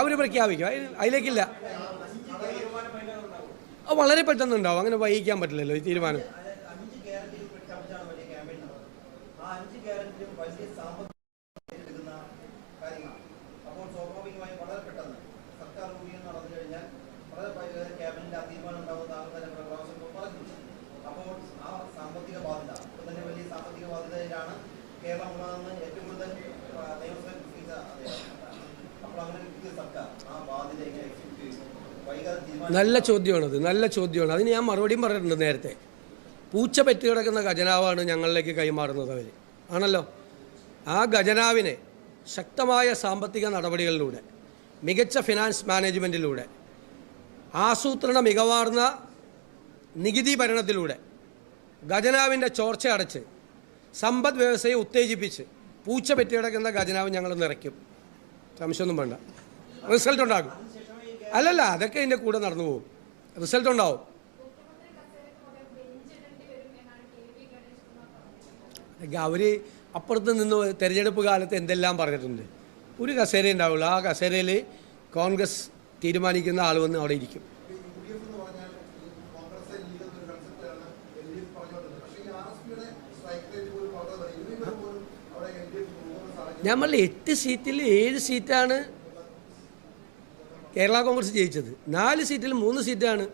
അവർ പ്രഖ്യാപിക്കും. അതിലേക്കില്ല, വളരെ പെട്ടെന്നുണ്ടാവും. അങ്ങനെ വൈകിക്കാൻ പറ്റില്ലല്ലോ ഈ തീരുമാനം. നല്ല ചോദ്യമാണത്, നല്ല ചോദ്യമാണ്. അതിന് ഞാൻ മറുപടിയും പറഞ്ഞിട്ടുണ്ട് നേരത്തെ. പൂച്ച പെറ്റ് കിടക്കുന്ന ഖജനാവാണ് ഞങ്ങളിലേക്ക് കൈമാറുന്നത് അവർ, ആണല്ലോ. ആ ഖജനാവിനെ ശക്തമായ സാമ്പത്തിക നടപടികളിലൂടെ, മികച്ച ഫിനാൻസ് മാനേജ്മെൻറ്റിലൂടെ, ആസൂത്രണ മികവാർന്ന നികുതി ഭരണത്തിലൂടെ ഖജനാവിൻ്റെ ചോർച്ച അടച്ച് സമ്പദ് വ്യവസ്ഥയെ ഉത്തേജിപ്പിച്ച് പൂച്ച പെറ്റ് കിടക്കുന്ന ഖജനാവ് ഞങ്ങൾ നിറയ്ക്കും. സംശയമൊന്നും വേണ്ട, റിസൾട്ട് ഉണ്ടാകും. അല്ലല്ല, അതൊക്കെ ഇതിൻ്റെ കൂടെ നടന്നു പോകും, റിസൾട്ട് ഉണ്ടാവും. അവർ അപ്പുറത്ത് നിന്ന് തെരഞ്ഞെടുപ്പ് കാലത്ത് എന്തെല്ലാം പറഞ്ഞിട്ടുണ്ട്. ഒരു കസേര ഉണ്ടാവുള്ളൂ, ആ കസേരയിൽ കോൺഗ്രസ് തീരുമാനിക്കുന്ന ആൾ വന്ന് അവിടെ ഇരിക്കും. നമ്മൾ 8 സീറ്റിൽ 7 സീറ്റാണ് കേരള കോൺഗ്രസ് ജയിച്ചത്. 4 സീറ്റിൽ 3 സീറ്റാണ്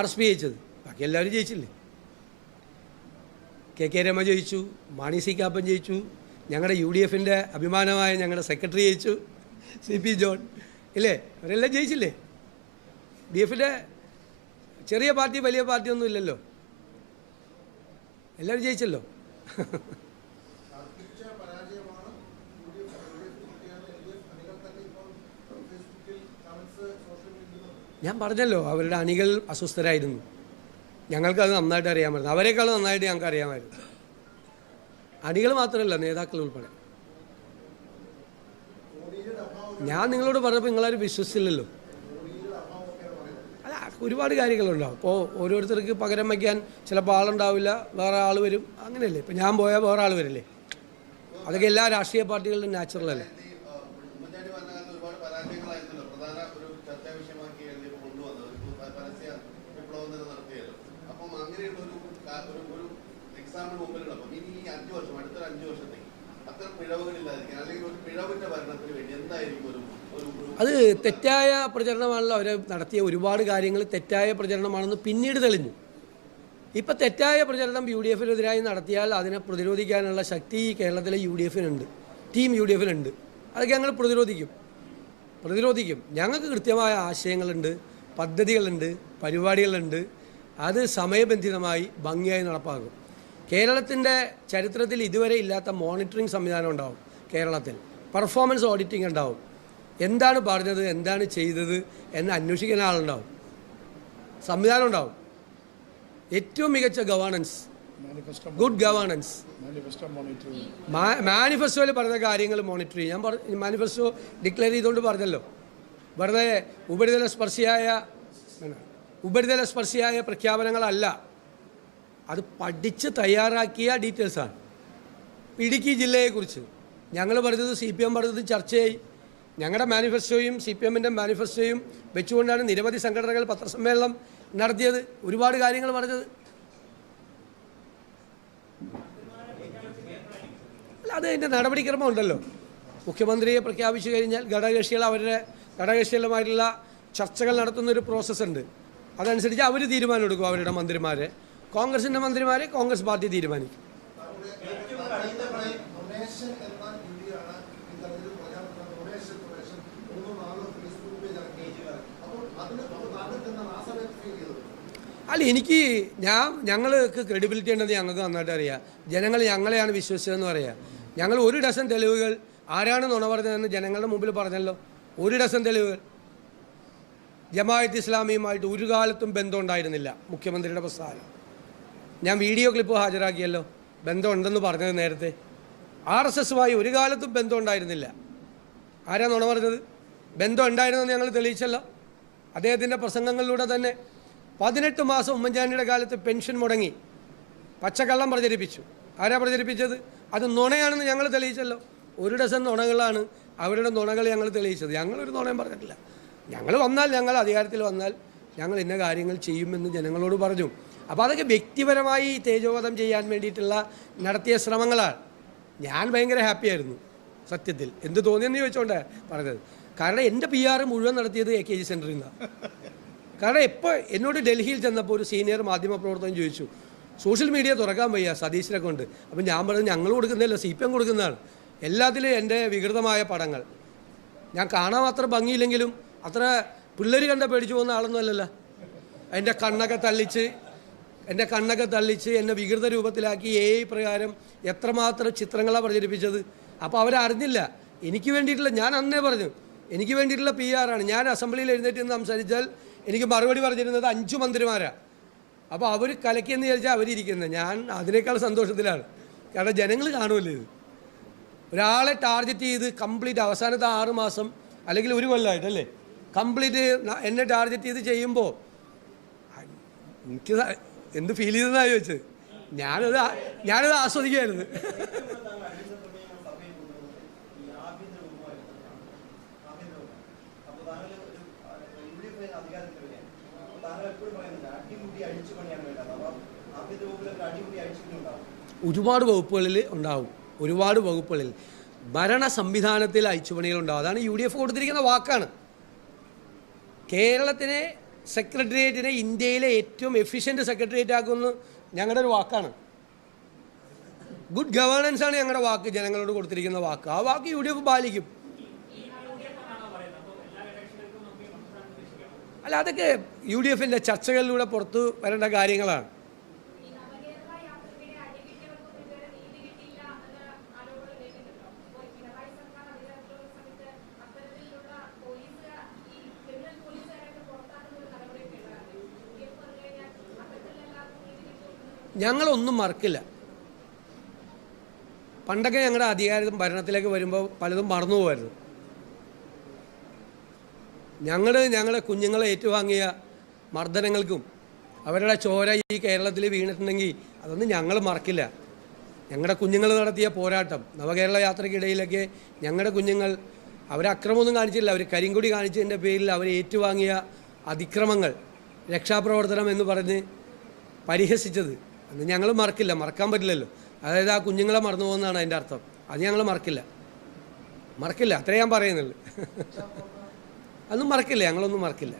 RSP ജയിച്ചത്. ബാക്കി എല്ലാവരും ജയിച്ചില്ലേ? KK രമ ജയിച്ചു, മാണി സി കാപ്പൻ ജയിച്ചു, ഞങ്ങളുടെ UDFൻ്റെ അഭിമാനമായ ഞങ്ങളുടെ സെക്രട്ടറി ജയിച്ചു, CP ജോൺ ഇല്ലേ? അവരെല്ലാം ജയിച്ചില്ലേ? DFൻ്റെ ചെറിയ പാർട്ടി വലിയ പാർട്ടിയൊന്നും ഇല്ലല്ലോ, എല്ലാവരും ജയിച്ചല്ലോ. ഞാൻ പറഞ്ഞല്ലോ അവരുടെ അണികൾ അസ്വസ്ഥരായിരുന്നു. ഞങ്ങൾക്കത് നന്നായിട്ട് അറിയാമായിരുന്നു, അവരെക്കാളും നന്നായിട്ട് ഞങ്ങൾക്ക് അറിയാമായിരുന്നു. അണികൾ മാത്രമല്ല, നേതാക്കൾ ഉൾപ്പെടെ. ഞാൻ നിങ്ങളോട് പറഞ്ഞപ്പോൾ നിങ്ങളാരും വിശ്വസിച്ചില്ലല്ലോ. അല്ല, ഒരുപാട് കാര്യങ്ങളുണ്ടാവും. അപ്പോൾ ഓരോരുത്തർക്ക് പകരം വയ്ക്കാൻ ചിലപ്പോൾ ആളുണ്ടാവില്ല, വേറെ ആൾ വരും, അങ്ങനെയല്ലേ. ഇപ്പം ഞാൻ പോയാൽ വേറെ ആൾ വരില്ലേ? അതൊക്കെ എല്ലാ രാഷ്ട്രീയ പാർട്ടികളുടെ നാച്ചുറൽ അല്ലേ. അത് തെറ്റായ പ്രചരണമാണല്ലോ അവർ നടത്തിയ ഒരുപാട് കാര്യങ്ങൾ തെറ്റായ പ്രചരണമാണെന്ന് പിന്നീട് തെളിഞ്ഞു. ഇപ്പം തെറ്റായ പ്രചരണം UDFനെതിരായി നടത്തിയാൽ അതിനെ പ്രതിരോധിക്കാനുള്ള ശക്തി കേരളത്തിലെ UDFനുണ്ട്, ടീം UDFനുണ്ട്. അതൊക്കെ ഞങ്ങൾ പ്രതിരോധിക്കും. ഞങ്ങൾക്ക് കൃത്യമായ ആശയങ്ങളുണ്ട്, പദ്ധതികളുണ്ട്, പരിപാടികളുണ്ട്. അത് സമയബന്ധിതമായി ഭംഗിയായി നടപ്പാക്കും. കേരളത്തിൻ്റെ ചരിത്രത്തിൽ ഇതുവരെ ഇല്ലാത്ത മോണിറ്ററിംഗ് സംവിധാനം ഉണ്ടാവും കേരളത്തിൽ. പെർഫോമൻസ് ഓഡിറ്റിംഗ് ഉണ്ടാവും. എന്താണ് പറഞ്ഞത്, എന്താണ് ചെയ്തത് എന്ന് അന്വേഷിക്കുന്ന ആളുണ്ടാവും, സംവിധാനം ഉണ്ടാവും. ഏറ്റവും മികച്ച ഗവേണൻസ്, ഗുഡ് ഗവേണൻസ്. മാനിഫെസ്റ്റോയിൽ പറഞ്ഞ കാര്യങ്ങൾ മോണിറ്റർ ചെയ്യും. ഞാൻ മാനിഫെസ്റ്റോ ഡിക്ലെയർ ചെയ്തുകൊണ്ട് പറഞ്ഞല്ലോ, വെറുതെ ഉപരിതല സ്പർശിയായ പ്രഖ്യാപനങ്ങളല്ല, അത് പഠിച്ച് തയ്യാറാക്കിയ ഡീറ്റെയിൽസാണ്. ഇടുക്കി ജില്ലയെക്കുറിച്ച് ഞങ്ങൾ പറഞ്ഞത് CPM പറഞ്ഞത് ചർച്ചയായി. ഞങ്ങളുടെ മാനിഫെസ്റ്റോയും CPMൻ്റെ മാനിഫെസ്റ്റോയും വെച്ചുകൊണ്ടാണ് നിരവധി സംഘടനകൾ പത്രസമ്മേളനം നടത്തിയത്, ഒരുപാട് കാര്യങ്ങൾ പറഞ്ഞത്. അല്ല, അത് അതിൻ്റെ നടപടിക്രമം ഉണ്ടല്ലോ. മുഖ്യമന്ത്രിയെ പ്രഖ്യാപിച്ചു കഴിഞ്ഞാൽ ഘടകകക്ഷികളുമായിട്ടുള്ള ചർച്ചകൾ നടത്തുന്നൊരു പ്രോസസ്സുണ്ട്. അതനുസരിച്ച് അവർ തീരുമാനം എടുക്കും. അവരുടെ മന്ത്രിമാരെ, കോൺഗ്രസിൻ്റെ മന്ത്രിമാരെ കോൺഗ്രസ് പാർട്ടി തീരുമാനിക്കും. അല്ല, ഞങ്ങൾക്ക് ക്രെഡിബിലിറ്റി ഉണ്ടെന്ന് ഞങ്ങൾക്ക് നന്നായിട്ട് അറിയാം. ജനങ്ങൾ ഞങ്ങളെയാണ് വിശ്വസിച്ചതെന്ന് പറയാം. ഞങ്ങൾ 1 ഡസൻ തെളിവുകൾ ആരാണ് നുണ പറഞ്ഞതെന്ന് ജനങ്ങളുടെ മുമ്പിൽ പറഞ്ഞല്ലോ. 1 ഡസൻ തെളിവുകൾ. ജമാഅത്ത് ഇസ്ലാമിയുമായിട്ട് ഒരു കാലത്തും ബന്ധം ഉണ്ടായിരുന്നില്ല മുഖ്യമന്ത്രിയുടെ പ്രസ്താവന. ഞാൻ വീഡിയോ ക്ലിപ്പ് ഹാജരാക്കിയല്ലോ, ബന്ധമുണ്ടെന്ന് പറഞ്ഞത് നേരത്തെ. RSSുമായി ഒരു കാലത്തും ബന്ധം ഉണ്ടായിരുന്നില്ല. ആരാ നുണ പറഞ്ഞത്? ബന്ധം ഉണ്ടായിരുന്നെന്ന് ഞങ്ങൾ തെളിയിച്ചല്ലോ അദ്ദേഹത്തിൻ്റെ പ്രസംഗങ്ങളിലൂടെ തന്നെ. 18 മാസം ഉമ്മൻചാണ്ടിയുടെ കാലത്ത് പെൻഷൻ മുടങ്ങി, പച്ചക്കള്ളം പ്രചരിപ്പിച്ചു. ആരാ പ്രചരിപ്പിച്ചത്? അത് നുണയാണെന്ന് ഞങ്ങൾ തെളിയിച്ചല്ലോ. 1 ഡസൻ നുണകളാണ് അവരുടെ നുണകൾ ഞങ്ങൾ തെളിയിച്ചത്. ഞങ്ങളൊരു നുണയും പറഞ്ഞിട്ടില്ല. ഞങ്ങൾ അധികാരത്തിൽ വന്നാൽ ഞങ്ങൾ ഇന്ന കാര്യങ്ങൾ ചെയ്യുമെന്ന് ജനങ്ങളോട് പറഞ്ഞു. അപ്പോൾ അതൊക്കെ വ്യക്തിപരമായി തേജോവധം ചെയ്യാൻ വേണ്ടിയിട്ടുള്ള നടത്തിയ ശ്രമങ്ങളാണ്. ഞാൻ ഭയങ്കര ഹാപ്പിയായിരുന്നു സത്യത്തിൽ. എന്ത് തോന്നിയെന്ന് ചോദിച്ചുകൊണ്ടാണ് പറഞ്ഞത്. കാരണം എൻ്റെ PR മുഴുവൻ നടത്തിയത് AKG സെൻറ്ററിൽ നിന്നാണ്. കാരണം ഇപ്പോൾ എന്നോട് ഡൽഹിയിൽ ചെന്നപ്പോൾ ഒരു സീനിയർ മാധ്യമപ്രവർത്തകൻ ചോദിച്ചു, സോഷ്യൽ മീഡിയ തുറക്കാൻ വയ്യ സതീശിനെ കൊണ്ട്. അപ്പം ഞാൻ പറഞ്ഞു, ഞങ്ങൾ കൊടുക്കുന്നില്ല, CPM കൊടുക്കുന്നതാണ്. എല്ലാത്തിലും എൻ്റെ വികൃതമായ പടങ്ങൾ ഞാൻ കാണാൻ അത്ര ഭംഗിയില്ലെങ്കിലും അത്ര പിള്ളേർ കണ്ട പേടിച്ചു പോകുന്ന ആളൊന്നും അല്ലല്ലോ. എൻ്റെ കണ്ണൊക്കെ തള്ളിച്ച് എന്നെ വികൃത രൂപത്തിലാക്കി AI പ്രകാരം എത്രമാത്രം ചിത്രങ്ങളാണ് പ്രചരിപ്പിച്ചത്. അപ്പോൾ അവരറിഞ്ഞില്ല. എനിക്ക് വേണ്ടിയിട്ടുള്ള, ഞാൻ അന്നേ പറഞ്ഞു, എനിക്ക് വേണ്ടിയിട്ടുള്ള PR ആണ്. ഞാൻ അസംബ്ലിയിൽ എഴുന്നേറ്റ് നിന്ന് സംസാരിച്ചാൽ എനിക്ക് മറുപടി പറഞ്ഞിരുന്നത് 5 മന്ത്രിമാരാണ്. അപ്പോൾ അവർ കലക്കിയെന്ന് വിചാരിച്ചാൽ അവരിയ്ക്കുന്നത്. ഞാൻ അതിനേക്കാൾ സന്തോഷത്തിലാണ്. കാരണം ജനങ്ങൾ കാണുമല്ലോ ഇത്. ഒരാളെ ടാർഗറ്റ് ചെയ്ത് കംപ്ലീറ്റ് അവസാനത്തെ 6 മാസം അല്ലെങ്കിൽ 1 കൊല്ലമായിട്ടല്ലേ കംപ്ലീറ്റ് എന്നെ ടാർഗറ്റ് ചെയ്ത് ചെയ്യുമ്പോൾ എനിക്ക് എന്ത് ഫീൽ ചെയ്തെന്നാണ് ചോദിച്ചത്. ഞാനത് ആസ്വദിക്കുകയായിരുന്നു. ഒരുപാട് വകുപ്പുകളിൽ ഉണ്ടാവും. ഒരുപാട് വകുപ്പുകളിൽ ഭരണ സംവിധാനത്തിൽ അഴിച്ചുപണികളുണ്ടാവും. അതാണ് UDF കൊടുത്തിരിക്കുന്ന വാക്കാണ്. കേരളത്തിനെ സെക്രട്ടേറിയറ്റിനെ ഇന്ത്യയിലെ ഏറ്റവും എഫിഷ്യൻറ്റ് സെക്രട്ടേറിയറ്റ് ആക്കുമെന്ന് ഞങ്ങളുടെ ഒരു വാക്കാണ്. ഗുഡ് ഗവേണൻസ് ആണ് ഞങ്ങളുടെ വാക്ക്, ജനങ്ങളോട് കൊടുത്തിരിക്കുന്ന വാക്ക്. ആ വാക്ക് UDF പാലിക്കും. അല്ല, അതൊക്കെ UDFിൻ്റെ ചർച്ചകളിലൂടെ പുറത്തു വരേണ്ട കാര്യങ്ങളാണ്. ഞങ്ങളൊന്നും മറക്കില്ല. പണ്ടൊക്കെ ഞങ്ങളുടെ അധികാരം ഭരണത്തിലേക്ക് വരുമ്പോൾ പലതും മറന്നു പോകുമായിരുന്നു. ഞങ്ങളുടെ കുഞ്ഞുങ്ങളെ ഏറ്റുവാങ്ങിയ മർദ്ദനങ്ങൾക്കും അവരുടെ ചോര ഈ കേരളത്തിൽ വീണിട്ടുണ്ടെങ്കിൽ അതൊന്നും ഞങ്ങൾ മറക്കില്ല. ഞങ്ങളുടെ കുഞ്ഞുങ്ങൾ നടത്തിയ പോരാട്ടം, നവകേരള യാത്രയ്ക്കിടയിലൊക്കെ ഞങ്ങളുടെ കുഞ്ഞുങ്ങൾ അവരക്രമമൊന്നും കാണിച്ചില്ല. അവർ കരിങ്കൊടി കാണിച്ചതിൻ്റെ പേരിൽ അവർ ഏറ്റുവാങ്ങിയ അതിക്രമങ്ങൾ, രക്ഷാപ്രവർത്തനം എന്ന് പറഞ്ഞ് പരിഹസിച്ചത് അത് ഞങ്ങൾ മറക്കില്ല. മറക്കാൻ പറ്റില്ലല്ലോ. അതായത് ആ കുഞ്ഞുങ്ങളെ മറന്നു പോകുന്നതാണ് അതിൻ്റെ അർത്ഥം. അത് ഞങ്ങൾ മറക്കില്ല. അത്രേ ഞാൻ പറയുന്നുള്ളൂ. അതൊന്നും മറക്കില്ല, ഞങ്ങളൊന്നും മറക്കില്ല.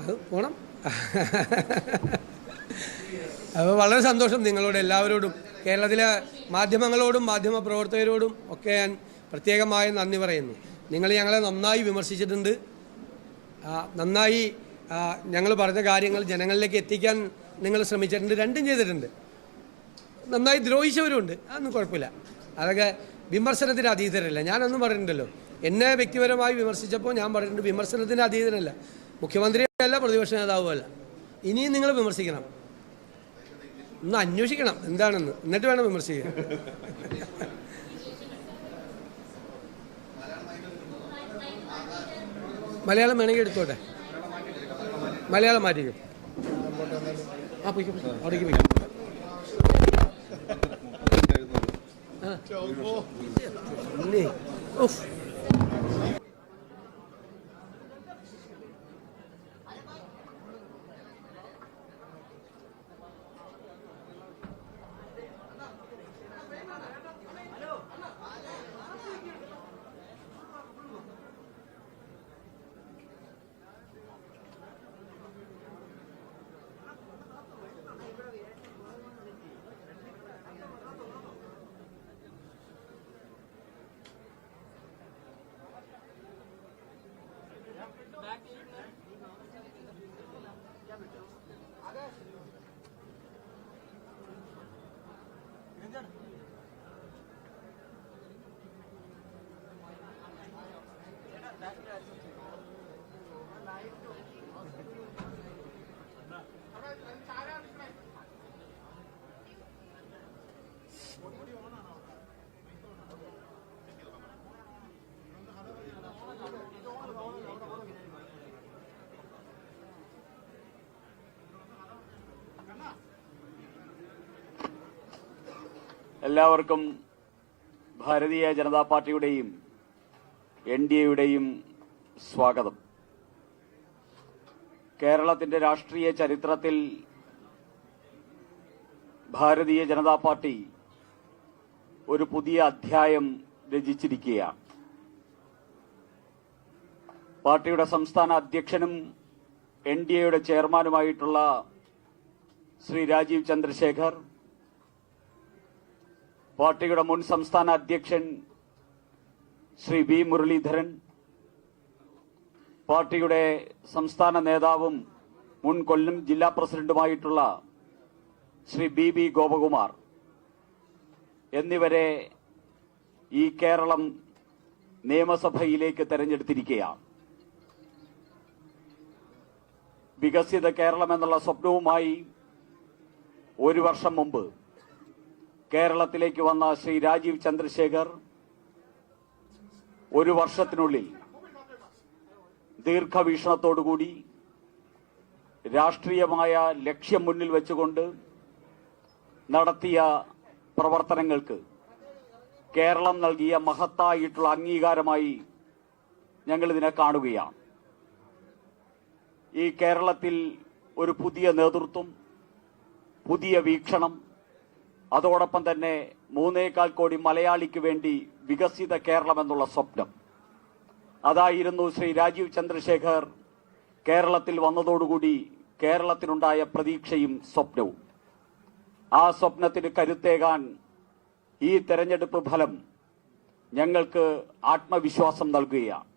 അത് പോണം. അപ്പോൾ വളരെ സന്തോഷം നിങ്ങളോട് എല്ലാവരോടും, കേരളത്തിലെ മാധ്യമങ്ങളോടും മാധ്യമപ്രവർത്തകരോടും ഒക്കെ ഞാൻ പ്രത്യേകമായി നന്ദി പറയുന്നു. നിങ്ങൾ ഞങ്ങളെ നന്നായി വിമർശിച്ചിട്ടുണ്ട്. നന്നായി ഞങ്ങൾ പറഞ്ഞ കാര്യങ്ങൾ ജനങ്ങളിലേക്ക് എത്തിക്കാൻ നിങ്ങൾ ശ്രമിച്ചിട്ടുണ്ട്. രണ്ടും ചെയ്തിട്ടുണ്ട്. നന്നായി ദ്രോഹിച്ചവരുണ്ട്, അതൊന്നും കുഴപ്പമില്ല. അതൊക്കെ വിമർശനത്തിന് അതീതരല്ല. ഞാനൊന്നും പറഞ്ഞിട്ടുണ്ടല്ലോ. എന്നെ വ്യക്തിപരമായി വിമർശിച്ചപ്പോൾ ഞാൻ പറഞ്ഞിട്ടുണ്ട് വിമർശനത്തിന് അതീതനല്ല. മുഖ്യമന്ത്രിയല്ല, പ്രതിപക്ഷ നേതാവുമല്ല. ഇനിയും നിങ്ങൾ വിമർശിക്കണം, ഒന്ന് അന്വേഷിക്കണം എന്താണെന്ന്, എന്നിട്ട് വേണം വിമർശിക്കാൻ. മലയാളം വേണമെങ്കിൽ എടുത്തോട്ടെ. മലയാളം മാറ്റിക്കും. പോയിക്കും, അവിടേക്ക് പോയിക്കും. എല്ലാവർക്കും ഭാരതീയ ജനതാ പാർട്ടിയുടെയും NDAയുടെയും സ്വാഗതം. കേരളത്തിന്റെ രാഷ്ട്രീയ ചരിത്രത്തിൽ ഭാരതീയ ജനതാ പാർട്ടി ഒരു പുതിയ അധ്യായം രചിച്ചിരിക്കുകയാണ്. പാർട്ടിയുടെ സംസ്ഥാന അധ്യക്ഷനും NDAയുടെ ചെയർമാനുമായിട്ടുള്ള ശ്രീ രാജീവ് ചന്ദ്രശേഖർ, പാർട്ടിയുടെ മുൻ സംസ്ഥാന അധ്യക്ഷൻ ശ്രീ V മുരളീധരൻ, പാർട്ടിയുടെ സംസ്ഥാന നേതാവും മുൻ കൊല്ലം ജില്ലാ പ്രസിഡന്റുമായിട്ടുള്ള ശ്രീ BB ഗോപകുമാർ എന്നിവരെ ഈ കേരളം നിയമസഭയിലേക്ക് തെരഞ്ഞെടുത്തിരിക്കുകയാണ്. വികസിത കേരളം എന്നുള്ള സ്വപ്നവുമായി ഒരു വർഷം മുമ്പ് കേരളത്തിലേക്ക് വന്ന ശ്രീ രാജീവ് ചന്ദ്രശേഖർ ഒരു വർഷത്തിനുള്ളിൽ ദീർഘവീക്ഷണത്തോടുകൂടി രാഷ്ട്രീയമായ ലക്ഷ്യം മുന്നിൽ വെച്ചുകൊണ്ട് നടത്തിയ പ്രവർത്തനങ്ങൾക്ക് കേരളം നൽകിയ മഹത്തായിട്ടുള്ള അംഗീകാരമായി ഞങ്ങളിതിനെ കാണുകയാണ്. ഈ കേരളത്തിൽ ഒരു പുതിയ നേതൃത്വം, പുതിയ വീക്ഷണം, അതോടൊപ്പം തന്നെ 3.25 കോടി മലയാളിക്ക് വേണ്ടി വികസിത കേരളം എന്നുള്ള സ്വപ്നം. അതായിരുന്നു ശ്രീ രാജീവ് ചന്ദ്രശേഖർ കേരളത്തിൽ വന്നതോടുകൂടി കേരളത്തിനുണ്ടായ പ്രതീക്ഷയും സ്വപ്നവും. ആ സ്വപ്നത്തിന് കരുത്തേകാൻ ഈ തെരഞ്ഞെടുപ്പ് ഫലം ഞങ്ങൾക്ക് ആത്മവിശ്വാസം നൽകുകയാണ്.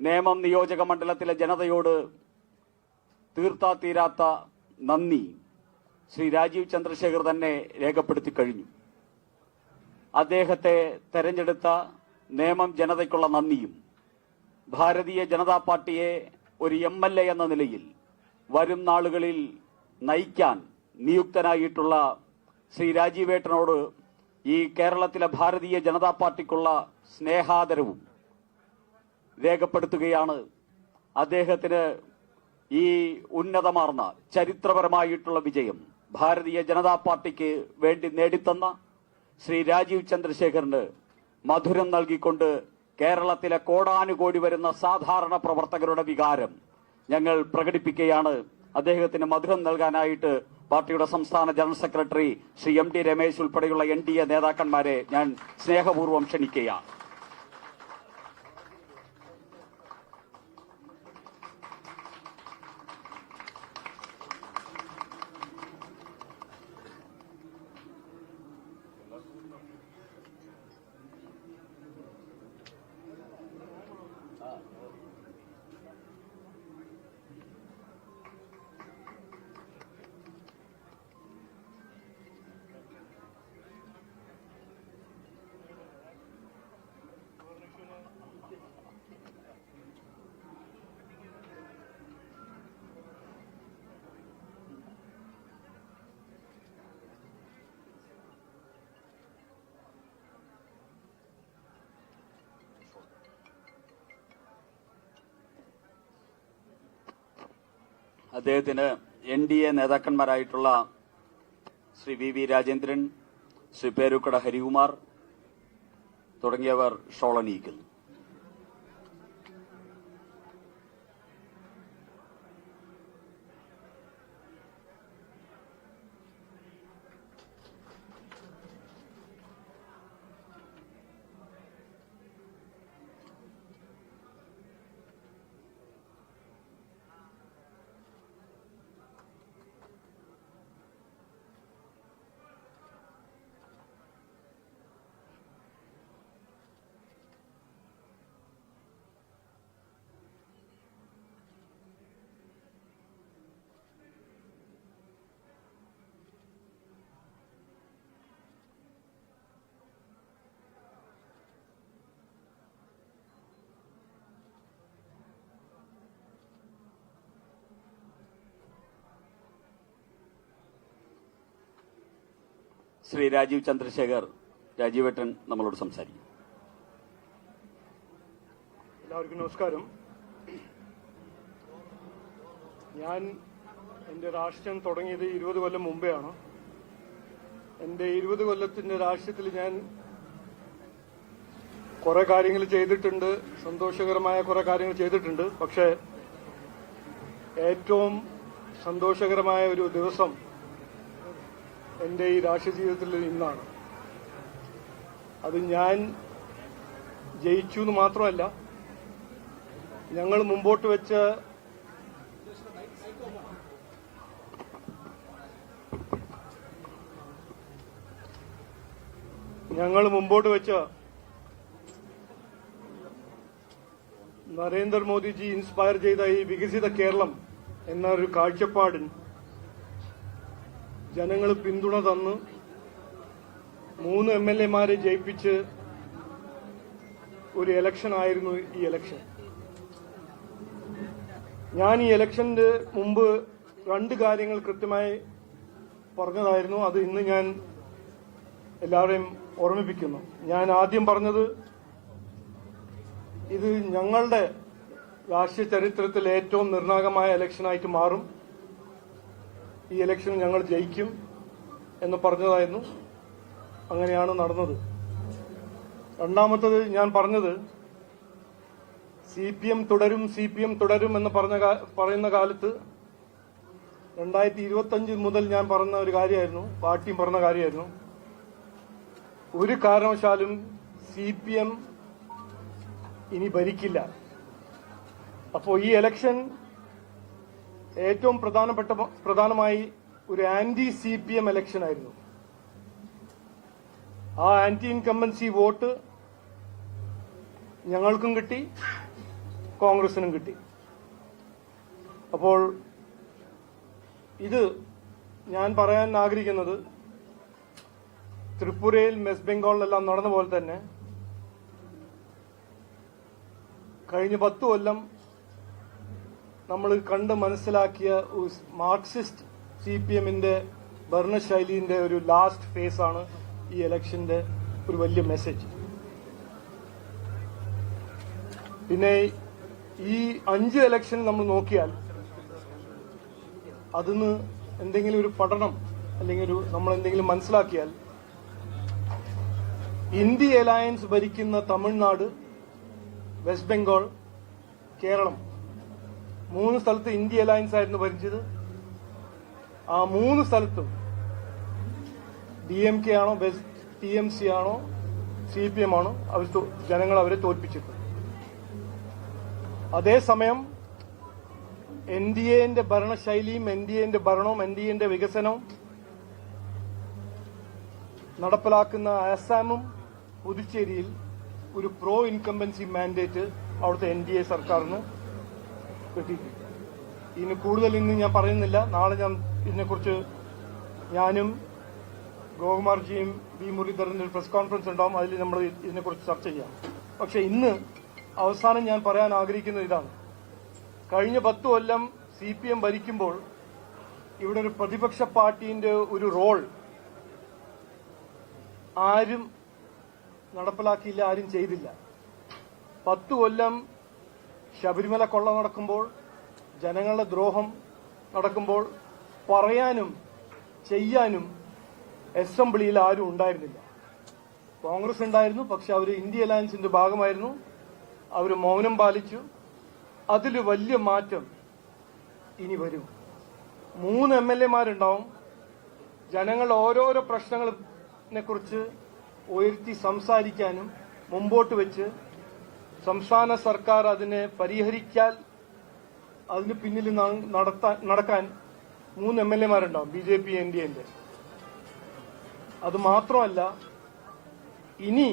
നേമം നിയോജക മണ്ഡലത്തിലെ ജനതയോട് തീർത്താ തീരാത്ത നന്ദി ശ്രീ രാജീവ് ചന്ദ്രശേഖർ തന്നെ രേഖപ്പെടുത്തി കഴിഞ്ഞു. അദ്ദേഹത്തെ തെരഞ്ഞെടുത്ത നേമം ജനതയ്ക്കുള്ള നന്ദിയും ഭാരതീയ ജനതാ പാർട്ടിയെ ഒരു MLA എന്ന നിലയിൽ വരും നാളുകളിൽ നയിക്കാൻ നിയുക്തനായിട്ടുള്ള ശ്രീ രാജീവേട്ടനോട് ഈ കേരളത്തിലെ ഭാരതീയ ജനതാ പാർട്ടിക്കുള്ള സ്നേഹാദരവും രേഖപ്പെടുത്തുകയാണ്. അദ്ദേഹത്തിന് ഈ ഉന്നതമാർന്ന ചരിത്രപരമായിട്ടുള്ള വിജയം ഭാരതീയ ജനതാ പാർട്ടിക്ക് വേണ്ടി നേടിത്തന്ന ശ്രീ രാജീവ് ചന്ദ്രശേഖറിന് മധുരം നൽകിക്കൊണ്ട് കേരളത്തിലെ കോടാനുകോടി വരുന്ന സാധാരണ പ്രവർത്തകരുടെ വികാരം ഞങ്ങൾ പ്രകടിപ്പിക്കുകയാണ്. അദ്ദേഹത്തിന് മധുരം നൽകാനായിട്ട് പാർട്ടിയുടെ സംസ്ഥാന ജനറൽ സെക്രട്ടറി ശ്രീ MD രമേശ് ഉൾപ്പെടെയുള്ള NDA നേതാക്കന്മാരെ ഞാൻ സ്നേഹപൂർവ്വം ക്ഷണിക്കുകയാണ്. അദ്ദേഹത്തിന് NDA നേതാക്കന്മാരായിട്ടുള്ള ശ്രീ VV രാജേന്ദ്രൻ, ശ്രീ പേരുക്കട ഹരികുമാർ തുടങ്ങിയവർ ഷോൾ അണിയിക്കുന്നു. ശ്രീ രാജീവ് ചന്ദ്രശേഖർ, രാജീവേട്ടൻ നമ്മളോട് സംസാരിക്കും. എല്ലാവർക്കും നമസ്കാരം. ഞാൻ എൻ്റെ രാഷ്ട്രീയം തുടങ്ങിയത് 20 കൊല്ലം മുമ്പെയാണ്. എൻ്റെ 20 കൊല്ലത്തിൻ്റെ രാഷ്ട്രീയത്തിൽ ഞാൻ കുറെ കാര്യങ്ങൾ ചെയ്തിട്ടുണ്ട്, സന്തോഷകരമായ കുറെ കാര്യങ്ങൾ ചെയ്തിട്ടുണ്ട്. പക്ഷേ ഏറ്റവും സന്തോഷകരമായ ഒരു ദിവസം എൻ്റെ ഈ രാഷ്ട്രീയ ജീവിതത്തിൽ ഇന്നാണ്. അത് ഞാൻ ജയിച്ചു എന്ന് മാത്രമല്ല, ഞങ്ങൾ മുമ്പോട്ട് വെച്ച നരേന്ദ്രമോദിജി ഇൻസ്പയർ ചെയ്ത ഈ വികസിത കേരളം എന്നൊരു കാഴ്ചപ്പാടിന് ജനങ്ങൾ പിന്തുണ തന്ന് 3 MLA-മാരെ ജയിപ്പിച്ച് ഒരു ഇലക്ഷൻ ആയിരുന്നു ഈ ഇലക്ഷൻ. ഞാൻ ഈ ഇലക്ഷന്റെ മുമ്പ് 2 കാര്യങ്ങൾ കൃത്യമായി പറഞ്ഞതായിരുന്നു. അത് ഇന്ന് ഞാൻ എല്ലാവരെയും ഓർമ്മിപ്പിക്കുന്നു. ഞാൻ ആദ്യം പറഞ്ഞത്, ഇത് ഞങ്ങളുടെ രാഷ്ട്രീയ ചരിത്രത്തിൽ ഏറ്റവും നിർണായകമായ ഇലക്ഷനായിട്ട് മാറും, ഈ ഇലക്ഷൻ ഞങ്ങൾ ജയിക്കും എന്ന് പറഞ്ഞതായിരുന്നു. അങ്ങനെയാണ് നടന്നത്. രണ്ടാമത്തത് ഞാൻ പറഞ്ഞത്, CPM തുടരും എന്ന് പറയുന്ന കാലത്ത് 2025 മുതൽ ഞാൻ പറഞ്ഞ ഒരു കാര്യമായിരുന്നു, പാർട്ടിയും പറഞ്ഞ കാര്യമായിരുന്നു, ഒരു കാരണവശാലും CPM ഇനി ഭരിക്കില്ല. അപ്പോൾ ഈ ഇലക്ഷൻ ഏറ്റവും പ്രധാനമായി ഒരു CPM ഇലക്ഷൻ ആയിരുന്നു. ആ ആന്റി ഇൻകംബൻസി വോട്ട് ഞങ്ങൾക്കും കിട്ടി, കോൺഗ്രസിനും കിട്ടി. അപ്പോൾ ഇത് ഞാൻ പറയാൻ ആഗ്രഹിക്കുന്നത്, ത്രിപുരയിൽ വെസ്റ്റ് ബംഗാളിലെല്ലാം നടന്ന പോലെ തന്നെ കഴിഞ്ഞ 10 കൊല്ലം നമ്മൾ കണ്ട് മനസ്സിലാക്കിയ ഒരു മാർക്സിസ്റ്റ് CPMന്റെ ഭരണശൈലിന്റെ ഒരു ലാസ്റ്റ് ഫേസ് ആണ് ഈ ഇലക്ഷന്റെ ഒരു വലിയ മെസ്സേജ്. പിന്നെ ഈ 5 ഇലക്ഷൻ നമ്മൾ നോക്കിയാൽ അതിന് എന്തെങ്കിലും ഒരു പഠനം അല്ലെങ്കിൽ നമ്മൾ എന്തെങ്കിലും മനസ്സിലാക്കിയാൽ, ഇന്ത്യ അലയൻസ് ഭരിക്കുന്ന തമിഴ്നാട്, വെസ്റ്റ് ബംഗാൾ, കേരളം 3 സ്ഥലത്ത് ഇന്ത്യ അലയൻസ് ആയിരുന്നു ഭരിച്ചത്. ആ 3 സ്ഥലത്തും DMK ആണോ TMC ആണോ CPM ആണോ ജനങ്ങൾ അവരെ തോൽപ്പിച്ചിട്ടുണ്ട്. അതേസമയം NDAന്റെ ഭരണശൈലിയും NDAന്റെ ഭരണവും NDAന്റെ വികസനവും നടപ്പിലാക്കുന്ന ആസാമും പുതുച്ചേരിയിൽ ഒരു പ്രോ ഇൻകംബൻസി മാൻഡേറ്റ് അവിടുത്തെ NDA സർക്കാരിന് കിട്ടിയിട്ടുണ്ട്. ഇതിന് കൂടുതൽ ഇന്ന് ഞാൻ പറയുന്നില്ല. നാളെ ഞാൻ ഇതിനെക്കുറിച്ച് ഞാനും ഗോകുമാർജിയും മുരളീധരൻ്റെ ഒരു പ്രസ് കോൺഫറൻസ് ഉണ്ടാവും, അതിൽ നമ്മൾ ഇതിനെക്കുറിച്ച് ചർച്ച ചെയ്യാം. പക്ഷെ ഇന്ന് അവസാനം ഞാൻ പറയാൻ ആഗ്രഹിക്കുന്നത് ഇതാണ്. കഴിഞ്ഞ 10 കൊല്ലം CPM ഭരിക്കുമ്പോൾ ഇവിടെ ഒരു പ്രതിപക്ഷ പാർട്ടിന്റെ ഒരു റോൾ ആരും നടപ്പിലാക്കിയില്ല, ആരും ചെയ്തില്ല. 10 കൊല്ലം ശബരിമല കൊള്ള നടക്കുമ്പോൾ, ജനങ്ങളുടെ ദ്രോഹം നടക്കുമ്പോൾ പറയാനും ചെയ്യാനും അസംബ്ലിയിൽ ആരും ഉണ്ടായിരുന്നില്ല. കോൺഗ്രസ് ഉണ്ടായിരുന്നു, പക്ഷെ അവർ ഇന്ത്യ അലയൻസിന്റെ ഭാഗമായിരുന്നു. അവർ മൗനം പാലിച്ചു. അതിൽ വലിയ മാറ്റം ഇനി വരും. 3 MLA-മാരുണ്ടാവും. ജനങ്ങൾ ഓരോരോ പ്രശ്നങ്ങളെ കുറിച്ച് ഉയർത്തി സംസാരിക്കാനും മുമ്പോട്ട് വെച്ച് സംസ്ഥാന സർക്കാർ അതിനെ പരിഹരിക്കാൻ അതിന് പിന്നിൽ നടക്കാൻ 3 MLA-മാരുണ്ടാവും, BJP NDAന്റെ. അത് മാത്രമല്ല, ഇനി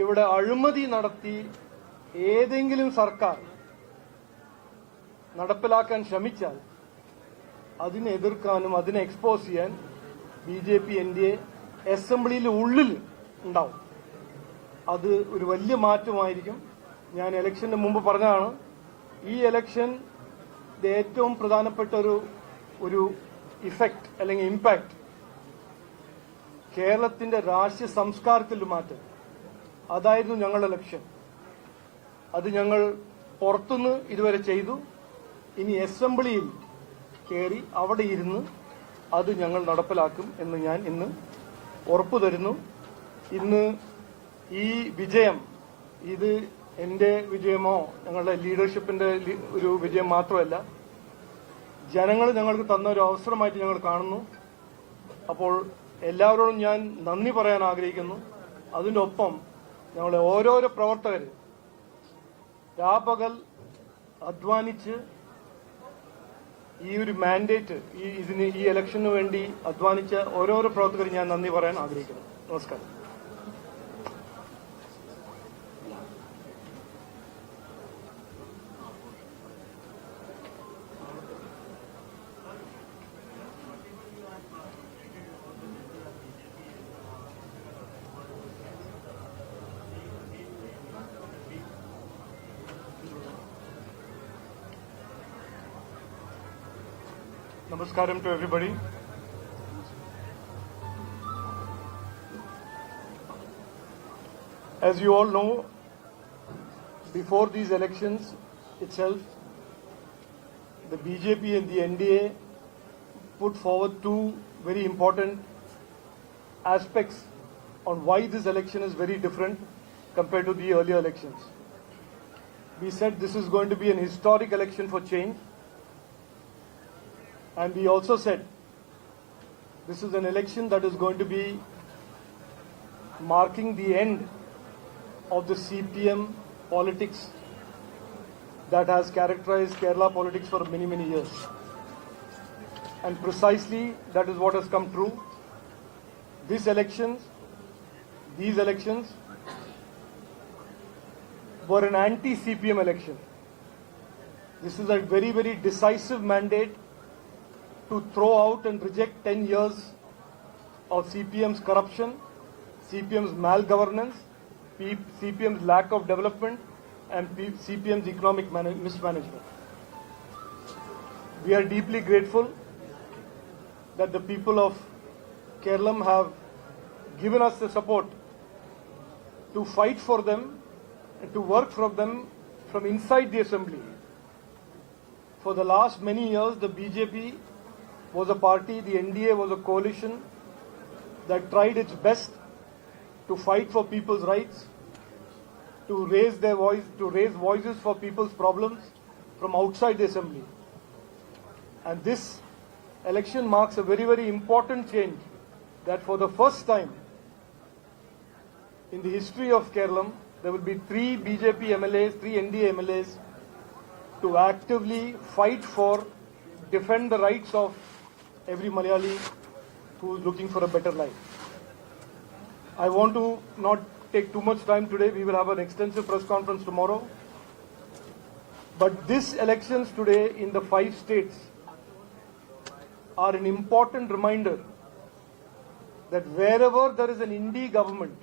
ഇവിടെ അഴിമതി നടത്തി ഏതെങ്കിലും സർക്കാർ നടപ്പിലാക്കാൻ ശ്രമിച്ചാൽ അതിനെ എതിർക്കാനും അതിനെ എക്സ്പോസ് ചെയ്യാൻ BJP NDA അസംബ്ലിയിൽ ഉള്ളിൽ ഉണ്ടാവും. അത് ഒരു വലിയ മാറ്റമായിരിക്കും. ഞാൻ ഇലക്ഷന് മുമ്പ് പറഞ്ഞതാണ്, ഈ ഇലക്ഷൻ ഏറ്റവും പ്രധാനപ്പെട്ട ഒരു ഇഫക്റ്റ് അല്ലെങ്കിൽ ഇമ്പാക്ട് കേരളത്തിന്റെ രാഷ്ട്രീയ സംസ്കാരത്തിൽ മാറ്റം. അതായിരുന്നു ഞങ്ങളുടെ ലക്ഷ്യം. അത് ഞങ്ങൾ പുറത്തുനിന്ന് ഇതുവരെ ചെയ്തു. ഇനി അസംബ്ലിയിൽ കയറി അവിടെ ഇരുന്ന് അത് ഞങ്ങൾ നടപ്പിലാക്കും എന്ന് ഞാൻ ഇന്ന് ഉറപ്പു തരുന്നു. ഇന്ന് ഈ വിജയം ഇത് എൻ്റെ വിജയമോ ഞങ്ങളുടെ ലീഡർഷിപ്പിന്റെ ഒരു വിജയം മാത്രമല്ല, ജനങ്ങൾ ഞങ്ങൾക്ക് തന്ന ഒരു അവസരമായിട്ട് ഞങ്ങൾ കാണുന്നു. അപ്പോൾ എല്ലാവരോടും ഞാൻ നന്ദി പറയാൻ ആഗ്രഹിക്കുന്നു. അതിൻ്റെ ഒപ്പം ഞങ്ങളുടെ ഓരോരോ പ്രവർത്തകർ രാപകൽ അധ്വാനിച്ച് ഈ ഒരു മാൻഡേറ്റ് ഈ ഇലക്ഷന് വേണ്ടി അധ്വാനിച്ച ഓരോരോ പ്രവർത്തകർ ഞാൻ നന്ദി പറയാൻ ആഗ്രഹിക്കുന്നു. നമസ്കാരം. Namaskaram to everybody. As you all know, before these elections itself, the BJP and the NDA put forward 2 very important aspects on why this election is very different compared to the earlier elections. We said this is going to be an historic election for change. And we also said this is an election that is going to be marking the end of the CPM politics that has characterized Kerala politics for many, many years. And precisely that is what has come true. These elections were an anti-CPM election. This is a very, very decisive mandate to throw out and reject 10 years of CPM's corruption, CPM's malgovernance, CPM's lack of development, and CPM's economic mismanagement. We are deeply grateful that the people of Kerala have given us the support to fight for them and to work for them from inside the assembly. For the last many years, the BJP was a party, the NDA was a coalition that tried its best to fight for people's rights, to raise their voice, to raise voices for people's problems from outside the assembly. And this election marks a very, very important change, that for the first time in the history of Kerala, there will be 3 BJP MLAs, 3 NDA MLAs to actively fight for, defend the rights of every Malayali who is looking for a better life. I want to not take too much time today. We will have an extensive press conference tomorrow. But these elections today in the 5 states are an important reminder that wherever there is an Indie government,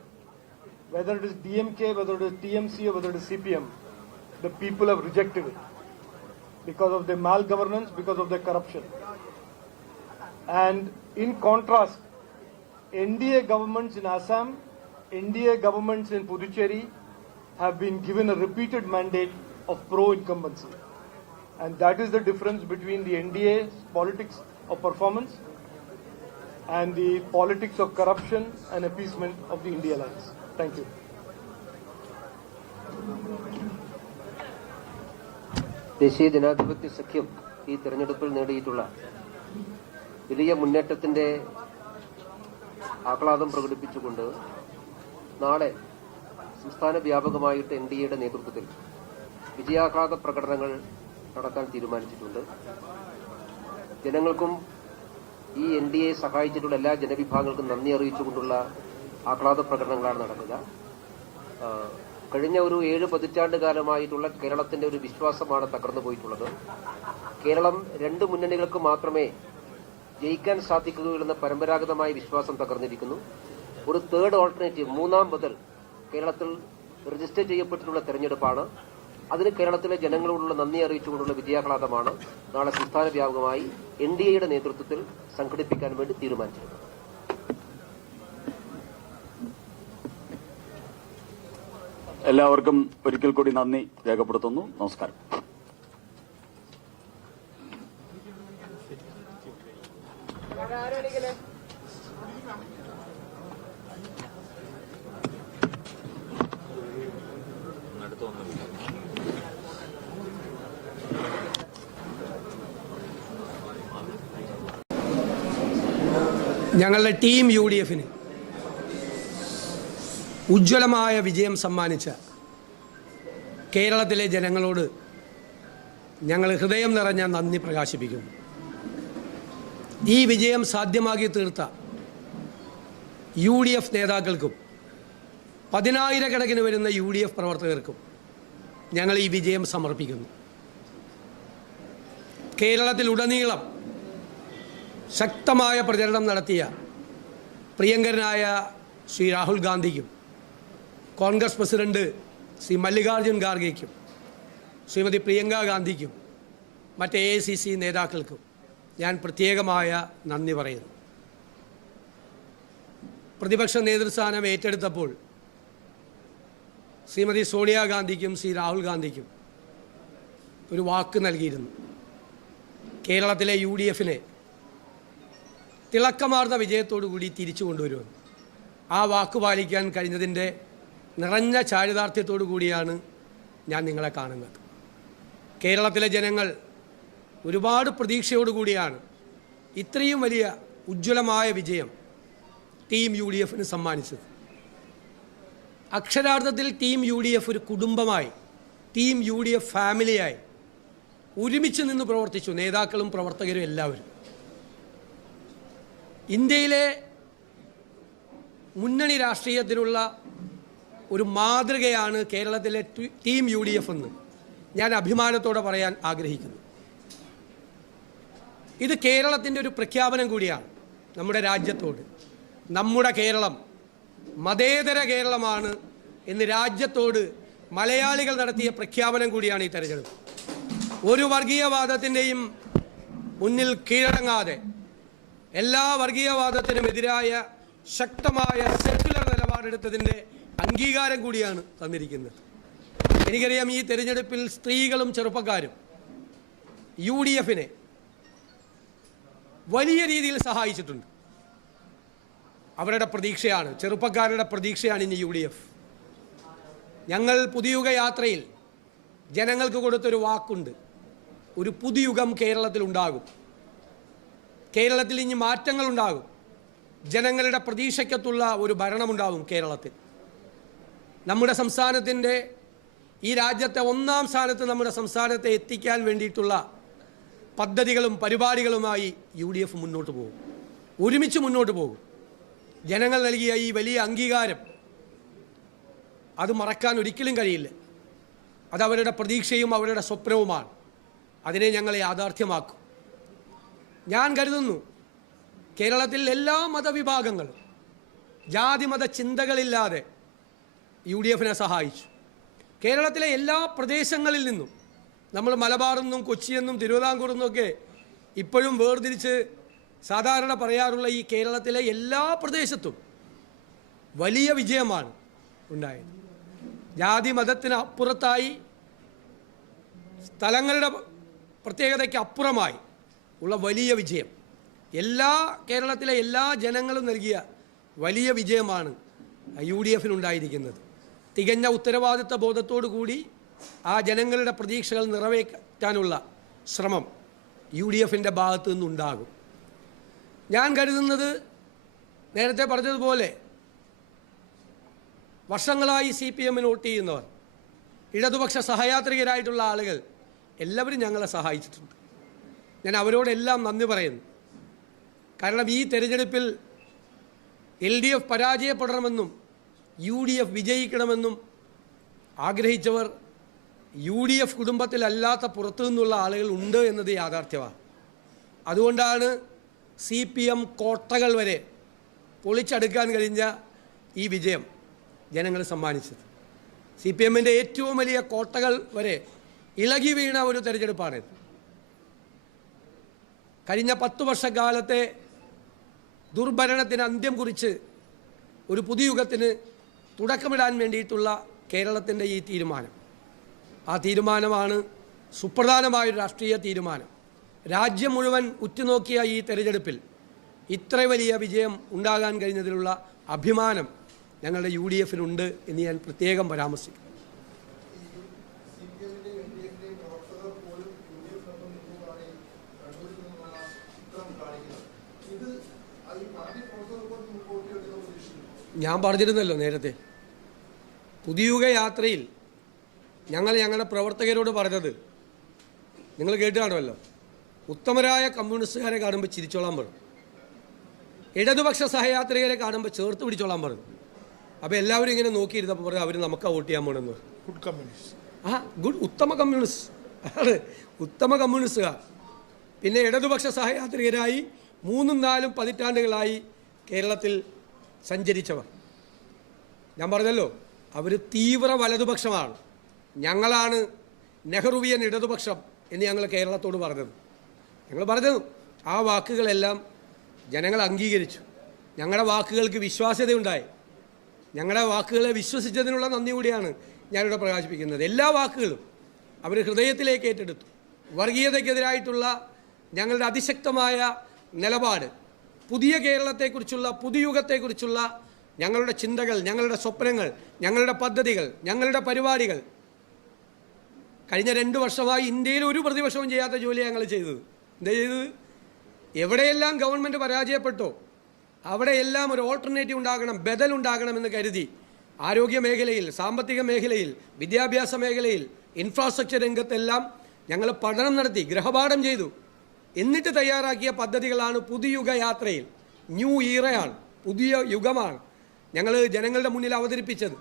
whether it is DMK, whether it is TMC, or whether it is CPM, the people have rejected it because of their malgovernance, because of their corruption. And in contrast, NDA governments in Assam, NDA governments in Puducherry have been given a repeated mandate of pro-incumbency. And that is the difference between the NDA's politics of performance and the politics of corruption and appeasement of the India alliance. Thank you. ദേശീയ ജനാധിപത്യ സഖ്യം ഈ തെരഞ്ഞെടുപ്പിൽ നേടിയിട്ടുള്ള വലിയ മുന്നേറ്റത്തിന്റെ ആഹ്ലാദം പ്രകടിപ്പിച്ചുകൊണ്ട് നാളെ സംസ്ഥാന വ്യാപകമായിട്ട് NDAയുടെ നേതൃത്വത്തിൽ വിജയാഹ്ലാദ പ്രകടനങ്ങൾ നടത്താൻ തീരുമാനിച്ചിട്ടുണ്ട്. ജനങ്ങൾക്കും ഈ NDA സഹായിച്ചിട്ടുള്ള എല്ലാ ജനവിഭാഗങ്ങൾക്കും നന്ദി അറിയിച്ചുകൊണ്ടുള്ള ആഹ്ലാദ പ്രകടനങ്ങളാണ് നടക്കുക. കഴിഞ്ഞ ഒരു 7 പതിറ്റാണ്ട് കാലമായിട്ടുള്ള കേരളത്തിന്റെ ഒരു വിശ്വാസമാണ് തകർന്നു പോയിട്ടുള്ളത്. കേരളം 2 മുന്നണികൾക്ക് മാത്രമേ ജയിക്കാൻ സാധിക്കുകയുള്ളെന്ന പരമ്പരാഗതമായ വിശ്വാസം തകർന്നിരിക്കുന്നു. ഒരു തേർഡ് ഓൾട്ടർനേറ്റീവ്, 3ാം ബദൽ കേരളത്തിൽ രജിസ്റ്റർ ചെയ്യപ്പെട്ടിട്ടുള്ള തെരഞ്ഞെടുപ്പാണ്. അതിന് കേരളത്തിലെ ജനങ്ങളോടുള്ള നന്ദി അറിയിച്ചുകൊണ്ടുള്ള വിജയാഹ്ലാദമാണ് നാളെ സംസ്ഥാന വ്യാപകമായി NDAയുടെ നേതൃത്വത്തിൽ സംഘടിപ്പിക്കാൻ വേണ്ടി തീരുമാനിച്ചിട്ടുണ്ട്. എല്ലാവർക്കും ഒരിക്കൽ കൂടി നന്ദി രേഖപ്പെടുത്തുന്നു. നമസ്കാരം. ഞങ്ങളുടെ ടീം UDFന് ഉജ്ജ്വലമായ വിജയം സമ്മാനിച്ച കേരളത്തിലെ ജനങ്ങളോട് ഞങ്ങൾ ഹൃദയം നിറഞ്ഞ നന്ദി പ്രകാശിപ്പിക്കുന്നു. ഈ വിജയം സാധ്യമാക്കി തീർത്ത UDF നേതാക്കൾക്കും 10,000 വരുന്ന UDF പ്രവർത്തകർക്കും ഞങ്ങൾ ഈ വിജയം സമർപ്പിക്കുന്നു. കേരളത്തിലുടനീളം ശക്തമായ പ്രചരണം നടത്തിയ പ്രിയങ്കരനായ ശ്രീ രാഹുൽ ഗാന്ധിക്കും കോൺഗ്രസ് പ്രസിഡന്റ് ശ്രീ മല്ലികാർജുൻ ഖാർഗെയ്ക്കും ശ്രീമതി പ്രിയങ്ക ഗാന്ധിക്കും മറ്റ് AICC നേതാക്കൾക്കും ഞാൻ പ്രത്യേകമായ നന്ദി പറയുന്നു. പ്രതിപക്ഷ നേതൃസ്ഥാനം ഏറ്റെടുത്തപ്പോൾ ശ്രീമതി സോണിയാഗാന്ധിക്കും ശ്രീ രാഹുൽ ഗാന്ധിക്കും ഒരു വാക്ക് നൽകിയിരുന്നു. കേരളത്തിലെ UDFനെ തിളക്കമാർന്ന വിജയത്തോടു കൂടി തിരിച്ചു കൊണ്ടുവരുമെന്ന്. ആ വാക്ക് പാലിക്കാൻ കഴിഞ്ഞതിൻ്റെ നിറഞ്ഞ ചാരിതാർത്ഥ്യത്തോടു കൂടിയാണ് ഞാൻ നിങ്ങളെ കാണുന്നത്. കേരളത്തിലെ ജനങ്ങൾ ഒരുപാട് പ്രതീക്ഷയോടുകൂടിയാണ് ഇത്രയും വലിയ ഉജ്ജ്വലമായ വിജയം ടീം UDF സമ്മാനിച്ചത്. അക്ഷരാർത്ഥത്തിൽ ടീം UDF ഒരു കുടുംബമായി, ടീം UDF ഫാമിലിയായി ഒരുമിച്ച് നിന്ന് പ്രവർത്തിച്ചു, നേതാക്കളും പ്രവർത്തകരും എല്ലാവരും. ഇന്ത്യയിലെ മുന്നണി രാഷ്ട്രീയത്തിനുള്ള ഒരു മാതൃകയാണ് കേരളത്തിലെ ടീം UDF എന്ന് ഞാൻ അഭിമാനത്തോടെ പറയാൻ ആഗ്രഹിക്കുന്നു. ഇത് കേരളത്തിൻ്റെ ഒരു പ്രഖ്യാപനം കൂടിയാണ് നമ്മുടെ രാജ്യത്തോട്. നമ്മുടെ കേരളം മതേതര കേരളമാണ് എന്ന് രാജ്യത്തോട് മലയാളികൾ നടത്തിയ പ്രഖ്യാപനം കൂടിയാണ് ഈ തെരഞ്ഞെടുപ്പ്. ഒരു വർഗീയവാദത്തിൻ്റെയും മുന്നിൽ കീഴടങ്ങാതെ എല്ലാ വർഗീയവാദത്തിനും എതിരായ ശക്തമായ സെക്യുലർ നിലപാടെടുത്തതിൻ്റെ അംഗീകാരം കൂടിയാണ് തന്നിരിക്കുന്നത്. എനിക്കറിയാം ഈ തെരഞ്ഞെടുപ്പിൽ സ്ത്രീകളും ചെറുപ്പക്കാരും UDF വലിയ രീതിയിൽ സഹായിച്ചിട്ടുണ്ട്. അവരുടെ പ്രതീക്ഷയാണ്, ചെറുപ്പക്കാരുടെ പ്രതീക്ഷയാണ് ഇനി UDF. ഞങ്ങൾ പുതുയുഗ യാത്രയിൽ ജനങ്ങൾക്ക് കൊടുത്തൊരു വാക്കുണ്ട്, ഒരു പുതുയുഗം കേരളത്തിൽ ഉണ്ടാകും, കേരളത്തിൽ ഇനി മാറ്റങ്ങൾ ഉണ്ടാകും, ജനങ്ങളുടെ പ്രതീക്ഷയ്ക്കത്തുള്ള ഒരു ഭരണമുണ്ടാകും കേരളത്തിൽ. നമ്മുടെ സംസ്ഥാനത്തിൻ്റെ, ഈ രാജ്യത്തെ ഒന്നാം സ്ഥാനത്ത് നമ്മുടെ സംസ്ഥാനത്തെ എത്തിക്കാൻ വേണ്ടിയിട്ടുള്ള പദ്ധതികളും പരിപാടികളുമായി UDF മുന്നോട്ട് പോകും, ഒരുമിച്ച് മുന്നോട്ട് പോകും. ജനങ്ങൾ നൽകിയ ഈ വലിയ അംഗീകാരം അത് മറക്കാൻ ഒരിക്കലും കഴിയില്ല. അത് അവരുടെ പ്രതീക്ഷയും അവരുടെ സ്വപ്നവുമാണ്. അതിനെ ഞങ്ങൾ യാഥാർത്ഥ്യമാക്കും. ഞാൻ കരുതുന്നു കേരളത്തിൽ എല്ലാ മതവിഭാഗങ്ങളും ജാതിമത ചിന്തകളില്ലാതെ UDF സഹായിച്ചു. കേരളത്തിലെ എല്ലാ പ്രദേശങ്ങളിൽ നിന്നും, നമ്മൾ മലബാറെന്നും കൊച്ചിയെന്നും തിരുവിതാംകൂറെന്നൊക്കെ ഇപ്പോഴും വേർതിരിച്ച് സാധാരണ പറയാറുള്ള ഈ കേരളത്തിലെ എല്ലാ പ്രദേശത്തും വലിയ വിജയമാണ് ഉണ്ടായത്. ജാതി മതത്തിന് അപ്പുറത്തായി, സ്ഥലങ്ങളുടെ പ്രത്യേകതയ്ക്ക് അപ്പുറമായി ഉള്ള വലിയ വിജയം, കേരളത്തിലെ എല്ലാ ജനങ്ങളും നൽകിയ വലിയ വിജയമാണ് UDF ഉണ്ടായിരിക്കുന്നത്. തികഞ്ഞ ഉത്തരവാദിത്ത ബോധത്തോടു കൂടി ആ ജനങ്ങളുടെ പ്രതീക്ഷകൾ നിറവേറ്റാനുള്ള ശ്രമം UDF ഭാഗത്തു നിന്നുണ്ടാകും. ഞാൻ കരുതുന്നത്, നേരത്തെ പറഞ്ഞതുപോലെ വർഷങ്ങളായി CPM വോട്ട് ചെയ്യുന്നവർ, ഇടതുപക്ഷ സഹയാത്രികരായിട്ടുള്ള ആളുകൾ എല്ലാവരും ഞങ്ങളെ സഹായിച്ചിട്ടുണ്ട്. ഞാൻ അവരോടെല്ലാം നന്ദി പറയുന്നു. കാരണം ഈ തെരഞ്ഞെടുപ്പിൽ LDF പരാജയപ്പെടണമെന്നും UDF വിജയിക്കണമെന്നും ആഗ്രഹിച്ചവർ UDF കുടുംബത്തിലല്ലാത്ത പുറത്തു നിന്നുള്ള ആളുകൾ ഉണ്ട് എന്നത് യാഥാർത്ഥ്യമാണ്. അതുകൊണ്ടാണ് CPM കോട്ടകൾ വരെ പൊളിച്ചടുക്കാൻ കഴിഞ്ഞ ഈ വിജയം ജനങ്ങൾ സമ്മാനിച്ചത്. CPM ഏറ്റവും വലിയ കോട്ടകൾ വരെ ഇളകി വീണ ഒരു തെരഞ്ഞെടുപ്പാണിത്. കഴിഞ്ഞ 10 വർഷക്കാലത്തെ ദുർഭരണത്തിന് അന്ത്യം കുറിച്ച് ഒരു പുതുയുഗത്തിന് തുടക്കമിടാൻ വേണ്ടിയിട്ടുള്ള കേരളത്തിൻ്റെ ഈ തീരുമാനം, ആ തീരുമാനമാണ് സുപ്രധാനമായൊരു രാഷ്ട്രീയ തീരുമാനം. രാജ്യം മുഴുവൻ ഉറ്റുനോക്കിയ ഈ തെരഞ്ഞെടുപ്പിൽ ഇത്ര വലിയ വിജയം ഉണ്ടാകാൻ കഴിഞ്ഞതിലുള്ള അഭിമാനം ഞങ്ങളുടെ UDF എന്ന് ഞാൻ പ്രത്യേകം പരാമർശിക്കും. ഞാൻ പറഞ്ഞിരുന്നല്ലോ നേരത്തെ, പുതുയുഗ യാത്രയിൽ ഞങ്ങളുടെ പ്രവർത്തകരോട് പറഞ്ഞത് നിങ്ങൾ കേട്ട് കാണുമല്ലോ, ഉത്തമരായ കമ്മ്യൂണിസ്റ്റുകാരെ കാണുമ്പോൾ ചിരിച്ചോളാൻ പറഞ്ഞു, ഇടതുപക്ഷ സഹയാത്രികരെ കാണുമ്പോൾ ചേർത്ത് പിടിച്ചോളാൻ പറഞ്ഞു. അപ്പോൾ എല്ലാവരും ഇങ്ങനെ നോക്കിയിരുന്നപ്പോൾ പറഞ്ഞു അവർ നമുക്കാ വോട്ട് ചെയ്യാൻ പോകണമെന്ന് പറഞ്ഞു. ഗുഡ് കമ്മ്യൂണിസ്റ്റ്, ഉത്തമ കമ്മ്യൂണിസ്റ്റ്, അതാണ് ഉത്തമ കമ്മ്യൂണിസ്റ്റുകാർ. പിന്നെ ഇടതുപക്ഷ സഹയാത്രികരായി 3-4 പതിറ്റാണ്ടുകളായി കേരളത്തിൽ സഞ്ചരിച്ചവർ. ഞാൻ പറഞ്ഞല്ലോ, അവർ തീവ്ര വലതുപക്ഷമാണ്. ഞങ്ങളാണ് നെഹ്റുവിയൻ ഇടതുപക്ഷം എന്ന് ഞങ്ങൾ കേരളത്തോട് പറഞ്ഞത്. ഞങ്ങൾ പറഞ്ഞത് ആ വാക്കുകളെല്ലാം ജനങ്ങൾ അംഗീകരിച്ചു. ഞങ്ങളുടെ വാക്കുകൾക്ക് വിശ്വാസ്യതയുണ്ടായി. ഞങ്ങളുടെ വാക്കുകളെ വിശ്വസിച്ചതിനുള്ള നന്ദി കൂടിയാണ് ഞാനിവിടെ പ്രകാശിപ്പിക്കുന്നത്. എല്ലാ വാക്കുകളും അവർ ഹൃദയത്തിലേക്ക് ഏറ്റെടുത്തു. വർഗീയതയ്ക്കെതിരായിട്ടുള്ള ഞങ്ങളുടെ അതിശക്തമായ നിലപാട്, പുതിയ കേരളത്തെക്കുറിച്ചുള്ള, പുതുയുഗത്തെക്കുറിച്ചുള്ള ഞങ്ങളുടെ ചിന്തകൾ, ഞങ്ങളുടെ സ്വപ്നങ്ങൾ, ഞങ്ങളുടെ പദ്ധതികൾ, ഞങ്ങളുടെ പരിപാടികൾ കഴിഞ്ഞ 2 വർഷമായി ഇന്ത്യയിൽ ഒരു പ്രതിപക്ഷവും ചെയ്യാത്ത ജോലിയാണ് ഞങ്ങൾ ചെയ്തത്. എന്താ ചെയ്തത്? എവിടെയെല്ലാം ഗവൺമെൻറ് പരാജയപ്പെട്ടോ അവിടെയെല്ലാം ഒരു ഓൾട്ടർനേറ്റീവ് ഉണ്ടാകണം, ബദൽ ഉണ്ടാകണമെന്ന് കരുതി ആരോഗ്യ മേഖലയിൽ, സാമ്പത്തിക മേഖലയിൽ, വിദ്യാഭ്യാസ മേഖലയിൽ, ഇൻഫ്രാസ്ട്രക്ചർ രംഗത്തെല്ലാം ഞങ്ങൾ പഠനം നടത്തി, ഗൃഹപാഠം ചെയ്തു. എന്നിട്ട് തയ്യാറാക്കിയ പദ്ധതികളാണ് പുതുയുഗ യാത്രയിൽ. ന്യൂ ഈറയാണ്, പുതിയ യുഗമാണ് ഞങ്ങൾ ജനങ്ങളുടെ മുന്നിൽ അവതരിപ്പിച്ചത്.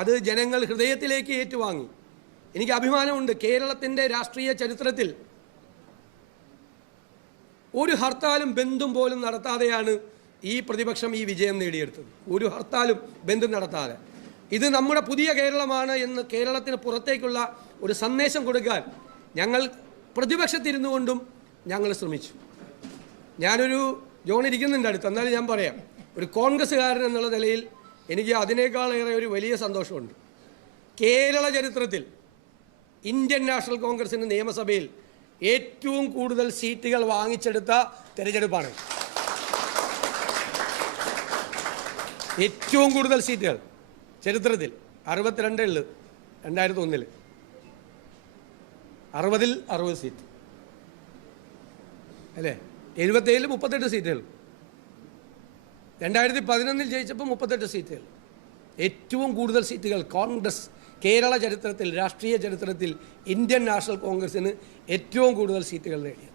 അത് ജനങ്ങൾ ഹൃദയത്തിലേക്ക് ഏറ്റുവാങ്ങി. എനിക്ക് അഭിമാനമുണ്ട്, കേരളത്തിൻ്റെ രാഷ്ട്രീയ ചരിത്രത്തിൽ ഒരു ഹർത്താലും ബന്ധും പോലും നടത്താതെയാണ് ഈ പ്രതിപക്ഷം ഈ വിജയം നേടിയെടുത്തത്. ഒരു ഹർത്താലും ബന്ധും നടത്താതെ. ഇത് നമ്മുടെ പുതിയ കേരളമാണ് എന്ന് കേരളത്തിന് പുറത്തേക്കുള്ള ഒരു സന്ദേശം കൊടുക്കാൻ ഞങ്ങൾ പ്രതിപക്ഷത്തിരുന്നു കൊണ്ടും ഞങ്ങൾ ശ്രമിച്ചു. ഞാനൊരു ജോൺ ഇരിക്കുന്നുണ്ട് അടുത്ത്, എന്നാലും ഞാൻ പറയാം, ഒരു കോൺഗ്രസ്സുകാരൻ എന്നുള്ള നിലയിൽ എനിക്ക് അതിനേക്കാളേറെ ഒരു വലിയ സന്തോഷമുണ്ട്. കേരള ചരിത്രത്തിൽ ഇന്ത്യൻ നാഷണൽ കോൺഗ്രസിന് നിയമസഭയിൽ ഏറ്റവും കൂടുതൽ സീറ്റുകൾ വാങ്ങിച്ചെടുത്ത തെരഞ്ഞെടുപ്പാണ്. ഏറ്റവും കൂടുതൽ സീറ്റുകൾ ചരിത്രത്തിൽ 62 ഉള്ളു 2001. 60-ൽ 60 സീറ്റ് അല്ലേ? 77-ൽ 38 സീറ്റുകൾ. 2011 ജയിച്ചപ്പോൾ 38 സീറ്റുകൾ. ഏറ്റവും കൂടുതൽ സീറ്റുകൾ കോൺഗ്രസ് കേരള ചരിത്രത്തിൽ, രാഷ്ട്രീയ ചരിത്രത്തിൽ ഇന്ത്യൻ നാഷണൽ കോൺഗ്രസിന് ഏറ്റവും കൂടുതൽ സീറ്റുകൾ നേടിയത്.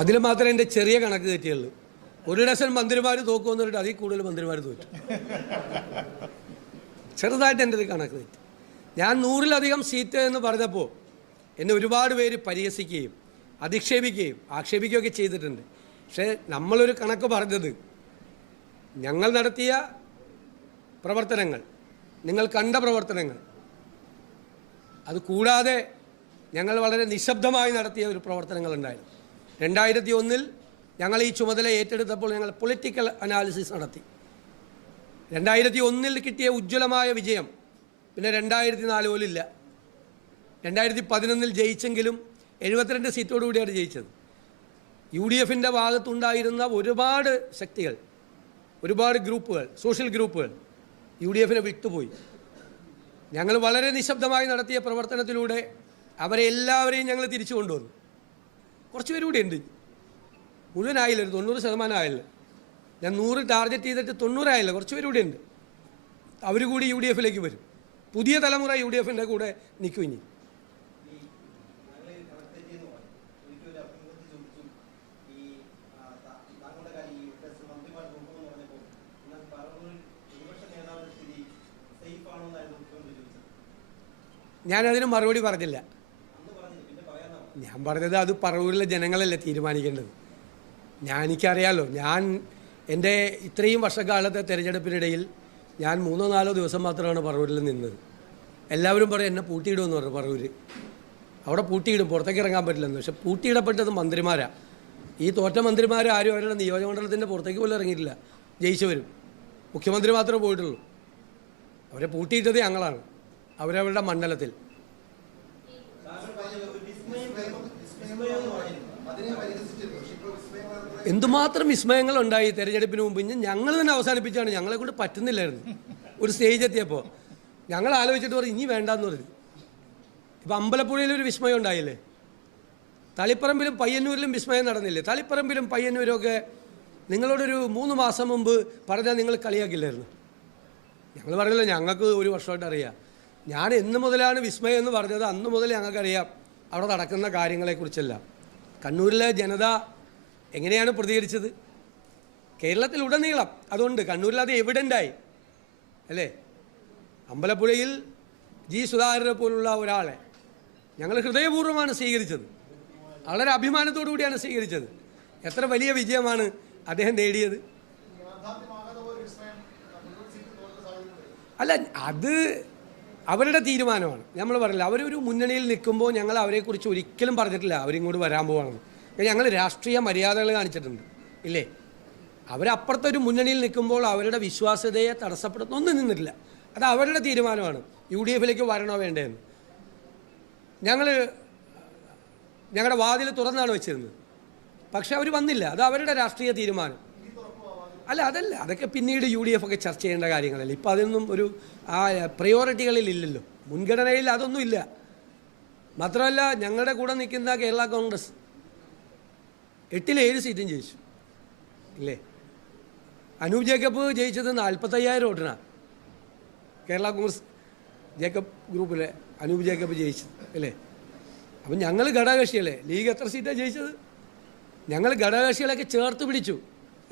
അതിൽ മാത്രമേ എൻ്റെ ചെറിയ കണക്ക് തെറ്റിയുള്ളൂ. 1 ഡസൻ മന്ത്രിമാർ തോക്കുമെന്ന് പറഞ്ഞിട്ട് അതിൽ കൂടുതൽ മന്ത്രിമാർ തോറ്റു. ചെറുതായിട്ട് എൻ്റെ ഒരു കണക്ക് തെറ്റി. ഞാൻ 100-ലധികം സീറ്റ് എന്ന് പറഞ്ഞപ്പോൾ എന്നെ ഒരുപാട് പേര് പരിഹസിക്കുകയും അധിക്ഷേപിക്കുകയും ആക്ഷേപിക്കുകയൊക്കെ ചെയ്തിട്ടുണ്ട്. പക്ഷേ നമ്മളൊരു കണക്ക് പറഞ്ഞത് ഞങ്ങൾ നടത്തിയ പ്രവർത്തനങ്ങൾ, നിങ്ങൾ കണ്ട പ്രവർത്തനങ്ങൾ, അത് കൂടാതെ ഞങ്ങൾ വളരെ നിശബ്ദമായി നടത്തിയ ഒരു പ്രവർത്തനങ്ങളുണ്ടായിരുന്നു. 2001 ഞങ്ങൾ ഈ ചുമതല ഏറ്റെടുത്തപ്പോൾ ഞങ്ങൾ പൊളിറ്റിക്കൽ അനാലിസിസ് നടത്തി. 2001 കിട്ടിയ ഉജ്ജ്വലമായ വിജയം പിന്നെ 2004 പോലില്ല. 2011 ജയിച്ചെങ്കിലും 72 സീറ്റോടുകൂടിയാണ് ജയിച്ചത്. UDFിൻ്റെ ഭാഗത്തുണ്ടായിരുന്ന ഒരുപാട് ശക്തികൾ, ഒരുപാട് ഗ്രൂപ്പുകൾ, സോഷ്യൽ ഗ്രൂപ്പുകൾ UDFിനെ വിട്ടുപോയി. ഞങ്ങൾ വളരെ നിശബ്ദമായി നടത്തിയ പ്രവർത്തനത്തിലൂടെ അവരെ എല്ലാവരെയും ഞങ്ങൾ തിരിച്ചു കൊണ്ടുവന്നു. കുറച്ച് പേരൂടെ ഉണ്ട്, മുഴുവനായില്ല, ഒരു 90% ആയില്ല. ഞാൻ 100 ടാർഗറ്റ് ചെയ്തിട്ട് 90 ആയില്ല, കുറച്ച് പേരൂടെ ഉണ്ട്. അവർ കൂടി UDFിലേക്ക് വരും. പുതിയ തലമുറ UDFിൻ്റെ കൂടെ നിൽക്കും. ഇനി ഞാനതിന് മറുപടി പറഞ്ഞില്ല. ഞാൻ പറഞ്ഞത് അത് പറവൂരിലെ ജനങ്ങളല്ലേ തീരുമാനിക്കേണ്ടത്. എനിക്കറിയാമല്ലോ, ഞാൻ എൻ്റെ ഇത്രയും വർഷക്കാലത്തെ തിരഞ്ഞെടുപ്പിനിടയിൽ ഞാൻ 3-4 ദിവസം മാത്രമാണ് പറവൂരിൽ നിന്നത്. എല്ലാവരും പറയും എന്നെ പൂട്ടിയിടുമെന്ന് പറഞ്ഞു. പറവൂർ അവിടെ പൂട്ടിയിടും, പുറത്തേക്ക് ഇറങ്ങാൻ പറ്റില്ലെന്ന്. പക്ഷെ പൂട്ടിയിടപ്പെട്ടത് മന്ത്രിമാരാണ്. ഈ തോറ്റ മന്ത്രിമാർ ആരും അവരുടെ നിയോജകമണ്ഡലത്തിൻ്റെ പുറത്തേക്ക് പോലും ഇറങ്ങിയിട്ടില്ല. ജയിച്ചവരും മുഖ്യമന്ത്രി മാത്രമേ പോയിട്ടുള്ളൂ. അവരെ പൂട്ടിയിട്ടത് ഞങ്ങളാണ്, അവരവരുടെ മണ്ഡലത്തിൽ. എന്തുമാത്രം വിസ്മയങ്ങളുണ്ടായി തെരഞ്ഞെടുപ്പിന് മുമ്പ്. ഞങ്ങൾ തന്നെ അവസാനിപ്പിച്ചാണ്, ഞങ്ങളെ കൊണ്ട് പറ്റുന്നില്ലായിരുന്നു. ഒരു സ്റ്റേജ് എത്തിയപ്പോൾ ഞങ്ങൾ ആലോചിച്ചിട്ട് പറയും ഇനി വേണ്ടാന്ന് പറഞ്ഞു. ഇപ്പം അമ്പലപ്പുഴയിലൊരു വിസ്മയം ഉണ്ടായില്ലേ, തളിപ്പറമ്പിലും പയ്യന്നൂരിലും വിസ്മയം നടന്നില്ലേ. തളിപ്പറമ്പിലും പയ്യന്നൂരും ഒക്കെ നിങ്ങളോടൊരു 3 മാസം മുമ്പ് പറഞ്ഞാൽ നിങ്ങൾ കളിയാക്കില്ലായിരുന്നു. ഞങ്ങൾ പറഞ്ഞില്ല, ഞങ്ങൾക്ക് 1 വർഷമായിട്ട് അറിയാം. ഞാൻ എന്ന് മുതലാണ് വിസ്മയം എന്ന് പറഞ്ഞത് അന്ന് മുതൽ ഞങ്ങൾക്കറിയാം അവിടെ നടക്കുന്ന കാര്യങ്ങളെക്കുറിച്ചെല്ലാം. കണ്ണൂരിലെ ജനത എങ്ങനെയാണ് പ്രതികരിച്ചത്, കേരളത്തിലുടനീളം. അതുകൊണ്ട് കണ്ണൂരിൽ അത് എവിഡൻ്റായി അല്ലേ. അമ്പലപ്പുഴയിൽ ജി സുധാകരനെ പോലുള്ള ഒരാളെ ഞങ്ങൾ ഹൃദയപൂർവ്വമാണ് സ്വീകരിച്ചത്, വളരെ അഭിമാനത്തോടു കൂടിയാണ് സ്വീകരിച്ചത്. എത്ര വലിയ വിജയമാണ് അദ്ദേഹം നേടിയത്. അല്ല, അത് അവരുടെ തീരുമാനമാണ്. നമ്മൾ പറയില്ല, അവരൊരു മുന്നണിയിൽ നിൽക്കുമ്പോൾ ഞങ്ങൾ അവരെക്കുറിച്ച് ഒരിക്കലും പറഞ്ഞിട്ടില്ല അവരിങ്ങോട്ട് വരാൻ പോവാണെന്ന്. ഞങ്ങൾ രാഷ്ട്രീയ മര്യാദകൾ കാണിച്ചിട്ടുണ്ട് ഇല്ലേ. അവരപ്പുറത്തൊരു മുന്നണിയിൽ നിൽക്കുമ്പോൾ അവരുടെ വിശ്വാസ്യതയെ തടസ്സപ്പെടുത്തുന്നൊന്നും നിന്നിട്ടില്ല. അത് അവരുടെ തീരുമാനമാണ് UDFിലേക്ക് വരണോ വേണ്ടതെന്ന്. ഞങ്ങളുടെ വാതിൽ തുറന്നാണ് വെച്ചിരുന്നത്, പക്ഷെ അവർ വന്നില്ല. അത് അവരുടെ രാഷ്ട്രീയ തീരുമാനം. അല്ല അതല്ല, അതൊക്കെ പിന്നീട് UDF ഒക്കെ ചർച്ച ചെയ്യേണ്ട കാര്യങ്ങളല്ലേ. ഇപ്പം അതൊന്നും ഒരു പ്രയോറിറ്റികളിലില്ലല്ലോ, മുൻഗണനയിൽ അതൊന്നും ഇല്ല. മാത്രമല്ല ഞങ്ങളുടെ കൂടെ നിൽക്കുന്ന കേരള കോൺഗ്രസ് 8-7 സീറ്റും ജയിച്ചു ഇല്ലേ. അനൂപ് ജേക്കബ് ജയിച്ചത് 45,000 വോട്ടിനാണ്. കേരള കോൺഗ്രസ് ജേക്കബ് ഗ്രൂപ്പിലെ അനൂപ് ജേക്കബ് ജയിച്ചത് അല്ലേ. അപ്പം ഞങ്ങൾ ഘടകകക്ഷിയല്ലേ. ലീഗ് എത്ര സീറ്റാണ് ജയിച്ചത്? ഞങ്ങൾ ഘടകകക്ഷികളൊക്കെ ചേർത്ത് പിടിച്ചു.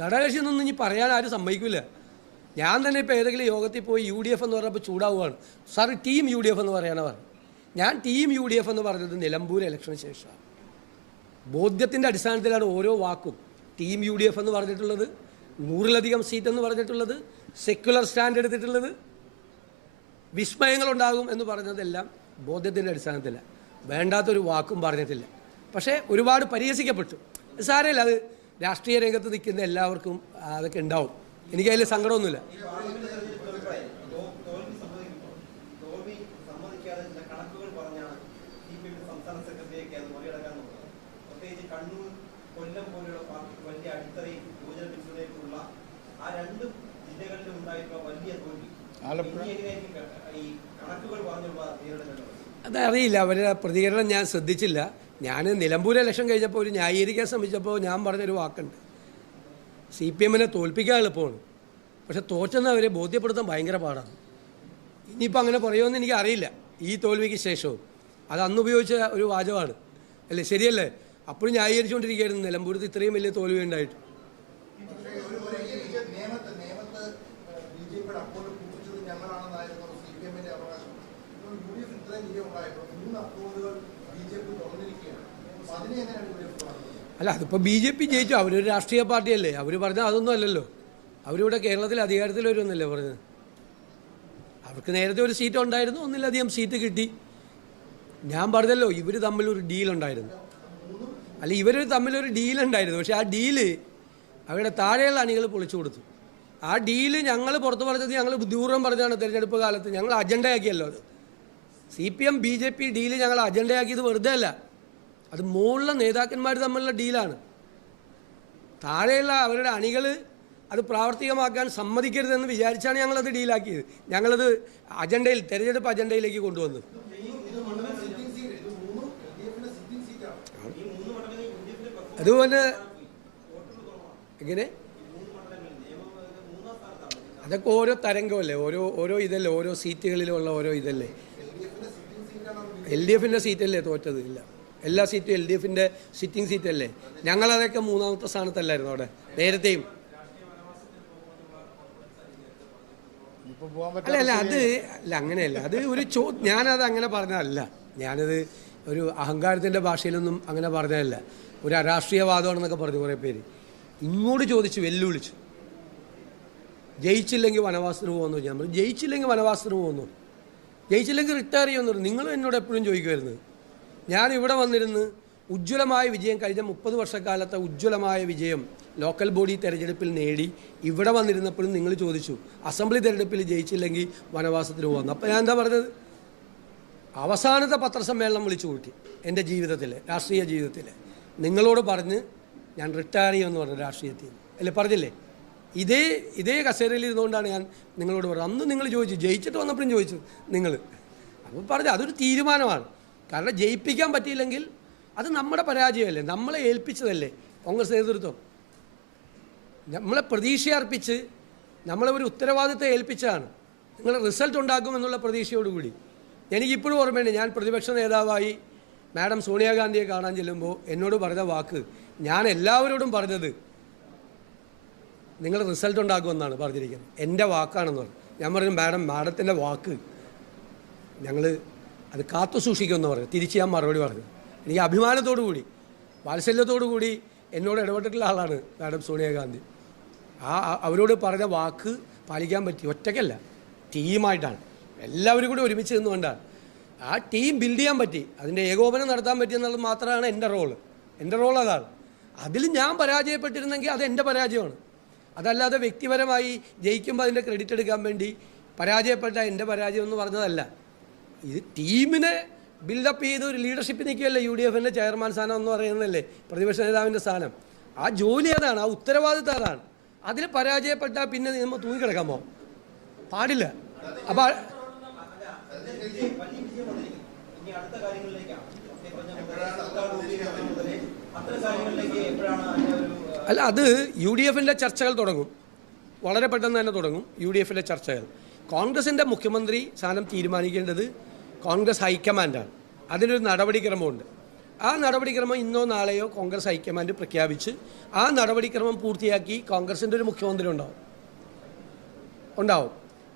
ഘടകകക്ഷിയൊന്നും ഇനി പറയാൻ ആരും സമ്മതിക്കില്ല. ഞാൻ തന്നെ ഇപ്പോൾ ഏതെങ്കിലും യോഗത്തിൽ പോയി UDF എന്ന് പറഞ്ഞപ്പോൾ ചൂടാവുകയാണ്. സാർ ടീം UDF എന്ന് പറയാനാണ് പറഞ്ഞത്. ഞാൻ ടീം UDF എന്ന് പറഞ്ഞത് നിലമ്പൂർ ഇലക്ഷന് ശേഷമാണ്. ബോധ്യത്തിൻ്റെ അടിസ്ഥാനത്തിലാണ് ഓരോ വാക്കും. ടീം UDF എന്ന് പറഞ്ഞിട്ടുള്ളത്, 100-ലധികം സീറ്റ് എന്ന് പറഞ്ഞിട്ടുള്ളത്, സെക്യുലർ സ്റ്റാൻഡ് എടുത്തിട്ടുള്ളത്, വിസ്മയങ്ങളുണ്ടാകും എന്ന് പറഞ്ഞതെല്ലാം ബോധ്യത്തിൻ്റെ അടിസ്ഥാനത്തിലാണ്. വേണ്ടാത്തൊരു വാക്കും പറഞ്ഞിട്ടില്ല. പക്ഷേ ഒരുപാട് പരിഹസിക്കപ്പെട്ടു. സാരമില്ല, അത് രാഷ്ട്രീയ രംഗത്ത് നിൽക്കുന്ന എല്ലാവർക്കും അതൊക്കെ ഉണ്ടാവും. എനിക്കതിൽ സങ്കടമൊന്നുമില്ല. അതറിയില്ല, അവരുടെ പ്രതികരണം ഞാൻ ശ്രദ്ധിച്ചില്ല. ഞാൻ നിലമ്പൂർ ഇലക്ഷൻ കഴിഞ്ഞപ്പോൾ ഒരു ന്യായീകരിക്കാൻ ശ്രമിച്ചപ്പോൾ ഞാൻ പറഞ്ഞൊരു വാക്കുണ്ട്, CPM-നെ തോൽപ്പിക്കാൻ എളുപ്പമാണ്, പക്ഷെ തോറ്റെന്ന് അവരെ ബോധ്യപ്പെടുത്താൻ ഭയങ്കര പാടാണ്. ഇനിയിപ്പോൾ അങ്ങനെ പറയുമെന്ന് എനിക്കറിയില്ല ഈ തോൽവിക്ക് ശേഷവും. അത് അന്ന് ഉപയോഗിച്ച ഒരു വാചകമാണ് അല്ലേ, ശരിയല്ലേ? അപ്പോഴും ന്യായീകരിച്ചുകൊണ്ടിരിക്കുകയായിരുന്നു നിലമ്പൂരത്ത് ഇത്രയും വലിയ തോൽവി ഉണ്ടായിട്ട്. അല്ല, അതിപ്പോൾ BJP ജയിച്ചു, അവരൊരു രാഷ്ട്രീയ പാർട്ടിയല്ലേ. അവർ പറഞ്ഞാൽ അതൊന്നും അല്ലല്ലോ. അവരിവിടെ കേരളത്തിൽ അധികാരത്തിൽ വരുമെന്നല്ലേ പറഞ്ഞത്. അവർക്ക് നേരത്തെ ഒരു സീറ്റ് ഉണ്ടായിരുന്നു, ഒന്നിലധികം സീറ്റ് കിട്ടി. ഞാൻ പറഞ്ഞല്ലോ ഇവർ തമ്മിലൊരു ഡീലുണ്ടായിരുന്നു. അല്ല, ഇവർ തമ്മിലൊരു ഡീലുണ്ടായിരുന്നു. പക്ഷേ ആ ഡീല് അവരുടെ താഴെയുള്ള അണികൾ പൊളിച്ചു കൊടുത്തു. ആ ഡീല് ഞങ്ങൾ പുറത്ത് പറഞ്ഞത് ഞങ്ങൾ ബുദ്ധിപൂർവ്വം പറഞ്ഞാണ്. തിരഞ്ഞെടുപ്പ് കാലത്ത് ഞങ്ങൾ അജണ്ടയാക്കിയല്ലോ അത്. CPM BJP ഡീല് ഞങ്ങൾ അജണ്ടയാക്കിയത് വെറുതെ അല്ല, അത് മുകളിലെ നേതാക്കന്മാർ തമ്മിലുള്ള ഡീലാണ്. താഴെയുള്ള അവരുടെ അണികൾ അത് പ്രാവർത്തികമാക്കാൻ സമ്മതിക്കരുതെന്ന് വിചാരിച്ചാണ് ഞങ്ങളത് ഡീലാക്കിയത്. ഞങ്ങളത് അജണ്ടയിൽ, തെരഞ്ഞെടുപ്പ് അജണ്ടയിലേക്ക് കൊണ്ടുവന്നത്. അതുപോലെ എങ്ങനെ അതൊക്കെ ഓരോ തരംഗമല്ലേ, ഓരോ ഇതല്ലേ, ഓരോ സീറ്റുകളിലുള്ള ഓരോ ഇതല്ലേ. LDF-ൻ്റെ സീറ്റല്ലേ തോറ്റത്? ഇല്ല, എല്ലാ സീറ്റും LDF-ൻ്റെ സിറ്റിംഗ് സീറ്റല്ലേ. ഞങ്ങളതൊക്കെ 3-ാമത്തെ സ്ഥാനത്തല്ലായിരുന്നു അവിടെ നേരത്തെയും. അല്ല അത് അല്ല, അങ്ങനെയല്ല. അത് ഒരു ഞാനത് അങ്ങനെ പറഞ്ഞതല്ല. ഞാനത് ഒരു അഹങ്കാരത്തിൻ്റെ ഭാഷയിലൊന്നും അങ്ങനെ പറഞ്ഞതല്ല. ഒരു അരാഷ്ട്രീയവാദമാണെന്നൊക്കെ പറഞ്ഞു കുറേ പേര്. ഇങ്ങോട്ട് ചോദിച്ചു, വെല്ലുവിളിച്ചു, ജയിച്ചില്ലെങ്കിൽ വനവാസത്തിന് പോകുമെന്ന്. ഞാൻ പറഞ്ഞു ജയിച്ചില്ലെങ്കിൽ വനവാസത്തിന് പോകുന്നു, ജയിച്ചില്ലെങ്കിൽ റിട്ടയർ ചെയ്യുമെന്നു. നിങ്ങൾ എന്നോട് എപ്പോഴും ചോദിക്കുമായിരുന്നു. ഞാൻ ഇവിടെ വന്നിരുന്ന് ഉജ്ജ്വലമായ വിജയം, കഴിഞ്ഞ 30 വർഷക്കാലത്തെ ഉജ്ജ്വലമായ വിജയം ലോക്കൽ ബോഡി തെരഞ്ഞെടുപ്പിൽ നേടി ഇവിടെ വന്നിരുന്നപ്പോഴും നിങ്ങൾ ചോദിച്ചു അസംബ്ലി തെരഞ്ഞെടുപ്പിൽ ജയിച്ചില്ലെങ്കിൽ വനവാസത്തിന് പോകുന്നു. അപ്പോൾ ഞാൻ എന്താ പറഞ്ഞത്? അവസാനത്തെ പത്രസമ്മേളനം വിളിച്ചു കൂട്ടി എൻ്റെ ജീവിതത്തിൽ, രാഷ്ട്രീയ ജീവിതത്തിൽ. നിങ്ങളോട് പറഞ്ഞ് ഞാൻ റിട്ടയർ ചെയ്യുമെന്ന് പറഞ്ഞു രാഷ്ട്രീയത്തിൽ അല്ലേ, പറഞ്ഞില്ലേ? ഇതേ കസേരയിൽ ഇരുന്നുകൊണ്ടാണ് ഞാൻ നിങ്ങളോട് പറഞ്ഞത്. അന്ന് നിങ്ങൾ ചോദിച്ചു, ജയിച്ചിട്ട് വന്നപ്പോഴും ചോദിച്ചു നിങ്ങൾ. അപ്പോൾ പറഞ്ഞു അതൊരു തീരുമാനമാണ്. കാരണം ജയിപ്പിക്കാൻ പറ്റിയില്ലെങ്കിൽ അത് നമ്മുടെ പരാജയമല്ലേ, നമ്മളെ ഏൽപ്പിച്ചതല്ലേ കോൺഗ്രസ് നേതൃത്വം. നമ്മളെ പ്രതീക്ഷ അർപ്പിച്ച് നമ്മളെ ഒരു ഉത്തരവാദിത്തം ഏൽപ്പിച്ചതാണ്. നിങ്ങൾ റിസൾട്ട് ഉണ്ടാക്കുമെന്നുള്ള പ്രതീക്ഷയോടുകൂടി. എനിക്കിപ്പോഴും ഓർമ്മയുണ്ട്, ഞാൻ പ്രതിപക്ഷ നേതാവായി മാഡം സോണിയാഗാന്ധിയെ കാണാൻ ചെല്ലുമ്പോൾ എന്നോട് പറഞ്ഞ വാക്ക്, ഞാൻ എല്ലാവരോടും പറഞ്ഞത് നിങ്ങൾ റിസൾട്ട് ഉണ്ടാക്കുമെന്നാണ് പറഞ്ഞിരിക്കുന്നത്, എൻ്റെ വാക്കാണെന്ന് പറഞ്ഞു. ഞാൻ പറഞ്ഞു മാഡത്തിൻ്റെ വാക്ക് ഞങ്ങൾ അത് കാത്തു സൂക്ഷിക്കുമെന്ന് പറഞ്ഞു. തിരിച്ച് ഞാൻ മറുപടി പറഞ്ഞു. എനിക്ക് അഭിമാനത്തോടു കൂടി, വാത്സല്യത്തോടു കൂടി എന്നോട് ഇടപെട്ടിട്ടുള്ള ആളാണ് മാഡം സോണിയാഗാന്ധി. അവരോട് പറഞ്ഞ വാക്ക് പാലിക്കാൻ പറ്റി. ഒറ്റയ്ക്കല്ല, ടീമായിട്ടാണ്, എല്ലാവരും കൂടി ഒരുമിച്ച് നിന്നുകൊണ്ടാണ്. ആ ടീം ബിൽഡ് ചെയ്യാൻ പറ്റി, അതിൻ്റെ ഏകോപനം നടത്താൻ പറ്റിയെന്നുള്ളത് മാത്രമാണ് എൻ്റെ റോള്. എൻ്റെ റോൾ അതാണ്. അതിൽ ഞാൻ പരാജയപ്പെട്ടിരുന്നെങ്കിൽ അത് എൻ്റെ പരാജയമാണ്. അതല്ലാതെ വ്യക്തിപരമായി ജയിക്കുമ്പോൾ അതിൻ്റെ ക്രെഡിറ്റ് എടുക്കാൻ വേണ്ടി പരാജയപ്പെട്ട എൻ്റെ പരാജയം എന്ന് പറഞ്ഞതല്ല. ഇത് ടീമിനെ ബിൽഡപ്പ് ചെയ്ത് ഒരു ലീഡർഷിപ്പ് നിൽക്കുകയല്ലേ. UDF-ൻ്റെ ചെയർമാൻ സ്ഥാനം എന്ന് പറയുന്നതല്ലേ പ്രതിപക്ഷ നേതാവിൻ്റെ സ്ഥാനം. ആ ജോലി അതാണ്, ആ ഉത്തരവാദിത്തം അതാണ്. അതിൽ പരാജയപ്പെട്ടാൽ പിന്നെ നമ്മൾ തൂങ്ങിക്കിടക്കാമോ? പാടില്ല. അപ്പോൾ അല്ല, അത് UDFിൻ്റെ ചർച്ചകൾ തുടങ്ങും, വളരെ പെട്ടെന്ന് തന്നെ തുടങ്ങും UDFിലെ ചർച്ചകൾ. കോൺഗ്രസിൻ്റെ മുഖ്യമന്ത്രി സ്ഥാനം തീരുമാനിക്കേണ്ടത് കോൺഗ്രസ് ഹൈക്കമാൻഡാണ്. അതിനൊരു നടപടിക്രമമുണ്ട്. ആ നടപടിക്രമം ഇന്നോ നാളെയോ കോൺഗ്രസ് ഹൈക്കമാൻഡ് പ്രഖ്യാപിച്ച് ആ നടപടിക്രമം പൂർത്തിയാക്കി കോൺഗ്രസിൻ്റെ ഒരു മുഖ്യമന്ത്രി ഉണ്ടാവും.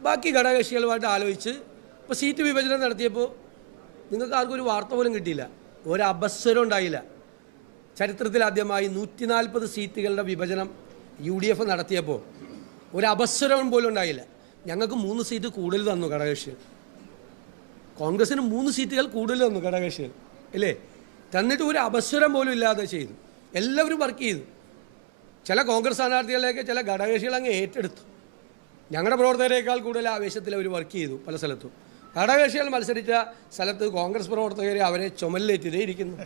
ബാക്കി ഘടകകക്ഷികളുമായിട്ട് ആലോചിച്ച് ഇപ്പോൾ സീറ്റ് വിഭജനം നടത്തിയപ്പോൾ നിങ്ങൾക്ക് ആർക്കും ഒരു വാർത്ത പോലും കിട്ടിയില്ല, ഒരു അപസ്വരം ഉണ്ടായില്ല. ചരിത്രത്തിലാദ്യമായി 140 സീറ്റുകളുടെ വിഭജനം UDF നടത്തിയപ്പോൾ ഒരു അപസ്വരം പോലും ഉണ്ടായില്ല. ഞങ്ങൾക്ക് 3 സീറ്റ് കൂടുതൽ തന്നു ഘടകകക്ഷികൾ, കോൺഗ്രസിന് 3 സീറ്റുകൾ കൂടുതൽ തന്നു ഘടകകക്ഷികൾ, അല്ലേ? തന്നിട്ട് ഒരു അപസ്വരം പോലും ഇല്ലാതെ ചെയ്തു. എല്ലാവരും വർക്ക് ചെയ്തു. ചില കോൺഗ്രസ് സ്ഥാനാർത്ഥികളിലേക്ക് ചില ഘടകകക്ഷികൾ അങ്ങ് ഏറ്റെടുത്തു. ഞങ്ങളുടെ പ്രവർത്തകരെക്കാൾ കൂടുതൽ ആവേശത്തിൽ അവർ വർക്ക് ചെയ്തു പല സ്ഥലത്തും. ഘടകകക്ഷികൾ മത്സരിച്ച സ്ഥലത്ത് കോൺഗ്രസ് പ്രവർത്തകരെ അവരെ ചുമലിലേറ്റിതേ ഇരിക്കുന്നു.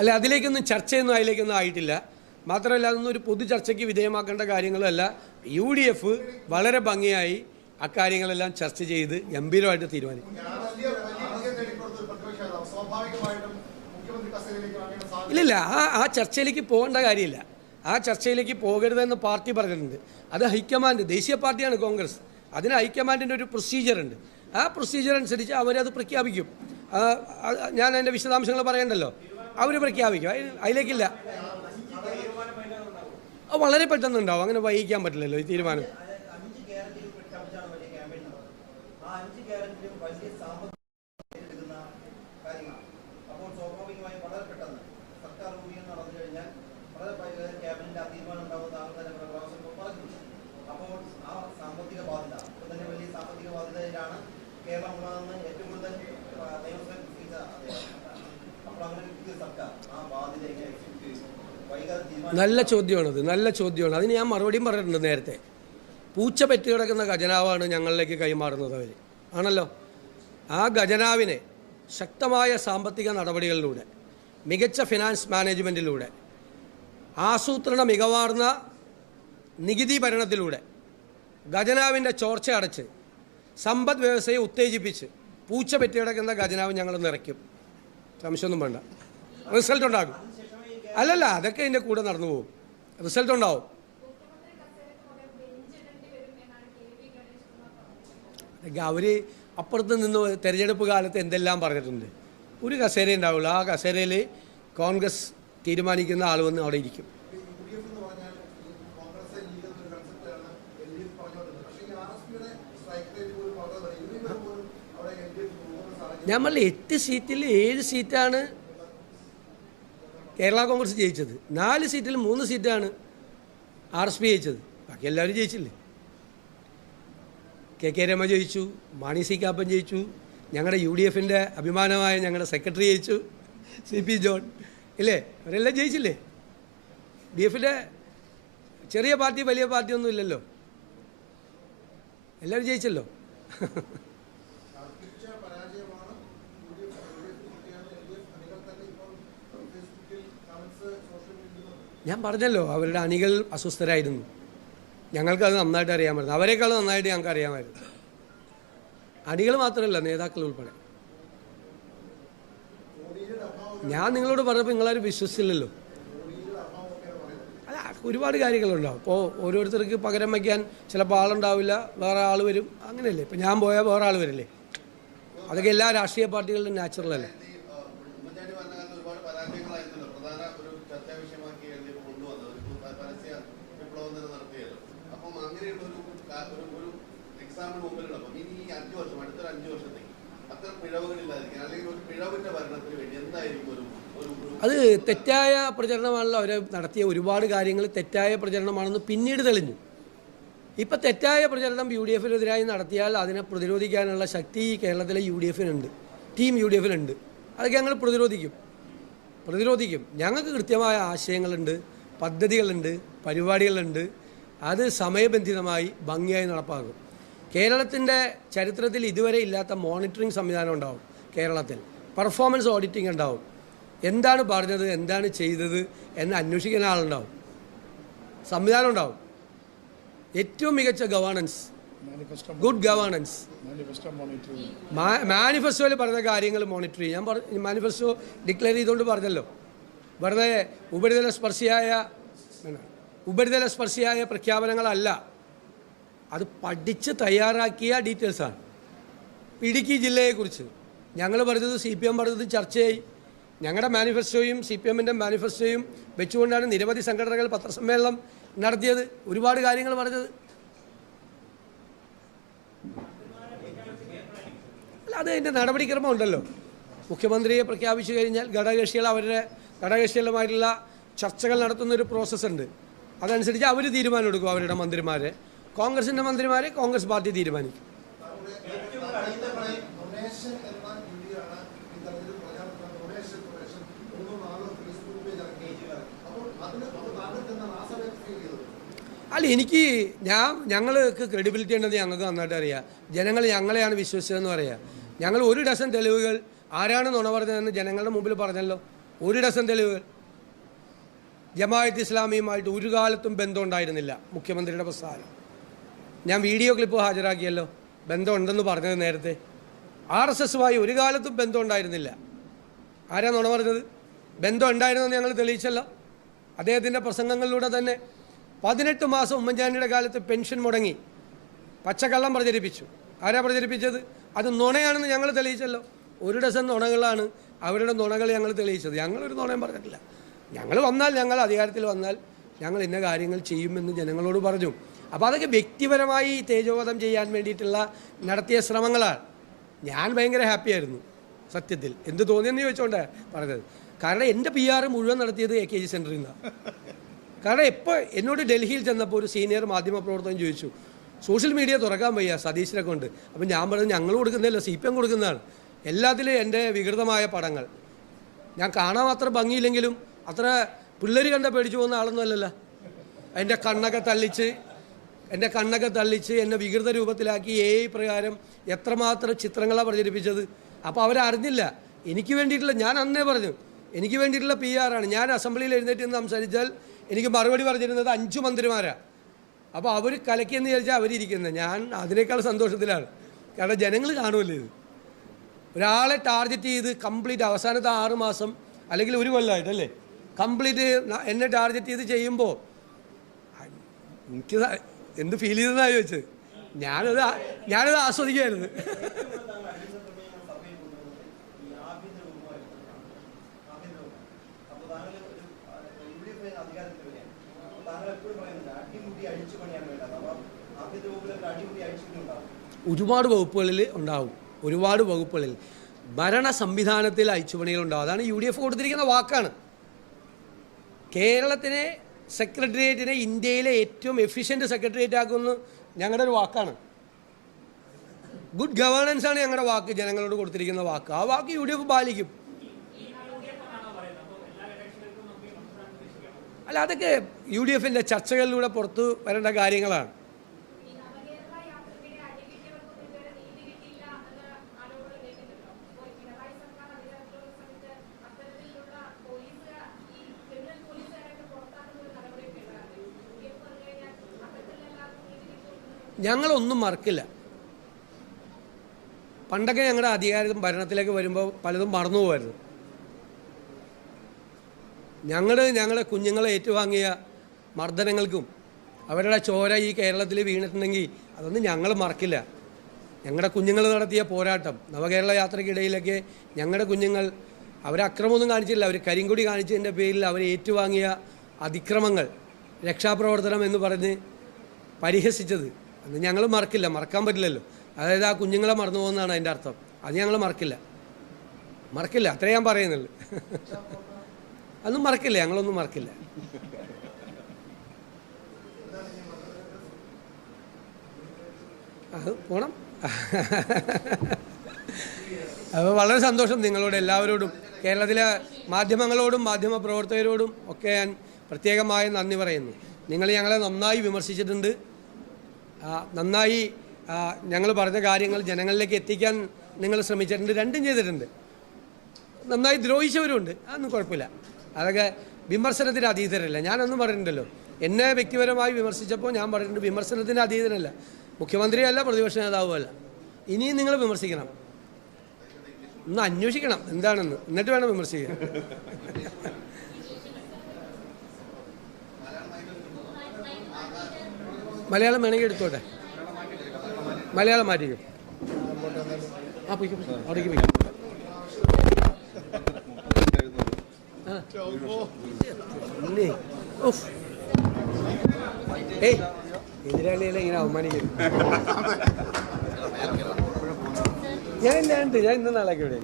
അല്ല, അതിലേക്കൊന്നും ചർച്ചയൊന്നും അതിലേക്കൊന്നും ആയിട്ടില്ല. മാത്രമല്ല, അതൊന്നും ഒരു പൊതു ചർച്ചയ്ക്ക് വിധേയമാക്കേണ്ട കാര്യങ്ങളല്ല. UDF വളരെ ഭംഗിയായി അക്കാര്യങ്ങളെല്ലാം ചർച്ച ചെയ്ത് ഗംഭീരമായിട്ട് തീരുമാനിക്കും. ഇല്ലില്ല, ആ ചർച്ചയിലേക്ക് പോകേണ്ട കാര്യമില്ല. ആ ചർച്ചയിലേക്ക് പോകരുതെന്ന് പാർട്ടി പറഞ്ഞിട്ടുണ്ട്. അത് ഹൈക്കമാൻഡ്, ദേശീയ പാർട്ടിയാണ് കോൺഗ്രസ്, അതിന് ഹൈക്കമാൻഡിൻ്റെ ഒരു പ്രൊസീജിയറുണ്ട്. ആ പ്രൊസീജിയർ അനുസരിച്ച് അവരത് പ്രഖ്യാപിക്കും. ഞാൻ അതിൻ്റെ വിശദാംശങ്ങൾ പറയണ്ടല്ലോ, അവർ പ്രഖ്യാപിക്കും. അതിലേക്കില്ല, വളരെ പെട്ടെന്നുണ്ടാവും. അങ്ങനെ വൈകിക്കാൻ പറ്റില്ലല്ലോ ഈ തീരുമാനം. നല്ല ചോദ്യമാണത്, നല്ല ചോദ്യമാണ്. അതിന് ഞാൻ മറുപടിയും പറഞ്ഞിട്ടുണ്ട് നേരത്തെ. പൂച്ച പെറ്റ് കിടക്കുന്ന ഖജനാവാണ് ഞങ്ങളിലേക്ക് കൈമാറുന്നത് അവർ, ആണല്ലോ. ആ ഖജനാവിനെ ശക്തമായ സാമ്പത്തിക നടപടികളിലൂടെ, മികച്ച ഫിനാൻസ് മാനേജ്മെൻറ്റിലൂടെ, ആസൂത്രണ മികവാർന്ന നികുതി ഭരണത്തിലൂടെ ഖജനാവിൻ്റെ ചോർച്ച അടച്ച് സമ്പദ് വ്യവസ്ഥയെ ഉത്തേജിപ്പിച്ച് പൂച്ച പെറ്റ് കിടക്കുന്ന ഖജനാവ് ഞങ്ങൾ നിറയ്ക്കും. സംശയമൊന്നും വേണ്ട, റിസൾട്ട് ഉണ്ടാകും. അല്ലല്ല, അതൊക്കെ ഇതിൻ്റെ കൂടെ നടന്നു പോകും, റിസൾട്ട് ഉണ്ടാവും. അവർ അപ്പുറത്ത് നിന്ന് തെരഞ്ഞെടുപ്പ് കാലത്ത് എന്തെല്ലാം പറഞ്ഞിട്ടുണ്ട്. ഒരു കസേര ഉണ്ടാവുള്ളൂ, ആ കസേരയിൽ കോൺഗ്രസ് തീരുമാനിക്കുന്ന ആൾ വന്ന് അവിടെ ഇരിക്കും. നമ്മൾ 8 സീറ്റിൽ 7 സീറ്റാണ് കേരള കോൺഗ്രസ് ജയിച്ചത്. 4 സീറ്റിൽ 3 സീറ്റാണ് RSP ജയിച്ചത്. ബാക്കി എല്ലാവരും ജയിച്ചില്ലേ? KK രമ ജയിച്ചു, മാണി സി കാപ്പൻ ജയിച്ചു, ഞങ്ങളുടെ UDFിൻ്റെ അഭിമാനമായ ഞങ്ങളുടെ സെക്രട്ടറി ജയിച്ചു, CP ജോൺ, ഇല്ലേ? അവരെല്ലാം ജയിച്ചില്ലേ? DFിൻ്റെ ചെറിയ പാർട്ടി വലിയ പാർട്ടിയൊന്നും ഇല്ലല്ലോ, എല്ലാവരും ജയിച്ചല്ലോ. ഞാൻ പറഞ്ഞല്ലോ, അവരുടെ അണികൾ അസ്വസ്ഥരായിരുന്നു. ഞങ്ങൾക്കത് നന്നായിട്ട് അറിയാമായിരുന്നു, അവരെക്കാളും നന്നായിട്ട് ഞങ്ങൾക്ക് അറിയാമായിരുന്നു. അണികൾ മാത്രമല്ല, നേതാക്കൾ ഉൾപ്പെടെ. ഞാൻ നിങ്ങളോട് പറഞ്ഞപ്പോൾ നിങ്ങളാരും വിശ്വസിച്ചില്ലല്ലോ. അല്ല, ഒരുപാട് കാര്യങ്ങളുണ്ടാവും. അപ്പോൾ ഓരോരുത്തർക്ക് പകരം വയ്ക്കാൻ ചിലപ്പോൾ ആളുണ്ടാവില്ല, വേറെ ആൾ വരും, അങ്ങനെയല്ലേ. ഇപ്പം ഞാൻ പോയാൽ വേറെ ആൾ വരില്ലേ? അതൊക്കെ എല്ലാ രാഷ്ട്രീയ പാർട്ടികളിലും നാച്ചുറലല്ലേ. അത് തെറ്റായ പ്രചരണമാണല്ലോ അവർ നടത്തിയ ഒരുപാട് കാര്യങ്ങൾ തെറ്റായ പ്രചരണമാണെന്ന് പിന്നീട് തെളിഞ്ഞു. ഇപ്പം തെറ്റായ പ്രചരണം UDFിനെതിരായി നടത്തിയാൽ അതിനെ പ്രതിരോധിക്കാനുള്ള ശക്തി കേരളത്തിലെ UDFിനുണ്ട്, ടീം UDFിനുണ്ട്. അതൊക്കെ ഞങ്ങൾ പ്രതിരോധിക്കും. ഞങ്ങൾക്ക് കൃത്യമായ ആശയങ്ങളുണ്ട്, പദ്ധതികളുണ്ട്, പരിപാടികളുണ്ട്. അത് സമയബന്ധിതമായി ഭംഗിയായി നടപ്പാക്കും. കേരളത്തിൻ്റെ ചരിത്രത്തിൽ ഇതുവരെ ഇല്ലാത്ത മോണിറ്ററിംഗ് സംവിധാനം ഉണ്ടാവും. കേരളത്തിൽ പെർഫോമൻസ് ഓഡിറ്റിംഗ് ഉണ്ടാവും. എന്താണ് പറഞ്ഞത്, എന്താണ് ചെയ്തത് എന്ന് അന്വേഷിക്കുന്ന ആളുണ്ടാവും, സംവിധാനം ഉണ്ടാവും. ഏറ്റവും മികച്ച ഗവേണൻസ്, ഗുഡ് ഗവേണൻസ്, മാനിഫെസ്റ്റോയിൽ പറഞ്ഞ കാര്യങ്ങൾ മോണിറ്റർ ചെയ്യും. ഞാൻ മാനിഫെസ്റ്റോ ഡിക്ലെയർ ചെയ്തുകൊണ്ട് പറഞ്ഞല്ലോ, വെറുതെ ഉപരിതല സ്പർശിയായ പ്രഖ്യാപനങ്ങളല്ല, അത് പഠിച്ച് തയ്യാറാക്കിയ ഡീറ്റെയിൽസാണ്. ഇടുക്കി ജില്ലയെക്കുറിച്ച് ഞങ്ങൾ പറഞ്ഞത് CPM പറഞ്ഞത് ചർച്ചയായി. ഞങ്ങളുടെ മാനിഫെസ്റ്റോയും CPMൻ്റെ മാനിഫെസ്റ്റോയും വെച്ചുകൊണ്ടാണ് നിരവധി സംഘടനകൾ പത്രസമ്മേളനം നടത്തിയത്, ഒരുപാട് കാര്യങ്ങൾ പറഞ്ഞത്. അത് അതിൻ്റെ നടപടിക്രമം ഉണ്ടല്ലോ. മുഖ്യമന്ത്രിയെ പ്രഖ്യാപിച്ചു കഴിഞ്ഞാൽ ഘടകകക്ഷികളുമായിട്ടുള്ള ചർച്ചകൾ നടത്തുന്നൊരു പ്രോസസ്സുണ്ട്. അതനുസരിച്ച് അവർ തീരുമാനം എടുക്കും. അവരുടെ മന്ത്രിമാരെ, കോൺഗ്രസിൻ്റെ മന്ത്രിമാരെ കോൺഗ്രസ് പാർട്ടി തീരുമാനിക്കും. അല്ല, ഞങ്ങൾക്ക് ക്രെഡിബിലിറ്റി ഉണ്ടെന്ന് ഞങ്ങൾക്ക് നന്നായിട്ട് അറിയാം. ജനങ്ങൾ ഞങ്ങളെയാണ് വിശ്വസിച്ചതെന്ന് പറയാം. ഞങ്ങൾ 1 ഡസൻ തെളിവുകൾ ആരാണ് നുണ പറഞ്ഞതെന്ന് ജനങ്ങളുടെ മുമ്പിൽ പറഞ്ഞല്ലോ. 1 ഡസൻ തെളിവുകൾ. ജമാഅത്ത് ഇസ്ലാമിയുമായിട്ട് ഒരു കാലത്തും ബന്ധം ഉണ്ടായിരുന്നില്ല മുഖ്യമന്ത്രിയുടെ പ്രസ്ഥാനം. ഞാൻ വീഡിയോ ക്ലിപ്പ് ഹാജരാക്കിയല്ലോ, ബന്ധമുണ്ടെന്ന് പറഞ്ഞത് നേരത്തെ. RSSുമായി ഒരു കാലത്തും ബന്ധം ഉണ്ടായിരുന്നില്ല. ആരാ നുണ പറഞ്ഞത്? ബന്ധം ഉണ്ടായിരുന്നെന്ന് ഞങ്ങൾ തെളിയിച്ചല്ലോ അദ്ദേഹത്തിൻ്റെ പ്രസംഗങ്ങളിലൂടെ തന്നെ. 18 മാസം ഉമ്മൻചാണ്ടിയുടെ കാലത്ത് പെൻഷൻ മുടങ്ങി, പച്ചക്കള്ളം പ്രചരിപ്പിച്ചു. ആരാ പ്രചരിപ്പിച്ചത്? അത് നുണയാണെന്ന് ഞങ്ങൾ തെളിയിച്ചല്ലോ. 1 ഡസൻ നുണകളാണ് അവരുടെ നുണകൾ ഞങ്ങൾ തെളിയിച്ചത്. ഞങ്ങളൊരു നുണയും പറഞ്ഞിട്ടില്ല. ഞങ്ങൾ അധികാരത്തിൽ വന്നാൽ ഞങ്ങൾ ഇന്ന കാര്യങ്ങൾ ചെയ്യുമെന്ന് ജനങ്ങളോട് പറഞ്ഞു. അപ്പോൾ അതൊക്കെ വ്യക്തിപരമായി തേജോവധം ചെയ്യാൻ വേണ്ടിയിട്ടുള്ള നടത്തിയ ശ്രമങ്ങളാണ്. ഞാൻ ഭയങ്കര ഹാപ്പിയായിരുന്നു സത്യത്തിൽ. എന്ത് തോന്നിയെന്ന് ചോദിച്ചുകൊണ്ടാണ് പറഞ്ഞത്. കാരണം എൻ്റെ PR മുഴുവൻ നടത്തിയത് AKG സെൻറ്ററിൽ നിന്നാണ്. കാരണം ഇപ്പോൾ എന്നോട് ഡൽഹിയിൽ ചെന്നപ്പോൾ ഒരു സീനിയർ മാധ്യമപ്രവർത്തകൻ ചോദിച്ചു, സോഷ്യൽ മീഡിയ തുറക്കാൻ വയ്യ സതീശിനെ കൊണ്ട്. അപ്പം ഞാൻ പറഞ്ഞത് ഞങ്ങൾ കൊടുക്കുന്നില്ല, CPM കൊടുക്കുന്നതാണ്. എല്ലാത്തിലും എൻ്റെ വികൃതമായ പടങ്ങൾ ഞാൻ കാണാൻ അത്ര ഭംഗിയില്ലെങ്കിലും അത്ര പിള്ളേർ കണ്ട പേടിച്ചു പോകുന്ന ആളൊന്നുമല്ലല്ലോ. എൻ്റെ കണ്ണൊക്കെ തള്ളിച്ച് എന്നെ വികൃത രൂപത്തിലാക്കി AI പ്രകാരം എത്രമാത്രം ചിത്രങ്ങളാണ് പ്രചരിപ്പിച്ചത്. അപ്പോൾ അവരറിഞ്ഞില്ല. എനിക്ക് വേണ്ടിയിട്ടുള്ള, ഞാൻ അന്നേ പറഞ്ഞു, എനിക്ക് വേണ്ടിയിട്ടുള്ള PR ആണ്. ഞാൻ അസംബ്ലിയിൽ എഴുന്നേറ്റ് നിന്ന് സംസാരിച്ചാൽ എനിക്ക് മറുപടി പറഞ്ഞിരുന്നത് 5 മന്ത്രിമാരാണ്. അപ്പോൾ അവർ കലക്കിയെന്ന് വിചാരിച്ചാൽ അവരിയ്ക്കുന്നത്. ഞാൻ അതിനേക്കാൾ സന്തോഷത്തിലാണ്. കാരണം ജനങ്ങൾ കാണുമല്ലോ ഇത്. ഒരാളെ ടാർഗറ്റ് ചെയ്ത് കംപ്ലീറ്റ് അവസാനത്തെ 6 മാസം അല്ലെങ്കിൽ 1 കൊല്ലമായിട്ടല്ലേ കംപ്ലീറ്റ് എന്നെ ടാർഗറ്റ് ചെയ്ത് ചെയ്യുമ്പോൾ എനിക്ക് എന്ത് ഫീൽ ചെയ്തെന്നാണ് ചോദിച്ചത്. ഞാനത് ആസ്വദിക്കുകയായിരുന്നു. ഒരുപാട് വകുപ്പുകളിൽ ഉണ്ടാവും. ഒരുപാട് വകുപ്പുകളിൽ ഭരണ സംവിധാനത്തിൽ അഴിച്ചുപണികളുണ്ടാവും. അതാണ് UDF കൊടുത്തിരിക്കുന്ന വാക്കാണ്. കേരളത്തിനെ സെക്രട്ടേറിയറ്റിനെ ഇന്ത്യയിലെ ഏറ്റവും എഫിഷ്യൻറ്റ് സെക്രട്ടേറിയറ്റ് ആക്കുമെന്ന് ഞങ്ങളുടെ ഒരു വാക്കാണ്. ഗുഡ് ഗവേണൻസ് ആണ് ഞങ്ങളുടെ വാക്ക്, ജനങ്ങളോട് കൊടുത്തിരിക്കുന്ന വാക്ക്. ആ വാക്ക് UDF പാലിക്കും. അല്ല, അതൊക്കെ UDFൻ്റെ ചർച്ചകളിലൂടെ പുറത്തു വരേണ്ട കാര്യങ്ങളാണ്. ഞങ്ങളൊന്നും മറക്കില്ല. പണ്ടൊക്കെ ഞങ്ങളുടെ അധികാരം ഭരണത്തിലേക്ക് വരുമ്പോൾ പലതും മറന്നു പോകുമായിരുന്നു. ഞങ്ങളുടെ കുഞ്ഞുങ്ങളെ ഏറ്റുവാങ്ങിയ മർദ്ദനങ്ങൾക്കും അവരുടെ ചോര ഈ കേരളത്തിൽ വീണിട്ടുണ്ടെങ്കിൽ അതൊന്നും ഞങ്ങൾ മറക്കില്ല. ഞങ്ങളുടെ കുഞ്ഞുങ്ങൾ നടത്തിയ പോരാട്ടം, നവകേരള യാത്രയ്ക്കിടയിലൊക്കെ ഞങ്ങളുടെ കുഞ്ഞുങ്ങൾ അവരക്രമമൊന്നും കാണിച്ചില്ല. അവർ കരിങ്കൊടി കാണിച്ചതിൻ്റെ പേരിൽ അവർ ഏറ്റുവാങ്ങിയ അതിക്രമങ്ങൾ, രക്ഷാപ്രവർത്തനം എന്ന് പറഞ്ഞ് പരിഹസിച്ചത് അത് ഞങ്ങൾ മറക്കില്ല. മറക്കാൻ പറ്റില്ലല്ലോ. അതായത് ആ കുഞ്ഞുങ്ങളെ മറന്നു പോകുന്നതാണ് അതിൻ്റെ അർത്ഥം. അത് ഞങ്ങൾ മറക്കില്ല. അത്രേ ഞാൻ പറയുന്നുള്ളൂ. അതൊന്നും മറക്കില്ല, ഞങ്ങളൊന്നും മറക്കില്ല. അത് പോണം. അപ്പോൾ വളരെ സന്തോഷം നിങ്ങളോട് എല്ലാവരോടും, കേരളത്തിലെ മാധ്യമങ്ങളോടും മാധ്യമപ്രവർത്തകരോടും ഒക്കെ ഞാൻ പ്രത്യേകമായി നന്ദി പറയുന്നു. നിങ്ങൾ ഞങ്ങളെ നന്നായി വിമർശിച്ചിട്ടുണ്ട്, നന്നായി ഞങ്ങൾ പറഞ്ഞ കാര്യങ്ങൾ ജനങ്ങളിലേക്ക് എത്തിക്കാൻ നിങ്ങൾ ശ്രമിച്ചിട്ടുണ്ട്, രണ്ടും ചെയ്തിട്ടുണ്ട്. നന്നായി ദ്രോഹിച്ചവരുണ്ട്, അതൊന്നും കുഴപ്പമില്ല. അതൊക്കെ വിമർശനത്തിന് അതീതരല്ല. ഞാനൊന്നും പറഞ്ഞിട്ടുണ്ടല്ലോ. എന്നെ വ്യക്തിപരമായി വിമർശിച്ചപ്പോൾ ഞാൻ പറഞ്ഞിട്ടുണ്ട് വിമർശനത്തിന് അതീതനല്ല, മുഖ്യമന്ത്രിയല്ല, പ്രതിപക്ഷ നേതാവുമല്ല. ഇനിയും നിങ്ങൾ വിമർശിക്കണം, ഒന്ന് അന്വേഷിക്കണം എന്താണെന്ന്, എന്നിട്ട് വേണം വിമർശിക്കാൻ. മലയാളം വേണമെങ്കിൽ എടുത്തോട്ടെ, മലയാളം മാറ്റിക്കും. അവിടേക്ക് പോയി. ഏയ് എതിരാളികളെ ഇങ്ങനെ അവമാനിക്കരുത്. ഞാൻ ഇന്ന് നാളേക്ക് ഇവിടെ.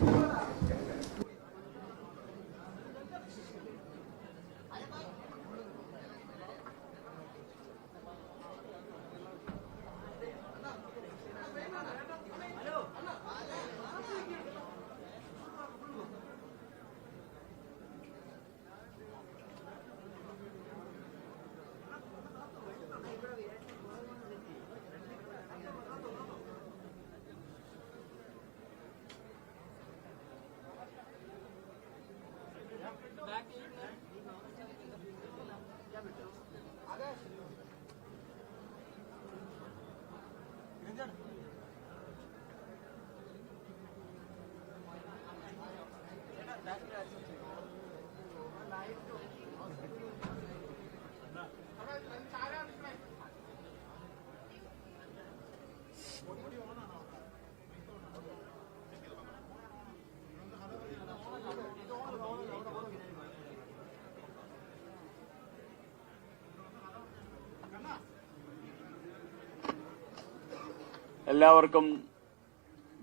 എല്ലാവർക്കും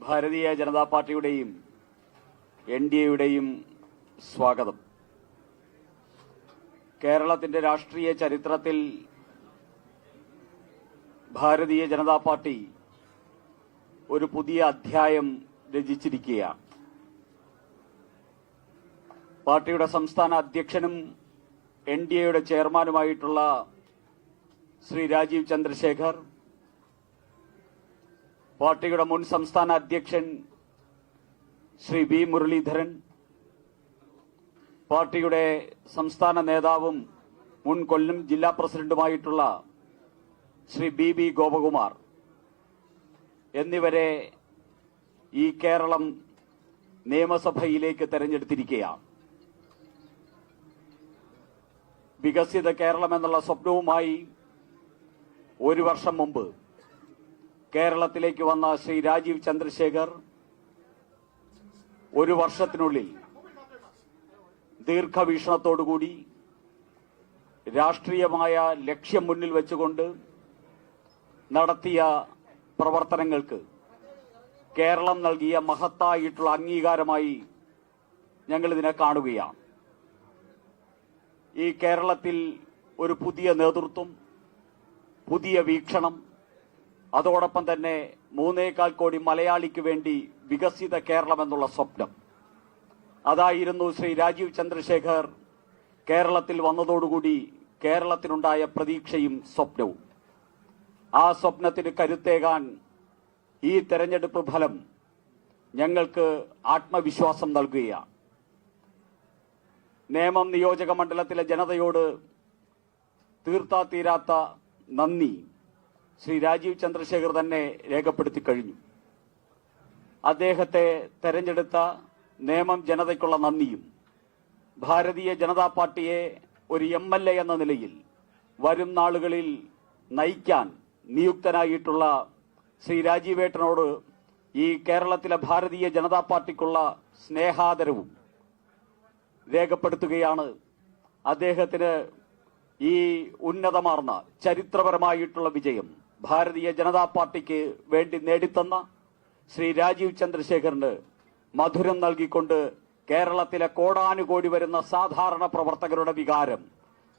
ഭാരതീയ ജനതാ പാർട്ടിയുടെയും NDAയുടെയും സ്വാഗതം. കേരളത്തിന്റെ രാഷ്ട്രീയ ചരിത്രത്തിൽ ഭാരതീയ ജനതാ പാർട്ടി ഒരു പുതിയ അധ്യായം രചിച്ചിരിക്കുകയാണ്. പാർട്ടിയുടെ സംസ്ഥാന അധ്യക്ഷനും NDAയുടെ ചെയർമാനുമായിട്ടുള്ള ശ്രീ രാജീവ് ചന്ദ്രശേഖർ, പാർട്ടിയുടെ മുൻ സംസ്ഥാന അധ്യക്ഷൻ ശ്രീ B മുരളീധരൻ, പാർട്ടിയുടെ സംസ്ഥാന നേതാവും മുൻ കൊല്ലം ജില്ലാ പ്രസിഡന്റുമായിട്ടുള്ള ശ്രീ BB ഗോപകുമാർ എന്നിവരെ ഈ കേരളം നിയമസഭയിലേക്ക് തെരഞ്ഞെടുത്തിരിക്കുകയാണ്. വികസിത കേരളം എന്നുള്ള സ്വപ്നവുമായി ഒരു വർഷം മുമ്പ് കേരളത്തിലേക്ക് വന്ന ശ്രീ രാജീവ് ചന്ദ്രശേഖർ ഒരു വർഷത്തിനുള്ളിൽ ദീർഘവീക്ഷണത്തോടുകൂടി രാഷ്ട്രീയമായ ലക്ഷ്യം മുന്നിൽ വെച്ചുകൊണ്ട് നടത്തിയ പ്രവർത്തനങ്ങൾക്ക് കേരളം നൽകിയ മഹത്തായിട്ടുള്ള അംഗീകാരമായി ഞങ്ങളിതിനെ കാണുകയാണ്. ഈ കേരളത്തിൽ ഒരു പുതിയ നേതൃത്വം, പുതിയ വീക്ഷണം, അതോടൊപ്പം തന്നെ 3.25 കോടി മലയാളിക്ക് വേണ്ടി വികസിത കേരളം എന്നുള്ള സ്വപ്നം, അതായിരുന്നു ശ്രീ രാജീവ് ചന്ദ്രശേഖർ കേരളത്തിൽ വന്നതോടുകൂടി കേരളത്തിനുണ്ടായ പ്രതീക്ഷയും സ്വപ്നവും. ആ സ്വപ്നത്തിന് കരുത്തേകാൻ ഈ തെരഞ്ഞെടുപ്പ് ഫലം ഞങ്ങൾക്ക് ആത്മവിശ്വാസം നൽകുകയാണ്. നേമം നിയോജക മണ്ഡലത്തിലെ ജനതയോട് തീർത്താ തീരാത്ത നന്ദി ശ്രീ രാജീവ് ചന്ദ്രശേഖർ തന്നെ രേഖപ്പെടുത്തി കഴിഞ്ഞു. അദ്ദേഹത്തെ തെരഞ്ഞെടുത്ത നേമം ജനതയ്ക്കുള്ള നന്ദിയും ഭാരതീയ ജനതാ പാർട്ടിയെ ഒരു MLA എന്ന നിലയിൽ വരും നാളുകളിൽ നയിക്കാൻ നിയുക്തനായിട്ടുള്ള ശ്രീ രാജീവേട്ടനോട് ഈ കേരളത്തിലെ ഭാരതീയ ജനതാ പാർട്ടിക്കുള്ള സ്നേഹാദരവും രേഖപ്പെടുത്തുകയാണ്. അദ്ദേഹത്തിന് ഈ ഉന്നതമാർന്ന ചരിത്രപരമായിട്ടുള്ള വിജയം ഭാരതീയ ജനതാ പാർട്ടിക്ക് വേണ്ടി നേടിത്തന്ന ശ്രീ രാജീവ് ചന്ദ്രശേഖറിന് മധുരം നൽകിക്കൊണ്ട് കേരളത്തിലെ കോടാനുകോടി വരുന്ന സാധാരണ പ്രവർത്തകരുടെ വികാരം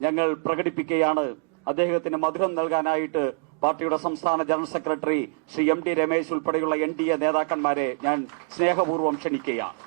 ഞങ്ങൾ പ്രകടിപ്പിക്കുകയാണ്. അദ്ദേഹത്തിന് മധുരം നൽകാനായിട്ട് പാർട്ടിയുടെ സംസ്ഥാന ജനറൽ സെക്രട്ടറി ശ്രീ MD രമേശ് ഉൾപ്പെടെയുള്ള NDA നേതാക്കന്മാരെ ഞാൻ സ്നേഹപൂർവ്വം ക്ഷണിക്കുകയാണ്.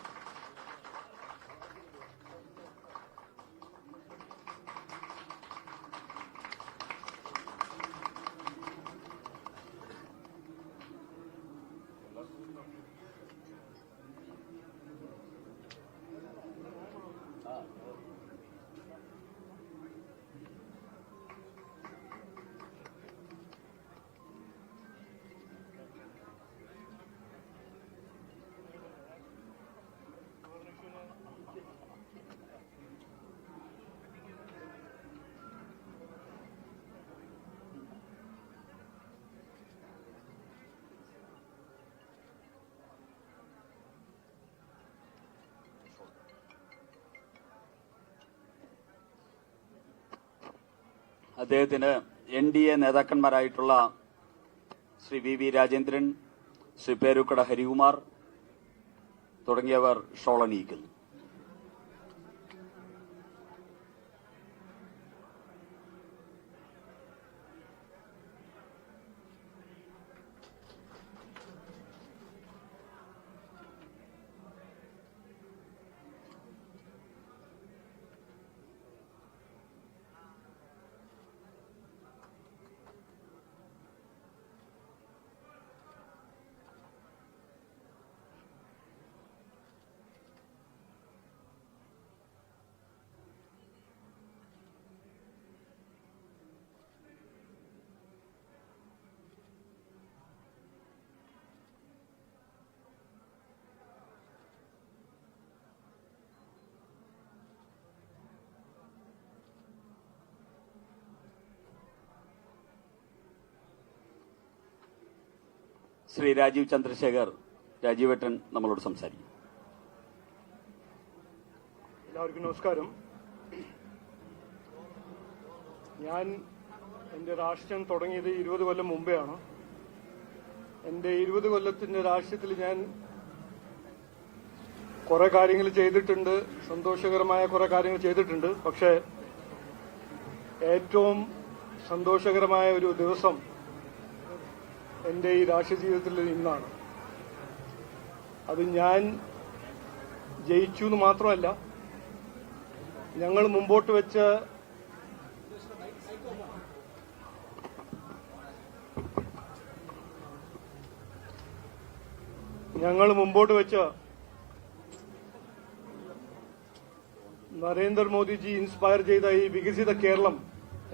അദ്ദേഹത്തിന് NDA നേതാക്കന്മാരായിട്ടുള്ള ശ്രീ VV രാജേന്ദ്രൻ, ശ്രീ പേരുക്കട ഹരികുമാർ തുടങ്ങിയവർ ഷോൾ അണിയിക്കുന്നു. ശ്രീ രാജീവ് ചന്ദ്രശേഖർ, രാജീവേട്ടൻ നമ്മളോട് സംസാരിക്കും. എല്ലാവർക്കും നമസ്കാരം. ഞാൻ എൻ്റെ രാഷ്ട്രീയം തുടങ്ങിയത് 20 കൊല്ലം മുമ്പെയാണ്. എൻ്റെ 20 കൊല്ലത്തിൻ്റെ രാഷ്ട്രീയത്തിൽ ഞാൻ കുറെ കാര്യങ്ങൾ ചെയ്തിട്ടുണ്ട്, സന്തോഷകരമായ കുറെ കാര്യങ്ങൾ ചെയ്തിട്ടുണ്ട്. പക്ഷേ ഏറ്റവും സന്തോഷകരമായ ഒരു ദിവസം എൻ്റെ ഈ രാഷ്ട്രീയ ജീവിതത്തിൽ ഇന്നാണ്. അത് ഞാൻ ജയിച്ചു എന്ന് മാത്രമല്ല, ഞങ്ങൾ മുമ്പോട്ട് വെച്ച നരേന്ദ്രമോദിജി ഇൻസ്പയർ ചെയ്ത ഈ വികസിത കേരളം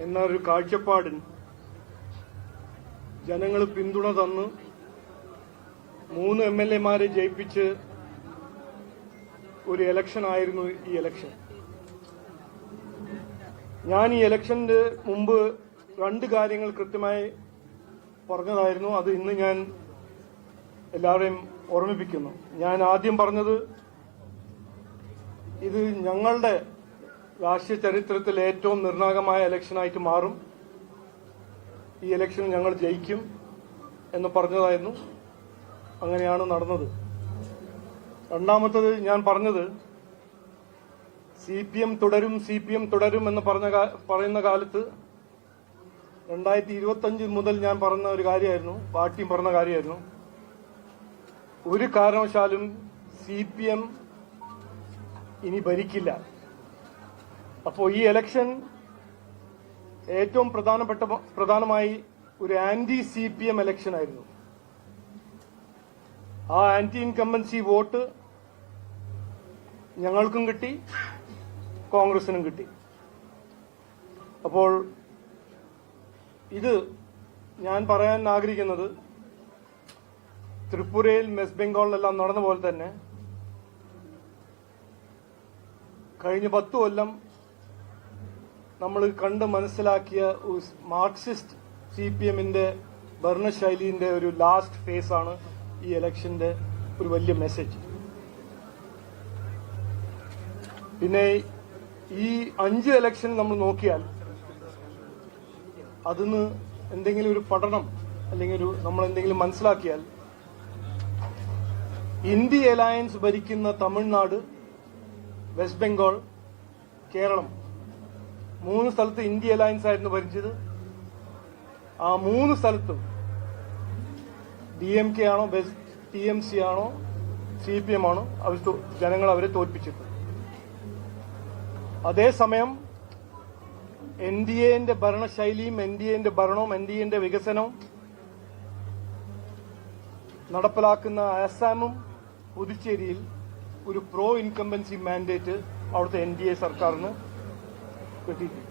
എന്നൊരു കാഴ്ചപ്പാടിന് ജനങ്ങൾ പിന്തുണ തന്ന് 3 MLA-മാരെ ജയിപ്പിച്ച് ഒരു ഇലക്ഷൻ ആയിരുന്നു ഈ ഇലക്ഷൻ. ഞാൻ ഈ ഇലക്ഷന്റെ മുമ്പ് 2 കാര്യങ്ങൾ കൃത്യമായി പറഞ്ഞതായിരുന്നു. അത് ഇന്ന് ഞാൻ എല്ലാവരെയും ഓർമ്മിപ്പിക്കുന്നു. ഞാൻ ആദ്യം പറഞ്ഞത്, ഇത് ഞങ്ങളുടെ രാഷ്ട്രീയ ചരിത്രത്തിൽ ഏറ്റവും നിർണായകമായ ഇലക്ഷനായിട്ട് മാറും, ഈ ഇലക്ഷൻ ഞങ്ങൾ ജയിക്കും എന്ന് പറഞ്ഞതായിരുന്നു. അങ്ങനെയാണ് നടന്നത്. രണ്ടാമത്തത് ഞാൻ പറഞ്ഞത്, CPM തുടരും എന്ന് പറയുന്ന കാലത്ത് 2025 മുതൽ ഞാൻ പറഞ്ഞ ഒരു കാര്യമായിരുന്നു, പാർട്ടിയും പറഞ്ഞ കാര്യമായിരുന്നു, ഒരു കാരണവശാലും CPM ഇനി ഭരിക്കില്ല. അപ്പോൾ ഈ ഇലക്ഷൻ ഏറ്റവും പ്രധാനമായി ഒരു ആന്റി CPM ഇലക്ഷൻ ആയിരുന്നു. ആ ആന്റി ഇൻകംബൻസി വോട്ട് ഞങ്ങൾക്കും കിട്ടി, കോൺഗ്രസിനും കിട്ടി. അപ്പോൾ ഇത് ഞാൻ പറയാൻ ആഗ്രഹിക്കുന്നത്, ത്രിപുരയിൽ വെസ്റ്റ് ബംഗാളിലെല്ലാം നടന്ന പോലെ തന്നെ കഴിഞ്ഞ 10 കൊല്ലം നമ്മൾ കണ്ട് മനസ്സിലാക്കിയ ഒരു മാർക്സിസ്റ്റ് CPM-ന്റെ ഭരണശൈലിന്റെ ഒരു ലാസ്റ്റ് ഫേസ് ആണ് ഈ ഇലക്ഷന്റെ ഒരു വലിയ മെസ്സേജ്. പിന്നെ ഈ 5 ഇലക്ഷൻ നമ്മൾ നോക്കിയാൽ അതിന് എന്തെങ്കിലും ഒരു പഠനം അല്ലെങ്കിൽ നമ്മൾ എന്തെങ്കിലും മനസ്സിലാക്കിയാൽ, ഇന്ത്യ അലയൻസ് ഭരിക്കുന്ന തമിഴ്നാട്, വെസ്റ്റ് ബംഗാൾ, കേരളം 3 സ്ഥലത്ത് ഇന്ത്യ അലയൻസ് ആയിരുന്നു ഭരിച്ചത്. ആ 3 സ്ഥലത്തും DMK ആണോ, TMC ആണോ, CPM ആണോ, ജനങ്ങൾ അവരെ തോൽപ്പിച്ചിട്ടുണ്ട്. അതേസമയം NDA-ന്റെ ഭരണശൈലിയും NDA-ന്റെ ഭരണവും NDA-ന്റെ വികസനവും നടപ്പിലാക്കുന്ന ആസാമും പുതുച്ചേരിയിൽ ഒരു പ്രോ ഇൻകംബൻസി മാൻഡേറ്റ് അവിടുത്തെ NDA സർക്കാരിന് കിട്ടിയിട്ടുണ്ട്.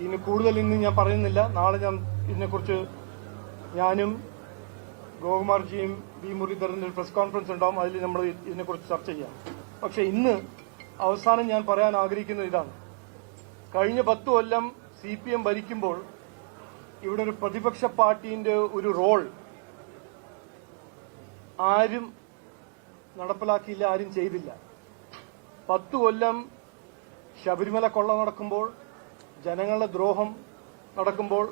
ഇതിന് കൂടുതൽ ഇന്ന് ഞാൻ പറയുന്നില്ല. നാളെ ഞാൻ ഇതിനെക്കുറിച്ച് ഞാനും ഗോകുമാർജിയും V മുരളീധരൻ്റെ ഒരു പ്രസ് കോൺഫറൻസ് ഉണ്ടാവും, അതിൽ നമ്മൾ ഇതിനെക്കുറിച്ച് ചർച്ച ചെയ്യാം. പക്ഷെ ഇന്ന് അവസാനം ഞാൻ പറയാൻ ആഗ്രഹിക്കുന്നത് ഇതാണ്. കഴിഞ്ഞ 10 കൊല്ലം CPM ഭരിക്കുമ്പോൾ ഇവിടെ ഒരു പ്രതിപക്ഷ പാർട്ടിന്റെ ഒരു റോൾ ആരും നടപ്പിലാക്കിയില്ല, ആരും ചെയ്തില്ല. 10 കൊല്ലം ശബരിമല കൊള്ള നടക്കുമ്പോൾ, ജനങ്ങളുടെ ദ്രോഹം നടക്കുമ്പോൾ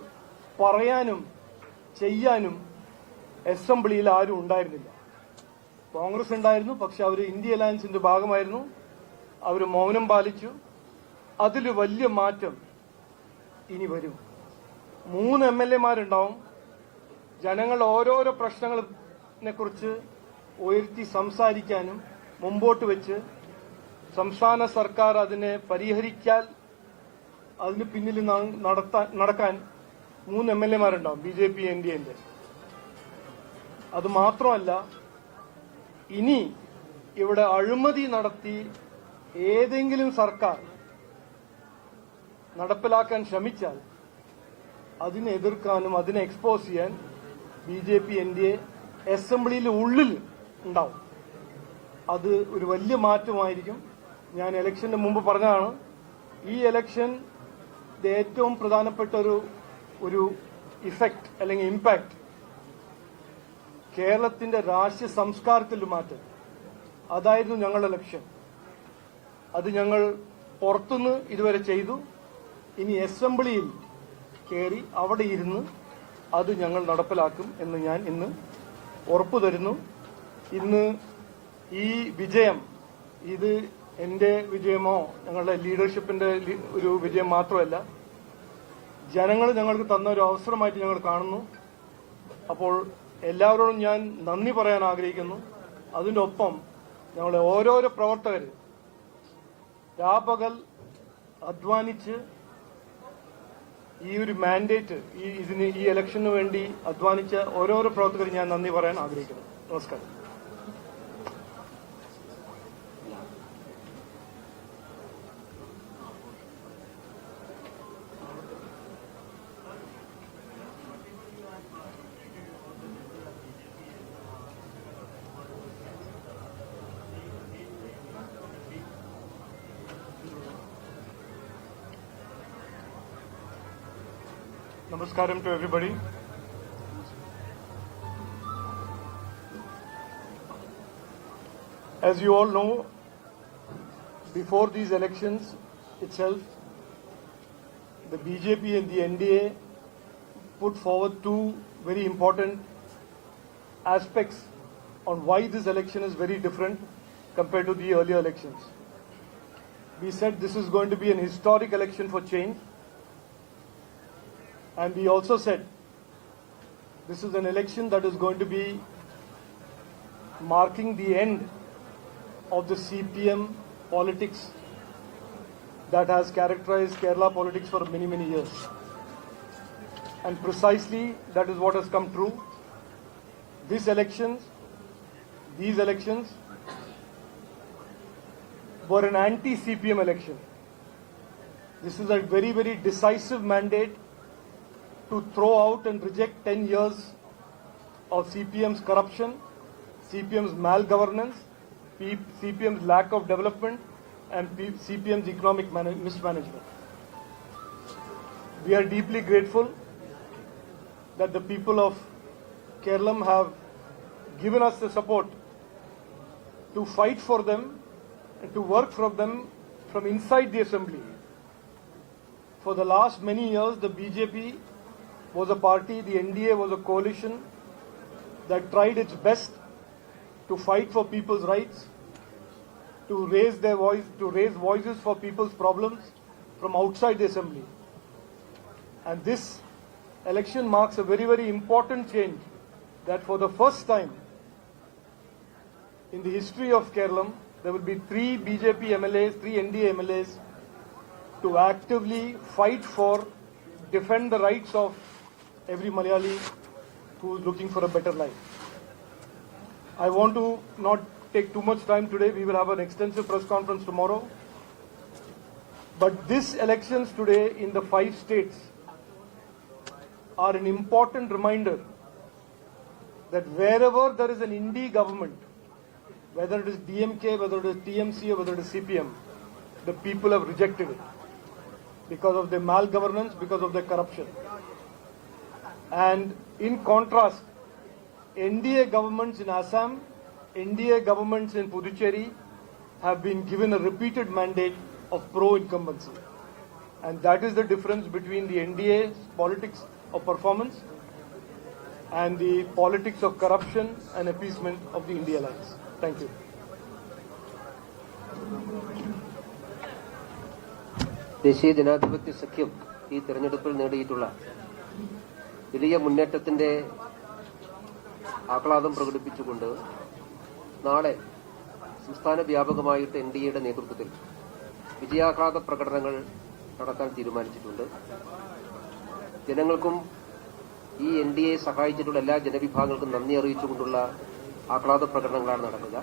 പറയാനും ചെയ്യാനും അസംബ്ലിയിൽ ആരും ഉണ്ടായിരുന്നില്ല. കോൺഗ്രസ് ഉണ്ടായിരുന്നു, പക്ഷെ അവർ ഇന്ത്യ അലയൻസിന്റെ ഭാഗമായിരുന്നു. അവർ മൗനം പാലിച്ചു. അതിൽ വലിയ മാറ്റം ഇനി വരും. 3 MLA-മാരുണ്ടാവും. ജനങ്ങൾ ഓരോരോ പ്രശ്നങ്ങളെ കുറിച്ച് ഉയർത്തി സംസാരിക്കാനും മുമ്പോട്ട് വെച്ച് സംസ്ഥാന സർക്കാർ അതിനെ പരിഹരിക്കാൻ അതിന് പിന്നിൽ നടക്കാൻ 3 MLA-മാരുണ്ടാവും BJP NDA-ന്റെ. അത് മാത്രമല്ല, ഇനി ഇവിടെ അഴിമതി നടത്തി ഏതെങ്കിലും സർക്കാർ നടപ്പിലാക്കാൻ ശ്രമിച്ചാൽ അതിനെ എതിർക്കാനും അതിനെ എക്സ്പോസ് ചെയ്യാൻ BJP NDA അസംബ്ലിയിൽ ഉള്ളിൽ ഉണ്ടാവും. അത് ഒരു വലിയ മാറ്റമായിരിക്കും. ഞാൻ ഇലക്ഷന് മുമ്പ് പറഞ്ഞതാണ്, ഈ ഇലക്ഷൻ ഏറ്റവും പ്രധാനപ്പെട്ട ഒരു ഇഫക്റ്റ് അല്ലെങ്കിൽ ഇമ്പാക്ട് കേരളത്തിന്റെ രാഷ്ട്രീയ സംസ്കാരത്തിൽ മാറ്റം. അതായിരുന്നു ഞങ്ങളുടെ ലക്ഷ്യം. അത് ഞങ്ങൾ പുറത്തുനിന്ന് ഇതുവരെ ചെയ്തു. ഇനി അസംബ്ലിയിൽ കയറി അവിടെ ഇരുന്ന് അത് ഞങ്ങൾ നടപ്പിലാക്കും എന്ന് ഞാൻ ഇന്ന് ഉറപ്പു തരുന്നു. ഇന്ന് ഈ വിജയം ഇത് എൻ്റെ വിജയമോ ഞങ്ങളുടെ ലീഡർഷിപ്പിന്റെ ഒരു വിജയം മാത്രമല്ല, ജനങ്ങൾ ഞങ്ങൾക്ക് തന്ന ഒരു അവസരമായിട്ട് ഞങ്ങൾ കാണുന്നു. അപ്പോൾ എല്ലാവരോടും ഞാൻ നന്ദി പറയാൻ ആഗ്രഹിക്കുന്നു. അതിൻ്റെ ഒപ്പം ഞങ്ങളുടെ ഓരോരോ പ്രവർത്തകർ രാപകൽ അധ്വാനിച്ച് ഈ ഒരു മാൻഡേറ്റ് ഈ ഇലക്ഷന് വേണ്ടി അധ്വാനിച്ച ഓരോരോ പ്രവർത്തകർ ഞാൻ നന്ദി പറയാൻ ആഗ്രഹിക്കുന്നു. നമസ്കാരം. Namaskaram to everybody. As you all know, before these elections itself, the BJP and the NDA put forward 2 very important aspects on why this election is very different compared to the earlier elections. We said this is going to be an historic election for change. And we also said this is an election that is going to be marking the end of the CPM politics that has characterized Kerala politics for many, many years. And precisely that is what has come true. These elections were an anti-CPM election. This is a very, very decisive mandate to throw out and reject 10 years of CPM's corruption, CPM's malgovernance, CPM's lack of development, and CPM's economic mismanagement. We are deeply grateful that the people of Kerala have given us the support to fight for them and to work for them from inside the assembly. For the last many years, the BJP was a party, the NDA was a coalition that tried its best to fight for people's rights, to raise their voice, to raise voices for people's problems from outside the assembly. And this election marks a very, very important change, that for the first time in the history of Kerala, there will be 3 BJP MLAs, 3 NDA MLAs to actively fight for, defend the rights of every Malayali who is looking for a better life. I want to not take too much time today. We will have an extensive press conference tomorrow. But these elections today in the 5 states are an important reminder that wherever there is an indie government, whether it is DMK, whether it is TMC, or whether it is CPM, the people have rejected it because of their malgovernance, because of their corruption. And in contrast, NDA governments in Assam, NDA governments in Puducherry have been given a repeated mandate of pro-incumbency. And that is the difference between the NDA's politics of performance and the politics of corruption and appeasement of the India Alliance. Thank you. ദേശീയ ജനാധിപത്യ സഖ്യം ഈ തെരഞ്ഞെടുപ്പിൽ നേടിയിട്ടുള്ള വലിയ മുന്നേറ്റത്തിന്റെ ആഹ്ലാദം പ്രകടിപ്പിച്ചുകൊണ്ട് നാളെ സംസ്ഥാന വ്യാപകമായിട്ട് NDAയുടെ നേതൃത്വത്തിൽ വിജയാഹ്ലാദ പ്രകടനങ്ങൾ നടത്താൻ തീരുമാനിച്ചിട്ടുണ്ട്. ജനങ്ങൾക്കും ഈ NDA സഹായിച്ചിട്ടുള്ള എല്ലാ ജനവിഭാഗങ്ങൾക്കും നന്ദി അറിയിച്ചുകൊണ്ടുള്ള ആഹ്ലാദ പ്രകടനങ്ങളാണ് നടക്കുക.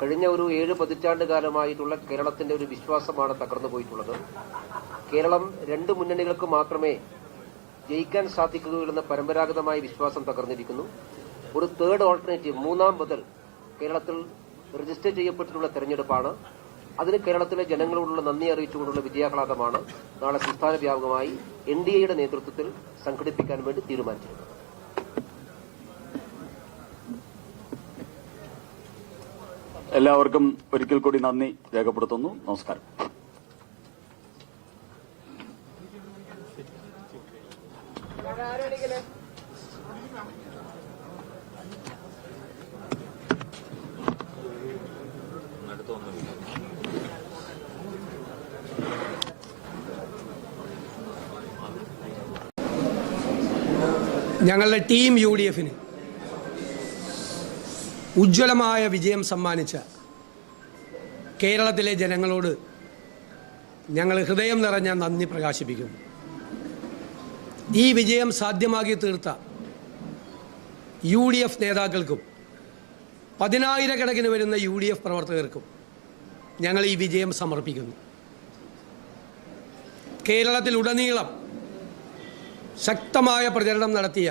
കഴിഞ്ഞ ഒരു 7 പതിറ്റാണ്ട് കാലമായിട്ടുള്ള കേരളത്തിന്റെ ഒരു വിശ്വാസമാണ് തകർന്നു പോയിട്ടുള്ളത്. കേരളം 2 മുന്നണികൾക്ക് മാത്രമേ ജയിക്കാൻ സാധിക്കുകയുള്ളെന്ന പരമ്പരാഗതമായ വിശ്വാസം തകർന്നിരിക്കുന്നു. ഒരു തേർഡ് ഓൾട്ടർനേറ്റീവ്, 3ാം ബദൽ കേരളത്തിൽ രജിസ്റ്റർ ചെയ്യപ്പെട്ടിട്ടുള്ള തെരഞ്ഞെടുപ്പാണ്. അതിന് കേരളത്തിലെ ജനങ്ങളോടുള്ള നന്ദി അറിയിച്ചുകൊണ്ടുള്ള വിജയാഹ്ലാദമാണ് നാളെ സംസ്ഥാന വ്യാപകമായി NDAയുടെ നേതൃത്വത്തിൽ സംഘടിപ്പിക്കാൻ വേണ്ടി തീരുമാനിച്ചിട്ടുണ്ട്. എല്ലാവർക്കും ഒരിക്കൽ കൂടി നന്ദി രേഖപ്പെടുത്തുന്നു. നമസ്കാരം. ഞങ്ങളുടെ ടീം UDFന് ഉജ്ജ്വലമായ വിജയം സമ്മാനിച്ച കേരളത്തിലെ ജനങ്ങളോട് ഞങ്ങൾ ഹൃദയം നിറഞ്ഞ നന്ദി പ്രകാശിപ്പിക്കുന്നു. ഈ വിജയം സാധ്യമാക്കി തീർത്ത UDF നേതാക്കൾക്കും 10,000 വരുന്ന UDF പ്രവർത്തകർക്കും ഞങ്ങൾ ഈ വിജയം സമർപ്പിക്കുന്നു. കേരളത്തിലുടനീളം ശക്തമായ പ്രചരണം നടത്തിയ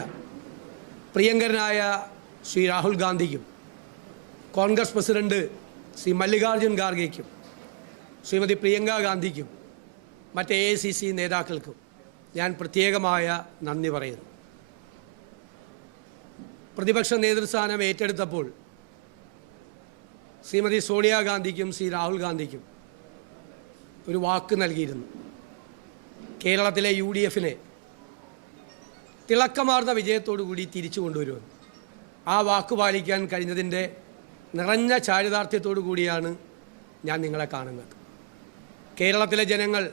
പ്രിയങ്കരനായ ശ്രീ രാഹുൽ ഗാന്ധിക്കും കോൺഗ്രസ് പ്രസിഡന്റ് ശ്രീ മല്ലികാർജുൻ ഖാർഗെയ്ക്കും ശ്രീമതി പ്രിയങ്ക ഗാന്ധിക്കും മറ്റ് AICC നേതാക്കൾക്കും ഞാൻ പ്രത്യേകമായ നന്ദി പറയുന്നു. പ്രതിപക്ഷ നേതൃസ്ഥാനം ഏറ്റെടുത്തപ്പോൾ ശ്രീമതി സോണിയാഗാന്ധിക്കും ശ്രീ രാഹുൽ ഗാന്ധിക്കും ഒരു വാക്ക് നൽകിയിരുന്നു. കേരളത്തിലെ UDFനെ തിളക്കമാർന്ന വിജയത്തോടു കൂടി തിരിച്ചു കൊണ്ടുവരുമെന്ന്. ആ വാക്ക് പാലിക്കാൻ കഴിഞ്ഞതിൻ്റെ നിറഞ്ഞ ചാരിതാർത്ഥ്യത്തോടു കൂടിയാണ് ഞാൻ നിങ്ങളെ കാണുന്നത്. കേരളത്തിലെ ജനങ്ങൾ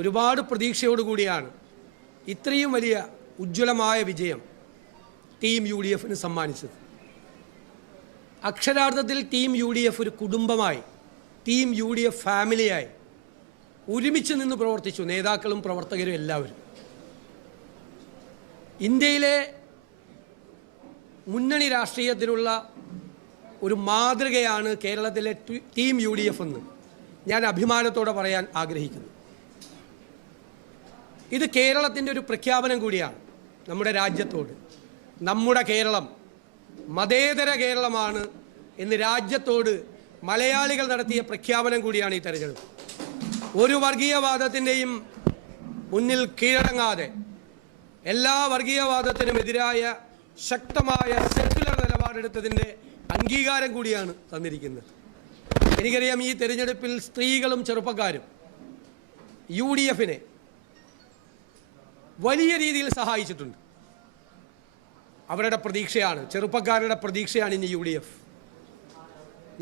ഒരുപാട് പ്രതീക്ഷയോടുകൂടിയാണ് ഇത്രയും വലിയ ഉജ്ജ്വലമായ വിജയം ടീം UDFന് സമ്മാനിച്ചത്. അക്ഷരാർത്ഥത്തിൽ ടീം UDF ഒരു കുടുംബമായി, ടീം UDF ഫാമിലിയായി ഒരുമിച്ച് നിന്ന് പ്രവർത്തിച്ചു, നേതാക്കളും പ്രവർത്തകരും എല്ലാവരും. ഇന്ത്യയിലെ മുന്നണി രാഷ്ട്രീയത്തിനുള്ള ഒരു മാതൃകയാണ് കേരളത്തിലെ ടീം UDF എന്ന് ഞാൻ അഭിമാനത്തോടെ പറയാൻ ആഗ്രഹിക്കുന്നു. ഇത് കേരളത്തിൻ്റെ ഒരു പ്രഖ്യാപനം കൂടിയാണ് നമ്മുടെ രാജ്യത്തോട്. നമ്മുടെ കേരളം മതേതര കേരളമാണ് എന്ന് രാജ്യത്തോട് മലയാളികൾ നടത്തിയ പ്രഖ്യാപനം കൂടിയാണ് ഈ തെരഞ്ഞെടുപ്പ്. ഒരു വർഗീയവാദത്തിൻ്റെയും മുന്നിൽ കീഴടങ്ങാതെ എല്ലാ വർഗീയവാദത്തിനും എതിരായ ശക്തമായ സെക്യുലർ നിലപാടെടുത്തതിൻ്റെ അംഗീകാരം കൂടിയാണ് തന്നിരിക്കുന്നത്. എനിക്കറിയാം ഈ തെരഞ്ഞെടുപ്പിൽ സ്ത്രീകളും ചെറുപ്പക്കാരും UDFനെ വലിയ രീതിയിൽ സഹായിച്ചിട്ടുണ്ട്. അവരുടെ പ്രതീക്ഷയാണ്, ചെറുപ്പക്കാരുടെ പ്രതീക്ഷയാണ് ഇനി UDF.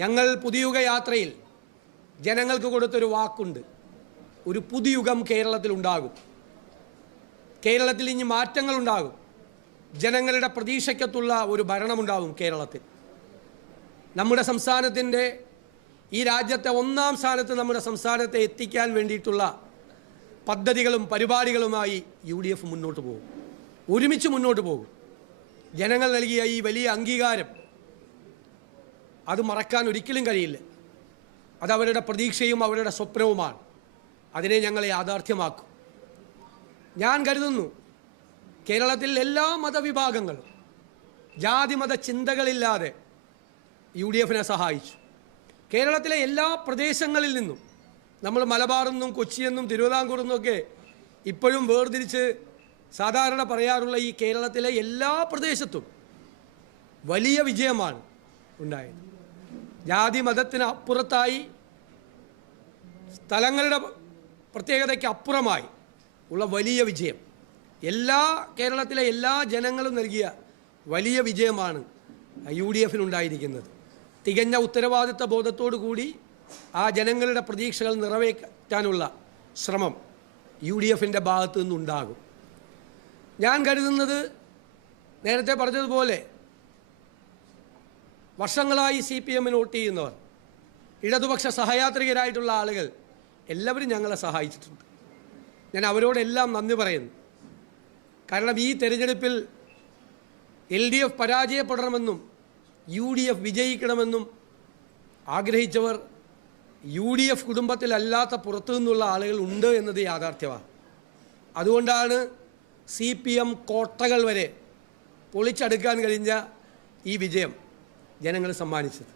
ഞങ്ങൾ പുതുയുഗ യാത്രയിൽ ജനങ്ങൾക്ക് കൊടുത്തൊരു വാക്കുണ്ട്. ഒരു പുതുയുഗം കേരളത്തിൽ ഉണ്ടാകും. കേരളത്തിൽ ഇനി മാറ്റങ്ങളുണ്ടാകും. ജനങ്ങളുടെ പ്രതീക്ഷയ്ക്കത്തുള്ള ഒരു ഭരണമുണ്ടാകും കേരളത്തിൽ. നമ്മുടെ സംസ്ഥാനത്തിൻ്റെ, ഈ രാജ്യത്തെ 1ാം സ്ഥാനത്ത് നമ്മുടെ സംസ്ഥാനത്തെ എത്തിക്കാൻ വേണ്ടിയിട്ടുള്ള പദ്ധതികളും പരിപാടികളുമായി UDF മുന്നോട്ട് പോകും. ഒരുമിച്ച് മുന്നോട്ട് പോകും. ജനങ്ങൾ നൽകിയ ഈ വലിയ അംഗീകാരം അത് മറക്കാൻ ഒരിക്കലും കഴിയില്ല. അത് അവരുടെ പ്രതീക്ഷയും അവരുടെ സ്വപ്നവുമാണ്. അതിനെ ഞങ്ങൾ യാഥാർത്ഥ്യമാക്കും. ഞാൻ കരുതുന്നു കേരളത്തിൽ എല്ലാ മതവിഭാഗങ്ങളും ജാതിമത ചിന്തകളില്ലാതെ UDFനെ സഹായിച്ചു. കേരളത്തിലെ എല്ലാ പ്രദേശങ്ങളിൽ നിന്നും, നമ്മൾ മലബാറെന്നും കൊച്ചിയെന്നും തിരുവിതാംകൂറെന്നൊക്കെ ഇപ്പോഴും വേർതിരിച്ച് സാധാരണ പറയാറുള്ള ഈ കേരളത്തിലെ എല്ലാ പ്രദേശത്തും വലിയ വിജയമാണ് ഉണ്ടായത്. ജാതി മതത്തിന് അപ്പുറത്തായി സ്ഥലങ്ങളുടെ പ്രത്യേകതയ്ക്ക് അപ്പുറമായി ഉള്ള വലിയ വിജയം, കേരളത്തിലെ എല്ലാ ജനങ്ങളും നൽകിയ വലിയ വിജയമാണ് UDF ഉണ്ടായിരിക്കുന്നത്. തികഞ്ഞ ഉത്തരവാദിത്ത ബോധത്തോടു കൂടി ആ ജനങ്ങളുടെ പ്രതീക്ഷകൾ നിറവേറ്റാനുള്ള ശ്രമം UDFൻ്റെ ഭാഗത്തു നിന്നുണ്ടാകും. ഞാൻ കരുതുന്നത്, നേരത്തെ പറഞ്ഞതുപോലെ വർഷങ്ങളായി CPM-ന് വോട്ട് ചെയ്യുന്നവർ, ഇടതുപക്ഷ സഹയാത്രികരായിട്ടുള്ള ആളുകൾ എല്ലാവരും ഞങ്ങളെ സഹായിച്ചിട്ടുണ്ട്. ഞാൻ അവരോടെല്ലാം നന്ദി പറയുന്നു. കാരണം ഈ തെരഞ്ഞെടുപ്പിൽ LDF പരാജയപ്പെടണമെന്നും UDF വിജയിക്കണമെന്നും ആഗ്രഹിച്ചവർ UDF കുടുംബത്തിലല്ലാത്ത പുറത്തു നിന്നുള്ള ആളുകൾ ഉണ്ട് എന്നത് യാഥാർത്ഥ്യമാണ്. അതുകൊണ്ടാണ് CPM കോട്ടകൾ വരെ പൊളിച്ചടുക്കാൻ കഴിഞ്ഞ ഈ വിജയം ജനങ്ങൾ സമ്മാനിച്ചത്.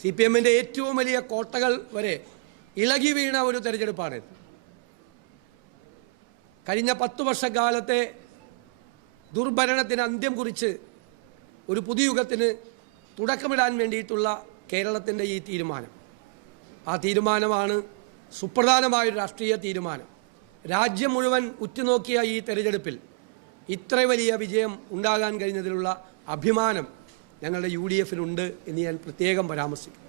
CPM-ൻ്റെ ഏറ്റവും വലിയ കോട്ടകൾ വരെ ഇളകി വീണ ഒരു തെരഞ്ഞെടുപ്പാണിത്. കഴിഞ്ഞ 10 വർഷക്കാലത്തെ ദുർഭരണത്തിന് അന്ത്യം കുറിച്ച് ഒരു പുതുയുഗത്തിന് തുടക്കമിടാൻ വേണ്ടിയിട്ടുള്ള കേരളത്തിൻ്റെ ഈ തീരുമാനം, ആ തീരുമാനമാണ് സുപ്രധാനമായൊരു രാഷ്ട്രീയ തീരുമാനം. രാജ്യം മുഴുവൻ ഉറ്റുനോക്കിയ ഈ തെരഞ്ഞെടുപ്പിൽ ഇത്ര വലിയ വിജയം ഉണ്ടാകാൻ കഴിഞ്ഞതിലുള്ള അഭിമാനം ഞങ്ങളുടെ UDF-നുണ്ട് എന്ന് ഞാൻ പ്രത്യേകം പരാമർശിക്കും.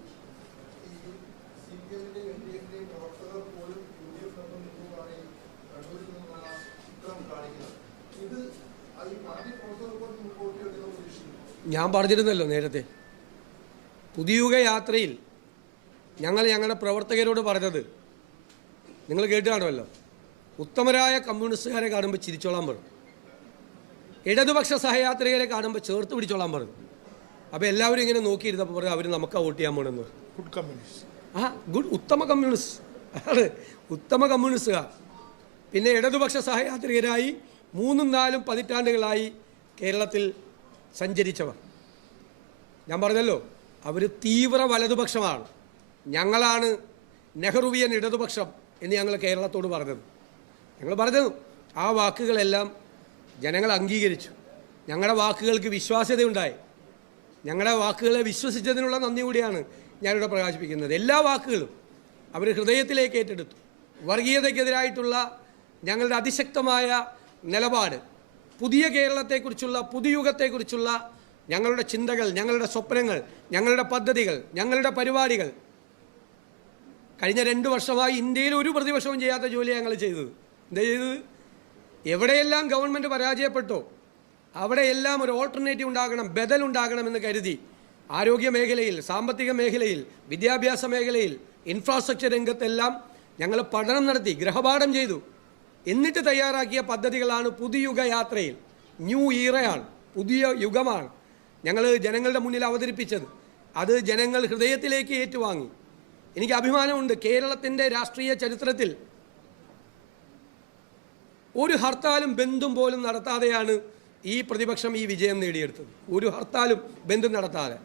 ഞാൻ പറഞ്ഞിരുന്നല്ലോ നേരത്തെ, പുതിയുഗ യാത്രയിൽ ഞങ്ങളുടെ പ്രവർത്തകരോട് പറഞ്ഞത് നിങ്ങൾ കേട്ട് കാണുമല്ലോ, ഉത്തമരായ കമ്മ്യൂണിസ്റ്റുകാരെ കാണുമ്പോൾ ചിരിച്ചോളാൻ പറഞ്ഞു, ഇടതുപക്ഷ സഹയാത്രികരെ കാണുമ്പോൾ ചേർത്ത് പിടിച്ചോളാൻ പറഞ്ഞു. അപ്പോൾ എല്ലാവരും ഇങ്ങനെ നോക്കിയിരുന്നപ്പോൾ പറഞ്ഞു അവർ നമുക്കാ വോട്ട് ചെയ്യാൻ പോകണമെന്ന് പറഞ്ഞു. Good communist. ഉത്തമ കമ്മ്യൂണിസ്റ്റ്, അതാണ് ഉത്തമ കമ്മ്യൂണിസ്റ്റുകാർ. പിന്നെ ഇടതുപക്ഷ സഹയാത്രികരായി 3-4 പതിറ്റാണ്ടുകളായി കേരളത്തിൽ സഞ്ചരിച്ചവർ. ഞാൻ പറഞ്ഞല്ലോ, അവർ തീവ്ര വലതുപക്ഷമാണ്. ഞങ്ങളാണ് നെഹ്റുവിയൻ ഇടതുപക്ഷം എന്ന് ഞങ്ങൾ കേരളത്തോട് പറഞ്ഞത്. ഞങ്ങൾ പറഞ്ഞത് ആ വാക്കുകളെല്ലാം ജനങ്ങൾ അംഗീകരിച്ചു. ഞങ്ങളുടെ വാക്കുകൾക്ക് വിശ്വാസ്യതയുണ്ടായി. ഞങ്ങളുടെ വാക്കുകളെ വിശ്വസിച്ചതിനുള്ള നന്ദി കൂടിയാണ് ഞാനിവിടെ പ്രകാശിപ്പിക്കുന്നത്. എല്ലാ വാക്കുകളും അവർ ഹൃദയത്തിലേക്ക് ഏറ്റെടുത്തു. വർഗീയതയ്ക്കെതിരായിട്ടുള്ള ഞങ്ങളുടെ അതിശക്തമായ നിലപാട്, പുതിയ കേരളത്തെക്കുറിച്ചുള്ള, പുതുയുഗത്തെക്കുറിച്ചുള്ള ഞങ്ങളുടെ ചിന്തകൾ, ഞങ്ങളുടെ സ്വപ്നങ്ങൾ, ഞങ്ങളുടെ പദ്ധതികൾ, ഞങ്ങളുടെ പരിപാടികൾ കഴിഞ്ഞ 2 വർഷമായി ഇന്ത്യയിൽ ഒരു പ്രതിപക്ഷവും ചെയ്യാത്ത ജോലിയാണ് ഞങ്ങൾ ചെയ്തത്. എന്താ ചെയ്തത്? എവിടെയെല്ലാം ഗവൺമെൻറ് പരാജയപ്പെട്ടോ അവിടെയെല്ലാം ഒരു ഓൾട്ടർനേറ്റീവ് ഉണ്ടാകണം, ബദൽ ഉണ്ടാകണമെന്ന് കരുതി ആരോഗ്യ മേഖലയിൽ, സാമ്പത്തിക മേഖലയിൽ, വിദ്യാഭ്യാസ മേഖലയിൽ, ഇൻഫ്രാസ്ട്രക്ചർ രംഗത്തെല്ലാം ഞങ്ങൾ പഠനം നടത്തി, ഗൃഹപാഠം ചെയ്തു. എന്നിട്ട് തയ്യാറാക്കിയ പദ്ധതികളാണ് പുതുയുഗ യാത്രയിൽ. ന്യൂ ഈറയാണ്, പുതിയ യുഗമാണ് ഞങ്ങൾ ജനങ്ങളുടെ മുന്നിൽ അവതരിപ്പിച്ചത്. അത് ജനങ്ങൾ ഹൃദയത്തിലേക്ക് ഏറ്റുവാങ്ങി. എനിക്ക് അഭിമാനമുണ്ട്, കേരളത്തിൻ്റെ രാഷ്ട്രീയ ചരിത്രത്തിൽ ഒരു ഹർത്താലും ബന്ധും പോലും നടത്താതെയാണ് ഈ പ്രതിപക്ഷം ഈ വിജയം നേടിയെടുത്തത്. ഒരു ഹർത്താലും ബന്ധും നടത്താതെ.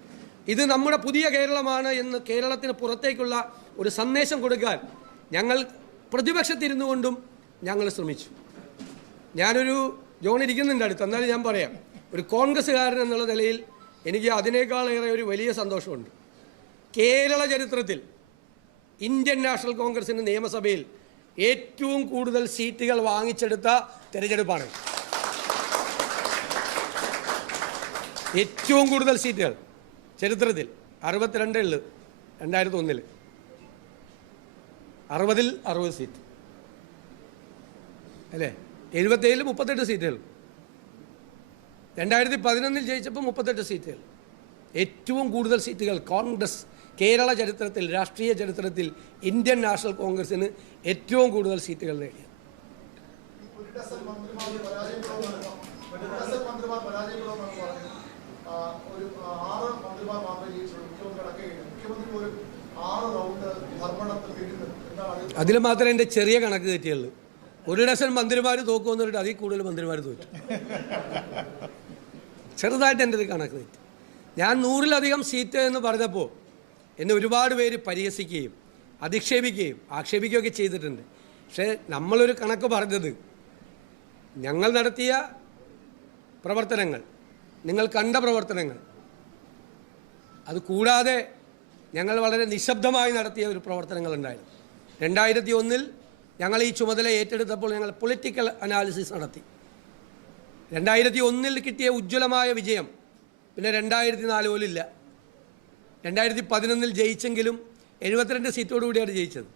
ഇത് നമ്മുടെ പുതിയ കേരളമാണ് എന്ന് കേരളത്തിന് പുറത്തേക്കുള്ള ഒരു സന്ദേശം കൊടുക്കാൻ ഞങ്ങൾ പ്രതിപക്ഷത്തിരുന്നു കൊണ്ടും ഞങ്ങൾ ശ്രമിച്ചു. ഞാനൊരു ജോൺ ഇരിക്കുന്നുണ്ട് അടുത്ത്, എന്നാലും ഞാൻ പറയാം, ഒരു കോൺഗ്രസ്സുകാരൻ എന്നുള്ള നിലയിൽ എനിക്ക് അതിനേക്കാളേറെ ഒരു വലിയ സന്തോഷമുണ്ട്. കേരള ചരിത്രത്തിൽ ഇന്ത്യൻ നാഷണൽ കോൺഗ്രസിൻ്റെ നിയമസഭയിൽ ഏറ്റവും കൂടുതൽ സീറ്റുകൾ വാങ്ങിച്ചെടുത്ത തെരഞ്ഞെടുപ്പാണ്. ഏറ്റവും കൂടുതൽ സീറ്റുകൾ ചരിത്രത്തിൽ 62 ഉള്ളു. 2001 60-ൽ 60 സീറ്റ് അല്ലേ? 77-ൽ 38 സീറ്റുകൾ. 2011 ജയിച്ചപ്പോൾ 38 സീറ്റുകൾ. ഏറ്റവും കൂടുതൽ സീറ്റുകൾ കോൺഗ്രസ് കേരള ചരിത്രത്തിൽ, രാഷ്ട്രീയ ചരിത്രത്തിൽ ഇന്ത്യൻ നാഷണൽ കോൺഗ്രസിന് ഏറ്റവും കൂടുതൽ സീറ്റുകൾ നേടി. അതിൽ മാത്രമേ എൻ്റെ ചെറിയ കണക്ക് തെറ്റിയുള്ളൂ. 1 ഡസൻ മന്ത്രിമാർ തോക്കുമെന്ന് പറഞ്ഞിട്ട് അതിൽ കൂടുതൽ മന്ത്രിമാർ തോറ്റു. ചെറുതായിട്ട് എൻ്റെ ഒരു കണക്ക് തെറ്റി. ഞാൻ 100-ലധികം സീറ്റ് എന്ന് പറഞ്ഞപ്പോൾ എന്നെ ഒരുപാട് പേര് പരിഹസിക്കുകയും അധിക്ഷേപിക്കുകയും ആക്ഷേപിക്കുകയൊക്കെ ചെയ്തിട്ടുണ്ട്. പക്ഷേ നമ്മളൊരു കണക്ക് പറഞ്ഞത്, ഞങ്ങൾ നടത്തിയ പ്രവർത്തനങ്ങൾ, നിങ്ങൾ കണ്ട പ്രവർത്തനങ്ങൾ, അത് കൂടാതെ ഞങ്ങൾ വളരെ നിശബ്ദമായി നടത്തിയ ഒരു പ്രവർത്തനങ്ങളുണ്ടായിരുന്നു. 2001-ൽ ഞങ്ങൾ ഈ ചുമതല ഏറ്റെടുത്തപ്പോൾ ഞങ്ങൾ പൊളിറ്റിക്കൽ അനാലിസിസ് നടത്തി. 2001 കിട്ടിയ ഉജ്ജ്വലമായ വിജയം പിന്നെ 2004 പോലും ഇല്ല. 2011 ജയിച്ചെങ്കിലും 72 സീറ്റോടുകൂടിയാണ് ജയിച്ചത്.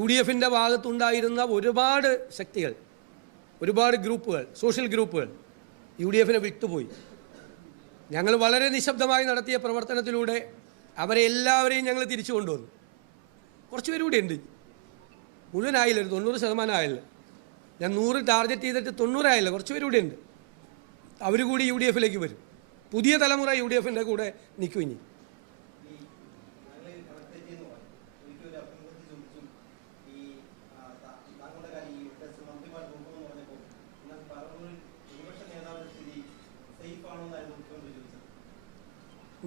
UDFിൻ്റെ ഭാഗത്തുണ്ടായിരുന്ന ഒരുപാട് ശക്തികൾ, ഒരുപാട് ഗ്രൂപ്പുകൾ, സോഷ്യൽ ഗ്രൂപ്പുകൾ UDFിനെ വിട്ടുപോയി. ഞങ്ങൾ വളരെ നിശബ്ദമായി നടത്തിയ പ്രവർത്തനത്തിലൂടെ അവരെ എല്ലാവരെയും ഞങ്ങൾ തിരിച്ചു കൊണ്ടുവന്നു. കുറച്ച് പേരൂടെ ഉണ്ട്, മുഴുവനായില്ല, ഒരു 90% ആയില്ല. ഞാൻ 100 ടാർഗറ്റ് ചെയ്തിട്ട് 90 ആയില്ല, കുറച്ച് പേരൂടെ ഉണ്ട്. അവർ കൂടി UDFിലേക്ക് വരും. പുതിയ തലമുറ UDFിൻ്റെ കൂടെ നിൽക്കും. ഇനി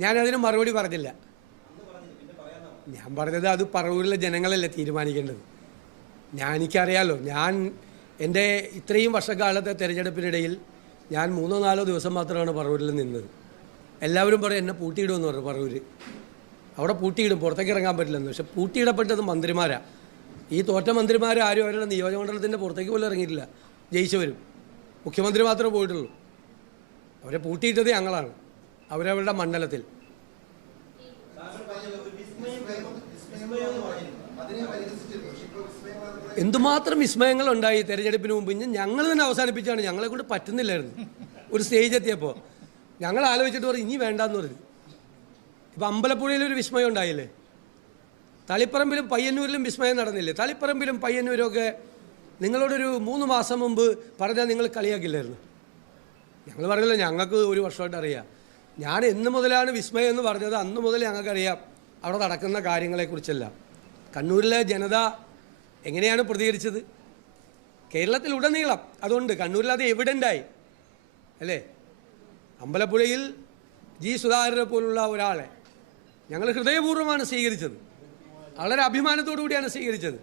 ഞാനതിന് മറുപടി പറഞ്ഞില്ല. ഞാൻ പറഞ്ഞത് അത് പറവൂരിലെ ജനങ്ങളല്ലേ തീരുമാനിക്കേണ്ടത്. എനിക്കറിയാമല്ലോ, എൻ്റെ ഇത്രയും വർഷക്കാലത്തെ തെരഞ്ഞെടുപ്പിനിടയിൽ ഞാൻ 3-4 ദിവസം മാത്രമാണ് പറവൂരിൽ നിന്നത്. എല്ലാവരും പറയും എന്നെ പൂട്ടിയിടുമെന്ന് പറഞ്ഞു. പറവൂർ അവിടെ പൂട്ടിയിടും, പുറത്തേക്ക് ഇറങ്ങാൻ പറ്റില്ലെന്ന്. പക്ഷെ പൂട്ടിയിടപ്പെട്ടത് മന്ത്രിമാരാണ്. ഈ തോറ്റ മന്ത്രിമാർ ആരും അവരുടെ നിയോജകമണ്ഡലത്തിൻ്റെ പുറത്തേക്ക് പോലും ഇറങ്ങിയിട്ടില്ല. ജയിച്ചവരും മുഖ്യമന്ത്രി മാത്രമേ പോയിട്ടുള്ളൂ. അവരെ പൂട്ടിയിട്ടത് ഞങ്ങളാണ്, അവരവരുടെ മണ്ഡലത്തിൽ. എന്തുമാത്രം വിസ്മയങ്ങളുണ്ടായി തെരഞ്ഞെടുപ്പിന് മുമ്പ്. ഞങ്ങൾ തന്നെ അവസാനിപ്പിച്ചാണ്, ഞങ്ങളെ കൊണ്ട് പറ്റുന്നില്ലായിരുന്നു. ഒരു സ്റ്റേജ് എത്തിയപ്പോൾ ഞങ്ങൾ ആലോചിച്ചിട്ട് പറഞ്ഞു ഇനി വേണ്ടാന്ന് പറഞ്ഞു. ഇപ്പം അമ്പലപ്പുഴയിലൊരു വിസ്മയം ഉണ്ടായില്ലേ, തളിപ്പറമ്പിലും പയ്യന്നൂരിലും വിസ്മയം നടന്നില്ലേ. തളിപ്പറമ്പിലും പയ്യന്നൂരും ഒക്കെ നിങ്ങളോടൊരു 3 മാസം മുമ്പ് പറഞ്ഞാൽ നിങ്ങൾ കളിയാക്കില്ലായിരുന്നു. ഞങ്ങൾ പറഞ്ഞല്ലോ, ഞങ്ങൾക്ക് ഒരു വർഷമായിട്ട് അറിയാം. ഞാൻ എന്ന് മുതലാണ് വിസ്മയം എന്ന് പറഞ്ഞത് അന്ന് മുതൽ ഞങ്ങൾക്കറിയാം അവിടെ നടക്കുന്ന കാര്യങ്ങളെക്കുറിച്ചെല്ലാം. കണ്ണൂരിലെ ജനത എങ്ങനെയാണ് പ്രതികരിച്ചത്, കേരളത്തിലുടനീളം അതുകൊണ്ട് കണ്ണൂരിൽ അത് എവിഡൻ്റായി അല്ലേ. അമ്പലപ്പുഴയിൽ ജി സുധാകരനെ പോലുള്ള ഒരാളെ ഞങ്ങൾ ഹൃദയപൂർവ്വമാണ് സ്വീകരിച്ചത്, വളരെ അഭിമാനത്തോടു കൂടിയാണ് സ്വീകരിച്ചത്.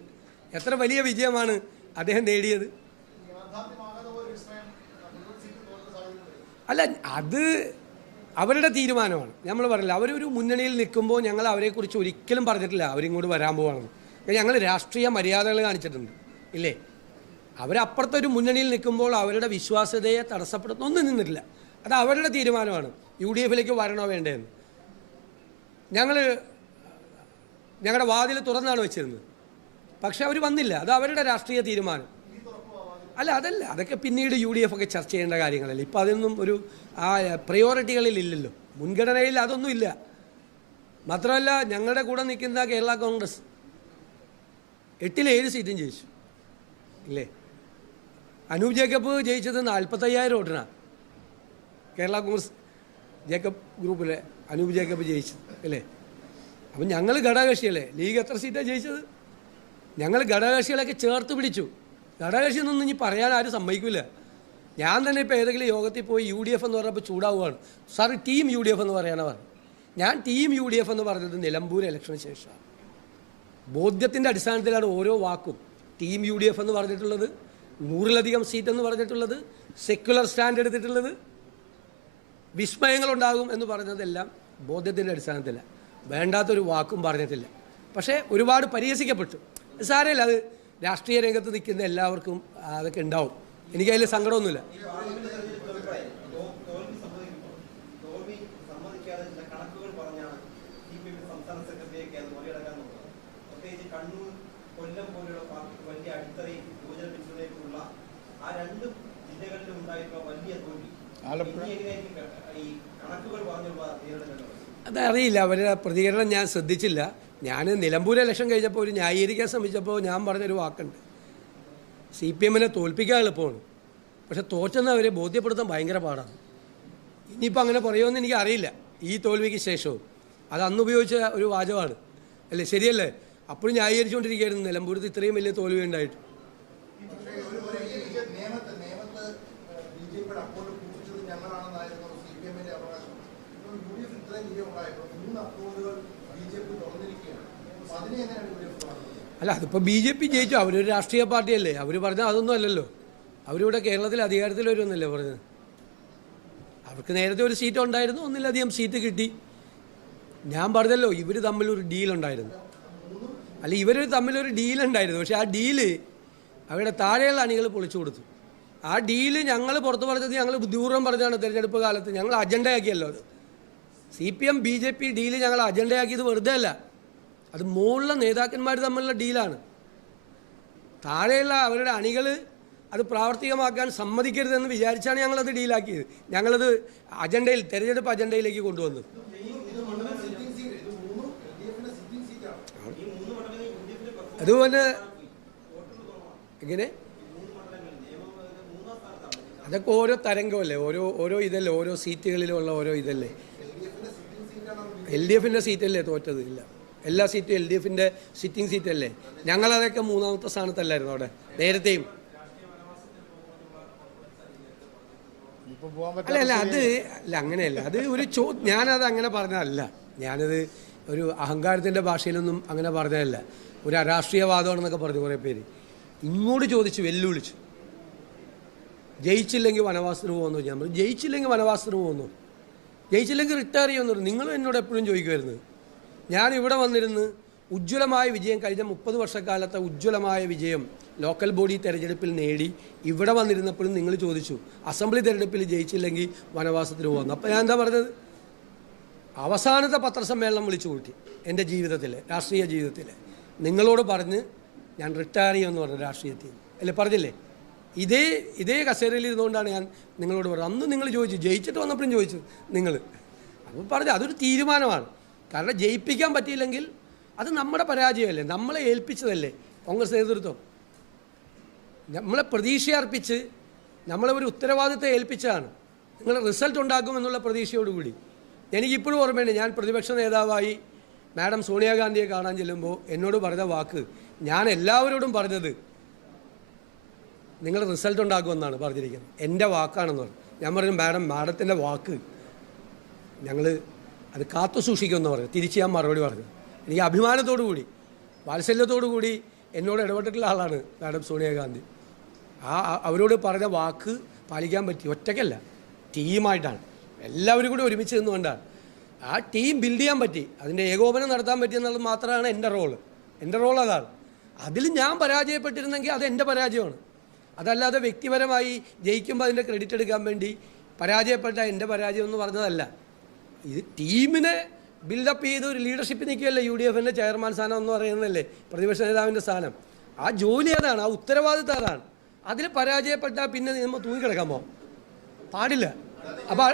എത്ര വലിയ വിജയമാണ് അദ്ദേഹം നേടിയത്. അല്ല, അത് അവരുടെ തീരുമാനമാണ്. നമ്മൾ പറയില്ല, അവരൊരു മുന്നണിയിൽ നിൽക്കുമ്പോൾ ഞങ്ങൾ അവരെക്കുറിച്ച് ഒരിക്കലും പറഞ്ഞിട്ടില്ല അവരിങ്ങോട്ട് വരാൻ പോവാണെന്ന്. ഞങ്ങൾ രാഷ്ട്രീയ മര്യാദകൾ കാണിച്ചിട്ടുണ്ട് ഇല്ലേ. അവരപ്പുറത്തൊരു മുന്നണിയിൽ നിൽക്കുമ്പോൾ അവരുടെ വിശ്വാസ്യതയെ തടസ്സപ്പെടുത്തൊന്നും നിന്നിട്ടില്ല. അത് അവരുടെ തീരുമാനമാണ് UDFിലേക്ക് വരണോ വേണ്ടതെന്ന്. ഞങ്ങളുടെ വാതിൽ തുറന്നാണ് വെച്ചിരുന്നത്, പക്ഷെ അവർ വന്നില്ല. അത് അവരുടെ രാഷ്ട്രീയ തീരുമാനം. അതല്ല, അതൊക്കെ പിന്നീട് UDF ഒക്കെ ചർച്ച ചെയ്യേണ്ട കാര്യങ്ങളല്ലേ. ഇപ്പം അതൊന്നും ഒരു പ്രയോറിറ്റികളിൽ ഇല്ലല്ലോ, മുൻഗണനയിൽ അതൊന്നും ഇല്ല. മാത്രമല്ല, ഞങ്ങളുടെ കൂടെ നിൽക്കുന്ന കേരള കോൺഗ്രസ് 8-7 സീറ്റും ജയിച്ചു ഇല്ലേ. അനൂപ് ജേക്കബ് ജയിച്ചത് 45,000 വോട്ടിനാണ്. കേരള കോൺഗ്രസ് ജേക്കബ് ഗ്രൂപ്പിലെ അനൂപ് ജേക്കബ് ജയിച്ചത് അല്ലേ. അപ്പം ഞങ്ങൾ ഘടകകക്ഷിയല്ലേ. ലീഗ് എത്ര സീറ്റാണ് ജയിച്ചത്? ഞങ്ങൾ ഘടകകക്ഷികളൊക്കെ ചേർത്ത് പിടിച്ചു. ഘടകകക്ഷി എന്നൊന്നും ഇനി പറയാൻ ആരും സമ്മതിക്കില്ല. ഞാൻ തന്നെ ഇപ്പോൾ ഏതെങ്കിലും യോഗത്തിൽ പോയി UDF എന്ന് പറഞ്ഞപ്പോൾ ചൂടാവുകയാണ്. സാർ ടീം UDF എന്ന് പറയാനാണ് പറഞ്ഞു. ഞാൻ ടീം UDF എന്ന് പറഞ്ഞത് നിലമ്പൂർ ഇലക്ഷന് ശേഷമാണ്. ബോധ്യത്തിൻ്റെ അടിസ്ഥാനത്തിലാണ് ഓരോ വാക്കും. ടീം UDF എന്ന് പറഞ്ഞിട്ടുള്ളത്, 100-ലധികം സീറ്റ് എന്ന് പറഞ്ഞിട്ടുള്ളത്, സെക്യുലർ സ്റ്റാൻഡ് എടുത്തിട്ടുള്ളത്, വിസ്മയങ്ങളുണ്ടാകും എന്ന് പറഞ്ഞതെല്ലാം ബോധ്യത്തിൻ്റെ അടിസ്ഥാനത്തിലാണ്. വേണ്ടാത്തൊരു വാക്കും പറഞ്ഞിട്ടില്ല. പക്ഷേ ഒരുപാട് പരിഹസിക്കപ്പെട്ടു. സാരമില്ല, അത് രാഷ്ട്രീയ രംഗത്ത് നിൽക്കുന്ന എല്ലാവർക്കും അതൊക്കെ ഉണ്ടാവും. എനിക്കതിൽ സങ്കടമൊന്നുമില്ല. അതറിയില്ല, അവരുടെ പ്രതികരണം ഞാൻ ശ്രദ്ധിച്ചില്ല. ഞാൻ നിലമ്പൂർ ഇലക്ഷൻ കഴിഞ്ഞപ്പോൾ ഒരു ന്യായീകരിക്കാൻ ശ്രമിച്ചപ്പോൾ ഞാൻ പറഞ്ഞൊരു വാക്കുണ്ട്, CPMനെ തോൽപ്പിക്കാൻ എളുപ്പമാണ്, പക്ഷെ തോറ്റെന്ന് അവരെ ബോധ്യപ്പെടുത്താൻ ഭയങ്കര പാടാണ്. ഇനിയിപ്പോൾ അങ്ങനെ പറയുമെന്ന് എനിക്കറിയില്ല ഈ തോൽവിക്ക് ശേഷവും. അത് അന്ന് ഉപയോഗിച്ച ഒരു വാചകമാണ് അല്ലേ, ശരിയല്ലേ? അപ്പോഴും ന്യായീകരിച്ചുകൊണ്ടിരിക്കുകയായിരുന്നു നിലമ്പൂരത്ത് ഇത്രയും വലിയ തോൽവി ഉണ്ടായിട്ട്. അല്ല, അതിപ്പോൾ BJP ജയിച്ചു, അവരൊരു രാഷ്ട്രീയ പാർട്ടിയല്ലേ. അവർ പറഞ്ഞാൽ അതൊന്നും അല്ലല്ലോ. അവരിവിടെ കേരളത്തിൽ അധികാരത്തിൽ വരുമെന്നല്ലേ പറഞ്ഞത്. അവർക്ക് നേരത്തെ ഒരു സീറ്റ് ഉണ്ടായിരുന്നു, 1-ലധികം സീറ്റ് കിട്ടി. ഞാൻ പറഞ്ഞല്ലോ, ഇവർ തമ്മിലൊരു ഡീലുണ്ടായിരുന്നു. അല്ല, ഇവർ തമ്മിലൊരു ഡീലുണ്ടായിരുന്നു. പക്ഷേ ആ ഡീല് അവരുടെ താഴെയുള്ള അണികൾ പൊളിച്ചു കൊടുത്തു. ആ ഡീല് ഞങ്ങൾ പുറത്ത് പറഞ്ഞത് ഞങ്ങൾ ബുദ്ധിപൂർവ്വം പറഞ്ഞാണ്. തിരഞ്ഞെടുപ്പ് കാലത്ത് ഞങ്ങൾ അജണ്ടയാക്കിയല്ലോ അത്. CPM BJP ഡീല് ഞങ്ങൾ അജണ്ടയാക്കിയത് വെറുതെ അല്ല, അത് മുകളിലെ നേതാക്കന്മാർ തമ്മിലുള്ള ഡീലാണ്. താഴെയുള്ള അവരുടെ അണികൾ അത് പ്രാവർത്തികമാക്കാൻ സമ്മതിക്കരുതെന്ന് വിചാരിച്ചാണ് ഞങ്ങളത് ഡീലാക്കിയത്. ഞങ്ങളത് അജണ്ടയിൽ, തെരഞ്ഞെടുപ്പ് അജണ്ടയിലേക്ക് കൊണ്ടുവന്നത്. അതുപോലെ എങ്ങനെ അതൊക്കെ ഓരോ തരംഗമല്ലേ, ഓരോ ഇതല്ലേ, ഓരോ സീറ്റുകളിലുള്ള ഓരോ ഇതല്ലേ. LDFന്റെ സീറ്റല്ലേ തോറ്റത്? ഇല്ല, എല്ലാ സീറ്റും LDFന്റെ സിറ്റിംഗ് സീറ്റല്ലേ. ഞങ്ങളതൊക്കെ 3ാമത്തെ സ്ഥാനത്തല്ലായിരുന്നു അവിടെ നേരത്തെയും. അല്ല അത് അല്ല, അങ്ങനെയല്ല. അത് ഒരു ഞാനത് അങ്ങനെ പറഞ്ഞതല്ല. ഞാനത് ഒരു അഹങ്കാരത്തിൻ്റെ ഭാഷയിലൊന്നും അങ്ങനെ പറഞ്ഞതല്ല. ഒരു അരാഷ്ട്രീയവാദമാണെന്നൊക്കെ പറഞ്ഞു കുറേ പേര്. ഇങ്ങോട്ട് ചോദിച്ചു, വെല്ലുവിളിച്ചു, ജയിച്ചില്ലെങ്കിൽ വനവാസത്തിന് പോകുമെന്ന്. ഞാൻ പറഞ്ഞു, ജയിച്ചില്ലെങ്കിൽ വനവാസത്തിന് പോകുന്നു, ജയിച്ചില്ലെങ്കിൽ റിട്ടയർ ചെയ്യുമെന്നു. നിങ്ങളും എന്നോട് എപ്പോഴും ചോദിക്കുമായിരുന്നു. ഞാൻ ഇവിടെ വന്നിരുന്ന് ഉജ്ജ്വലമായ വിജയം, കഴിഞ്ഞ 30 വർഷക്കാലത്തെ ഉജ്ജ്വലമായ വിജയം ലോക്കൽ ബോഡി തെരഞ്ഞെടുപ്പിൽ നേടി ഇവിടെ വന്നിരുന്നപ്പോഴും നിങ്ങൾ ചോദിച്ചു അസംബ്ലി തെരഞ്ഞെടുപ്പിൽ ജയിച്ചില്ലെങ്കിൽ വനവാസത്തിന് പോകുന്നു. അപ്പോൾ ഞാൻ എന്താ പറഞ്ഞത്? അവസാനത്തെ പത്രസമ്മേളനം വിളിച്ചു കൂട്ടി എൻ്റെ ജീവിതത്തിൽ, രാഷ്ട്രീയ ജീവിതത്തിൽ. നിങ്ങളോട് പറഞ്ഞ് ഞാൻ റിട്ടയർ ചെയ്യുമെന്ന് പറഞ്ഞു രാഷ്ട്രീയത്തിൽ അല്ലേ, പറഞ്ഞില്ലേ? ഇതേ കസേരയിൽ ഇരുന്നുകൊണ്ടാണ് ഞാൻ നിങ്ങളോട് പറഞ്ഞത്. അന്ന് നിങ്ങൾ ചോദിച്ചു, ജയിച്ചിട്ട് വന്നപ്പോഴും ചോദിച്ചു നിങ്ങൾ. അപ്പോൾ പറഞ്ഞു അതൊരു തീരുമാനമാണ്. കാരണം ജയിപ്പിക്കാൻ പറ്റിയില്ലെങ്കിൽ അത് നമ്മുടെ പരാജയമല്ലേ, നമ്മളെ ഏൽപ്പിച്ചതല്ലേ കോൺഗ്രസ് നേതൃത്വം. നമ്മളെ പ്രതീക്ഷ അർപ്പിച്ച് നമ്മളെ ഒരു ഉത്തരവാദിത്തം ഏൽപ്പിച്ചതാണ്. നിങ്ങൾ റിസൾട്ട് ഉണ്ടാക്കുമെന്നുള്ള പ്രതീക്ഷയോടുകൂടി. എനിക്കിപ്പോഴും ഓർമ്മയുണ്ട്, ഞാൻ പ്രതിപക്ഷ നേതാവായി മാഡം സോണിയാഗാന്ധിയെ കാണാൻ ചെല്ലുമ്പോൾ എന്നോട് പറഞ്ഞ വാക്ക്, ഞാൻ എല്ലാവരോടും പറഞ്ഞത് നിങ്ങൾ റിസൾട്ട് ഉണ്ടാക്കുമെന്നാണ് പറഞ്ഞിരിക്കുന്നത്, എൻ്റെ വാക്കാണെന്ന് പറഞ്ഞു. ഞാൻ പറഞ്ഞു മാഡത്തിൻ്റെ വാക്ക് ഞങ്ങൾ അത് കാത്തു സൂക്ഷിക്കുമെന്ന് പറഞ്ഞു. തിരിച്ച് ഞാൻ മറുപടി പറഞ്ഞു. എനിക്ക് അഭിമാനത്തോടു കൂടി, വാത്സല്യത്തോടു കൂടി എന്നോട് ഇടപെട്ടിട്ടുള്ള ആളാണ് മാഡം സോണിയാഗാന്ധി. അവരോട് പറഞ്ഞ വാക്ക് പാലിക്കാൻ പറ്റി. ഒറ്റയ്ക്കല്ല, ടീമായിട്ടാണ്, എല്ലാവരും കൂടി ഒരുമിച്ച് നിന്നുകൊണ്ടാണ്. ആ ടീം ബിൽഡ് ചെയ്യാൻ പറ്റി, അതിൻ്റെ ഏകോപനം നടത്താൻ പറ്റിയെന്നുള്ളത് മാത്രമാണ് എൻ്റെ റോള്. എൻ്റെ റോൾ അതാണ്. അതിൽ ഞാൻ പരാജയപ്പെട്ടിരുന്നെങ്കിൽ അത് എൻ്റെ പരാജയമാണ്. അതല്ലാതെ വ്യക്തിപരമായി ജയിക്കുമ്പോൾ അതിൻ്റെ ക്രെഡിറ്റ് എടുക്കാൻ വേണ്ടി പരാജയപ്പെട്ട എൻ്റെ പരാജയം എന്ന് പറഞ്ഞതല്ല. ഇത് ടീമിനെ ബിൽഡപ്പ് ചെയ്ത് ഒരു ലീഡർഷിപ്പ് നിൽക്കുകയല്ലേ. UDFൻ്റെ ചെയർമാൻ സ്ഥാനം എന്ന് പറയുന്നതല്ലേ പ്രതിപക്ഷ നേതാവിൻ്റെ സ്ഥാനം. ആ ജോലി അതാണ്, ആ ഉത്തരവാദിത്തം അതാണ്. അതിൽ പരാജയപ്പെട്ടാൽ പിന്നെ നമ്മൾ തൂങ്ങിക്കിടക്കാമോ? പാടില്ല. അപ്പോൾ